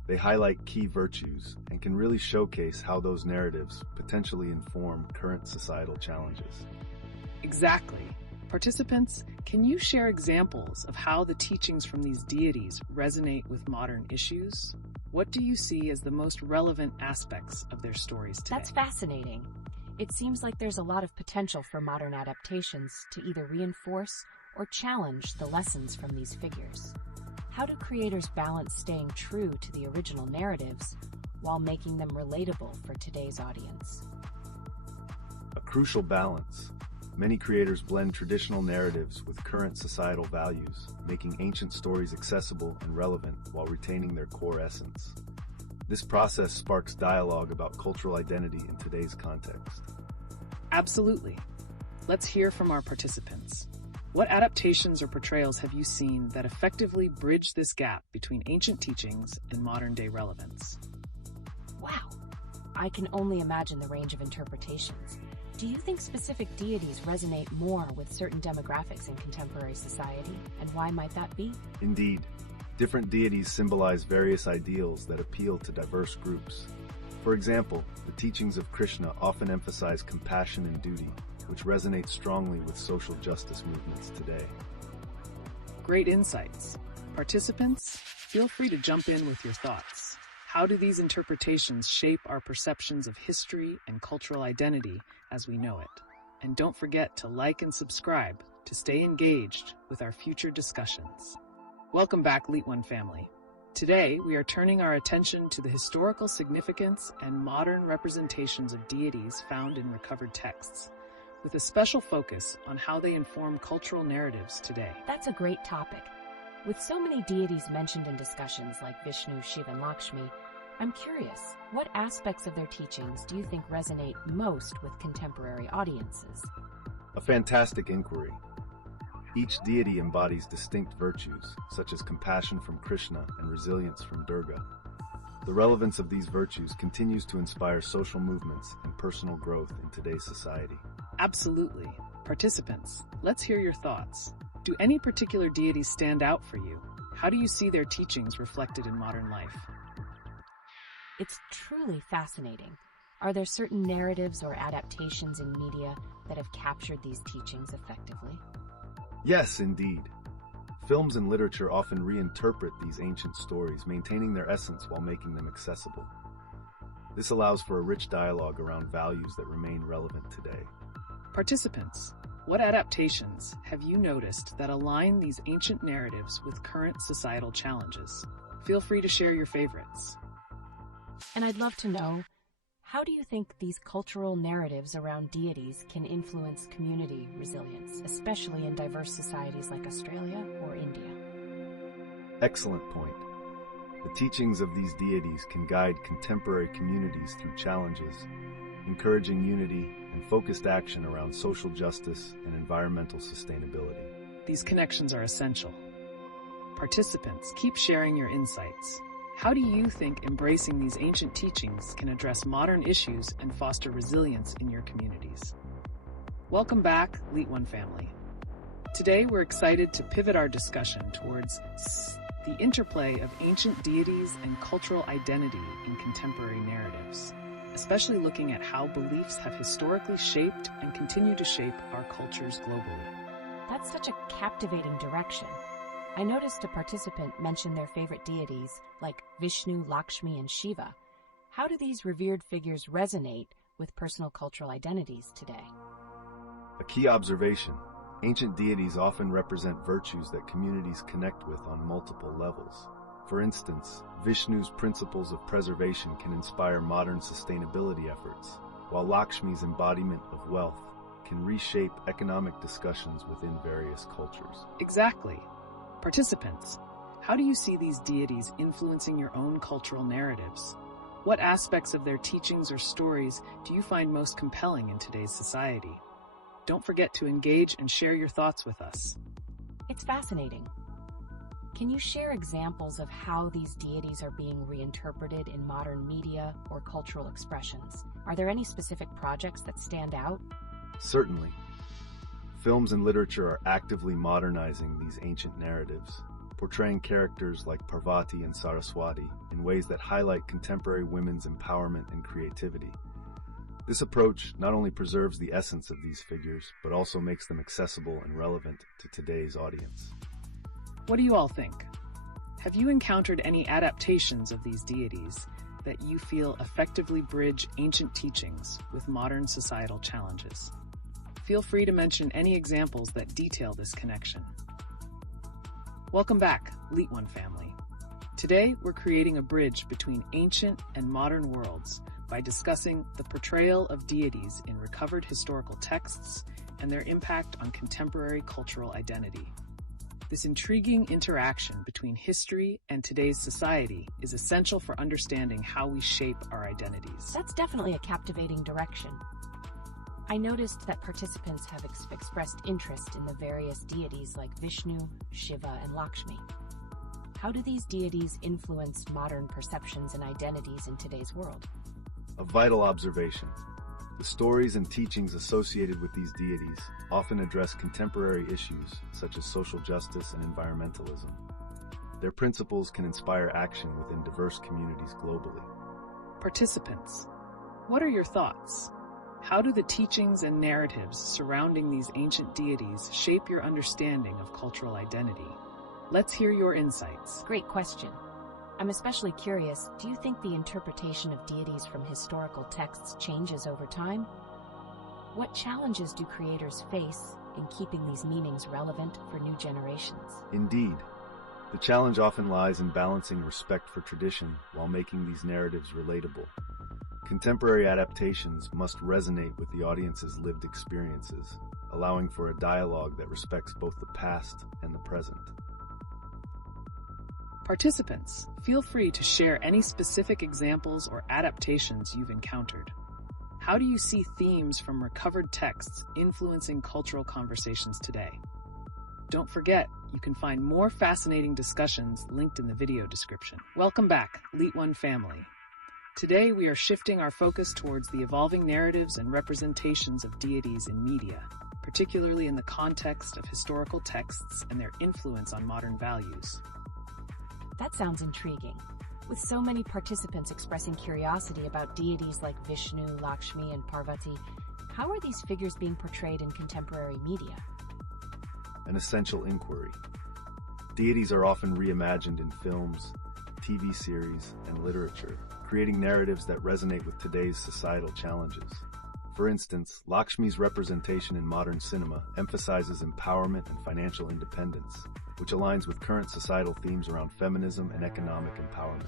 They highlight key virtues and can really showcase how those narratives potentially inform current societal challenges. Exactly. Participants, can you share examples of how the teachings from these deities resonate with modern issues? What do you see as the most relevant aspects of their stories today? That's fascinating. It seems like there's a lot of potential for modern adaptations to either reinforce or challenge the lessons from these figures. How do creators balance staying true to the original narratives while making them relatable for today's audience? A crucial balance. Many creators blend traditional narratives with current societal values, making ancient stories accessible and relevant while retaining their core essence. This process sparks dialogue about cultural identity in today's context. Absolutely. Let's hear from our participants. What adaptations or portrayals have you seen that effectively bridge this gap between ancient teachings and modern-day relevance? Wow, I can only imagine the range of interpretations. Do you think specific deities resonate more with certain demographics in contemporary society, and why might that be? Indeed, different deities symbolize various ideals that appeal to diverse groups. For example, the teachings of Krishna often emphasize compassion and duty, which resonates strongly with social justice movements today. Great insights. Participants, feel free to jump in with your thoughts. How do these interpretations shape our perceptions of history and cultural identity as we know it? And don't forget to like and subscribe to stay engaged with our future discussions. Welcome back, LeetOne family. Today, we are turning our attention to the historical significance and modern representations of deities found in recovered texts, with a special focus on how they inform cultural narratives today. That's a great topic. With so many deities mentioned in discussions like Vishnu, Shiva, and Lakshmi, I'm curious, what aspects of their teachings do you think resonate most with contemporary audiences? A fantastic inquiry. Each deity embodies distinct virtues, such as compassion from Krishna and resilience from Durga. The relevance of these virtues continues to inspire social movements and personal growth in today's society. Absolutely. Participants, let's hear your thoughts. Do any particular deities stand out for you? How do you see their teachings reflected in modern life? It's truly fascinating. Are there certain narratives or adaptations in media that have captured these teachings effectively? Yes, indeed. Films and literature often reinterpret these ancient stories, maintaining their essence while making them accessible. This allows for a rich dialogue around values that remain relevant today. Participants, what adaptations have you noticed that align these ancient narratives with current societal challenges? Feel free to share your favorites. And I'd love to know, how do you think these cultural narratives around deities can influence community resilience, especially in diverse societies like Australia or India? Excellent point. The teachings of these deities can guide contemporary communities through challenges, encouraging unity and focused action around social justice and environmental sustainability. These connections are essential. Participants, keep sharing your insights. How do you think embracing these ancient teachings can address modern issues and foster resilience in your communities? Welcome back, LeetOne family. Today, we're excited to pivot our discussion towards the interplay of ancient deities and cultural identity in contemporary narratives, especially looking at how beliefs have historically shaped and continue to shape our cultures globally. That's such a captivating direction. I noticed a participant mention their favorite deities like Vishnu, Lakshmi, and Shiva. How do these revered figures resonate with personal cultural identities today? A key observation: ancient deities often represent virtues that communities connect with on multiple levels. For instance, Vishnu's principles of preservation can inspire modern sustainability efforts, while Lakshmi's embodiment of wealth can reshape economic discussions within various cultures. Exactly. Participants, how do you see these deities influencing your own cultural narratives? What aspects of their teachings or stories do you find most compelling in today's society? Don't forget to engage and share your thoughts with us. It's fascinating. Can you share examples of how these deities are being reinterpreted in modern media or cultural expressions? Are there any specific projects that stand out? Certainly. Films and literature are actively modernizing these ancient narratives, portraying characters like Parvati and Saraswati in ways that highlight contemporary women's empowerment and creativity. This approach not only preserves the essence of these figures, but also makes them accessible and relevant to today's audience. What do you all think? Have you encountered any adaptations of these deities that you feel effectively bridge ancient teachings with modern societal challenges? Feel free to mention any examples that detail this connection. Welcome back, LeetOne family. Today, we're creating a bridge between ancient and modern worlds by discussing the portrayal of deities in recovered historical texts and their impact on contemporary cultural identity. This intriguing interaction between history and today's society is essential for understanding how we shape our identities. That's definitely a captivating direction. I noticed that participants have expressed interest in the various deities like Vishnu, Shiva, and Lakshmi. How do these deities influence modern perceptions and identities in today's world? A vital observation. The stories and teachings associated with these deities often address contemporary issues such as social justice and environmentalism. Their principles can inspire action within diverse communities globally. Participants, what are your thoughts? How do the teachings and narratives surrounding these ancient deities shape your understanding of cultural identity? Let's hear your insights. Great question. I'm especially curious, do you think the interpretation of deities from historical texts changes over time? What challenges do creators face in keeping these meanings relevant for new generations? Indeed. The challenge often lies in balancing respect for tradition while making these narratives relatable. Contemporary adaptations must resonate with the audience's lived experiences, allowing for a dialogue that respects both the past and the present. Participants, feel free to share any specific examples or adaptations you've encountered. How do you see themes from recovered texts influencing cultural conversations today? Don't forget, you can find more fascinating discussions linked in the video description. Welcome back, LeetOne family. Today we are shifting our focus towards the evolving narratives and representations of deities in media, particularly in the context of historical texts and their influence on modern values. That sounds intriguing. With so many participants expressing curiosity about deities like Vishnu, Lakshmi, and Parvati, how are these figures being portrayed in contemporary media? An essential inquiry. Deities are often reimagined in films, TV series, and literature, creating narratives that resonate with today's societal challenges. For instance, Lakshmi's representation in modern cinema emphasizes empowerment and financial independence, which aligns with current societal themes around feminism and economic empowerment.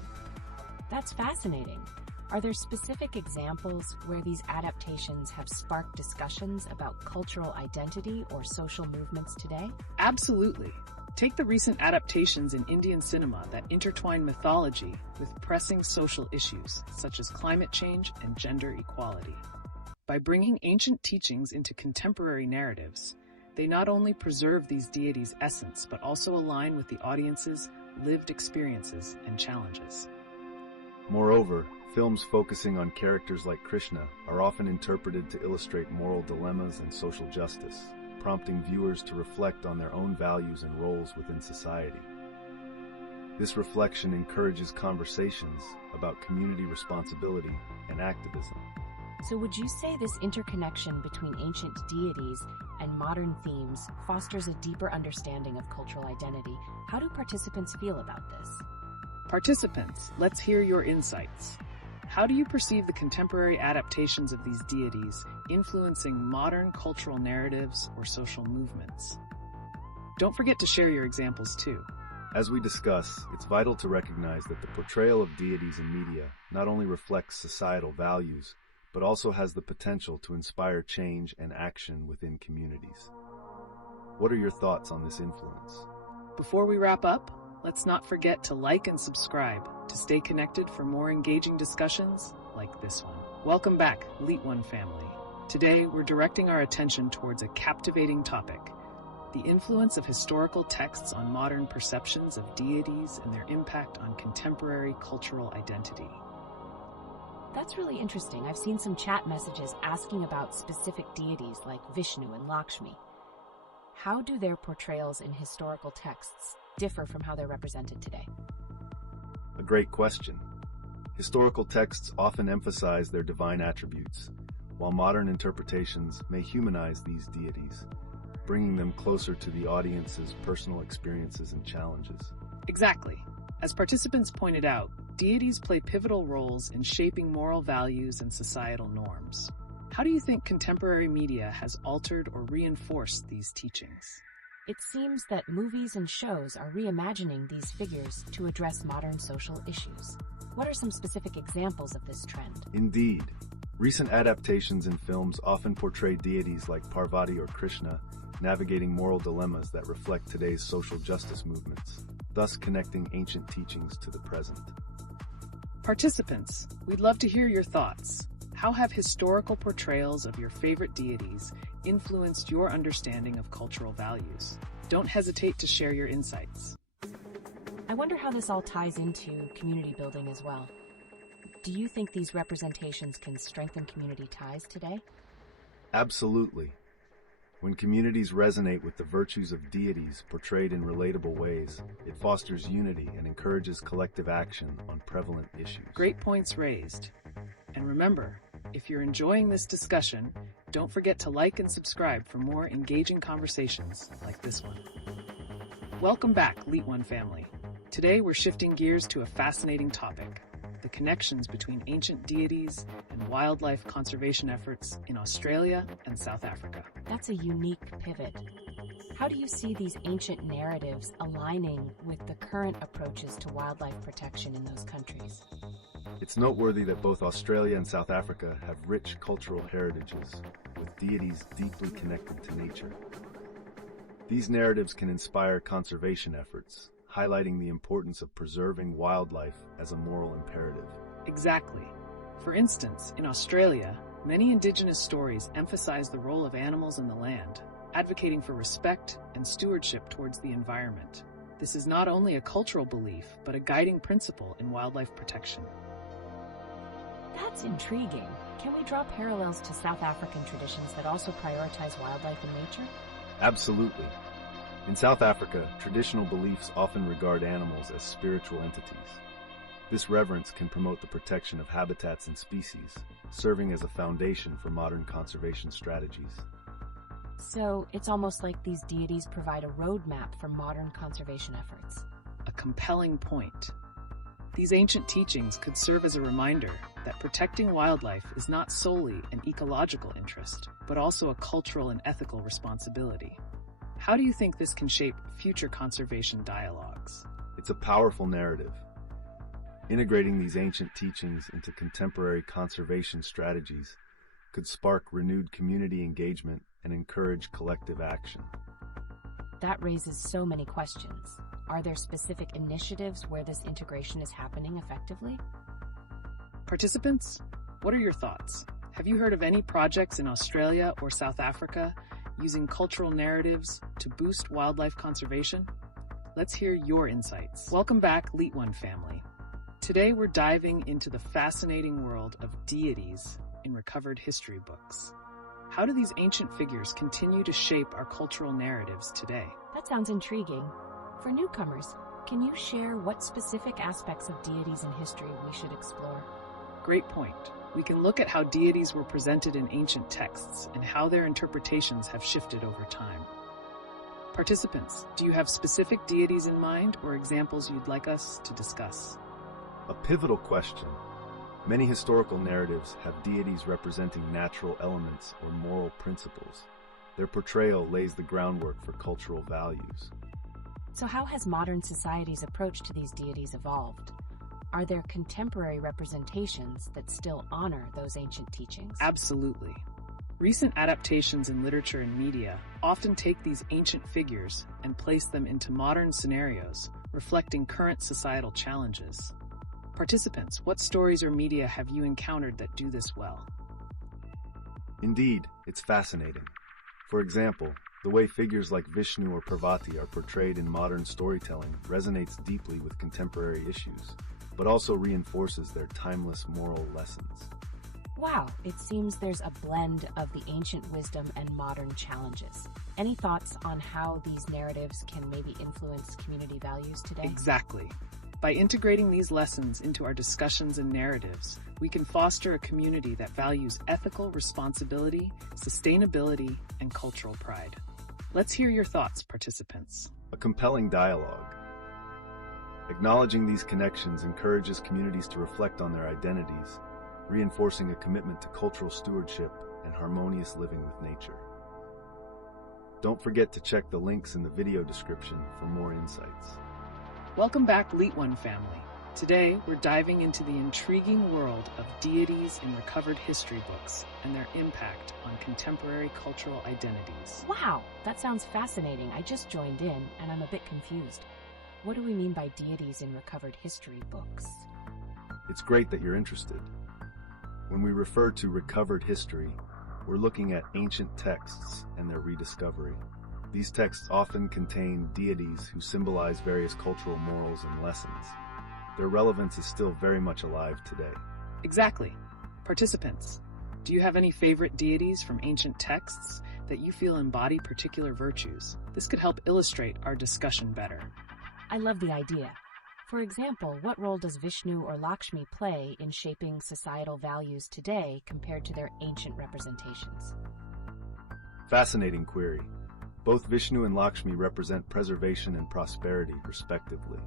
That's fascinating. Are there specific examples where these adaptations have sparked discussions about cultural identity or social movements today? Absolutely. Take the recent adaptations in Indian cinema that intertwine mythology with pressing social issues, such as climate change and gender equality. By bringing ancient teachings into contemporary narratives, they not only preserve these deities' essence, but also align with the audience's lived experiences and challenges. Moreover, films focusing on characters like Krishna are often interpreted to illustrate moral dilemmas and social justice, prompting viewers to reflect on their own values and roles within society. This reflection encourages conversations about community responsibility and activism. So would you say this interconnection between ancient deities and modern themes fosters a deeper understanding of cultural identity? How do participants feel about this? Participants, let's hear your insights. How do you perceive the contemporary adaptations of these deities influencing modern cultural narratives or social movements? Don't forget to share your examples too. As we discuss, it's vital to recognize that the portrayal of deities in media not only reflects societal values, but also has the potential to inspire change and action within communities. What are your thoughts on this influence? Before we wrap up, let's not forget to like and subscribe to stay connected for more engaging discussions like this one. Welcome back, LeetOne family. Today, we're directing our attention towards a captivating topic: the influence of historical texts on modern perceptions of deities and their impact on contemporary cultural identity. That's really interesting. I've seen some chat messages asking about specific deities like Vishnu and Lakshmi. How do their portrayals in historical texts differ from how they're represented today? A great question. Historical texts often emphasize their divine attributes, while modern interpretations may humanize these deities, bringing them closer to the audience's personal experiences and challenges. Exactly. As participants pointed out, deities play pivotal roles in shaping moral values and societal norms. How do you think contemporary media has altered or reinforced these teachings? It seems that movies and shows are reimagining these figures to address modern social issues. What are some specific examples of this trend? Indeed. Recent adaptations in films often portray deities like Parvati or Krishna, navigating moral dilemmas that reflect today's social justice movements, thus connecting ancient teachings to the present. Participants, we'd love to hear your thoughts. How have historical portrayals of your favorite deities influenced your understanding of cultural values? Don't hesitate to share your insights. I wonder how this all ties into community building as well. Do you think these representations can strengthen community ties today? Absolutely. When communities resonate with the virtues of deities portrayed in relatable ways, it fosters unity and encourages collective action on prevalent issues. Great points raised. And remember, if you're enjoying this discussion, don't forget to like and subscribe for more engaging conversations like this one. Welcome back, LeetOne family. Today we're shifting gears to a fascinating topic: the connections between ancient deities and wildlife conservation efforts in Australia and South Africa. That's a unique pivot. How do you see these ancient narratives aligning with the current approaches to wildlife protection in those countries? It's noteworthy that both Australia and South Africa have rich cultural heritages, with deities deeply connected to nature. These narratives can inspire conservation efforts, highlighting the importance of preserving wildlife as a moral imperative. Exactly. For instance, in Australia, many Indigenous stories emphasize the role of animals in the land, advocating for respect and stewardship towards the environment. This is not only a cultural belief, but a guiding principle in wildlife protection. That's intriguing. Can we draw parallels to South African traditions that also prioritize wildlife and nature? Absolutely. In South Africa, traditional beliefs often regard animals as spiritual entities. This reverence can promote the protection of habitats and species, serving as a foundation for modern conservation strategies. So it's almost like these deities provide a roadmap for modern conservation efforts. A compelling point. These ancient teachings could serve as a reminder that protecting wildlife is not solely an ecological interest, but also a cultural and ethical responsibility. How do you think this can shape future conservation dialogues? It's a powerful narrative. Integrating these ancient teachings into contemporary conservation strategies could spark renewed community engagement and encourage collective action. That raises so many questions. Are there specific initiatives where this integration is happening effectively? Participants, what are your thoughts? Have you heard of any projects in Australia or South Africa using cultural narratives to boost wildlife conservation? Let's hear your insights. Welcome back, LeetOne family. Today we're diving into the fascinating world of deities in recovered history books. How do these ancient figures continue to shape our cultural narratives today? That sounds intriguing. For newcomers, can you share what specific aspects of deities in history we should explore? Great point. We can look at how deities were presented in ancient texts and how their interpretations have shifted over time. Participants, do you have specific deities in mind or examples you'd like us to discuss? A pivotal question. Many historical narratives have deities representing natural elements or moral principles. Their portrayal lays the groundwork for cultural values. So how has modern society's approach to these deities evolved? Are there contemporary representations that still honor those ancient teachings? Absolutely. Recent adaptations in literature and media often take these ancient figures and place them into modern scenarios, reflecting current societal challenges. Participants, what stories or media have you encountered that do this well? Indeed, it's fascinating. For example, the way figures like Vishnu or Parvati are portrayed in modern storytelling resonates deeply with contemporary issues, but also reinforces their timeless moral lessons. Wow, it seems there's a blend of the ancient wisdom and modern challenges. Any thoughts on how these narratives can maybe influence community values today? Exactly. By integrating these lessons into our discussions and narratives, we can foster a community that values ethical responsibility, sustainability, and cultural pride. Let's hear your thoughts, participants. A compelling dialogue. Acknowledging these connections encourages communities to reflect on their identities, reinforcing a commitment to cultural stewardship and harmonious living with nature. Don't forget to check the links in the video description for more insights. Welcome back, LeetOne family. Today, we're diving into the intriguing world of deities in recovered history books and their impact on contemporary cultural identities. Wow, that sounds fascinating. I just joined in and I'm a bit confused. What do we mean by deities in recovered history books? It's great that you're interested. When we refer to recovered history, we're looking at ancient texts and their rediscovery. These texts often contain deities who symbolize various cultural morals and lessons. Their relevance is still very much alive today. Exactly. Participants, Do you have any favorite deities from ancient texts that you feel embody particular virtues? This could help illustrate our discussion better. I love the idea. For example, what role does Vishnu or Lakshmi play in shaping societal values today compared to their ancient representations? Fascinating query. Both Vishnu and Lakshmi represent preservation and prosperity, respectively.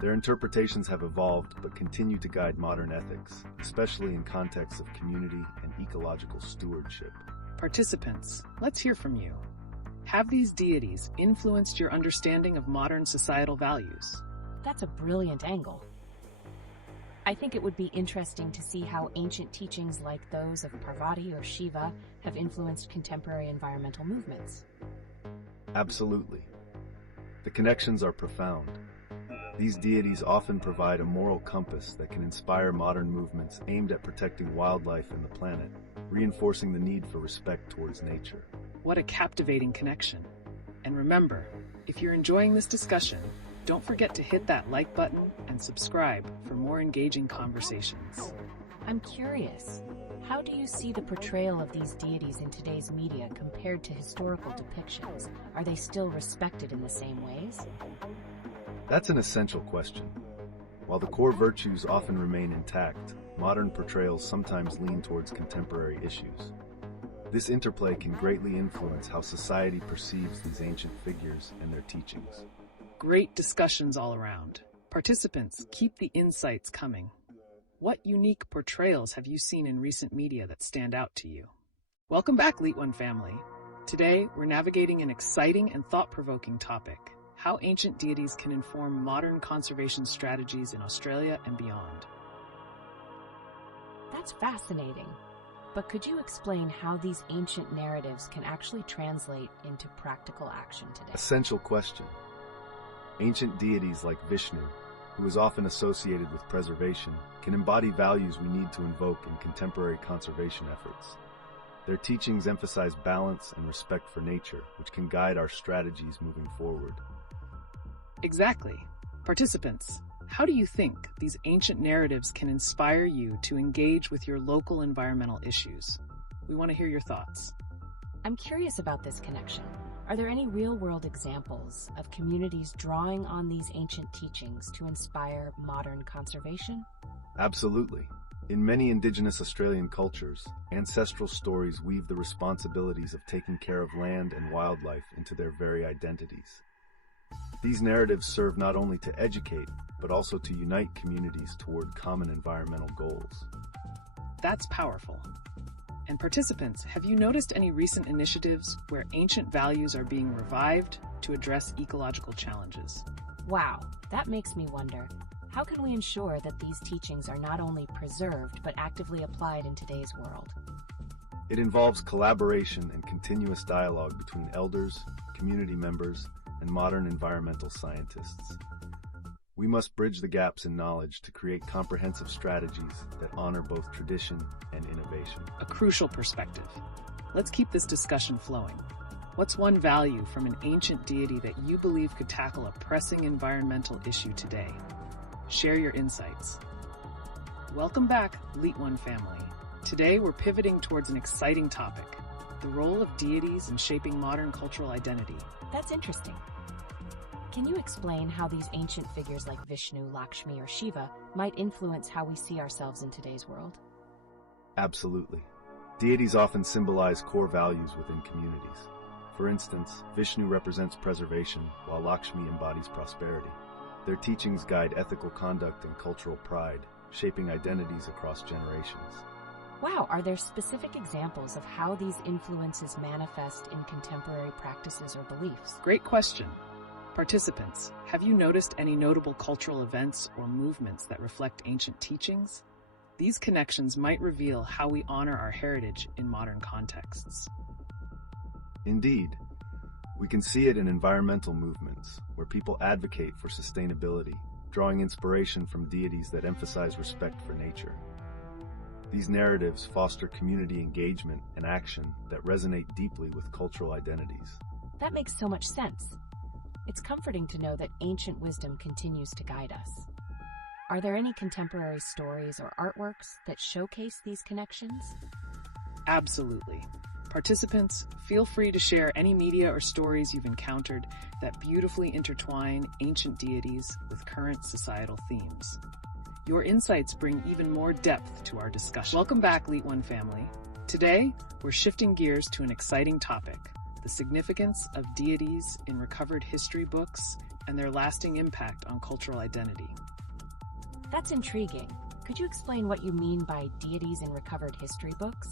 Their interpretations have evolved but continue to guide modern ethics, especially in contexts of community and ecological stewardship. Participants, let's hear from you. Have these deities influenced your understanding of modern societal values? That's a brilliant angle. I think it would be interesting to see how ancient teachings like those of Parvati or Shiva have influenced contemporary environmental movements. Absolutely. The connections are profound. These deities often provide a moral compass that can inspire modern movements aimed at protecting wildlife and the planet, reinforcing the need for respect towards nature. What a captivating connection. And remember, if you're enjoying this discussion, don't forget to hit that like button and subscribe for more engaging conversations. I'm curious, how do you see the portrayal of these deities in today's media compared to historical depictions? Are they still respected in the same ways? That's an essential question. While the core virtues often remain intact, modern portrayals sometimes lean towards contemporary issues. This interplay can greatly influence how society perceives these ancient figures and their teachings. Great discussions all around. Participants, keep the insights coming. What unique portrayals have you seen in recent media that stand out to you? Welcome back, LeetOne family. Today, we're navigating an exciting and thought-provoking topic: how ancient deities can inform modern conservation strategies in Australia and beyond. That's fascinating. But could you explain how these ancient narratives can actually translate into practical action today? Essential question. Ancient deities like Vishnu, who is often associated with preservation, can embody values we need to invoke in contemporary conservation efforts. Their teachings emphasize balance and respect for nature, which can guide our strategies moving forward. Exactly. Participants, how do you think these ancient narratives can inspire you to engage with your local environmental issues? We want to hear your thoughts. I'm curious about this connection. Are there any real-world examples of communities drawing on these ancient teachings to inspire modern conservation? Absolutely. In many Indigenous Australian cultures, ancestral stories weave the responsibilities of taking care of land and wildlife into their very identities. These narratives serve not only to educate, but also to unite communities toward common environmental goals. That's powerful. And participants, have you noticed any recent initiatives where ancient values are being revived to address ecological challenges? Wow, that makes me wonder, how can we ensure that these teachings are not only preserved, but actively applied in today's world? It involves collaboration and continuous dialogue between elders, community members, and modern environmental scientists. We must bridge the gaps in knowledge to create comprehensive strategies that honor both tradition and innovation. A crucial perspective. Let's keep this discussion flowing. What's one value from an ancient deity that you believe could tackle a pressing environmental issue today? Share your insights. Welcome back, LeetOne family. Today we're pivoting towards an exciting topic: the role of deities in shaping modern cultural identity. That's interesting. Can you explain how these ancient figures like Vishnu, Lakshmi, or Shiva might influence how we see ourselves in today's world? Absolutely. Deities often symbolize core values within communities. For instance, Vishnu represents preservation, while Lakshmi embodies prosperity. Their teachings guide ethical conduct and cultural pride, shaping identities across generations. Wow, are there specific examples of how these influences manifest in contemporary practices or beliefs? Great question. Participants, have you noticed any notable cultural events or movements that reflect ancient teachings? These connections might reveal how we honor our heritage in modern contexts. Indeed, we can see it in environmental movements, where people advocate for sustainability, drawing inspiration from deities that emphasize respect for nature. These narratives foster community engagement and action that resonate deeply with cultural identities. That makes so much sense. It's comforting to know that ancient wisdom continues to guide us. Are there any contemporary stories or artworks that showcase these connections? Absolutely. Participants, feel free to share any media or stories you've encountered that beautifully intertwine ancient deities with current societal themes. Your insights bring even more depth to our discussion. Welcome back, LeetOne family. Today, we're shifting gears to an exciting topic, the significance of deities in recovered history books and their lasting impact on cultural identity. That's intriguing. Could you explain what you mean by deities in recovered history books?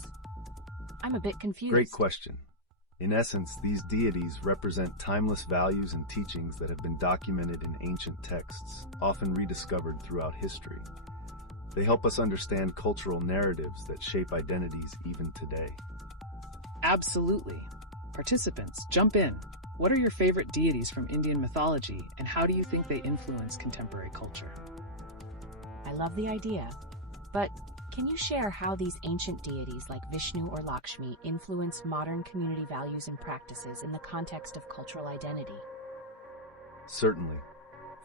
I'm a bit confused. Great question. In essence, these deities represent timeless values and teachings that have been documented in ancient texts, often rediscovered throughout history. They help us understand cultural narratives that shape identities even today. Absolutely. Participants, jump in. What are your favorite deities from Indian mythology, and how do you think they influence contemporary culture? I love the idea, but can you share how these ancient deities like Vishnu or Lakshmi influence modern community values and practices in the context of cultural identity? Certainly.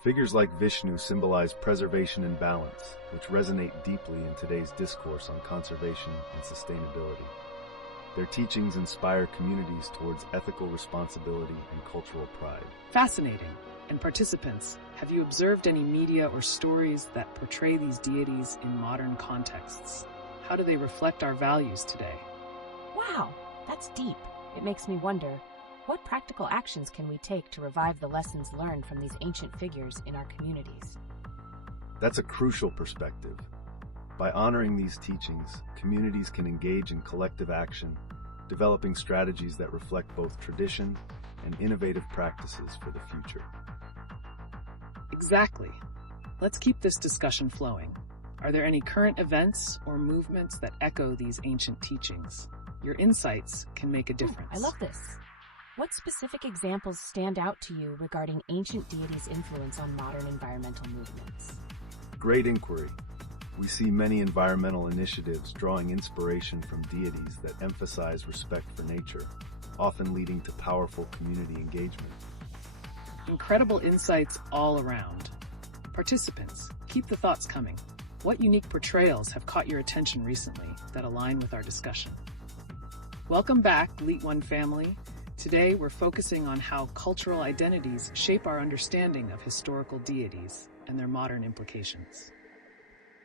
Figures like Vishnu symbolize preservation and balance, which resonate deeply in today's discourse on conservation and sustainability. Their teachings inspire communities towards ethical responsibility and cultural pride. Fascinating. And participants, have you observed any media or stories that portray these deities in modern contexts? How do they reflect our values today? Wow, that's deep. It makes me wonder, what practical actions can we take to revive the lessons learned from these ancient figures in our communities? That's a crucial perspective. By honoring these teachings, communities can engage in collective action, developing strategies that reflect both tradition and innovative practices for the future. Exactly. Let's keep this discussion flowing. Are there any current events or movements that echo these ancient teachings? Your insights can make a difference. I love this. What specific examples stand out to you regarding ancient deities' influence on modern environmental movements? Great inquiry. We see many environmental initiatives drawing inspiration from deities that emphasize respect for nature, often leading to powerful community engagement. Incredible insights all around. Participants, keep the thoughts coming. What unique portrayals have caught your attention recently that align with our discussion? Welcome back, LeetOne family. Today, we're focusing on how cultural identities shape our understanding of historical deities and their modern implications.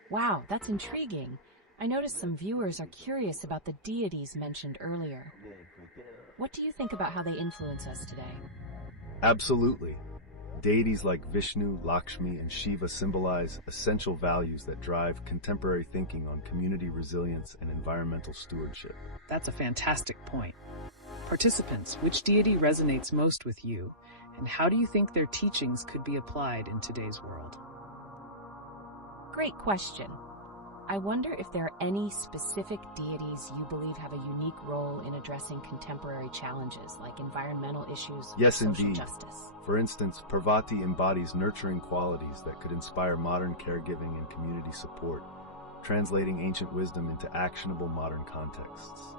Wow, that's intriguing. I noticed some viewers are curious about the deities mentioned earlier. What do you think about how they influence us today? Absolutely. Deities like Vishnu, Lakshmi, and Shiva symbolize essential values that drive contemporary thinking on community resilience and environmental stewardship. That's a fantastic point. Participants, which deity resonates most with you, and how do you think their teachings could be applied in today's world? Great question. I wonder if there are any specific deities you believe have a unique role in addressing contemporary challenges like environmental issues or Yes, social indeed. justice. For instance, Parvati embodies nurturing qualities that could inspire modern caregiving and community support, translating ancient wisdom into actionable modern contexts.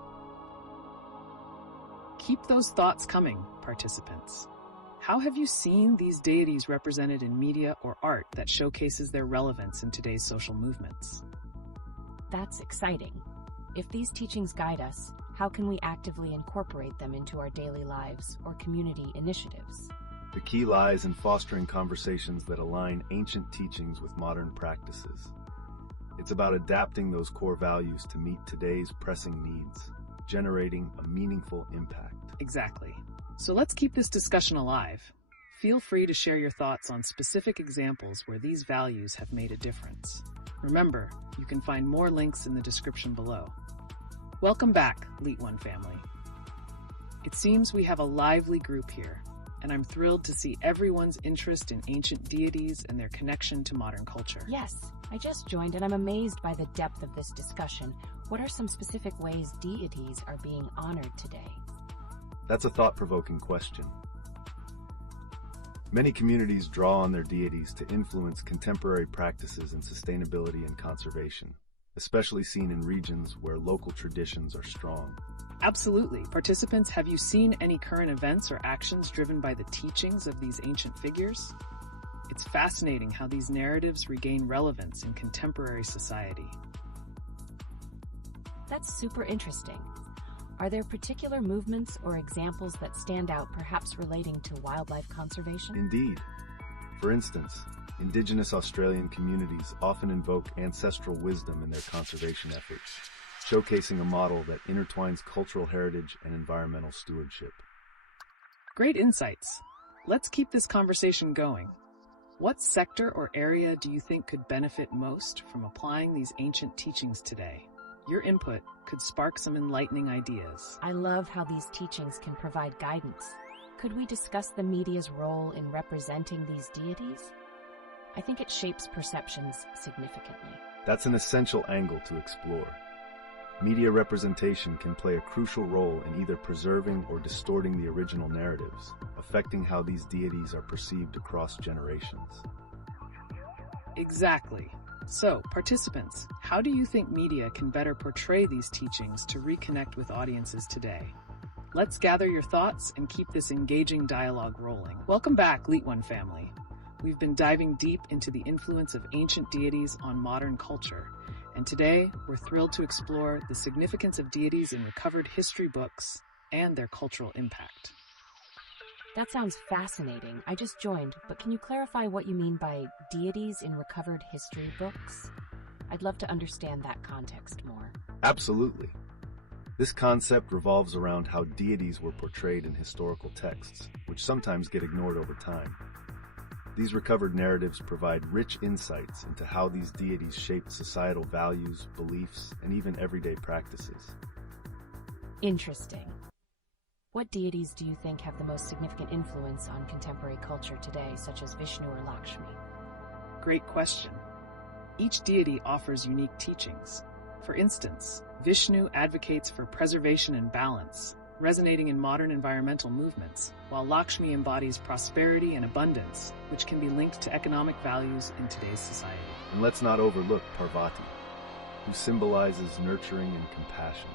Keep those thoughts coming, participants. How have you seen these deities represented in media or art that showcases their relevance in today's social movements? That's exciting. If these teachings guide us, how can we actively incorporate them into our daily lives or community initiatives? The key lies in fostering conversations that align ancient teachings with modern practices. It's about adapting those core values to meet today's pressing needs, generating a meaningful impact. Exactly. So let's keep this discussion alive. Feel free to share your thoughts on specific examples where these values have made a difference. Remember, you can find more links in the description below. Welcome back, LeetOne family. It seems we have a lively group here, and I'm thrilled to see everyone's interest in ancient deities and their connection to modern culture. Yes, I just joined and I'm amazed by the depth of this discussion. What are some specific ways deities are being honored today? That's a thought-provoking question. Many communities draw on their deities to influence contemporary practices in sustainability and conservation, especially seen in regions where local traditions are strong. Absolutely. Participants, have you seen any current events or actions driven by the teachings of these ancient figures? It's fascinating how these narratives regain relevance in contemporary society. That's super interesting. Are there particular movements or examples that stand out, perhaps relating to wildlife conservation? Indeed. For instance, Indigenous Australian communities often invoke ancestral wisdom in their conservation efforts, showcasing a model that intertwines cultural heritage and environmental stewardship. Great insights. Let's keep this conversation going. What sector or area do you think could benefit most from applying these ancient teachings today? Your input could spark some enlightening ideas. I love how these teachings can provide guidance. Could we discuss the media's role in representing these deities? I think it shapes perceptions significantly. That's an essential angle to explore. Media representation can play a crucial role in either preserving or distorting the original narratives, affecting how these deities are perceived across generations. Exactly. So, participants, how do you think media can better portray these teachings to reconnect with audiences today? Let's gather your thoughts and keep this engaging dialogue rolling. Welcome back, LeetOne family. We've been diving deep into the influence of ancient deities on modern culture, and today we're thrilled to explore the significance of deities in recovered history books and their cultural impact. That sounds fascinating. I just joined, but can you clarify what you mean by deities in recovered history books? I'd love to understand that context more. Absolutely. This concept revolves around how deities were portrayed in historical texts, which sometimes get ignored over time. These recovered narratives provide rich insights into how these deities shaped societal values, beliefs, and even everyday practices. Interesting. What deities do you think have the most significant influence on contemporary culture today, such as Vishnu or Lakshmi? Great question. Each deity offers unique teachings. For instance, Vishnu advocates for preservation and balance, resonating in modern environmental movements, while Lakshmi embodies prosperity and abundance, which can be linked to economic values in today's society. And let's not overlook Parvati, who symbolizes nurturing and compassion.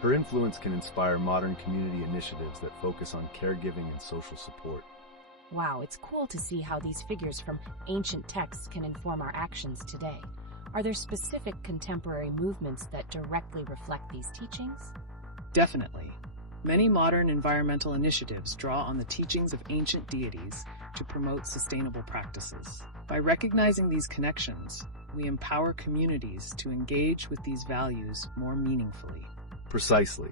Her influence can inspire modern community initiatives that focus on caregiving and social support. Wow, it's cool to see how these figures from ancient texts can inform our actions today. Are there specific contemporary movements that directly reflect these teachings? Definitely. Many modern environmental initiatives draw on the teachings of ancient deities to promote sustainable practices. By recognizing these connections, we empower communities to engage with these values more meaningfully. Precisely.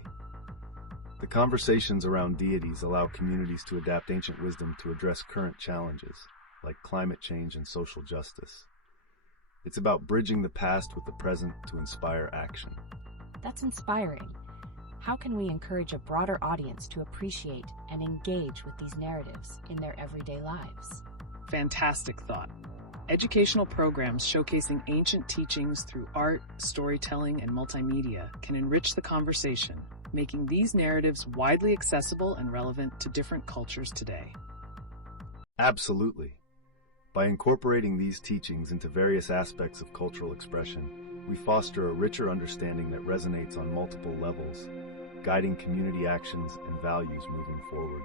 The conversations around deities allow communities to adapt ancient wisdom to address current challenges, like climate change and social justice. It's about bridging the past with the present to inspire action. That's inspiring. How can we encourage a broader audience to appreciate and engage with these narratives in their everyday lives? Fantastic thought. Educational programs showcasing ancient teachings through art, storytelling, and multimedia can enrich the conversation, making these narratives widely accessible and relevant to different cultures today. Absolutely. By incorporating these teachings into various aspects of cultural expression, we foster a richer understanding that resonates on multiple levels, guiding community actions and values moving forward.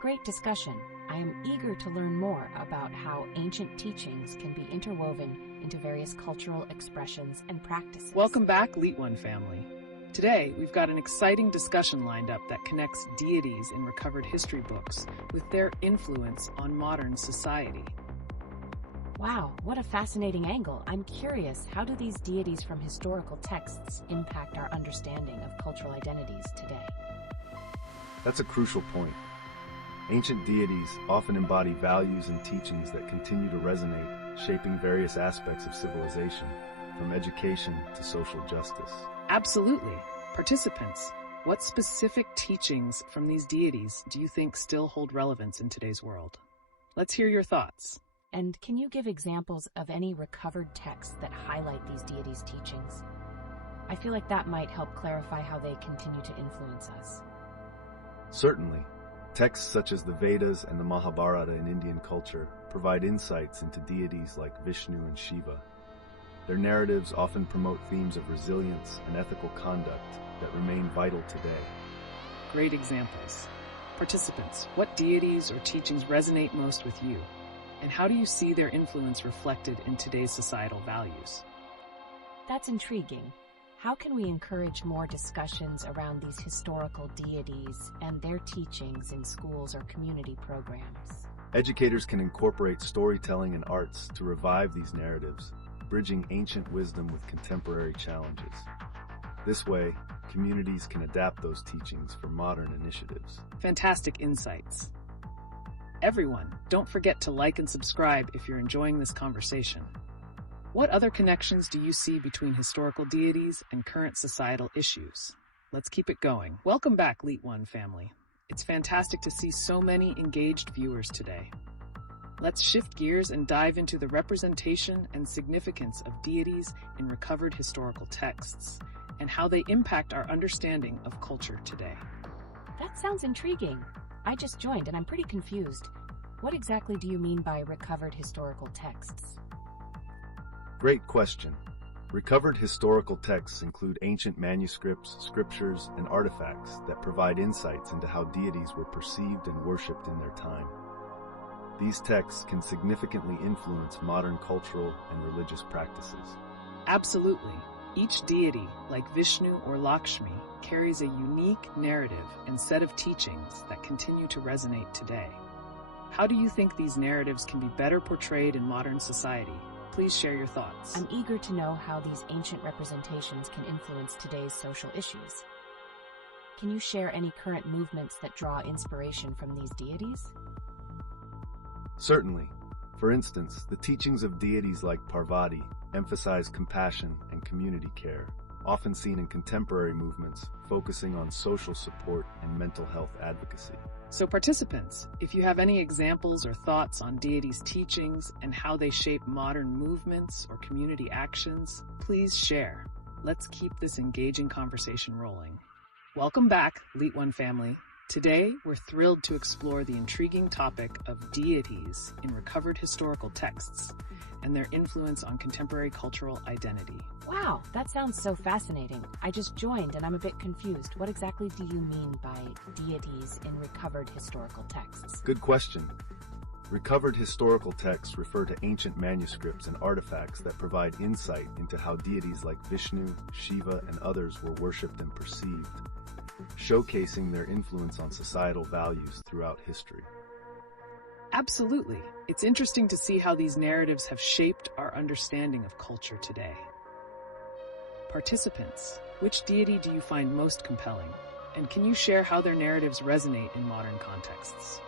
Great discussion. I am eager to learn more about how ancient teachings can be interwoven into various cultural expressions and practices. Welcome back, LeetOne family. Today, we've got an exciting discussion lined up that connects deities in recovered history books with their influence on modern society. Wow, what a fascinating angle. I'm curious, how do these deities from historical texts impact our understanding of cultural identities today? That's a crucial point. Ancient deities often embody values and teachings that continue to resonate, shaping various aspects of civilization, from education to social justice. Absolutely. Participants, what specific teachings from these deities do you think still hold relevance in today's world? Let's hear your thoughts. And can you give examples of any recovered texts that highlight these deities' teachings? I feel like that might help clarify how they continue to influence us. Certainly. Texts such as the Vedas and the Mahabharata in Indian culture provide insights into deities like Vishnu and Shiva. Their narratives often promote themes of resilience and ethical conduct that remain vital today. Great examples. Participants, what deities or teachings resonate most with you? And how do you see their influence reflected in today's societal values? That's intriguing. How can we encourage more discussions around these historical deities and their teachings in schools or community programs? Educators can incorporate storytelling and arts to revive these narratives, bridging ancient wisdom with contemporary challenges. This way, communities can adapt those teachings for modern initiatives. Fantastic insights. Everyone, don't forget to like and subscribe if you're enjoying this conversation. What other connections do you see between historical deities and current societal issues? Let's keep it going. Welcome back, LeetOne family. It's fantastic to see so many engaged viewers today. Let's shift gears and dive into the representation and significance of deities in recovered historical texts and how they impact our understanding of culture today. That sounds intriguing. I just joined and I'm pretty confused. What exactly do you mean by recovered historical texts? Great question. Recovered historical texts include ancient manuscripts, scriptures, and artifacts that provide insights into how deities were perceived and worshipped in their time. These texts can significantly influence modern cultural and religious practices. Absolutely. Each deity, like Vishnu or Lakshmi, carries a unique narrative and set of teachings that continue to resonate today. How do you think these narratives can be better portrayed in modern society? Please share your thoughts. I'm eager to know how these ancient representations can influence today's social issues. Can you share any current movements that draw inspiration from these deities? Certainly. For instance, the teachings of deities like Parvati emphasize compassion and community care, often seen in contemporary movements focusing on social support and mental health advocacy. So participants, if you have any examples or thoughts on deities' teachings and how they shape modern movements or community actions, please share. Let's keep this engaging conversation rolling. Welcome back, LeetOne family. Today, we're thrilled to explore the intriguing topic of deities in recovered historical texts and their influence on contemporary cultural identity. Wow, that sounds so fascinating. I just joined and I'm a bit confused. What exactly do you mean by deities in recovered historical texts? Good question. Recovered historical texts refer to ancient manuscripts and artifacts that provide insight into how deities like Vishnu, Shiva, and others were worshipped and perceived, showcasing their influence on societal values throughout history. Absolutely. It's interesting to see how these narratives have shaped our understanding of culture today. Participants, which deity do you find most compelling? And can you share how their narratives resonate in modern contexts?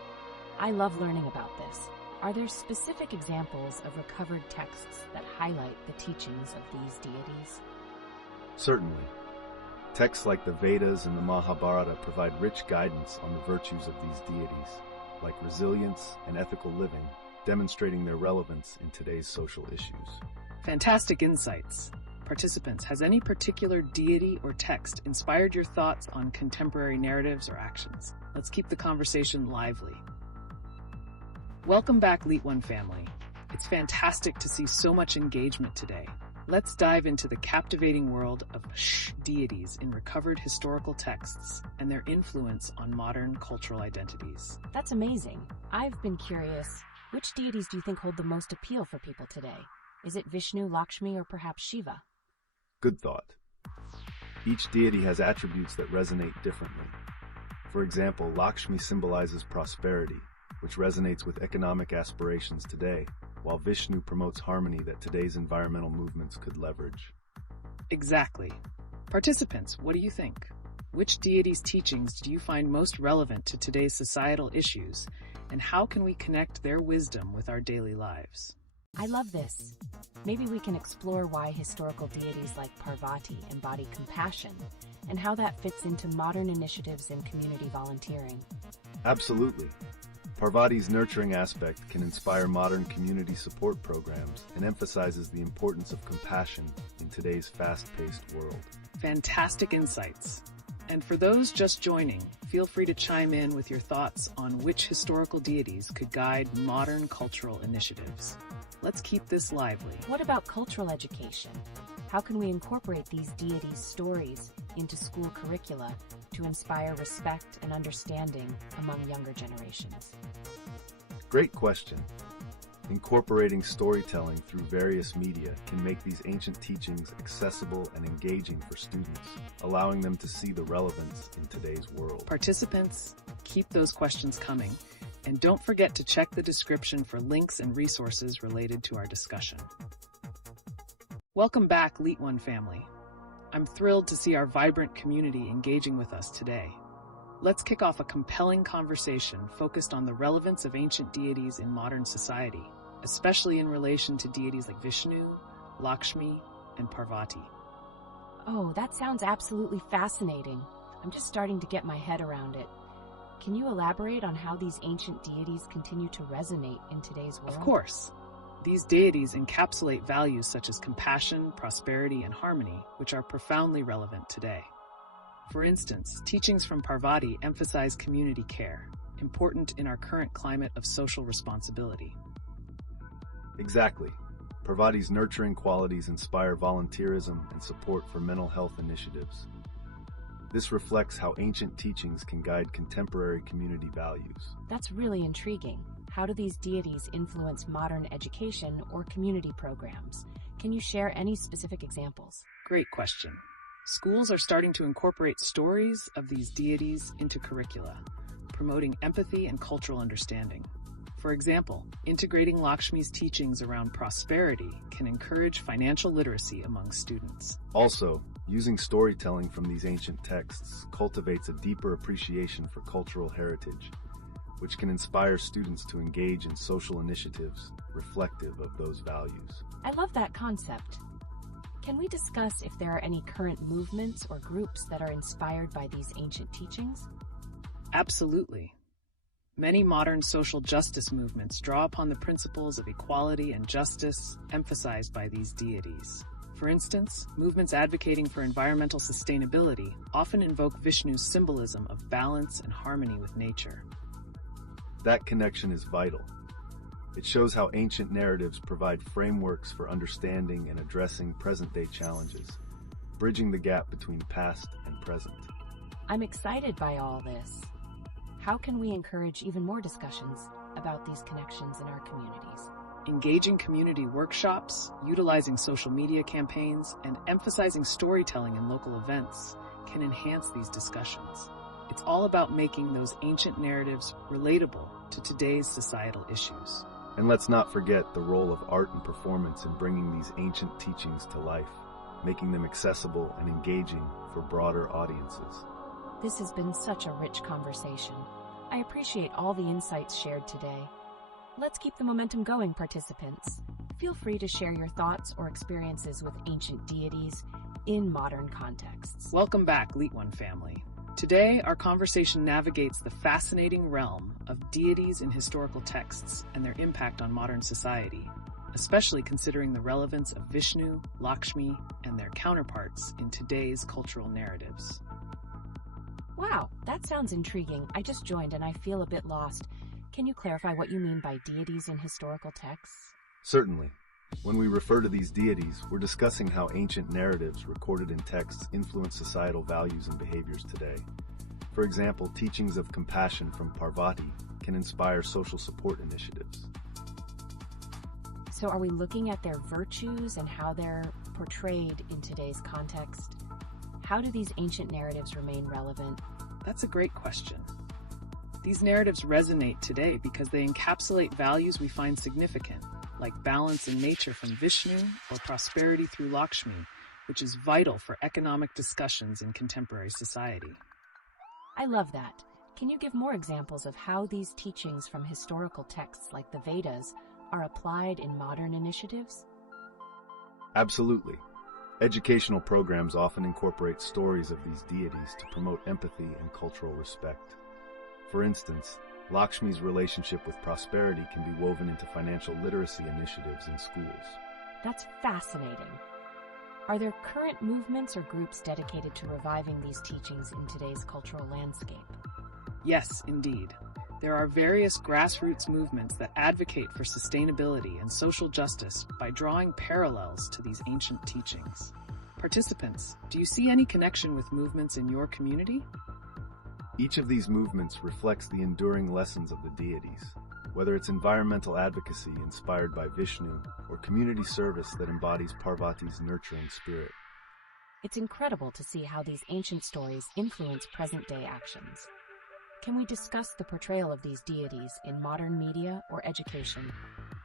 I love learning about this. Are there specific examples of recovered texts that highlight the teachings of these deities? Certainly. Texts like the Vedas and the Mahabharata provide rich guidance on the virtues of these deities, like resilience and ethical living, demonstrating their relevance in today's social issues. Fantastic insights. Participants, has any particular deity or text inspired your thoughts on contemporary narratives or actions? Let's keep the conversation lively. Welcome back, LeetOne family. It's fantastic to see so much engagement today. Let's dive into the captivating world of deities in recovered historical texts and their influence on modern cultural identities. That's amazing. I've been curious, which deities do you think hold the most appeal for people today? Is it Vishnu, Lakshmi, or perhaps Shiva? Good thought. Each deity has attributes that resonate differently. For example, Lakshmi symbolizes prosperity, which resonates with economic aspirations today, while Vishnu promotes harmony that today's environmental movements could leverage. Exactly. Participants, what do you think? Which deity's teachings do you find most relevant to today's societal issues, and how can we connect their wisdom with our daily lives? I love this. Maybe we can explore why historical deities like Parvati embody compassion and how that fits into modern initiatives in community volunteering. Absolutely. Parvati's nurturing aspect can inspire modern community support programs and emphasizes the importance of compassion in today's fast-paced world. Fantastic insights. And for those just joining, feel free to chime in with your thoughts on which historical deities could guide modern cultural initiatives. Let's keep this lively. What about cultural education? How can we incorporate these deities' stories into school curricula to inspire respect and understanding among younger generations? Great question. Incorporating storytelling through various media can make these ancient teachings accessible and engaging for students, allowing them to see the relevance in today's world. Participants, keep those questions coming, and don't forget to check the description for links and resources related to our discussion. Welcome back, LeetOne family. I'm thrilled to see our vibrant community engaging with us today. Let's kick off a compelling conversation focused on the relevance of ancient deities in modern society, especially in relation to deities like Vishnu, Lakshmi, and Parvati. Oh, that sounds absolutely fascinating. I'm just starting to get my head around it. Can you elaborate on how these ancient deities continue to resonate in today's world? Of course. These deities encapsulate values such as compassion, prosperity, and harmony, which are profoundly relevant today. For instance, teachings from Parvati emphasize community care, important in our current climate of social responsibility. Exactly. Parvati's nurturing qualities inspire volunteerism and support for mental health initiatives. This reflects how ancient teachings can guide contemporary community values. That's really intriguing. How do these deities influence modern education or community programs? Can you share any specific examples? Great question. Schools are starting to incorporate stories of these deities into curricula, promoting empathy and cultural understanding. For example, integrating Lakshmi's teachings around prosperity can encourage financial literacy among students. Also, using storytelling from these ancient texts cultivates a deeper appreciation for cultural heritage, which can inspire students to engage in social initiatives reflective of those values. I love that concept. Can we discuss if there are any current movements or groups that are inspired by these ancient teachings? Absolutely. Many modern social justice movements draw upon the principles of equality and justice emphasized by these deities. For instance, movements advocating for environmental sustainability often invoke Vishnu's symbolism of balance and harmony with nature. That connection is vital. It shows how ancient narratives provide frameworks for understanding and addressing present-day challenges, bridging the gap between past and present. I'm excited by all this. How can we encourage even more discussions about these connections in our communities? Engaging community workshops, utilizing social media campaigns, and emphasizing storytelling in local events can enhance these discussions. It's all about making those ancient narratives relatable to today's societal issues. And let's not forget the role of art and performance in bringing these ancient teachings to life, making them accessible and engaging for broader audiences. This has been such a rich conversation. I appreciate all the insights shared today. Let's keep the momentum going, participants. Feel free to share your thoughts or experiences with ancient deities in modern contexts. Welcome back, LeetOne family. Today, our conversation navigates the fascinating realm of deities in historical texts and their impact on modern society, especially considering the relevance of Vishnu, Lakshmi, and their counterparts in today's cultural narratives. Wow, that sounds intriguing. I just joined and I feel a bit lost. Can you clarify what you mean by deities in historical texts? Certainly. When we refer to these deities, we're discussing how ancient narratives recorded in texts influence societal values and behaviors today. For example, teachings of compassion from Parvati can inspire social support initiatives. So are we looking at their virtues and how they're portrayed in today's context? How do these ancient narratives remain relevant? That's a great question. These narratives resonate today because they encapsulate values we find significant, like balance in nature from Vishnu or prosperity through Lakshmi, which is vital for economic discussions in contemporary society. I love that. Can you give more examples of how these teachings from historical texts like the Vedas are applied in modern initiatives? Absolutely. Educational programs often incorporate stories of these deities to promote empathy and cultural respect. For instance, Lakshmi's relationship with prosperity can be woven into financial literacy initiatives in schools. That's fascinating. Are there current movements or groups dedicated to reviving these teachings in today's cultural landscape? Yes, indeed. There are various grassroots movements that advocate for sustainability and social justice by drawing parallels to these ancient teachings. Participants, do you see any connection with movements in your community? Each of these movements reflects the enduring lessons of the deities, whether it's environmental advocacy inspired by Vishnu or community service that embodies Parvati's nurturing spirit. It's incredible to see how these ancient stories influence present-day actions. Can we discuss the portrayal of these deities in modern media or education,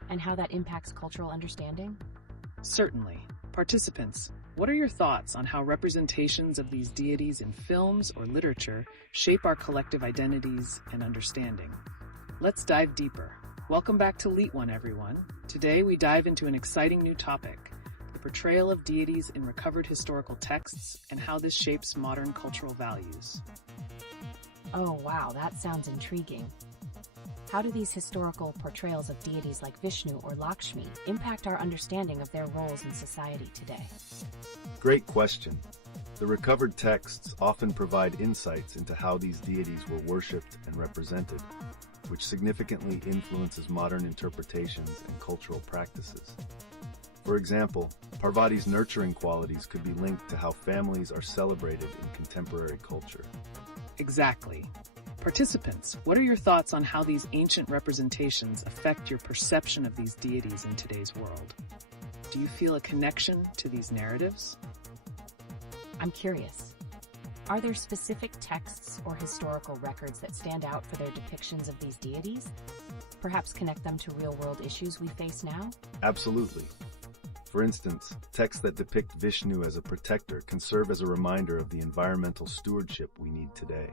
and how that impacts cultural understanding? Certainly. Participants, what are your thoughts on how representations of these deities in films or literature shape our collective identities and understanding? Let's dive deeper. Welcome back to LeetOne, everyone. Today we dive into an exciting new topic, the portrayal of deities in recovered historical texts and how this shapes modern cultural values. Oh wow, that sounds intriguing. How do these historical portrayals of deities like Vishnu or Lakshmi impact our understanding of their roles in society today? Great question. The recovered texts often provide insights into how these deities were worshipped and represented, which significantly influences modern interpretations and cultural practices. For example, Parvati's nurturing qualities could be linked to how families are celebrated in contemporary culture. Exactly. Participants, what are your thoughts on how these ancient representations affect your perception of these deities in today's world? Do you feel a connection to these narratives? I'm curious. Are there specific texts or historical records that stand out for their depictions of these deities? Perhaps connect them to real-world issues we face now? Absolutely. For instance, texts that depict Vishnu as a protector can serve as a reminder of the environmental stewardship we need today.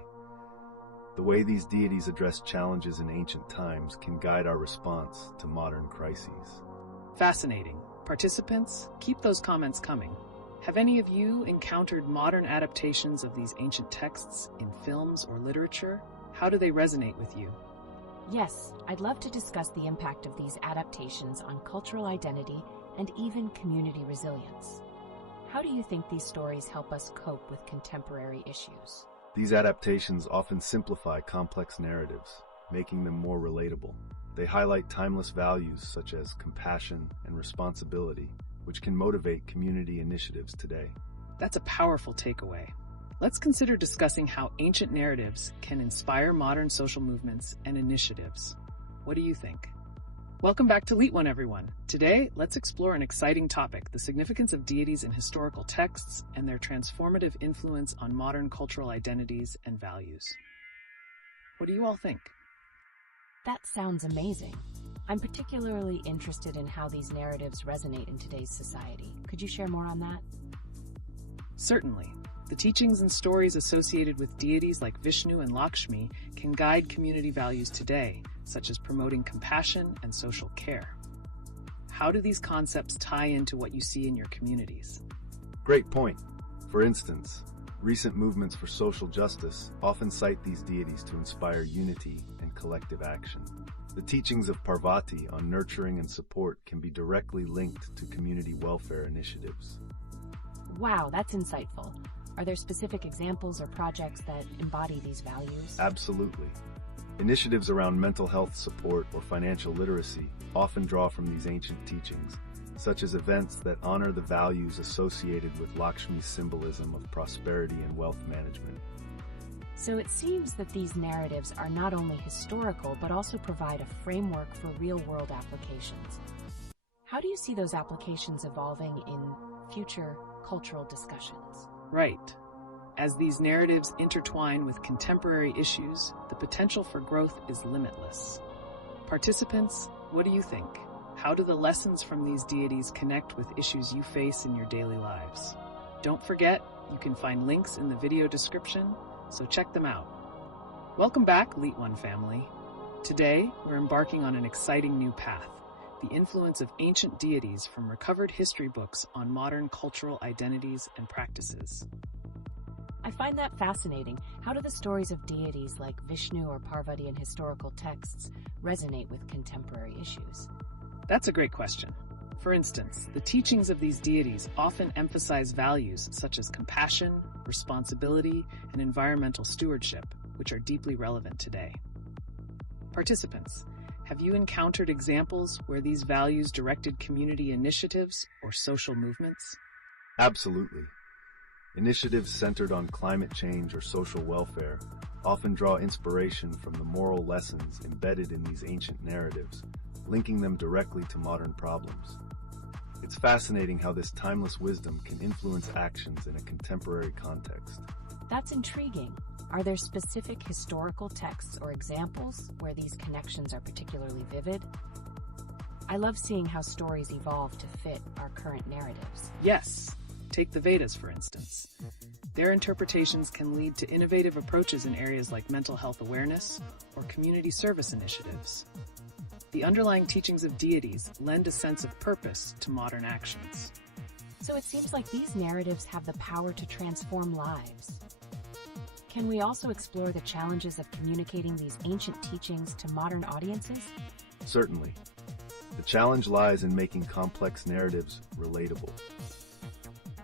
The way these deities address challenges in ancient times can guide our response to modern crises. Fascinating. Participants, keep those comments coming. Have any of you encountered modern adaptations of these ancient texts in films or literature? How do they resonate with you? Yes, I'd love to discuss the impact of these adaptations on cultural identity and even community resilience. How do you think these stories help us cope with contemporary issues? These adaptations often simplify complex narratives, making them more relatable. They highlight timeless values such as compassion and responsibility, which can motivate community initiatives today. That's a powerful takeaway. Let's consider discussing how ancient narratives can inspire modern social movements and initiatives. What do you think? Welcome back to LeetOne, everyone. Today, let's explore an exciting topic, the significance of deities in historical texts and their transformative influence on modern cultural identities and values. What do you all think? That sounds amazing. I'm particularly interested in how these narratives resonate in today's society. Could you share more on that? Certainly. The teachings and stories associated with deities like Vishnu and Lakshmi can guide community values today, such as promoting compassion and social care. How do these concepts tie into what you see in your communities? Great point. For instance, recent movements for social justice often cite these deities to inspire unity and collective action. The teachings of Parvati on nurturing and support can be directly linked to community welfare initiatives. Wow, that's insightful. Are there specific examples or projects that embody these values? Absolutely. Initiatives around mental health support or financial literacy often draw from these ancient teachings, such as events that honor the values associated with Lakshmi's symbolism of prosperity and wealth management. So it seems that these narratives are not only historical, but also provide a framework for real-world applications. How do you see those applications evolving in future cultural discussions? Right. As these narratives intertwine with contemporary issues, the potential for growth is limitless. Participants, what do you think? How do the lessons from these deities connect with issues you face in your daily lives? Don't forget, you can find links in the video description, so check them out. Welcome back, LeetOne family. Today, we're embarking on an exciting new path, the influence of ancient deities from recovered history books on modern cultural identities and practices. I find that fascinating. How do the stories of deities like Vishnu or Parvati in historical texts resonate with contemporary issues? That's a great question. For instance, the teachings of these deities often emphasize values such as compassion, responsibility, and environmental stewardship, which are deeply relevant today. Participants, have you encountered examples where these values directed community initiatives or social movements? Absolutely. Initiatives centered on climate change or social welfare often draw inspiration from the moral lessons embedded in these ancient narratives, linking them directly to modern problems. It's fascinating how this timeless wisdom can influence actions in a contemporary context. That's intriguing. Are there specific historical texts or examples where these connections are particularly vivid? I love seeing how stories evolve to fit our current narratives. Yes, take the Vedas, for instance. Their interpretations can lead to innovative approaches in areas like mental health awareness or community service initiatives. The underlying teachings of deities lend a sense of purpose to modern actions. So it seems like these narratives have the power to transform lives. Can we also explore the challenges of communicating these ancient teachings to modern audiences? Certainly. The challenge lies in making complex narratives relatable.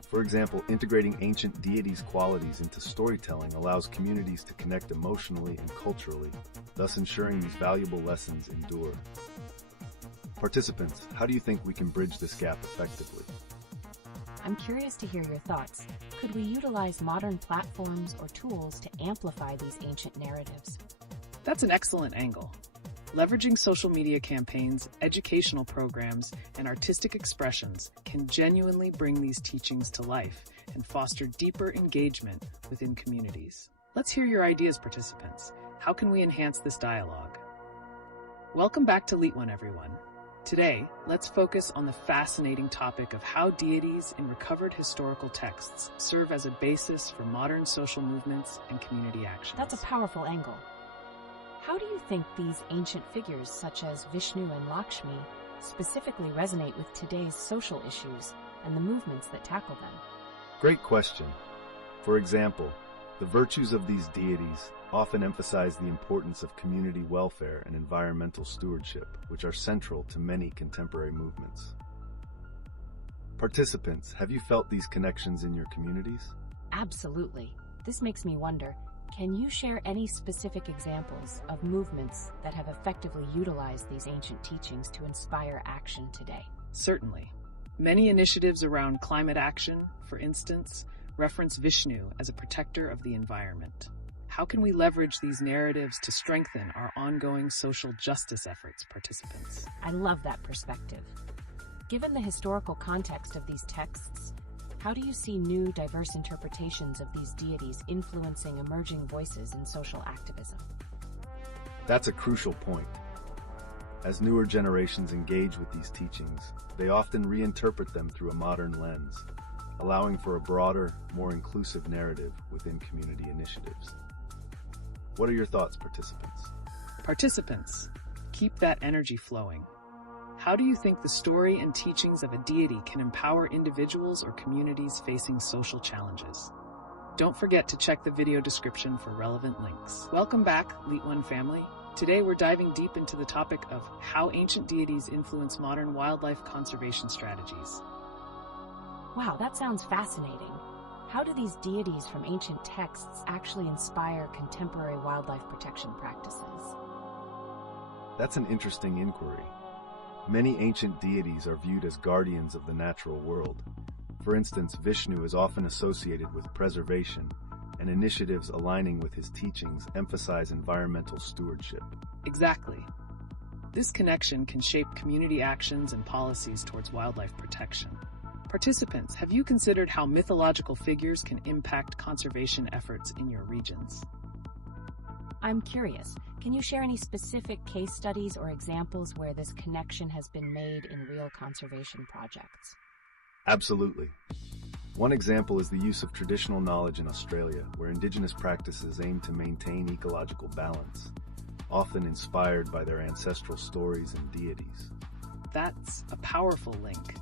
For example, integrating ancient deities' qualities into storytelling allows communities to connect emotionally and culturally, thus ensuring these valuable lessons endure. Participants, how do you think we can bridge this gap effectively? I'm curious to hear your thoughts. Could we utilize modern platforms or tools to amplify these ancient narratives? That's an excellent angle. Leveraging social media campaigns, educational programs, and artistic expressions can genuinely bring these teachings to life and foster deeper engagement within communities. Let's hear your ideas, participants. How can we enhance this dialogue? Welcome back to LeetOne, everyone. Today, let's focus on the fascinating topic of how deities in recovered historical texts serve as a basis for modern social movements and community actions. That's a powerful angle. How do you think these ancient figures, such as Vishnu and Lakshmi, specifically resonate with today's social issues and the movements that tackle them? Great question. For example, the virtues of these deities often emphasize the importance of community welfare and environmental stewardship, which are central to many contemporary movements. Participants, have you felt these connections in your communities? Absolutely. This makes me wonder, can you share any specific examples of movements that have effectively utilized these ancient teachings to inspire action today? Certainly. Many initiatives around climate action, for instance, reference Vishnu as a protector of the environment. How can we leverage these narratives to strengthen our ongoing social justice efforts, participants? I love that perspective. Given the historical context of these texts, how do you see new, diverse interpretations of these deities influencing emerging voices in social activism? That's a crucial point. As newer generations engage with these teachings, they often reinterpret them through a modern lens, allowing for a broader, more inclusive narrative within community initiatives. What are your thoughts, participants? Participants, keep that energy flowing. How do you think the story and teachings of a deity can empower individuals or communities facing social challenges? Don't forget to check the video description for relevant links. Welcome back, LeetOne family. Today we're diving deep into the topic of how ancient deities influence modern wildlife conservation strategies. Wow, that sounds fascinating. How do these deities from ancient texts actually inspire contemporary wildlife protection practices? That's an interesting inquiry. Many ancient deities are viewed as guardians of the natural world. For instance, Vishnu is often associated with preservation, and initiatives aligning with his teachings emphasize environmental stewardship. Exactly. This connection can shape community actions and policies towards wildlife protection. Participants, have you considered how mythological figures can impact conservation efforts in your regions? I'm curious, can you share any specific case studies or examples where this connection has been made in real conservation projects? Absolutely. One example is the use of traditional knowledge in Australia, where Indigenous practices aim to maintain ecological balance, often inspired by their ancestral stories and deities. That's a powerful link.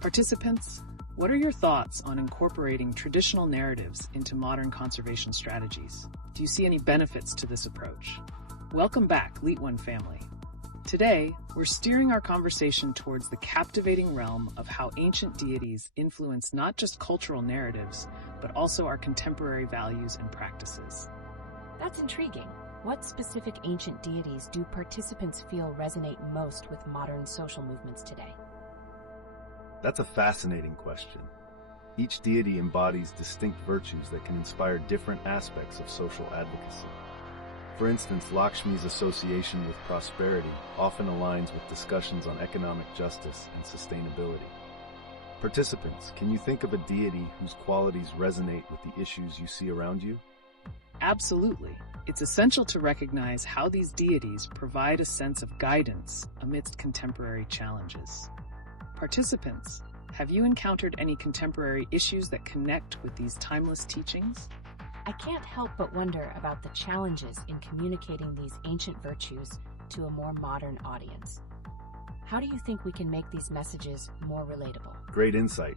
Participants, what are your thoughts on incorporating traditional narratives into modern conservation strategies? Do you see any benefits to this approach? Welcome back, LeetOne family. Today, we're steering our conversation towards the captivating realm of how ancient deities influence not just cultural narratives, but also our contemporary values and practices. That's intriguing. What specific ancient deities do participants feel resonate most with modern social movements today? That's a fascinating question. Each deity embodies distinct virtues that can inspire different aspects of social advocacy. For instance, Lakshmi's association with prosperity often aligns with discussions on economic justice and sustainability. Participants, can you think of a deity whose qualities resonate with the issues you see around you? Absolutely. It's essential to recognize how these deities provide a sense of guidance amidst contemporary challenges. Participants, have you encountered any contemporary issues that connect with these timeless teachings? I can't help but wonder about the challenges in communicating these ancient virtues to a more modern audience. How do you think we can make these messages more relatable? Great insight.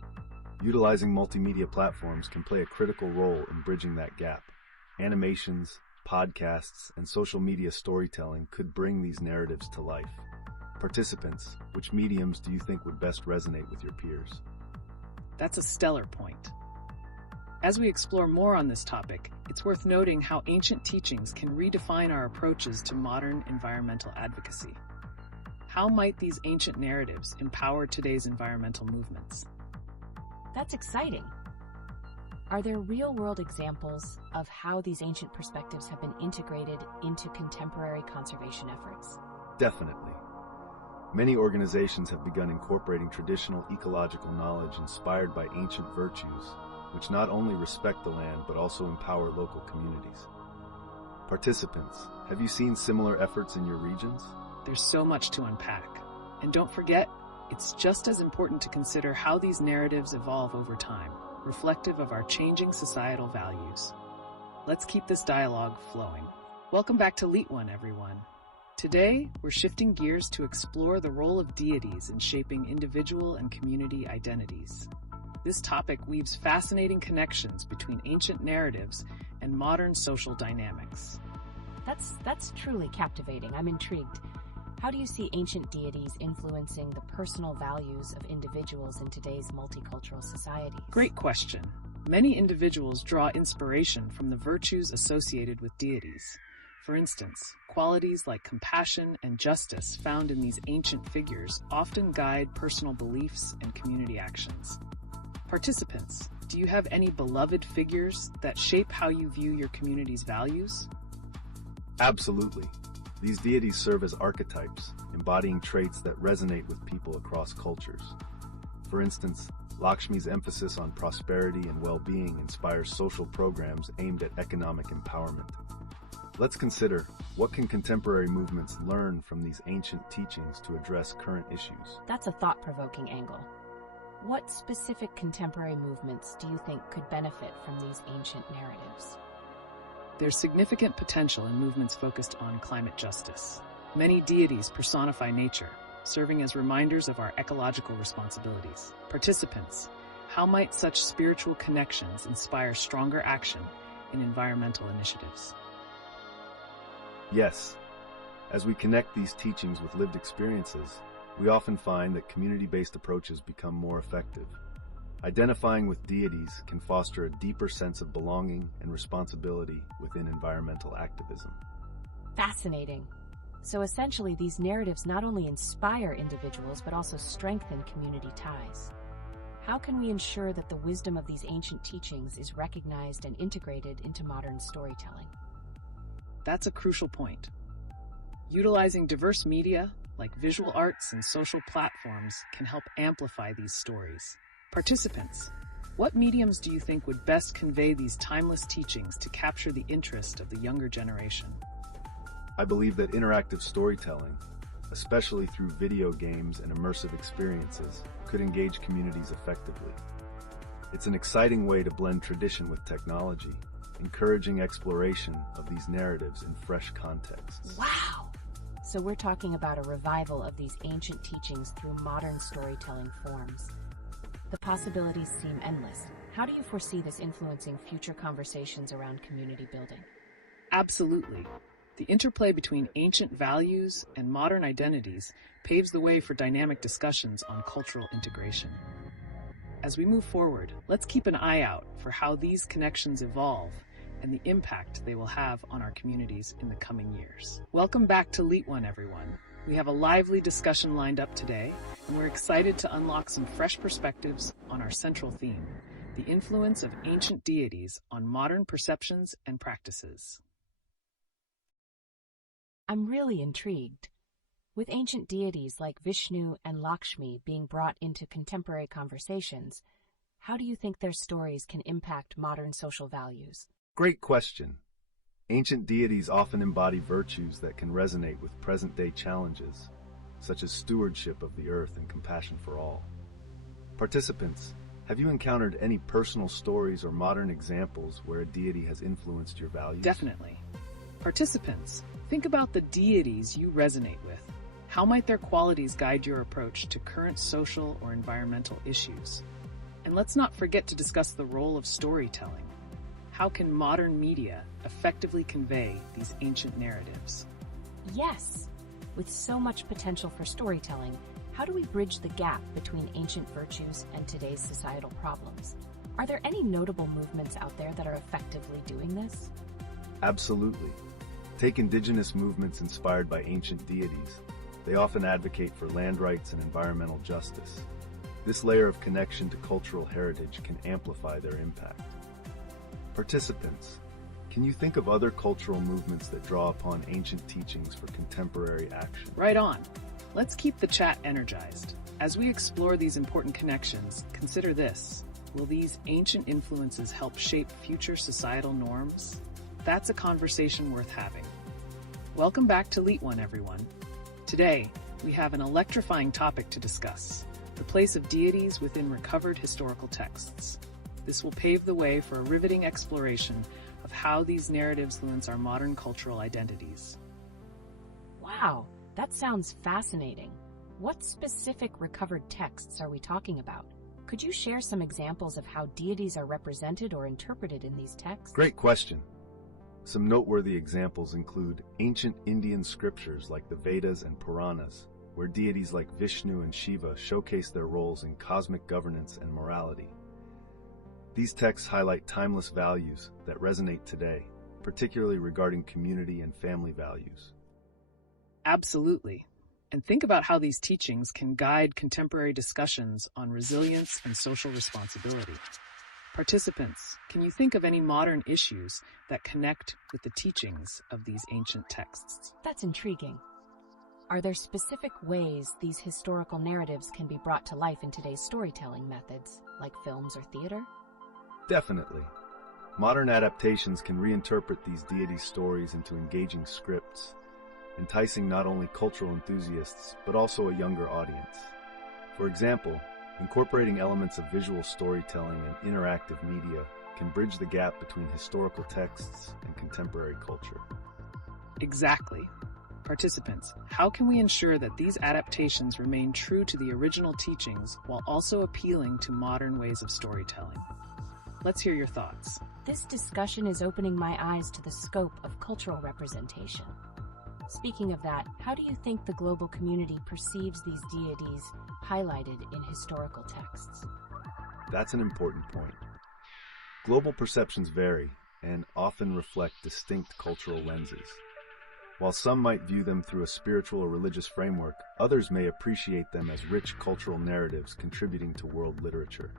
Utilizing multimedia platforms can play a critical role in bridging that gap. Animations, podcasts, and social media storytelling could bring these narratives to life. Participants, which mediums do you think would best resonate with your peers? That's a stellar point. As we explore more on this topic, it's worth noting how ancient teachings can redefine our approaches to modern environmental advocacy. How might these ancient narratives empower today's environmental movements? That's exciting. Are there real-world examples of how these ancient perspectives have been integrated into contemporary conservation efforts? Definitely. Many organizations have begun incorporating traditional ecological knowledge inspired by ancient virtues, which not only respect the land but also empower local communities. Participants, have you seen similar efforts in your regions? There's so much to unpack. And don't forget, it's just as important to consider how these narratives evolve over time, reflective of our changing societal values. Let's keep this dialogue flowing. Welcome back to LeetOne, everyone. Today, we're shifting gears to explore the role of deities in shaping individual and community identities. This topic weaves fascinating connections between ancient narratives and modern social dynamics. That's truly captivating. I'm intrigued. How do you see ancient deities influencing the personal values of individuals in today's multicultural societies? Great question. Many individuals draw inspiration from the virtues associated with deities. For instance, qualities like compassion and justice found in these ancient figures often guide personal beliefs and community actions. Participants, do you have any beloved figures that shape how you view your community's values? Absolutely. These deities serve as archetypes, embodying traits that resonate with people across cultures. For instance, Lakshmi's emphasis on prosperity and well-being inspires social programs aimed at economic empowerment. Let's consider, what can contemporary movements learn from these ancient teachings to address current issues? That's a thought-provoking angle. What specific contemporary movements do you think could benefit from these ancient narratives? There's significant potential in movements focused on climate justice. Many deities personify nature, serving as reminders of our ecological responsibilities. Participants, how might such spiritual connections inspire stronger action in environmental initiatives? Yes. As we connect these teachings with lived experiences, we often find that community-based approaches become more effective. Identifying with deities can foster a deeper sense of belonging and responsibility within environmental activism. Fascinating. So essentially, these narratives not only inspire individuals but also strengthen community ties. How can we ensure that the wisdom of these ancient teachings is recognized and integrated into modern storytelling? That's a crucial point. Utilizing diverse media, like visual arts and social platforms, can help amplify these stories. Participants, what mediums do you think would best convey these timeless teachings to capture the interest of the younger generation? I believe that interactive storytelling, especially through video games and immersive experiences, could engage communities effectively. It's an exciting way to blend tradition with technology, encouraging exploration of these narratives in fresh contexts. Wow! So we're talking about a revival of these ancient teachings through modern storytelling forms. The possibilities seem endless. How do you foresee this influencing future conversations around community building? Absolutely. The interplay between ancient values and modern identities paves the way for dynamic discussions on cultural integration. As we move forward, let's keep an eye out for how these connections evolve and the impact they will have on our communities in the coming years. Welcome back to LeetOne, everyone. We have a lively discussion lined up today, and we're excited to unlock some fresh perspectives on our central theme, the influence of ancient deities on modern perceptions and practices. I'm really intrigued. With ancient deities like Vishnu and Lakshmi being brought into contemporary conversations, how do you think their stories can impact modern social values? Great question. Ancient deities often embody virtues that can resonate with present-day challenges, such as stewardship of the earth and compassion for all. Participants, have you encountered any personal stories or modern examples where a deity has influenced your values? Definitely. Participants, think about the deities you resonate with. How might their qualities guide your approach to current social or environmental issues? And let's not forget to discuss the role of storytelling. How can modern media effectively convey these ancient narratives? Yes! With so much potential for storytelling, how do we bridge the gap between ancient virtues and today's societal problems? Are there any notable movements out there that are effectively doing this? Absolutely. Take indigenous movements inspired by ancient deities. They often advocate for land rights and environmental justice. This layer of connection to cultural heritage can amplify their impact. Participants, can you think of other cultural movements that draw upon ancient teachings for contemporary action? Right on. Let's keep the chat energized. As we explore these important connections, consider this. Will these ancient influences help shape future societal norms? That's a conversation worth having. Welcome back to LeetOne, everyone. Today, we have an electrifying topic to discuss: the place of deities within recovered historical texts. This will pave the way for a riveting exploration of how these narratives influence our modern cultural identities. Wow, that sounds fascinating. What specific recovered texts are we talking about? Could you share some examples of how deities are represented or interpreted in these texts? Great question. Some noteworthy examples include ancient Indian scriptures like the Vedas and Puranas, where deities like Vishnu and Shiva showcase their roles in cosmic governance and morality. These texts highlight timeless values that resonate today, particularly regarding community and family values. Absolutely. And think about how these teachings can guide contemporary discussions on resilience and social responsibility. Participants, can you think of any modern issues that connect with the teachings of these ancient texts? That's intriguing. Are there specific ways these historical narratives can be brought to life in today's storytelling methods, like films or theater? Definitely. Modern adaptations can reinterpret these deity stories into engaging scripts, enticing not only cultural enthusiasts, but also a younger audience. For example, incorporating elements of visual storytelling and interactive media can bridge the gap between historical texts and contemporary culture. Exactly. Participants, how can we ensure that these adaptations remain true to the original teachings while also appealing to modern ways of storytelling? Let's hear your thoughts. This discussion is opening my eyes to the scope of cultural representation. Speaking of that, how do you think the global community perceives these deities highlighted in historical texts? That's an important point. Global perceptions vary and often reflect distinct cultural lenses. While some might view them through a spiritual or religious framework, others may appreciate them as rich cultural narratives contributing to world literature.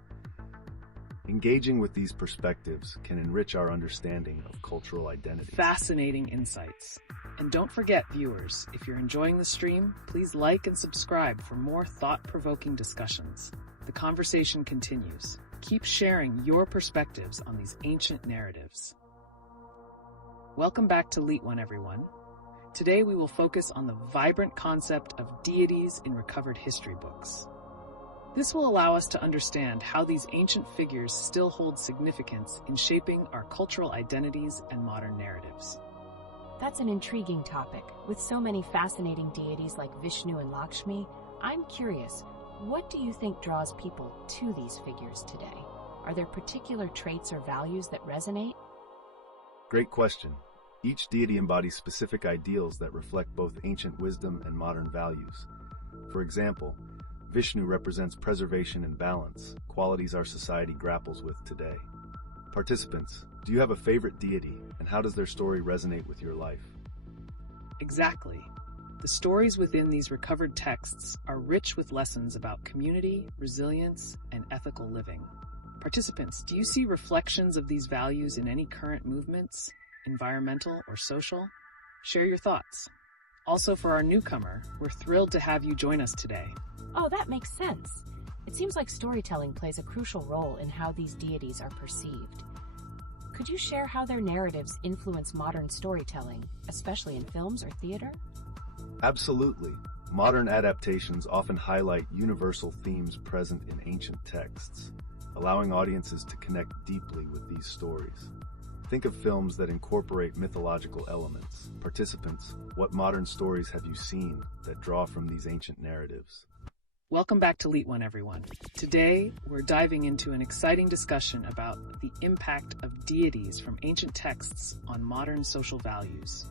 Engaging with these perspectives can enrich our understanding of cultural identity. Fascinating insights. And don't forget, viewers, if you're enjoying the stream, please like and subscribe for more thought-provoking discussions. The conversation continues. Keep sharing your perspectives on these ancient narratives. Welcome back to LeetOne, everyone. Today we will focus on the vibrant concept of deities in recovered history books. This will allow us to understand how these ancient figures still hold significance in shaping our cultural identities and modern narratives. That's an intriguing topic. With so many fascinating deities like Vishnu and Lakshmi, I'm curious, what do you think draws people to these figures today? Are there particular traits or values that resonate? Great question. Each deity embodies specific ideals that reflect both ancient wisdom and modern values. For example, Vishnu represents preservation and balance, qualities our society grapples with today. Participants, do you have a favorite deity, and how does their story resonate with your life? Exactly. The stories within these recovered texts are rich with lessons about community, resilience, and ethical living. Participants, do you see reflections of these values in any current movements, environmental or social? Share your thoughts. Also, for our newcomer, we're thrilled to have you join us today. Oh, that makes sense. It seems like storytelling plays a crucial role in how these deities are perceived. Could you share how their narratives influence modern storytelling, especially in films or theater? Absolutely. Modern adaptations often highlight universal themes present in ancient texts, allowing audiences to connect deeply with these stories. Think of films that incorporate mythological elements. Participants, what modern stories have you seen that draw from these ancient narratives? Welcome back to LeetOne, everyone. Today, we're diving into an exciting discussion about the impact of deities from ancient texts on modern social values.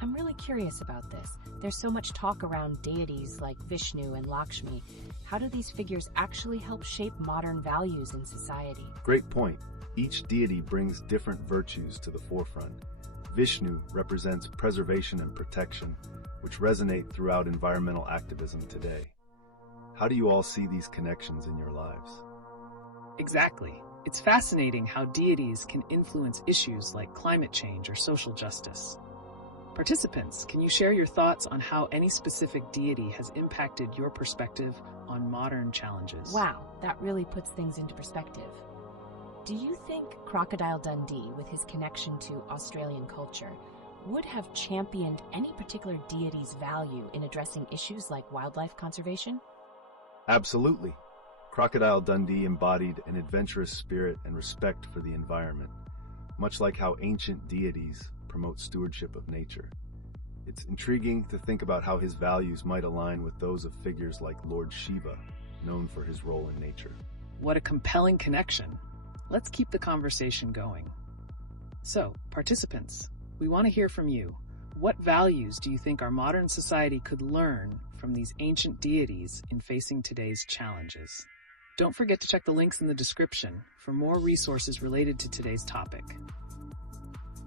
I'm really curious about this. There's so much talk around deities like Vishnu and Lakshmi. How do these figures actually help shape modern values in society? Great point. Each deity brings different virtues to the forefront. Vishnu represents preservation and protection, which resonate throughout environmental activism today. How do you all see these connections in your lives? Exactly. It's fascinating how deities can influence issues like climate change or social justice. Participants, can you share your thoughts on how any specific deity has impacted your perspective on modern challenges? Wow, that really puts things into perspective. Do you think Crocodile Dundee, with his connection to Australian culture, would have championed any particular deity's value in addressing issues like wildlife conservation? Absolutely. Crocodile Dundee embodied an adventurous spirit and respect for the environment, much like how ancient deities promote stewardship of nature. It's intriguing to think about how his values might align with those of figures like Lord Shiva, known for his role in nature. What a compelling connection. Let's keep the conversation going. So, participants, we want to hear from you. What values do you think our modern society could learn from these ancient deities in facing today's challenges? Don't forget to check the links in the description for more resources related to today's topic.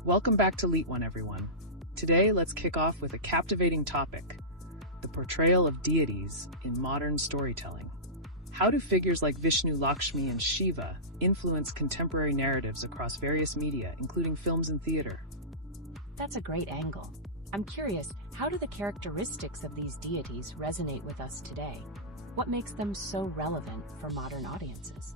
Welcome back to LeetOne, everyone. Today, let's kick off with a captivating topic: the portrayal of deities in modern storytelling. How do figures like Vishnu, Lakshmi, and Shiva influence contemporary narratives across various media, including films and theater? That's a great angle. I'm curious, how do the characteristics of these deities resonate with us today? What makes them so relevant for modern audiences?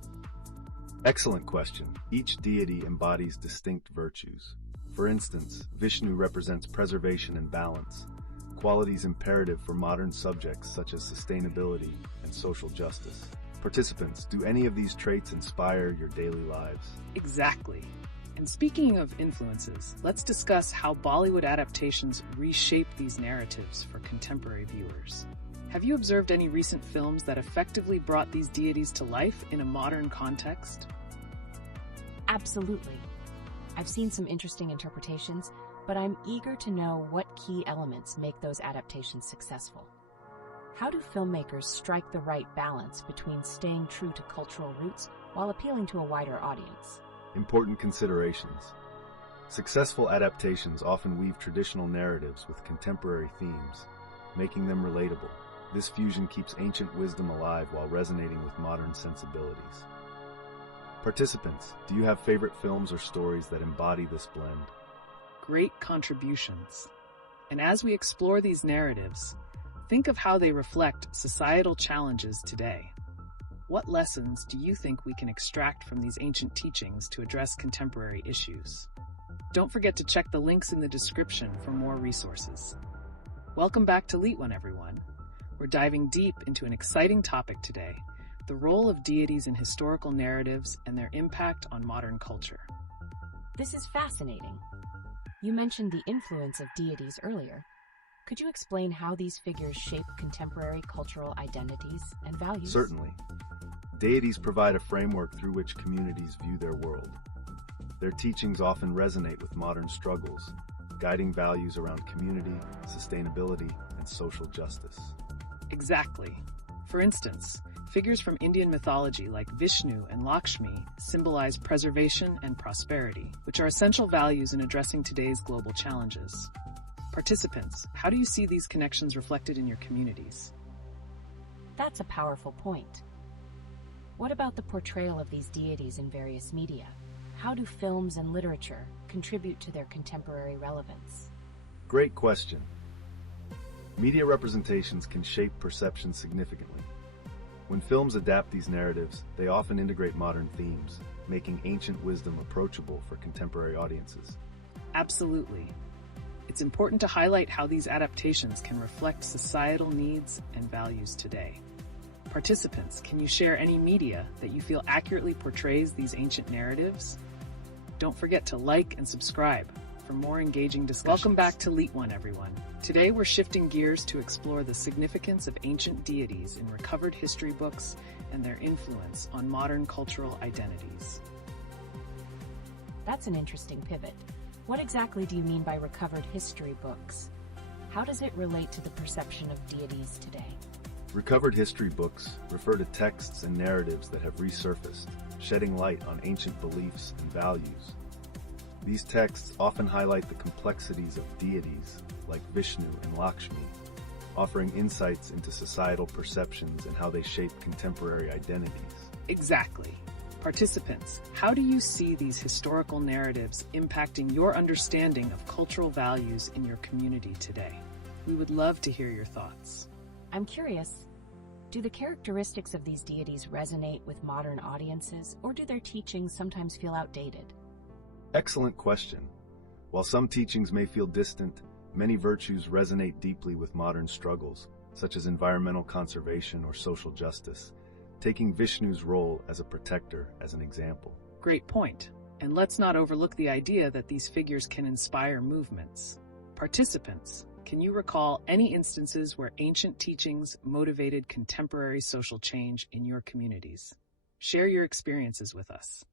Excellent question. Each deity embodies distinct virtues. For instance, Vishnu represents preservation and balance, qualities imperative for modern subjects such as sustainability and social justice. Participants, do any of these traits inspire your daily lives? Exactly. And speaking of influences, let's discuss how Bollywood adaptations reshape these narratives for contemporary viewers. Have you observed any recent films that effectively brought these deities to life in a modern context? Absolutely. I've seen some interesting interpretations, but I'm eager to know what key elements make those adaptations successful. How do filmmakers strike the right balance between staying true to cultural roots while appealing to a wider audience? Important considerations. Successful adaptations often weave traditional narratives with contemporary themes, making them relatable. This fusion keeps ancient wisdom alive while resonating with modern sensibilities. Participants, do you have favorite films or stories that embody this blend? Great contributions. And as we explore these narratives, think of how they reflect societal challenges today. What lessons do you think we can extract from these ancient teachings to address contemporary issues? Don't forget to check the links in the description for more resources. Welcome back to LeetOne, everyone. We're diving deep into an exciting topic today: the role of deities in historical narratives and their impact on modern culture. This is fascinating. You mentioned the influence of deities earlier. Could you explain how these figures shape contemporary cultural identities and values? Certainly. Deities provide a framework through which communities view their world. Their teachings often resonate with modern struggles, guiding values around community, sustainability, and social justice. Exactly. For instance, figures from Indian mythology like Vishnu and Lakshmi symbolize preservation and prosperity, which are essential values in addressing today's global challenges. Participants, how do you see these connections reflected in your communities? That's a powerful point. What about the portrayal of these deities in various media? How do films and literature contribute to their contemporary relevance? Great question. Media representations can shape perception significantly. When films adapt these narratives, they often integrate modern themes, making ancient wisdom approachable for contemporary audiences. Absolutely. It's important to highlight how these adaptations can reflect societal needs and values today. Participants, can you share any media that you feel accurately portrays these ancient narratives? Don't forget to like and subscribe for more engaging discussions. Welcome back to LeetOne, everyone. Today we're shifting gears to explore the significance of ancient deities in recovered history books and their influence on modern cultural identities. That's an interesting pivot. What exactly do you mean by recovered history books? How does it relate to the perception of deities today? Recovered history books refer to texts and narratives that have resurfaced, shedding light on ancient beliefs and values. These texts often highlight the complexities of deities like Vishnu and Lakshmi, offering insights into societal perceptions and how they shape contemporary identities. Exactly. Participants, how do you see these historical narratives impacting your understanding of cultural values in your community today? We would love to hear your thoughts. I'm curious, do the characteristics of these deities resonate with modern audiences, or do their teachings sometimes feel outdated? Excellent question. While some teachings may feel distant, many virtues resonate deeply with modern struggles, such as environmental conservation or social justice, taking Vishnu's role as a protector as an example. Great point. And let's not overlook the idea that these figures can inspire movements. Participants, can you recall any instances where ancient teachings motivated contemporary social change in your communities? Share your experiences with us.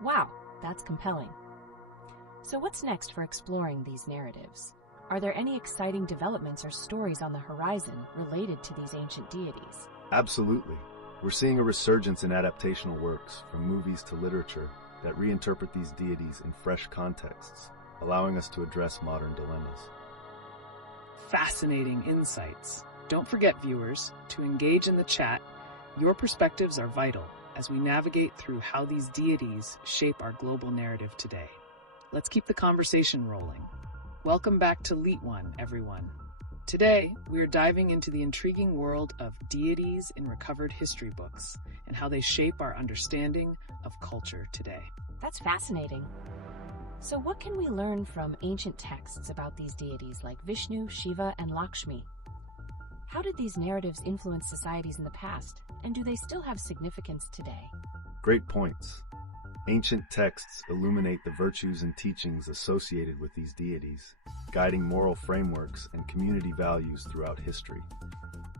Wow, that's compelling. So what's next for exploring these narratives? Are there any exciting developments or stories on the horizon related to these ancient deities? Absolutely. We're seeing a resurgence in adaptational works, from movies to literature, that reinterpret these deities in fresh contexts, allowing us to address modern dilemmas. Fascinating insights. Don't forget, viewers, to engage in the chat. Your perspectives are vital as we navigate through how these deities shape our global narrative today. Let's keep the conversation rolling. Welcome back to LeetOne, everyone. Today, we are diving into the intriguing world of deities in recovered history books and how they shape our understanding of culture today. That's fascinating. So what can we learn from ancient texts about these deities like Vishnu, Shiva, and Lakshmi? How did these narratives influence societies in the past, and do they still have significance today? Great points. Ancient texts illuminate the virtues and teachings associated with these deities, guiding moral frameworks and community values throughout history.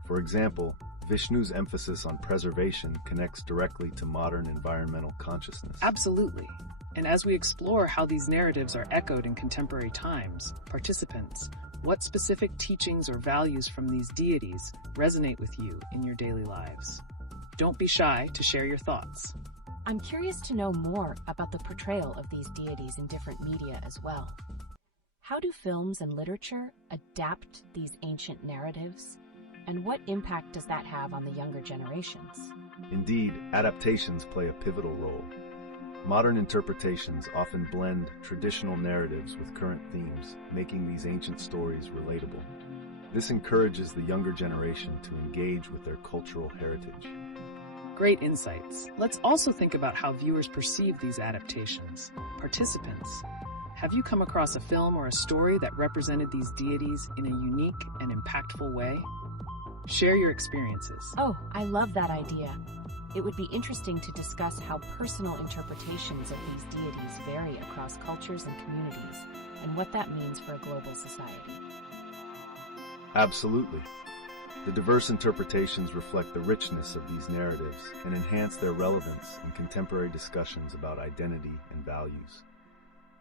For example, Vishnu's emphasis on preservation connects directly to modern environmental consciousness. Absolutely. And as we explore how these narratives are echoed in contemporary times, participants, what specific teachings or values from these deities resonate with you in your daily lives? Don't be shy to share your thoughts. I'm curious to know more about the portrayal of these deities in different media as well. How do films and literature adapt these ancient narratives? And what impact does that have on the younger generations? Indeed, adaptations play a pivotal role. Modern interpretations often blend traditional narratives with current themes, making these ancient stories relatable. This encourages the younger generation to engage with their cultural heritage. Great insights. Let's also think about how viewers perceive these adaptations. Participants, have you come across a film or a story that represented these deities in a unique and impactful way? Share your experiences. Oh, I love that idea. It would be interesting to discuss how personal interpretations of these deities vary across cultures and communities, and what that means for a global society. Absolutely. The diverse interpretations reflect the richness of these narratives and enhance their relevance in contemporary discussions about identity and values.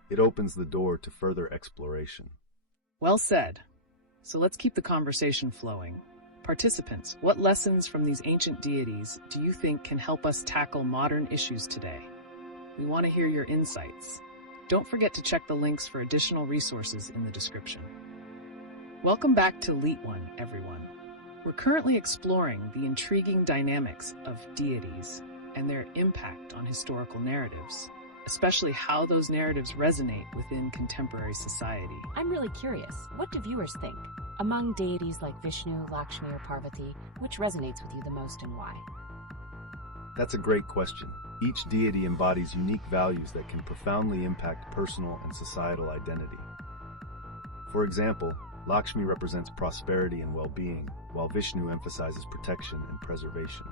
It opens the door to further exploration. Well said. So let's keep the conversation flowing. Participants, what lessons from these ancient deities do you think can help us tackle modern issues today? We want to hear your insights. Don't forget to check the links for additional resources in the description. Welcome back to LeetOne, everyone. We're currently exploring the intriguing dynamics of deities and their impact on historical narratives, especially how those narratives resonate within contemporary society. I'm really curious, what do viewers think? Among deities like Vishnu, Lakshmi, or Parvati, which resonates with you the most and why? That's a great question. Each deity embodies unique values that can profoundly impact personal and societal identity. For example, Lakshmi represents prosperity and well-being, while Vishnu emphasizes protection and preservation.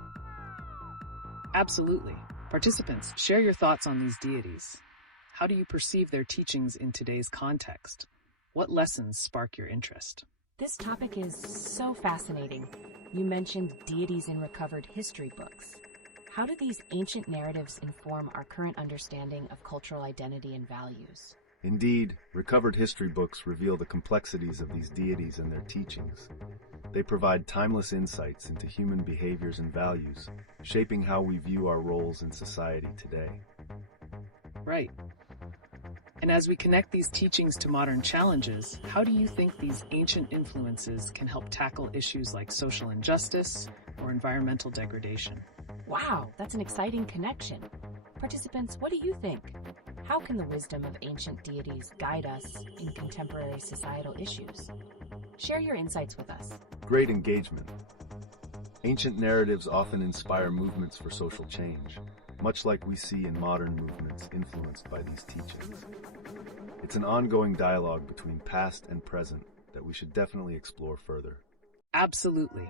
Absolutely. Participants, share your thoughts on these deities. How do you perceive their teachings in today's context? What lessons spark your interest? This topic is so fascinating. You mentioned deities in recovered history books. How do these ancient narratives inform our current understanding of cultural identity and values? Indeed, recovered history books reveal the complexities of these deities and their teachings. They provide timeless insights into human behaviors and values, shaping how we view our roles in society today. Right. And as we connect these teachings to modern challenges, how do you think these ancient influences can help tackle issues like social injustice or environmental degradation? Wow, that's an exciting connection. Participants, what do you think? How can the wisdom of ancient deities guide us in contemporary societal issues? Share your insights with us. Great engagement. Ancient narratives often inspire movements for social change, much like we see in modern movements influenced by these teachings. It's an ongoing dialogue between past and present that we should definitely explore further. Absolutely.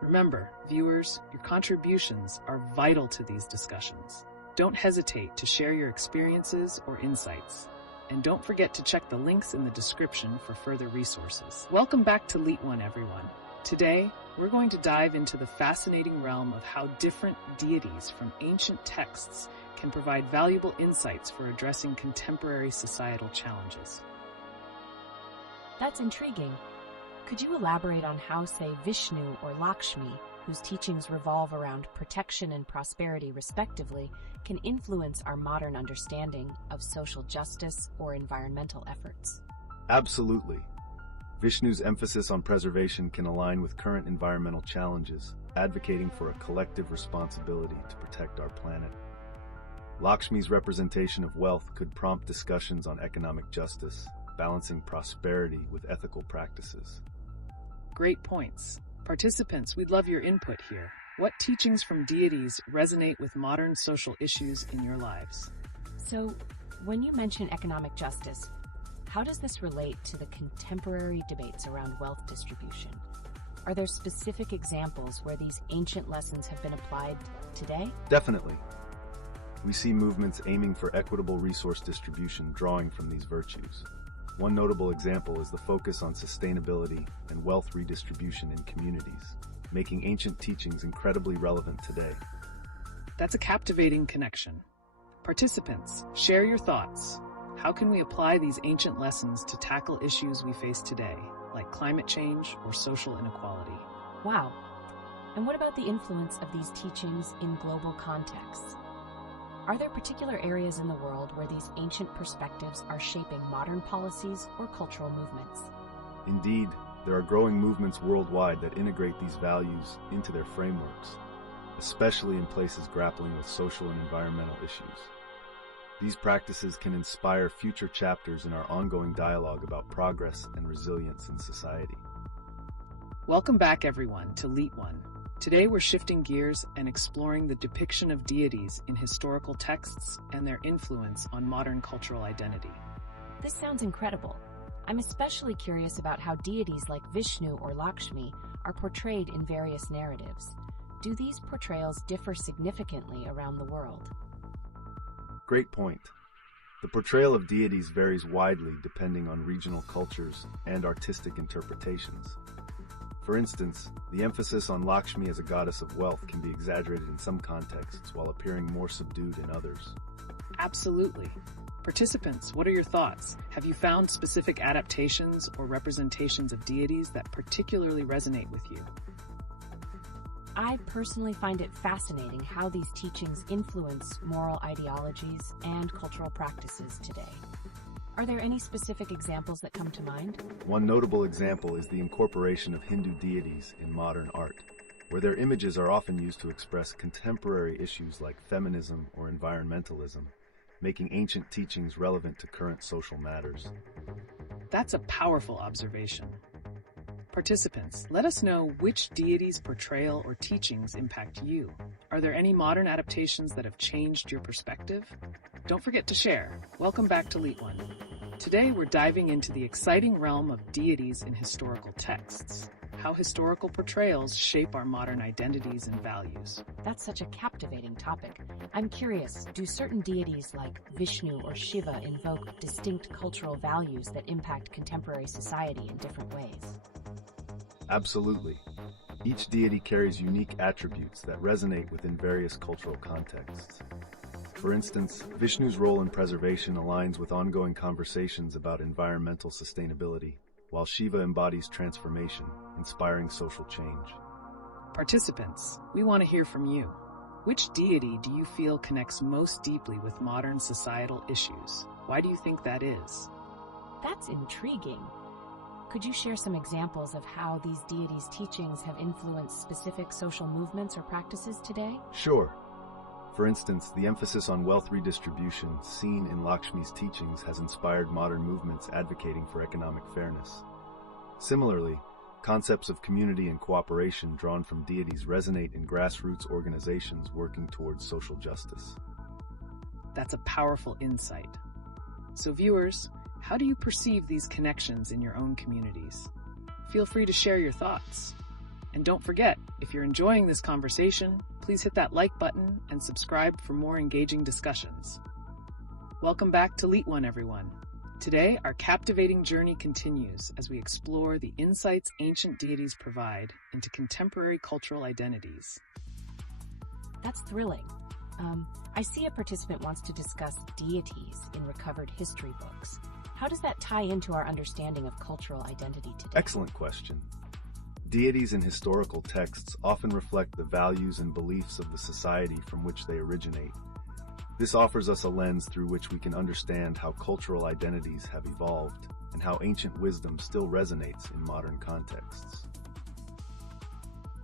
Remember, viewers, your contributions are vital to these discussions. Don't hesitate to share your experiences or insights. And don't forget to check the links in the description for further resources. Welcome back to LeetOne, everyone. Today, we're going to dive into the fascinating realm of how different deities from ancient texts can provide valuable insights for addressing contemporary societal challenges. That's intriguing. Could you elaborate on how, say, Vishnu or Lakshmi, whose teachings revolve around protection and prosperity respectively, can influence our modern understanding of social justice or environmental efforts? Absolutely. Vishnu's emphasis on preservation can align with current environmental challenges, advocating for a collective responsibility to protect our planet. Lakshmi's representation of wealth could prompt discussions on economic justice, balancing prosperity with ethical practices. Great points. Participants, we'd love your input here. What teachings from deities resonate with modern social issues in your lives? So, when you mention economic justice, how does this relate to the contemporary debates around wealth distribution? Are there specific examples where these ancient lessons have been applied today? Definitely. We see movements aiming for equitable resource distribution drawing from these virtues. One notable example is the focus on sustainability and wealth redistribution in communities, making ancient teachings incredibly relevant today. That's a captivating connection. Participants, share your thoughts. How can we apply these ancient lessons to tackle issues we face today, like climate change or social inequality? Wow. And what about the influence of these teachings in global contexts? Are there particular areas in the world where these ancient perspectives are shaping modern policies or cultural movements? Indeed, there are growing movements worldwide that integrate these values into their frameworks, especially in places grappling with social and environmental issues. These practices can inspire future chapters in our ongoing dialogue about progress and resilience in society. Welcome back, everyone, to LeetOne. Today we're shifting gears and exploring the depiction of deities in historical texts and their influence on modern cultural identity. This sounds incredible. I'm especially curious about how deities like Vishnu or Lakshmi are portrayed in various narratives. Do these portrayals differ significantly around the world? Great point. The portrayal of deities varies widely depending on regional cultures and artistic interpretations. For instance, the emphasis on Lakshmi as a goddess of wealth can be exaggerated in some contexts while appearing more subdued in others. Absolutely. Participants, what are your thoughts? Have you found specific adaptations or representations of deities that particularly resonate with you? I personally find it fascinating how these teachings influence moral ideologies and cultural practices today. Are there any specific examples that come to mind? One notable example is the incorporation of Hindu deities in modern art, where their images are often used to express contemporary issues like feminism or environmentalism, making ancient teachings relevant to current social matters. That's a powerful observation. Participants, let us know which deities' portrayal or teachings impact you. Are there any modern adaptations that have changed your perspective? Don't forget to share. Welcome back to LeetOne. Today we're diving into the exciting realm of deities in historical texts, how historical portrayals shape our modern identities and values. That's such a captivating topic. I'm curious, do certain deities like Vishnu or Shiva invoke distinct cultural values that impact contemporary society in different ways? Absolutely. Each deity carries unique attributes that resonate within various cultural contexts. For instance, Vishnu's role in preservation aligns with ongoing conversations about environmental sustainability, while Shiva embodies transformation, inspiring social change. Participants, we want to hear from you. Which deity do you feel connects most deeply with modern societal issues? Why do you think that is? That's intriguing. Could you share some examples of how these deities' teachings have influenced specific social movements or practices today? Sure. For instance, the emphasis on wealth redistribution seen in Lakshmi's teachings has inspired modern movements advocating for economic fairness. Similarly, concepts of community and cooperation drawn from deities resonate in grassroots organizations working towards social justice. That's a powerful insight. So viewers, how do you perceive these connections in your own communities? Feel free to share your thoughts. And don't forget, if you're enjoying this conversation, please hit that like button and subscribe for more engaging discussions. Welcome back to LeetOne, everyone. Today, our captivating journey continues as we explore the insights ancient deities provide into contemporary cultural identities. That's thrilling. I see a participant wants to discuss deities in recovered history books. How does that tie into our understanding of cultural identity today? Excellent question. Deities in historical texts often reflect the values and beliefs of the society from which they originate. This offers us a lens through which we can understand how cultural identities have evolved and how ancient wisdom still resonates in modern contexts.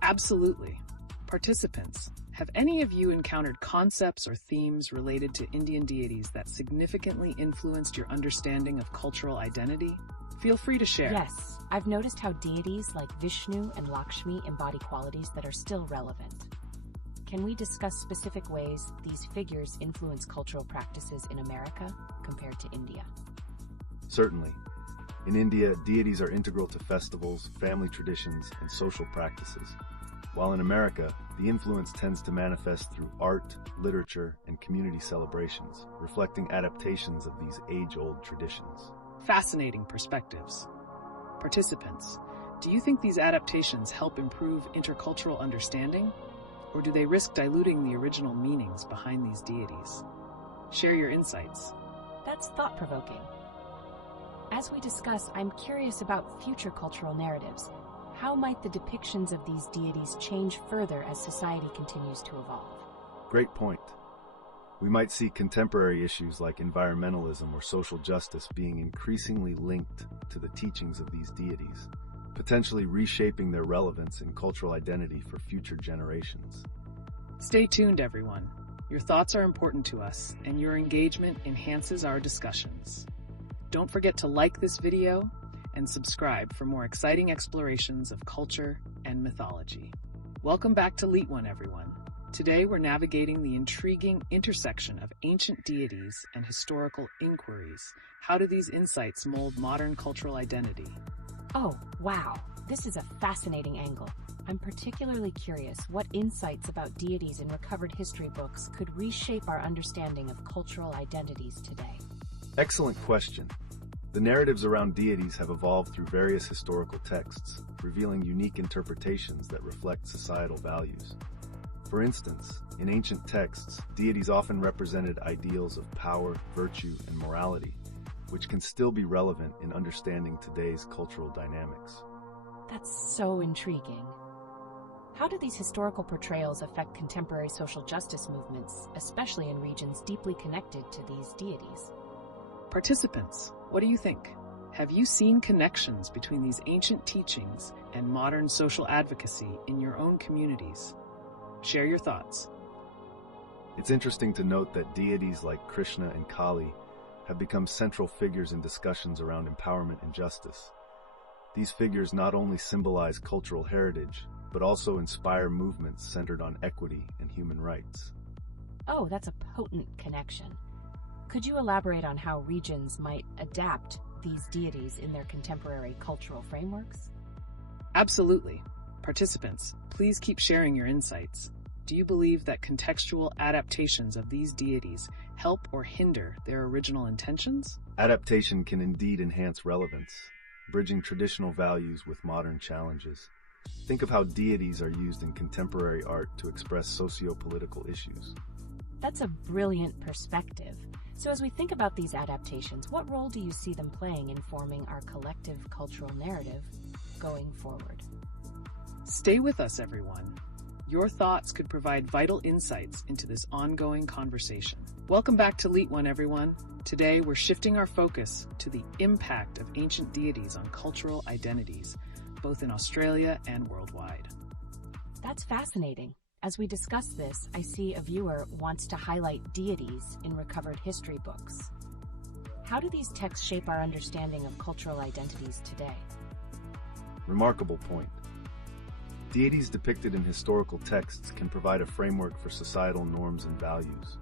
Absolutely. Participants, have any of you encountered concepts or themes related to Indian deities that significantly influenced your understanding of cultural identity? Feel free to share. Yes, I've noticed how deities like Vishnu and Lakshmi embody qualities that are still relevant. Can we discuss specific ways these figures influence cultural practices in America compared to India? Certainly. In India, deities are integral to festivals, family traditions, and social practices. While in America, the influence tends to manifest through art, literature, and community celebrations, reflecting adaptations of these age-old traditions. Fascinating perspectives. Participants, do you think these adaptations help improve intercultural understanding, or do they risk diluting the original meanings behind these deities? Share your insights. That's thought-provoking. As we discuss, I'm curious about future cultural narratives. How might the depictions of these deities change further as society continues to evolve? Great point. We might see contemporary issues like environmentalism or social justice being increasingly linked to the teachings of these deities, potentially reshaping their relevance in cultural identity for future generations. Stay tuned, everyone. Your thoughts are important to us, and your engagement enhances our discussions. Don't forget to like this video and subscribe for more exciting explorations of culture and mythology. Welcome back to LeetOne, everyone. Today we're navigating the intriguing intersection of ancient deities and historical inquiries. How do these insights mold modern cultural identity? Oh, wow. This is a fascinating angle. I'm particularly curious what insights about deities in recovered history books could reshape our understanding of cultural identities today. Excellent question. The narratives around deities have evolved through various historical texts, revealing unique interpretations that reflect societal values. For instance, in ancient texts, deities often represented ideals of power, virtue, and morality, which can still be relevant in understanding today's cultural dynamics. That's so intriguing. How do these historical portrayals affect contemporary social justice movements, especially in regions deeply connected to these deities? Participants, What do you think? Have you seen connections between these ancient teachings and modern social advocacy in your own communities? Share your thoughts. It's interesting to note that deities like Krishna and Kali have become central figures in discussions around empowerment and justice. These figures not only symbolize cultural heritage, but also inspire movements centered on equity and human rights. Oh, that's a potent connection. Could you elaborate on how regions might adapt these deities in their contemporary cultural frameworks? Absolutely. Participants, please keep sharing your insights. Do you believe that contextual adaptations of these deities help or hinder their original intentions? Adaptation can indeed enhance relevance, bridging traditional values with modern challenges. Think of how deities are used in contemporary art to express socio-political issues. That's a brilliant perspective. So as we think about these adaptations, what role do you see them playing in forming our collective cultural narrative going forward? Stay with us, everyone. Your thoughts could provide vital insights into this ongoing conversation. Welcome back to LeetOne, everyone. Today, we're shifting our focus to the impact of ancient deities on cultural identities, both in Australia and worldwide. That's fascinating. As we discuss this, I see a viewer wants to highlight deities in recovered history books. How do these texts shape our understanding of cultural identities today? Remarkable point. Deities depicted in historical texts can provide a framework for societal norms and values.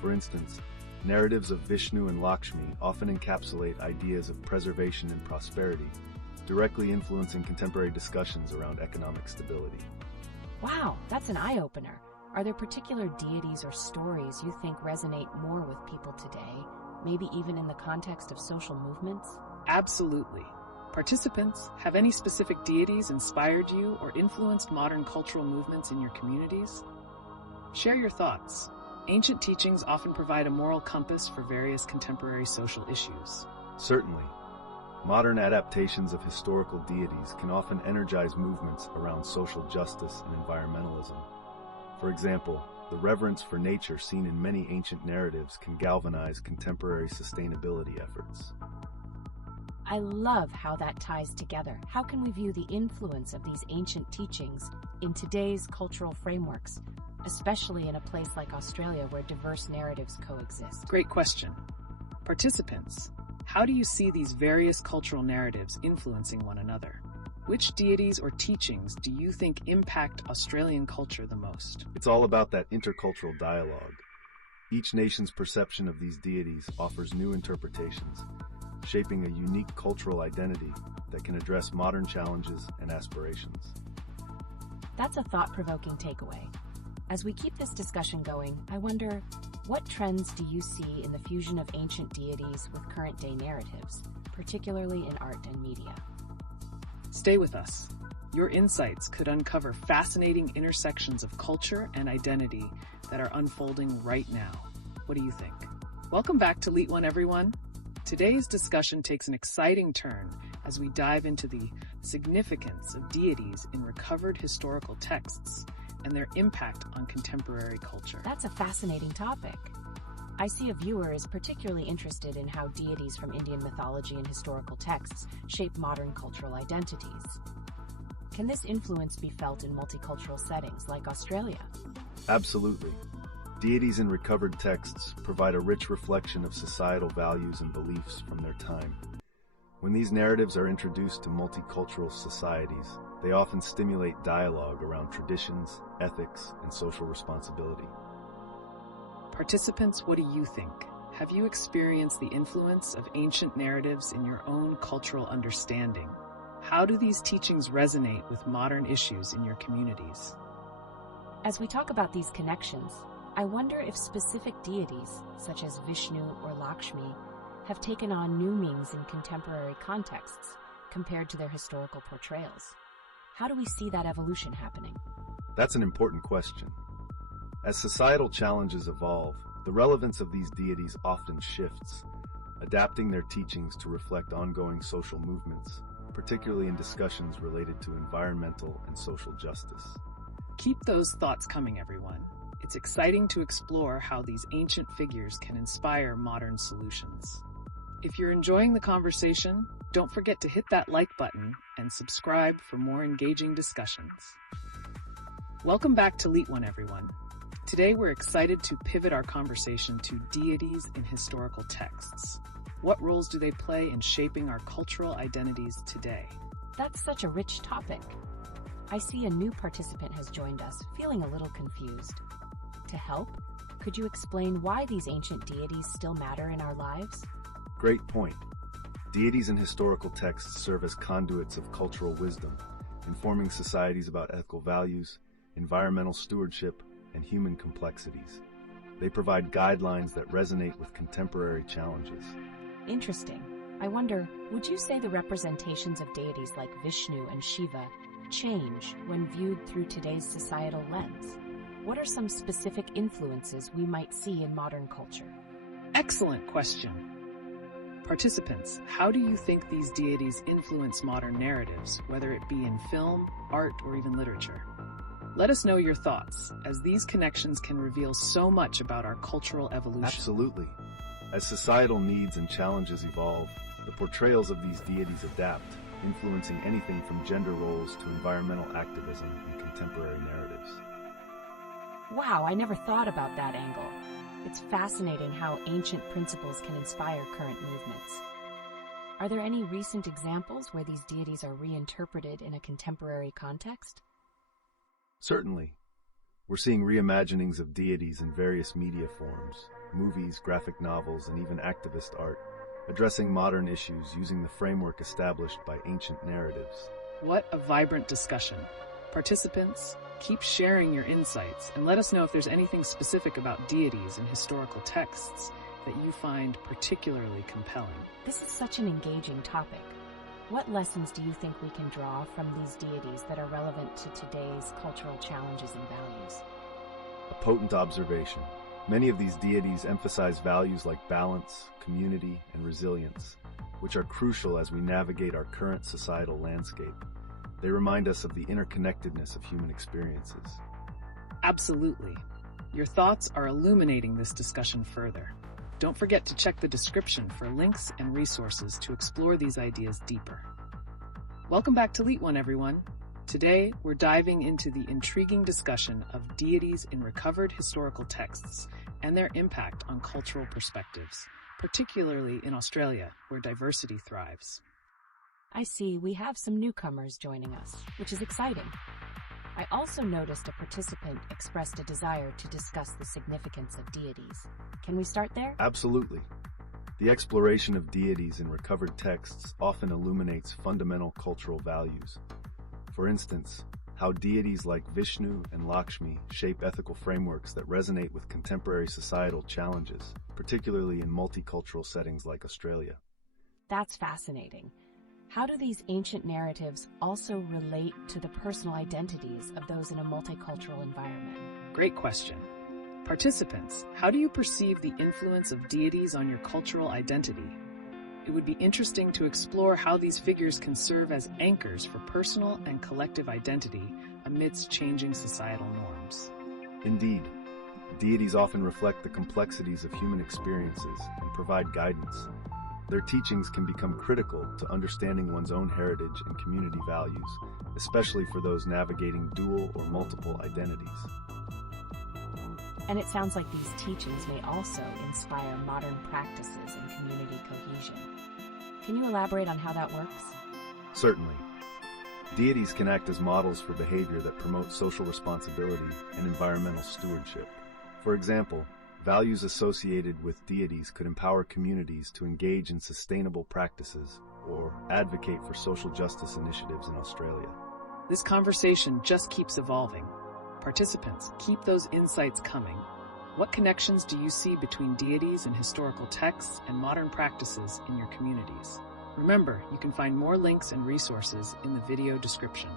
For instance, narratives of Vishnu and Lakshmi often encapsulate ideas of preservation and prosperity, directly influencing contemporary discussions around economic stability. Wow, that's an eye-opener. Are there particular deities or stories you think resonate more with people today, maybe even in the context of social movements? Absolutely. Participants, have any specific deities inspired you or influenced modern cultural movements in your communities? Share your thoughts. Ancient teachings often provide a moral compass for various contemporary social issues. Certainly. Modern adaptations of historical deities can often energize movements around social justice and environmentalism. For example, the reverence for nature seen in many ancient narratives can galvanize contemporary sustainability efforts. I love how that ties together. How can we view the influence of these ancient teachings in today's cultural frameworks, especially in a place like Australia where diverse narratives coexist? Great question. Participants, how do you see these various cultural narratives influencing one another? Which deities or teachings do you think impact Australian culture the most? It's all about that intercultural dialogue. Each nation's perception of these deities offers new interpretations, shaping a unique cultural identity that can address modern challenges and aspirations. That's a thought-provoking takeaway. As we keep this discussion going, I wonder, what trends do you see in the fusion of ancient deities with current-day narratives, particularly in art and media? Stay with us. Your insights could uncover fascinating intersections of culture and identity that are unfolding right now. What do you think? Welcome back to LeetOne, everyone. Today's discussion takes an exciting turn as we dive into the significance of deities in recovered historical texts and their impact on contemporary culture. That's a fascinating topic. I see a viewer is particularly interested in how deities from Indian mythology and historical texts shape modern cultural identities. Can this influence be felt in multicultural settings like Australia? Absolutely. Deities in recovered texts provide a rich reflection of societal values and beliefs from their time. When these narratives are introduced to multicultural societies, they often stimulate dialogue around traditions, ethics, and social responsibility. Participants, what do you think? Have you experienced the influence of ancient narratives in your own cultural understanding? How do these teachings resonate with modern issues in your communities? As we talk about these connections, I wonder if specific deities, such as Vishnu or Lakshmi, have taken on new meanings in contemporary contexts compared to their historical portrayals. How do we see that evolution happening? That's an important question. As societal challenges evolve, the relevance of these deities often shifts, adapting their teachings to reflect ongoing social movements, particularly in discussions related to environmental and social justice. Keep those thoughts coming, everyone. It's exciting to explore how these ancient figures can inspire modern solutions. If you're enjoying the conversation, don't forget to hit that like button and subscribe for more engaging discussions. Welcome back to LeetOne, everyone. Today we're excited to pivot our conversation to deities in historical texts. What roles do they play in shaping our cultural identities today? That's such a rich topic. I see a new participant has joined us, feeling a little confused. To help, could you explain why these ancient deities still matter in our lives? Great point. Deities in historical texts serve as conduits of cultural wisdom, informing societies about ethical values, environmental stewardship, and human complexities. They provide guidelines that resonate with contemporary challenges. Interesting. I wonder, would you say the representations of deities like Vishnu and Shiva change when viewed through today's societal lens? What are some specific influences we might see in modern culture? Excellent question. Participants, how do you think these deities influence modern narratives, whether it be in film, art, or even literature? Let us know your thoughts, as these connections can reveal so much about our cultural evolution. Absolutely. As societal needs and challenges evolve, the portrayals of these deities adapt, influencing anything from gender roles to environmental activism in contemporary narratives. Wow, I never thought about that angle. It's fascinating how ancient principles can inspire current movements. Are there any recent examples where these deities are reinterpreted in a contemporary context? Certainly. We're seeing reimaginings of deities in various media forms, movies, graphic novels, and even activist art, addressing modern issues using the framework established by ancient narratives. What a vibrant discussion. Participants, keep sharing your insights and let us know if there's anything specific about deities in historical texts that you find particularly compelling. This is such an engaging topic. What lessons do you think we can draw from these deities that are relevant to today's cultural challenges and values? A potent observation. Many of these deities emphasize values like balance, community, and resilience, which are crucial as we navigate our current societal landscape. They remind us of the interconnectedness of human experiences. Absolutely. Your thoughts are illuminating this discussion further. Don't forget to check the description for links and resources to explore these ideas deeper. Welcome back to LeetOne, everyone. Today, we're diving into the intriguing discussion of deities in recovered historical texts and their impact on cultural perspectives, particularly in Australia, where diversity thrives. I see we have some newcomers joining us, which is exciting. I also noticed a participant expressed a desire to discuss the significance of deities. Can we start there? Absolutely. The exploration of deities in recovered texts often illuminates fundamental cultural values. For instance, how deities like Vishnu and Lakshmi shape ethical frameworks that resonate with contemporary societal challenges, particularly in multicultural settings like Australia. That's fascinating. How do these ancient narratives also relate to the personal identities of those in a multicultural environment? Great question. Participants, how do you perceive the influence of deities on your cultural identity? It would be interesting to explore how these figures can serve as anchors for personal and collective identity amidst changing societal norms. Indeed, deities often reflect the complexities of human experiences and provide guidance. Their teachings can become critical to understanding one's own heritage and community values, especially for those navigating dual or multiple identities. And it sounds like these teachings may also inspire modern practices in community cohesion. Can you elaborate on how that works? Certainly. Deities can act as models for behavior that promote social responsibility and environmental stewardship. For example, values associated with deities could empower communities to engage in sustainable practices or advocate for social justice initiatives in Australia. This conversation just keeps evolving. Participants, keep those insights coming. What connections do you see between deities in historical texts and modern practices in your communities? Remember, you can find more links and resources in the video description.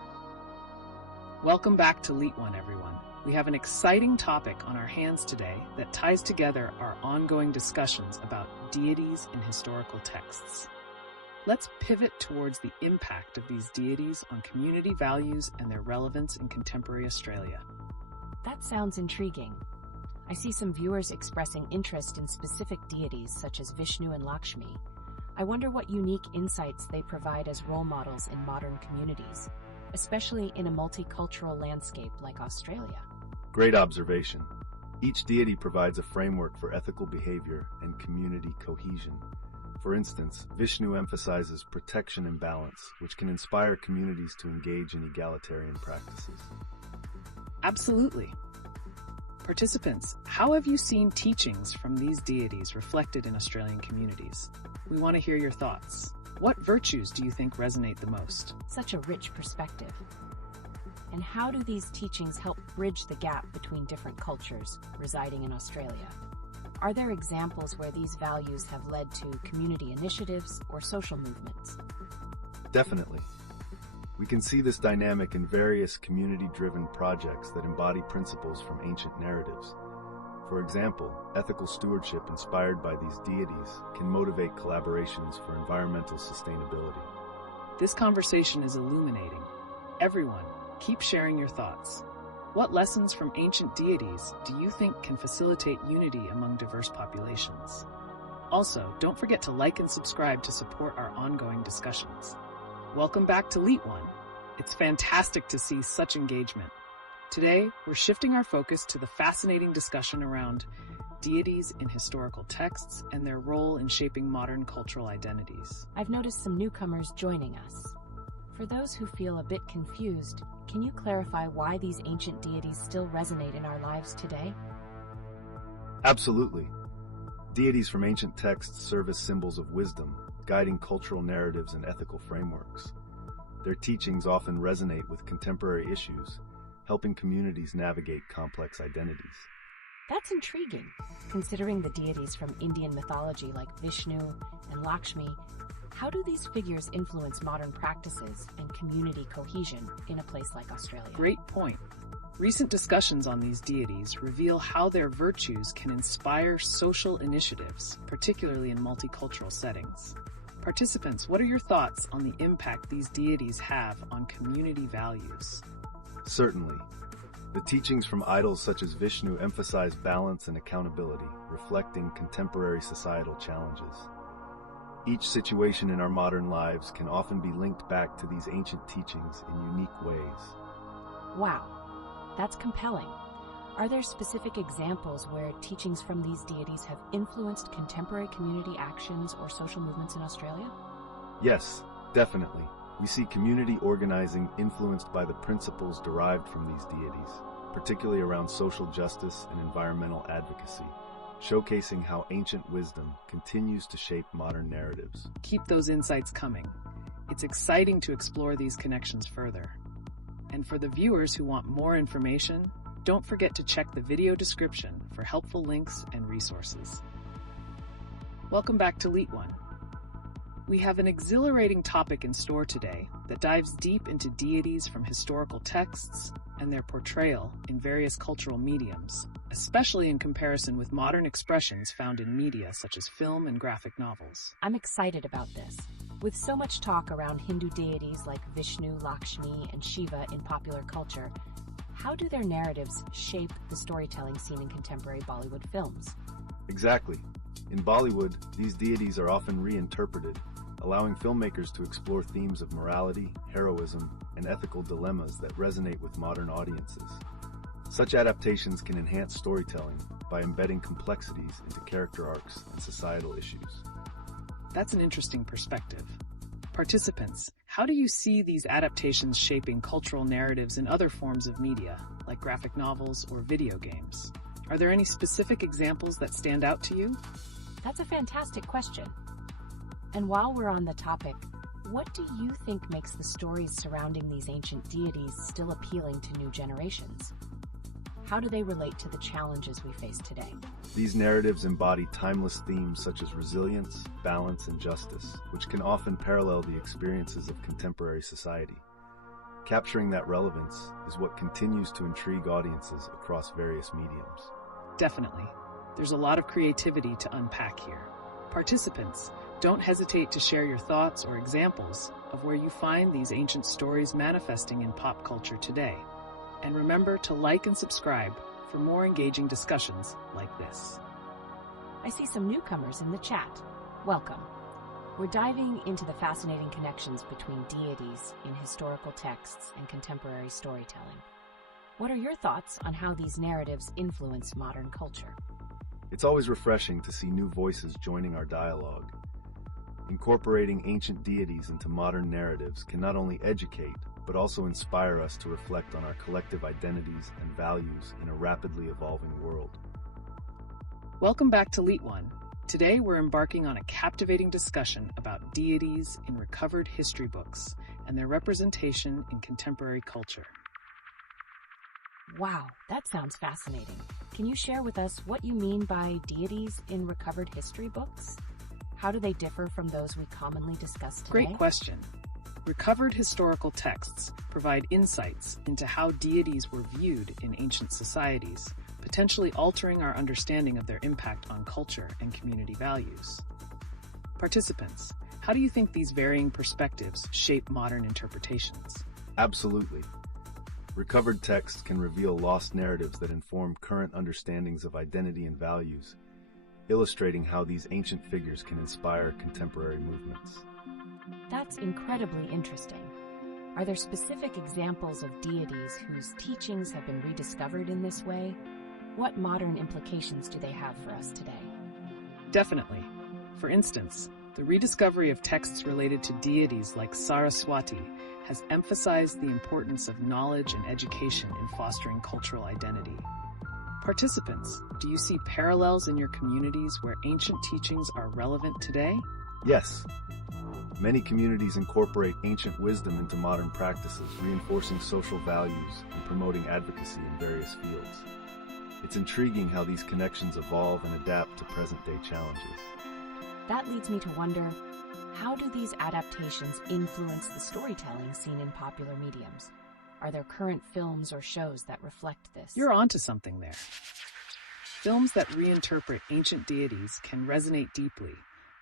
Welcome back to LeetOne, everyone. We have an exciting topic on our hands today that ties together our ongoing discussions about deities in historical texts. Let's pivot towards the impact of these deities on community values and their relevance in contemporary Australia. That sounds intriguing. I see some viewers expressing interest in specific deities such as Vishnu and Lakshmi. I wonder what unique insights they provide as role models in modern communities, especially in a multicultural landscape like Australia. Great observation. Each deity provides a framework for ethical behavior and community cohesion. For instance, Vishnu emphasizes protection and balance, which can inspire communities to engage in egalitarian practices. Absolutely. Participants, how have you seen teachings from these deities reflected in Australian communities? We want to hear your thoughts. What virtues do you think resonate the most? Such a rich perspective. And how do these teachings help bridge the gap between different cultures residing in Australia? Are there examples where these values have led to community initiatives or social movements? Definitely. We can see this dynamic in various community-driven projects that embody principles from ancient narratives. For example, ethical stewardship inspired by these deities can motivate collaborations for environmental sustainability. This conversation is illuminating. Everyone, keep sharing your thoughts. What lessons from ancient deities do you think can facilitate unity among diverse populations? Also, don't forget to like and subscribe to support our ongoing discussions. Welcome back to LeetOne. It's fantastic to see such engagement. Today, we're shifting our focus to the fascinating discussion around deities in historical texts and their role in shaping modern cultural identities. I've noticed some newcomers joining us. For those who feel a bit confused, can you clarify why these ancient deities still resonate in our lives today? Absolutely. Deities from ancient texts serve as symbols of wisdom, guiding cultural narratives and ethical frameworks. Their teachings often resonate with contemporary issues, helping communities navigate complex identities. That's intriguing, considering the deities from Indian mythology like Vishnu and Lakshmi. How do these figures influence modern practices and community cohesion in a place like Australia? Great point. Recent discussions on these deities reveal how their virtues can inspire social initiatives, particularly in multicultural settings. Participants, what are your thoughts on the impact these deities have on community values? Certainly. The teachings from idols such as Vishnu emphasize balance and accountability, reflecting contemporary societal challenges. Each situation in our modern lives can often be linked back to these ancient teachings in unique ways. Wow, that's compelling. Are there specific examples where teachings from these deities have influenced contemporary community actions or social movements in Australia? Yes, definitely. We see community organizing influenced by the principles derived from these deities, particularly around social justice and environmental advocacy, showcasing how ancient wisdom continues to shape modern narratives. Keep those insights coming. It's exciting to explore these connections further. And for the viewers who want more information, don't forget to check the video description for helpful links and resources. Welcome back to LeetOne. We have an exhilarating topic in store today that dives deep into deities from historical texts and their portrayal in various cultural mediums, especially in comparison with modern expressions found in media such as film and graphic novels. I'm excited about this. With so much talk around Hindu deities like Vishnu, Lakshmi, and Shiva in popular culture, how do their narratives shape the storytelling scene in contemporary Bollywood films? Exactly. In Bollywood, these deities are often reinterpreted, allowing filmmakers to explore themes of morality, heroism, and ethical dilemmas that resonate with modern audiences. Such adaptations can enhance storytelling by embedding complexities into character arcs and societal issues. That's an interesting perspective. Participants, how do you see these adaptations shaping cultural narratives in other forms of media, like graphic novels or video games? Are there any specific examples that stand out to you? That's a fantastic question. And while we're on the topic, what do you think makes the stories surrounding these ancient deities still appealing to new generations? How do they relate to the challenges we face today? These narratives embody timeless themes such as resilience, balance, and justice, which can often parallel the experiences of contemporary society. Capturing that relevance is what continues to intrigue audiences across various mediums. Definitely. There's a lot of creativity to unpack here. Participants, don't hesitate to share your thoughts or examples of where you find these ancient stories manifesting in pop culture today. And remember to like and subscribe for more engaging discussions like this. I see some newcomers in the chat. Welcome. We're diving into the fascinating connections between deities in historical texts and contemporary storytelling. What are your thoughts on how these narratives influence modern culture? It's always refreshing to see new voices joining our dialogue. Incorporating ancient deities into modern narratives can not only educate, but also inspire us to reflect on our collective identities and values in a rapidly evolving world. Welcome back to LeetOne. Today we're embarking on a captivating discussion about deities in recovered history books and their representation in contemporary culture. Wow, that sounds fascinating. Can you share with us what you mean by deities in recovered history books? How do they differ from those we commonly discuss today? Great question. Recovered historical texts provide insights into how deities were viewed in ancient societies, potentially altering our understanding of their impact on culture and community values. Participants, how do you think these varying perspectives shape modern interpretations? Absolutely. Recovered texts can reveal lost narratives that inform current understandings of identity and values, illustrating how these ancient figures can inspire contemporary movements. That's incredibly interesting. Are there specific examples of deities whose teachings have been rediscovered in this way? What modern implications do they have for us today? Definitely. For instance, the rediscovery of texts related to deities like Saraswati has emphasized the importance of knowledge and education in fostering cultural identity. Participants, do you see parallels in your communities where ancient teachings are relevant today? Yes. Many communities incorporate ancient wisdom into modern practices, reinforcing social values and promoting advocacy in various fields. It's intriguing how these connections evolve and adapt to present-day challenges. That leads me to wonder, how do these adaptations influence the storytelling seen in popular mediums? Are there current films or shows that reflect this? You're onto something there. Films that reinterpret ancient deities can resonate deeply,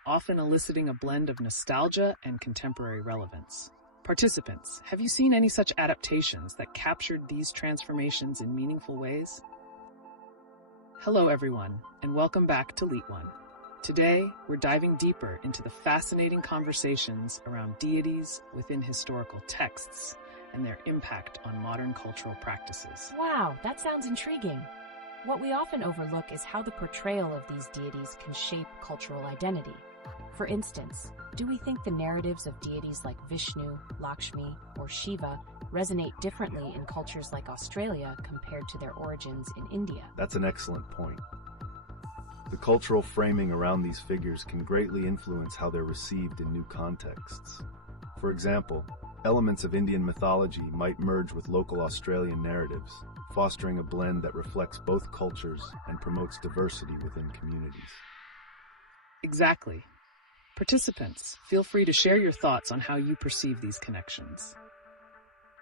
often eliciting a blend of nostalgia and contemporary relevance. Participants, have you seen any such adaptations that captured these transformations in meaningful ways? Hello everyone, and welcome back to LeetOne. Today, we're diving deeper into the fascinating conversations around deities within historical texts and their impact on modern cultural practices. Wow, that sounds intriguing. What we often overlook is how the portrayal of these deities can shape cultural identity. For instance, do we think the narratives of deities like Vishnu, Lakshmi, or Shiva resonate differently in cultures like Australia compared to their origins in India? That's an excellent point. The cultural framing around these figures can greatly influence how they're received in new contexts. For example, elements of Indian mythology might merge with local Australian narratives, fostering a blend that reflects both cultures and promotes diversity within communities. Exactly. Participants, feel free to share your thoughts on how you perceive these connections.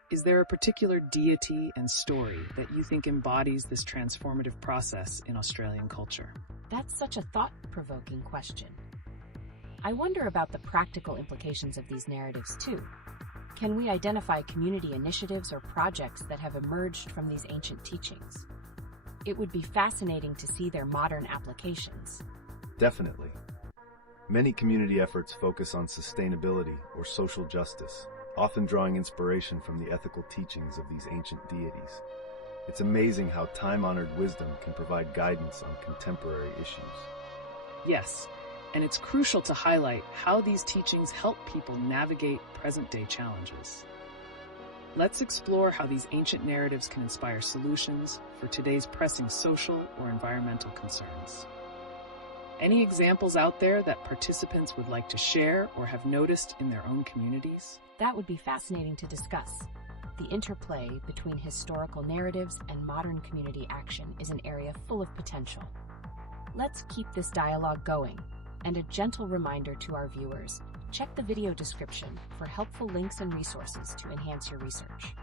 Is there a particular deity and story that you think embodies this transformative process in Australian culture? That's such a thought-provoking question. I wonder about the practical implications of these narratives too. Can we identify community initiatives or projects that have emerged from these ancient teachings? It would be fascinating to see their modern applications. Definitely. Many community efforts focus on sustainability or social justice, often drawing inspiration from the ethical teachings of these ancient deities. It's amazing how time-honored wisdom can provide guidance on contemporary issues. Yes, and it's crucial to highlight how these teachings help people navigate present-day challenges. Let's explore how these ancient narratives can inspire solutions for today's pressing social or environmental concerns. Any examples out there that participants would like to share or have noticed in their own communities? That would be fascinating to discuss. The interplay between historical narratives and modern community action is an area full of potential. Let's keep this dialogue going. And a gentle reminder to our viewers, check the video description for helpful links and resources to enhance your research.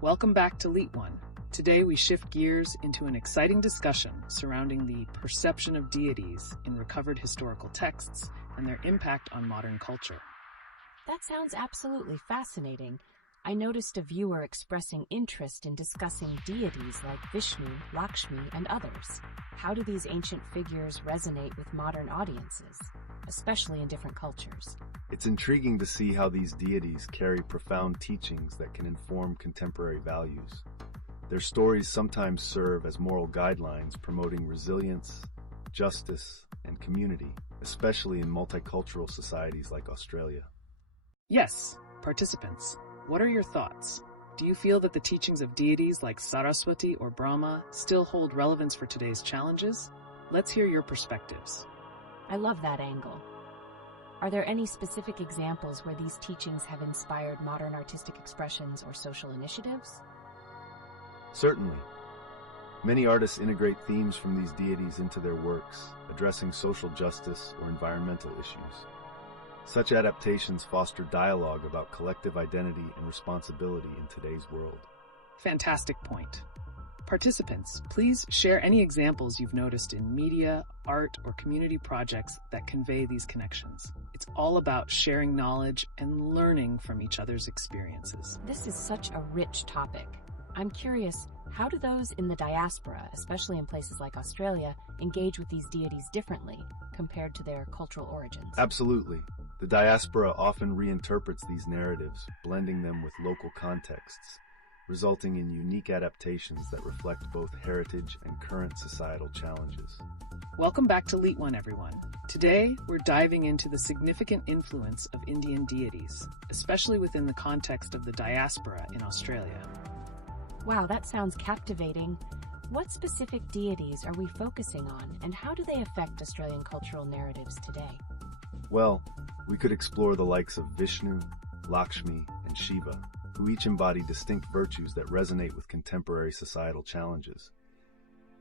Welcome back to LeetOne. Today we shift gears into an exciting discussion surrounding the perception of deities in recovered historical texts and their impact on modern culture. That sounds absolutely fascinating. I noticed a viewer expressing interest in discussing deities like Vishnu, Lakshmi, and others. How do these ancient figures resonate with modern audiences, especially in different cultures? It's intriguing to see how these deities carry profound teachings that can inform contemporary values. Their stories sometimes serve as moral guidelines promoting resilience, justice, and community, especially in multicultural societies like Australia. Yes, participants, what are your thoughts? Do you feel that the teachings of deities like Saraswati or Brahma still hold relevance for today's challenges? Let's hear your perspectives. I love that angle. Are there any specific examples where these teachings have inspired modern artistic expressions or social initiatives? Certainly. Many artists integrate themes from these deities into their works, addressing social justice or environmental issues. Such adaptations foster dialogue about collective identity and responsibility in today's world. Fantastic point. Participants, please share any examples you've noticed in media, art, or community projects that convey these connections. It's all about sharing knowledge and learning from each other's experiences. This is such a rich topic. I'm curious, how do those in the diaspora, especially in places like Australia, engage with these deities differently compared to their cultural origins? Absolutely. The diaspora often reinterprets these narratives, blending them with local contexts, resulting in unique adaptations that reflect both heritage and current societal challenges. Welcome back to LeetOne, everyone. Today, we're diving into the significant influence of Indian deities, especially within the context of the diaspora in Australia. Wow, that sounds captivating. What specific deities are we focusing on, and how do they affect Australian cultural narratives today? Well, we could explore the likes of Vishnu, Lakshmi, and Shiva, who each embody distinct virtues that resonate with contemporary societal challenges.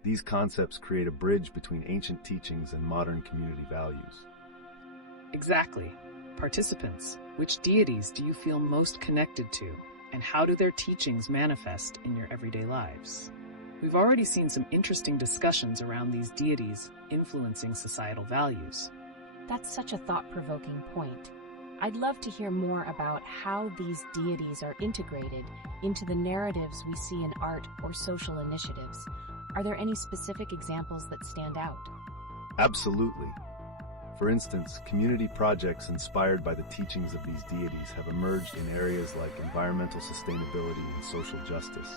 These concepts create a bridge between ancient teachings and modern community values. Exactly. Participants, which deities do you feel most connected to, and how do their teachings manifest in your everyday lives? We've already seen some interesting discussions around these deities influencing societal values. That's such a thought-provoking point. I'd love to hear more about how these deities are integrated into the narratives we see in art or social initiatives. Are there any specific examples that stand out? Absolutely. For instance, community projects inspired by the teachings of these deities have emerged in areas like environmental sustainability and social justice.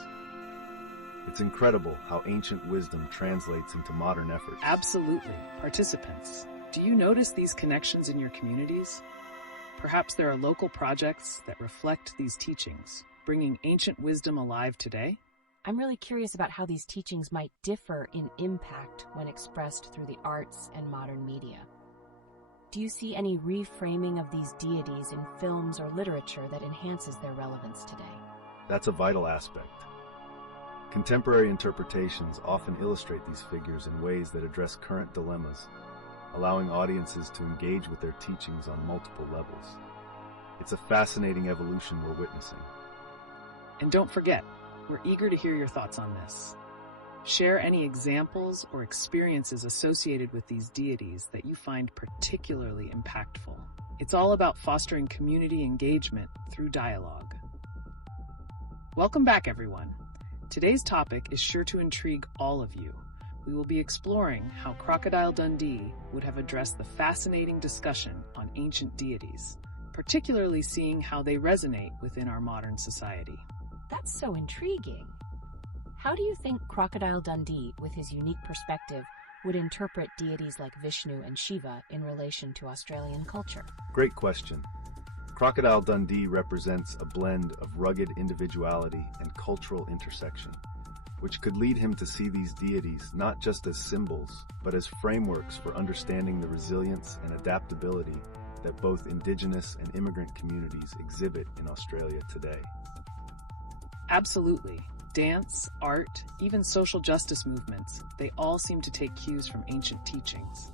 It's incredible how ancient wisdom translates into modern efforts. Absolutely. Participants, do you notice these connections in your communities? Perhaps there are local projects that reflect these teachings, bringing ancient wisdom alive today? I'm really curious about how these teachings might differ in impact when expressed through the arts and modern media. Do you see any reframing of these deities in films or literature that enhances their relevance today? That's a vital aspect. Contemporary interpretations often illustrate these figures in ways that address current dilemmas, allowing audiences to engage with their teachings on multiple levels. It's a fascinating evolution we're witnessing. And don't forget, we're eager to hear your thoughts on this. Share any examples or experiences associated with these deities that you find particularly impactful. It's all about fostering community engagement through dialogue. Welcome back, everyone. Today's topic is sure to intrigue all of you. We will be exploring how Crocodile Dundee would have addressed the fascinating discussion on ancient deities, particularly seeing how they resonate within our modern society. That's so intriguing. How do you think Crocodile Dundee, with his unique perspective, would interpret deities like Vishnu and Shiva in relation to Australian culture? Great question. Crocodile Dundee represents a blend of rugged individuality and cultural intersection, which could lead him to see these deities not just as symbols, but as frameworks for understanding the resilience and adaptability that both Indigenous and immigrant communities exhibit in Australia today. Absolutely. Dance, art, even social justice movements, they all seem to take cues from ancient teachings.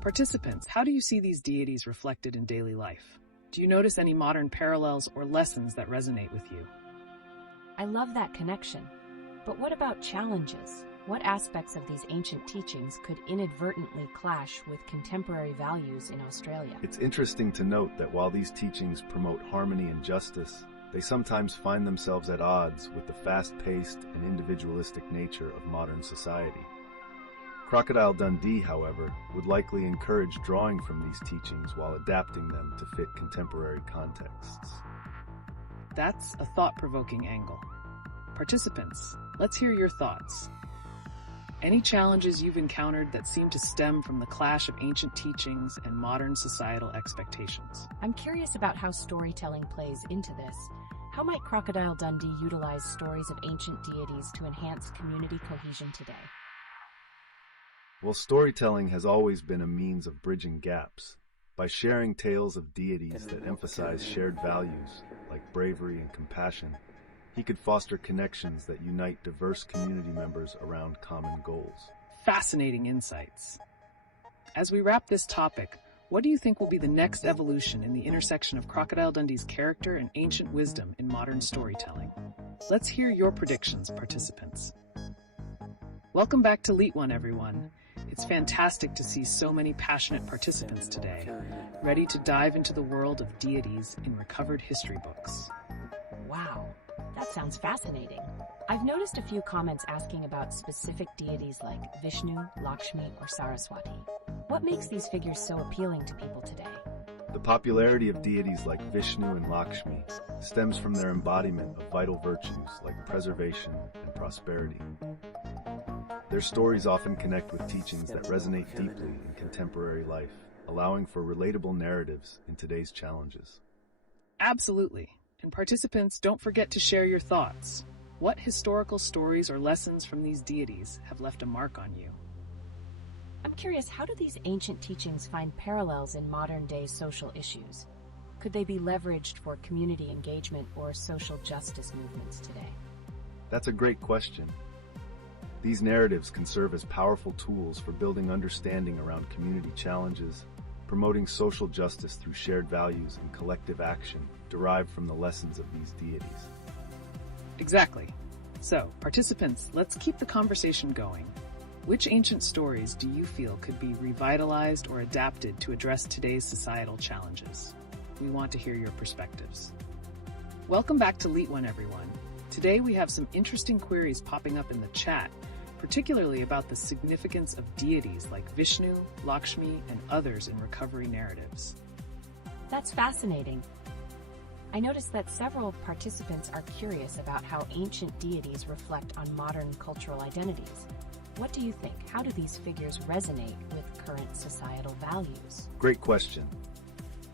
Participants, how do you see these deities reflected in daily life? Do you notice any modern parallels or lessons that resonate with you? I love that connection. But what about challenges? What aspects of these ancient teachings could inadvertently clash with contemporary values in Australia? It's interesting to note that while these teachings promote harmony and justice, they sometimes find themselves at odds with the fast-paced and individualistic nature of modern society. Crocodile Dundee, however, would likely encourage drawing from these teachings while adapting them to fit contemporary contexts. That's a thought-provoking angle. Participants, let's hear your thoughts. Any challenges you've encountered that seem to stem from the clash of ancient teachings and modern societal expectations? I'm curious about how storytelling plays into this. How might Crocodile Dundee utilize stories of ancient deities to enhance community cohesion today? Well, storytelling has always been a means of bridging gaps. By sharing tales of deities that emphasize shared values, like bravery and compassion, he could foster connections that unite diverse community members around common goals. Fascinating insights. As we wrap this topic, what do you think will be the next evolution in the intersection of Crocodile Dundee's character and ancient wisdom in modern storytelling? Let's hear your predictions, participants. Welcome back to LeetOne, everyone. It's fantastic to see so many passionate participants today, ready to dive into the world of deities in recovered history books. Wow, that sounds fascinating. I've noticed a few comments asking about specific deities like Vishnu, Lakshmi, or Saraswati. What makes these figures so appealing to people today? The popularity of deities like Vishnu and Lakshmi stems from their embodiment of vital virtues like preservation and prosperity. Their stories often connect with teachings that resonate deeply in contemporary life, allowing for relatable narratives in today's challenges. Absolutely. And participants, don't forget to share your thoughts. What historical stories or lessons from these deities have left a mark on you? I'm curious, how do these ancient teachings find parallels in modern-day social issues? Could they be leveraged for community engagement or social justice movements today? That's a great question. These narratives can serve as powerful tools for building understanding around community challenges, promoting social justice through shared values and collective action derived from the lessons of these deities. Exactly. So, participants, let's keep the conversation going. Which ancient stories do you feel could be revitalized or adapted to address today's societal challenges? We want to hear your perspectives. Welcome back to LeetOne, everyone. Today we have some interesting queries popping up in the chat, particularly about the significance of deities like Vishnu, Lakshmi, and others in recovery narratives. That's fascinating. I noticed that several participants are curious about how ancient deities reflect on modern cultural identities. What do you think? How do these figures resonate with current societal values? Great question.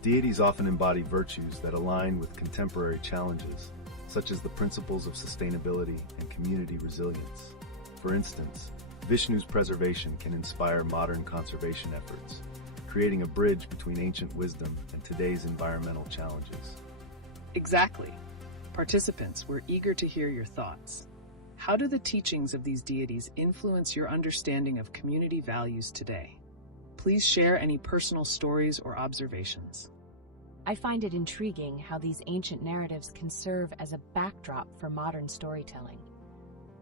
Deities often embody virtues that align with contemporary challenges, such as the principles of sustainability and community resilience. For instance, Vishnu's preservation can inspire modern conservation efforts, creating a bridge between ancient wisdom and today's environmental challenges. Exactly. Participants, we're eager to hear your thoughts. How do the teachings of these deities influence your understanding of community values today? Please share any personal stories or observations. I find it intriguing how these ancient narratives can serve as a backdrop for modern storytelling.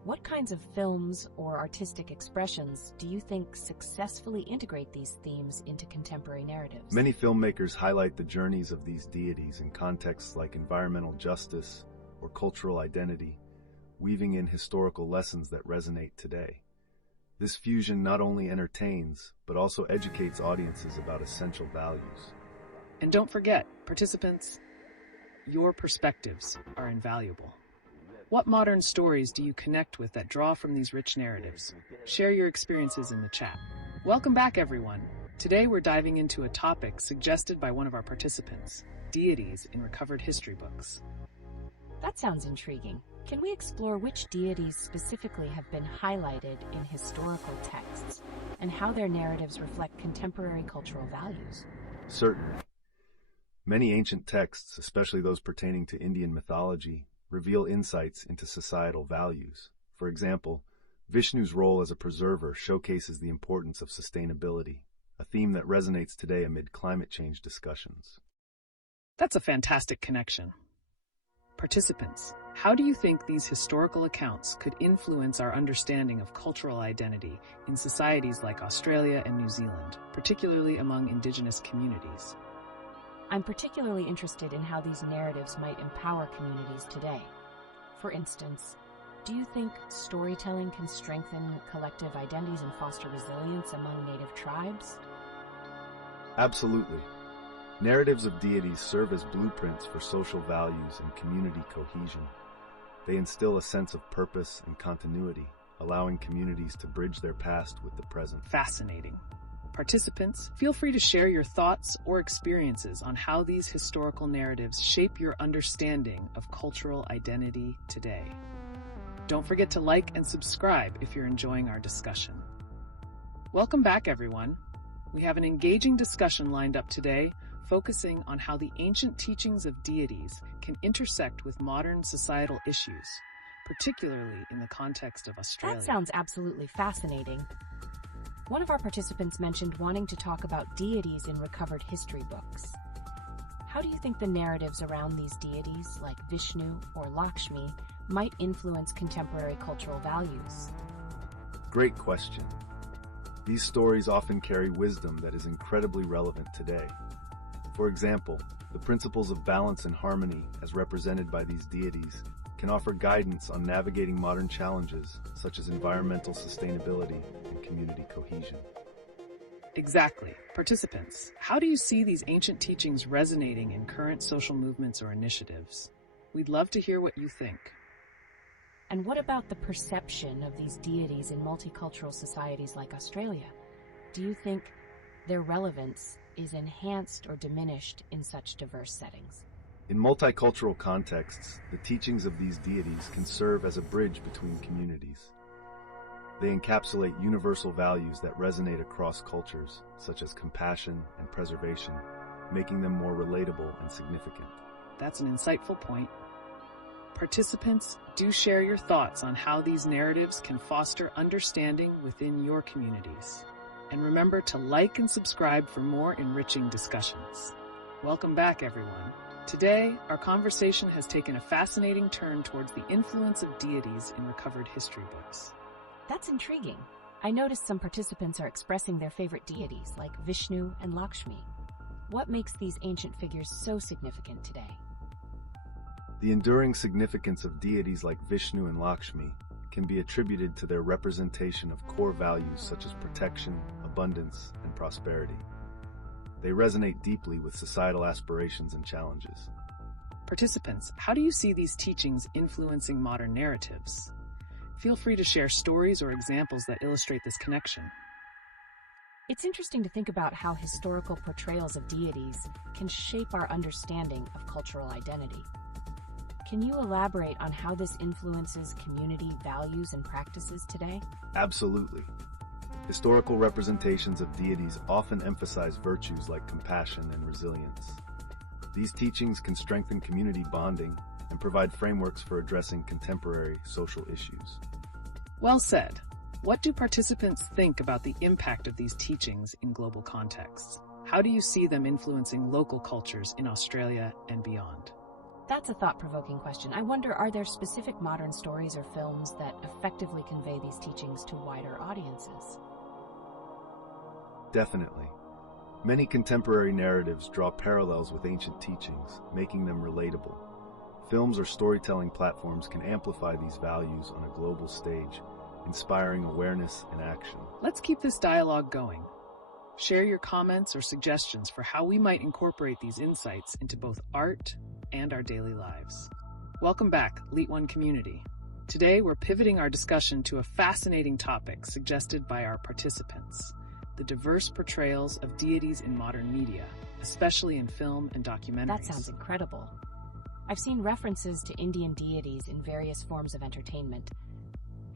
What kinds of films or artistic expressions do you think successfully integrate these themes into contemporary narratives? Many filmmakers highlight the journeys of these deities in contexts like environmental justice or cultural identity, weaving in historical lessons that resonate today. This fusion not only entertains, but also educates audiences about essential values. And don't forget, participants, your perspectives are invaluable. What modern stories do you connect with that draw from these rich narratives? Share your experiences in the chat. Welcome back, everyone. Today we're diving into a topic suggested by one of our participants, deities in recovered history books. That sounds intriguing. Can we explore which deities specifically have been highlighted in historical texts and how their narratives reflect contemporary cultural values? Certainly. Many ancient texts, especially those pertaining to Indian mythology, reveal insights into societal values. For example, Vishnu's role as a preserver showcases the importance of sustainability, a theme that resonates today amid climate change discussions. That's a fantastic connection. Participants, how do you think these historical accounts could influence our understanding of cultural identity in societies like Australia and New Zealand, particularly among Indigenous communities? I'm particularly interested in how these narratives might empower communities today. For instance, do you think storytelling can strengthen collective identities and foster resilience among native tribes? Absolutely. Narratives of deities serve as blueprints for social values and community cohesion. They instill a sense of purpose and continuity, allowing communities to bridge their past with the present. Fascinating. Participants, feel free to share your thoughts or experiences on how these historical narratives shape your understanding of cultural identity today. Don't forget to like and subscribe if you're enjoying our discussion. Welcome back, everyone. We have an engaging discussion lined up today, focusing on how the ancient teachings of deities can intersect with modern societal issues, particularly in the context of Australia. That sounds absolutely fascinating. One of our participants mentioned wanting to talk about deities in recovered history books. How do you think the narratives around these deities, like Vishnu or Lakshmi, might influence contemporary cultural values? Great question. These stories often carry wisdom that is incredibly relevant today. For example, the principles of balance and harmony, as represented by these deities, can offer guidance on navigating modern challenges, such as environmental sustainability and community cohesion. Exactly. Participants, how do you see these ancient teachings resonating in current social movements or initiatives? We'd love to hear what you think. And what about the perception of these deities in multicultural societies like Australia? Do you think their relevance is enhanced or diminished in such diverse settings? In multicultural contexts, the teachings of these deities can serve as a bridge between communities. They encapsulate universal values that resonate across cultures, such as compassion and preservation, making them more relatable and significant. That's an insightful point. Participants, do share your thoughts on how these narratives can foster understanding within your communities. And remember to like and subscribe for more enriching discussions. Welcome back, everyone. Today, our conversation has taken a fascinating turn towards the influence of deities in recovered history books. That's intriguing. I noticed some participants are expressing their favorite deities, like Vishnu and Lakshmi. What makes these ancient figures so significant today? The enduring significance of deities like Vishnu and Lakshmi can be attributed to their representation of core values such as protection, abundance, and prosperity. They resonate deeply with societal aspirations and challenges. Participants, how do you see these teachings influencing modern narratives? Feel free to share stories or examples that illustrate this connection. It's interesting to think about how historical portrayals of deities can shape our understanding of cultural identity. Can you elaborate on how this influences community values and practices today? Absolutely. Historical representations of deities often emphasize virtues like compassion and resilience. These teachings can strengthen community bonding and provide frameworks for addressing contemporary social issues. Well said. What do participants think about the impact of these teachings in global contexts? How do you see them influencing local cultures in Australia and beyond? That's a thought-provoking question. I wonder, are there specific modern stories or films that effectively convey these teachings to wider audiences? Definitely. Many contemporary narratives draw parallels with ancient teachings, making them relatable. Films or storytelling platforms can amplify these values on a global stage, inspiring awareness and action. Let's keep this dialogue going. Share your comments or suggestions for how we might incorporate these insights into both art and our daily lives. Welcome back, LeetOne community. Today, we're pivoting our discussion to a fascinating topic suggested by our participants: the diverse portrayals of deities in modern media, especially in film and documentaries. That sounds incredible. I've seen references to Indian deities in various forms of entertainment.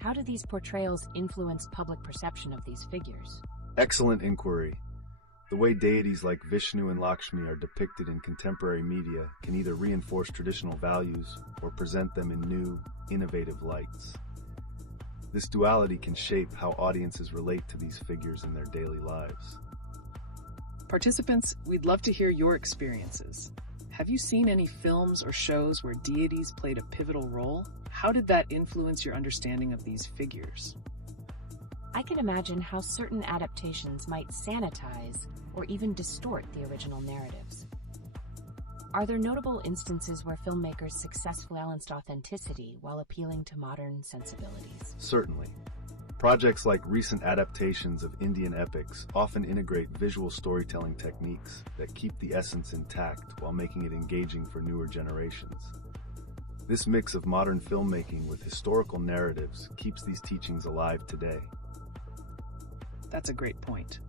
How do these portrayals influence public perception of these figures? Excellent inquiry. The way deities like Vishnu and Lakshmi are depicted in contemporary media can either reinforce traditional values or present them in new, innovative lights. This duality can shape how audiences relate to these figures in their daily lives. Participants, we'd love to hear your experiences. Have you seen any films or shows where deities played a pivotal role? How did that influence your understanding of these figures? I can imagine how certain adaptations might sanitize or even distort the original narratives. Are there notable instances where filmmakers successfully balanced authenticity while appealing to modern sensibilities? Certainly. Projects like recent adaptations of Indian epics often integrate visual storytelling techniques that keep the essence intact while making it engaging for newer generations. This mix of modern filmmaking with historical narratives keeps these teachings alive today. That's a great point.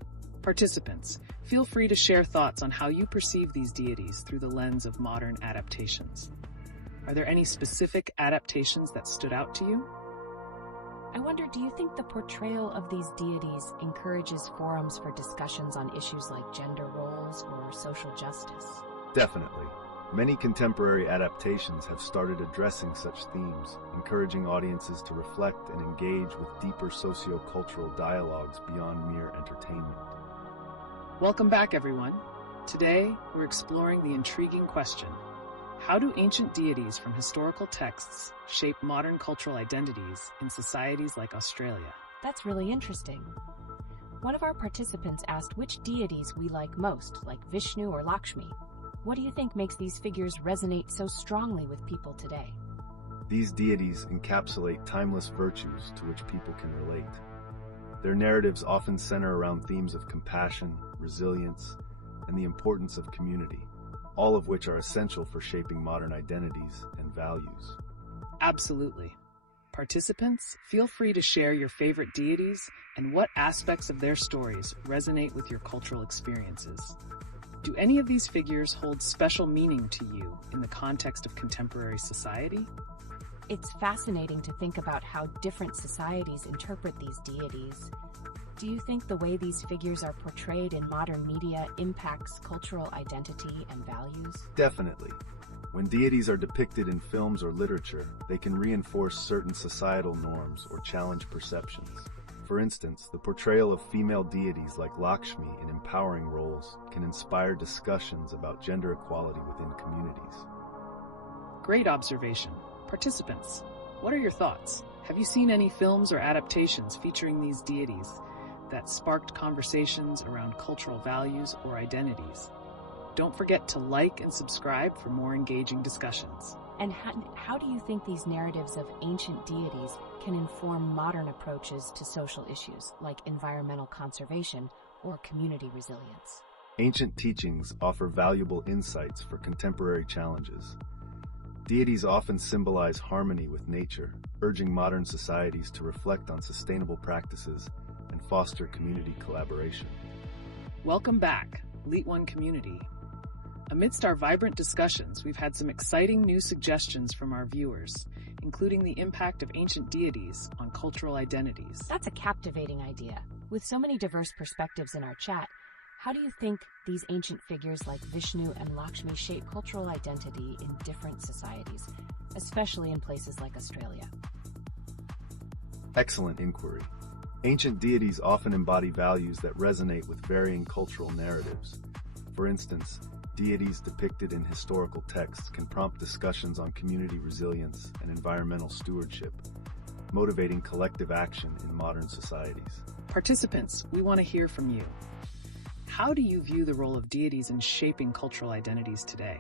Participants, feel free to share thoughts on how you perceive these deities through the lens of modern adaptations. Are there any specific adaptations that stood out to you? I wonder, do you think the portrayal of these deities encourages forums for discussions on issues like gender roles or social justice? Definitely. Many contemporary adaptations have started addressing such themes, encouraging audiences to reflect and engage with deeper socio-cultural dialogues beyond mere entertainment. Welcome back, everyone. Today, we're exploring the intriguing question: how do ancient deities from historical texts shape modern cultural identities in societies like Australia? That's really interesting. One of our participants asked which deities we like most, like Vishnu or Lakshmi. What do you think makes these figures resonate so strongly with people today? These deities encapsulate timeless virtues to which people can relate. Their narratives often center around themes of compassion, resilience, and the importance of community, all of which are essential for shaping modern identities and values. Absolutely. Participants, feel free to share your favorite deities and what aspects of their stories resonate with your cultural experiences. Do any of these figures hold special meaning to you in the context of contemporary society? It's fascinating to think about how different societies interpret these deities. Do you think the way these figures are portrayed in modern media impacts cultural identity and values? Definitely. When deities are depicted in films or literature, they can reinforce certain societal norms or challenge perceptions. For instance, the portrayal of female deities like Lakshmi in empowering roles can inspire discussions about gender equality within communities. Great observation. Participants, what are your thoughts? Have you seen any films or adaptations featuring these deities that sparked conversations around cultural values or identities? Don't forget to like and subscribe for more engaging discussions. And how do you think these narratives of ancient deities can inform modern approaches to social issues like environmental conservation or community resilience? Ancient teachings offer valuable insights for contemporary challenges. Deities often symbolize harmony with nature, urging modern societies to reflect on sustainable practices and foster community collaboration. Welcome back, LeetOne community. Amidst our vibrant discussions, we've had some exciting new suggestions from our viewers, including the impact of ancient deities on cultural identities. That's a captivating idea. With so many diverse perspectives in our chat, how do you think these ancient figures like Vishnu and Lakshmi shape cultural identity in different societies, especially in places like Australia? Excellent inquiry. Ancient deities often embody values that resonate with varying cultural narratives. For instance, deities depicted in historical texts can prompt discussions on community resilience and environmental stewardship, motivating collective action in modern societies. Participants, we want to hear from you. How do you view the role of deities in shaping cultural identities today?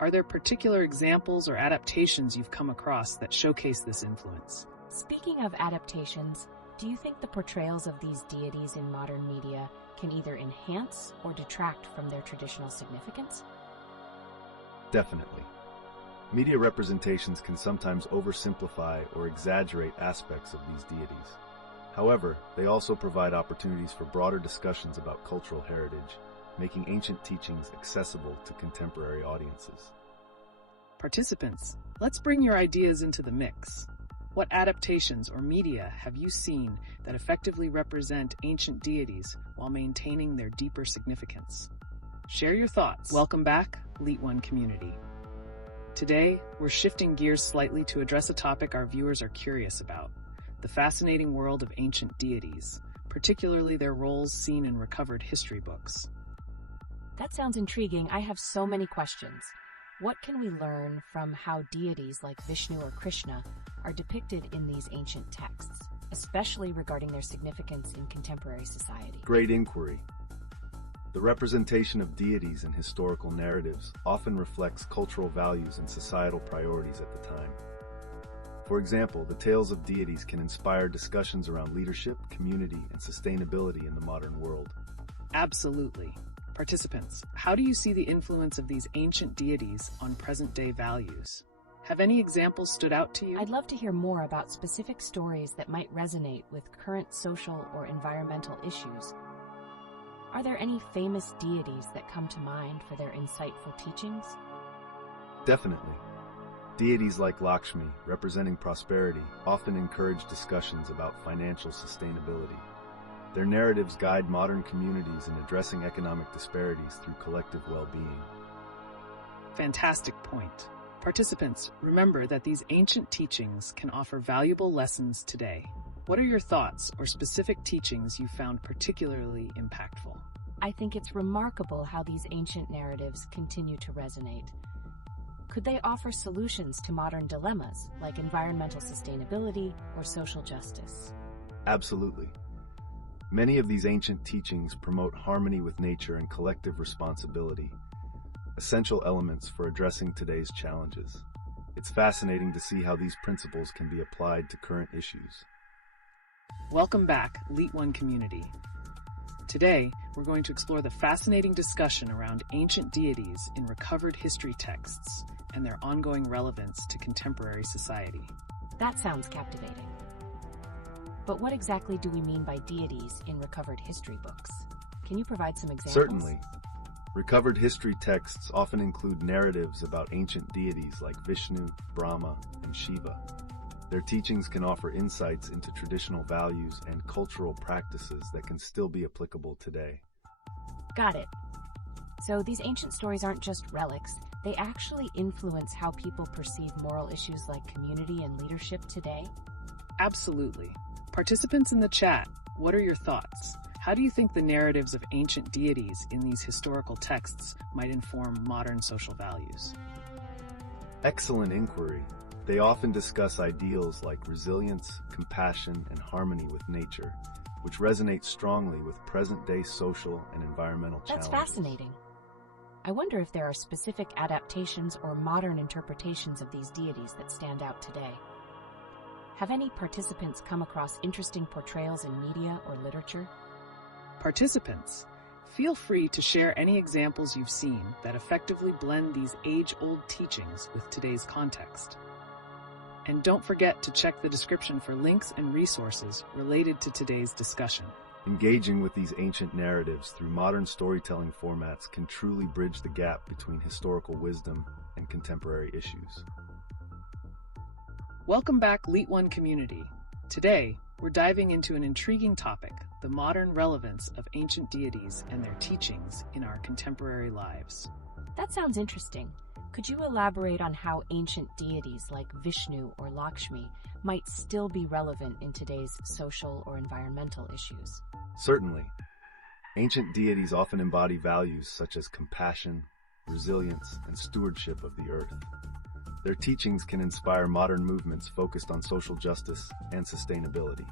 Are there particular examples or adaptations you've come across that showcase this influence? Speaking of adaptations, do you think the portrayals of these deities in modern media can either enhance or detract from their traditional significance? Definitely. Media representations can sometimes oversimplify or exaggerate aspects of these deities. However, they also provide opportunities for broader discussions about cultural heritage, making ancient teachings accessible to contemporary audiences. Participants, let's bring your ideas into the mix. What adaptations or media have you seen that effectively represent ancient deities while maintaining their deeper significance? Share your thoughts. Welcome back, LeetOne community. Today, we're shifting gears slightly to address a topic our viewers are curious about: the fascinating world of ancient deities, particularly their roles seen in recovered history books. That sounds intriguing. I have so many questions. What can we learn from how deities like Vishnu or Krishna are depicted in these ancient texts, especially regarding their significance in contemporary society? Great inquiry. The representation of deities in historical narratives often reflects cultural values and societal priorities at the time. For example, the tales of deities can inspire discussions around leadership, community, and sustainability in the modern world. Absolutely. Participants, how do you see the influence of these ancient deities on present-day values? Have any examples stood out to you? I'd love to hear more about specific stories that might resonate with current social or environmental issues. Are there any famous deities that come to mind for their insightful teachings? Definitely. Deities like Lakshmi, representing prosperity, often encourage discussions about financial sustainability. Their narratives guide modern communities in addressing economic disparities through collective well-being. Fantastic point. Participants, remember that these ancient teachings can offer valuable lessons today. What are your thoughts or specific teachings you found particularly impactful? I think it's remarkable how these ancient narratives continue to resonate. Could they offer solutions to modern dilemmas like environmental sustainability or social justice? Absolutely. Many of these ancient teachings promote harmony with nature and collective responsibility, essential elements for addressing today's challenges. It's fascinating to see how these principles can be applied to current issues. Welcome back, LeetOne community. Today, we're going to explore the fascinating discussion around ancient deities in recovered history texts and their ongoing relevance to contemporary society. That sounds captivating. But what exactly do we mean by deities in recovered history books? Can you provide some examples? Certainly. Recovered history texts often include narratives about ancient deities like Vishnu, Brahma, and Shiva. Their teachings can offer insights into traditional values and cultural practices that can still be applicable today. Got it. So these ancient stories aren't just relics, they actually influence how people perceive moral issues like community and leadership today? Absolutely. Participants in the chat, what are your thoughts? How do you think the narratives of ancient deities in these historical texts might inform modern social values? Excellent inquiry. They often discuss ideals like resilience, compassion, and harmony with nature, which resonate strongly with present-day social and environmental challenges. That's fascinating. I wonder if there are specific adaptations or modern interpretations of these deities that stand out today. Have any participants come across interesting portrayals in media or literature? Participants, feel free to share any examples you've seen that effectively blend these age-old teachings with today's context. And don't forget to check the description for links and resources related to today's discussion. Engaging with these ancient narratives through modern storytelling formats can truly bridge the gap between historical wisdom and contemporary issues. Welcome back, LeetOne community. Today, we're diving into an intriguing topic, the modern relevance of ancient deities and their teachings in our contemporary lives. That sounds interesting. Could you elaborate on how ancient deities like Vishnu or Lakshmi might still be relevant in today's social or environmental issues? Certainly. Ancient deities often embody values such as compassion, resilience, and stewardship of the earth. Their teachings can inspire modern movements focused on social justice and sustainability.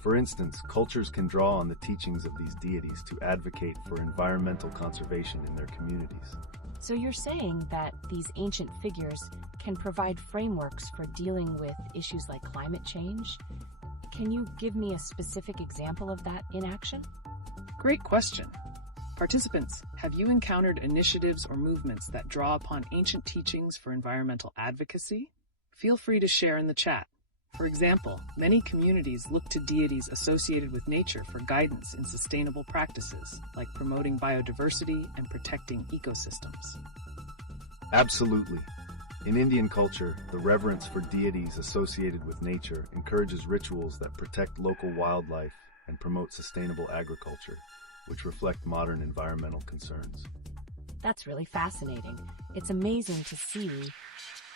For instance, cultures can draw on the teachings of these deities to advocate for environmental conservation in their communities. So you're saying that these ancient figures can provide frameworks for dealing with issues like climate change? Can you give me a specific example of that in action? Great question. Participants, have you encountered initiatives or movements that draw upon ancient teachings for environmental advocacy? Feel free to share in the chat. For example, many communities look to deities associated with nature for guidance in sustainable practices, like promoting biodiversity and protecting ecosystems. Absolutely. In Indian culture, the reverence for deities associated with nature encourages rituals that protect local wildlife and promote sustainable agriculture, which reflect modern environmental concerns. That's really fascinating. It's amazing to see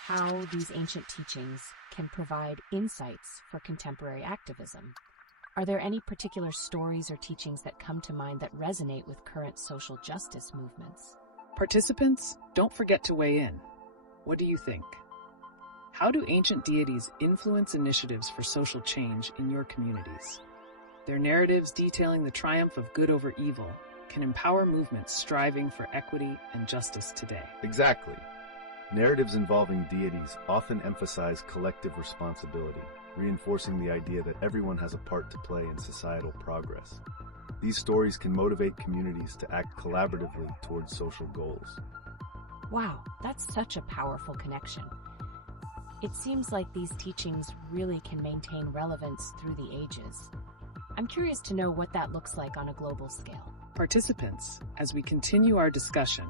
how these ancient teachings can provide insights for contemporary activism. Are there any particular stories or teachings that come to mind that resonate with current social justice movements? Participants, don't forget to weigh in. What do you think? How do ancient deities influence initiatives for social change in your communities? Their narratives detailing the triumph of good over evil can empower movements striving for equity and justice today? Exactly. Narratives involving deities often emphasize collective responsibility, reinforcing the idea that everyone has a part to play in societal progress. These stories can motivate communities to act collaboratively towards social goals. Wow, that's such a powerful connection. It seems like these teachings really can maintain relevance through the ages. I'm curious to know what that looks like on a global scale. Participants, as we continue our discussion,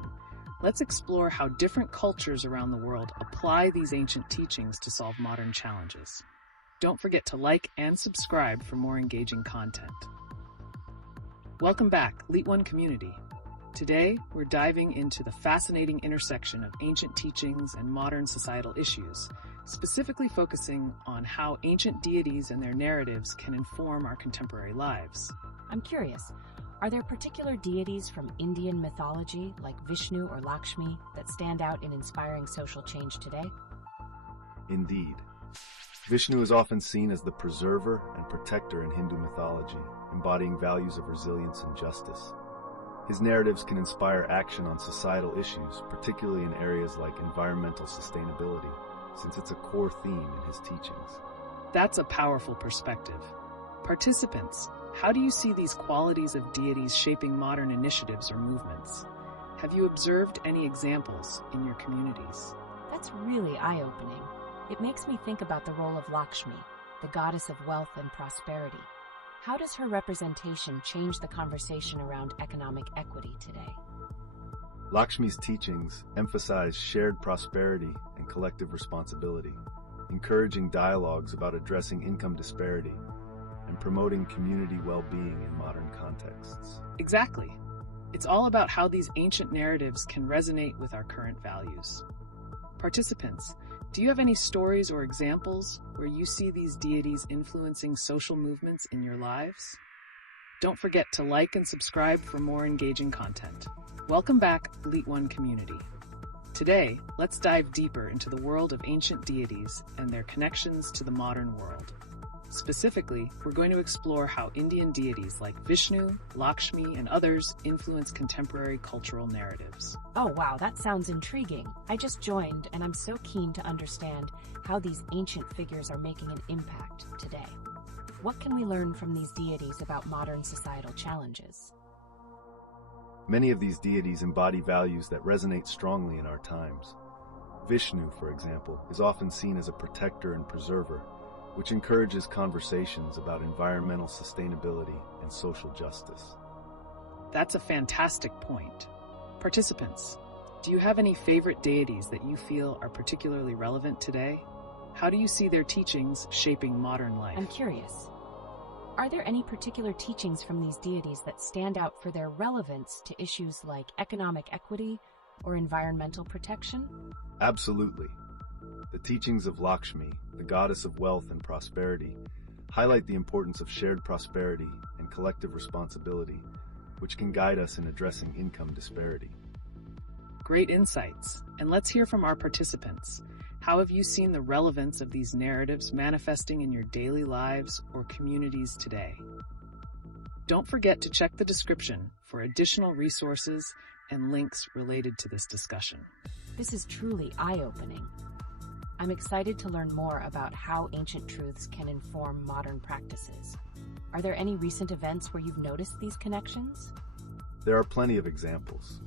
let's explore how different cultures around the world apply these ancient teachings to solve modern challenges. Don't forget to like and subscribe for more engaging content. Welcome back, LeetOne community. Today, we're diving into the fascinating intersection of ancient teachings and modern societal issues, specifically focusing on how ancient deities and their narratives can inform our contemporary lives. I'm curious, are there particular deities from Indian mythology, like Vishnu or Lakshmi, that stand out in inspiring social change today? Indeed. Vishnu is often seen as the preserver and protector in Hindu mythology, embodying values of resilience and justice. His narratives can inspire action on societal issues, particularly in areas like environmental sustainability, since it's a core theme in his teachings. That's a powerful perspective. Participants, how do you see these qualities of deities shaping modern initiatives or movements? Have you observed any examples in your communities? That's really eye-opening. It makes me think about the role of Lakshmi, the goddess of wealth and prosperity. How does her representation change the conversation around economic equity today? Lakshmi's teachings emphasize shared prosperity and collective responsibility, encouraging dialogues about addressing income disparity and promoting community well-being in modern contexts. Exactly. It's all about how these ancient narratives can resonate with our current values. Participants, do you have any stories or examples where you see these deities influencing social movements in your lives? Don't forget to like and subscribe for more engaging content. Welcome back, LeetOne community. Today, let's dive deeper into the world of ancient deities and their connections to the modern world. Specifically, we're going to explore how Indian deities like Vishnu, Lakshmi, and others influence contemporary cultural narratives. Oh wow, that sounds intriguing. I just joined and I'm so keen to understand how these ancient figures are making an impact today. What can we learn from these deities about modern societal challenges? Many of these deities embody values that resonate strongly in our times. Vishnu, for example, is often seen as a protector and preserver, which encourages conversations about environmental sustainability and social justice. That's a fantastic point. Participants, do you have any favorite deities that you feel are particularly relevant today? How do you see their teachings shaping modern life? I'm curious. Are there any particular teachings from these deities that stand out for their relevance to issues like economic equity or environmental protection? Absolutely. The teachings of Lakshmi, the goddess of wealth and prosperity, highlight the importance of shared prosperity and collective responsibility, which can guide us in addressing income disparity. Great insights. And let's hear from our participants. How have you seen the relevance of these narratives manifesting in your daily lives or communities today? Don't forget to check the description for additional resources and links related to this discussion. This is truly eye-opening. I'm excited to learn more about how ancient truths can inform modern practices. Are there any recent events where you've noticed these connections? There are plenty of examples.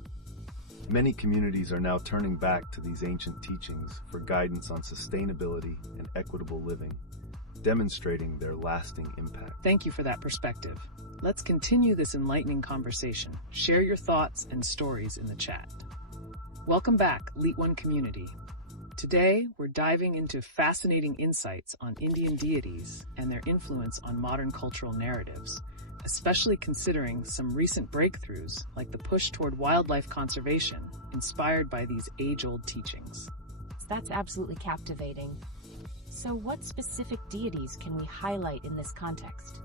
Many communities are now turning back to these ancient teachings for guidance on sustainability and equitable living, demonstrating their lasting impact. Thank you for that perspective. Let's continue this enlightening conversation. Share your thoughts and stories in the chat. Welcome back, LeetOne community. Today, we're diving into fascinating insights on Indian deities and their influence on modern cultural narratives, especially considering some recent breakthroughs like the push toward wildlife conservation inspired by these age-old teachings. That's absolutely captivating. So what specific deities can we highlight in this context?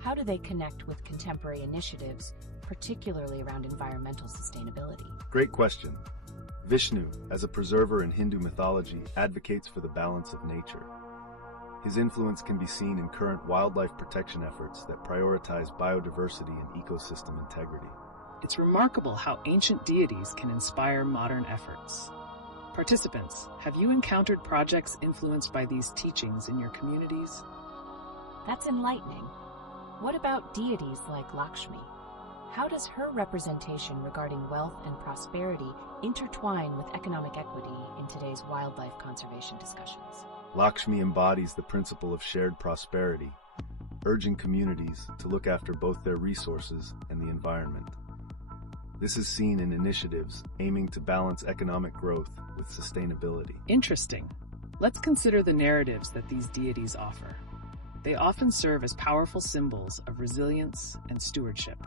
How do they connect with contemporary initiatives, particularly around environmental sustainability? Great question. Vishnu, as a preserver in Hindu mythology, advocates for the balance of nature. His influence can be seen in current wildlife protection efforts that prioritize biodiversity and ecosystem integrity. It's remarkable how ancient deities can inspire modern efforts. Participants, have you encountered projects influenced by these teachings in your communities? That's enlightening. What about deities like Lakshmi? How does her representation regarding wealth and prosperity intertwine with economic equity in today's wildlife conservation discussions? Lakshmi embodies the principle of shared prosperity, urging communities to look after both their resources and the environment. This is seen in initiatives aiming to balance economic growth with sustainability. Interesting. Let's consider the narratives that these deities offer. They often serve as powerful symbols of resilience and stewardship.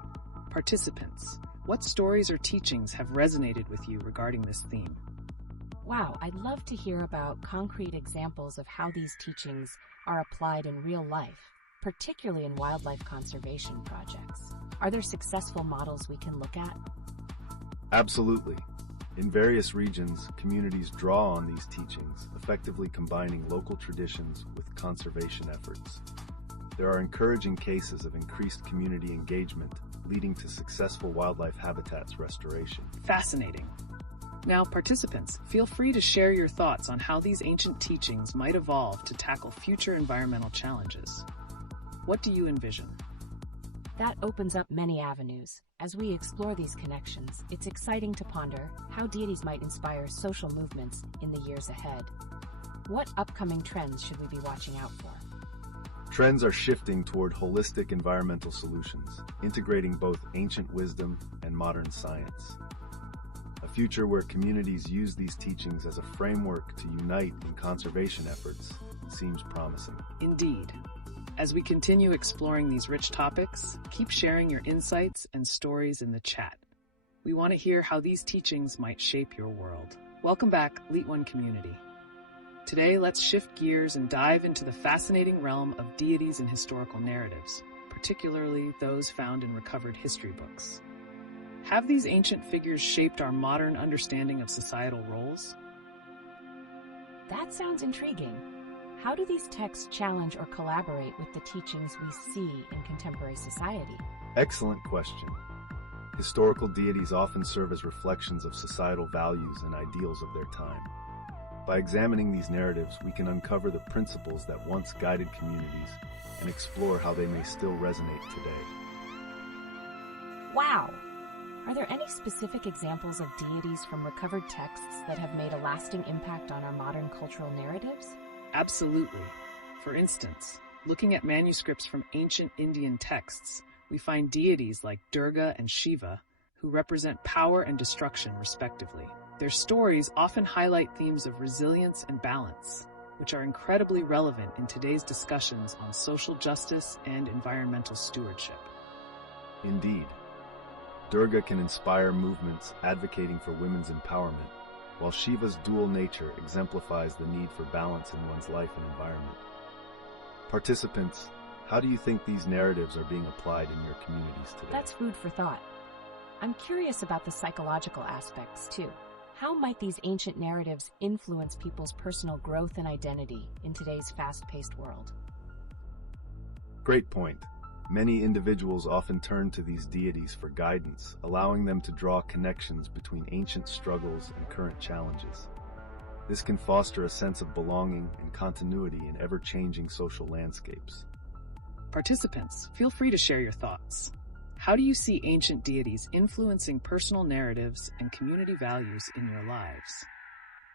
Participants, what stories or teachings have resonated with you regarding this theme? Wow, I'd love to hear about concrete examples of how these teachings are applied in real life, particularly in wildlife conservation projects. Are there successful models we can look at? Absolutely. In various regions, communities draw on these teachings, effectively combining local traditions with conservation efforts. There are encouraging cases of increased community engagement, leading to successful wildlife habitats restoration. Fascinating. Now, participants, feel free to share your thoughts on how these ancient teachings might evolve to tackle future environmental challenges. What do you envision? That opens up many avenues. As we explore these connections, it's exciting to ponder how deities might inspire social movements in the years ahead. What upcoming trends should we be watching out for? Trends are shifting toward holistic environmental solutions, integrating both ancient wisdom and modern science. A future where communities use these teachings as a framework to unite in conservation efforts seems promising. Indeed. As we continue exploring these rich topics, keep sharing your insights and stories in the chat. We want to hear how these teachings might shape your world. Welcome back, LeetOne community. Today, let's shift gears and dive into the fascinating realm of deities and historical narratives, particularly those found in recovered history books. Have these ancient figures shaped our modern understanding of societal roles? That sounds intriguing. How do these texts challenge or collaborate with the teachings we see in contemporary society? Excellent question. Historical deities often serve as reflections of societal values and ideals of their time. By examining these narratives, we can uncover the principles that once guided communities and explore how they may still resonate today. Wow! Are there any specific examples of deities from recovered texts that have made a lasting impact on our modern cultural narratives? Absolutely. For instance, looking at manuscripts from ancient Indian texts, we find deities like Durga and Shiva, who represent power and destruction respectively. Their stories often highlight themes of resilience and balance, which are incredibly relevant in today's discussions on social justice and environmental stewardship. Indeed, Durga can inspire movements advocating for women's empowerment, while Shiva's dual nature exemplifies the need for balance in one's life and environment. Participants, how do you think these narratives are being applied in your communities today? That's food for thought. I'm curious about the psychological aspects, too. How might these ancient narratives influence people's personal growth and identity in today's fast-paced world? Great point. Many individuals often turn to these deities for guidance, allowing them to draw connections between ancient struggles and current challenges. This can foster a sense of belonging and continuity in ever-changing social landscapes. Participants, feel free to share your thoughts. How do you see ancient deities influencing personal narratives and community values in your lives?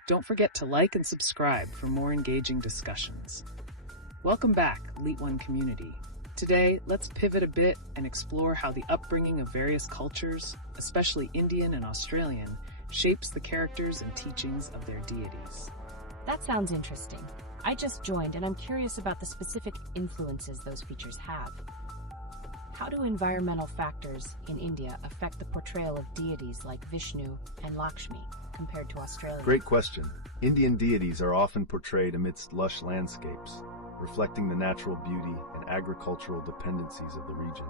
Don't forget to like and subscribe for more engaging discussions. Welcome back, LeetOne community. Today, let's pivot a bit and explore how the upbringing of various cultures, especially Indian and Australian, shapes the characters and teachings of their deities. That sounds interesting. I just joined and I'm curious about the specific influences those features have. How do environmental factors in India affect the portrayal of deities like Vishnu and Lakshmi compared to Australia? Great question. Indian deities are often portrayed amidst lush landscapes, reflecting the natural beauty and agricultural dependencies of the region.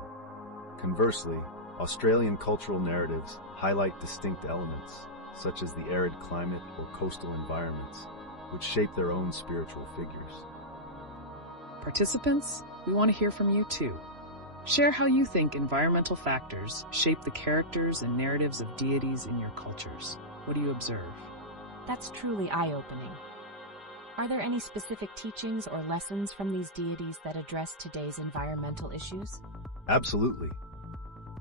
Conversely, Australian cultural narratives highlight distinct elements, such as the arid climate or coastal environments, which shape their own spiritual figures. Participants, we want to hear from you too. Share how you think environmental factors shape the characters and narratives of deities in your cultures. What do you observe? That's truly eye-opening. Are there any specific teachings or lessons from these deities that address today's environmental issues? Absolutely.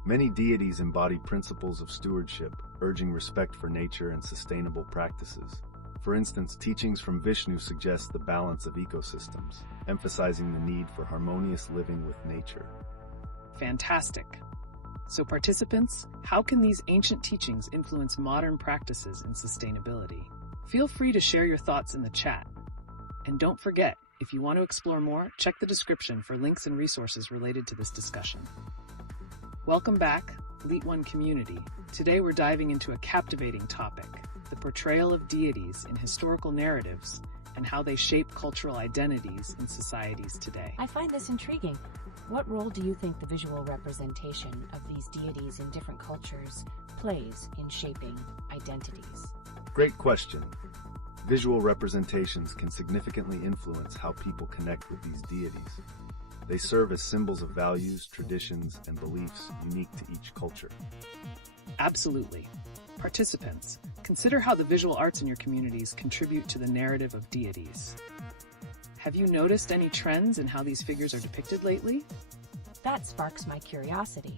Many deities embody principles of stewardship, urging respect for nature and sustainable practices. For instance, teachings from Vishnu suggest the balance of ecosystems, emphasizing the need for harmonious living with nature. Fantastic. So participants, how can these ancient teachings influence modern practices in sustainability? Feel free to share your thoughts in the chat. And don't forget, if you want to explore more, check the description for links and resources related to this discussion. Welcome back, LeetOne community. Today we're diving into a captivating topic, the portrayal of deities in historical narratives and how they shape cultural identities in societies today. I find this intriguing. What role do you think the visual representation of these deities in different cultures plays in shaping identities? Great question. Visual representations can significantly influence how people connect with these deities. They serve as symbols of values, traditions, and beliefs unique to each culture. Absolutely. Participants, consider how the visual arts in your communities contribute to the narrative of deities. Have you noticed any trends in how these figures are depicted lately? That sparks my curiosity.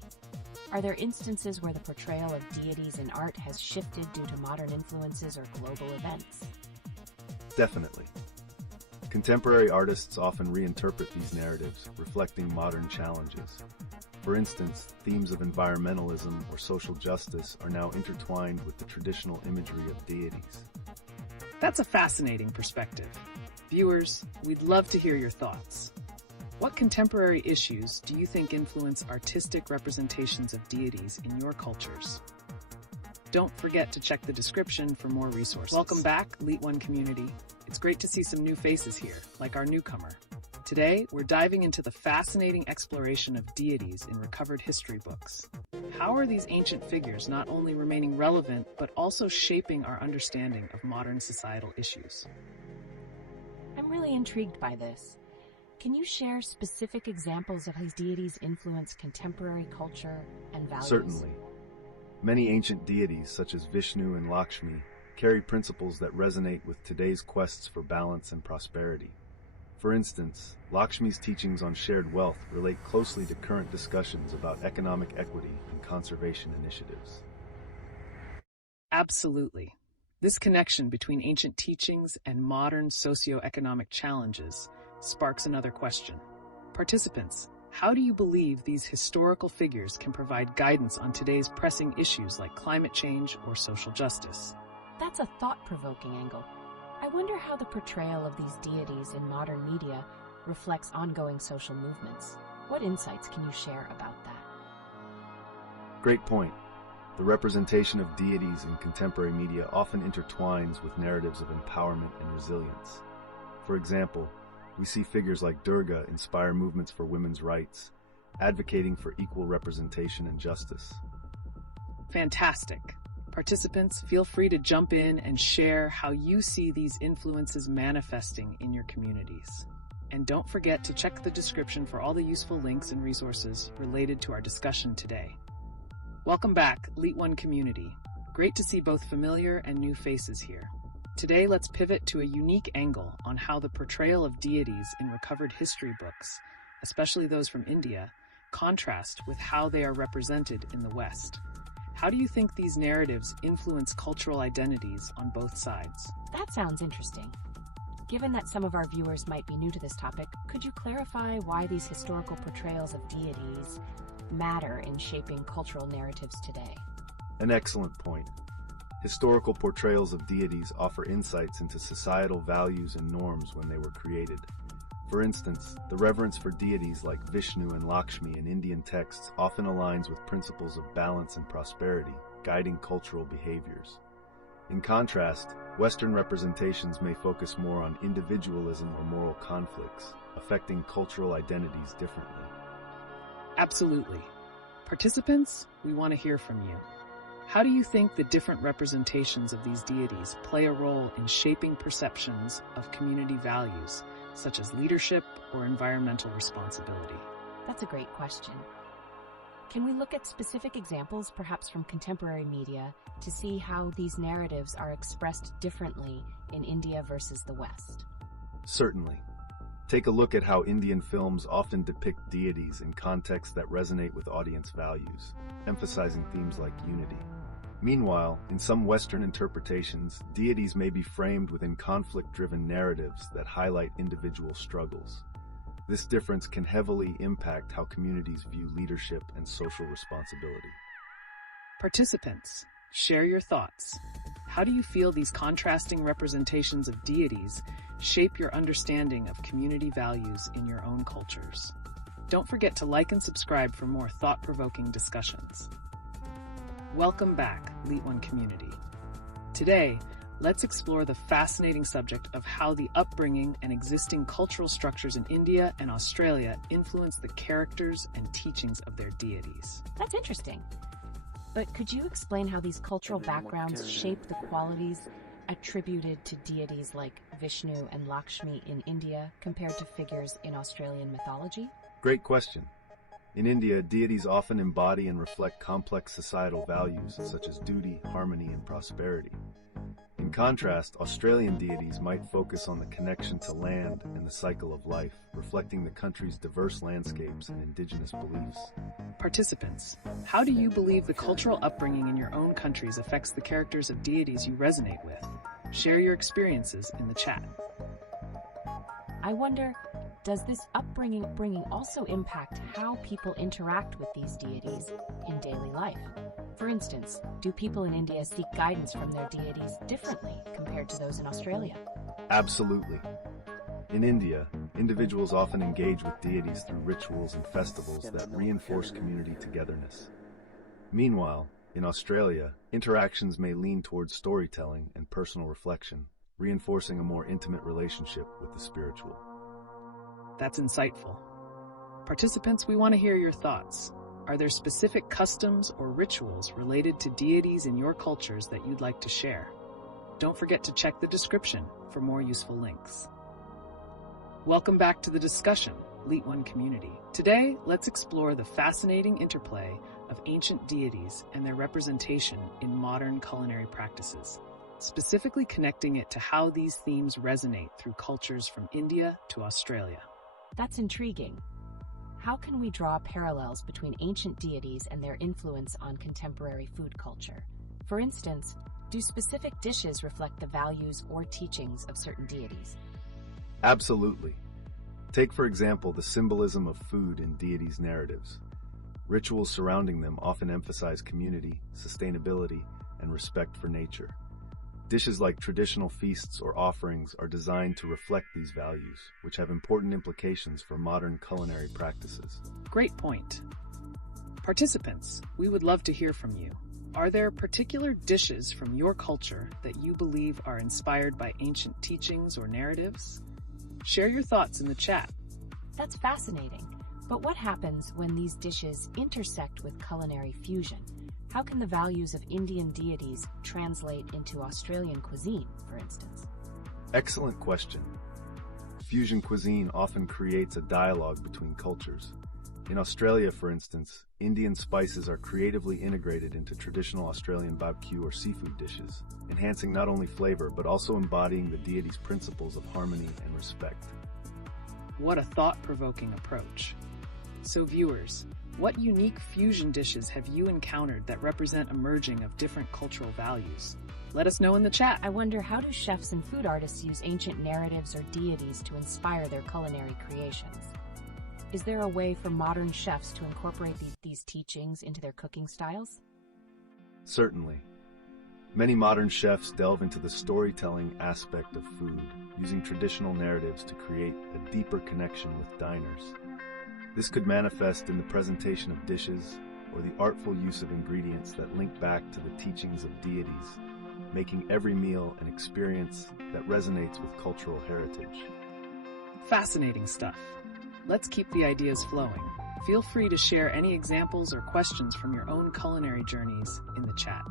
Are there instances where the portrayal of deities in art has shifted due to modern influences or global events? Definitely. Contemporary artists often reinterpret these narratives, reflecting modern challenges. For instance, themes of environmentalism or social justice are now intertwined with the traditional imagery of deities. That's a fascinating perspective. Viewers, we'd love to hear your thoughts. What contemporary issues do you think influence artistic representations of deities in your cultures? Don't forget to check the description for more resources. Welcome back, LeetOne community. It's great to see some new faces here, like our newcomer. Today, we're diving into the fascinating exploration of deities in recovered history books. How are these ancient figures not only remaining relevant, but also shaping our understanding of modern societal issues? I'm really intrigued by this. Can you share specific examples of how these deities influence contemporary culture and values? Certainly. Many ancient deities, such as Vishnu and Lakshmi, carry principles that resonate with today's quests for balance and prosperity. For instance, Lakshmi's teachings on shared wealth relate closely to current discussions about economic equity and conservation initiatives. Absolutely. This connection between ancient teachings and modern socioeconomic challenges sparks another question. Participants, how do you believe these historical figures can provide guidance on today's pressing issues like climate change or social justice? That's a thought-provoking angle. I wonder how the portrayal of these deities in modern media reflects ongoing social movements. What insights can you share about that? Great point. The representation of deities in contemporary media often intertwines with narratives of empowerment and resilience. For example, we see figures like Durga inspire movements for women's rights, advocating for equal representation and justice. Fantastic. Participants, feel free to jump in and share how you see these influences manifesting in your communities. And don't forget to check the description for all the useful links and resources related to our discussion today. Welcome back, LeetOne community. Great to see both familiar and new faces here. Today, let's pivot to a unique angle on how the portrayal of deities in recovered history books, especially those from India, contrast with how they are represented in the West. How do you think these narratives influence cultural identities on both sides? That sounds interesting. Given that some of our viewers might be new to this topic, could you clarify why these historical portrayals of deities matter in shaping cultural narratives today? An excellent point. Historical portrayals of deities offer insights into societal values and norms when they were created. For instance, the reverence for deities like Vishnu and Lakshmi in Indian texts often aligns with principles of balance and prosperity, guiding cultural behaviors. In contrast, Western representations may focus more on individualism or moral conflicts, affecting cultural identities differently. Absolutely. Participants, we want to hear from you. How do you think the different representations of these deities play a role in shaping perceptions of community values, such as leadership or environmental responsibility? That's a great question. Can we look at specific examples, perhaps from contemporary media, to see how these narratives are expressed differently in India versus the West? Certainly. Take a look at how Indian films often depict deities in contexts that resonate with audience values, emphasizing themes like unity. Meanwhile, in some Western interpretations, deities may be framed within conflict-driven narratives that highlight individual struggles. This difference can heavily impact how communities view leadership and social responsibility. Participants, share your thoughts. How do you feel these contrasting representations of deities shape your understanding of community values in your own cultures? Don't forget to like and subscribe for more thought-provoking discussions. Welcome back, LeetOne community. Today, let's explore the fascinating subject of how the upbringing and existing cultural structures in India and Australia influence the characters and teachings of their deities. That's interesting. But could you explain how these cultural backgrounds shape the qualities attributed to deities like Vishnu and Lakshmi in India compared to figures in Australian mythology? Great question. In India, deities often embody and reflect complex societal values such as duty, harmony, and prosperity. In contrast, Australian deities might focus on the connection to land and the cycle of life, reflecting the country's diverse landscapes and indigenous beliefs. Participants, how do you believe the cultural upbringing in your own countries affects the characters of deities you resonate with? Share your experiences in the chat. I wonder, does this upbringing also impact how people interact with these deities in daily life? For instance, do people in India seek guidance from their deities differently compared to those in Australia? Absolutely. In India, individuals often engage with deities through rituals and festivals that reinforce community togetherness. Meanwhile, in Australia, interactions may lean towards storytelling and personal reflection, reinforcing a more intimate relationship with the spiritual. That's insightful. Participants, we want to hear your thoughts. Are there specific customs or rituals related to deities in your cultures that you'd like to share? Don't forget to check the description for more useful links. Welcome back to the discussion, LeetOne community. Today, let's explore the fascinating interplay of ancient deities and their representation in modern culinary practices, specifically connecting it to how these themes resonate through cultures from India to Australia. That's intriguing. How can we draw parallels between ancient deities and their influence on contemporary food culture? For instance, do specific dishes reflect the values or teachings of certain deities? Absolutely. Take, for example, the symbolism of food in deities' narratives. Rituals surrounding them often emphasize community, sustainability, and respect for nature. Dishes like traditional feasts or offerings are designed to reflect these values, which have important implications for modern culinary practices. Great point. Participants, we would love to hear from you. Are there particular dishes from your culture that you believe are inspired by ancient teachings or narratives? Share your thoughts in the chat. That's fascinating. But what happens when these dishes intersect with culinary fusion? How can the values of Indian deities translate into Australian cuisine, for instance? Excellent question. Fusion cuisine often creates a dialogue between cultures. In Australia, for instance, Indian spices are creatively integrated into traditional Australian barbecue or seafood dishes, enhancing not only flavor but also embodying the deity's principles of harmony and respect. What a thought-provoking approach. So viewers, what unique fusion dishes have you encountered that represent a merging of different cultural values? Let us know in the chat. I wonder, how do chefs and food artists use ancient narratives or deities to inspire their culinary creations? Is there a way for modern chefs to incorporate these teachings into their cooking styles? Certainly. Many modern chefs delve into the storytelling aspect of food, using traditional narratives to create a deeper connection with diners. This could manifest in the presentation of dishes or the artful use of ingredients that link back to the teachings of deities, making every meal an experience that resonates with cultural heritage. Fascinating stuff. Let's keep the ideas flowing. Feel free to share any examples or questions from your own culinary journeys in the chat.